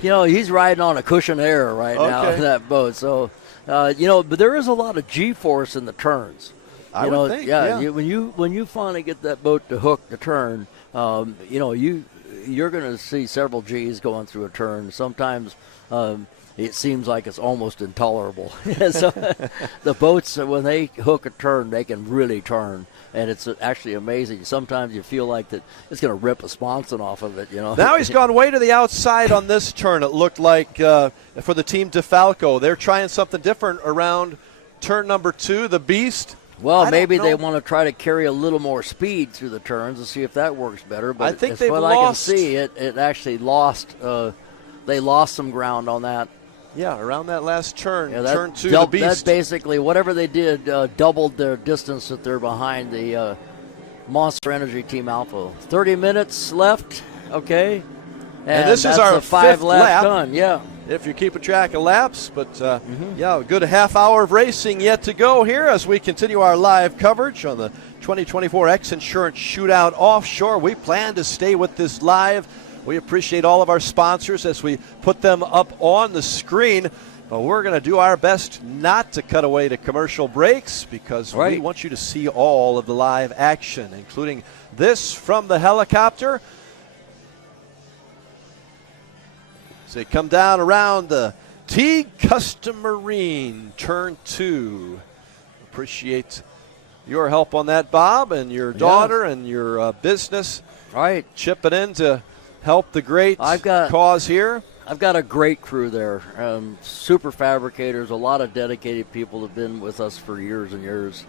he's riding on a cushion of air right now in that boat. So, but there is a lot of G-force in the turns. I would think, yeah. When you finally get that boat to hook the turn, you're going to see several G's going through a turn. Sometimes it seems like it's almost intolerable. So the boats, when they hook a turn, they can really turn, and it's actually amazing. Sometimes you feel like that it's going to rip a sponson off of it. Now he's gone way to the outside on this turn. It looked like for the team Defalco, they're trying something different around turn number 2, the Beast. Well, maybe they want to try to carry a little more speed through the turns and see if that works better. But I think as they've what lost. I can see, it actually lost. They lost some ground on that. Yeah, around that last turn, turn 2, the the Beast. That basically, whatever they did, doubled their distance that they're behind the Monster Energy Team Alpha. 30 minutes left, okay? And this is our 5th lap. lap. Done, yeah. If you're keeping track of laps. But, a good half hour of racing yet to go here as we continue our live coverage on the 2024 X Insurance Shootout Offshore. We plan to stay with this live. We appreciate all of our sponsors as we put them up on the screen. But we're going to do our best not to cut away to commercial breaks, because we want you to see all of the live action, including this from the helicopter. As they come down around the Teague Custom Marine, turn 2. Appreciate your help on that, Bob, and your daughter and your business. Chipping in to help the great cause here. I've got a great crew there. Super fabricators, a lot of dedicated people have been with us for years and years.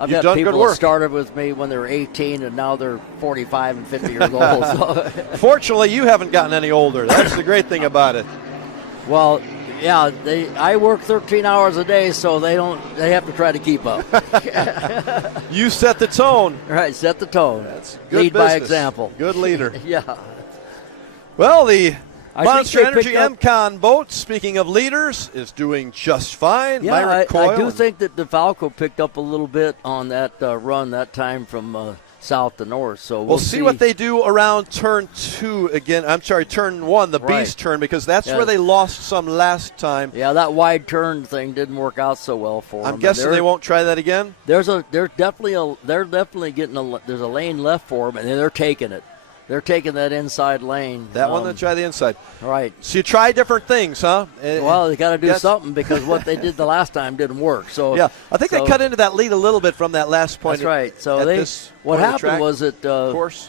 I've got people that started with me when they were 18, and now they're 45 and 50 years old. So. Fortunately, you haven't gotten any older. That's the great thing about it. Well, yeah, I work 13 hours a day, so they have to try to keep up. You set the tone. Right, set the tone. That's good Lead business. by example. Good leader. Yeah. Well, the Monster Energy MCON boat, speaking of leaders, is doing just fine. Yeah, I do think that Defalco picked up a little bit on that run that time from south to north. So we'll see what they do around turn 2 again. I'm sorry, turn 1, the Right. beast turn, because that's where they lost some last time. Yeah, that wide turn thing didn't work out so well for them. I'm guessing they won't try that again. They're definitely getting there's a lane left for them, and they're taking it. They're taking that inside lane. That one, they try the inside. Right. So you try different things, huh? Well, they got to do something because what they did the last time didn't work. So yeah, I think they cut into that lead a little bit from that last point. That's right. So what happened was that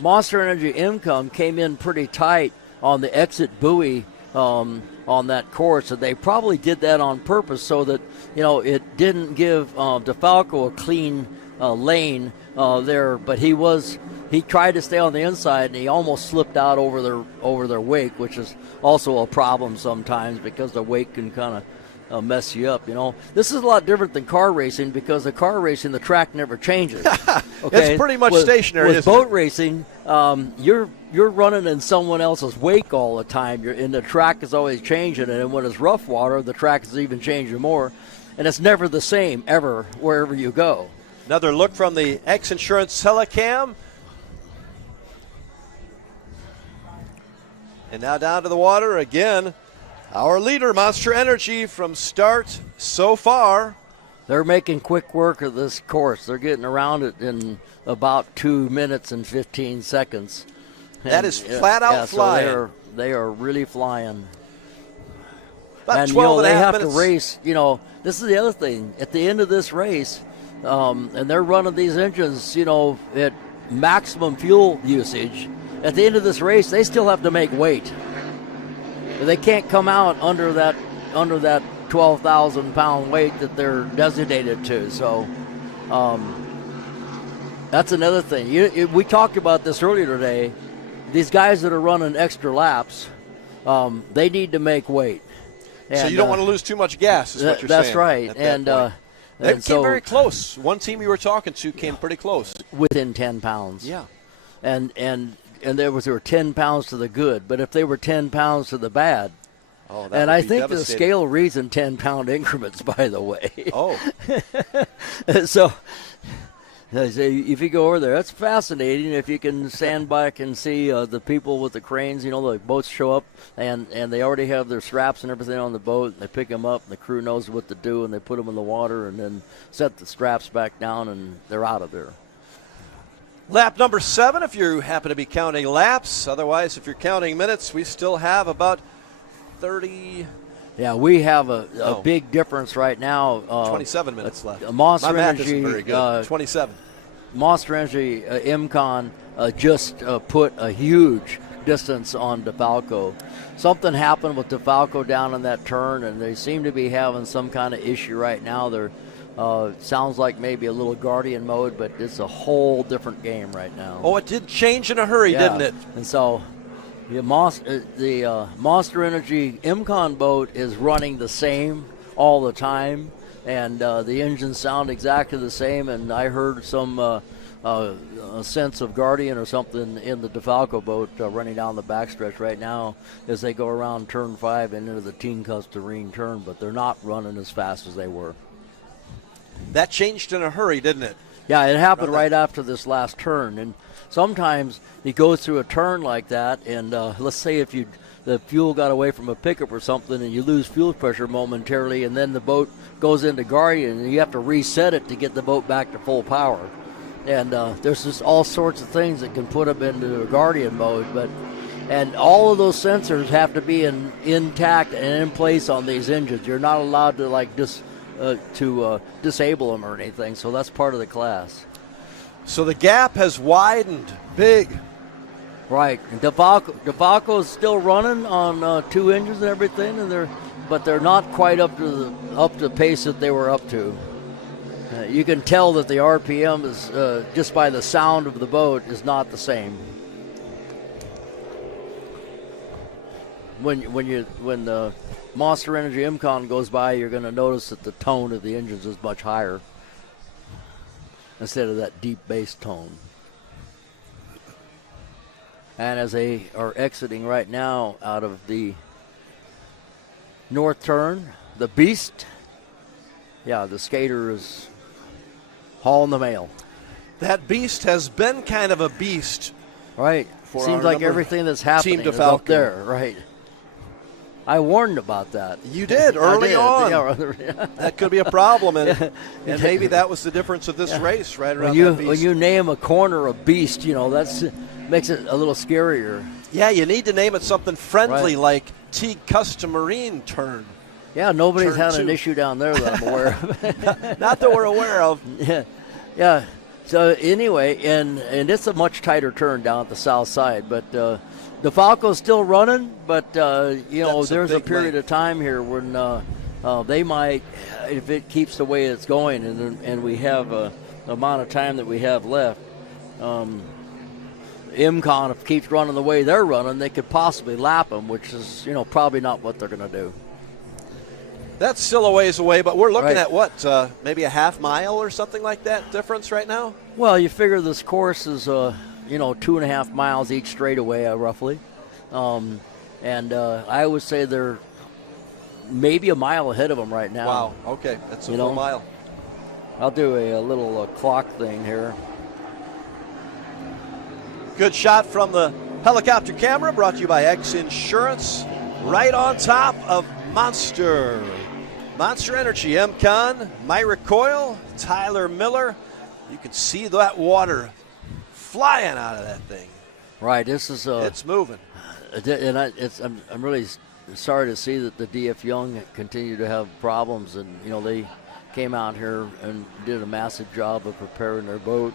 Monster Energy Income came in pretty tight on the exit buoy on that course, and they probably did that on purpose so that it didn't give Defalco a clean lane there. But he tried to stay on the inside, and he almost slipped out over their wake, which is also a problem sometimes because the wake can kind of mess you up. This is a lot different than car racing because the car racing, the track never changes. Okay? It's pretty much stationary. With boat racing, you're running in someone else's wake all the time. And the track is always changing, and when it's rough water, the track is even changing more, and it's never the same ever wherever you go. Another look from the X Insurance Telecam. And now down to the water again. Our leader, Monster Energy, from start so far. They're making quick work of this course. They're getting around it in about 2 minutes and 15 seconds. That is flat out flying. So they are really flying. About 12 and a half minutes. They have to race. This is the other thing. At the end of this race, and they're running these engines, at maximum fuel usage. At the end of this race, they still have to make weight. They can't come out under that 12,000-pound weight that they're designated to. So that's another thing. We talked about this earlier today. These guys that are running extra laps, they need to make weight. So you don't want to lose too much gas, is what you're saying. That's right. They came very close. One team you were talking to came pretty close. Within 10 pounds. Yeah. And they were 10 pounds to the good, but if they were 10 pounds to the bad, and I think the scale reads in 10-pound increments, by the way. Oh. So if you go over there, that's fascinating. If you can stand back and see the people with the cranes, the boats show up, and they already have their straps and everything on the boat, and they pick them up, and the crew knows what to do, and they put them in the water and then set the straps back down, and they're out of there. Lap number 7, if you happen to be counting laps. Otherwise, if you're counting minutes, we still have about 30. Yeah, we have a big difference right now. 27 minutes left. Monster My math Energy, isn't very good. 27. Monster Energy MCon just put a huge distance on Defalco. Something happened with Defalco down in that turn, and they seem to be having some kind of issue right now. They're sounds like maybe a little Guardian mode, but it's a whole different game right now. Oh, it did change in a hurry, didn't it? And so the Monster Energy MCon boat is running the same all the time, and the engines sound exactly the same, and I heard some a sense of Guardian or something in the Defalco boat running down the backstretch right now as they go around turn 5 and into the Teen Custarine turn, but they're not running as fast as they were. That changed in a hurry, didn't it? Yeah, it happened right after this last turn. And sometimes you go through a turn like that, and let's say if the fuel got away from a pickup or something and you lose fuel pressure momentarily, and then the boat goes into Guardian, and you have to reset it to get the boat back to full power. And there's just all sorts of things that can put them into a Guardian mode. And all of those sensors have to be intact and in place on these engines. You're not allowed to disable them or anything, so that's part of the class. So the gap has widened big. Right. Defalco is still running on 2 engines and everything, but they're not quite up to the pace that they were up to. You can tell that the RPM is just by the sound of the boat is not the same. When the Monster Energy MCon goes by, you're going to notice that the tone of the engines is much higher instead of that deep bass tone. And as they are exiting right now out of the north turn, the Beast, the skater is hauling the mail. That beast has been kind of a beast. Right. For Seems our like everything that's happening Team is up Defalco. there. Right. I warned about that. You did early on. Yeah. That could be a problem, and maybe that was the difference of this race right around when that beast. When you name a corner a beast, that's makes it a little scarier. Yeah, you need to name it something friendly like Teague Custom Marine Turn. Yeah, nobody's Turn had 2. an issue down there that I'm aware of. Not that we're aware of. Yeah. So anyway, and it's a much tighter turn down at the south side, but Defalco's still running, but there's a period of time here when they might, if it keeps the way it's going, and we have the amount of time that we have left. IMCON, if it keeps running the way they're running, they could possibly lap them, which is probably not what they're going to do. That's still a ways away, but we're looking Right. at what, maybe a half mile or something like that difference right now? Well, you figure this course is 2.5 miles each straightaway, roughly, and I would say they're maybe a mile ahead of them right now. Wow, okay, that's a full mile. I'll do a little clock thing here. Good shot from the helicopter camera, brought to you by X Insurance, right on top of Monster Energy, MCON, Myra Coyle, Tyler Miller. You can see that water flying out of that thing. Right, this is it's moving, and I'm really sorry to see that the DF Young continue to have problems, and they came out here and did a massive job of preparing their boat.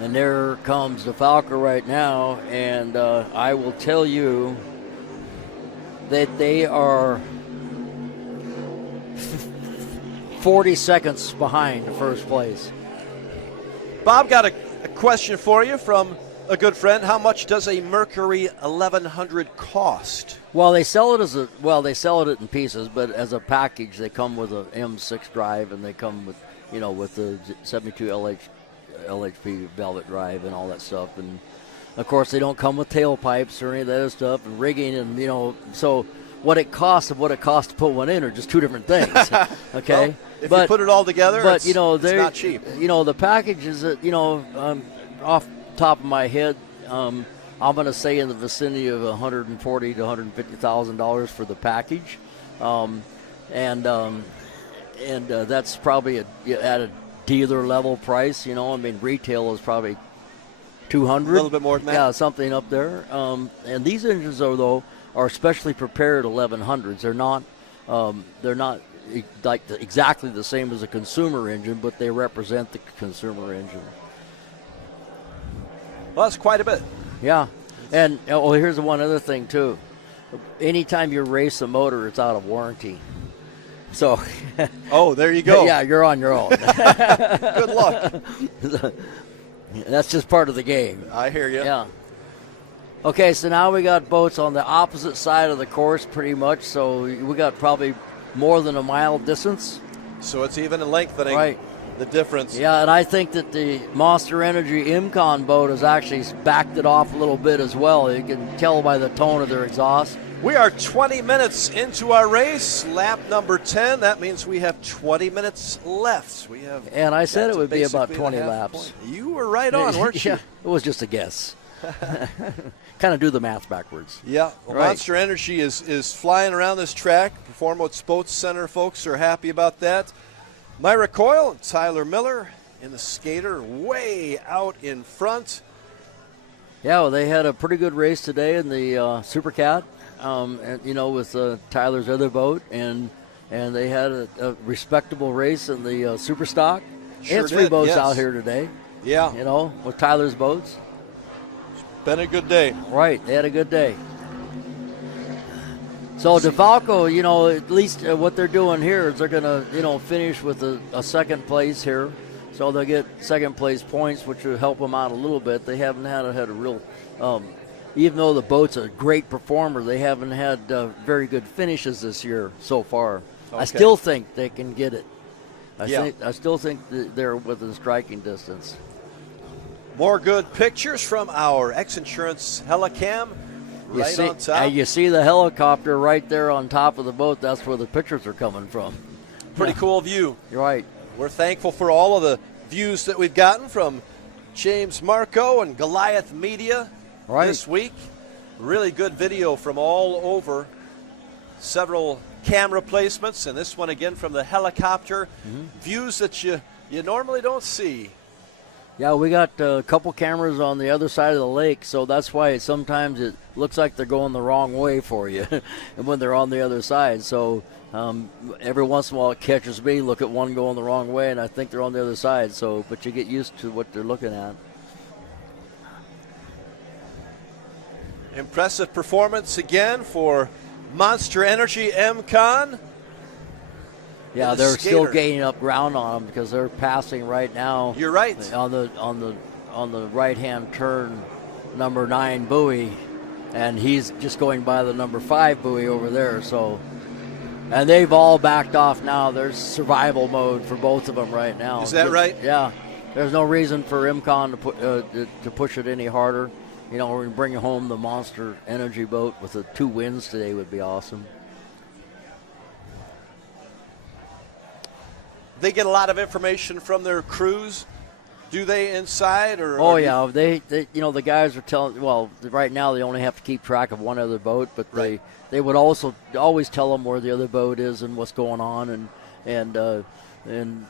And there comes Defalco right now, and I will tell you that they are 40 seconds behind first place. Bob, got a question for you from a good friend. How much does a Mercury 1100 cost? Well, they sell it in pieces, but as a package, they come with a M6 drive, and they come with with the 72 LHP Velvet drive and all that stuff, and of course they don't come with tailpipes or any of that other stuff and rigging, and so what it costs and what it costs to put one in are just two different things. Okay, well, if you put it all together, but it's not cheap. The packages that off the top of my head, I'm going to say in the vicinity of $140,000 to $150,000 for the package, and that's probably at a dealer level price. Retail is probably $200. A little bit more than that. Yeah, something up there. And these engines are specially prepared 1100s. They're not like exactly the same as a consumer engine, but they represent the consumer engine. Well, that's quite a bit. Yeah, and here's one other thing too. Anytime you race a motor, it's out of warranty. So, there you go. Yeah, you're on your own. Good luck. That's just part of the game. I hear you. Yeah. Okay, so now we got boats on the opposite side of the course pretty much, so we got probably more than a mile distance. So it's even lengthening the difference. Yeah, and I think that the Monster Energy IMCON boat has actually backed it off a little bit as well. You can tell by the tone of their exhaust. We are 20 minutes into our race, lap number 10. That means we have 20 minutes left. And I said it would be about 20 laps. Point. You were right on, weren't you? Yeah, it was just a guess. Kind of do the math backwards. Yeah, well, Monster Energy is flying around this track. Performance Boats Center folks are happy about that. Myra Coyle and Tyler Miller in the skater way out in front. Yeah, well, they had a pretty good race today in the Super Cat. With Tyler's other boat, and they had a respectable race in the Super Stock. They had three boats out here today. Yeah. With Tyler's boats. It's been a good day. Right, they had a good day. So Defalco, at least what they're doing here is they're going to, finish with a second place here. So they'll get second place points, which will help them out a little bit. They haven't had a real... even though the boat's a great performer, they haven't had very good finishes this year so far. Okay. I still think they can get it. I still think that they're within striking distance. More good pictures from our X Insurance Helicam on top. You see the helicopter right there on top of the boat. That's where the pictures are coming from. Pretty cool view. You're right. we're thankful for all of the views that we've gotten from James Marco and Goliath Media this week. Really good video from all over. Several camera placements, and this one again from the helicopter. Views that you normally don't see. Yeah, we got a couple cameras on the other side of the lake, so that's why sometimes it looks like they're going the wrong way for you and when they're on the other side. So every once in a while it catches me, look at one going the wrong way, and I think they're on the other side. So, but you get used to what they're looking at. Impressive performance again for Monster Energy MCon. Yeah, they're still gaining up ground on them because they're passing right now. You're right. On the right-hand turn, number 9 buoy, and he's just going by the number 5 buoy over there. So, and they've all backed off now. There's survival mode for both of them right now. Is that right? Yeah. There's no reason for MCon to push it any harder. You know, we're bringing home the Monster Energy boat with the 2 wins today would be awesome. They get a lot of information from their crews, do they, inside? Yeah, they you know, the guys are telling, well, right now they only have to keep track of one other boat, but they would also always tell them where the other boat is and what's going on, and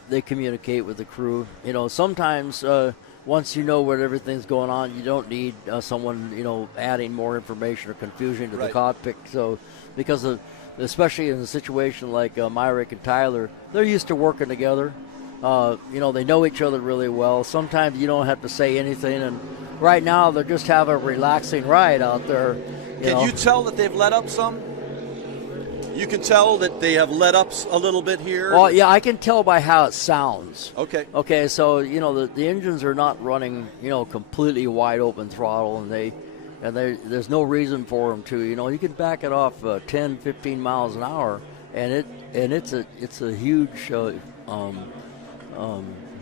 they communicate with the crew. You know, sometimes once you know where everything's going on, you don't need someone, you know, adding more information or confusion to the cockpit. So, because especially in a situation like Myrick and Tyler, they're used to working together. You know, they know each other really well. Sometimes you don't have to say anything, and right now they're just having a relaxing ride out there. Can you tell that they've let up some? You can tell that they have let up a little bit here? Well, yeah, I can tell by how it sounds. Okay. Okay, so, you know, the engines are not running, you know, completely wide open throttle, and there's no reason for them to. You know, you can back it off 10, 15 miles an hour, and it's a huge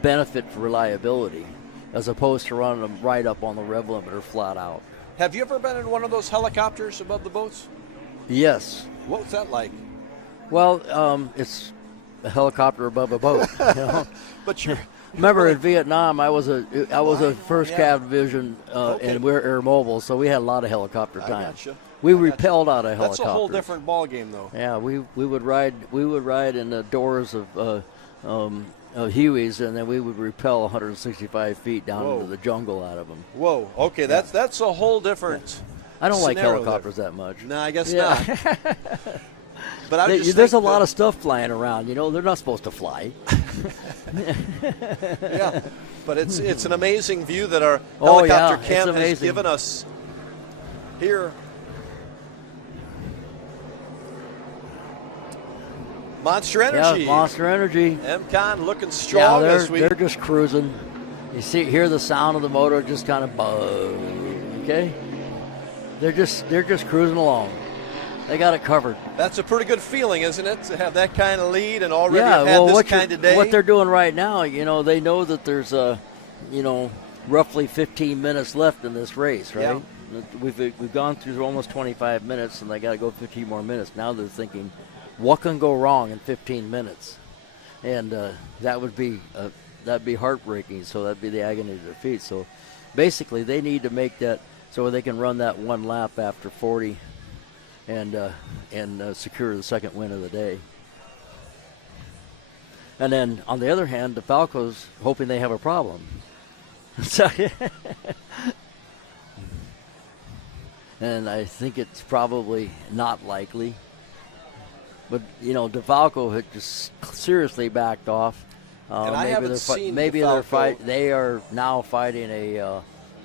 benefit for reliability, as opposed to running them right up on the rev limiter flat out. Have you ever been in one of those helicopters above the boats? Yes. What was that like? Well, it's a helicopter above a boat. You know? But you're remember in Vietnam, I was a first cav division, and we're air mobile, so we had a lot of helicopter time. Gotcha. We repelled out of helicopters. That's a whole different ball game, though. Yeah, we would ride in the doors of Hueys, and then we would repel 165 feet down into the jungle out of them. Whoa. Okay, that's a whole different. I don't like scenario helicopters that much. No, I guess not. But there's a lot of stuff flying around. You know, they're not supposed to fly. Yeah, but it's an amazing view that our helicopter cam has given us here. Monster Energy. Yeah, Monster Energy. MCon looking strong this week. They're just cruising. You hear the sound of the motor just kind of buzz. Okay. They're just cruising along. They got it covered. That's a pretty good feeling, isn't it, to have that kind of lead and already have had this kind of day? What they're doing right now, you know, they know that there's roughly 15 minutes left in this race, right? Yeah. We've gone through almost 25 minutes, and they got to go 15 more minutes. Now they're thinking, what can go wrong in 15 minutes? And that'd be heartbreaking. So that'd be the agony of defeat. So basically, they need to make that so they can run that one lap after 40 and secure the second win of the day. And then, on the other hand, Defalco's hoping they have a problem. And I think it's probably not likely. But, you know, Defalco had just seriously backed off. And I haven't seen Defalco. They are now fighting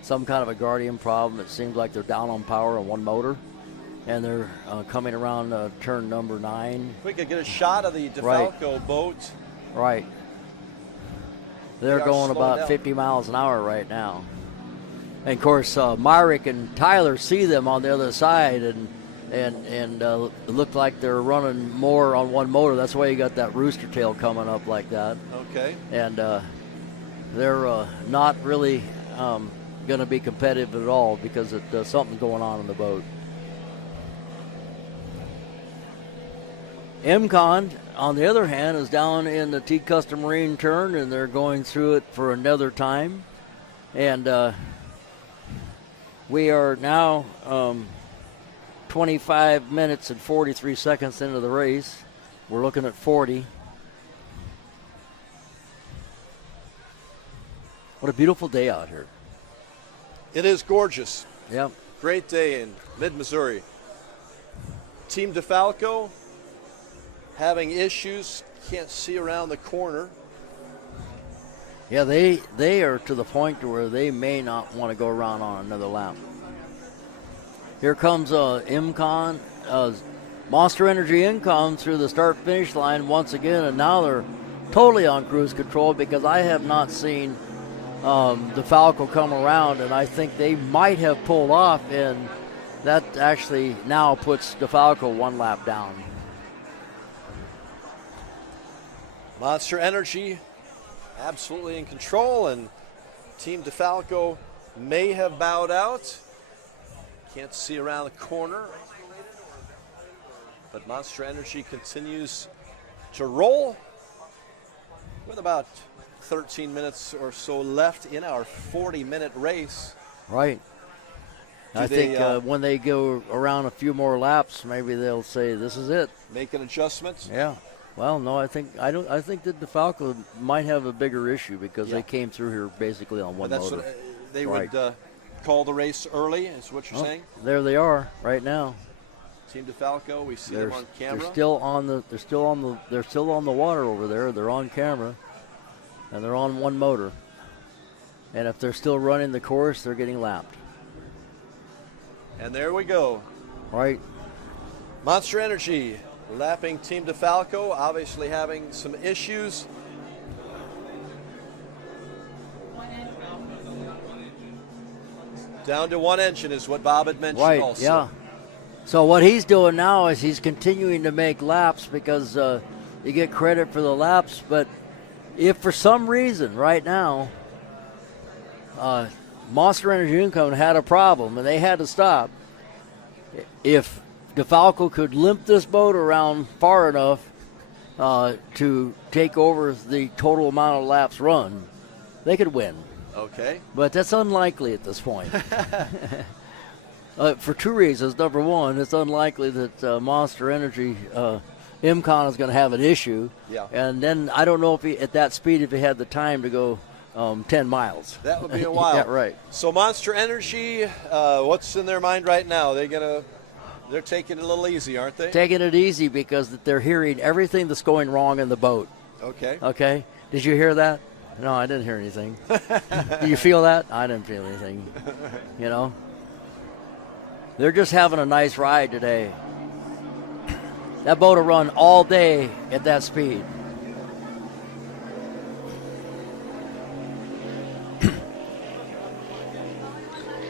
some kind of a Guardian problem. It seems like they're down on power on one motor, and they're coming around turn number 9. We could get a shot of the Defalco boat. Right. They're going about 50 miles an hour right now. And, of course, Myrick and Tyler see them on the other side, and it looked like they're running more on one motor. That's why you got that rooster tail coming up like that. Okay. And they're not really going to be competitive at all because there's something going on in the boat. MCon, on the other hand, is down in the T Custom Marine turn, and they're going through it for another time. And we are now 25 minutes and 43 seconds into the race. We're looking at 40. What a beautiful day out here. It is gorgeous. Yep. Great day in mid-Missouri. Team Defalco having issues. Can't see around the corner. Yeah, they are to the point where they may not want to go around on another lap. Here comes MCon, Monster Energy Income through the start-finish line once again, and now they're totally on cruise control because I have not seen Defalco come around, and I think they might have pulled off, and that actually now puts Defalco one lap down. Monster Energy absolutely in control, and Team Defalco may have bowed out. Can't see around the corner, but Monster Energy continues to roll with about 13 minutes or so left in our 40-minute race. Right. I think when they go around a few more laps, maybe they'll say this is it. Make an adjustment. Yeah. Well, no, I think that Defalco might have a bigger issue because they came through here basically on one motor. They would call the race early, is what you're saying? There they are right now. Team Defalco, we see them on camera. They're still on the water over there. They're on camera, and they're on one motor. And if they're still running the course, they're getting lapped. And there we go. Right. Monster Energy lapping Team Defalco, obviously having some issues. Down to one engine is what Bob had mentioned also. Yeah. So what he's doing now is he's continuing to make laps because you get credit for the laps, but if for some reason right now Monster Energy Income had a problem and they had to stop, if Defalco could limp this boat around far enough to take over the total amount of laps run, they could win. Okay. But that's unlikely at this point. For two reasons. Number one, it's unlikely that Monster Energy MCon is going to have an issue. Yeah. And then I don't know if he, at that speed, if he had the time to go 10 miles. That would be a while. Yeah, right. So Monster Energy, what's in their mind right now? They're taking it a little easy, aren't they? Taking it easy because they're hearing everything that's going wrong in the boat. Okay. Okay. Did you hear that? No, I didn't hear anything. Did you feel that? I didn't feel anything. You know? They're just having a nice ride today. That boat will run all day at that speed.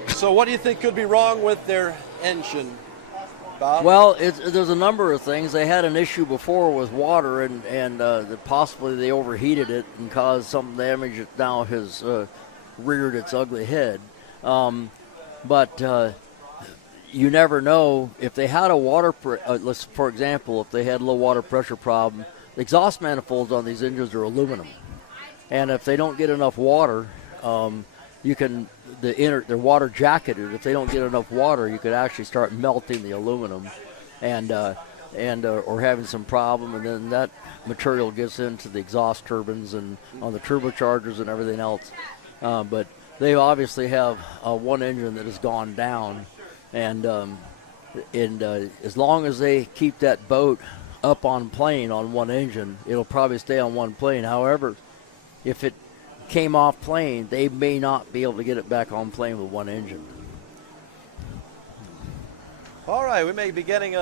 So what do you think could be wrong with their engine, Bob? Well, there's a number of things. They had an issue before with water, and possibly they overheated it and caused some damage that now has reared its ugly head. But you never know. If they had a for example, if they had a low water pressure problem, the exhaust manifolds on these engines are aluminum. And if they don't get enough water, they're water jacketed. If they don't get enough water, you could actually start melting the aluminum or having some problem, and then that material gets into the exhaust turbines and on the turbochargers and everything else. But they obviously have one engine that has gone down, and as long as they keep that boat up on plane on one engine, it'll probably stay on one plane. However, if it came off plane, they may not be able to get it back on plane with one engine. All right, we may be getting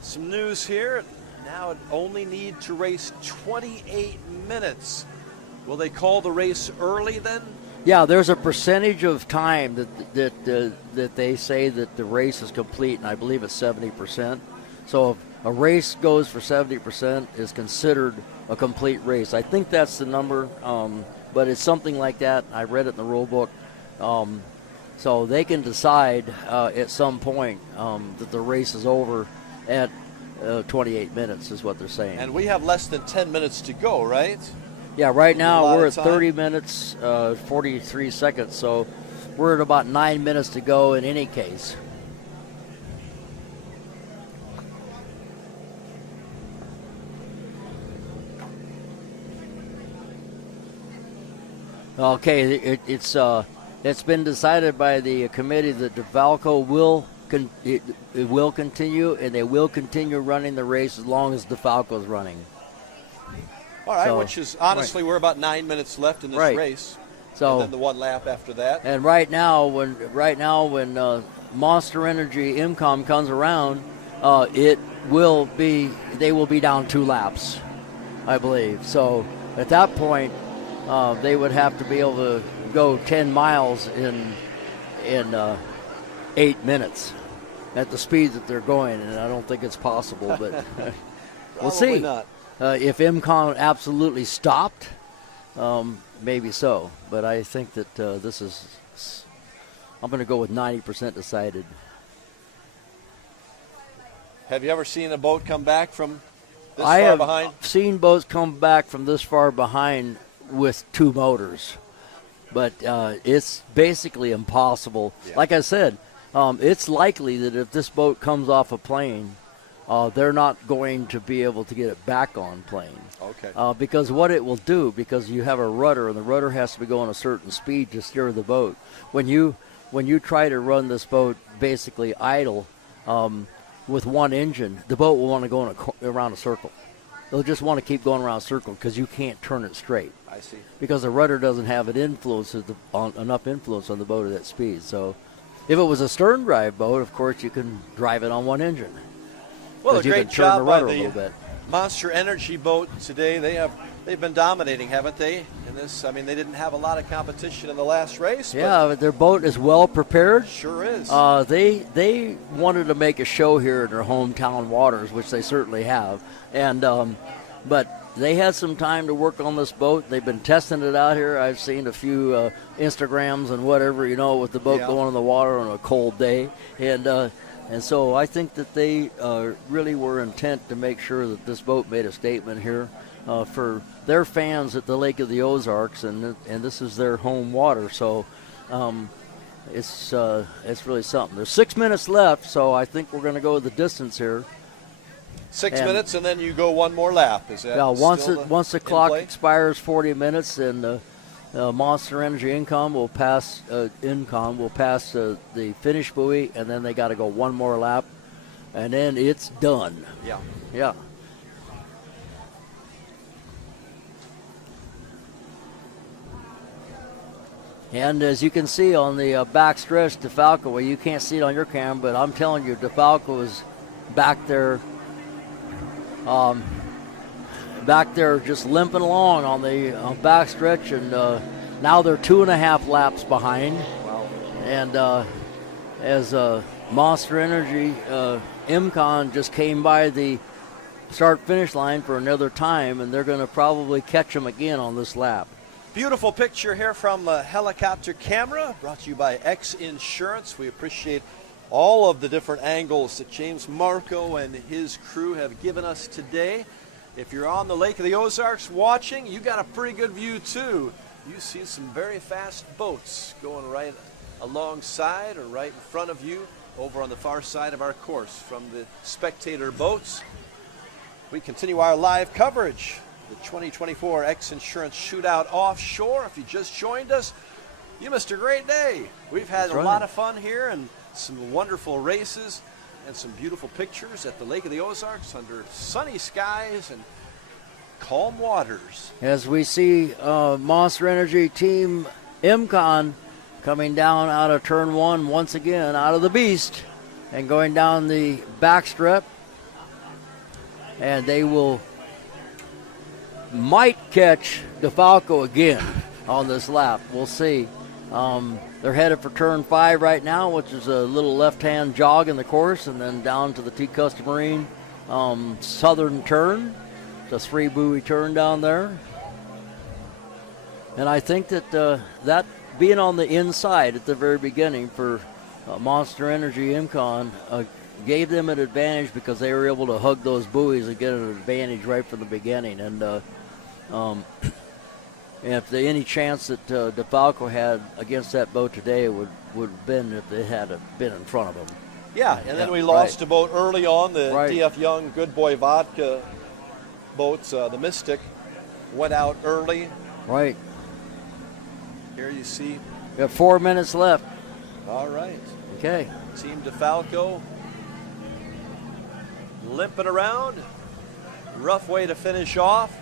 some news here. Now it only need to race 28 minutes. Will they call the race early then? Yeah, there's a percentage of time that they say that the race is complete, and I believe it's 70%. So if a race goes for 70%, is considered a complete race. I think that's the number, but it's something like that. I read it in the rule book. So they can decide at some point that the race is over at 28 minutes is what they're saying. And we have less than 10 minutes to go, right? Yeah, right now we're at time. 30 minutes, 43 seconds, so we're at about 9 minutes to go in any case. Okay, it's been decided by the committee that Defalco will continue, and they will continue running the race as long as Defalco is running. All right, So, which is honestly, we're about 9 minutes left in this race. So, and then the one lap after that. And right now, when Monster Energy IMCOM comes around, they will be down 2 laps, I believe. So at that point, they would have to be able to go 10 miles in 8 minutes at the speed that they're going, and I don't think it's possible, but we'll see. Not. If IMCOM absolutely stopped, maybe so. But I think that I'm going to go with 90% decided. Have you ever seen a boat come back from this far behind? I have seen boats come back from this far behind with 2 motors. But it's basically impossible. Yeah. Like I said, it's likely that if this boat comes off a plane, they're not going to be able to get it back on plane. Okay. Because what it will do, because you have a rudder, and the rudder has to be going a certain speed to steer the boat. When you try to run this boat basically idle with one engine, the boat will want to go around a circle. They'll just want to keep going around a circle because you can't turn it straight. I see. Because the rudder doesn't have enough influence on the boat at that speed. So if it was a stern drive boat, of course, you can drive it on one engine. Well, a great job by the bit. Monster Energy boat today. They've been dominating, haven't they? In this, I mean, they didn't have a lot of competition in the last race. Yeah, but their boat is well prepared. Sure is. They wanted to make a show here in their hometown waters, which they certainly have, and but they had some time to work on this boat. They've been testing it out here. I've seen a few Instagrams and whatever, with the boat going in the water on a cold day, and so I think that they really were intent to make sure that this boat made a statement here for their fans at the Lake of the Ozarks, and this is their home water. So it's really something. There's 6 minutes left, so I think we're going to go the distance here. 6 minutes, and then you go one more lap. Is that once the clock expires 40 minutes, and Monster Energy IMCOM will pass the finish buoy, and then they got to go one more lap, and then it's done. Yeah. And as you can see on the back stretch, Defalco, well, you can't see it on your camera, but I'm telling you, Defalco is back there just limping along on the back stretch, and now they're 2.5 laps behind. Wow. And as Monster Energy IMCOM just came by the start-finish line for another time, and they're going to probably catch them again on this lap. Beautiful picture here from the helicopter camera, brought to you by X Insurance. We appreciate all of the different angles that James Marco and his crew have given us today. If you're on the Lake of the Ozarks watching, you got a pretty good view too. You see some very fast boats going right alongside or right in front of you over on the far side of our course from the spectator boats. We continue our live coverage. The 2024 X Insurance Shootout Offshore. If you just joined us, you missed a great day. We've had a lot of fun here and some wonderful races and some beautiful pictures at the Lake of the Ozarks under sunny skies and calm waters. As we see Monster Energy Team IMCOM coming down out of turn 1 once again, out of the beast, and going down the backstrap, and they might catch Defalco again on this lap. We'll see. They're headed for turn 5 right now, which is a little left-hand jog in the course, and then down to the T-Custom Marine southern turn. It's a 3-buoy turn down there. And I think that that being on the inside at the very beginning for Monster Energy IMCOM gave them an advantage because they were able to hug those buoys and get an advantage right from the beginning. And if there any chance that Defalco had against that boat today would have been if they had been in front of them. Yeah, and then we lost a boat early on, the DF Young Good Boy Vodka boats. The Mystic went out early. Right. Here you see. We have 4 minutes left. All right. Okay. Team Defalco limping around. Rough way to finish off.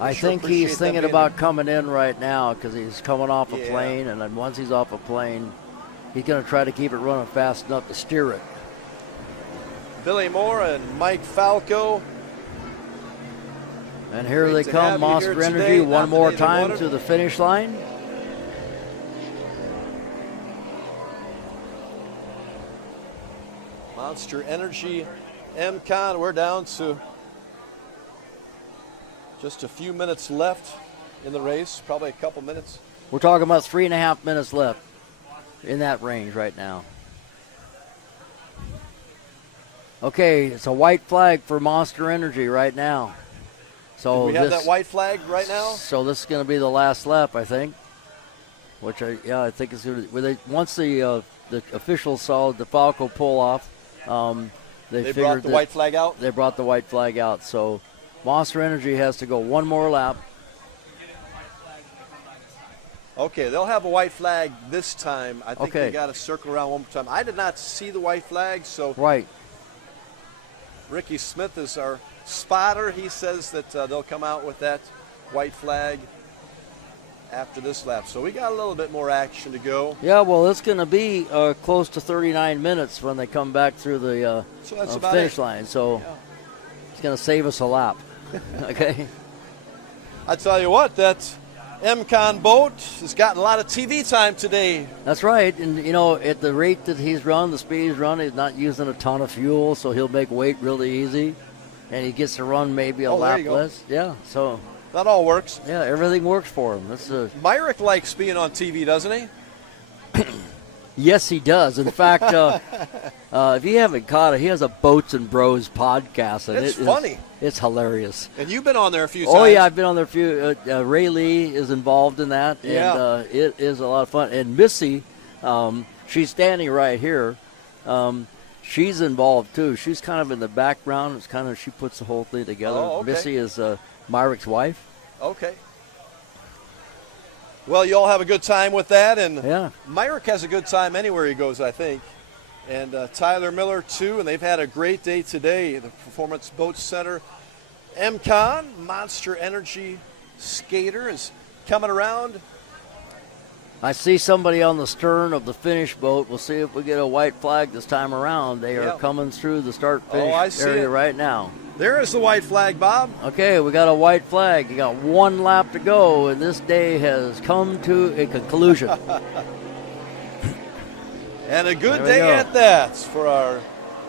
I think he's thinking about coming in right now because he's coming off a plane, and then once he's off a plane, he's going to try to keep it running fast enough to steer it. Billy Moore and Mike Falco. And here they come, Monster Energy, one more time to the finish line. Monster Energy, MCon, we're down to just a few minutes left in the race, probably a couple minutes. We're talking about 3.5 minutes left in that range right now. Okay, it's a white flag for Monster Energy right now. So we have that white flag right now? So this is going to be the last lap, I think. Which I think is going to. Once the officials saw Defalco pull off, they brought the white flag out. They brought the white flag out. So Monster Energy has to go one more lap. Okay, they'll have a white flag this time. I think they got to circle around one more time. I did not see the white flag, so right. Ricky Smith is our spotter. He says that they'll come out with that white flag after this lap. So we got a little bit more action to go. Yeah, well, it's going to be close to 39 minutes when they come back through the finish line. So it's going to save us a lap. Okay. I tell you what, that MCon boat has gotten a lot of TV time today. That's right. And, at the rate that he's run, the speed he's run, he's not using a ton of fuel, so he'll make weight really easy. And he gets to run maybe a lap less. Yeah, so. That all works. Yeah, everything works for him. Myrick likes being on TV, doesn't he? Yes, he does. In fact, if you haven't caught it, he has a Boats and Bros podcast. And it's funny. It's hilarious. And you've been on there a few times. Oh, yeah, I've been on there a few. Ray Lee is involved in that. Yeah. And it is a lot of fun. And Missy, she's standing right here. She's involved, too. She's kind of in the background. It's kind of, she puts the whole thing together. Oh, okay. Missy is Myrick's wife. Okay. Well, you all have a good time with that, and yeah. Myrick has a good time anywhere he goes, I think. And Tyler Miller, too, and they've had a great day today. The Performance Boat Center. MCon, Monster Energy Skater, is coming around. I see somebody on the stern of the finish boat. We'll see if we get a white flag this time around. They are coming through the start-finish area right now. There is the white flag, Bob. Okay, we got a white flag. You got one lap to go, and this day has come to a conclusion. And a good day at that for our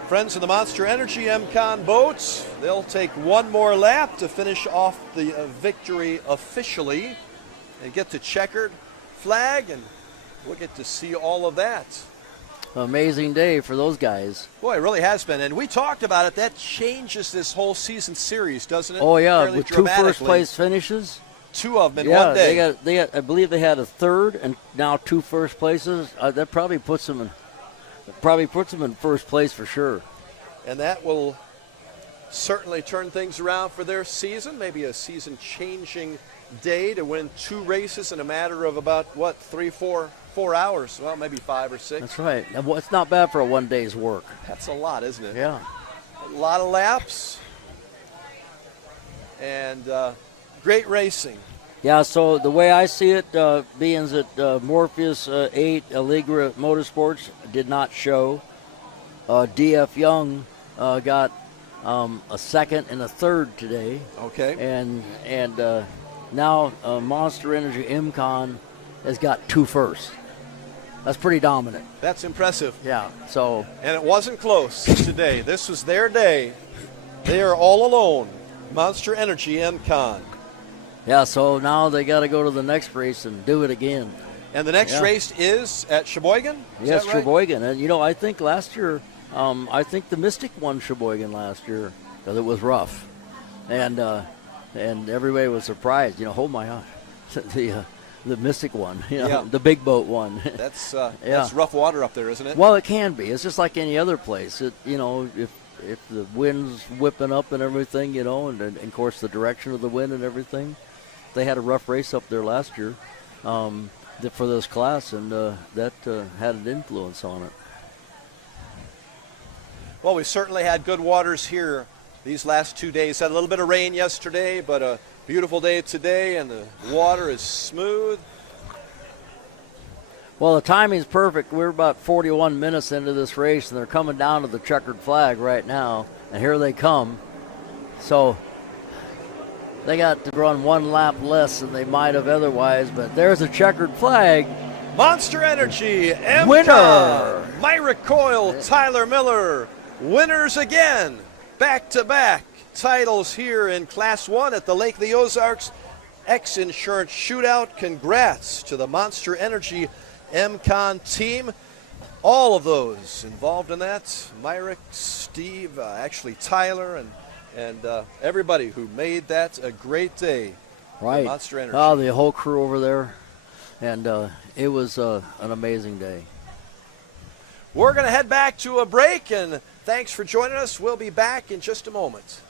friends in the Monster Energy MCon boats. They'll take one more lap to finish off the victory officially. They get to checkered flag, and we'll get to see all of that. Amazing day for those guys. Boy, it really has been. And we talked about it. That changes this whole season series, doesn't it? Oh, yeah, fairly with two first-place finishes. Two of them in one day. They got, I believe they had a third and now two first places. That probably puts them in first place for sure. And that will certainly turn things around for their season. Maybe a season-changing day to win two races in a matter of about, 4 hours. Well, maybe 5 or 6. That's right. Well, it's not bad for a one day's work. That's a lot, isn't it? Yeah. A lot of laps. And great racing. Yeah, so the way I see it, being that Morpheus 8 Allegra Motorsports did not show, DF Young got a second and a third today. Okay. And now Monster Energy MCon has got two firsts. That's pretty dominant. That's impressive. Yeah. So. And it wasn't close today. This was their day. They are all alone. Monster Energy MCon. Yeah. So now they got to go to the next race and do it again. And the next race is at Sheboygan? Yes, right? Sheboygan. And I think last year I think the Mystic won Sheboygan last year because it was rough, and everybody was surprised. You know, oh my gosh, the Mystic one, the big boat one. That's rough water up there, isn't it? Well, it can be. It's just like any other place. If the wind's whipping up and everything, and of course the direction of the wind and everything. They had a rough race up there last year for this class, and that had an influence on it. Well, we certainly had good waters here these last 2 days. Had a little bit of rain yesterday, but a beautiful day today, and the water is smooth. Well, the timing's perfect. We're about 41 minutes into this race, and they're coming down to the checkered flag right now, and here they come. So they got to run one lap less than they might have otherwise, but there's a checkered flag. Monster Energy, winner! Myrick Coyle, Tyler Miller, winners again. Back-to-back titles here in Class 1 at the Lake of the Ozarks X Insurance Shootout. Congrats to the Monster Energy MCon team. All of those involved in that, Myrick, Steve, actually Tyler, and everybody who made that a great day. Right. Monster Energy. Oh, the whole crew over there. And it was an amazing day. We're going to head back to a break, and thanks for joining us. We'll be back in just a moment.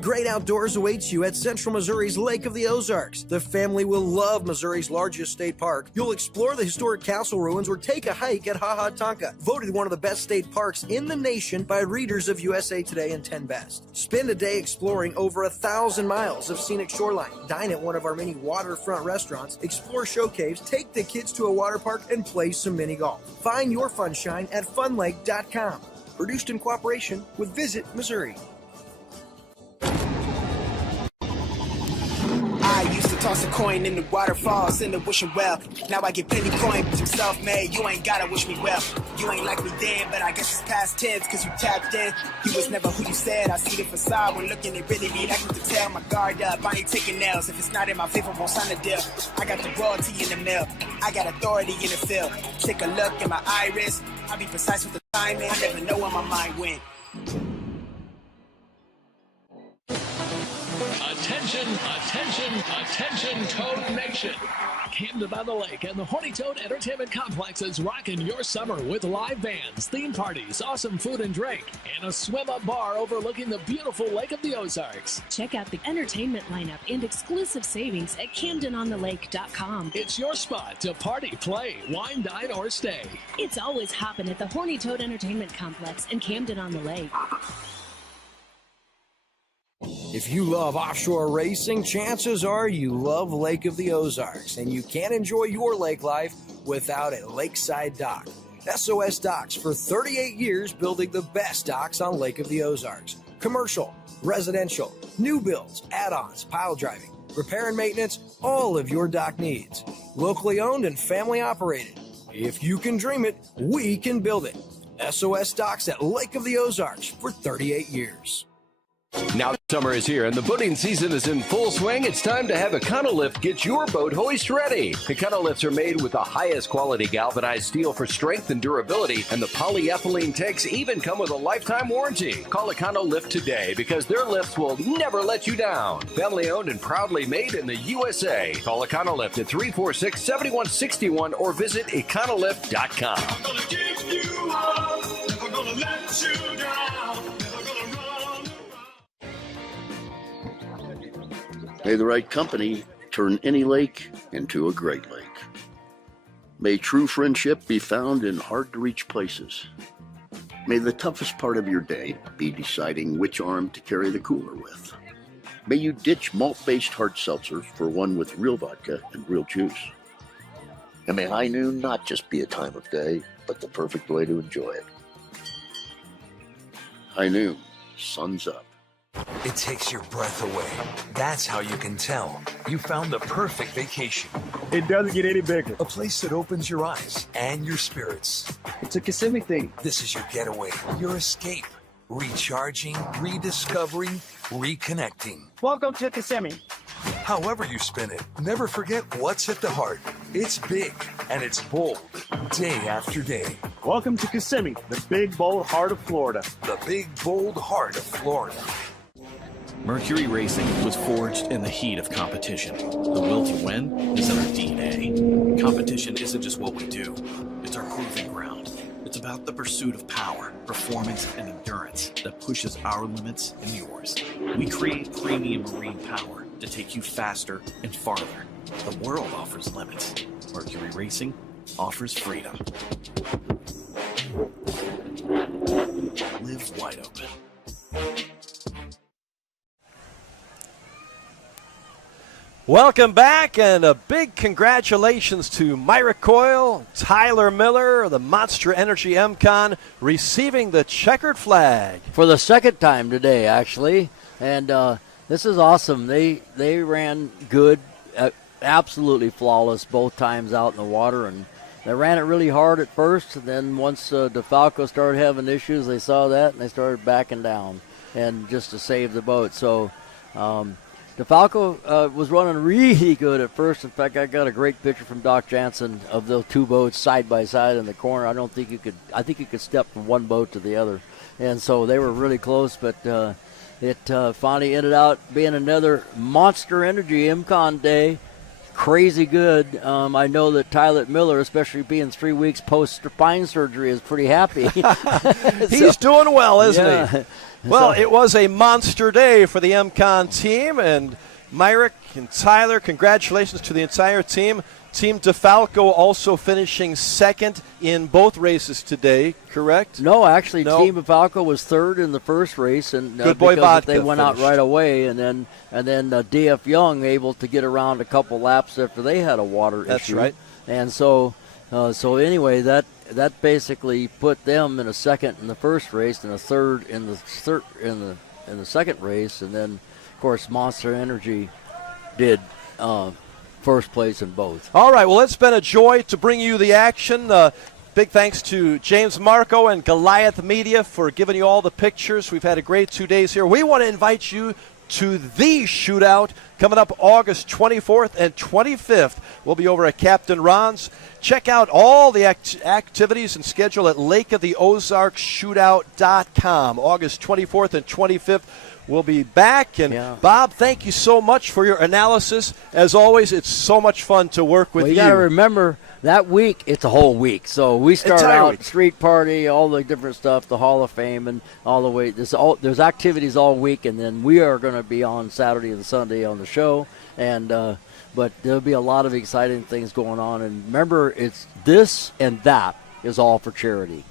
Great outdoors awaits you at Central Missouri's Lake of the Ozarks. The family will love Missouri's largest state park. You'll explore the historic castle ruins or take a hike at Ha Ha Tonka, voted one of the best state parks in the nation by readers of USA Today and 10 Best. Spend a day exploring over 1,000 miles of scenic shoreline. Dine at one of our many waterfront restaurants, explore show caves, take the kids to a water park, and play some mini golf. Find your funshine at funlake.com. Produced in cooperation with Visit Missouri. I used to toss a coin in the waterfalls in the wishing well. Now I get penny coin, but I'm self-made. You ain't gotta wish me well. You ain't like me then, but I guess it's past tense, cause you tapped in. You was never who you said. I see the facade when looking at really me. Like to tell my guard up. I ain't taking nails. If it's not in my favor, won't sign a deal. I got the royalty in the mill. I got authority in the field. Take a look at my iris. I'll be precise with the timing. I never know where my mind went. Attention, Toad Nation. Camden on the Lake and the Horny Toad Entertainment Complex is rocking your summer with live bands, theme parties, awesome food and drink, and a swim-up bar overlooking the beautiful Lake of the Ozarks. Check out the entertainment lineup and exclusive savings at CamdenOnTheLake.com. It's your spot to party, play, wine, dine, or stay. It's always hopping at the Horny Toad Entertainment Complex in Camden on the Lake. If you love offshore racing, chances are you love Lake of the Ozarks, and you can't enjoy your lake life without a lakeside dock. SOS Docks for 38 years building the best docks on Lake of the Ozarks. Commercial, residential, new builds, add-ons, pile driving, repair and maintenance, all of your dock needs. Locally owned and family operated. If you can dream it, we can build it. SOS Docks at Lake of the Ozarks for 38 years. Now summer is here and the boating season is in full swing. It's time to have Econolift get your boat hoist ready. Econolifts are made with the highest quality galvanized steel for strength and durability, and the polyethylene tanks even come with a lifetime warranty. Call Econolift today because their lifts will never let you down. Family owned and proudly made in the USA. Call Econolift at 346-7161 or visit Econolift.com. I'm gonna give you up, never gonna let you down, never gonna run. May the right company turn any lake into a great lake. May true friendship be found in hard-to-reach places. May the toughest part of your day be deciding which arm to carry the cooler with. May you ditch malt-based hard seltzer for one with real vodka and real juice. And may high noon not just be a time of day, but the perfect way to enjoy it. High noon, sun's up. It takes your breath away. That's how you can tell you found the perfect vacation. It doesn't get any bigger. A place that opens your eyes and your spirits. It's a Kissimmee thing. This is your getaway, your escape. Recharging, rediscovering, reconnecting. Welcome to Kissimmee. However you spin it, never forget what's at the heart. It's big and it's bold, day after day. Welcome to Kissimmee, the big, bold heart of Florida. The big, bold heart of Florida. Mercury Racing was forged in the heat of competition. The will to win is in our DNA. Competition isn't just what we do, it's our proving ground. It's about the pursuit of power, performance, and endurance that pushes our limits and yours. We create premium marine power to take you faster and farther. The world offers limits. Mercury Racing offers freedom. Live wide open. Welcome back, and a big congratulations to Myra Coyle, Tyler Miller, the Monster Energy MCon, receiving the checkered flag. For the second time today, actually. And this is awesome. They ran good, absolutely flawless both times out in the water. And they ran it really hard at first. And then once Defalco started having issues, they saw that, and they started backing down and just to save the boat. So Defalco was running really good at first. In fact, I got a great picture from Doc Jansen of those two boats side by side in the corner. I think you could step from one boat to the other. And so they were really close, but it finally ended out being another Monster Energy MCon day. Crazy good. I know that Tyler Miller, especially being 3 weeks post-spine surgery, is pretty happy. He's doing well, isn't he? Well, it was a monster day for the MCon team, and Myrick and Tyler, congratulations to the entire team. Team Defalco also finishing second in both races today, correct? No, actually, Team Defalco was third in the first race, and Good Boy Vodka they went finished out right away, and then DF Young able to get around a couple laps after they had a water issue. That's right. And so anyway, that basically put them in a second in the first race and a third in the second race, and then of course Monster Energy did first place in both. All right, well, it's been a joy to bring you the action. Big thanks to James Marco and Goliath Media for giving you all the pictures. We've had a great 2 days here. We want to invite you to the shootout coming up August 24th and 25th. We'll be over at Captain Ron's. Check out all the activities and schedule at lakeoftheozarksshootout.com. August 24th and 25th. We'll be back. And Bob, thank you so much for your analysis. As always, it's so much fun to work with you. You got to remember, that week, it's a whole week. So we start out street party, all the different stuff, the Hall of Fame, and all the way. There's activities all week, and then we are going to be on Saturday and Sunday on the show. And but there'll be a lot of exciting things going on. And remember, it's this and that is all for charity.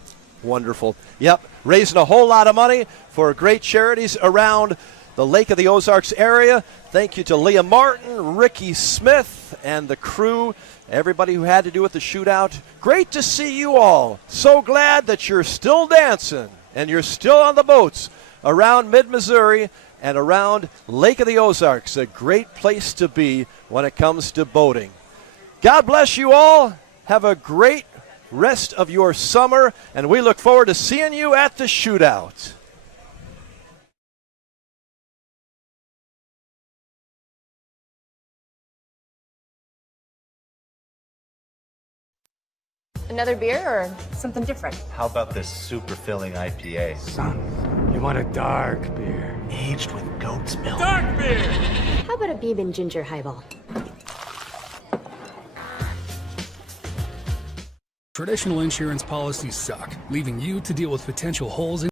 Wonderful. Yep, raising a whole lot of money for great charities around the Lake of the Ozarks area. Thank you to Leah Martin, Ricky Smith, and the crew, everybody who had to do with the shootout. Great to see you all. So glad that you're still dancing and you're still on the boats around mid-Missouri and around Lake of the Ozarks. A great place to be when it comes to boating. God bless you all. Have a great rest of your summer, and we look forward to seeing you at the shootout. Another beer or something different? How about this super filling IPA? Son, you want a dark beer. Aged with goat's milk. Dark beer! How about a Beeman Ginger Highball? Traditional insurance policies suck, leaving you to deal with potential holes in